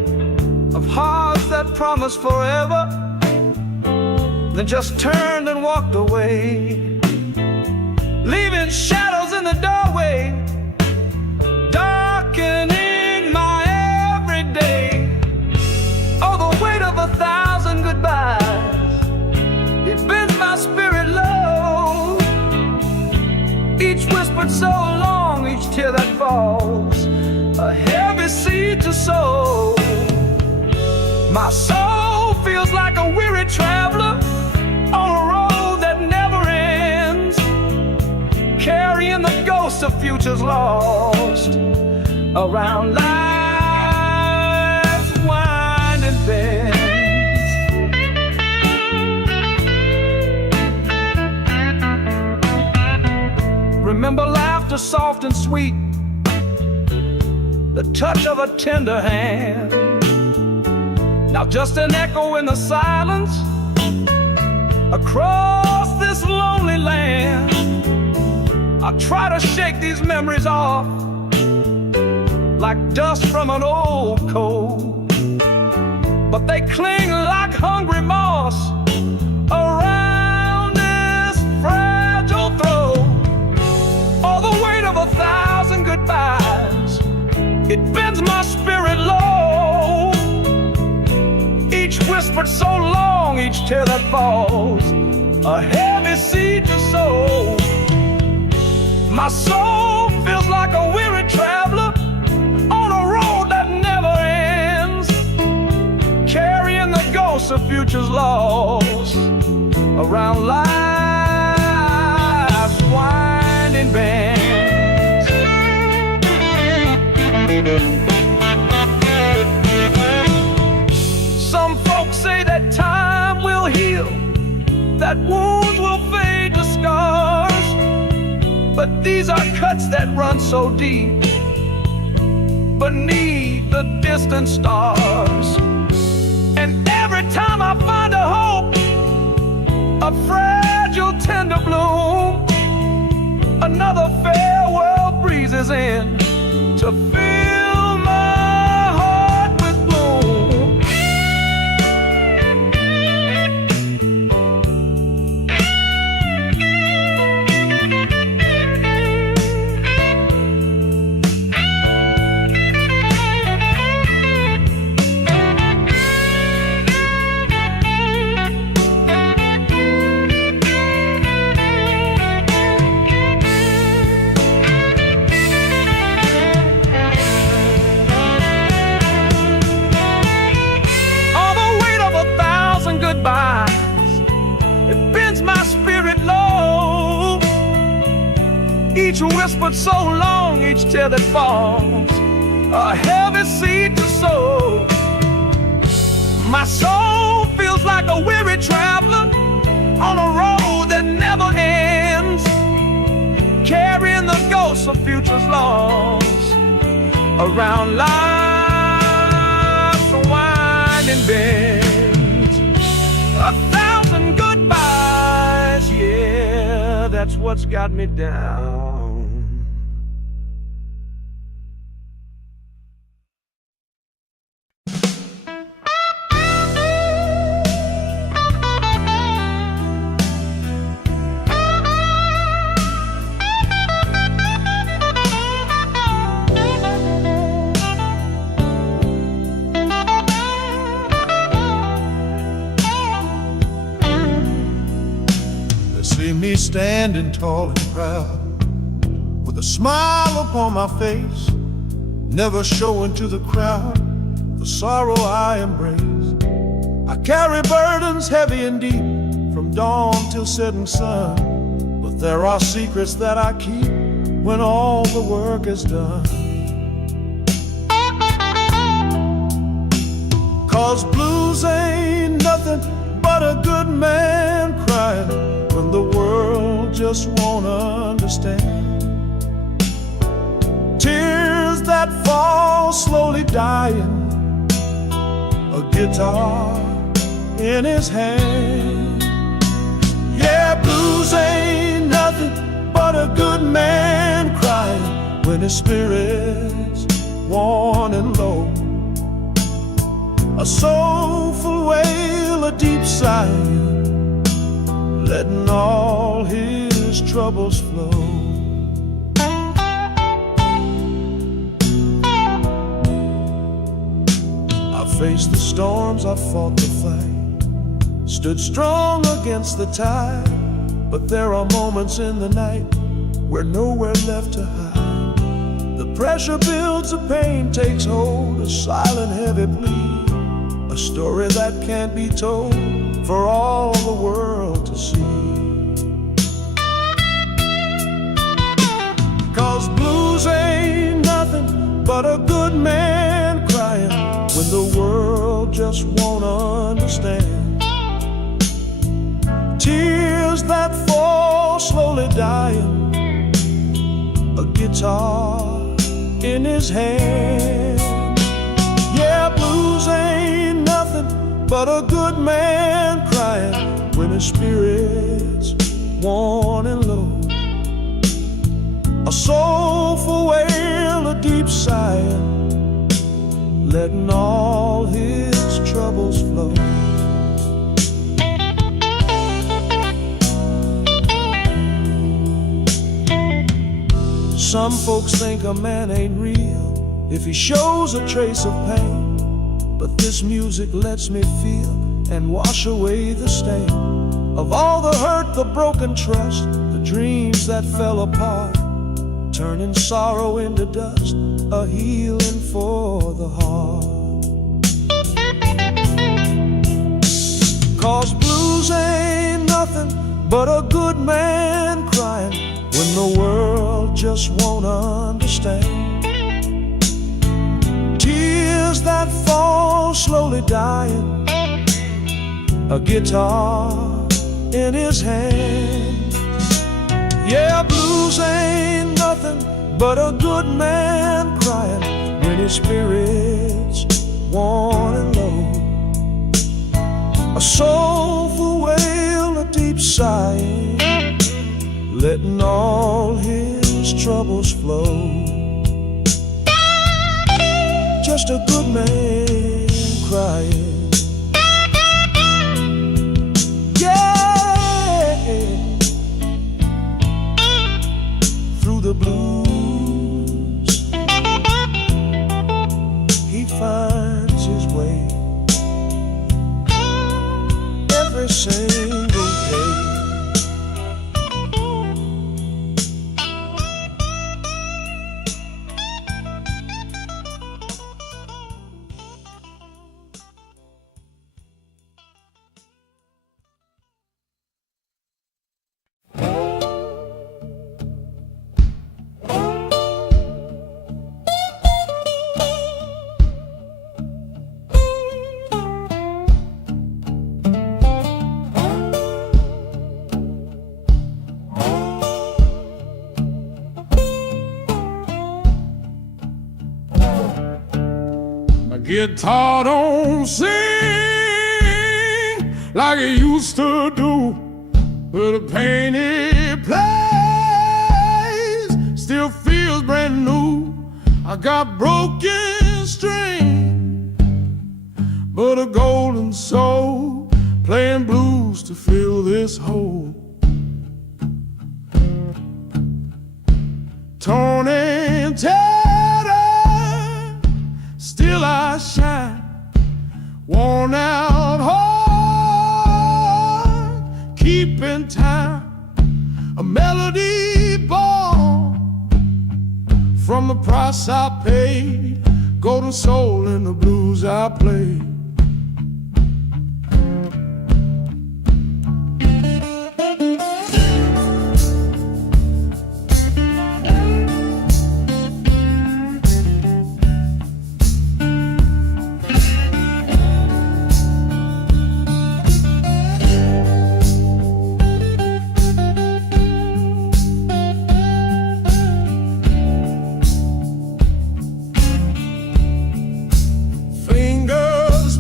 that promised forever, then just turned and walked away, leaving shadows in the doorway, darkening my everyday. Oh, the weight of 1,000 goodbyes, it bends my spirit low. Each whispered so long, each tear that falls, a heavy seed to sow. My soul feels like a weary traveler on a road that never ends, carrying the ghosts of futures lost around life's winding bends. Remember laughter soft and sweet, the touch of a tender hand. Now just an echo in the silence across this lonely land. I try to shake these memories off like dust from an old coat, but they cling like hungry moss around this fragile throat. All the weight of 1,000 goodbyes, it bends my spirit low. Each whispered so long, each tear that falls, a heavy seed to sow. My soul feels like a weary traveler on a road that never ends, carrying the ghosts of futures lost around life's winding bends. Some folks say that time will heal, that wounds will fade to scars, but these are cuts that run so deep beneath the distant stars. And every time I find a hope, a fragile tender bloom, another farewell breezes in to fill my heart with gloom. It bends my spirit low. Each whispered so long, each tear that falls, a heavy seed to sow. My soul feels like a weary traveler on a road that never ends, carrying the ghosts of futures lost around life's winding bend. 1,000 goodbyes, yeah, that's what's got me down. Me standing tall and proud, with a smile upon my face, never showing to the crowd the sorrow I embrace. I carry burdens heavy and deep, from dawn till setting sun, but there are secrets that I keep when all the work is done. 'Cause blues ain't nothing but a good man crying when the world just won't understand. Tears that fall slowly dying, a guitar in his hand. Yeah, blues ain't nothing but a good man crying when his spirit's worn and low. a soulful wail, a deep sigh, letting all his troubles flow. I faced the storms, I fought the fight, stood strong against the tide. But there are moments in the night where nowhere left to hide. The pressure builds, the pain takes hold, a silent heavy plea, a story that can't be told for all the world to see. 'Cause blues ain't nothing but a good man crying when the world just won't understand. Tears that fall slowly dying, a guitar in his hand. Yeah, blues ain't nothing but a good man crying when his spirit's worn and low. A soulful wail, a deep sigh, letting all his troubles flow. Some folks think a man ain't real if he shows a trace of pain, but this music lets me feel and wash away the stain of all the hurt, the broken trust, the dreams that fell apart, turning sorrow into dust, a healing for the heart. 'Cause blues ain't nothing but a good man crying when the world just won't understand. Tears that fall slowly dying, a guitar in his hand. Yeah, blues ain't nothing but a good man crying when his spirit's worn and low. A soulful wail, a deep sigh, letting all his troubles flow. Just a good man crying. Yeah, through the blues he finds his way every single day. Guitar don't sing like it used to do, but the pain it plays still feels brand new. I got broken string, but a golden soul playing blues to fill this hole. Torn and tattered, still I shine, worn out heart, keeping time, a melody born from the price I paid, golden soul in the blues I played. Fingers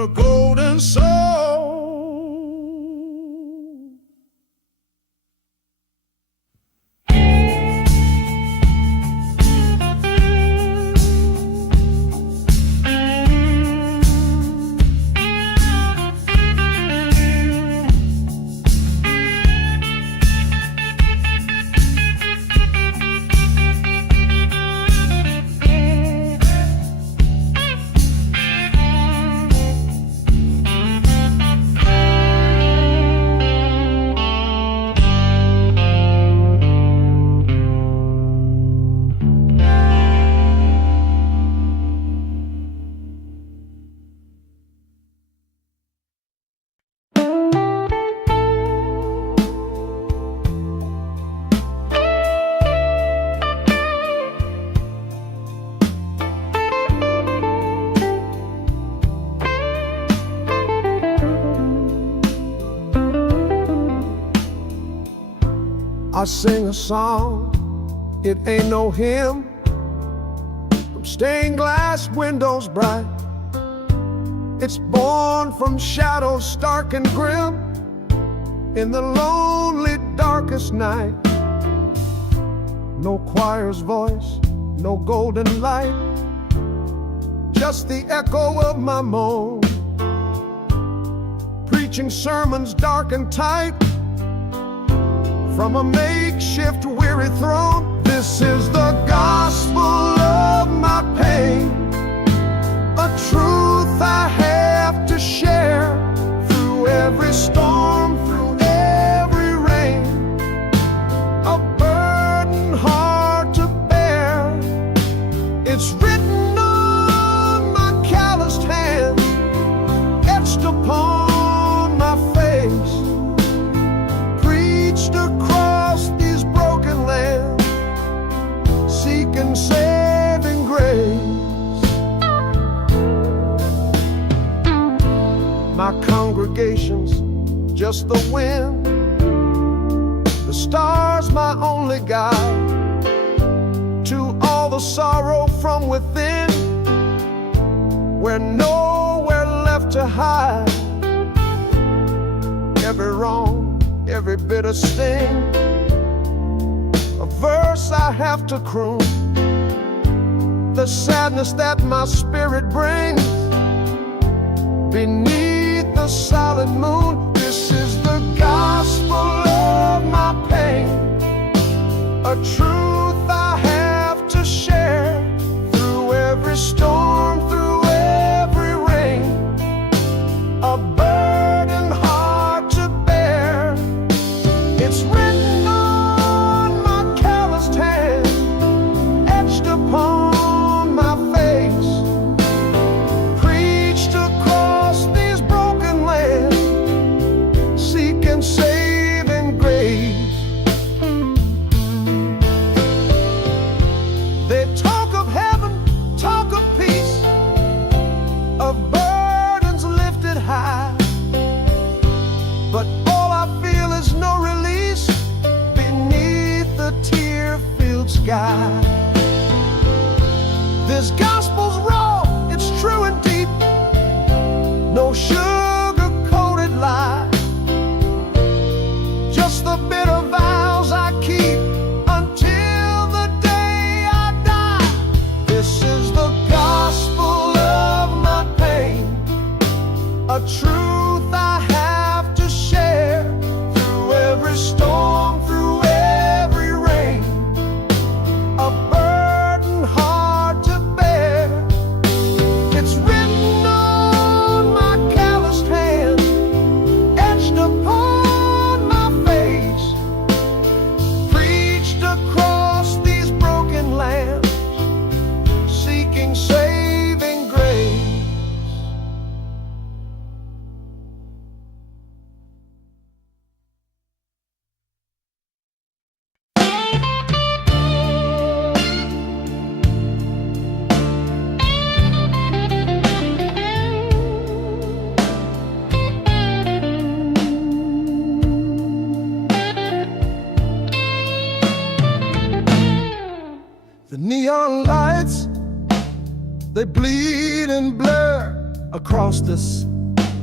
a golden soul. I sing a song, it ain't no hymn, from stained glass windows bright. It's born from shadows stark and grim, in the lonely darkest night. No choir's voice, no golden light, just the echo of my moan, preaching sermons dark and tight, from a makeshift weary throne. This is the gospel of my pain, a truth I have to share, through every storm, through every rain, a burden hard to bear. It's written on my calloused hand, etched upon my face, preached across these broken lands, seeking saving grace. My congregation's just the wind, the stars my only guide, to all the sorrow from within, where nowhere left to hide. Every wrong, every bitter sting, a verse I have to croon, the sadness that my spirit brings beneath the solid moon. This is the gospel of my pain, a truth I have to share, through every storm, through every rain, a burden hard to bear. It's written on my calloused hand, etched upon my face, preached across these broken lands, seeking saving grace. They talk of heaven, talk of peace, of burdens lifted high, but all I feel is no release beneath the tear-filled sky. This gospel's raw, it's true and deep, no sugar-coated lie, just the bitter vows I keep until the day I die. This is the gospel of my pain, a truth I have to share, through every storm, through every rain, a burden hard to bear. It's written on my calloused hand, etched upon my face, preached across these broken lands, seeking saving grace. The neon lights, they bleed and blur across this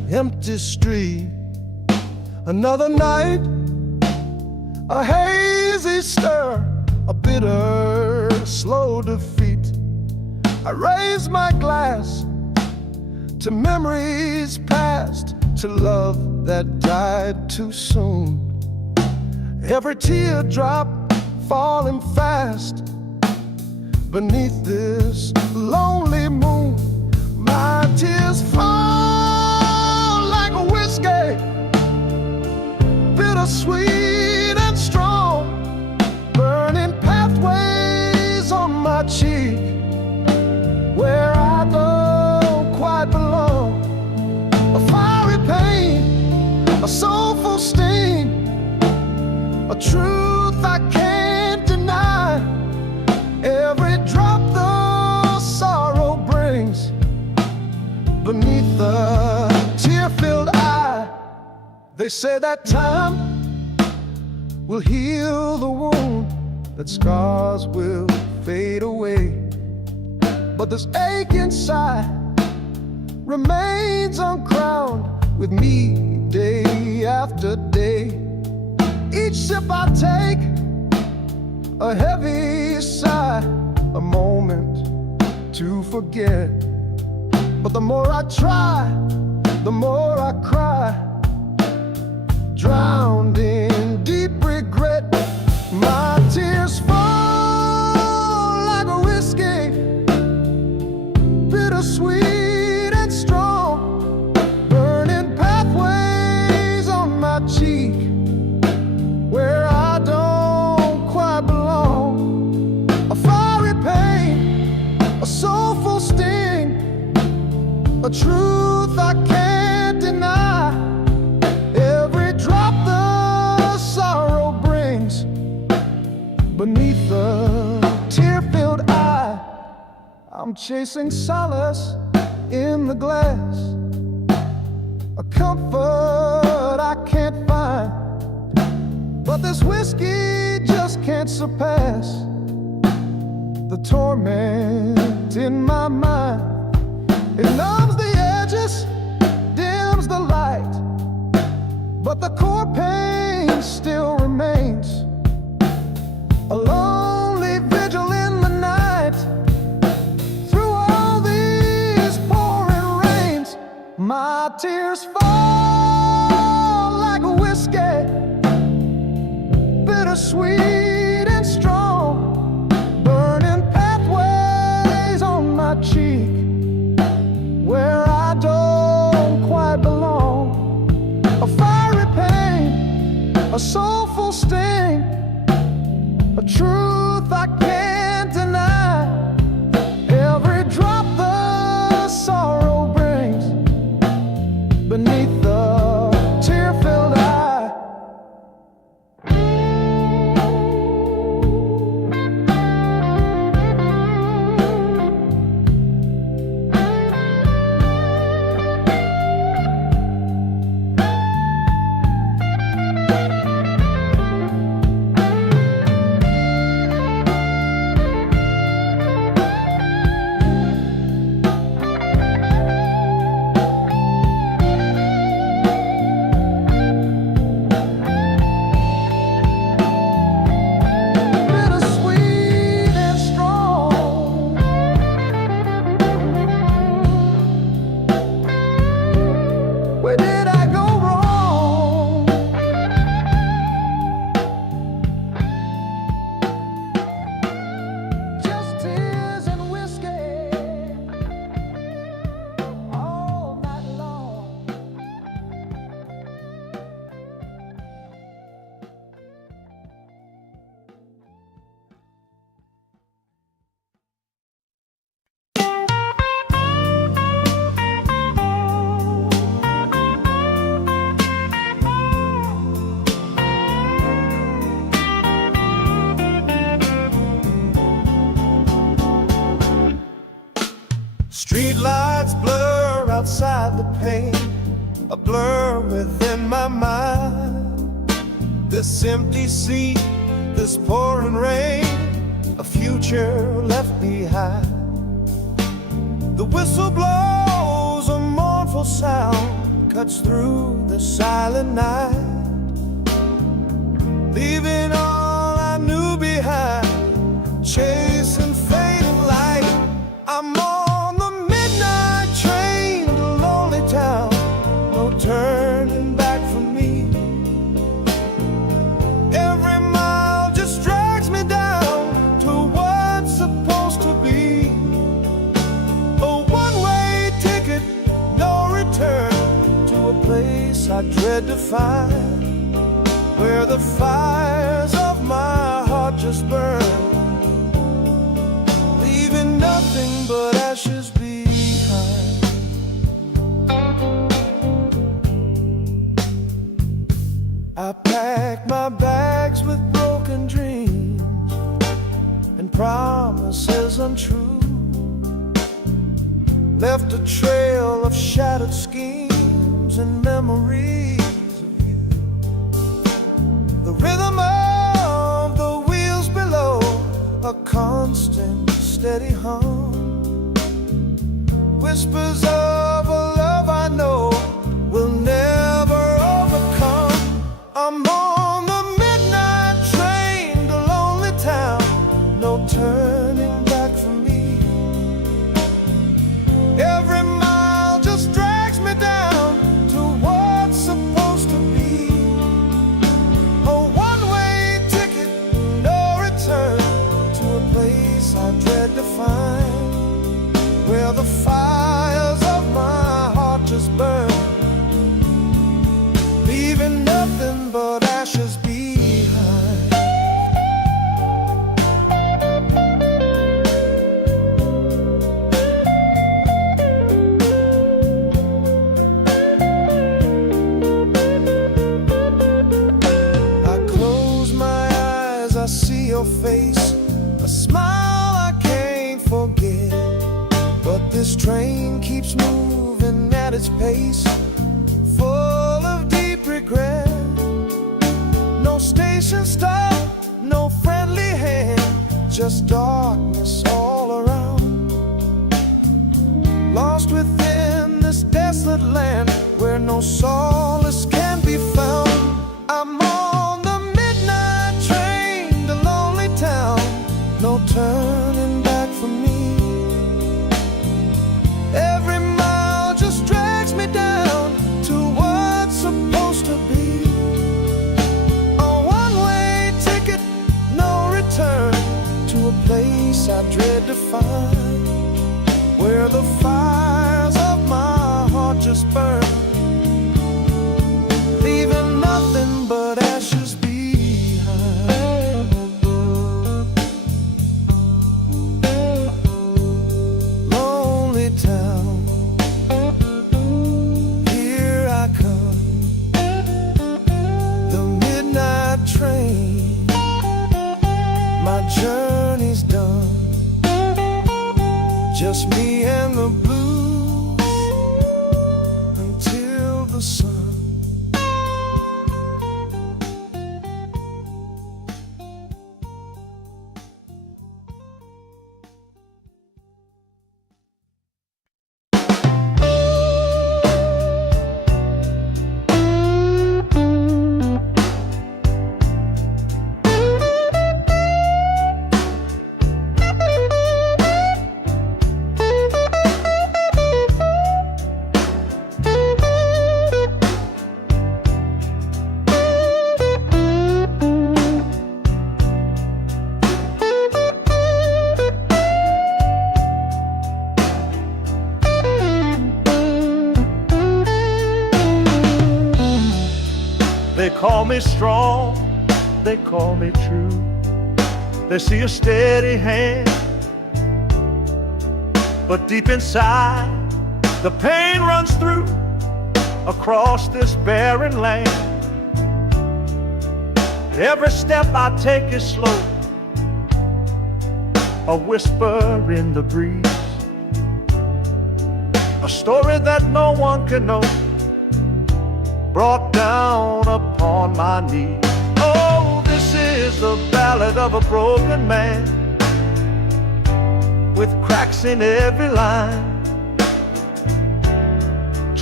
empty street. Another night, a hazy stir, a bitter, slow defeat. I raise my glass to memories past, to love that died too soon. Every teardrop falling fast beneath this lonely moon. My tears fall like a whiskey, bittersweet and strong, burning pathways on my cheek where I don't quite belong. A fiery pain, a soulful sting, a truth I can't deny. Every drop the sorrow brings beneath the tear-filled eye. They say that time will heal the wound, that scars will fade away, but this ache inside remains uncrowned with me day after day. Each sip I take, a heavy sigh, a moment to forget. But the more I try, the more I cry, drowned in deep regret. My tears fall like a whiskey, bittersweet and strong, burning pathways on my cheek where I don't quite belong. A fiery pain, a soulful sting, a truth I can't deny. Every drop the sorrow brings beneath the tear-filled eye. I'm chasing solace in the glass, a comfort I can't find, but this whiskey just can't surpass the torment in my mind. It numbs the edges, dims the light, but the core pain still remains. A lonely vigil in the night, through all these pouring rains. My tears fall like a whiskey, bittersweet and strong, burning pathways on my cheek where I don't quite belong. A fiery pain, a soulful sting, a truth I can't deny. Every drop the sorrow brings beneath the tear-filled eye. Where did I go wrong? Just tears and whiskey all night long. Street lights blur outside the pane, a blur within my mind. This empty sea, this pouring rain, a future left behind. The whistle blows a mournful sound, cuts through the silent night, leaving all I knew behind, chasing fading light. I'm on the midnight train to lonely town, no turning back for me. Every mile just drags me down to what's supposed to be a one-way ticket, no return, to a place I dread to find, where the fires of my heart just burn, leaving nothing but ashes behind. I packed my bags with broken dreams and promises untrue, left a trail of shattered schemes and memories of you. The rhythm of the wheels below, a constant steady hum, whispers of a love I know will never overcome. I'm on the midnight train to lonely town, no turning back for me. Every mile just drags me down to what's supposed to be a one-way ticket, no return, to a place I dread to find, where the fires of my heart just burn, leaving nothing but ashes behind. I close my eyes, I see your face, a smile I can't forget. But this train keeps moving at its pace, full of deep regret. No station stop, no friendly hand, just darkness all around. Lost within this desolate land, where no solace can be found. I'm on the midnight train to lonely town, no turning back for me. Every mile just drags me down to what's supposed to be a one-way ticket, no return, to a place I dread to find, where the fires of my heart just burn, leaving nothing but ashes behind. Lonely town, here I come, the midnight train, my journey's done, just me and the blues until the sun. They call me strong, they call me true. They see a steady hand, but deep inside the pain runs through across this barren land. Every step I take is slow, a whisper in the breeze, a story that no one can know, brought down upon my knees. Oh, this is the ballad of a broken man, with cracks in every line,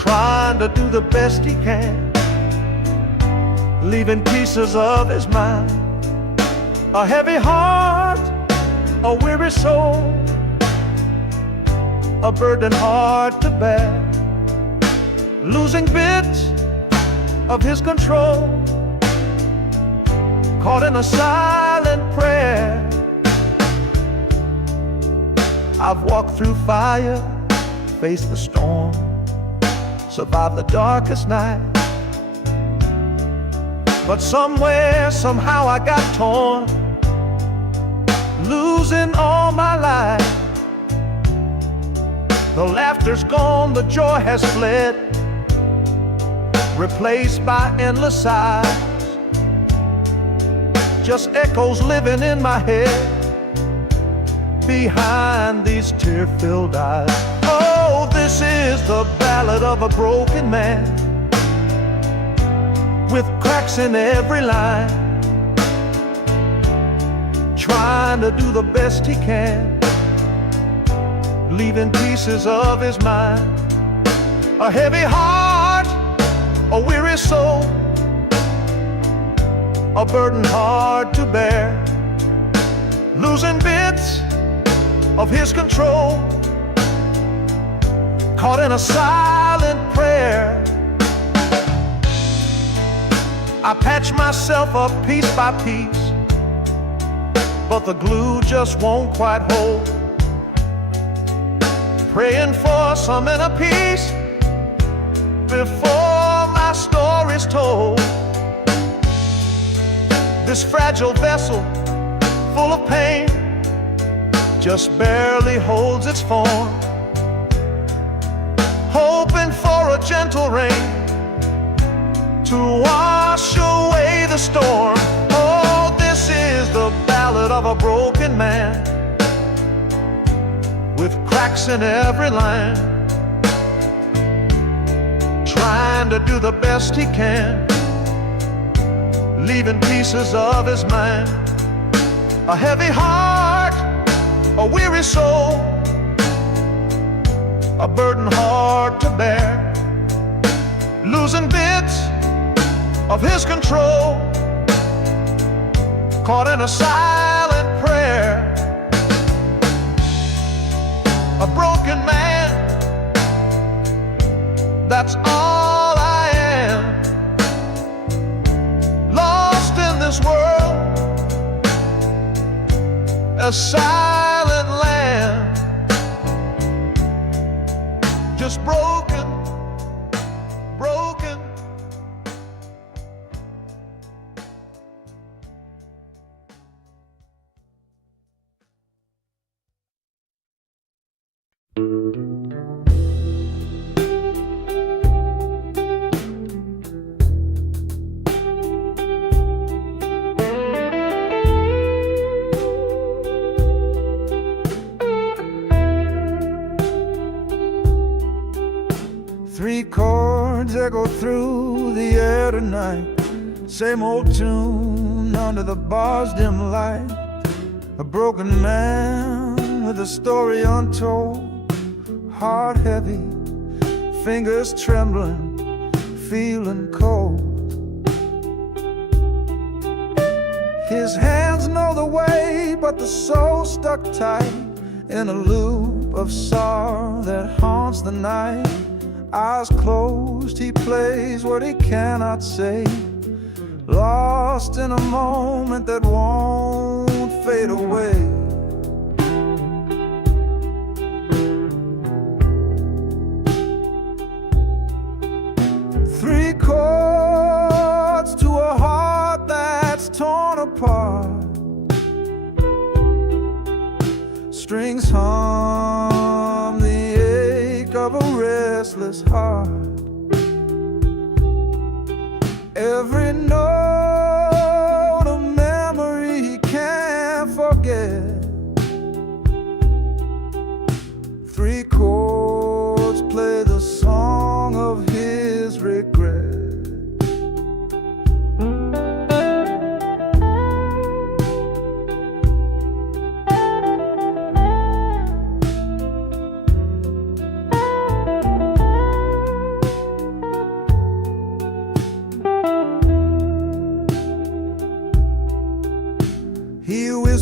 trying to do the best he can, leaving pieces of his mind. A heavy heart, a weary soul, a burden hard to bear, losing bits of his control, caught in a silent prayer. I've walked through fire, faced the storm, survived the darkest night, but somewhere, somehow I got torn, losing all my life. The laughter's gone, the joy has fled, replaced by endless sighs, just echoes living in my head behind these tear-filled eyes. Oh, this is the ballad of a broken man, with cracks in every line, trying to do the best he can, leaving pieces of his mind. A heavy heart, a weary soul, a burden hard to bear, losing bits of his control, caught in a silent prayer. I patch myself up piece by piece, but the glue just won't quite hold, praying for some inner peace before my story's told. This fragile vessel, full of pain, just barely holds its form, hoping for a gentle rain to wash away the storm. Oh, this is the ballad of a broken man, with cracks in every line, trying to do the best he can, leaving pieces of his mind. A heavy heart, a weary soul, a burden hard to bear, losing bits of his control, caught in a silent prayer. A broken man, that's all I am, lost in this world, a silent land, just broken, broken. Three chords echo through the air tonight, same old tune under the bar's dim light. A broken man with a story untold, heart heavy, fingers trembling, feeling cold. His hands know the way, but the soul stuck tight in a loop of sorrow that haunts the night. Eyes closed, he plays what he cannot say, lost in a moment that won't fade away. Three chords to a heart that's torn apart, strings hum the ache of a restless heart. Every note a memory he can't forget. Three chords play the song of his regret.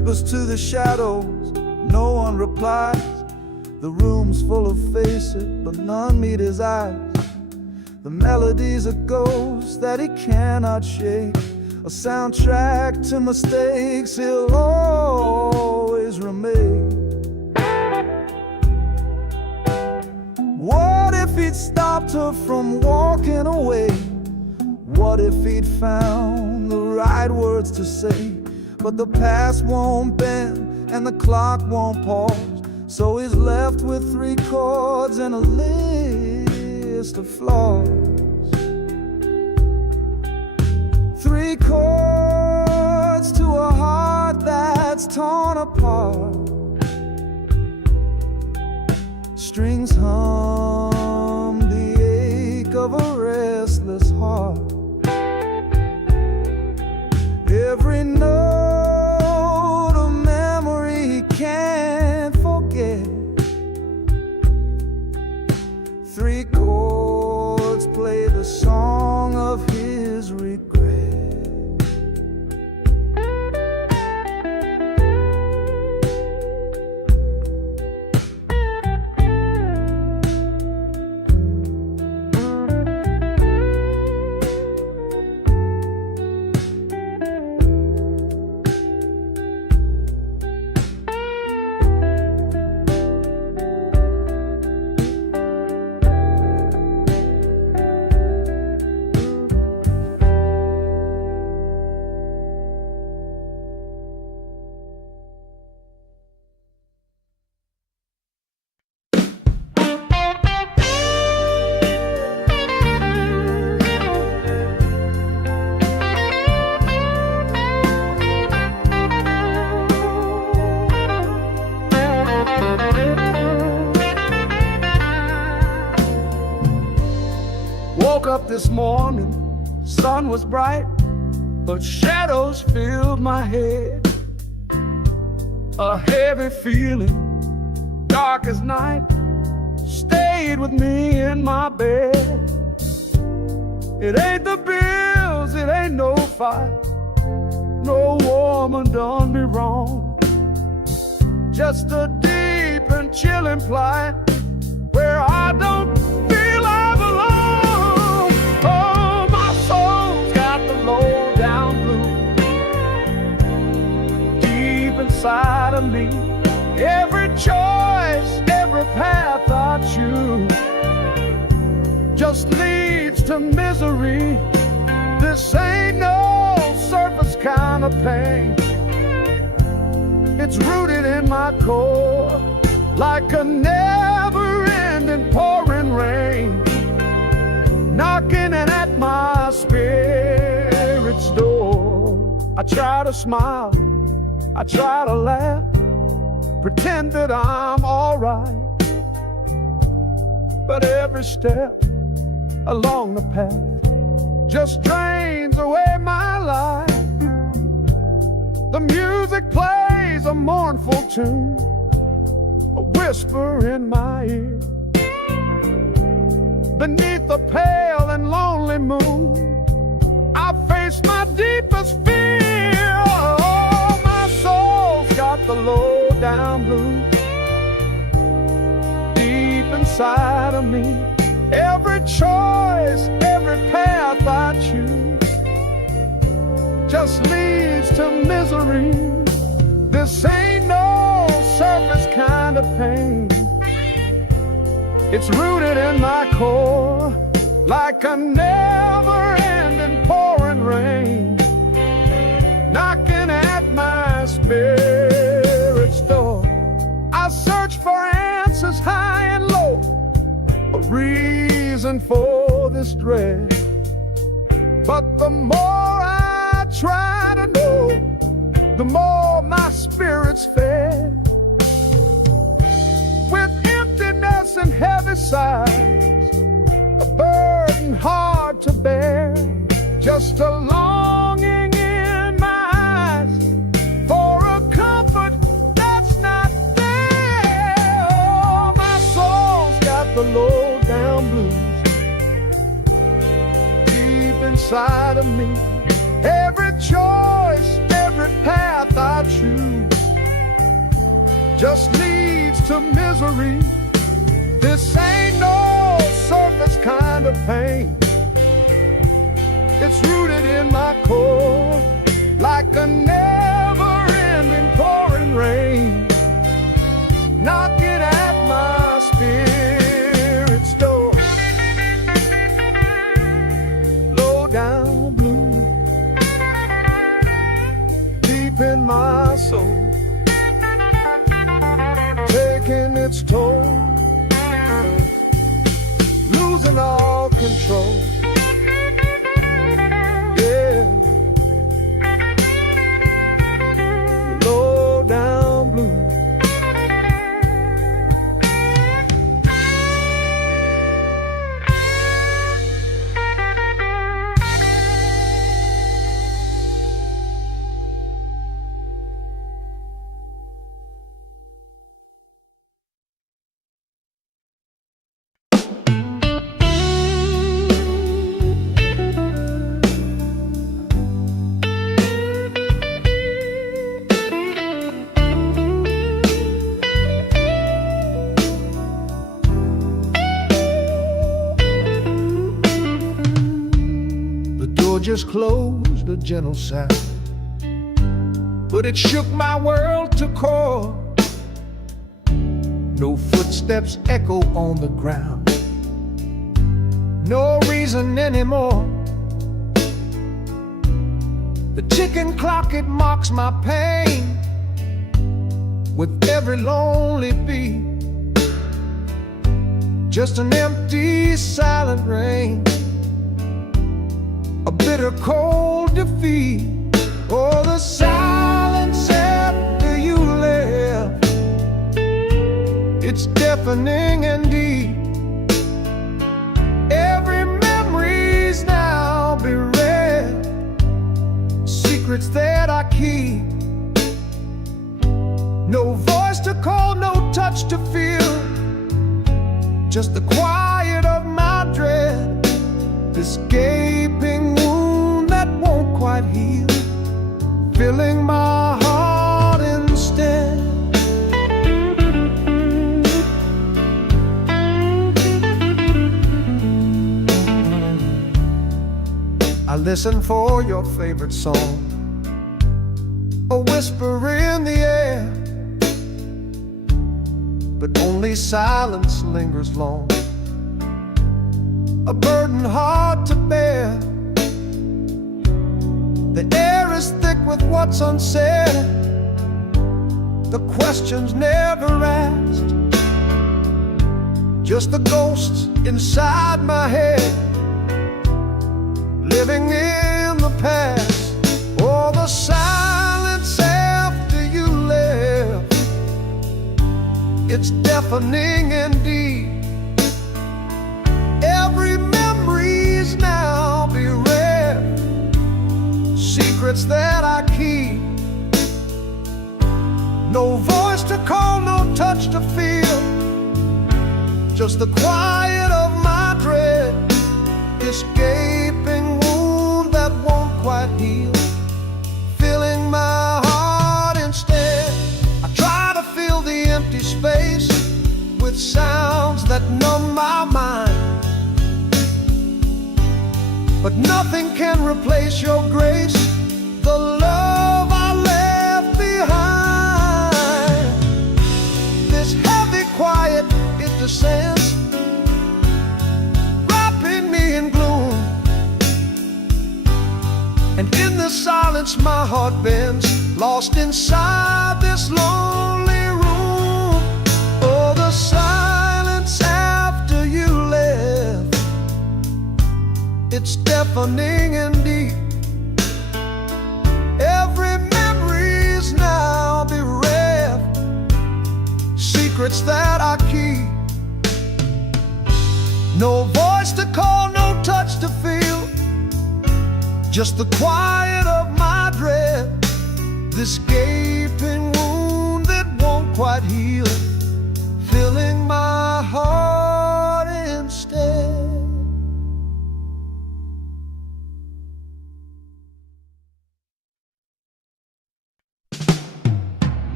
whispers to the shadows, no one replies. The room's full of faces, but none meet his eyes. The melody's a ghost that he cannot shake, a soundtrack to mistakes he'll always remain. What if he'd stopped her from walking away? What if he'd found the right words to say? But the past won't bend and the clock won't pause, so he's left with 3 chords and a list of flaws. 3 chords to a heart that's torn apart. Strings hum the ache of a restless heart. Every note a memory he can't forget. 3 chords play the song of his regret. Woke up this morning, sun was bright, but shadows filled my head. A heavy feeling, dark as night, stayed with me in my bed. It ain't the bills, it ain't no fight, no woman done me wrong. Just a deep and chilling plight where I don't feel I belong. Oh, my soul's got the low down blues deep inside of me. Every choice, every path I choose just leads to misery. This ain't no surface kind of pain. It's rooted in my core like a never-ending pouring rain, knocking at my spirit's door. I try to smile, I try to laugh, pretend that I'm alright, but every step along the path just drains away my life. The music plays a mournful tune, a whisper in my ear. Beneath the pale and lonely moon, I face my deepest fear. Oh, my soul's got the low down blues deep inside of me. Every choice, every path I choose just leads to misery. This ain't no surface kind of pain. It's rooted in my core like a never-ending pouring rain, knocking at my spirit's door. I search for answers high and low, a reason for this dread, but the more I try to know, the more my spirit's fed. With emptiness and heavy sighs, a burden hard to bear, just a longing in my eyes for a comfort that's not there. Oh, my soul's got the low down blues deep inside of me. Every choice, every every path I choose just leads to misery. This ain't no surface kind of pain. It's rooted in my core, like a never-ending pouring rain, knocking at my spirit's door. Low down blue, deep in my soul, taking its toll, losing all control. Yeah, low down blue. Just closed, a gentle sound, but it shook my world to core. No footsteps echo on the ground, no reason anymore. The ticking clock, it mocks my pain with every lonely beat. Just an empty, silent rain, a bitter cold defeat. Oh, the silence after you left, it's deafening indeed. Every memory's now bereft, secrets that I keep. No voice to call, no touch to feel, just the quiet of my dread. This gaping wound that won't quite heal, filling my heart instead. I listen for your favorite song, a whisper in the air, but only silence lingers long, a burden hard to bear. The air is thick with what's unsaid, the questions never asked, just the ghosts inside my head, living in the past. Oh, the silence after you left, it's deafening indeed. Every memory's now bereft, secrets that I keep. No voice to call, no touch to feel, just the quiet of my dread. This gaping wound that won't quite heal, filling my heart instead. I try to fill the empty space with sounds that numb my mind, but nothing can replace your grace, the love I left behind. This heavy quiet, it descends, wrapping me in gloom, and in the silence my heart bends, lost inside this lonely room. Oh, the silence after you left, it's deafening indeed. Every memory's now bereft, secrets that I keep. No voice to call, no touch to feel, just the quiet of my dread. This gaping wound that won't quite heal, filling my heart instead.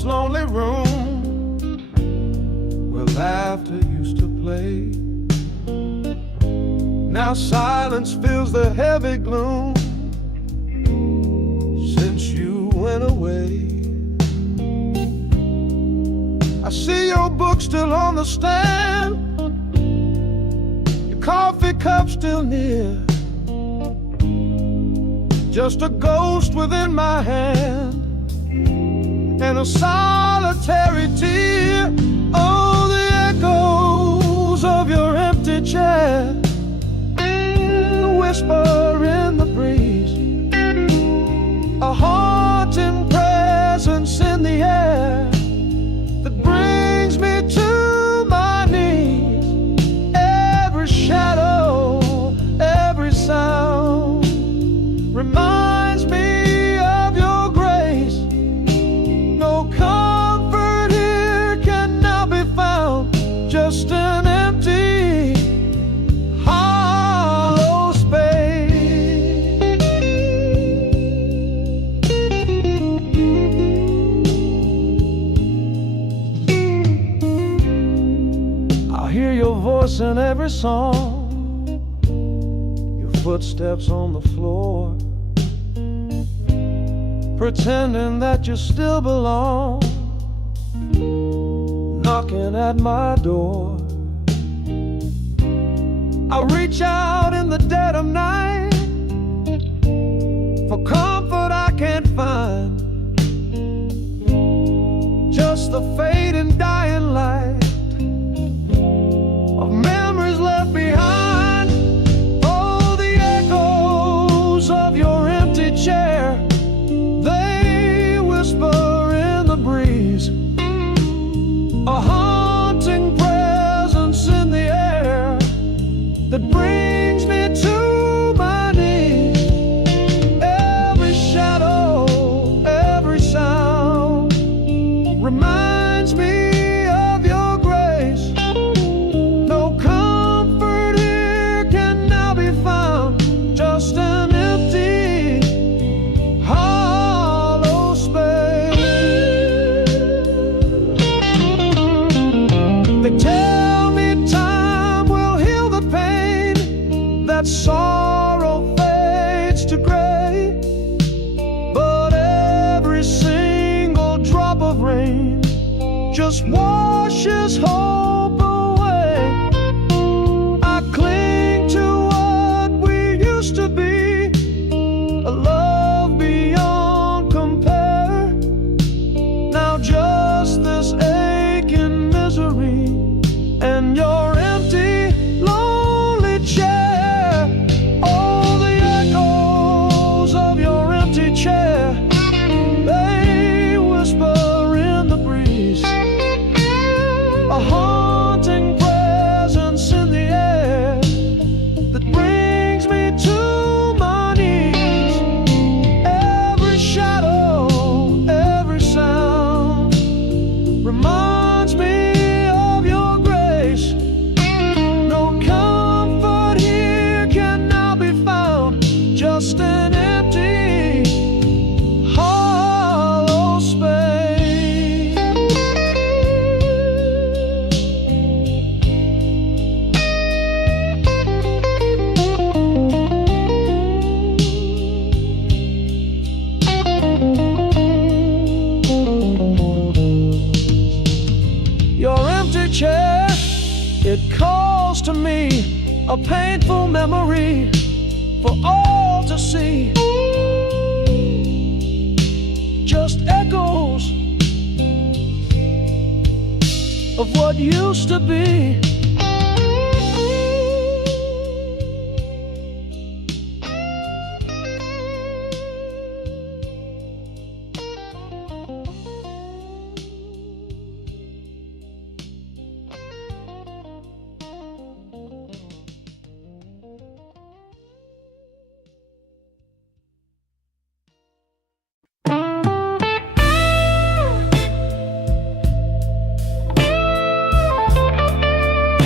this lonely room where laughter used to play. Now silence fills the heavy gloom since you went away. I see your book still on the stand, your coffee cup still near, just a ghost within my hand and a solitary tear. Oh, the echoes of your empty chair, the whisper in the breeze, a haunting presence in the air that brings me to my knees. Every shadow, every sound reminds me of your grace. No comfort here can now be found, just an empty, hollow space. I hear your voice in every song, your footsteps on the floor, pretending that you still belong, knocking at my door. I reach out in the dead of night for comfort I can't find, just the fading dying light of memories left behind. Oh, the echoes of your empty chair, they whisper in the breeze, a haunting presence in the air that brings me to my knees. Every shadow, every sound reminds me of your grace. No comfort here can now be found, just an empty, hollow space. They tell me time will heal the pain, that sorrow fades to gray, but every single drop of rain just washes hope away. I cling to what we used to be, a love beyond compare. Now just this aching misery and your empty, lonely chair. Oh, the echoes of your empty chair, they whisper in the breeze, a haunting presence in the air that brings me to my knees. Every shadow, every sound reminds me of your grace. No comfort here can now be found, just an empty, hollow space. Your empty chair, it calls to me, a painful memory for all to see. Just echoes of what used to be.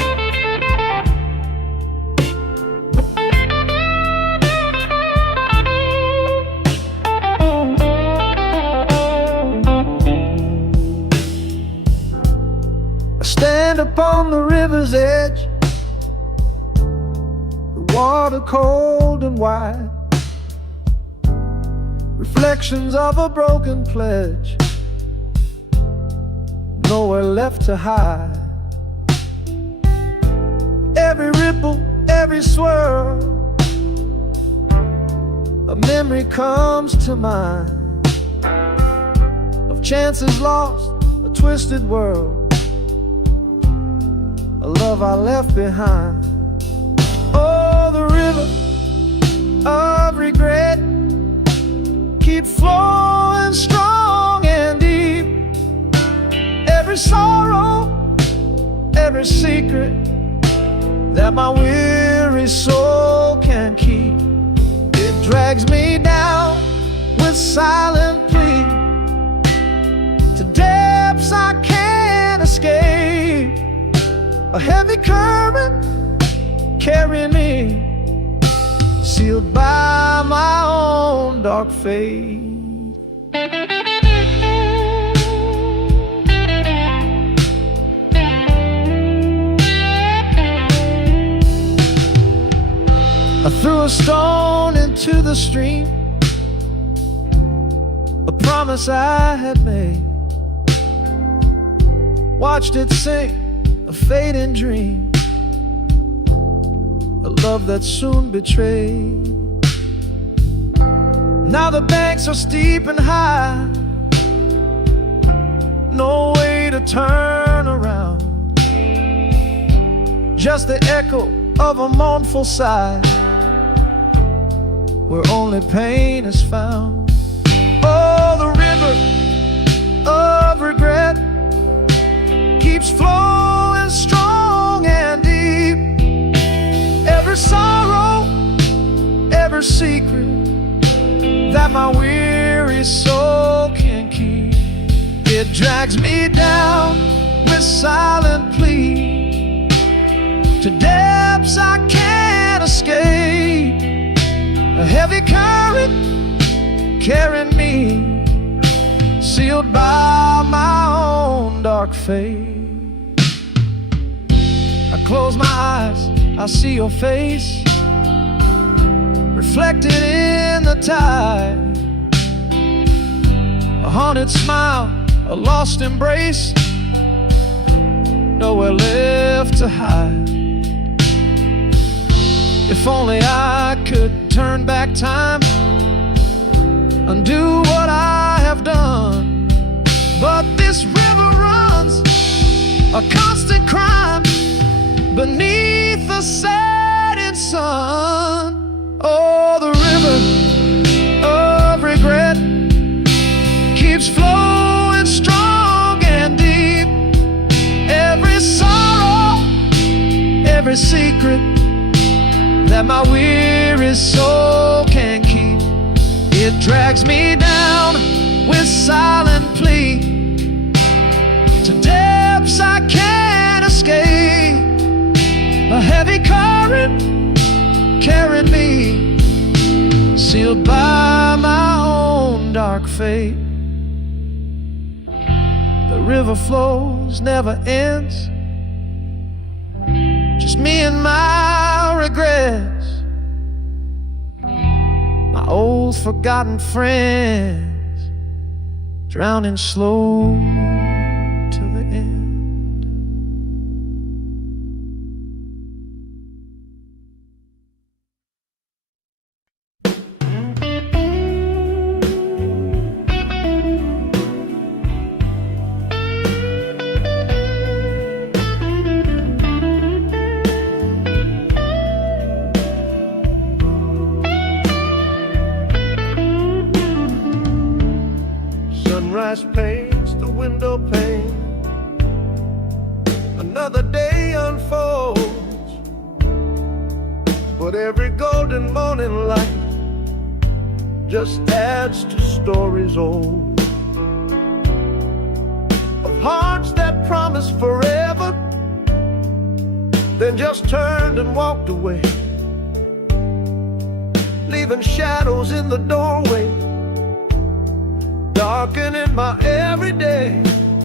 river's edge, the water cold and wide, reflections of a broken pledge, nowhere left to hide. Every ripple, every swirl, a memory comes to mind of chances lost, a twisted world, a love I left behind. Oh, the river of regret keep flowing strong and deep. Every sorrow, every secret that my weary soul can keep, it drags me down with silent plea to depths I can't escape. A heavy current carrying me, sealed by my own dark fate. I threw a stone into the stream, a promise I had made, watched it sink, a fading dream, a love that soon betrayed. Now the banks are steep and high, no way to turn around, just the echo of a mournful sigh, where only pain is found. Oh, the river of regret keeps flowing strong and deep. Every sorrow, every secret that my weary soul can keep, it drags me down with silent plea to depths I can't escape. A heavy current carrying me, sealed by my own dark fate. I close my eyes, I see your face reflected in the tide, a haunted smile, a lost embrace, nowhere left to hide. If only I could turn back time, undo what I have done, but this river runs a constant crime beneath the setting sun. Oh, the river of regret keeps flowing strong and deep. Every sorrow, every secret that my weary soul can keep, it drags me down with silent plea to depths I can't escape. A heavy current carrying me, sealed by my own dark fate. The river flows, never ends, just me and my regrets, my old forgotten friends, drowning slow to the end. Sunrise paints the window pane, another day unfolds, but every golden morning light just adds to stories old, of hearts that promised forever, then just turned and walked away, leaving shadows in the doorway, darkening my everyday.